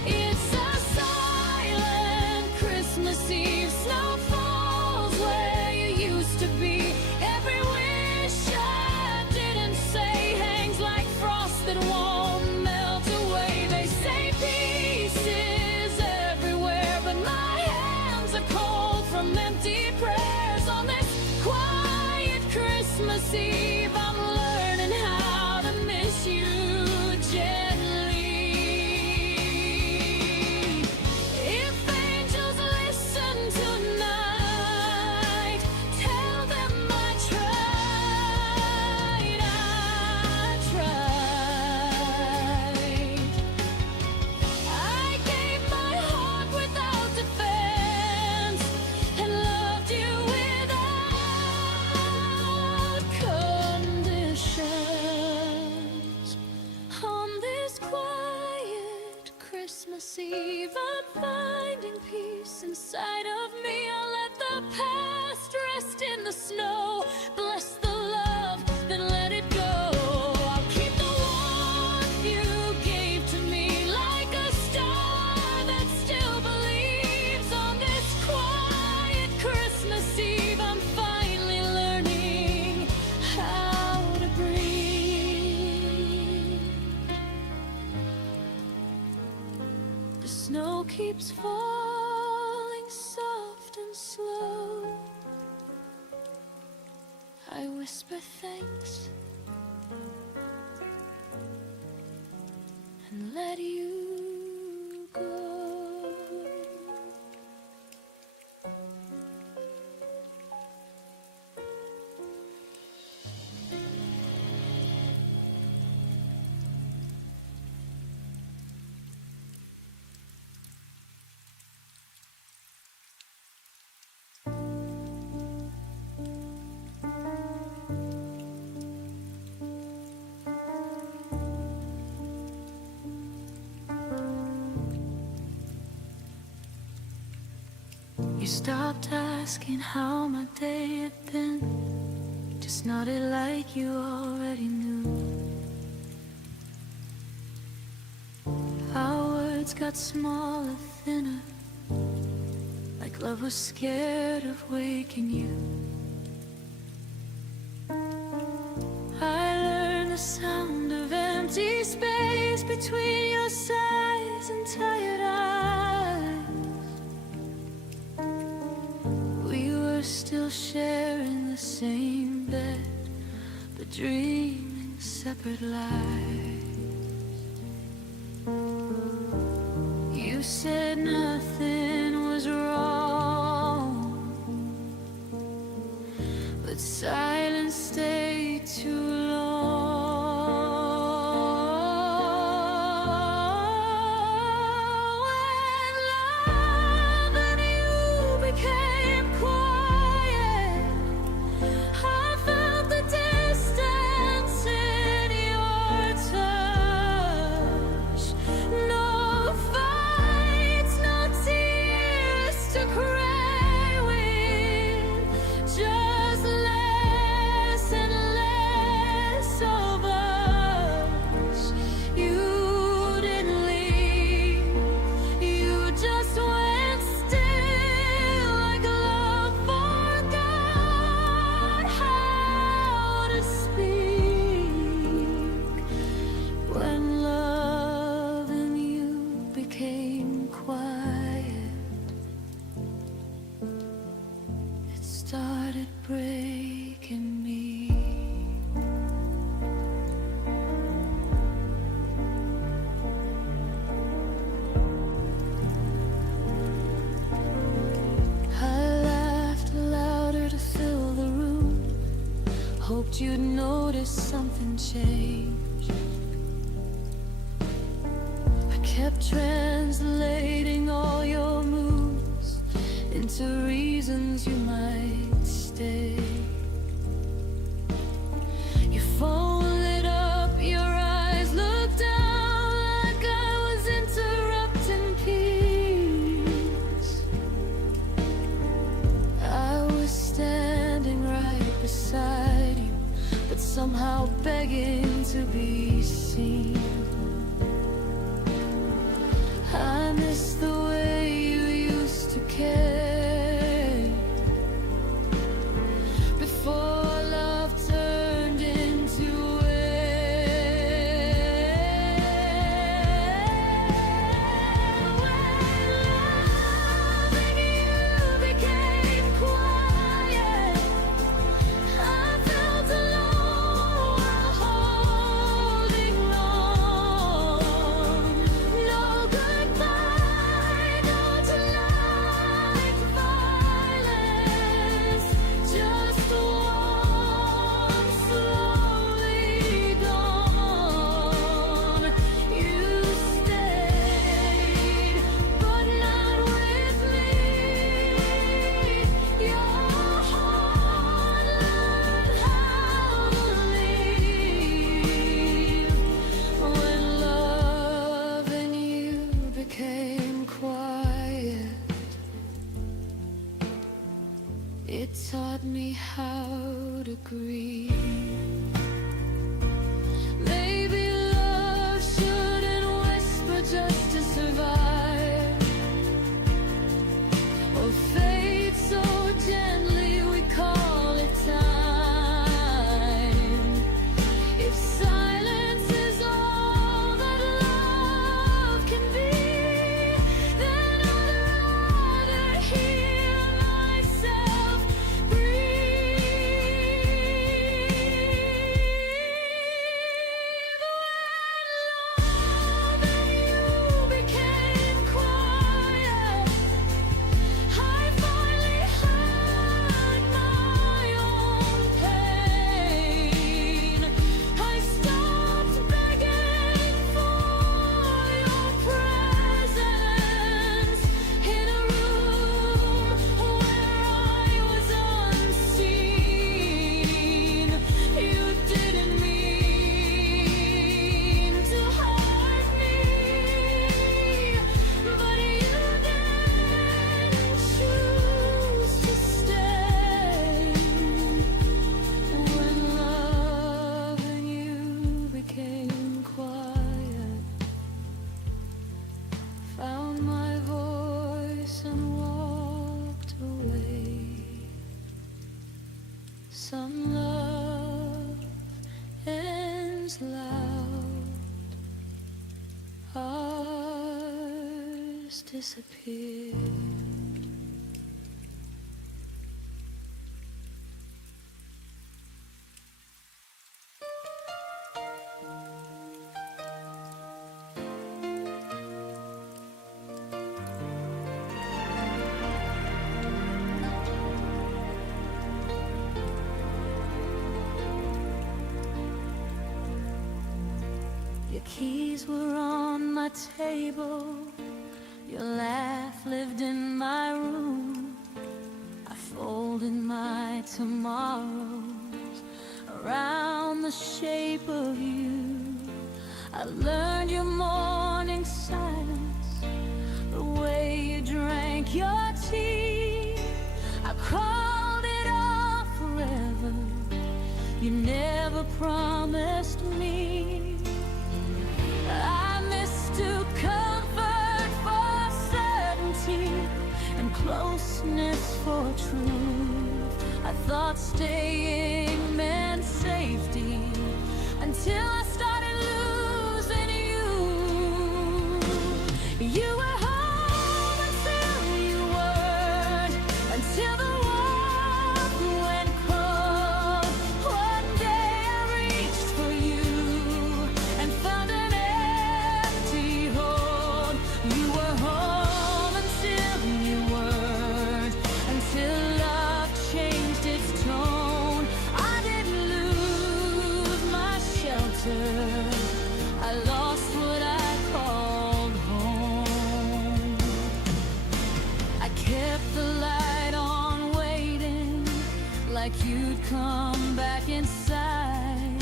It's a silent Christmas Eve. Snow falls where you used to be. Every wish I didn't say hangs like frost that won't melt away. They say peace is everywhere, but my hands are cold from empty prayers. On this quiet Christmas Eve, I'm learning how to miss you gently. If angels listen tonight, tell them I tried. I gave my heart without defense and loved you without conditions. On this quiet Christmas Eve, I'm finding peace inside of me. I'll let the past rest in the snow. Bless the love, then let it go. I'll keep the warmth you gave to me like a star that still believes. On this quiet Christmas Eve, I'm finally learning how to breathe. The snow keeps falling soft and slow. I whisper thanks and let you go. stopped asking how my day had been, just nodded like you already knew. Our words got smaller, thinner, like love was scared of waking you. I learned the sound of empty space between your sighs and tired eyes. We were still sharing the same bed, but dreaming separate lives. You said nothing was wrong, but silence stayed too long. When love and you became quiet, I felt the distance in your touch. No fights, no tears to cry with, just less and less of us. You didn't leave, you just went still, like love forgot how to speak. When love and you became quiet, it started breaking me. I laughed louder to fill the room, hoped you'd notice something changed. I kept translating all your moves into reasons you might stay. Your phone lit up, your eyes looked down like I was interrupting peace. I was standing right beside you, but somehow begging to be seen. I miss the way you used to care before love turned into When loving you became quiet, I felt alone while holding on. No goodbye. screams loud, ours disappear. Your keys were on my table, your laugh lived in my room. I folded my tomorrows around the shape of you. I learned your morning silence, the way you drank your tea. I called it all forever, you never promised me. I mistook comfort for certainty and closeness for truth. I thought staying meant safety until I started losing you. You were home until you weren't, until the warmth went cold. One day I reached for you and found an empty hold. You were home until you weren't, until love changed its tone. I didn't lose my shelter, I lost what I called home. I kept the light on waiting, like you'd come back inside.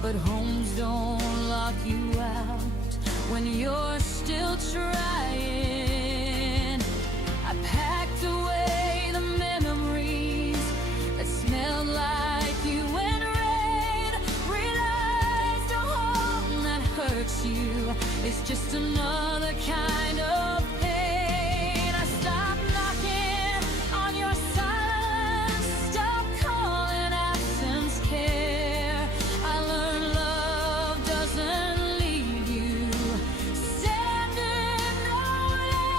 But homes don't lock you out when you're still trying. I packed away the memories that smelled like you and rain. Realized a home that hurts you is just another kind of pain. I stopped knocking on your silence, stopped calling absence care. I learned love doesn't leave you standing nowhere.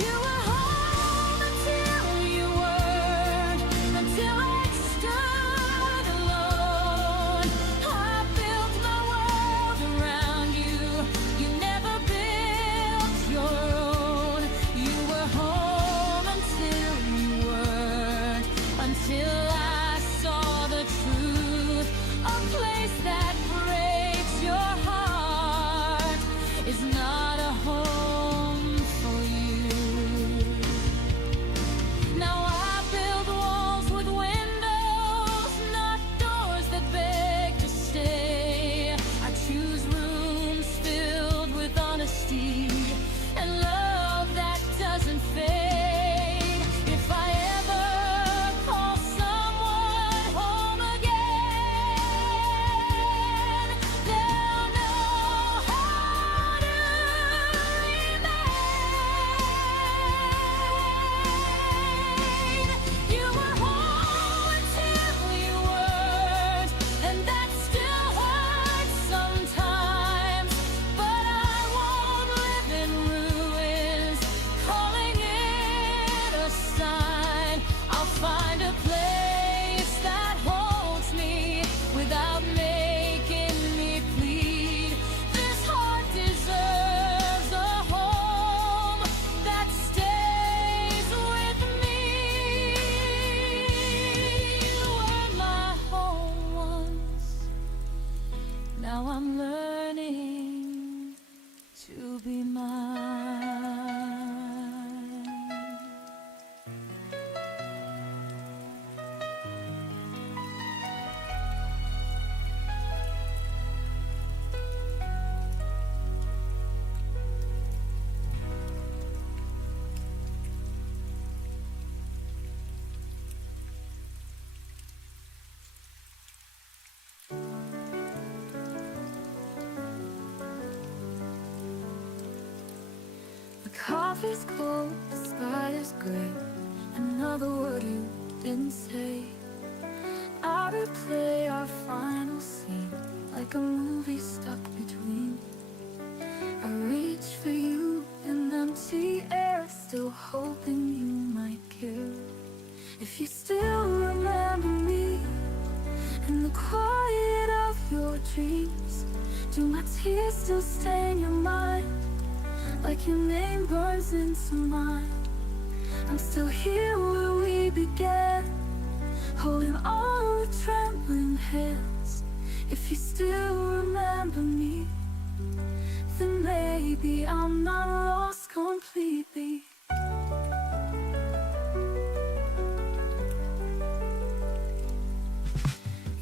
You were home until you weren't, until I stood alone. I built my world around you, you never built your own. You were home until you weren't, until I saw the truth. A place that breaks your heart is not a home for you. Now I build walls with windows, not doors that beg to stay. I choose rooms filled with honesty and love that doesn't fade. If I ever call someone home again, they'll know how to remain. You were home until you weren't, and that still hurts sometimes. But I won't live in ruins, calling it a sign. I'll find a place that holds me without making me plead. This heart deserves a home that stays with me. You were my home once, now I'm learning to be mine. The coffee's cold, the sky is gray. Another word you didn't say. I replay our our final scene, like a movie stuck between. I reach for you in empty air, still hoping you might care. If you still remember me in the quiet of your dreams, do my tears still stain your mind, like your name burns into mine? I'm still here where we began, holding all the trembling hands. If you still remember me, then maybe I'm not lost completely.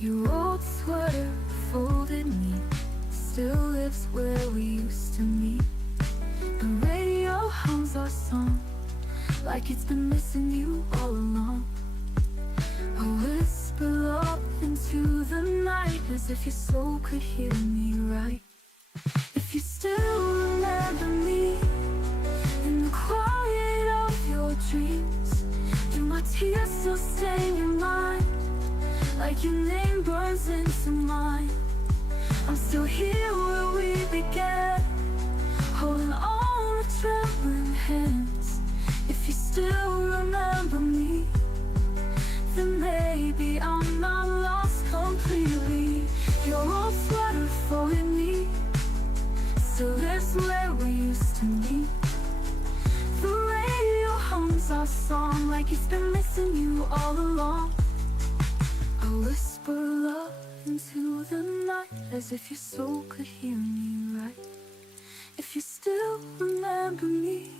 Your old sweater, folded neat, still lives where we used to meet. The radio hums our song, like it's been missing you all along. A whisper up into the night, as if your soul could hear me right. If you still remember me in the quiet of your dreams, do my tears still stain your mind, like your name burns into mine? I'm still here where we began, holding all the trembling hands. If you still remember me, then maybe I'm not lost completely. Your old sweater folded me, still lives where we used to meet. The radio hums our song, like it's been missing you all along. I whisper love into the night, as if your soul could hear me right. If you still remember me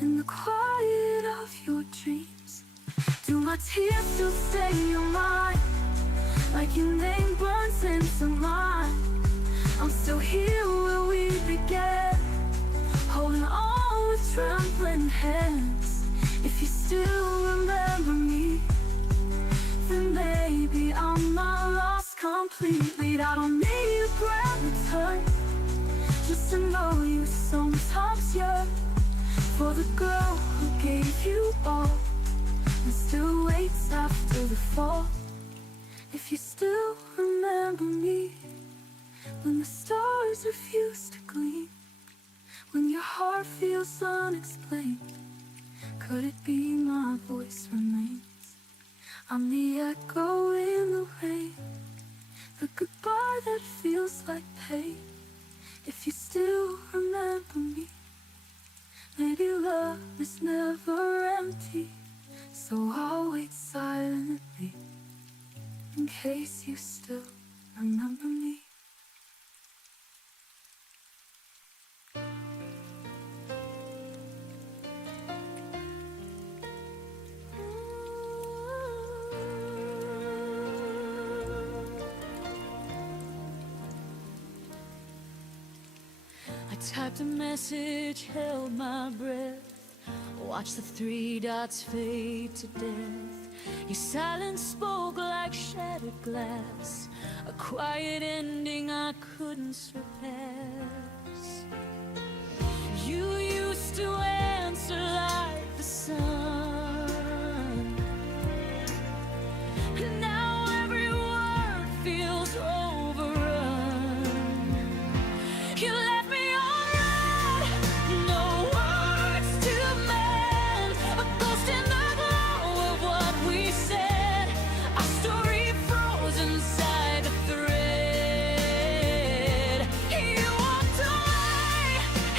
in the quiet of your dreams, do my tears still stain your mind, like your name burns into mine? I'm still here where we began, holding all the trembling hands. If you still remember me, then maybe I'm not lost completely. I don't need a grand return, just to know you sometimes yearn for the girl who gave you all, and still waits after the fall. If you still remember me when the stars refuse to gleam, when your heart feels unexplained, could it be my voice remains? I'm the echo in the rain, the goodbye that feels like pain. If you still remember me, maybe love is never empty, so I'll wait silently in case you still remember me. I typed a message, held my breath, watched the 3 dots fade to death. Your silence spoke like shattered glass, a quiet ending I couldn't surpass. You used to answer like the sun, and now every word feels overrun. You left me on red, no words to mend, a ghost in the glow of what we said, our story frozen inside the thread. You walked away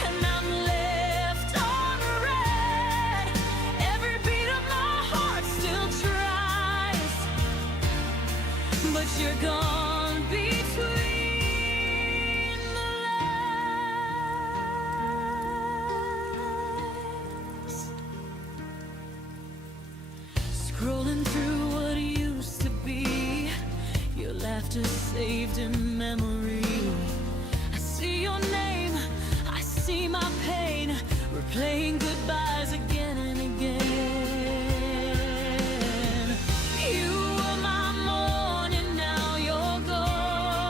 and I'm left on red. Every beat of my heart still tries, but you're gone between the lines. Scrolling through what used to be, your laughter saved in memory. I see your name, I see my pain, replaying goodbyes again and again. You were my morning, now you're gone.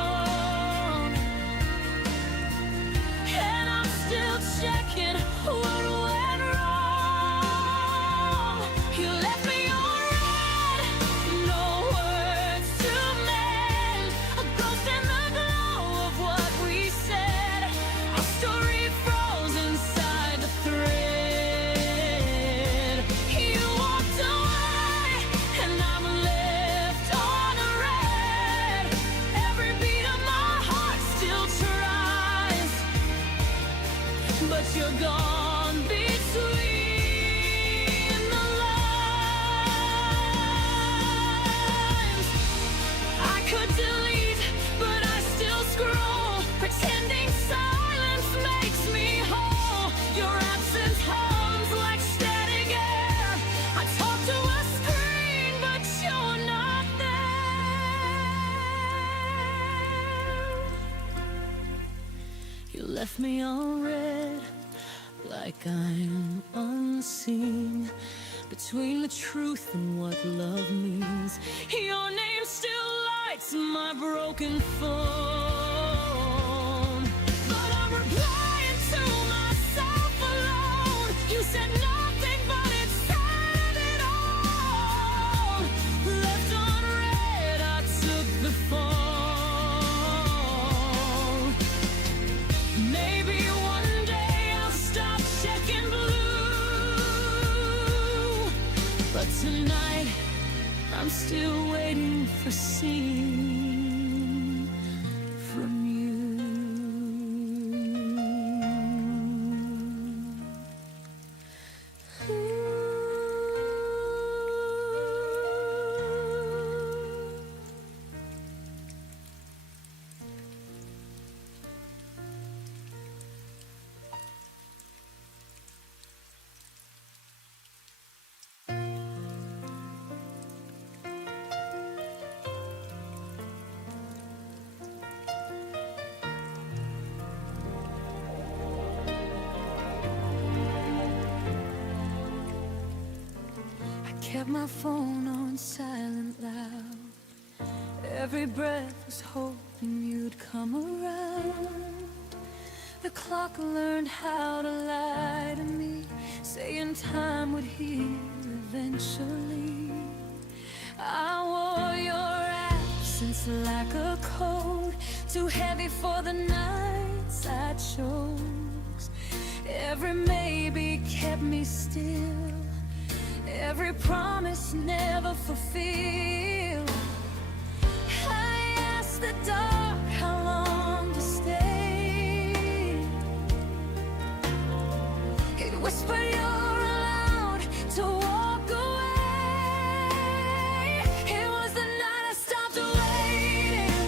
left me on red, like I'm unseen between the truth and what love means. Your name still lights my broken phone, but I'm replying to myself alone. You said nothing, but it said it all. Left unread, I took the fall. Maybe one day I'll stop checking blue, but tonight I'm still waiting for seeing from you. Kept my phone on silent loud. Every breath was hoping you'd come around. The clock learned how to lie to me, saying time would heal eventually. I wore your absence like a coat, too heavy for the nights I chose. Every maybe kept me still, every promise never fulfilled. I asked the dark how long to stay. It whispered you're allowed to walk away. It was the night I stopped waiting,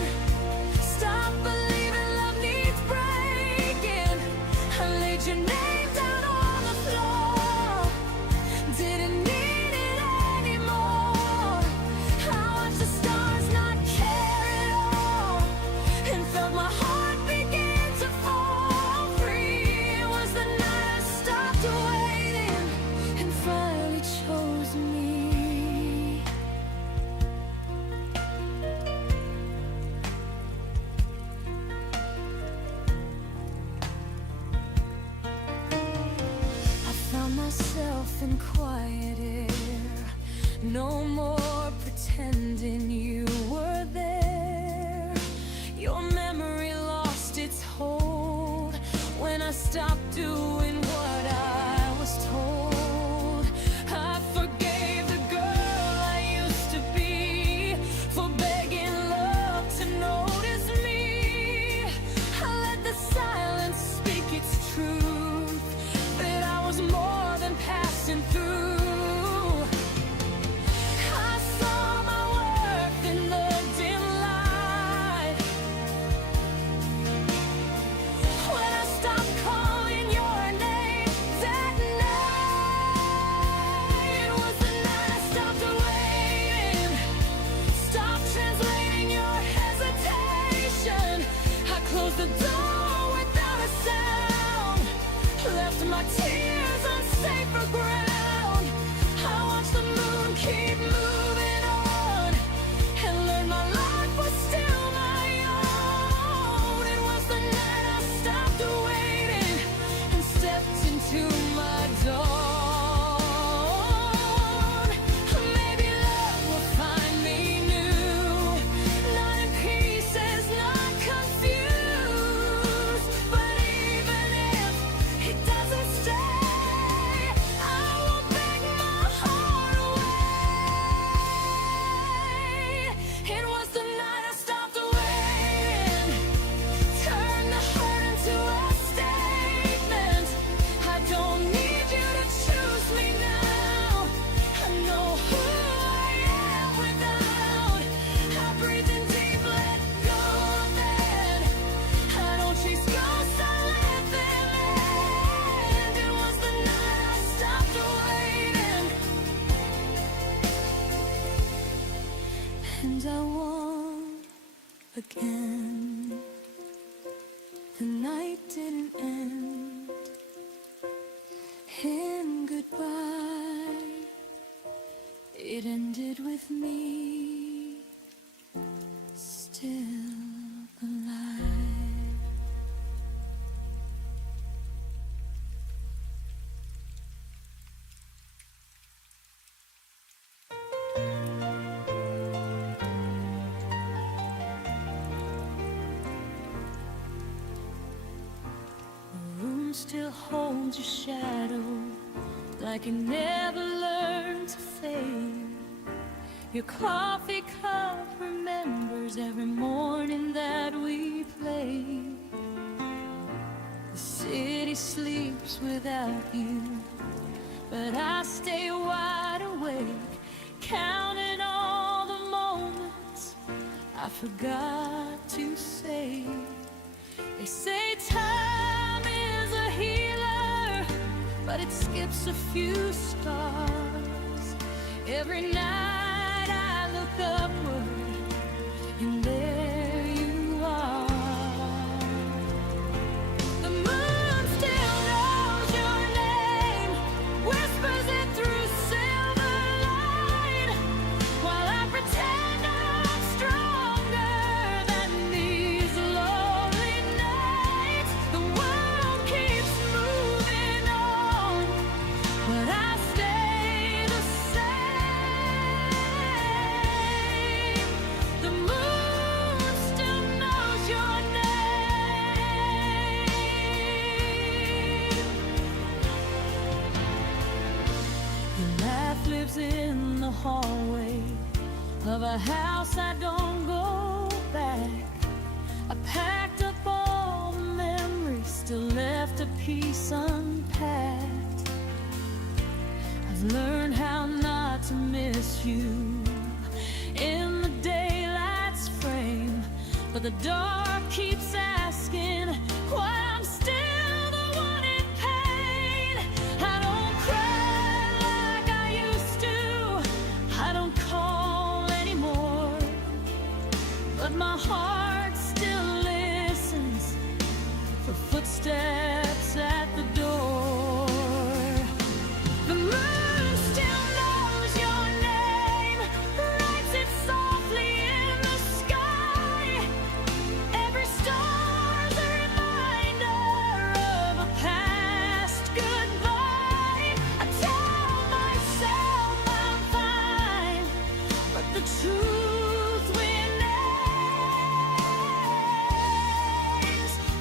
stopped believing love needs breaking. I laid your name down on the floor, didn't need it anymore. I watched the stars not care at all, and felt my heart begin to fall free. It was the night I stopped waiting and finally chose me. I found myself in quiet air, no more pretending you were there. Your memory lost its hold when I stopped doing what I was told. I forgave the girl I used to be for begging love to notice me. I let the silence speak its truth, that I was more than passing through. I saw my worth in the dim light when I stopped calling your name that night. It was the night I stopped waiting, stopped translating your hesitation. I closed the door without a sound, left my tears on safer ground. I watched the moon keep moving on, and learned my life was still my own. It was the night I stopped waiting and stepped into my dawn. Maybe love will find me new, not in pieces, not confused. But even if it doesn't stay, I won't beg my heart away. It was the night I stopped waiting, turned the hurt into a statement. I don't need you to choose me now. I know who I am without. I breathe in deep, let go then. I don't chase ghosts, I let them in. It was the night I stopped waiting, and I won't again. The night didn't end in goodbye. It ended with me still alive. The room still holds your shadow, like it never learned to fade. Your coffee cup remembers every morning that we played. The city sleeps without you, but I stay wide awake, counting all the moments I forgot to say. They say time is a healer, but it skips a few stars. Every night I look upward, and there you are. The moon still knows your name, whispers it through silver light, while I pretend I'm stronger than these lonely nights. The world keeps moving on, but I stay the same. The moon still knows your name. Your laugh lives in the hallway of a house I don't go back. I packed up all the memories, still left a piece unpacked. I've learned how not to miss you in the daylight's frame, but the dark keeps asking why I'm still the one in pain. I don't cry like I used to, I don't call anymore, but my heart still listens for footsteps at the door. The moon still knows your name, writes it softly in the sky. Every star's a reminder of a past goodbye. I tell myself I'm fine, but the truth remains.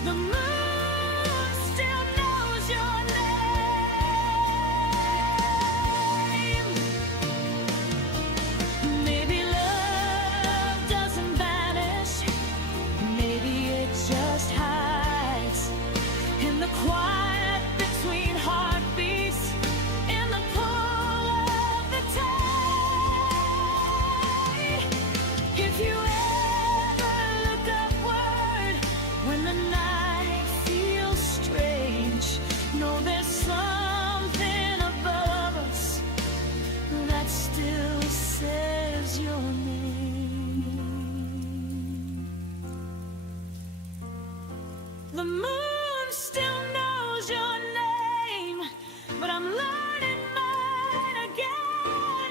The moon still knows your name. Maybe love doesn't vanish, maybe it just hides in the quiet between heartbeats, in the pull of the tide. If you ever look upward when the night feels strange, know there's something above us that still says your name. The moon still knows your name, but I'm learning mine again.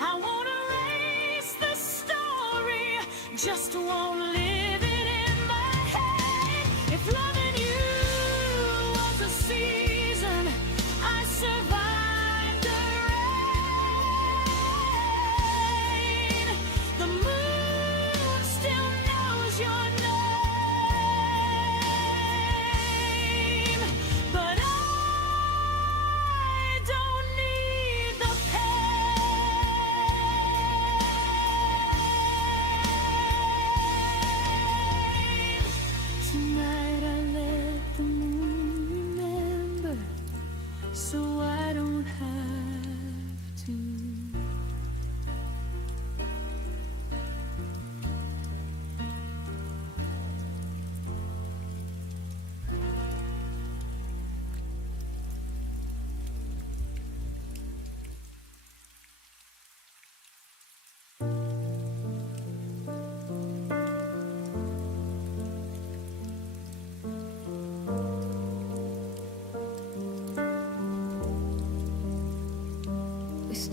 I won't erase the story, just won't live it in my head. If loving you was a season, I survived the rain. The moon still knows your name, but I don't need the pain.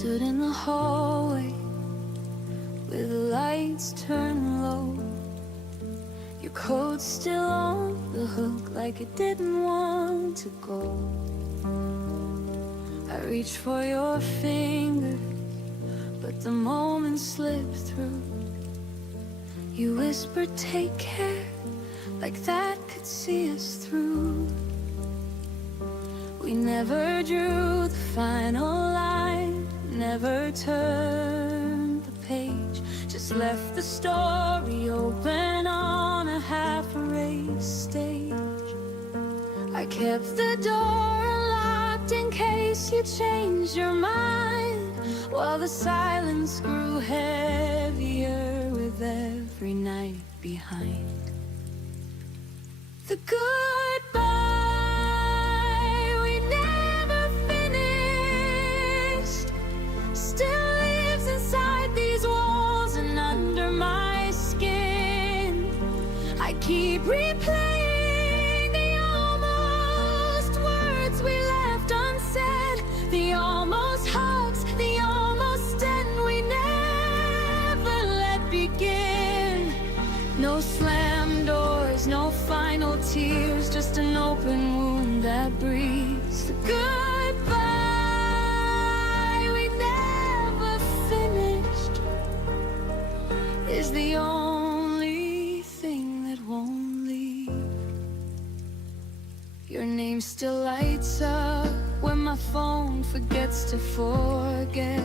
stood in the hallway with the lights turned low. Your coat's still on the hook like it didn't want to go. I reached for your fingers, but the moment slipped through. You whispered, take care, like that could see us through. We never drew the final line, never turned the page, just left the story open on a half-erased stage. I kept the door unlocked in case you changed your mind, while the silence grew heavier with every night behind. The goodbye we never finished still lives inside these walls and under my skin. I keep replaying the almost words we left unsaid, the almost hugs, the almost end we never let begin. No slam doors, no final tears, just an open wound that breathes. The goodbye we never finished is the only thing that won't leave. Your name still lights up when my phone forgets to forget.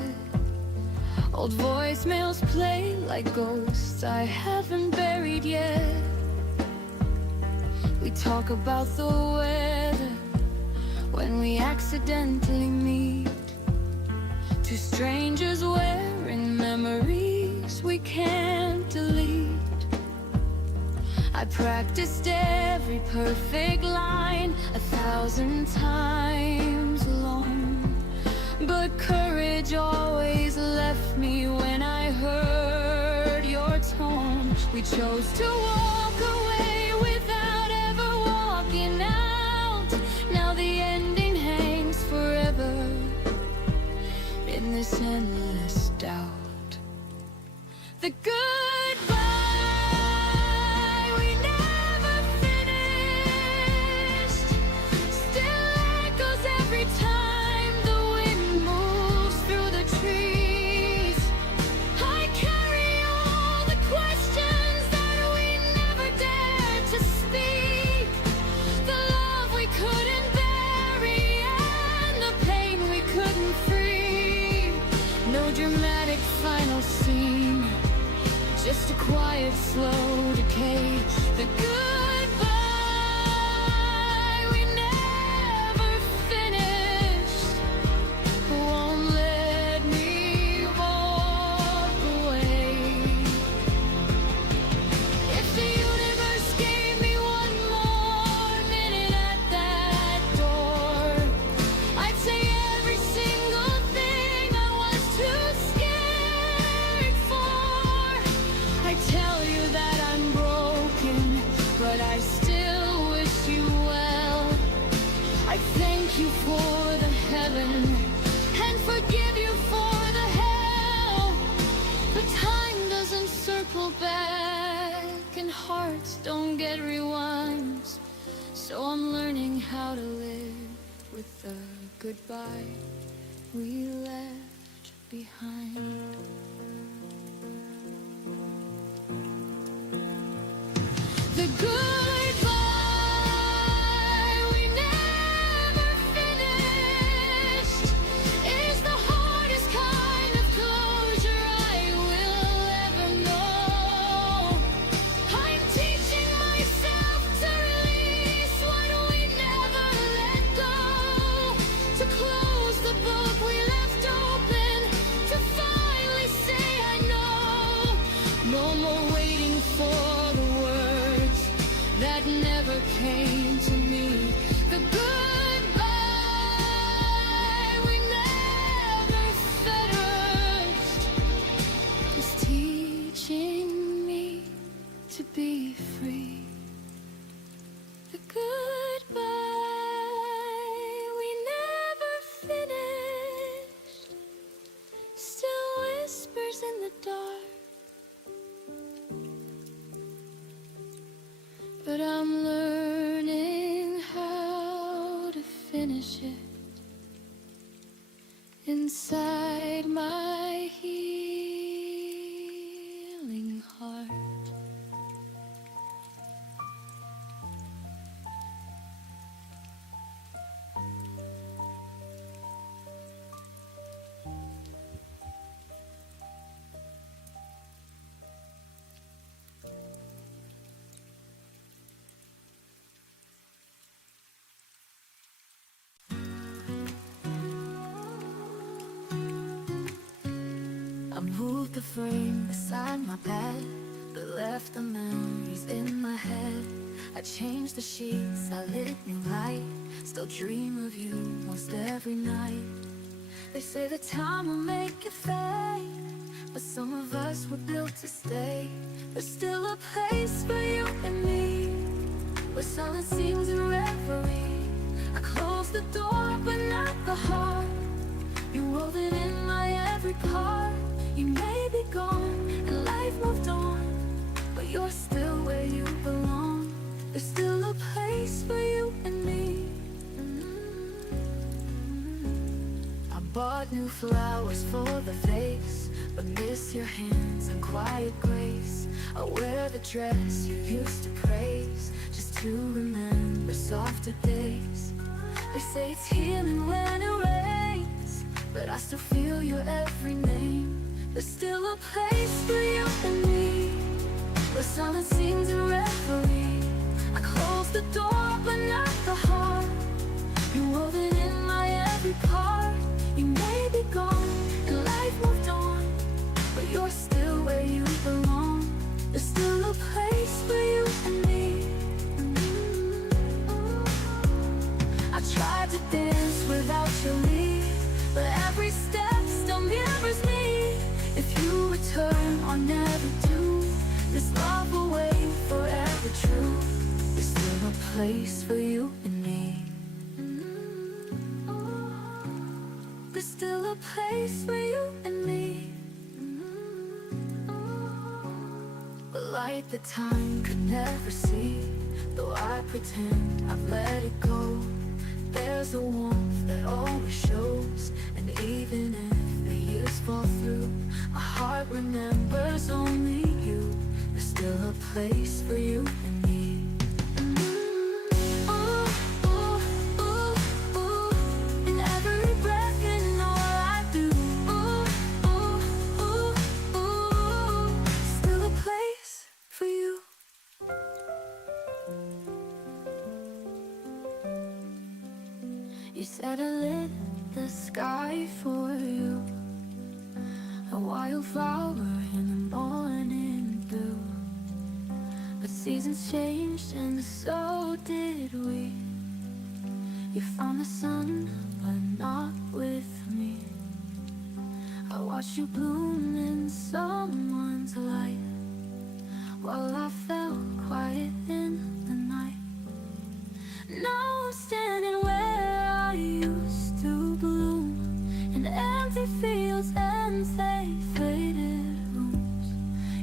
Old voicemails play like ghosts I haven't buried yet. We talk about the weather when we accidentally meet. Two strangers wearing memories we can't delete. I practiced every perfect line 1,000 times alone, but courage always left me when I heard your tone. We chose to walk away without ever walking out. Now the ending hangs forever in this endless doubt. The goodbye we never finished still echoes every time the wind moves through the trees. I carry all the questions that we never dared to speak, the love we couldn't bury and the pain we couldn't free. No dramatic final scene, just a quiet, slow decay. The goodbye we never finished won't let me walk away. If the universe gave me one more minute at that door, I'd say every single thing I was too scared for. I tell you that I'm broken, but I still wish you well. I thank you for the heaven and forgive you for the hell. But time doesn't circle back and hearts don't get rewinds. So I'm learning how to live with the goodbye we left behind. The goodbye we never finished is the hardest kind of closure I will ever know. I'm teaching myself to release what we never let go, to close the book we left open, to finally say I know. No more waiting for the words that never came to me. The goodbye we never finished is teaching me to be free. The goodbye we never finished but I'm learning how to finish it inside my healing heart. I moved the frame beside my bed, but left the memories in my head. I changed the sheets, I lit new light, still dream of you most every night. They say the time will make it fade, but some of us were built to stay. There's still a place for you and me, where silence seems a reverie. I closed the door, but not the heart. You wove it in my every part. You may be gone, and life moved on, but you're still where you belong. There's still a place for you and me. I bought new flowers for the vase, but miss your hands and quiet grace. I wear the dress you used to praise, just to remember softer days. They say it's healing when it rains, but I still feel your every name. There's still a place for you and me, where silence seems a reverie. I closed the door, but not the heart. You wove it in my every part. You may be gone, and life moved on, but you're still where you belong. There's still a place for you and me. I tried to dance without your leave, but every step still mirrors me. If you return or never do, this love will wait forever true. There's still a place for you and me. There's still a place for you and me. A light that time could never see, though I pretend I've let it go. There's a warmth that always shows, and even if the years fall through, my heart remembers only you. There's still a place for you and me. Ooh, ooh, ooh, ooh. In every breath and all I do. Ooh, ooh, ooh, ooh. Still a place for you. You said I lit the sky for you, a wildflower in the morning dew. But seasons changed and so did we. You found the sun, but not with me. I watched you bloom in someone's light, while I fell quiet in the night. Now I'm standing where I used to bloom, in empty fields and they faded rooms.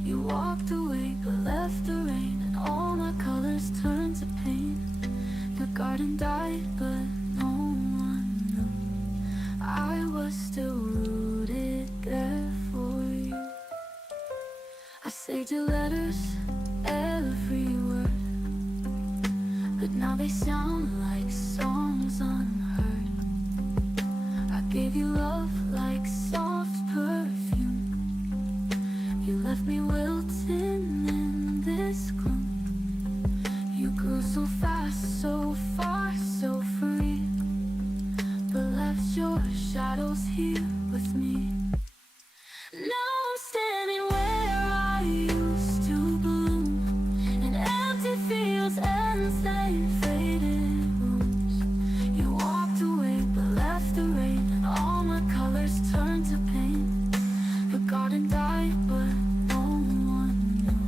You walked away but left the rain, and all my colors turned to pain. The garden died but no one knew I was still rooted there for you. I saved your letters, every word, but now they sound like songs unheard. I gave you love like soft perfume. You left me wilting in this gloom. You grew so fast, so far, so free, but left your shadows here with me. Now I'm standing where I used to bloom, in empty fields and they faded rooms. You walked away but left the rain, and all my colors turned to pain. The garden died but no one knew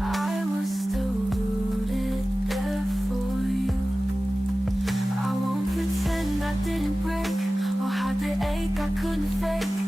I was still rooted there for you. I won't pretend I didn't break, or hide the ache I couldn't fake.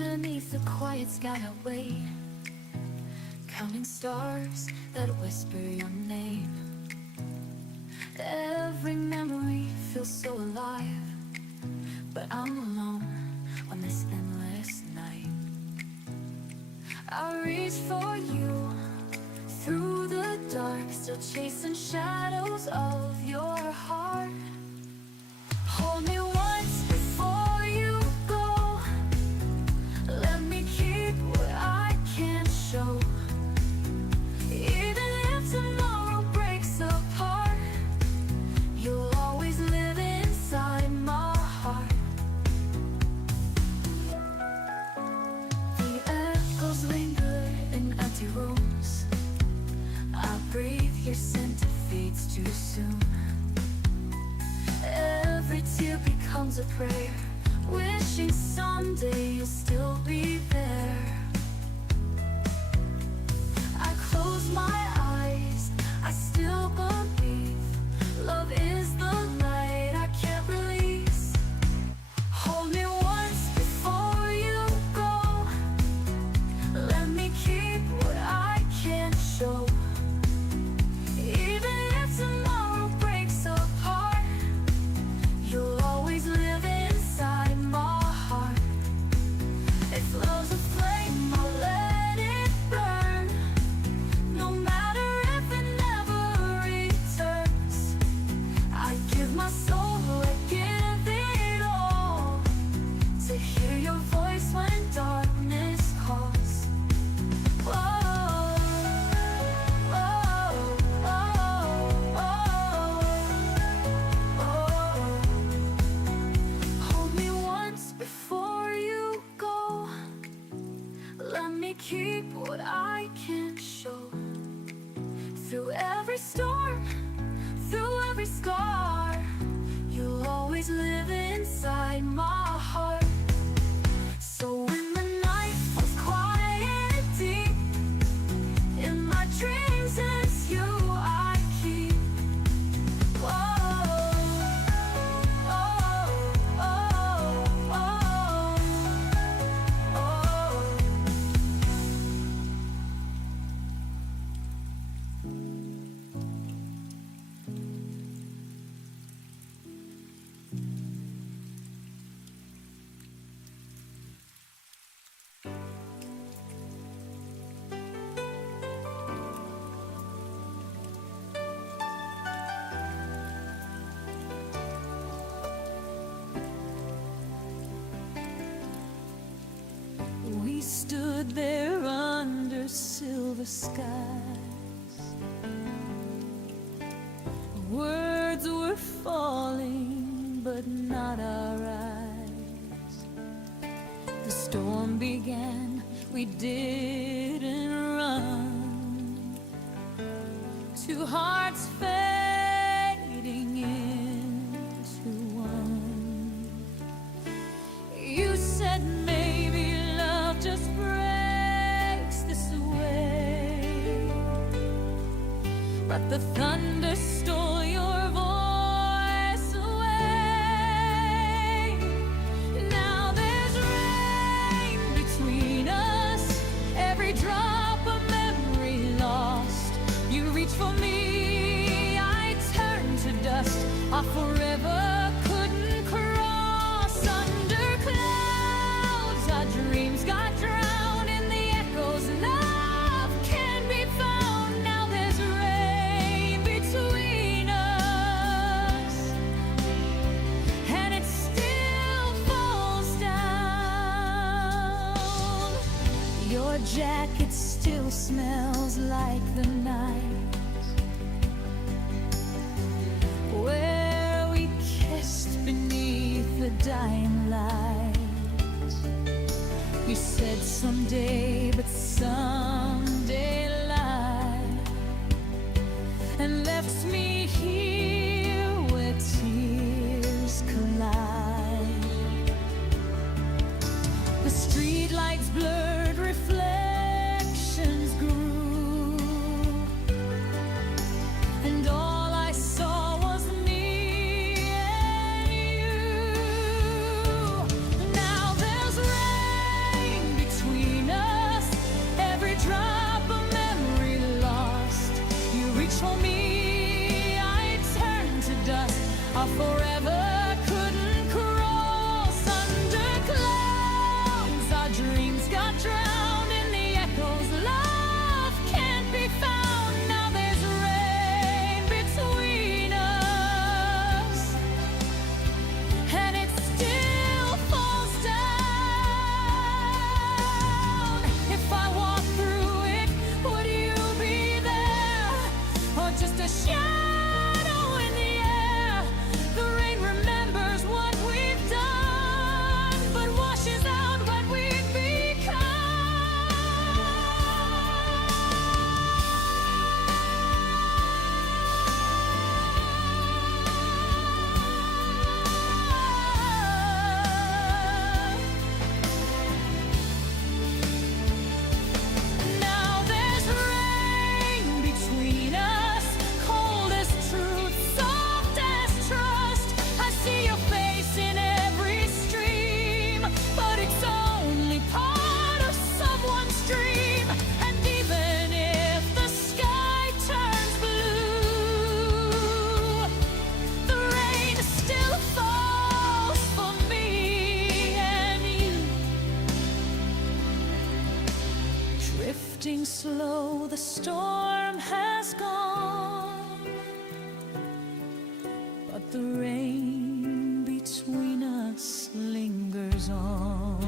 Underneath the quiet sky I wait, counting stars that whisper your name. Every memory feels so alive, but I'm alone on this endless night. I reach for you through the dark, still chasing shadows of your heart. Hold me once before you go. Let me keep what I can't show. Even if tomorrow breaks apart, you'll always live inside my heart. The echoes linger in empty rooms. I breathe your scent, it fades too soon. Every tear becomes a prayer, wishing someday you'll still be there. I close my eyes, I still believe love is the light I can't release. Hold me once before you go. Let me keep what I can't show. Even if tomorrow breaks apart, you'll always live inside my heart. If love's a flame, I'll let it burn, no matter if it never returns. I give my soul, I give it all, to hear your voice when darkness calls. Whoa, whoa, whoa, whoa. Hold me once before you go. Let me keep what I can't show. Through every storm, through every scar, you'll always live inside my heart. So when the night falls quiet and deep, in my dreams it's you I keep. Whoa, oh, oh, oh, oh. We stood there under silver skies. Words were falling, but not our eyes. The storm began, we didn't run. Two hearts fading into one. You said maybe love just breaks this way, but the thunder stole your voice away. Now there's rain between us, every drop of memory lost. You reach for me, I turn to dust. Our forever couldn't cross. Under clouds, our dreams got drowned in the echoes. Love can't be found. Now there's rain between us, and it still falls down. Your jacket still smells like the night where we kissed beneath the dying light. You said someday, but someday lied, and left me here where tears collide. The streetlights blurred, reflections grew, and all I saw was me and you. Now there's rain Our forever couldn't cross under clouds. Our dreams got drowned in the echoes. Love can't be found. Now there's rain between us, and it still falls down. If I walk through it, would you be there, or just a shadow in the air? The rain remembers what we've done, but washes out what we've become. Now there's rain between us, cold as truth, soft as trust. I see your face in every stream, but it's only part of someone's dream. And even if the sky turns blue, the rain still falls for me and you. Drifting slow, the storm has gone, but the rain between us lingers on.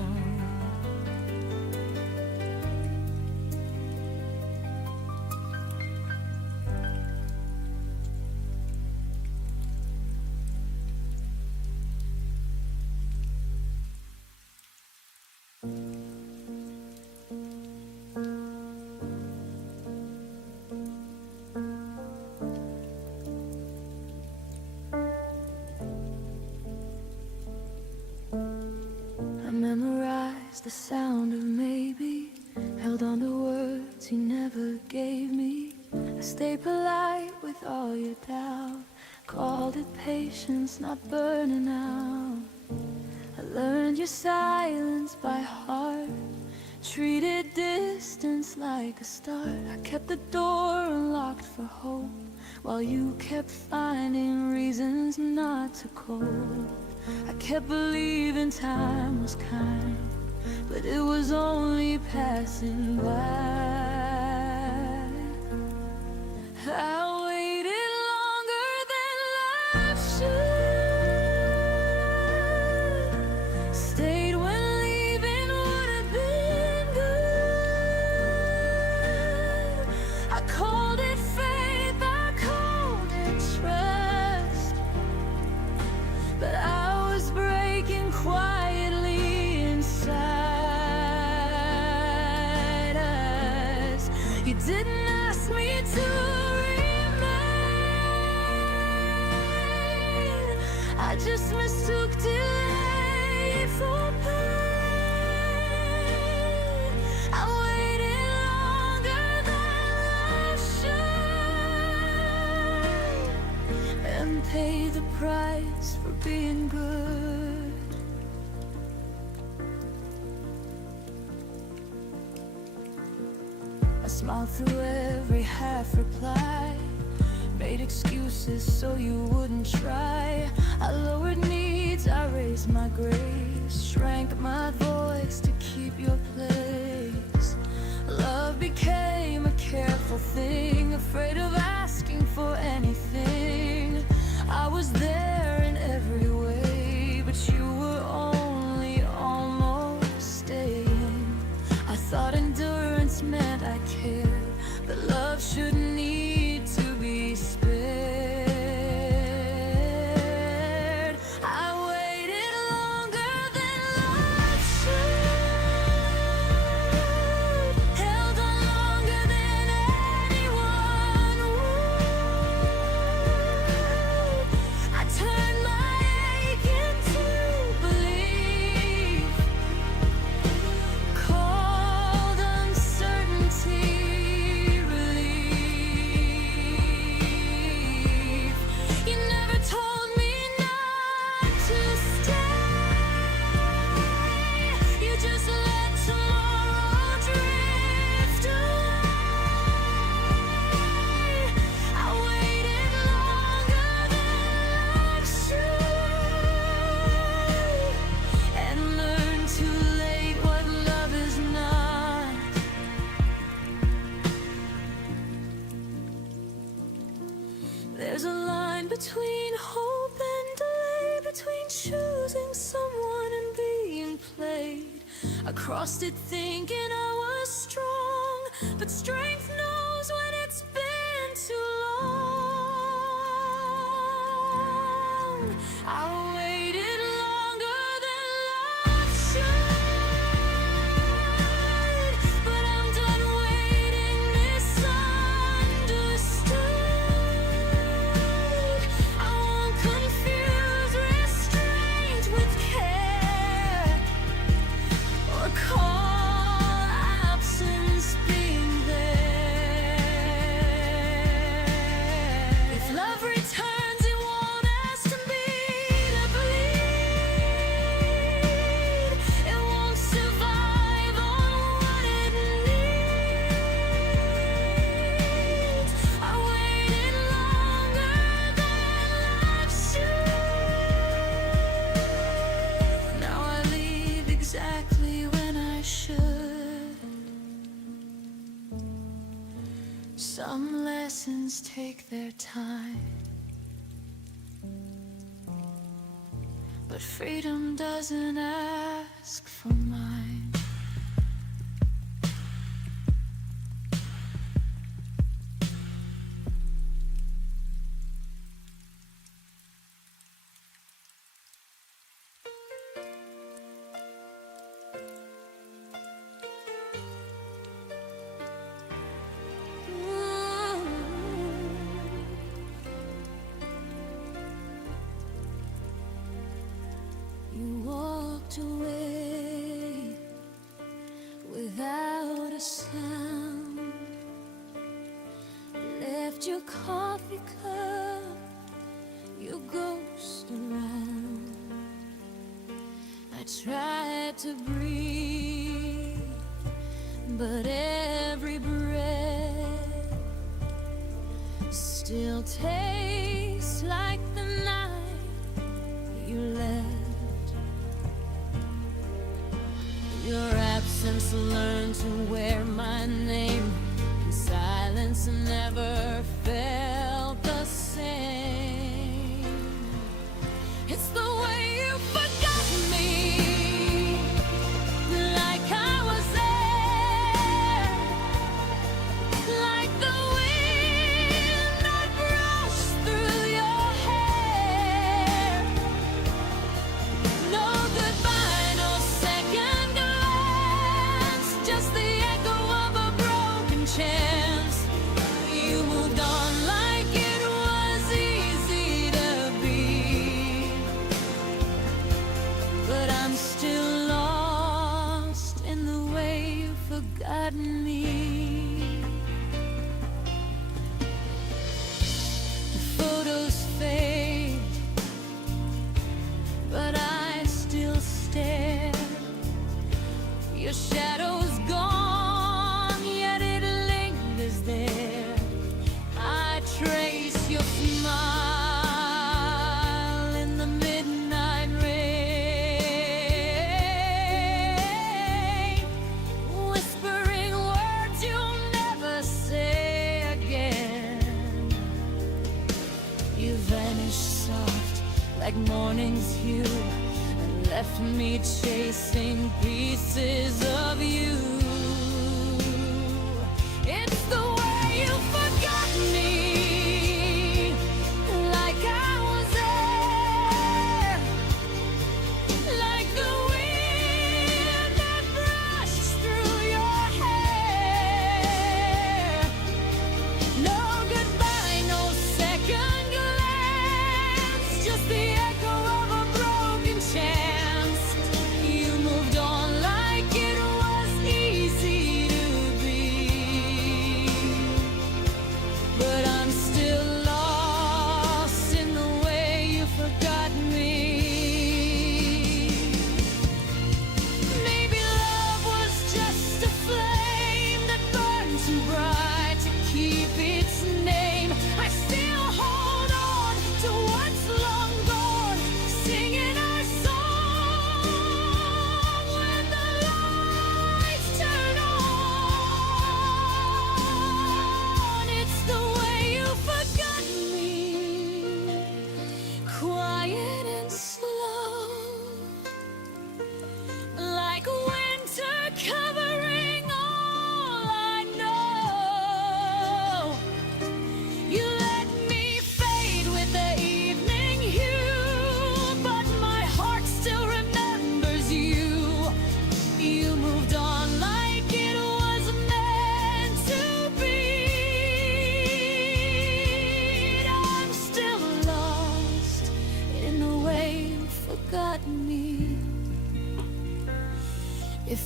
I memorized the sound of maybe, held on to words he never gave me. I stayed polite with all your doubt, called it patience, not burning out. I learned your silence by heart, treated distance like a start. I kept the door unlocked for hope, while you kept finding reasons not to cope. I kept believing time was kind, but it was only passing by. I waited longer than life should, stayed when leaving would have been good. I called it faith, I called it trust, but I was breaking quietly inside us. You didn't ask me to remain, I just mistook delay for pain. I waited longer than I should, and paid the price for being good. I smiled through every half reply, made excuses so you wouldn't try. I lowered needs, I raised my grace, shrank my voice to keep your place. Love became a careful thing, afraid of asking for anything. I was there in every way, but you were only almost staying. I thought endurance meant I cared, but love shouldn't need to be spared. I waited longer than life should, held on longer than anyone would. There's a line between hope and delay, between choosing someone and being played. I crossed it thinking I was strong, but strength knows when it's been too long. I waited longer than love should, but I'm done waiting misunderstood. I won't confuse restraint with care, or call absence being there. If love returns, it won't ask to be to bleed. It won't survive on what it needs. I waited longer than life should. Now I leave exactly when I should. Some lessons take their time, but freedom doesn't ask for mine. You walked away without a sound, left your coffee cup, your ghost around. I tried to breathe, but every breath still tastes like the night you left. Your absence learned to wear my name, and silence never felt the same. It's the way you forgot me, like I was there, like the wind that brushed through your hair. No goodbye, no second glance, just the echo of a broken chance. You moved on like it was easy to be, but I'm still lost in the way you forgot me. The photos fade, but I still stare. Your shadow's gone, yet it lingers there. I trace your smile in the midnight rain, whispering words you'll never say again. You vanished soft like morning's hue, and left me chasing pieces of you. It's the way you forgot me, like I was there, like the wind that brushed through your hair. No goodbye, no second glance, just the echo of a broken chance. You moved on like it was easy to be,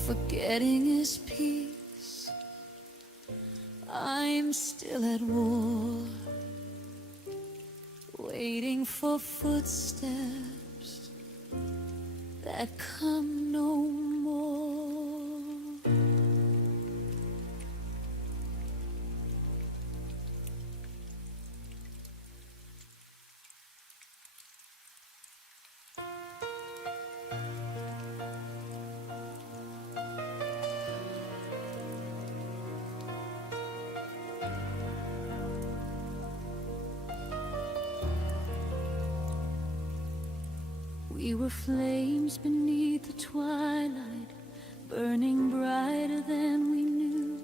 Forgetting his peace, I'm still at war, waiting for footsteps that come no more. We were flames beneath the twilight, burning brighter than we knew.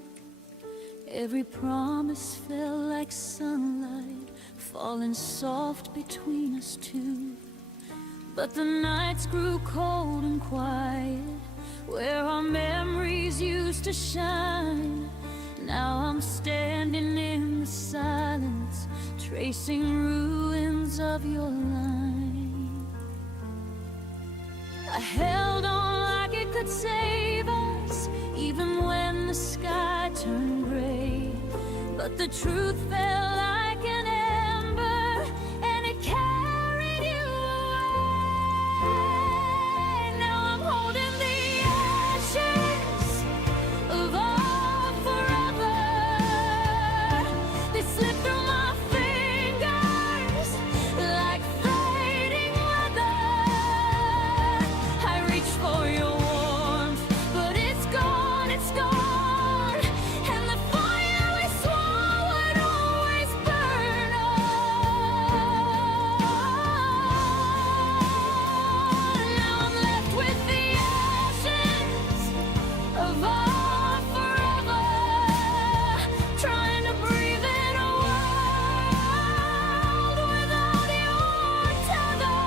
Every promise fell like sunlight, falling soft between us two. But the nights grew cold and quiet, where our memories used to shine. Now I'm standing in the silence, tracing ruins of your line. I held on like it could save us, even when the sky turned gray. But the truth fell like an ember, and it carried you away. Now I'm holding the ashes of our forever. They slip through my fingers like fading weather. I reach for your warmth, but it's gone, it's gone. And the fire we swore would always burn on. Now I'm left with the ashes of our forever, trying to breathe in a world without your tether.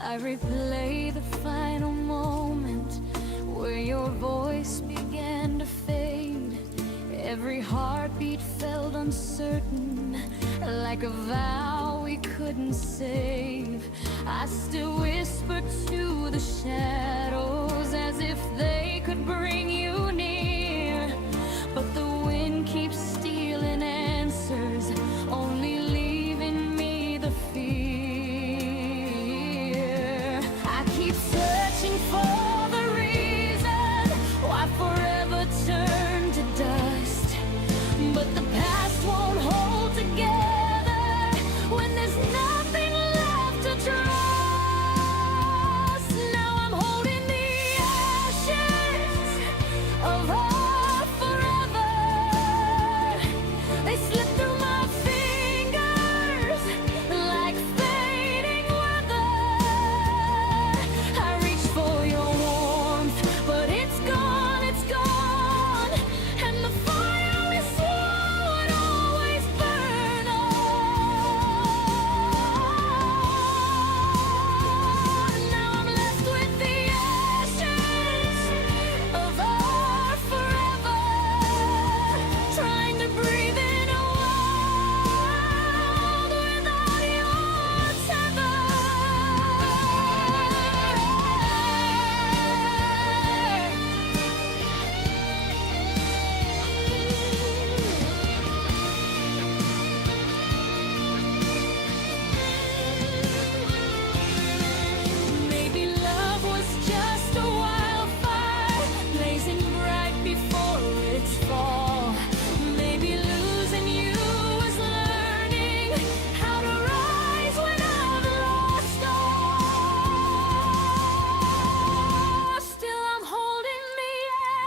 I replay the final moment where your voice began to fade. Every heartbeat felt uncertain, like a vow we couldn't save. I still whisper to the shadows as if they could bring you near. But the wind keeps stealing answers, only leaving me the fear. I keep searching for the reason why forever turned to dust. But the past won't hold together when there's nothing left to trust. Now I'm holding the ashes of our forever. They slip through my fingers like fading weather. I reach for your warmth, but it's gone, it's gone. And the fire we swore would always burn on. Now I'm left with the ashes of our forever, trying to breathe in a world without your tether. Maybe love was just a wildfire, blazing bright before its fall. Maybe losing you was learning how to rise when I've lost all. Still I'm holding the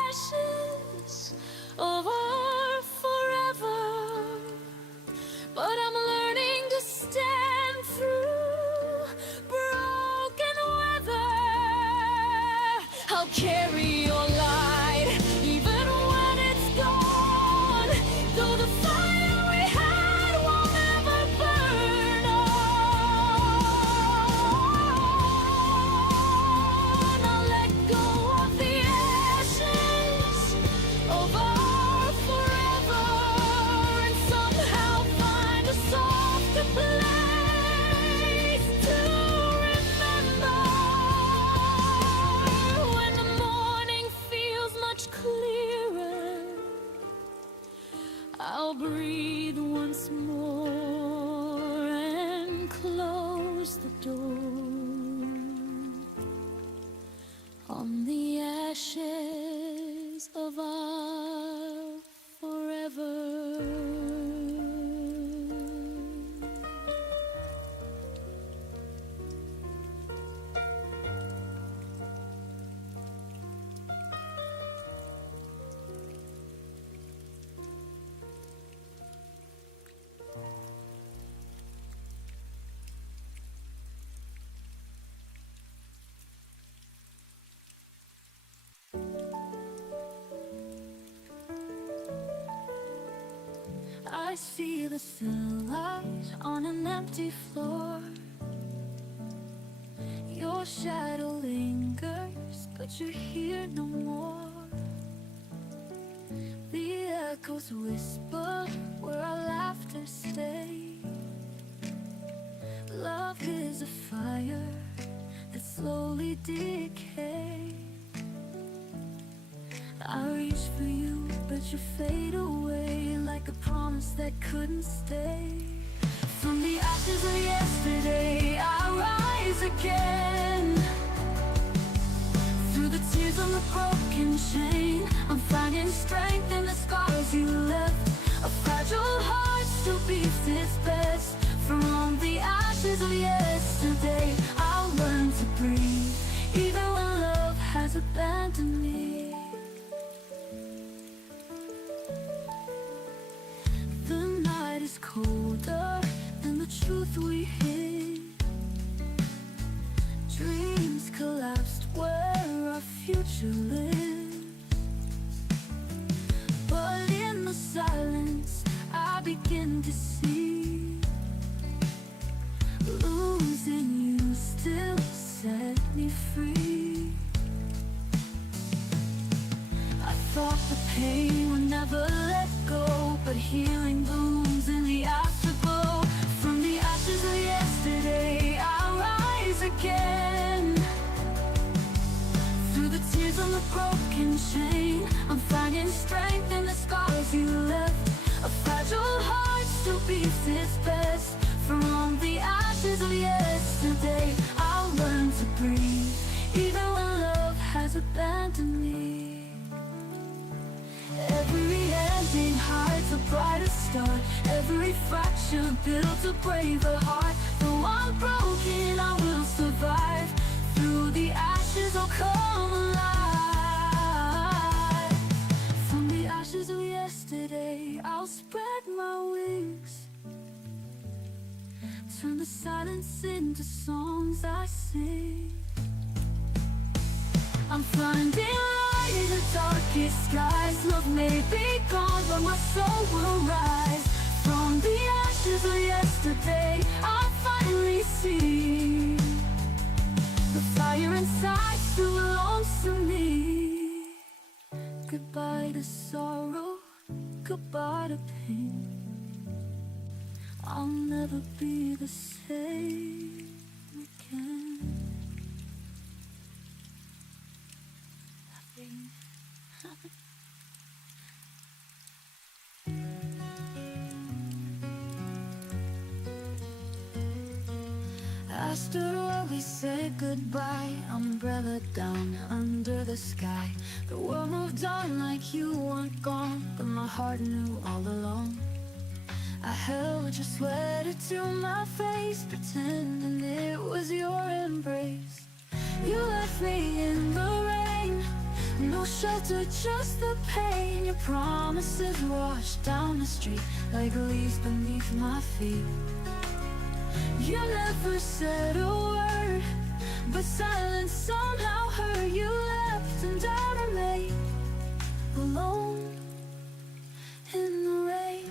ashes of our forever, but I'm learning to stand through broken weather. I'll carry your light even when it's gone, though the fire we had will never burn on. I'll let go of the ashes of our forever and somehow find a the ashes of our forever. I see the sunlight on an empty floor. Your shadow lingers, but you're here no more. The echoes whisper where our laughter stay. Love is a fire that slowly decays. I reach for you, but you fade away like a promise that couldn't stay. From the ashes of yesterday, I rise again. Through the tears on the broken chain, I'm finding strength in the scars you left. A fragile heart still beats its best. From the ashes of yesterday, I'll learn to breathe, even when love has abandoned me. The night is colder than the truth we hid. Dreams collapsed where our future lives. But in the silence, I begin to see. Losing you still set me free. I thought the pain would never let go, but healing blooms in the afterglow. From the ashes of yesterday, I'll rise again. Through the tears on the broken chain, I'm finding strength in the scars you left. A fragile heart still beats its best. From the ashes of yesterday, I'll learn to breathe, even when love has abandoned me. Every ending hides a brighter start. Every fracture builds a braver heart. Though I'm broken, I will survive. Through the ashes, I'll come alive. From the ashes of yesterday, I'll spread my wings. Turn the silence into songs I sing. I'm finding light in the darkest skies. Love may be gone, but my soul will rise. From the ashes of yesterday, I finally see the fire inside still belongs to me. Goodbye to sorrow, goodbye to pain. I'll never be the same again. I stood where we said goodbye, umbrella down under the sky. The world moved on like you weren't gone, but my heart knew all along. I held your sweater to my face, pretending it was your embrace. You left me in the rain, no shelter, just the pain. Your promises washed down the street like leaves beneath my feet. You never said a word, but silence somehow hurt. You left and I remained alone in the rain.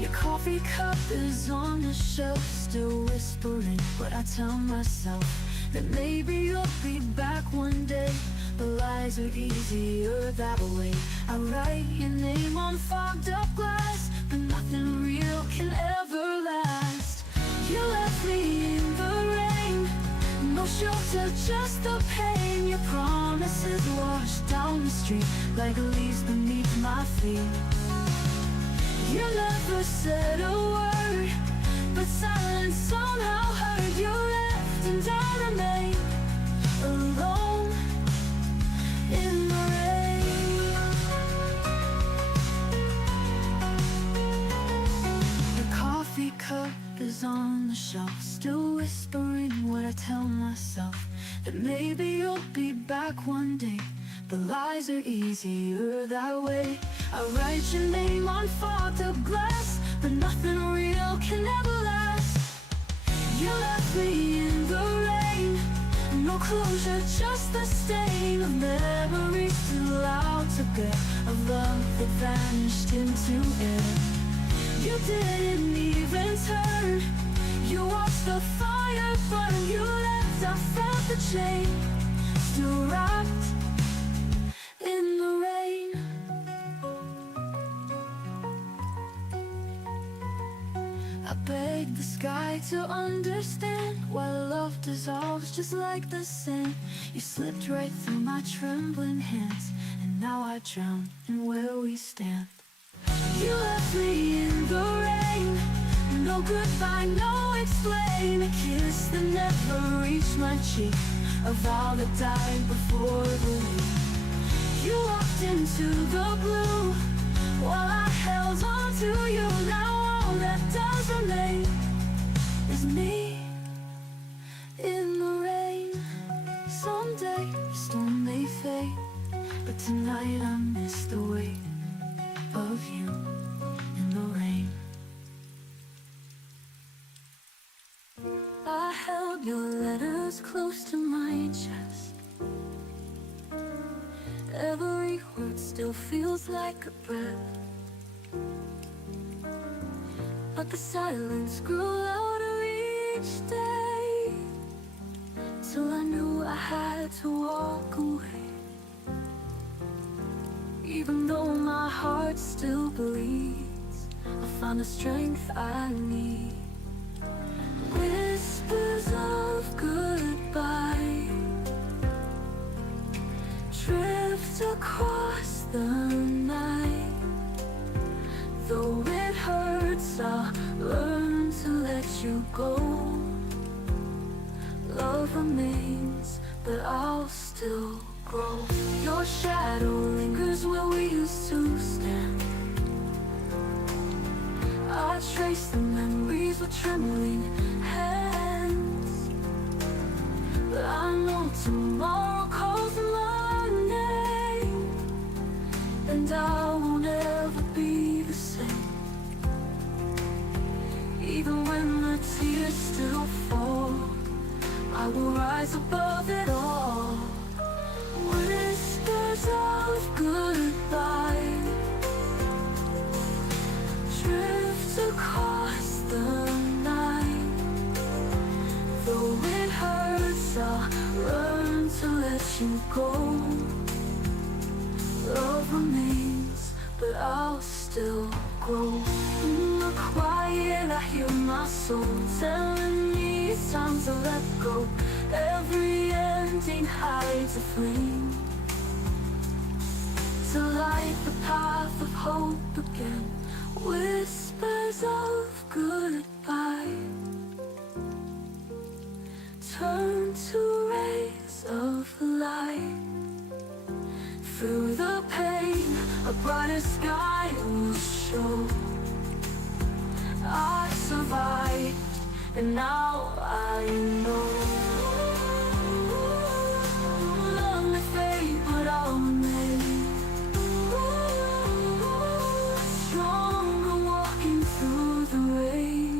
Your coffee cup is on the shelf, still whispering what I tell myself, that maybe you'll be back one day. But lies are easier that way. I write your name on fogged up glass, but nothing real can ever last. You left me in the rain, no shelter, just the pain. Your promises washed down the street like leaves beneath my feet. You never said a word, but silence somehow heard you left, and I remain alone in the rain. The coffee cup is on the shelf, still whispering what I tell myself, that maybe you'll be back one day. But lies are easier that way. I write your name on fogged glass, but nothing real can ever last. You left me in the rain, no closure, just the stain of memories too loud to bear, of love that vanished into air. You didn't even turn, you watched the fire burn. You left, I felt the chain, still wrapped in the rain. I beg the sky to understand why love dissolves just like the sand. You slipped right through my trembling hands, and now I drown in where we stand. You left me in the rain, no goodbye, no explain. A kiss that never reached my cheek, a vow that died before the leap. You walked into the blue, while I held on to you. Now all that does remain is me in the rain. Someday the storm may fade, but tonight I miss the weight of you in the rain. I held your letters close to my chest. Every word still feels like a breath, but the silence grew louder each day, till I knew I had to walk away. Even though my heart still bleeds, I found the strength I need. Whispers of goodbye drift across the night. Though it hurts, I'll learn to let you go. Love remains, but I'll still grow. Your shadow lingers where we used to stand. I trace the memories with trembling hands, but I know tomorrow calls my name, and I won't ever be the same. Even when the tears still fall, I will rise above it all. Whispers of goodbye drift across the night. Though it hurts, I'll learn to let you go. Love remains, but I'll still grow. In the quiet, I hear my soul telling me it's time to let go. Every ending hides a flame to light the path of hope again. Whispers of goodbye turn to rays of light. Through the pain, a brighter sky will show. I survived, and now I know. Love may fade, but I'll remain stronger, walking through the rain.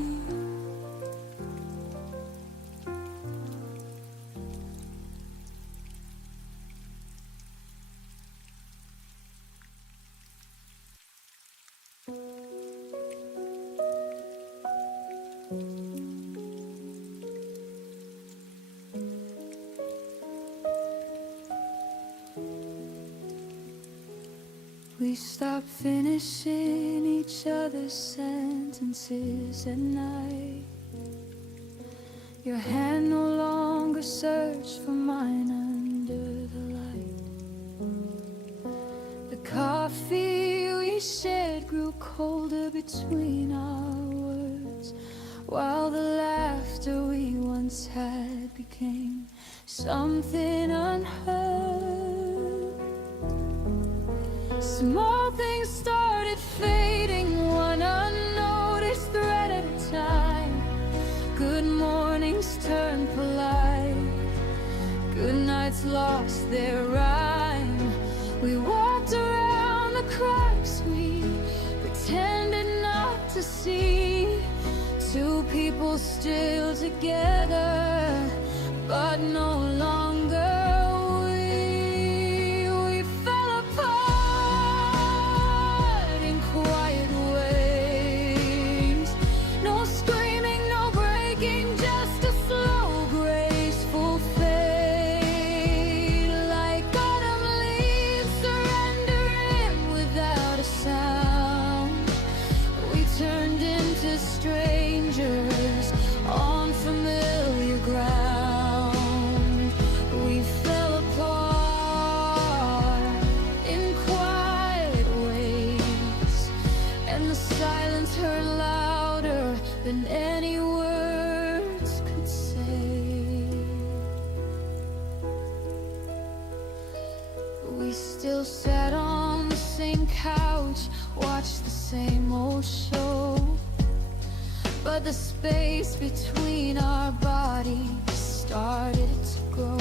We stopped finishing each other's sentences at night. Your hand no longer searched for mine under the light. The coffee we shared grew colder between our words, while once had became something unheard. Small things started fading, one unnoticed thread at a time. Good mornings turned polite, good nights lost their rhyme. We walked around the cracks, we pretended not to see. Two people still together, but no longer. We fell apart in quiet ways. No screaming, no breaking, just a slow, graceful fade. Like autumn leaves surrendering without a sound. We turned into strangers on familiar ground. We fell apart in quiet ways, and the silence heard louder than any words could say. We still sat on the same couch, watched the same old show, but the space between our bodies started to grow.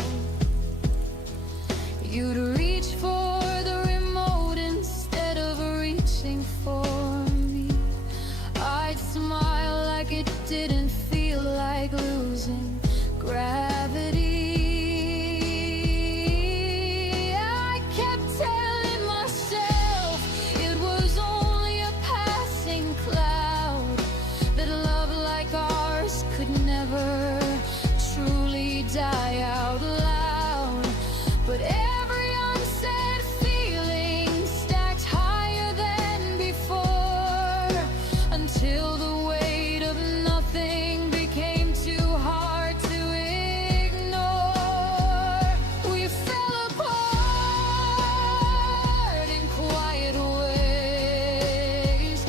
You'd reach for the remote instead of reaching for me. I'd smile like it didn't feel like losing gravity. I kept telling myself it was only a passing cloud, that love like ours could never truly die out loud. But every unsaid feeling stacked higher than before, until the weight of nothing became too hard to ignore. We fell apart in quiet ways,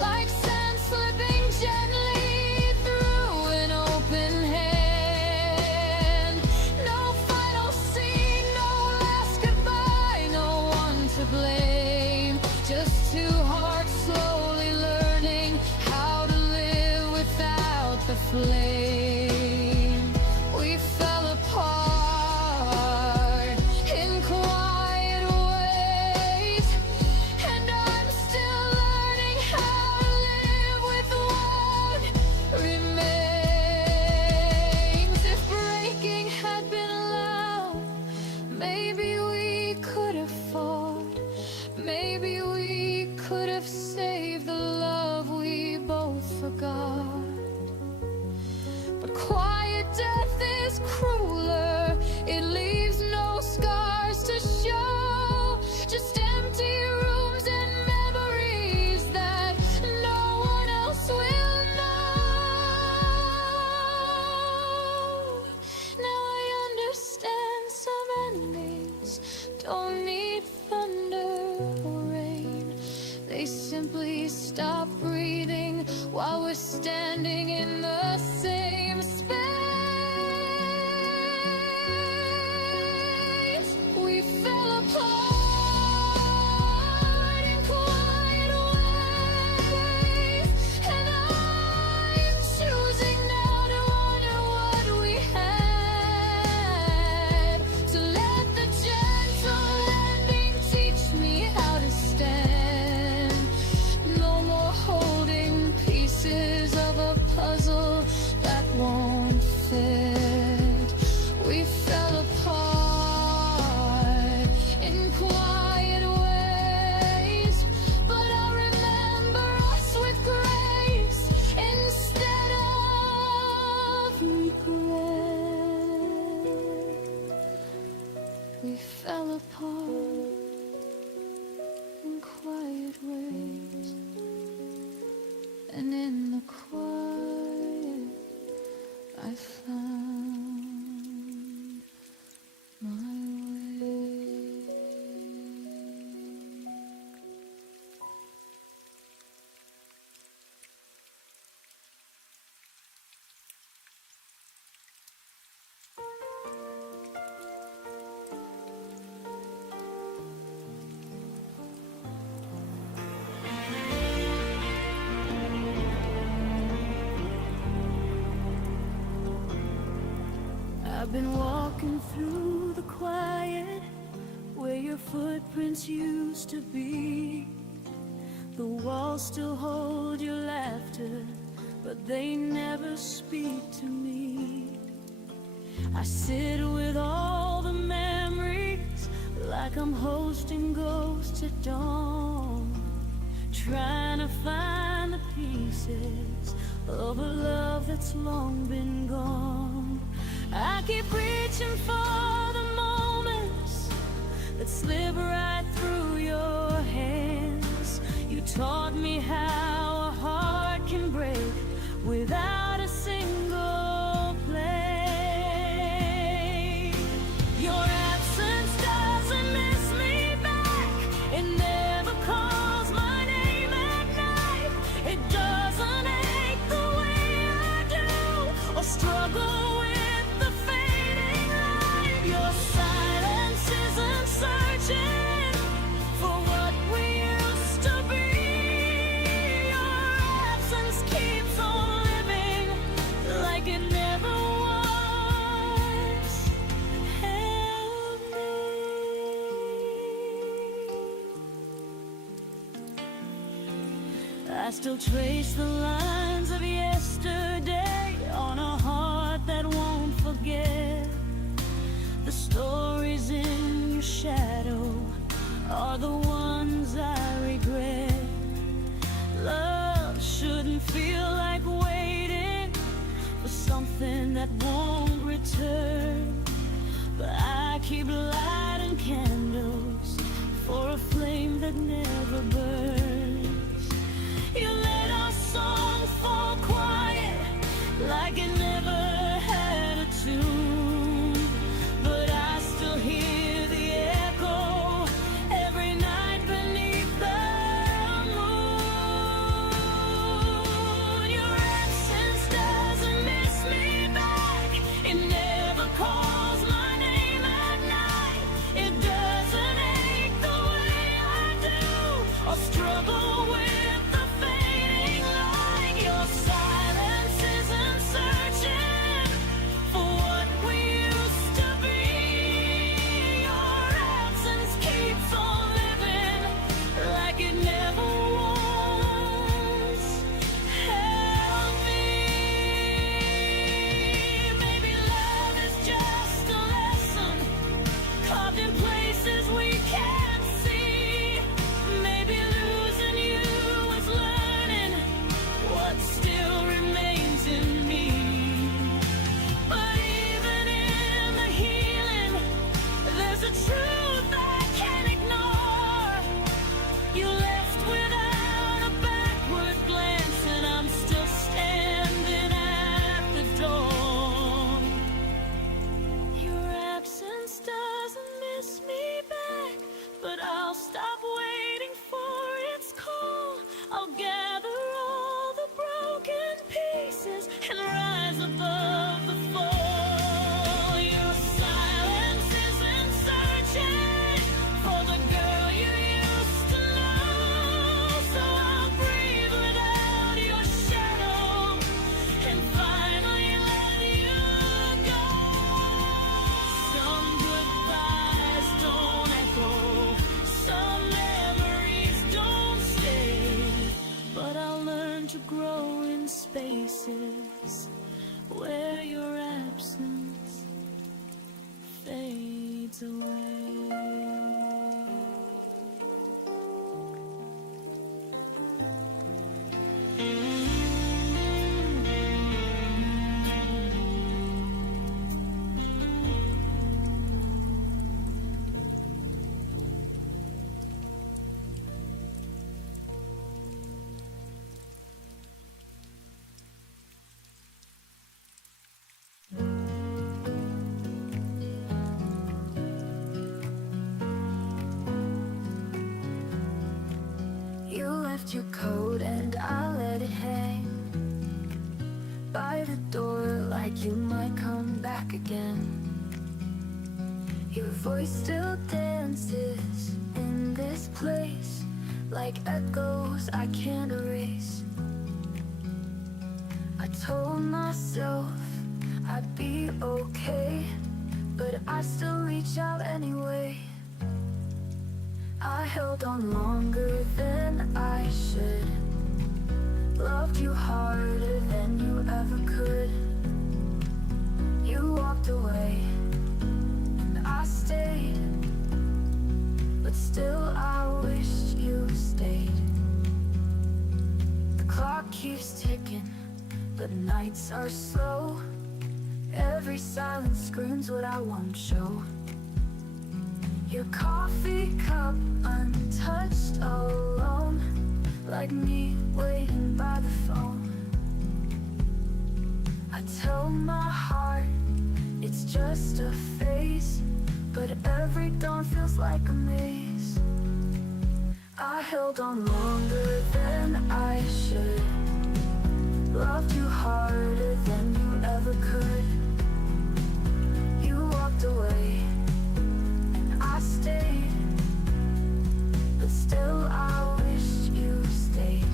like sand slipping gently through an open hand. No final scene, no last goodbye, no one to blame. Just two hearts slowly learning how to live without the flame. We fell apart in quiet ways, and I'm still learning how to live with what remains. If breaking had been allowed, maybe we could have fought. Maybe we could have saved the love we both forgot. But quiet death is crueler, it leaves no scars to show, just empty rooms and memories that no one else will know. Now I understand some endings don't need thunder or rain. They simply stop breathing while we're standing in the same space. We fell apart in quiet ways, and I'm choosing now to honor what we had, to let the gentle ending teach me how to stand. No more holding pieces of a puzzle that won't fit. We fell apart in quiet ways, but I'll remember us with grace instead of regret. We fell apart in quiet ways, and in the quiet I found my way. I've been walking through the quiet where your footprints used to be. The walls still hold your laughter, but they never speak to me. I sit with all the memories like I'm hosting ghosts at dawn, trying to find the pieces of a love that's long been gone. I keep reaching for the moments that slip right through your hands. You taught me how a heart can break without a single play. Your absence doesn't miss me back. It never calls my name at night. It doesn't ache the way I do, or struggle with the fading light. Your silence isn't searching for what we used to be. Your absence keeps on living like it never was. Help me. I still trace the lines of yesterday on a heart that won't forget. The stories in your shadow are the ones I regret. Love shouldn't feel like waiting for something that won't return, but I keep lighting candles for a flame that never burns. You let our song fall quiet like it never had a tune, but I still hear the echo every night beneath the moon. Your absence doesn't miss me back. It never calls my name at night. It doesn't ache the way I do, or struggle with the fading light. Your silence isn't searching for what we used to be. Your absence keeps on living like it never was. Help me. Maybe love is just a lesson carved in places we can't see. Maybe losing you is learning what still remains in me. But even in the healing, there's a truth I can't ignore. You left without a backward glance, and I'm still standing at the door. Your absence doesn't miss me back, but I'll stop waiting for its call. I'll gather all the broken pieces and rise above the fall. Your silence isn't searching for the girl you used to know, so I'll breathe without your shadow and finally let you go. Some goodbyes don't echo, some memories don't stay, but I'll learn to grow in spaces where your absence fades away. You left your coat and I let it hang by the door like you might come back again. Your voice still dances in this place like echoes I can't erase. I told myself I'd be okay, but I still reach out anyway. I held on longer than I should, loved you harder than you ever could. You walked away and I stayed, but still I wished you stayed. The clock keeps ticking, but nights are slow. Every silence screams what I won't show. Your coffee cup untouched, alone, like me waiting by the phone. I tell my heart it's just a phase, but every dawn feels like a maze. I held on longer than I should, loved you harder than you ever could. You walked away and I stayed, but still I wished you stayed.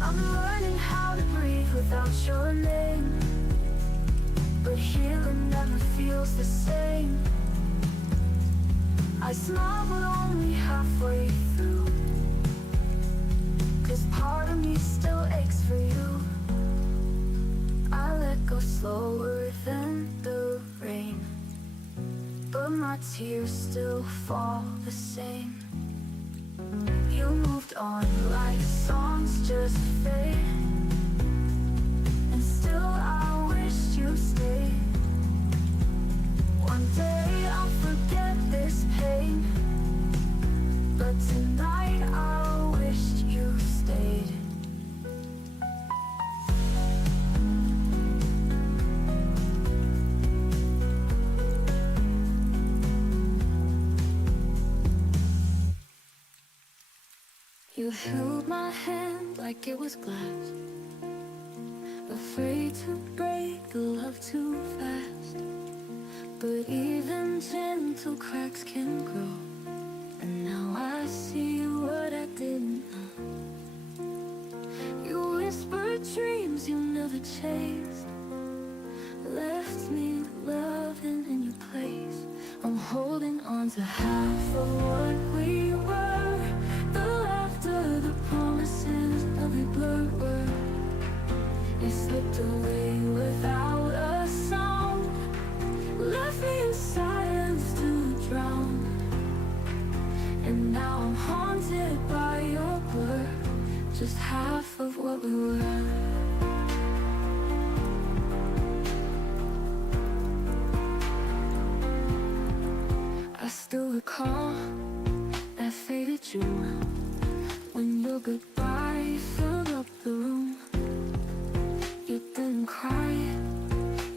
I'm learning how to breathe without your name, but healing never feels the same. I smile but only halfway through, 'cause part of me still aches for you. I let go slower than the rain, but my tears still fall the same. You moved on like songs just fade, and still I wished you stayed. One day I'll forget this pain, but tonight I wished you stayed. You held my hand like it was glass, afraid to break the love too fast. But even gentle cracks can grow, and now I see what I didn't know. You whispered dreams you never chased, left me loving in your place. I'm holding on to half of what we were, the laughter, the promises, every blurred word. You slipped away without a sound, left me in silence to drown. And now I'm haunted by your blur, just half of what we were. I still recall that faded June, when your goodbye filled up the room. You didn't cry,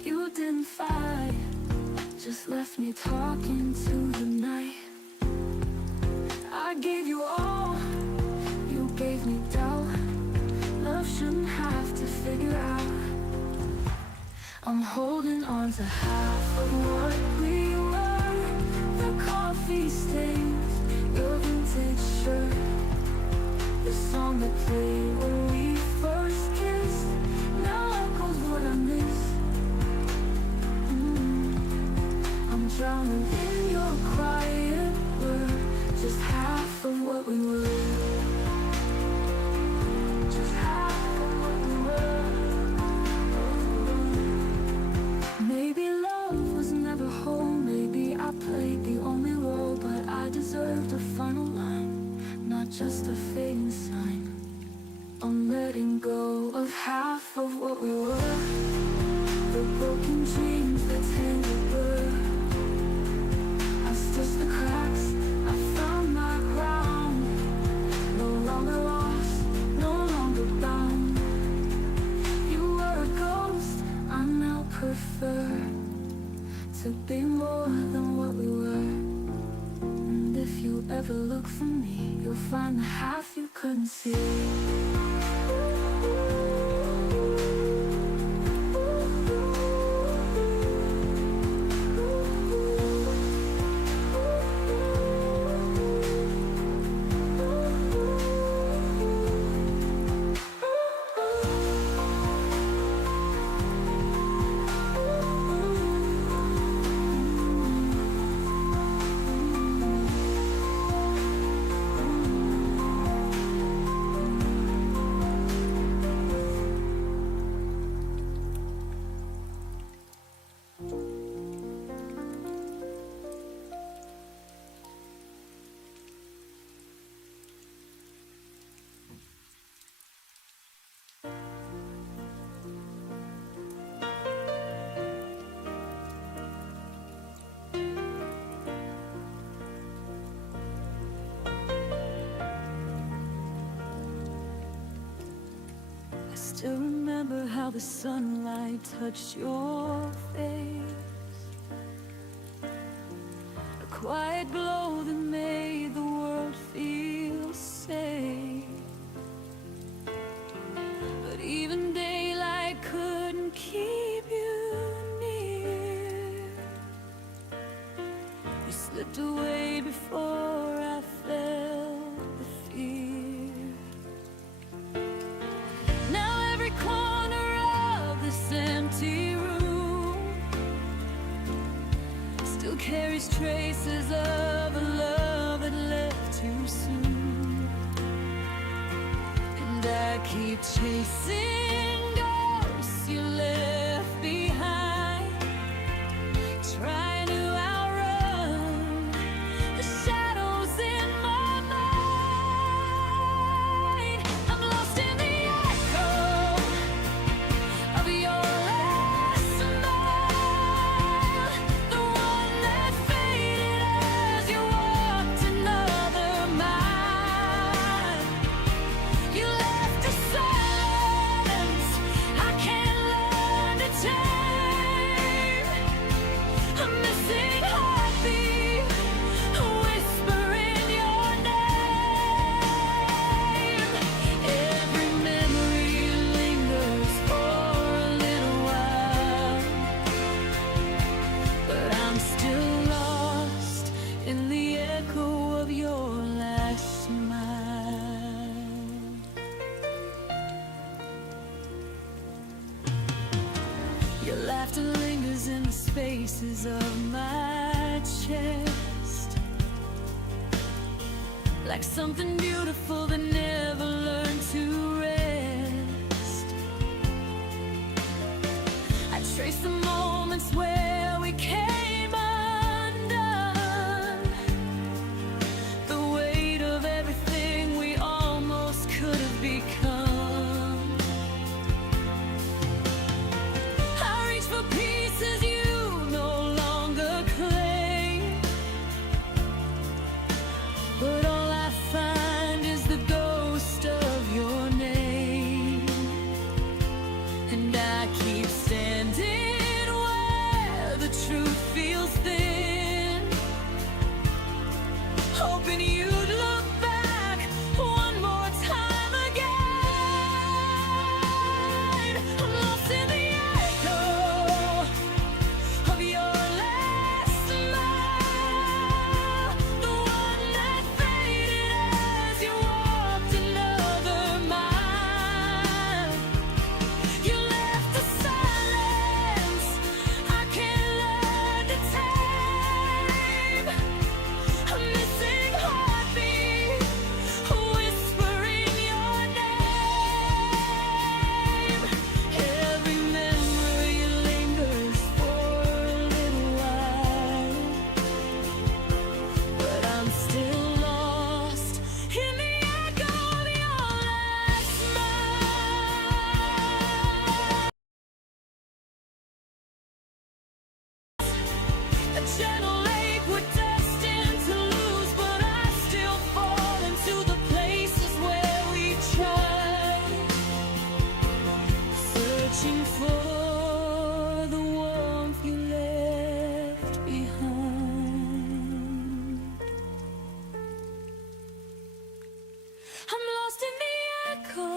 you didn't fight, just left me talking to the night. I gave you all, you gave me doubt. Love shouldn't have to figure out. I'm holding on to half of what we were, the coffee stains, your vintage shirt, the song that played when we first kissed, now echoes what I miss. I'm drowning in your quiet word, just half of what we were, just half of what we were. Maybe love was never whole, maybe I played the only role, but I deserved a final line, not just a fading sign. I'm letting go of half of what we were, the broken dreams that tangled blur. I've stitched the cracks, I found my ground, no longer lost, no longer bound. You were a ghost, I now prefer to be more than what we were. And if you ever look for me, you'll find the half you couldn't see. Still remember how the sunlight touched your face, a quiet glow that made the world feel safe. But even daylight couldn't keep you near. You slipped away before I felt the fear. Now every corner of this empty room still carries traces of a love that left too soon. And I keep chasing ghosts you left behind, trying to outrun the shadows in my mind. I'm lost in the echo of your last smile, the one that faded as you walked another mile. You left a silence I can't learn to tame, a missing heartbeat, a whisper in your name. Every memory lingers for a little while, but I'm still lost in the echo of your last smile. Your laughter lingers in the spaces of my chest, like something beautiful that never learned to rest. I trace the moments where we came undone, the weight of everything we almost could have become. I reach for pieces you no longer claim, but all I find is the ghost of your name. And I keep standing where the truth feels thin, hoping you'd look back one more time again. I'm lost in the echo of your last smile, the one that faded as you walked another mile. You left a silence I can't learn to tame, a missing heartbeat, a whisper in your name. Every memory lingers for a little while, but I'm still lost in the echo of your last smile. A gentle lake we're destined to lose, but I still fall into the places where we tried, searching for the warmth you left behind. I'm lost in the echo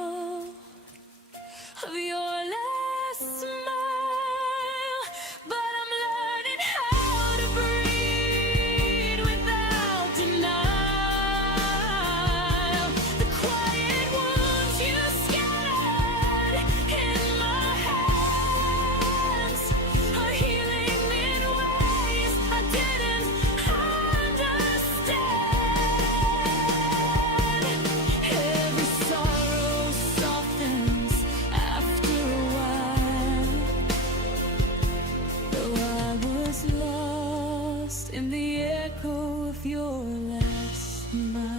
of your last smile, but I'm learning how to breathe without denial. The quiet wounds you scattered in my hands are healing in ways I didn't understand. Every sorrow softens after a while, though I was lost in the echo of your last smile.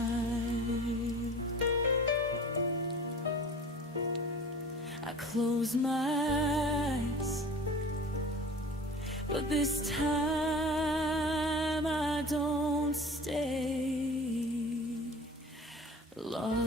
I close my eyes, but this time I don't stay lost.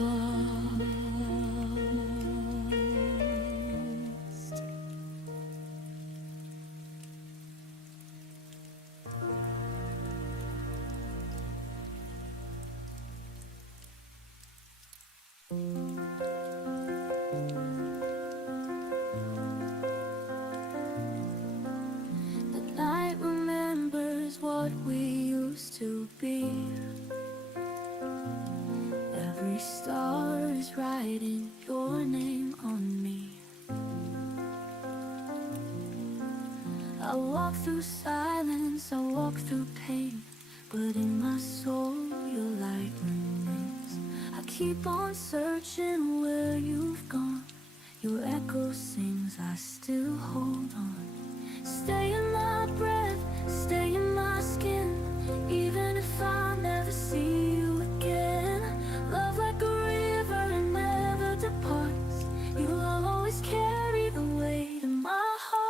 I walk through silence, I walk through pain, but in my soul your light remains. I keep on searching where you've gone. Your echo sings, I still hold on. Stay in my breath, stay in my skin, even if I never see you again. Love like a river and never departs. You'll always carry the weight of my heart.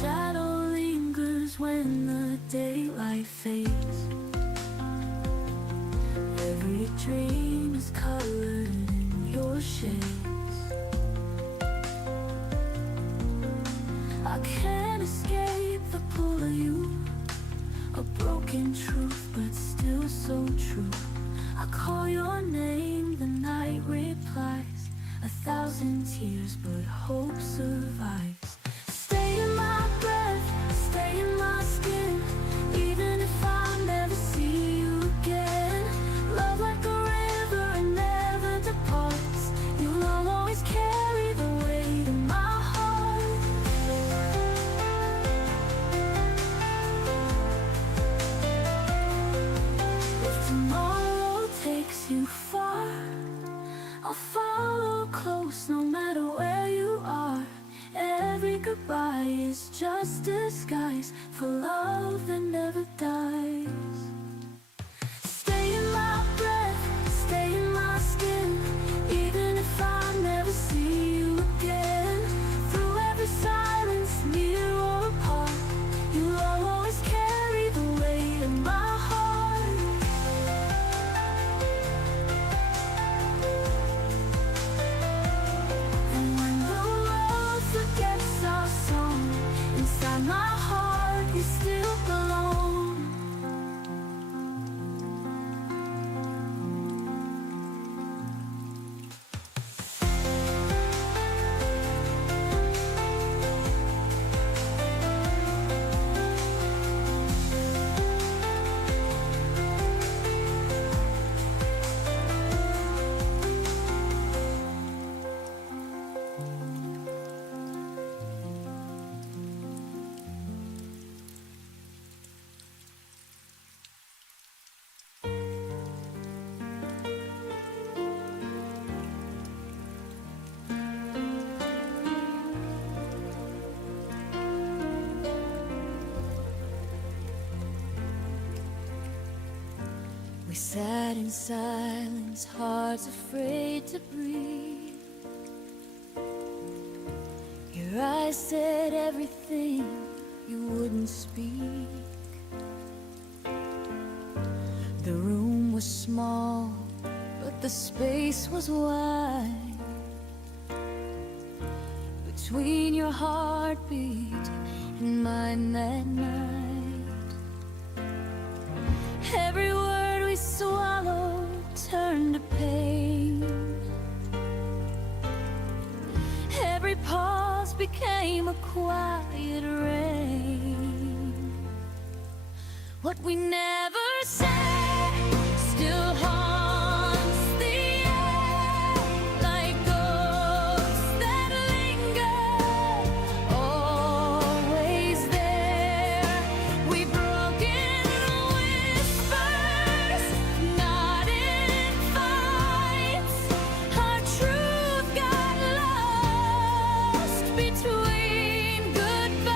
Shadow lingers when the daylight fades. Every dream is colored in your shades. I can't escape the pull of you, a broken truth but still so true. I call your name, the night replies, 1,000 tears but hope survives. Stay in my breath, stay in my skin, even if I never see you again. Love like a river and never departs. You'll always carry the weight of my heart. If tomorrow takes you far, I'll follow close no matter where you are. Every goodbye is just disguise for love that never dies. Stay in my breath, stay in my skin, even if I never see you again. Through every silence, near or apart, you'll always carry the weight of my heart. And when the world forgets our song, inside my heart you still belong. We sat in silence, hearts afraid to breathe. Your eyes said everything you wouldn't speak. The room was small, but the space was wide. Between your heartbeat and mine that night, every word we swallowed turned to pain. Every pause became a quiet rain. What we never said still haunts the air like ghosts that linger, always there. We've broken whispers, not in fights. Our truth got lost between goodbyes,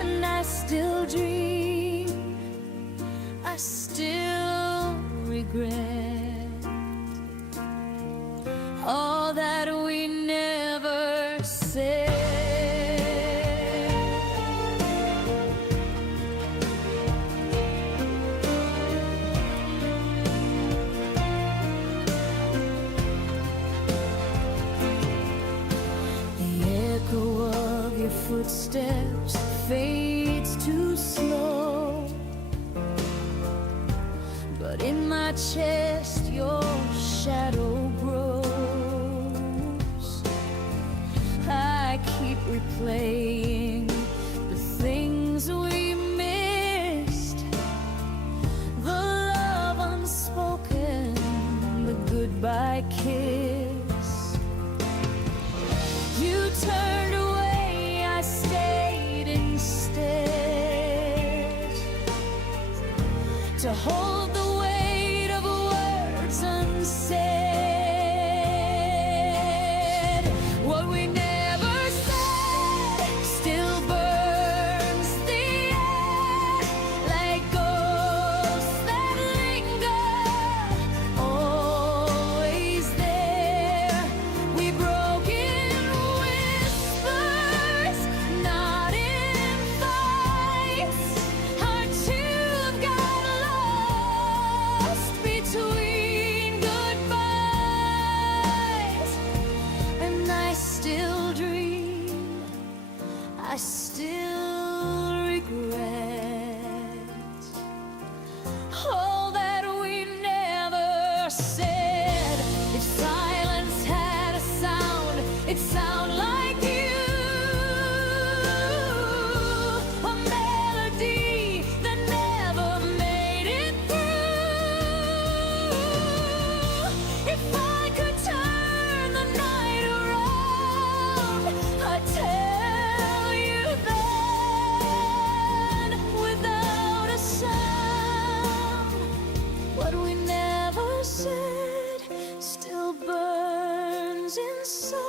and I still dream, I still regret all that we never said. The echo of your footsteps fades too slow, but in my chest your shadow grows. I keep replaying the things we missed, the love unspoken goodbye kiss. You turned away, I stayed instead to hold the weight of words unsaid. What we never said still burns the air like ghosts that linger, always there. We broke in whispers, not in fights. Our tune got lost between goodbyes, and I still dream, I still regret all that we never said. If silence had a sound, it'd sound like you, a melody that never made it through. If I could turn the night around, I'd tell you then, without a sound, what we never said still burns inside.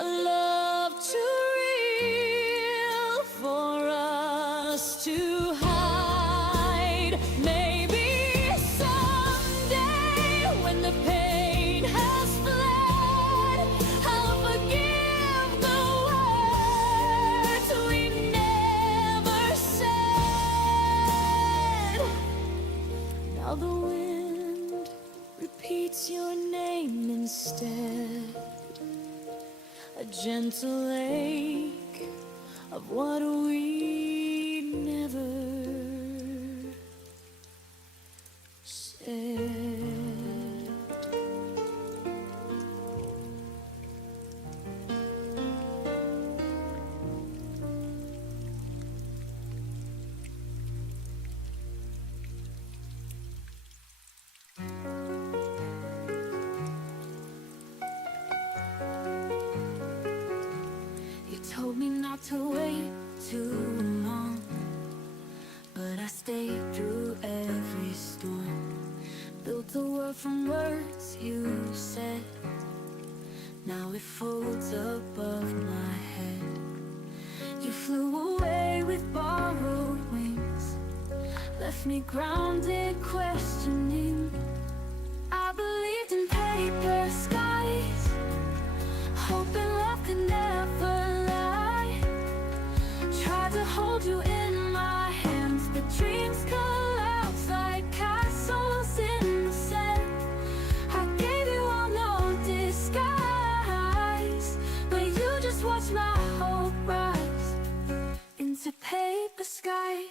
A love too real for us to hide. Maybe someday, when the pain has fled, I'll forgive the words we never said. Now the wind repeats your name instead, a gentle ache of what we never said. You told me not to wait too long, but I stayed through every storm. Built a world from words you said. Now it folds above my head. You flew away with borrowed wings, left me grounded, questioning. I believed in paper skies, hoping love could never lie. Tried to hold you in my hands, but dreams collapse like castles in the sand. I gave you all no disguise, but you just watched my hope rise into paper skies.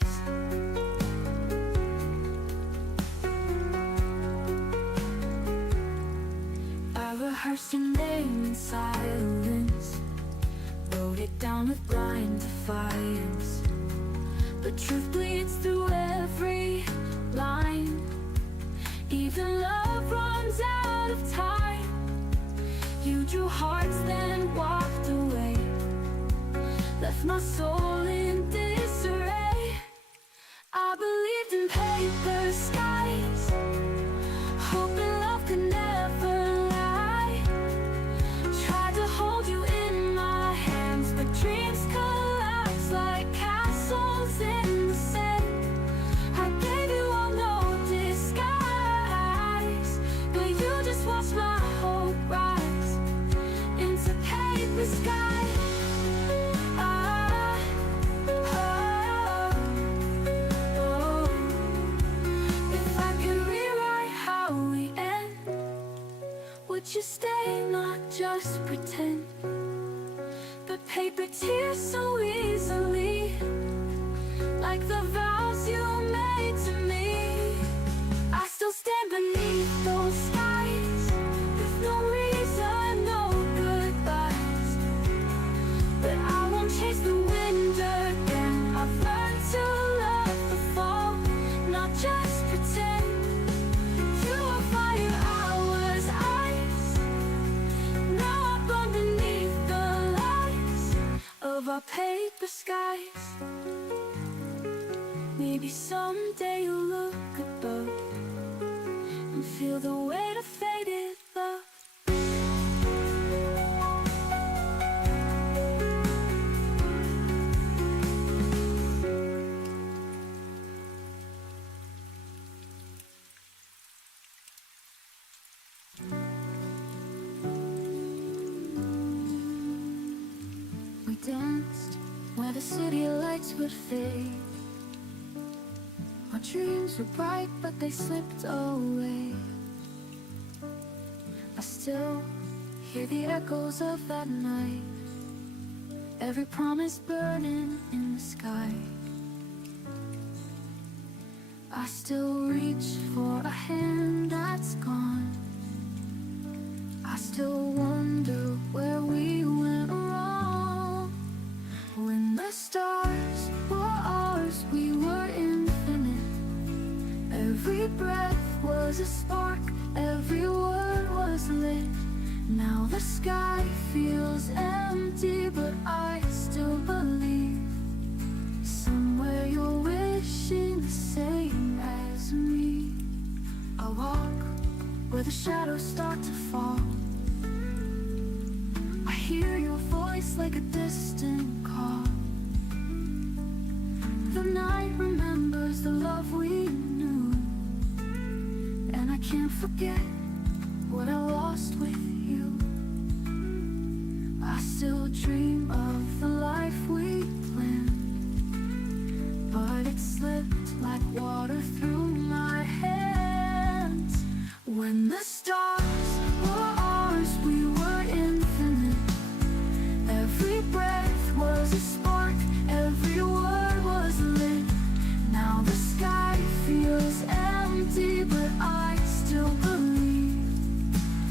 I rehearsed your name in silence, wrote it down with blind defiance. But truth bleeds through every line. Even love runs out of time. You drew hearts, then walked away, left my soul in disarray. I believed in paper skies, hoping love could never lie. Tried to hold you in my hands, but dreams collapse like castles in the sand. I gave you all no disguise, but you just watched my hope rise into paper skies. If I could rewrite how we end, would you stay, not just pretend? But paper tears so easily, like the vows you made to me. I still stand beneath those skies, with no reason, no goodbyes. But I won't chase the wind again. I've learned to love the fall, not just pretend. You were fire, I the skies. Maybe someday you'll look above and feel the weight of faded love. We danced where the city lights would fade. Our dreams were bright, but they slipped away. I still hear the echoes of that night, every promise burning in the sky. I still reach for a hand that's gone. I still wonder where we went wrong. When the stars were ours, we were infinite. Every breath was a spark, every word was lit. Now the sky feels empty, but I still believe somewhere you're wishing the same as me. I walk where the shadows start to fall. I hear your voice like a distant call. The night remembers the love we knew, and I can't forget what I lost with you. I still dream of the life we planned, but it slipped like water through my hands. When the stars were ours, we were infinite. Every breath was a spark, every word was lit. Now the sky feels empty, but I still believe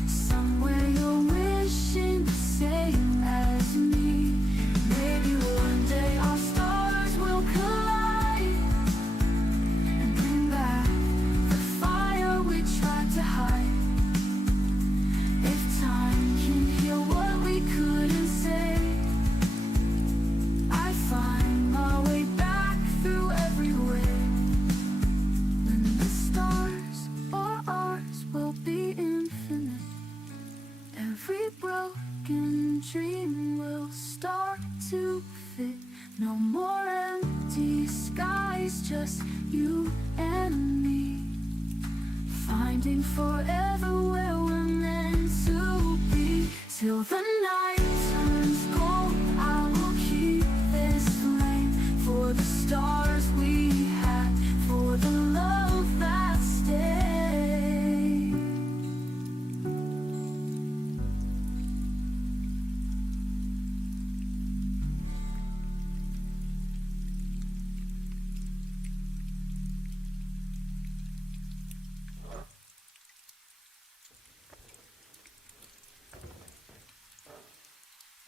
somewhere you're wishing the same as me. Maybe one day our stars will collide and bring back the fire we tried to hide. If time can heal what we couldn't say, I find my way back through every way. When the stars are ours, we'll be infinite. Every broken dream will start to fit. No more empty skies, just you and me. Finding forever where we're meant to be. Till the night turns cold, I will keep this flame for the stars we had, for the love that stayed.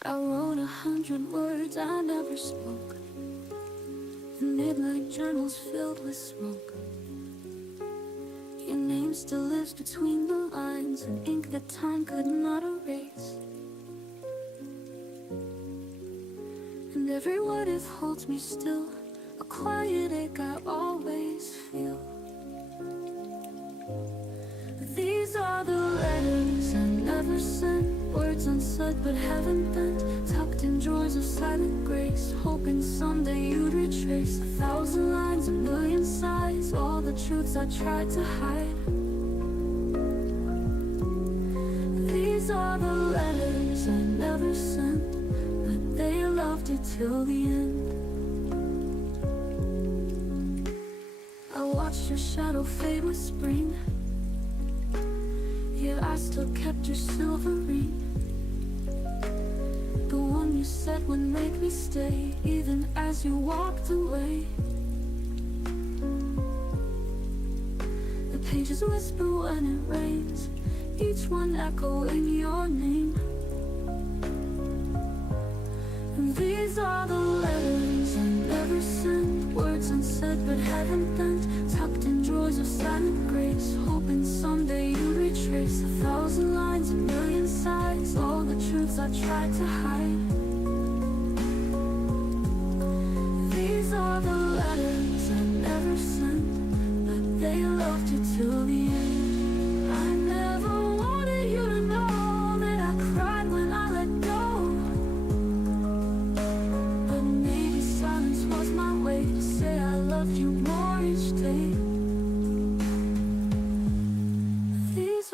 I wrote 100 words I never spoke, the midnight journals filled with smoke. Your name still lives between the lines, an ink that time could not erase. And every what if holds me still, a quiet ache I always feel. These are the letters I never sent, words unsaid but haven't bent, tucked in drawers of silent grace, hoping someday you'd retrace 1,000 lines, a million sighs, all the truths I tried to hide. These are the letters I never sent, but they loved you till the end. I watched your shadow fade with spring, yet I still kept your silver ring. The one you said would make me stay, even as you walked away. The pages whisper when it rains, each one echoing your name. And these are the letters I never sent, words unsaid but haven't bent, tucked in drawers of silent grace, hoping someday you'd retrace 1,000 lines, a million sighs, all the truths I tried to hide.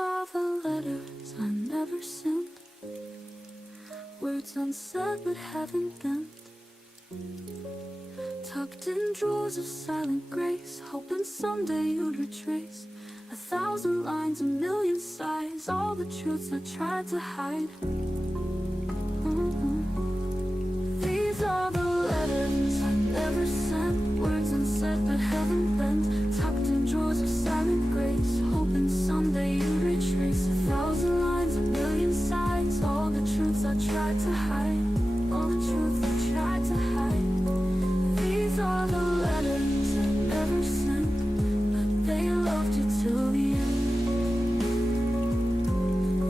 are the letters I never sent, words unsaid but haven't bent, tucked in drawers of silent grace, hoping someday you'd retrace 1,000 lines, 1,000,000 sighs, all the truths I tried to hide. These are the letters I never sent, words unsaid but haven't bent, tucked in drawers of silent grace, hoping someday you'd retrace 1,000 lines, 1,000,000 sighs, all the truths I tried to hide, all the truths I tried to hide. These are the letters I never sent, but they loved you till the end.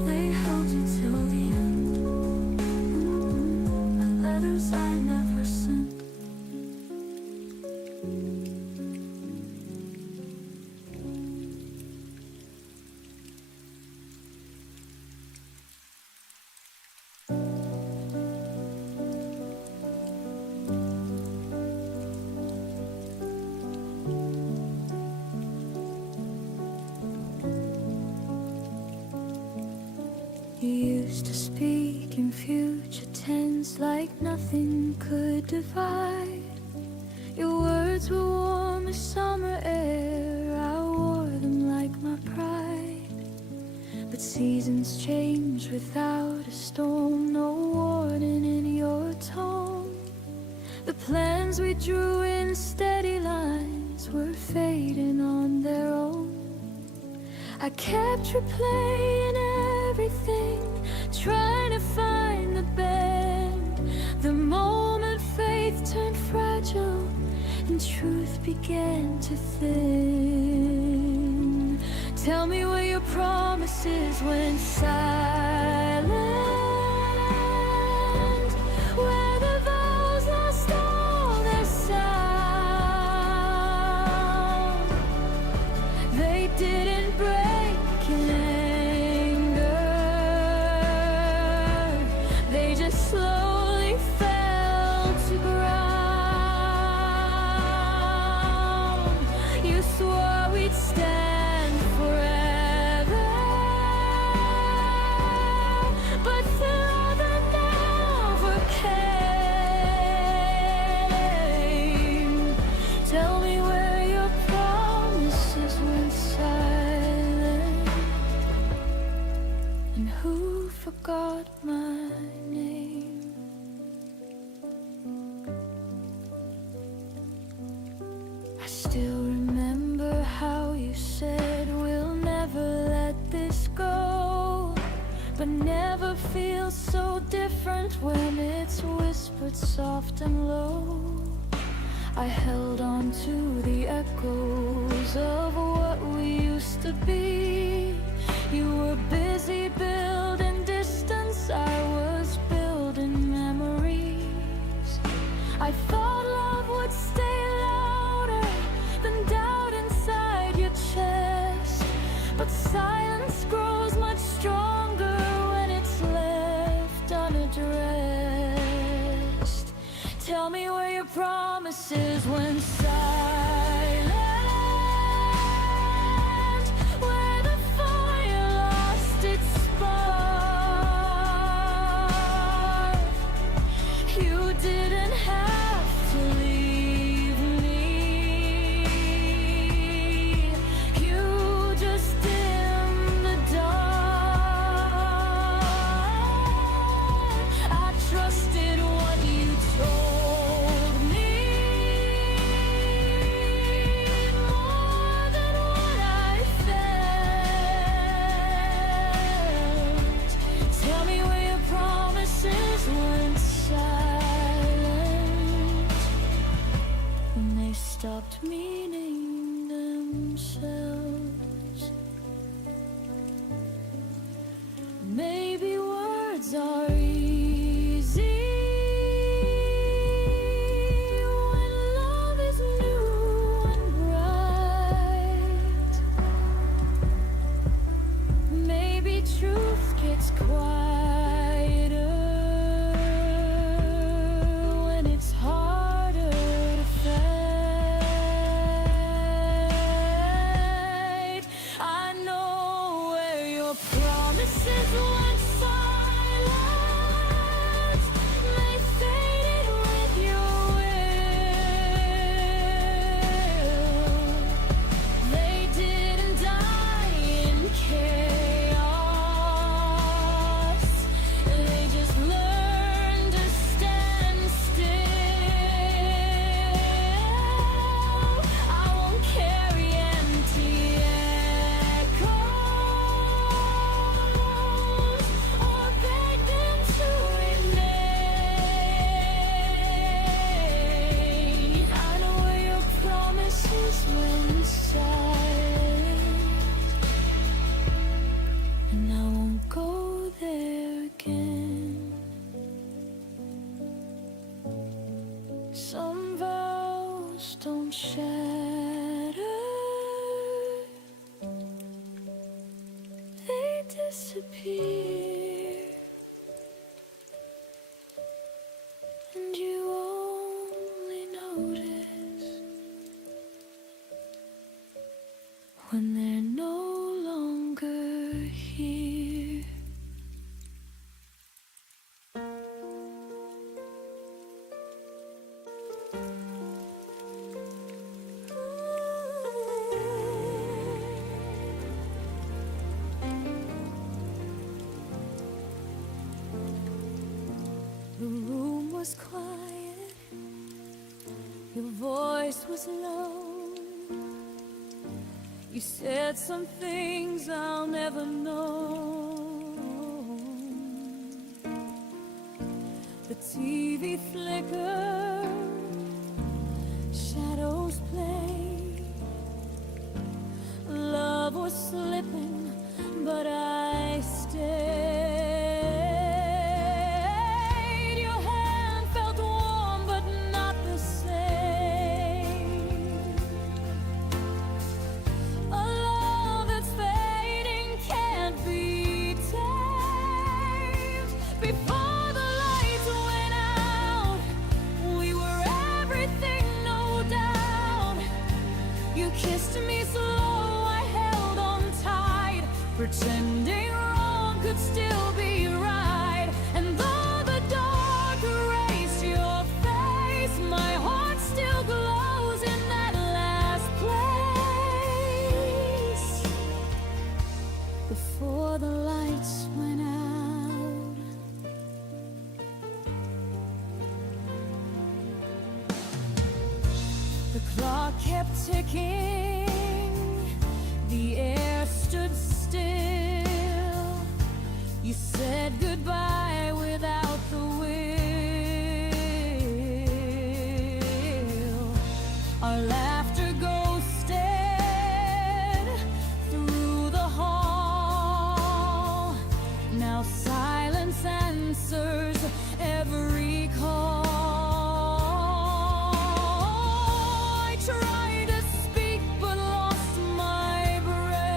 They held you till the end. The letters I never sent. You used to speak in future tense like nothing could divide. Your words were warm as summer air, I wore them like my pride. But seasons change without a storm, no warning in your tone. The plans we drew in steady lines were fading on their own. I kept replaying everything, trying to find the bend. The moment faith turned fragile and truth began to thin. Tell me where your promises went silent, where the vows lost all their sound. They didn't break in anger, they just slowly fell to ground. You swore we'd stand forever, but through the never came. Tell me where your promises went silent, and who forgot my name. I still remember how you said we'll never let this go, but never feels so different when it's whispered soft and low. I held on to the echoes of what we used to be. You were busy building distance, I was building memories. I thought love would stay louder than doubt inside your chest, but silence grows much stronger when it's left unaddressed. Tell me where your promises went silent, where the fire lost its spark. You didn't have to leave me, you just dimmed the dark. I trusted what you told me more than what I felt. Tell me where your promises went silent, when they stopped meaning themselves. Maybe words are easy when love is new and bright. Maybe truth gets quieter when it's harder to fight. I know where your shattered, they disappear, and you only notice when they're no longer here. The room was quiet, your voice was low. You said some things I'll never know. The TV flickered, shadows played. Love was slipping, but I stayed. Your hand felt warm, but not the same. A love that's fading can't be tamed. Before the lights went out, we were everything, no doubt. You kissed me slow, I held on tight, pretending wrong could still be right. And though the dark erased your face, my heart still glows in that last place. Before the lights went out, the clock kept ticking, the air stood still. You said goodbye without the will. Our laughter ghosted through the hall. Now silence answers every call. I tried to speak but lost my breath.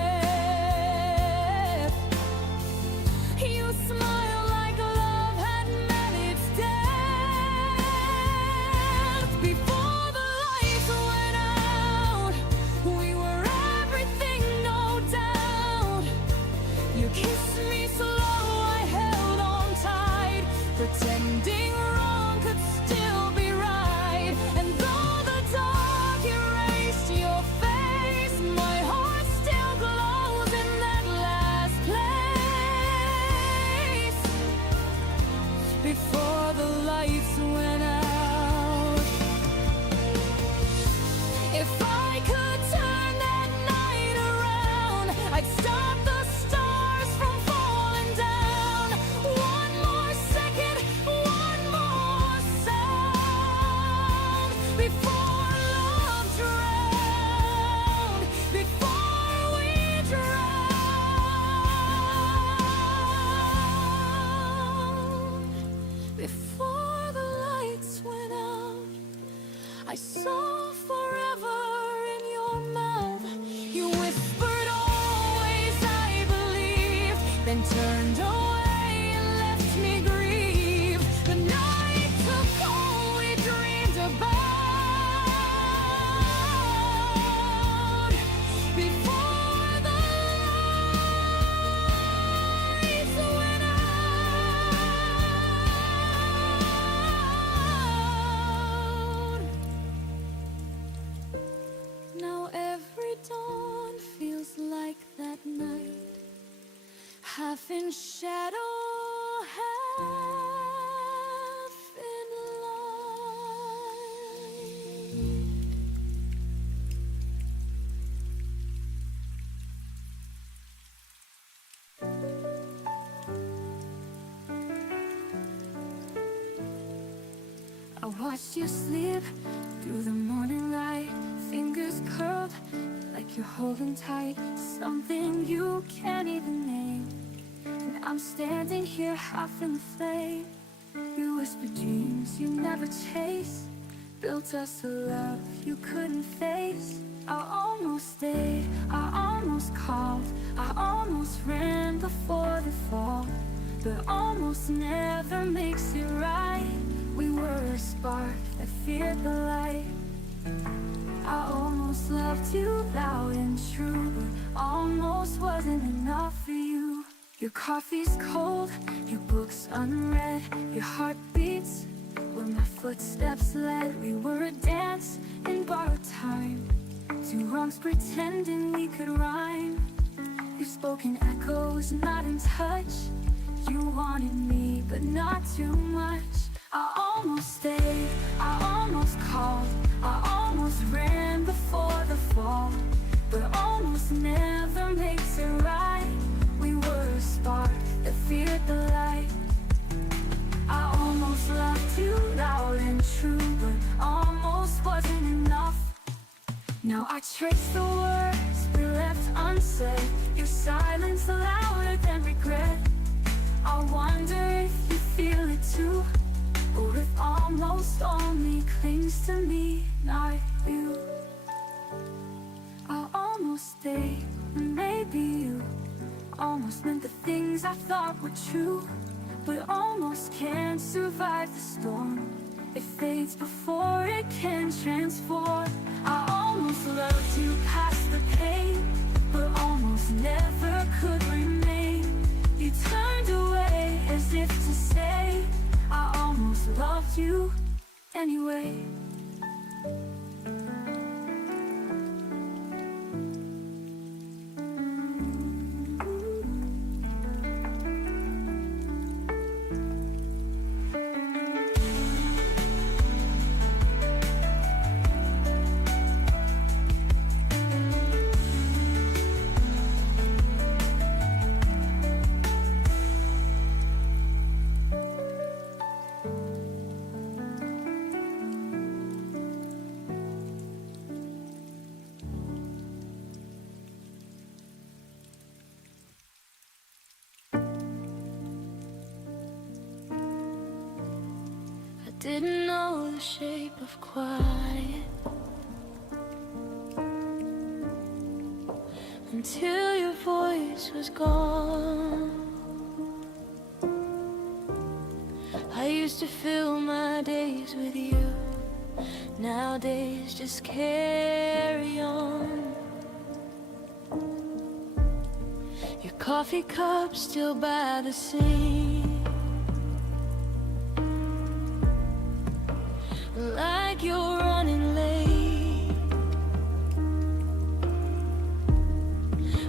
You smiled like love had met its death. Before the lights went out, we were everything, no doubt. You kissed me slow, I held on tight, pretending wrong could still be right. And though the dark erased your face, my heart still glows in that last place. Before the lights went out, if I could turn that night around, I'd stop the stars from falling down. One more second, one more sound, before love drowned, before we drowned. Before the lights went out, I saw forever in your mouth. You whispered always, I believe, then turned away and left me grieve. The night took all we dreamed about. Before the lights went out. Now every dawn feels like that night, half in shadow, half in light. I watched you sleep through the morning light, fingers curled like you're holding tight something you can't even name. And I'm standing here half in the flame. You whisper dreams you never chase, built us a love you couldn't face. I almost stayed, I almost called, I almost ran before the fall. But almost never makes it right. We were a spark that feared the light. I almost loved you loud and true, but almost wasn't enough for you. Your coffee's cold, your book's unread, your heart beats where my footsteps led. We were a dance in borrowed time, two wrongs pretending we could rhyme. You've spoken echoes, not in touch. You wanted me, but not too much. I almost stayed, I almost called, I almost ran before the fall. But almost never makes it right. We were a spark that feared the light. I almost loved you loud and true, but almost wasn't enough. Now I trace the words we left unsaid, your silence louder than regret. I wonder if you feel it too, or if almost only clings to me, not you. I almost stayed, and maybe you almost meant the things I thought were true, but almost can't survive the storm. It fades before it can transform. I almost loved you past the pain, but almost never could remain. You turned away as if to say, I almost loved you anyway. Didn't know the shape of quiet until your voice was gone. I used to fill my days with you, nowadays just carry on. Your coffee cup still by the sink, like you're running late.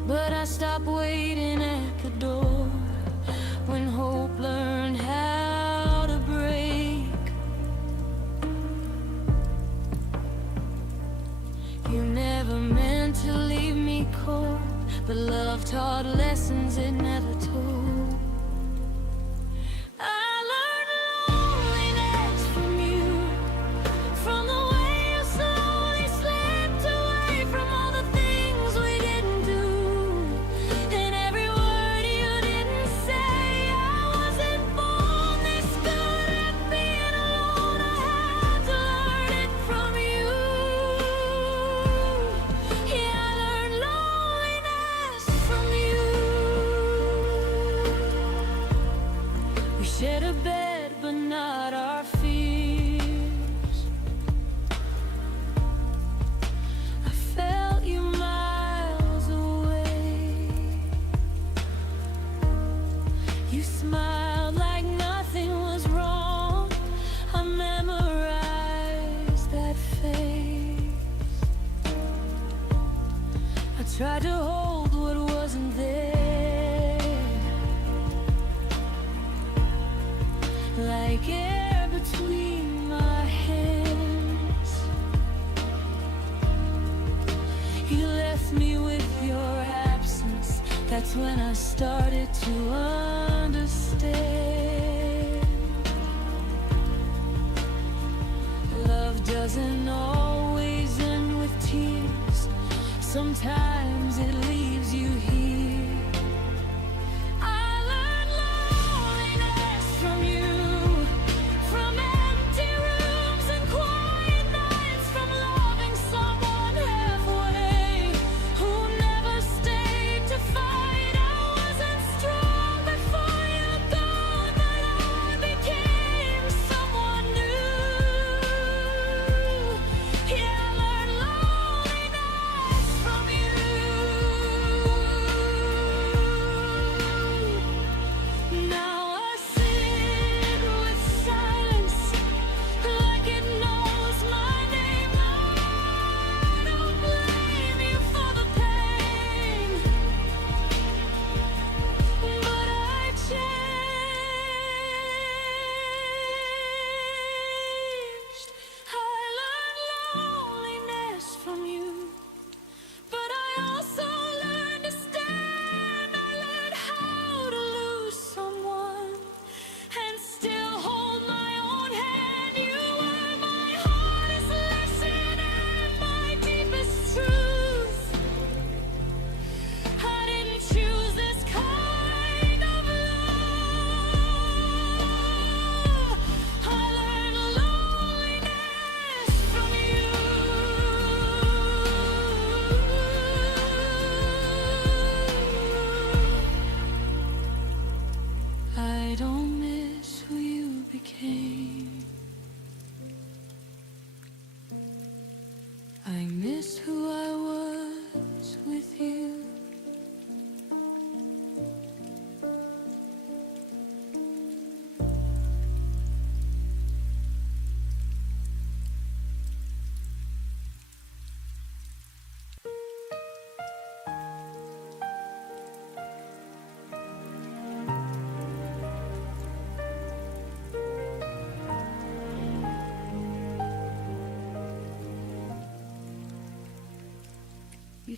But I stopped waiting at the door when hope learned how to break. You never meant to leave me cold, but love taught lessons it never told. Shared a bed, but not our fears. I felt you miles away. You smiled like nothing was wrong. I memorized that face. I tried to hold what wasn't there, like air between my hands. You left me with your absence. That's when I started to understand. Love doesn't always end with tears. Sometimes it leaves you here. From empty rooms and quiet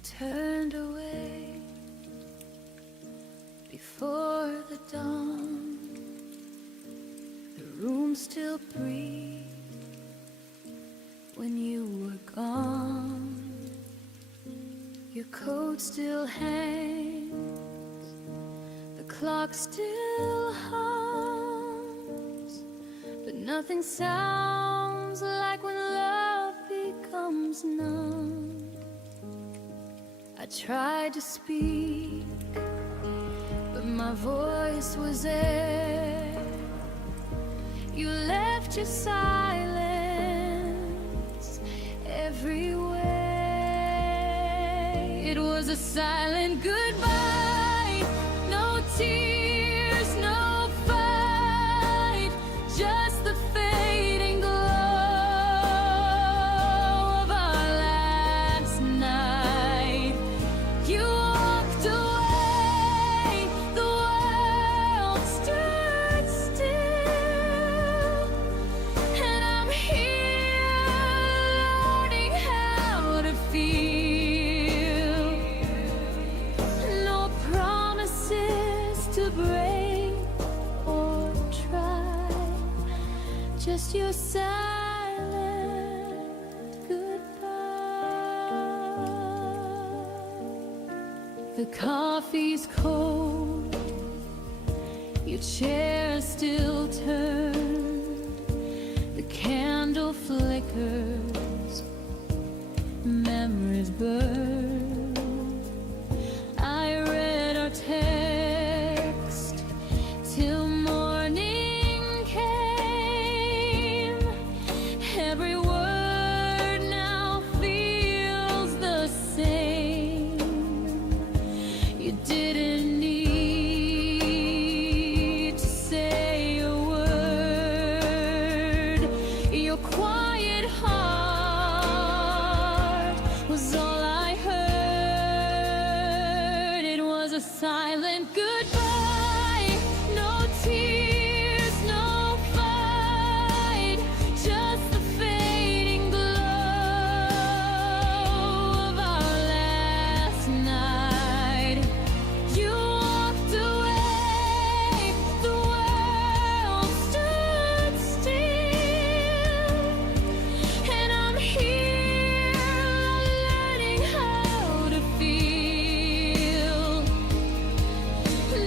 turned away before the dawn. The room still breathed when you were gone. Your coat still hangs, the clock still hums, but nothing sounds like when love becomes numb. I tried to speak, but my voice was air. You left your silence everywhere. It was a silent goodbye, no tears, no fight, just the fading glow of our last night. You walked away, the world stood still, and I'm here learning how to feel. No promises to break or try, just your silent goodbye. The coffee's cold, your chair still turned, the candle flickers, memories burn. I read our text till morning came. Every word now feels the same. You didn't need to say a word. Your quiet heart was all I heard. It was a silent goodbye, no tears, no fight, just the fading glow of our last night. You walked away, the world stood still, and I'm here learning how to feel.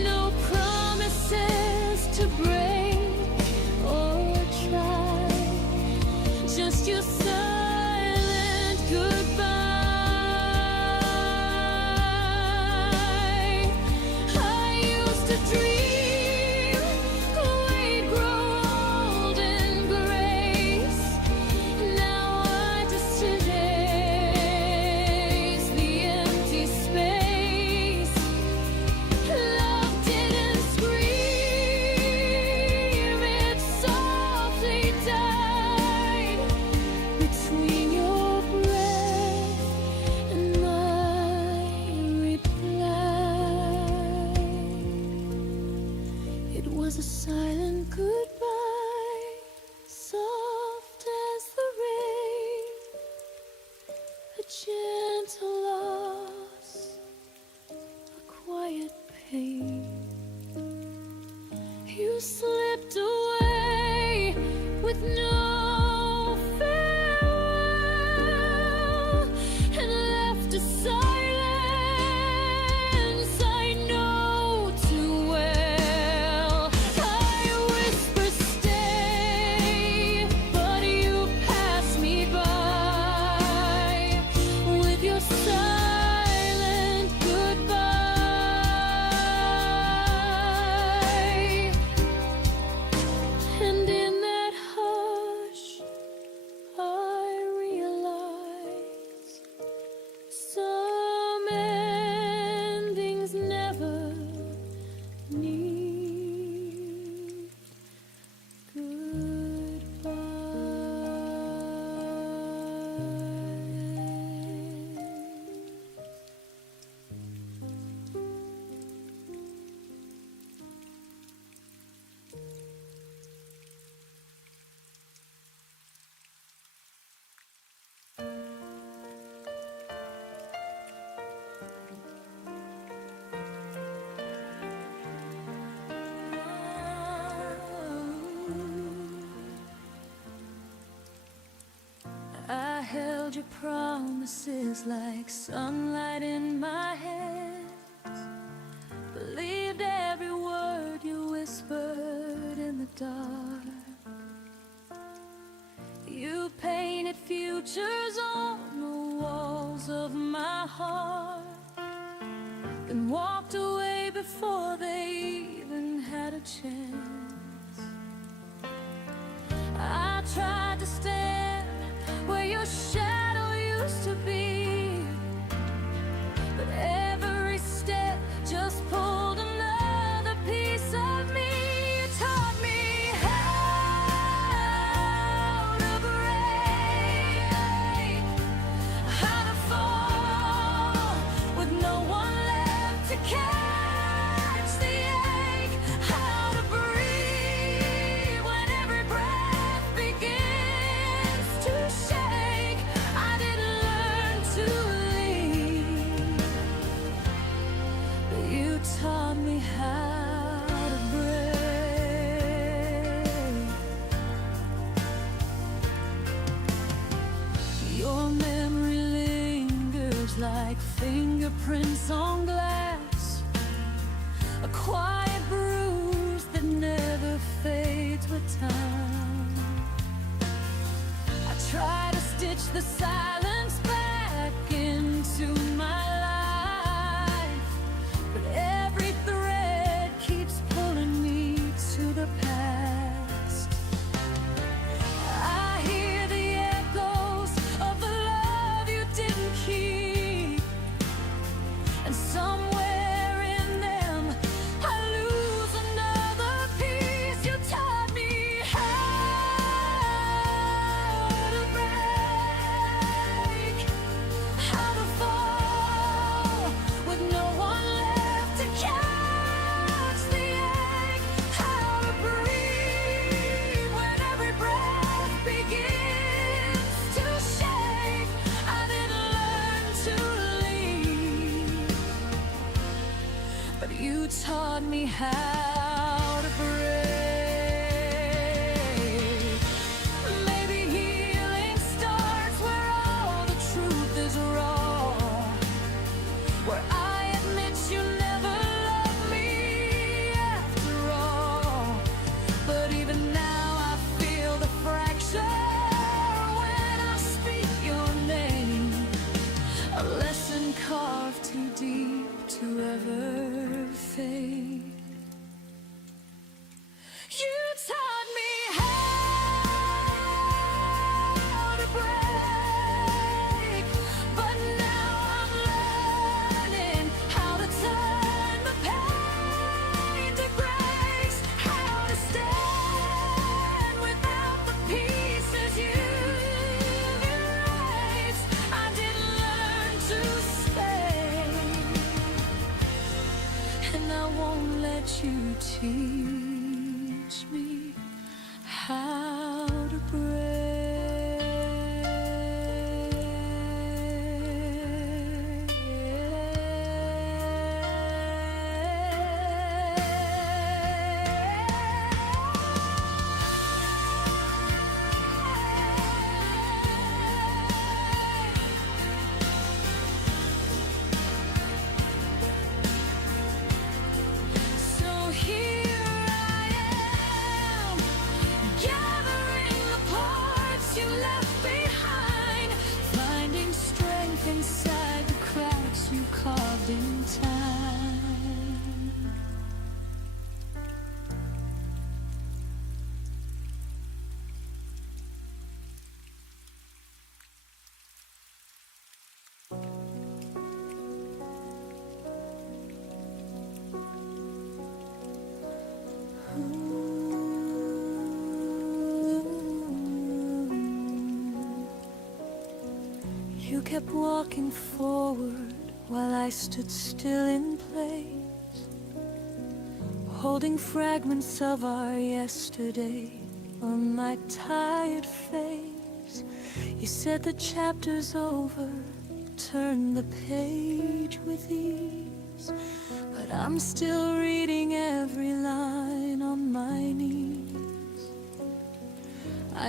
No promises to break or try, just your silent goodbye. I used to dream we'd grow old in grace. Now I just erase the empty space. Love didn't scream, it softly died between your breath and my reply. It was a silent goodbye, soft as the rain, a gentle loss, a quiet pain. You slipped away with no farewell and left a silence I know too well. I whisper stay, but you pass me by with your silent goodbye. I held your promises like sunlight in my hands. Believed every word you whispered in the dark. You painted futures on the walls of my heart, then walked away before they even had a chance. I tried to stand where your shadow used to be, but every step just pulled another piece of me. You taught me how to break, how to fall with no one left to catch the ache, how to breathe when every breath begins to shake. I didn't learn to leave, but you taught me how to break. Your memory lingers like fingerprints on glass, a quiet bruise that never fades with time. I try to stitch the silence back into my life, but every thread keeps pulling me to the past. I hear the echoes of the love you didn't keep, and somewhere in them I lose another piece. You taught me how to break, how to fall with no one left to catch the ache, how to breathe when every breath begins to shake. I didn't learn to leave, but you taught me how to break. Maybe healing starts where all the truth is raw, where I admit you never loved me after all. But even now I feel the fracture when I speak your name, a lesson carved too deep to ever fade. You taught me how to break, but now I'm learning how to turn the pain to grace, how to stand without the pieces you erased. I didn't learn to stay, and I won't let you teach me how to So here I am, gathering the parts you left behind, finding strength inside the cracks you carved in time. You kept walking forward while I stood still in place, holding fragments of our yesterday on my tired face. You said the chapter's over, turn the page with ease, but I'm still reading every line on my knees.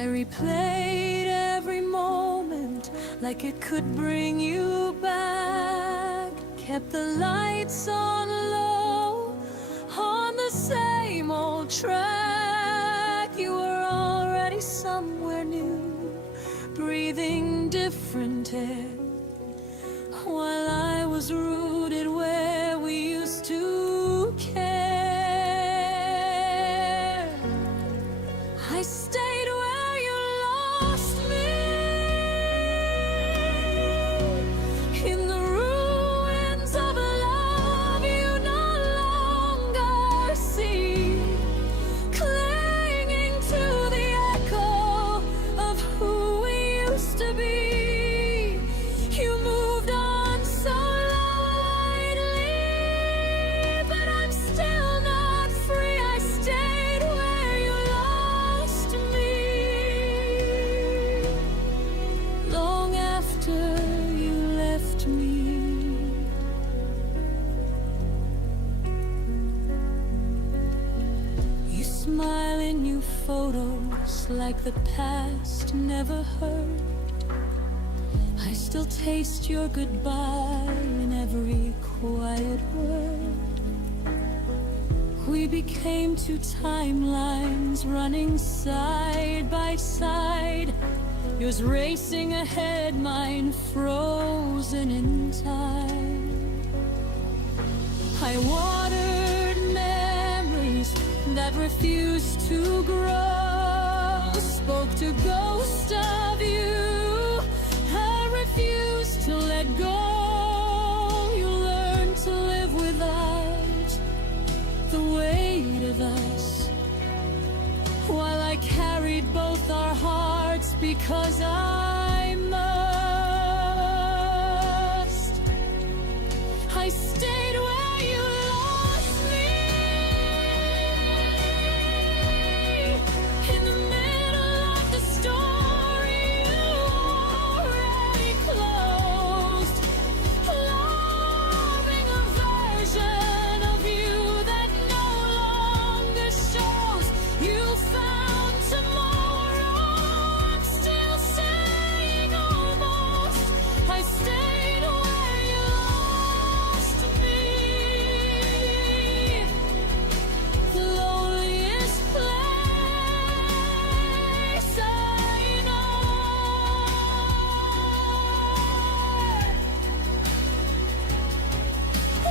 replayed every moment like it could bring you back. Kept the lights on low on the same old track. You were already somewhere new, breathing different air, while I was rooted where we used to care. I stayed where you lost me, in the ruins of a love you no longer see, clinging to the echo of who we used to be. You moved on so lightly, but I'm still not free. I stayed where you lost me, long after you left me. You smile in new photos like the past never hurt. I still taste your goodbye in every quiet word. We became two timelines running side by side. Yours racing ahead, mine frozen in time. I watered memories that refused to grow. Spoke to ghost of you, I refused to let go. You learned to live without the weight of us, while I carried both our hearts because I must. I stayed where you lost me, in the middle of the story you already closed, loving a version of you that no longer shows. You found tomorrow, I'm still saying almost. I stayed where you lost me, the loneliest place I know.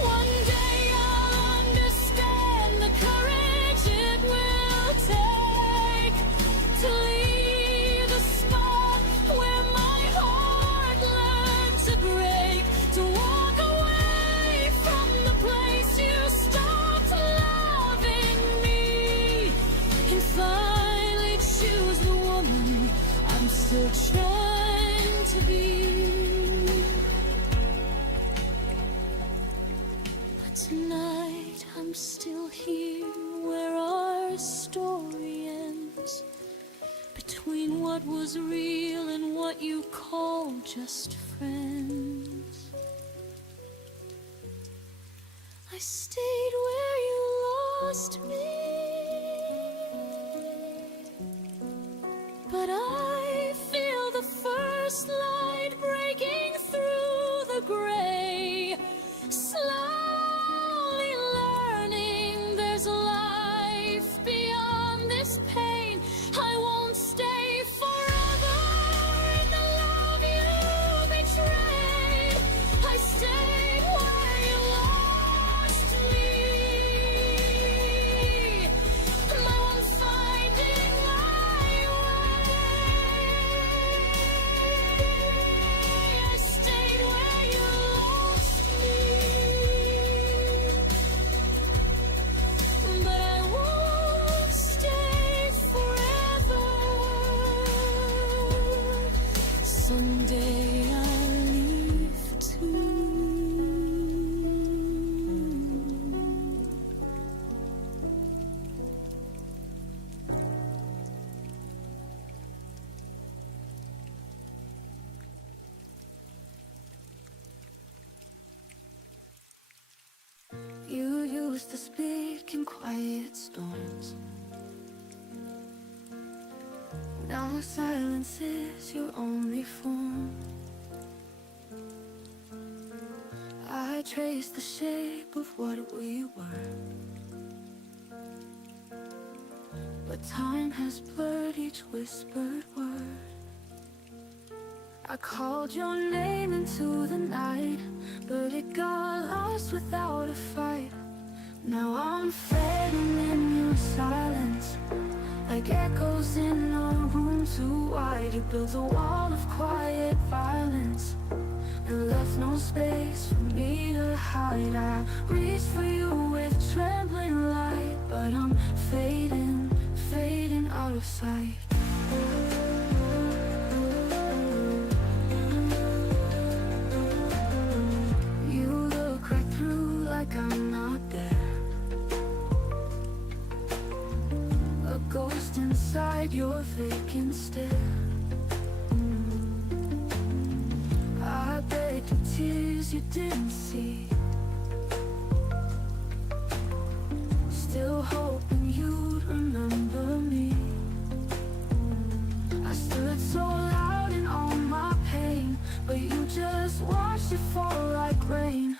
One day I'll understand the courage it will take to leave the spot where my heart learned to break, to walk away from the place you stopped loving me, and finally choose the woman I'm still trying to be. But tonight I'm still here where our story ends, between what was real and what you call just friends. I stayed where you lost me, but I feel the first light breaking through the gray, slowly learning there's life beyond this pain. I won't stay forever in the love you betrayed. I stayed where you lost me, my one finding my way. I stayed where you lost me, but I won't stay forever. Someday I'll leave too. You used to speak in quiet storms. Now silence is your only form. I trace the shape of what we were, but time has blurred each whispered word. I called your name into the night, but it got lost without a fight. Now I'm fading in your silence, like echoes in a room too wide. It builds a wall of quiet violence and left no space for me to hide. I reached for you with trembling light, but I'm fading, fading out of sight. You look right through like I'm not there, a ghost inside your vacant stare. I begged with tears you didn't see, still hoping you'd remember me. I stood so loud in all my pain, but you just watched it fall like rain.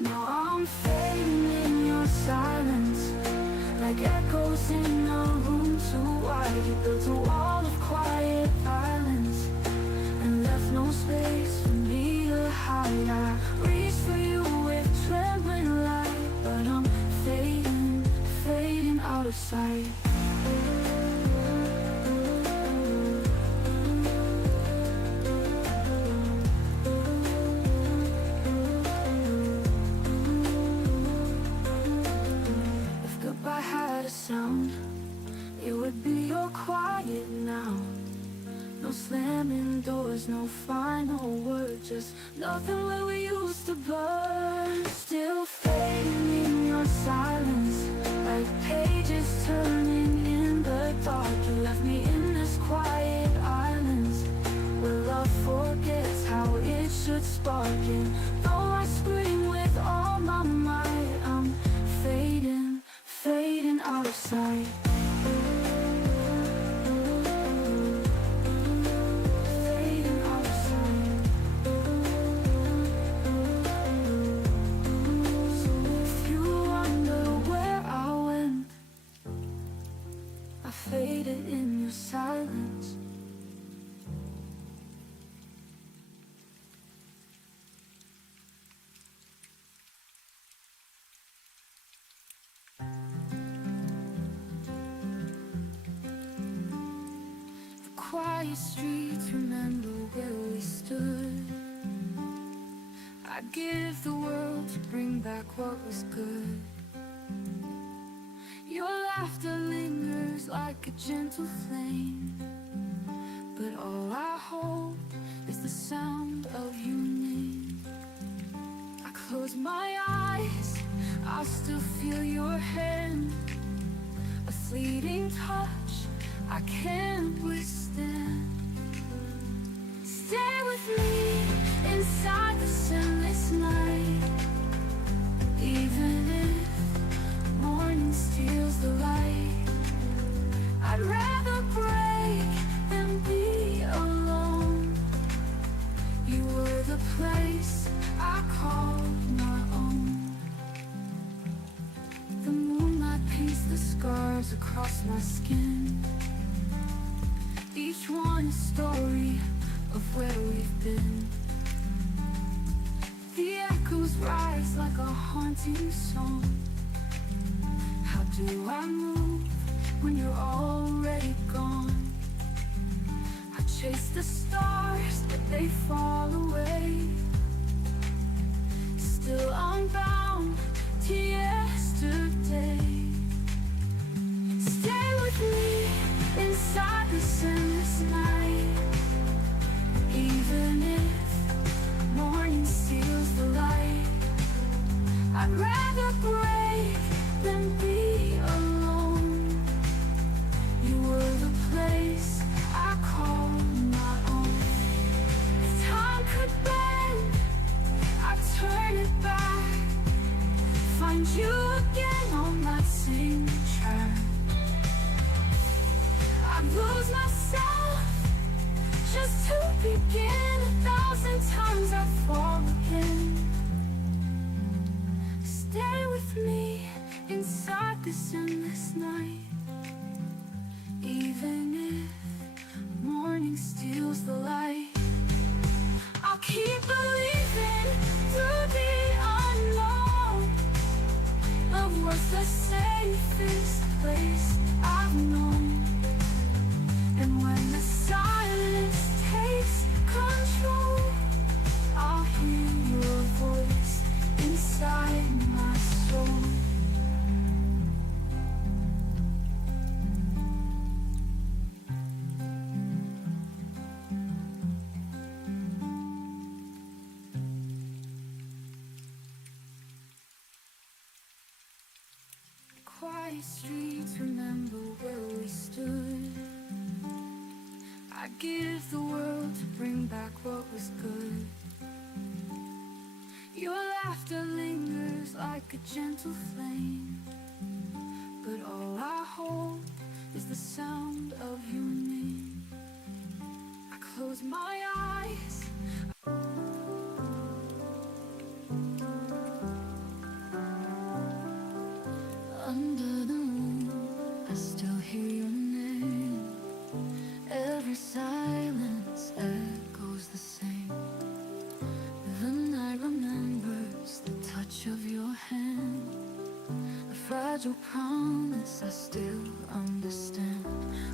Now I'm fading in your silence, like echoes in a room too wide. You built a wall of quiet violence and left no space for me to hide. I reached for you with trembling light, but I'm fading, fading out of sight. If goodbye had a sound, it would be your quiet now. No slamming doors, no final word, just nothing where we used to burn. Still fading in your silence, like pages turning in the dark. You left me in this quiet island, where love forgets how it should spark. And though I scream with all my might, I'm fading, fading out of sight. Faded in your silence. The quiet streets remember where we stood. I'd give the world to bring back what was good. Your laughter lingers like a gentle flame, but all I hold is the sound of your name. I close my eyes, I still feel your hand, a fleeting touch I can't withstand. Stay with me inside this endless night, even if morning steals the light. I'd rather break than be alone. You were the place I called my own. The moonlight paints the scars across my skin, each one a story of where we've been. The echoes rise like a haunting song. How do I move when you're already gone? I chase the stars, but they fall away. Still unbound to yesterday. Stay with me inside this endless night, even if morning steals the light. I'd rather break than be alone. You were the place I called my own. If time could bend, I'd turn it back, find you again on that same track. I'd lose myself quiet streets remember where we stood. I'd give the world to bring back what was good. Your laughter lingers like a gentle flame, but all I hold is the sound of your name. I close my eyes. Under the moon, I still hear your name. Every silence echoes the same. The night remembers the touch of your hand. A fragile promise I still understand.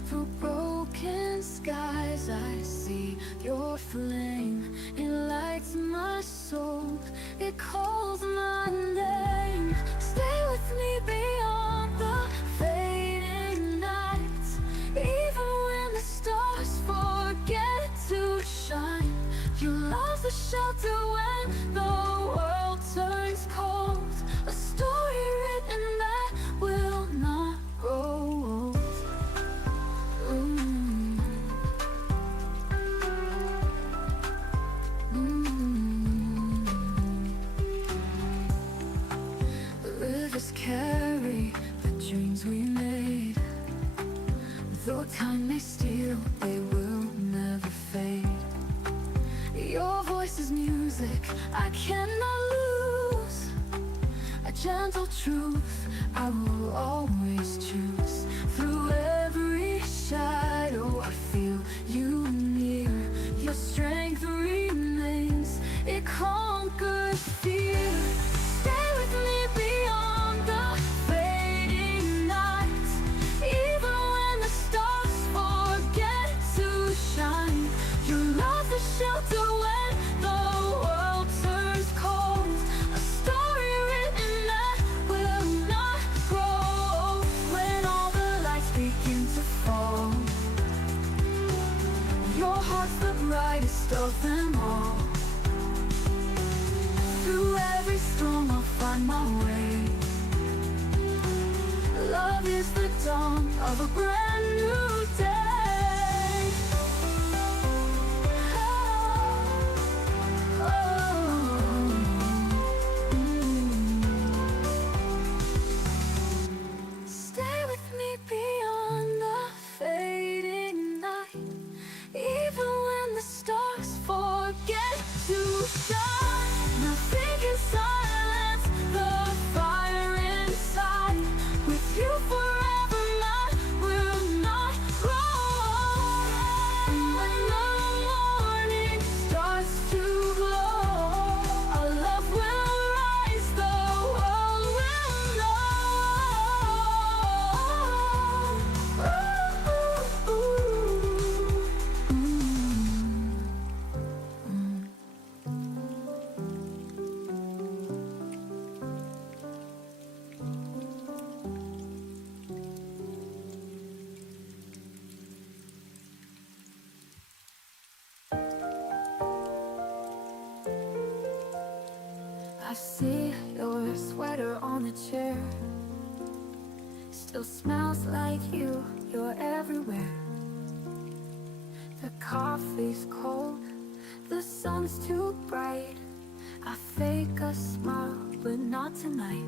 Through broken skies I see your flame. It lights my soul, it calls my name. Stay with me beyond the fading nights. Even when the stars forget to shine, your love's the shelter when the world turns cold. A story written that will not grow old. The rivers carry the dreams we made. Though time may steal, they will never fade. Your voice is music I cannot lose. A gentle truth I will always choose. Through every shadow I feel you near. Your strength remains, it conquers fear. Stay with me beyond the fading nights. Even when the stars forget to shine, your love's a shelter when the world turns cold. A story written that will not grow old. When all the lights begin to fall, your heart's the brightest of them all. Through every storm I'll find my way. Love is the dawn of a brand new day. Stay with me beyond the fading night. Even when the stars forget to shine, nothing can silence the fire inside. With you forever, my will not grow. And when the morning starts to glow, our love will rise, the world will I see your sweater on the chair. Still smells like you, you're everywhere. The coffee's cold, the sun's too bright. I fake a smile, but not tonight.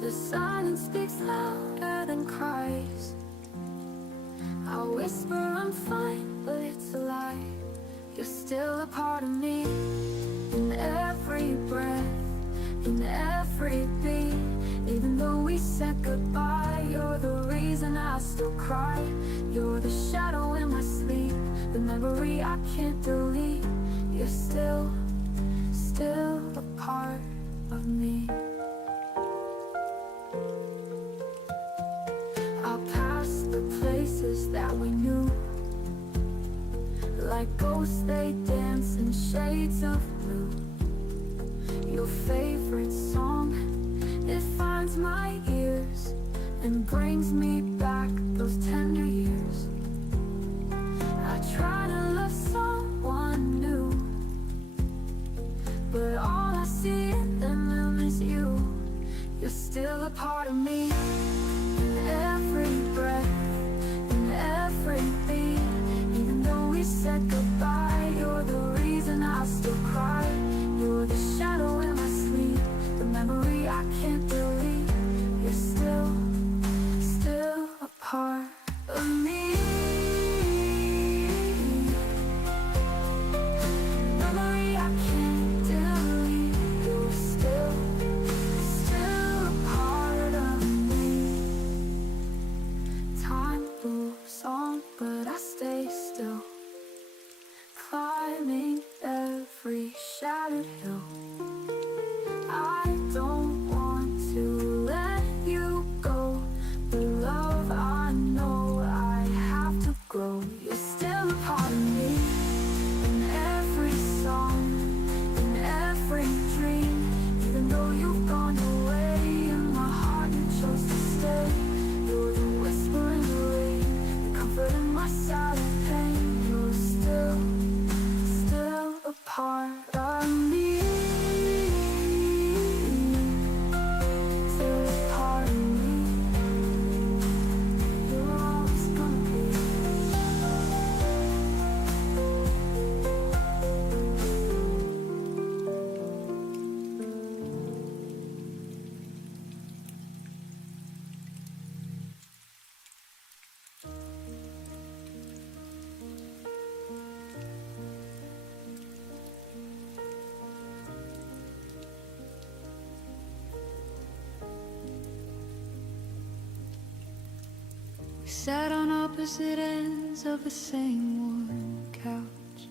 The silence speaks louder than cries. I whisper I'm fine, but it's a lie. You're still a part of me. In every breath, in every beat. Even though we said goodbye, you're the reason I still cry. You're the shadow in my sleep, the memory I can't delete. You're still a part of me. I'll pass the places that we knew. Like ghosts they dance in shades of blue. Your favorite song, it finds my ears and brings me back those tender years. I try to love someone new, but all I see in them is you. You're still a part of me. We sat on opposite ends of the same worn couch,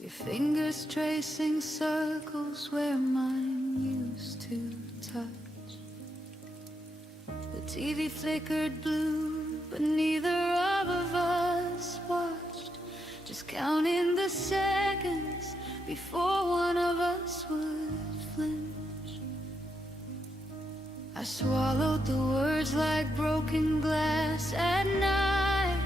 your fingers tracing circles where mine used to touch. The TV flickered blue, but neither of us watched, just counting the seconds before one of us would flinch. I swallowed the words like broken glass at night.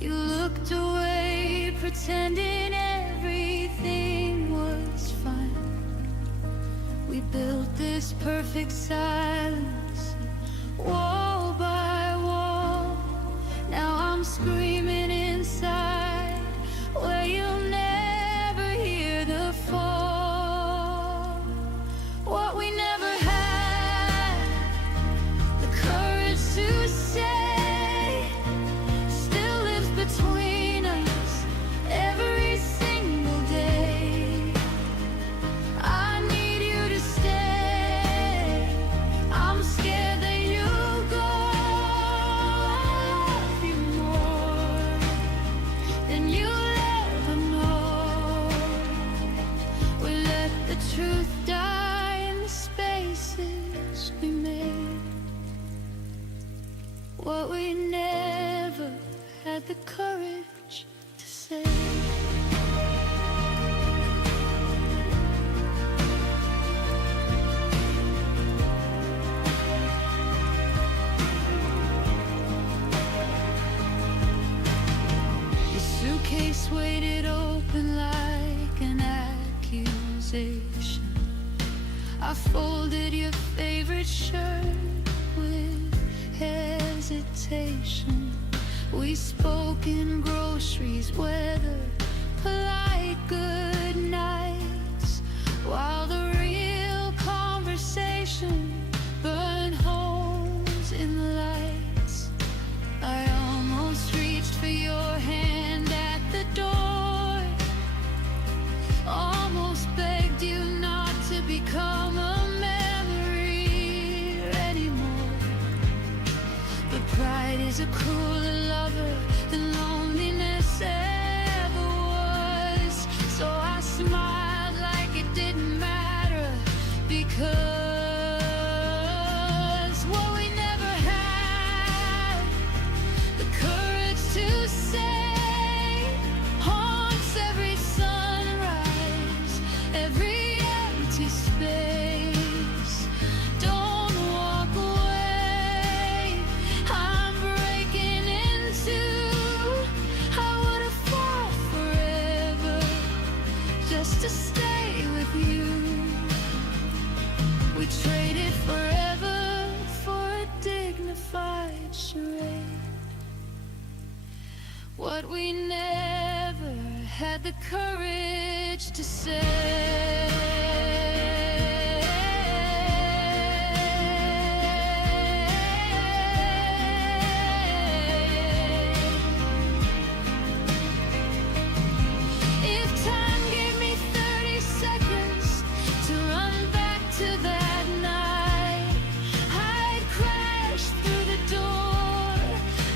You looked away, pretending everything was fine. We built this perfect silence, wall by wall. Now I'm screaming inside, where you'll never hear the fall. What we never had, the courage to say, still lives between us every single day. I need you to stay. I'm scared that you'll go. I love you more than you'll ever know. We let the truth die in the spaces we made. What we never had the courage to say. The suitcase weighted open like an accusation. I folded your favorite shirt with hesitation. We spoke in groceries, weather, polite good nights, while the real conversation burned holes in the lights. I almost reached for your hand at the door, almost begged you not to become a memory anymore. But pride is a crueler lover than loneliness ever was. So I smiled like it didn't matter, because what we never had, the courage to say, haunts every sunrise, every empty space. Don't walk away, I'm breaking into. I would've fought forever just to stay with you. We traded forever for a dignified charade. What we never had the courage to say. If time gave me 30 seconds to run back to that night, I'd crash through the door,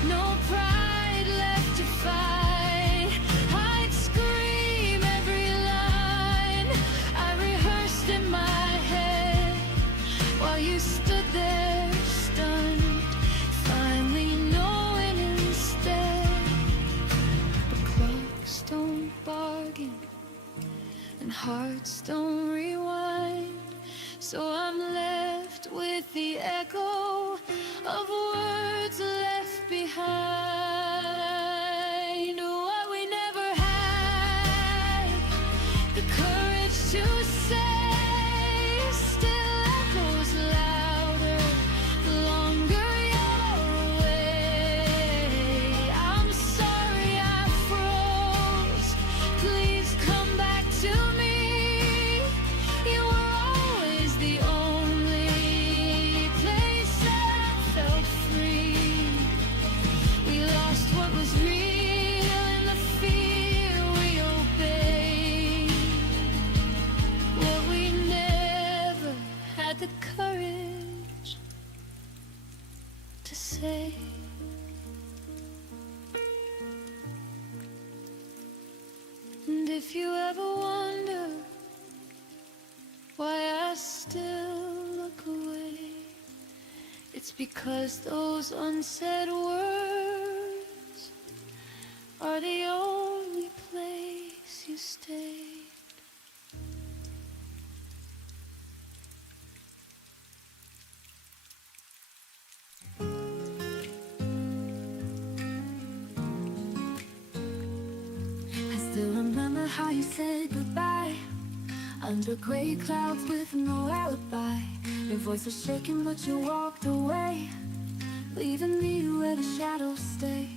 no pride left to fight. I'd scream every line I rehearsed in my head, while you stood there stunned, finally knowing instead. But clocks don't bargain and hearts don't rewind, so I'm left with the echo of words left behind. What we never had, the courage to say, still echoes louder the longer you're away. I'm sorry I froze, please come back to me. You were always the only place I felt say. And if you ever wonder why I still look away, it's because those unsaid words are the only place you stayed. I still remember how you said goodbye under gray clouds with no alibi. Your voice was shaking but you walked away, leaving me where the shadows stay.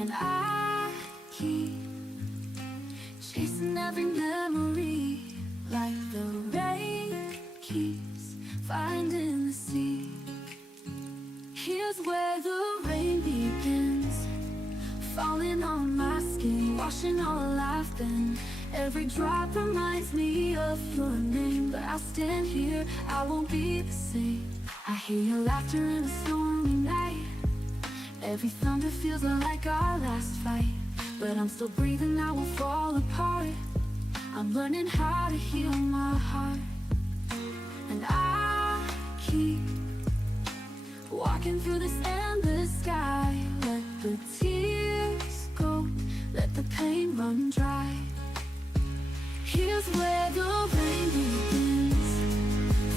And I keep chasing every memory, like the rain keeps finding the sea. Here's where the rain begins, falling on my skin, washing all I've been. Every drop reminds me of your name, but I'll stand here, I won't be the same. I hear your laughter in a stormy night. Every thunder feels like our last fight, but I'm still breathing, I won't fall apart. I'm learning how to heal my heart. And I keep walking through this endless sky. Let the tears go, let the pain run dry. Here's where the rain begins,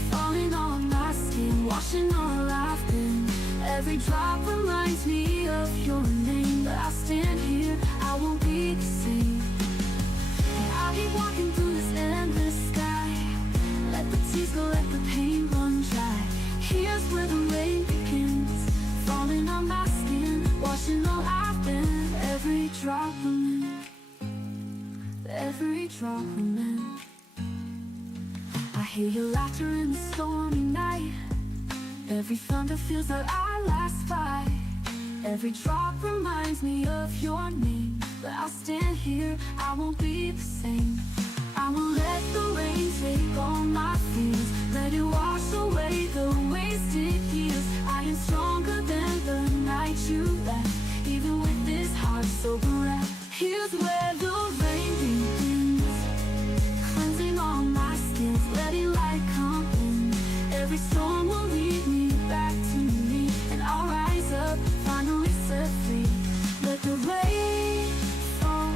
falling on my skin, washing all I've been. Every drop reminds me of your name, but I'll stand here, I won't be the same. And I'll keep walking through this endless sky. Let the tears go, let the pain run dry. Here's where the rain begins, falling on my skin, washing all I've been. Every drop remains, every drop remains. I hear your laughter in the stormy night. Every thunder feels like our last fight. Every drop reminds me of your name, but I'll stand here, I won't be the same. I won't let the rain take all my fears, let it wash away the wasted years. I am stronger than the night you left, even with this heart so bereft. Here's where the rain begins, cleansing all my skins, letting light come in. Every storm will lead me back to me, and I'll rise up, finally set free. Let the rain fall,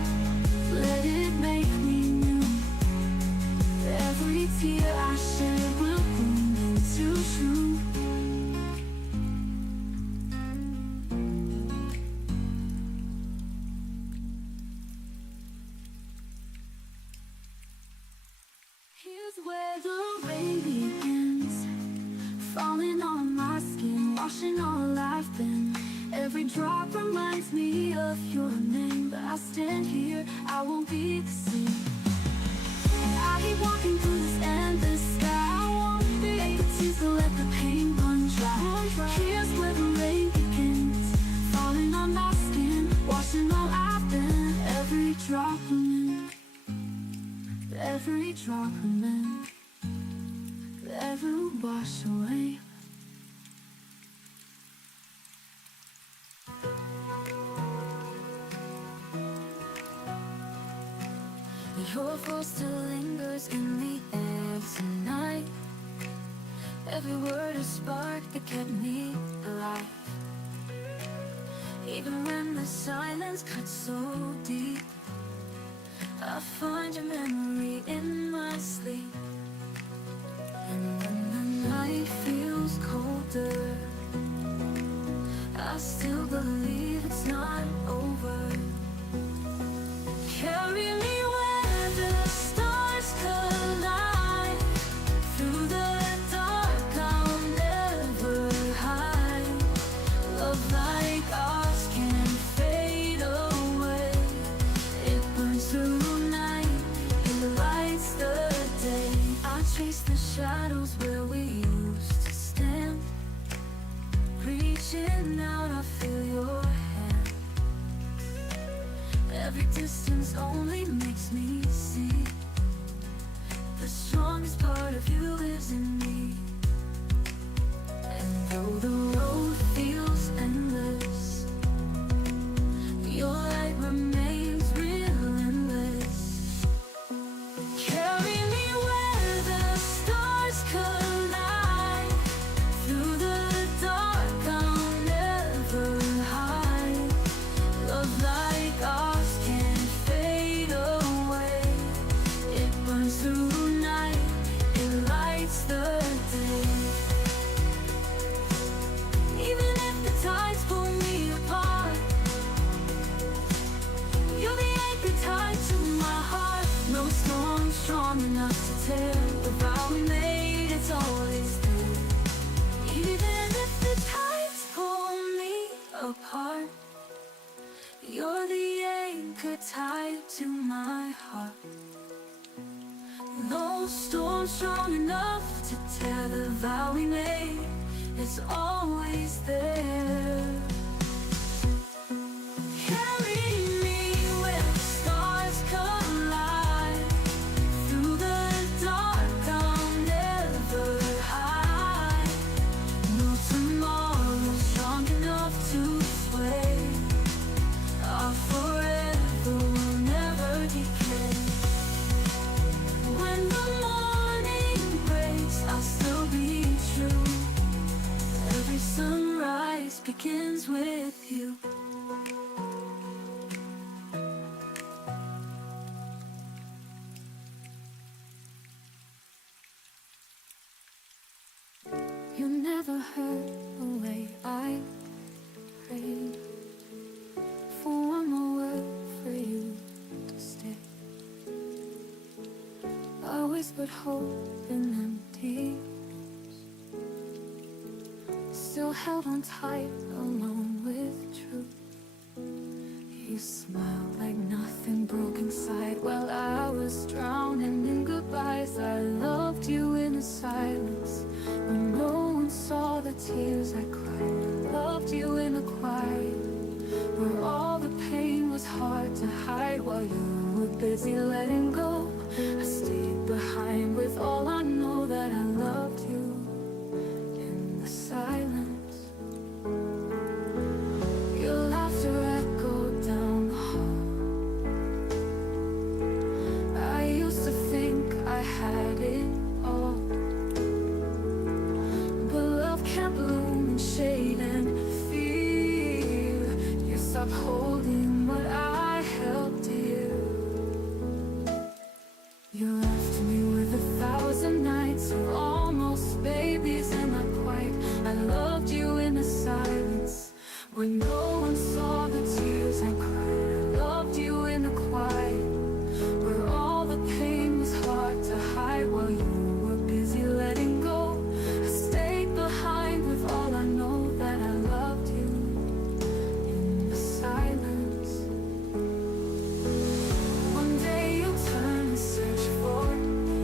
let it make me new. Every tear I shed will bloom into truth. Here's where the rain begins, falling on my skin, washing all I've been. Every drop reminds me of your name, but I'll stand here, I won't be the same. And I keep walking through this endless sky. I won't be let the tears go, let the pain run dry. Here's where the rain begins, falling on my skin, washing all I've been. Every drop remains, every drop remains, every wash away. Your voice still lingers in the air tonight. Every word a spark that kept me alive. Even when the silence cuts so deep, I find your memory in my sleep. And when the night feels colder, I still believe it's not over. Carry me where the stars collide. Through the dark I'll never hide. Love like ours can't fade away. It burns through night, it lights the day. I chase the shadows where we used to stand. Reaching out, I feel your hand. Every distance only makes me see the strongest part of you lives in me. And though the road feels on strong enough to tear the vow we made. It's always there. Carry me where the stars collide. Through the dark I'll never hide. No tomorrow strong enough to sway. Our forever will never decay. When the morning breaks, I'll still be true. Every sunrise begins with you. You never heard the way I prayed for one more word for you to stay. I whispered hope in empty rooms, still held on tight alone with truth. You smiled like nothing broke inside while I was drowning in goodbyes. I loved you in the silence when no one saw the tears I cried. I loved you in the quiet where all the pain was hard to hide while you were busy letting go. I stayed behind with all I know that I loved you in the silence. Your laughter echoed down the hall. I used to think I had it all, but love can't bloom in shade and fear. You stopped holding what I held dear. You left me with 1,000 nights of almost babies and not quite. I loved you in the silence when no one saw the tears I cried. I loved you in the quiet where all the pain was hard to hide while you were busy letting go. I stayed behind with all I know that I loved you in the silence. One day you'll turn and search for me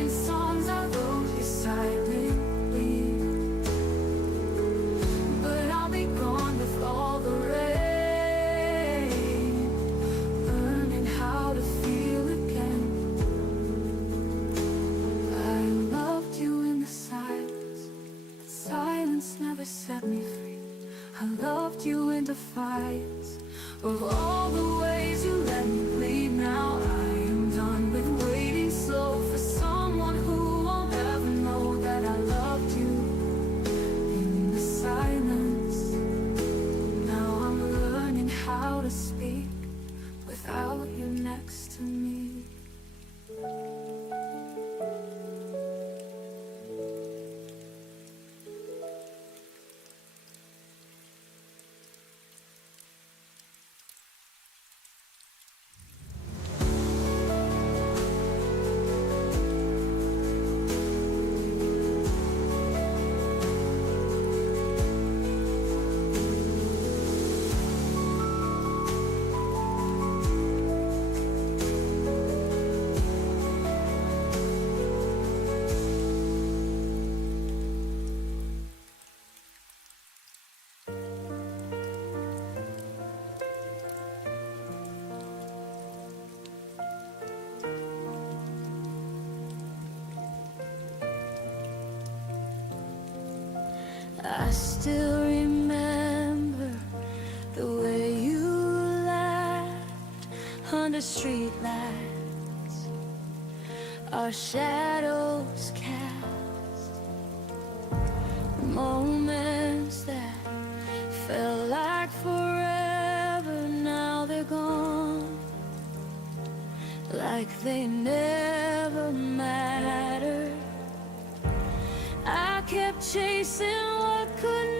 in songs I wrote you silently. But I'll be gone with all the rain, learning how to feel again. I loved you in the silence, but silence never set me free. I loved you in defiance of all the ways you let me bleed. Now I am done with waiting slow for someone who won't ever know that I loved you in the silence. Now I'm learning how to speak without you next to me. I still remember the way you laughed under street lights, our shadows cast, moments that felt like forever. Now they're gone, like they never mattered. I kept chasing what could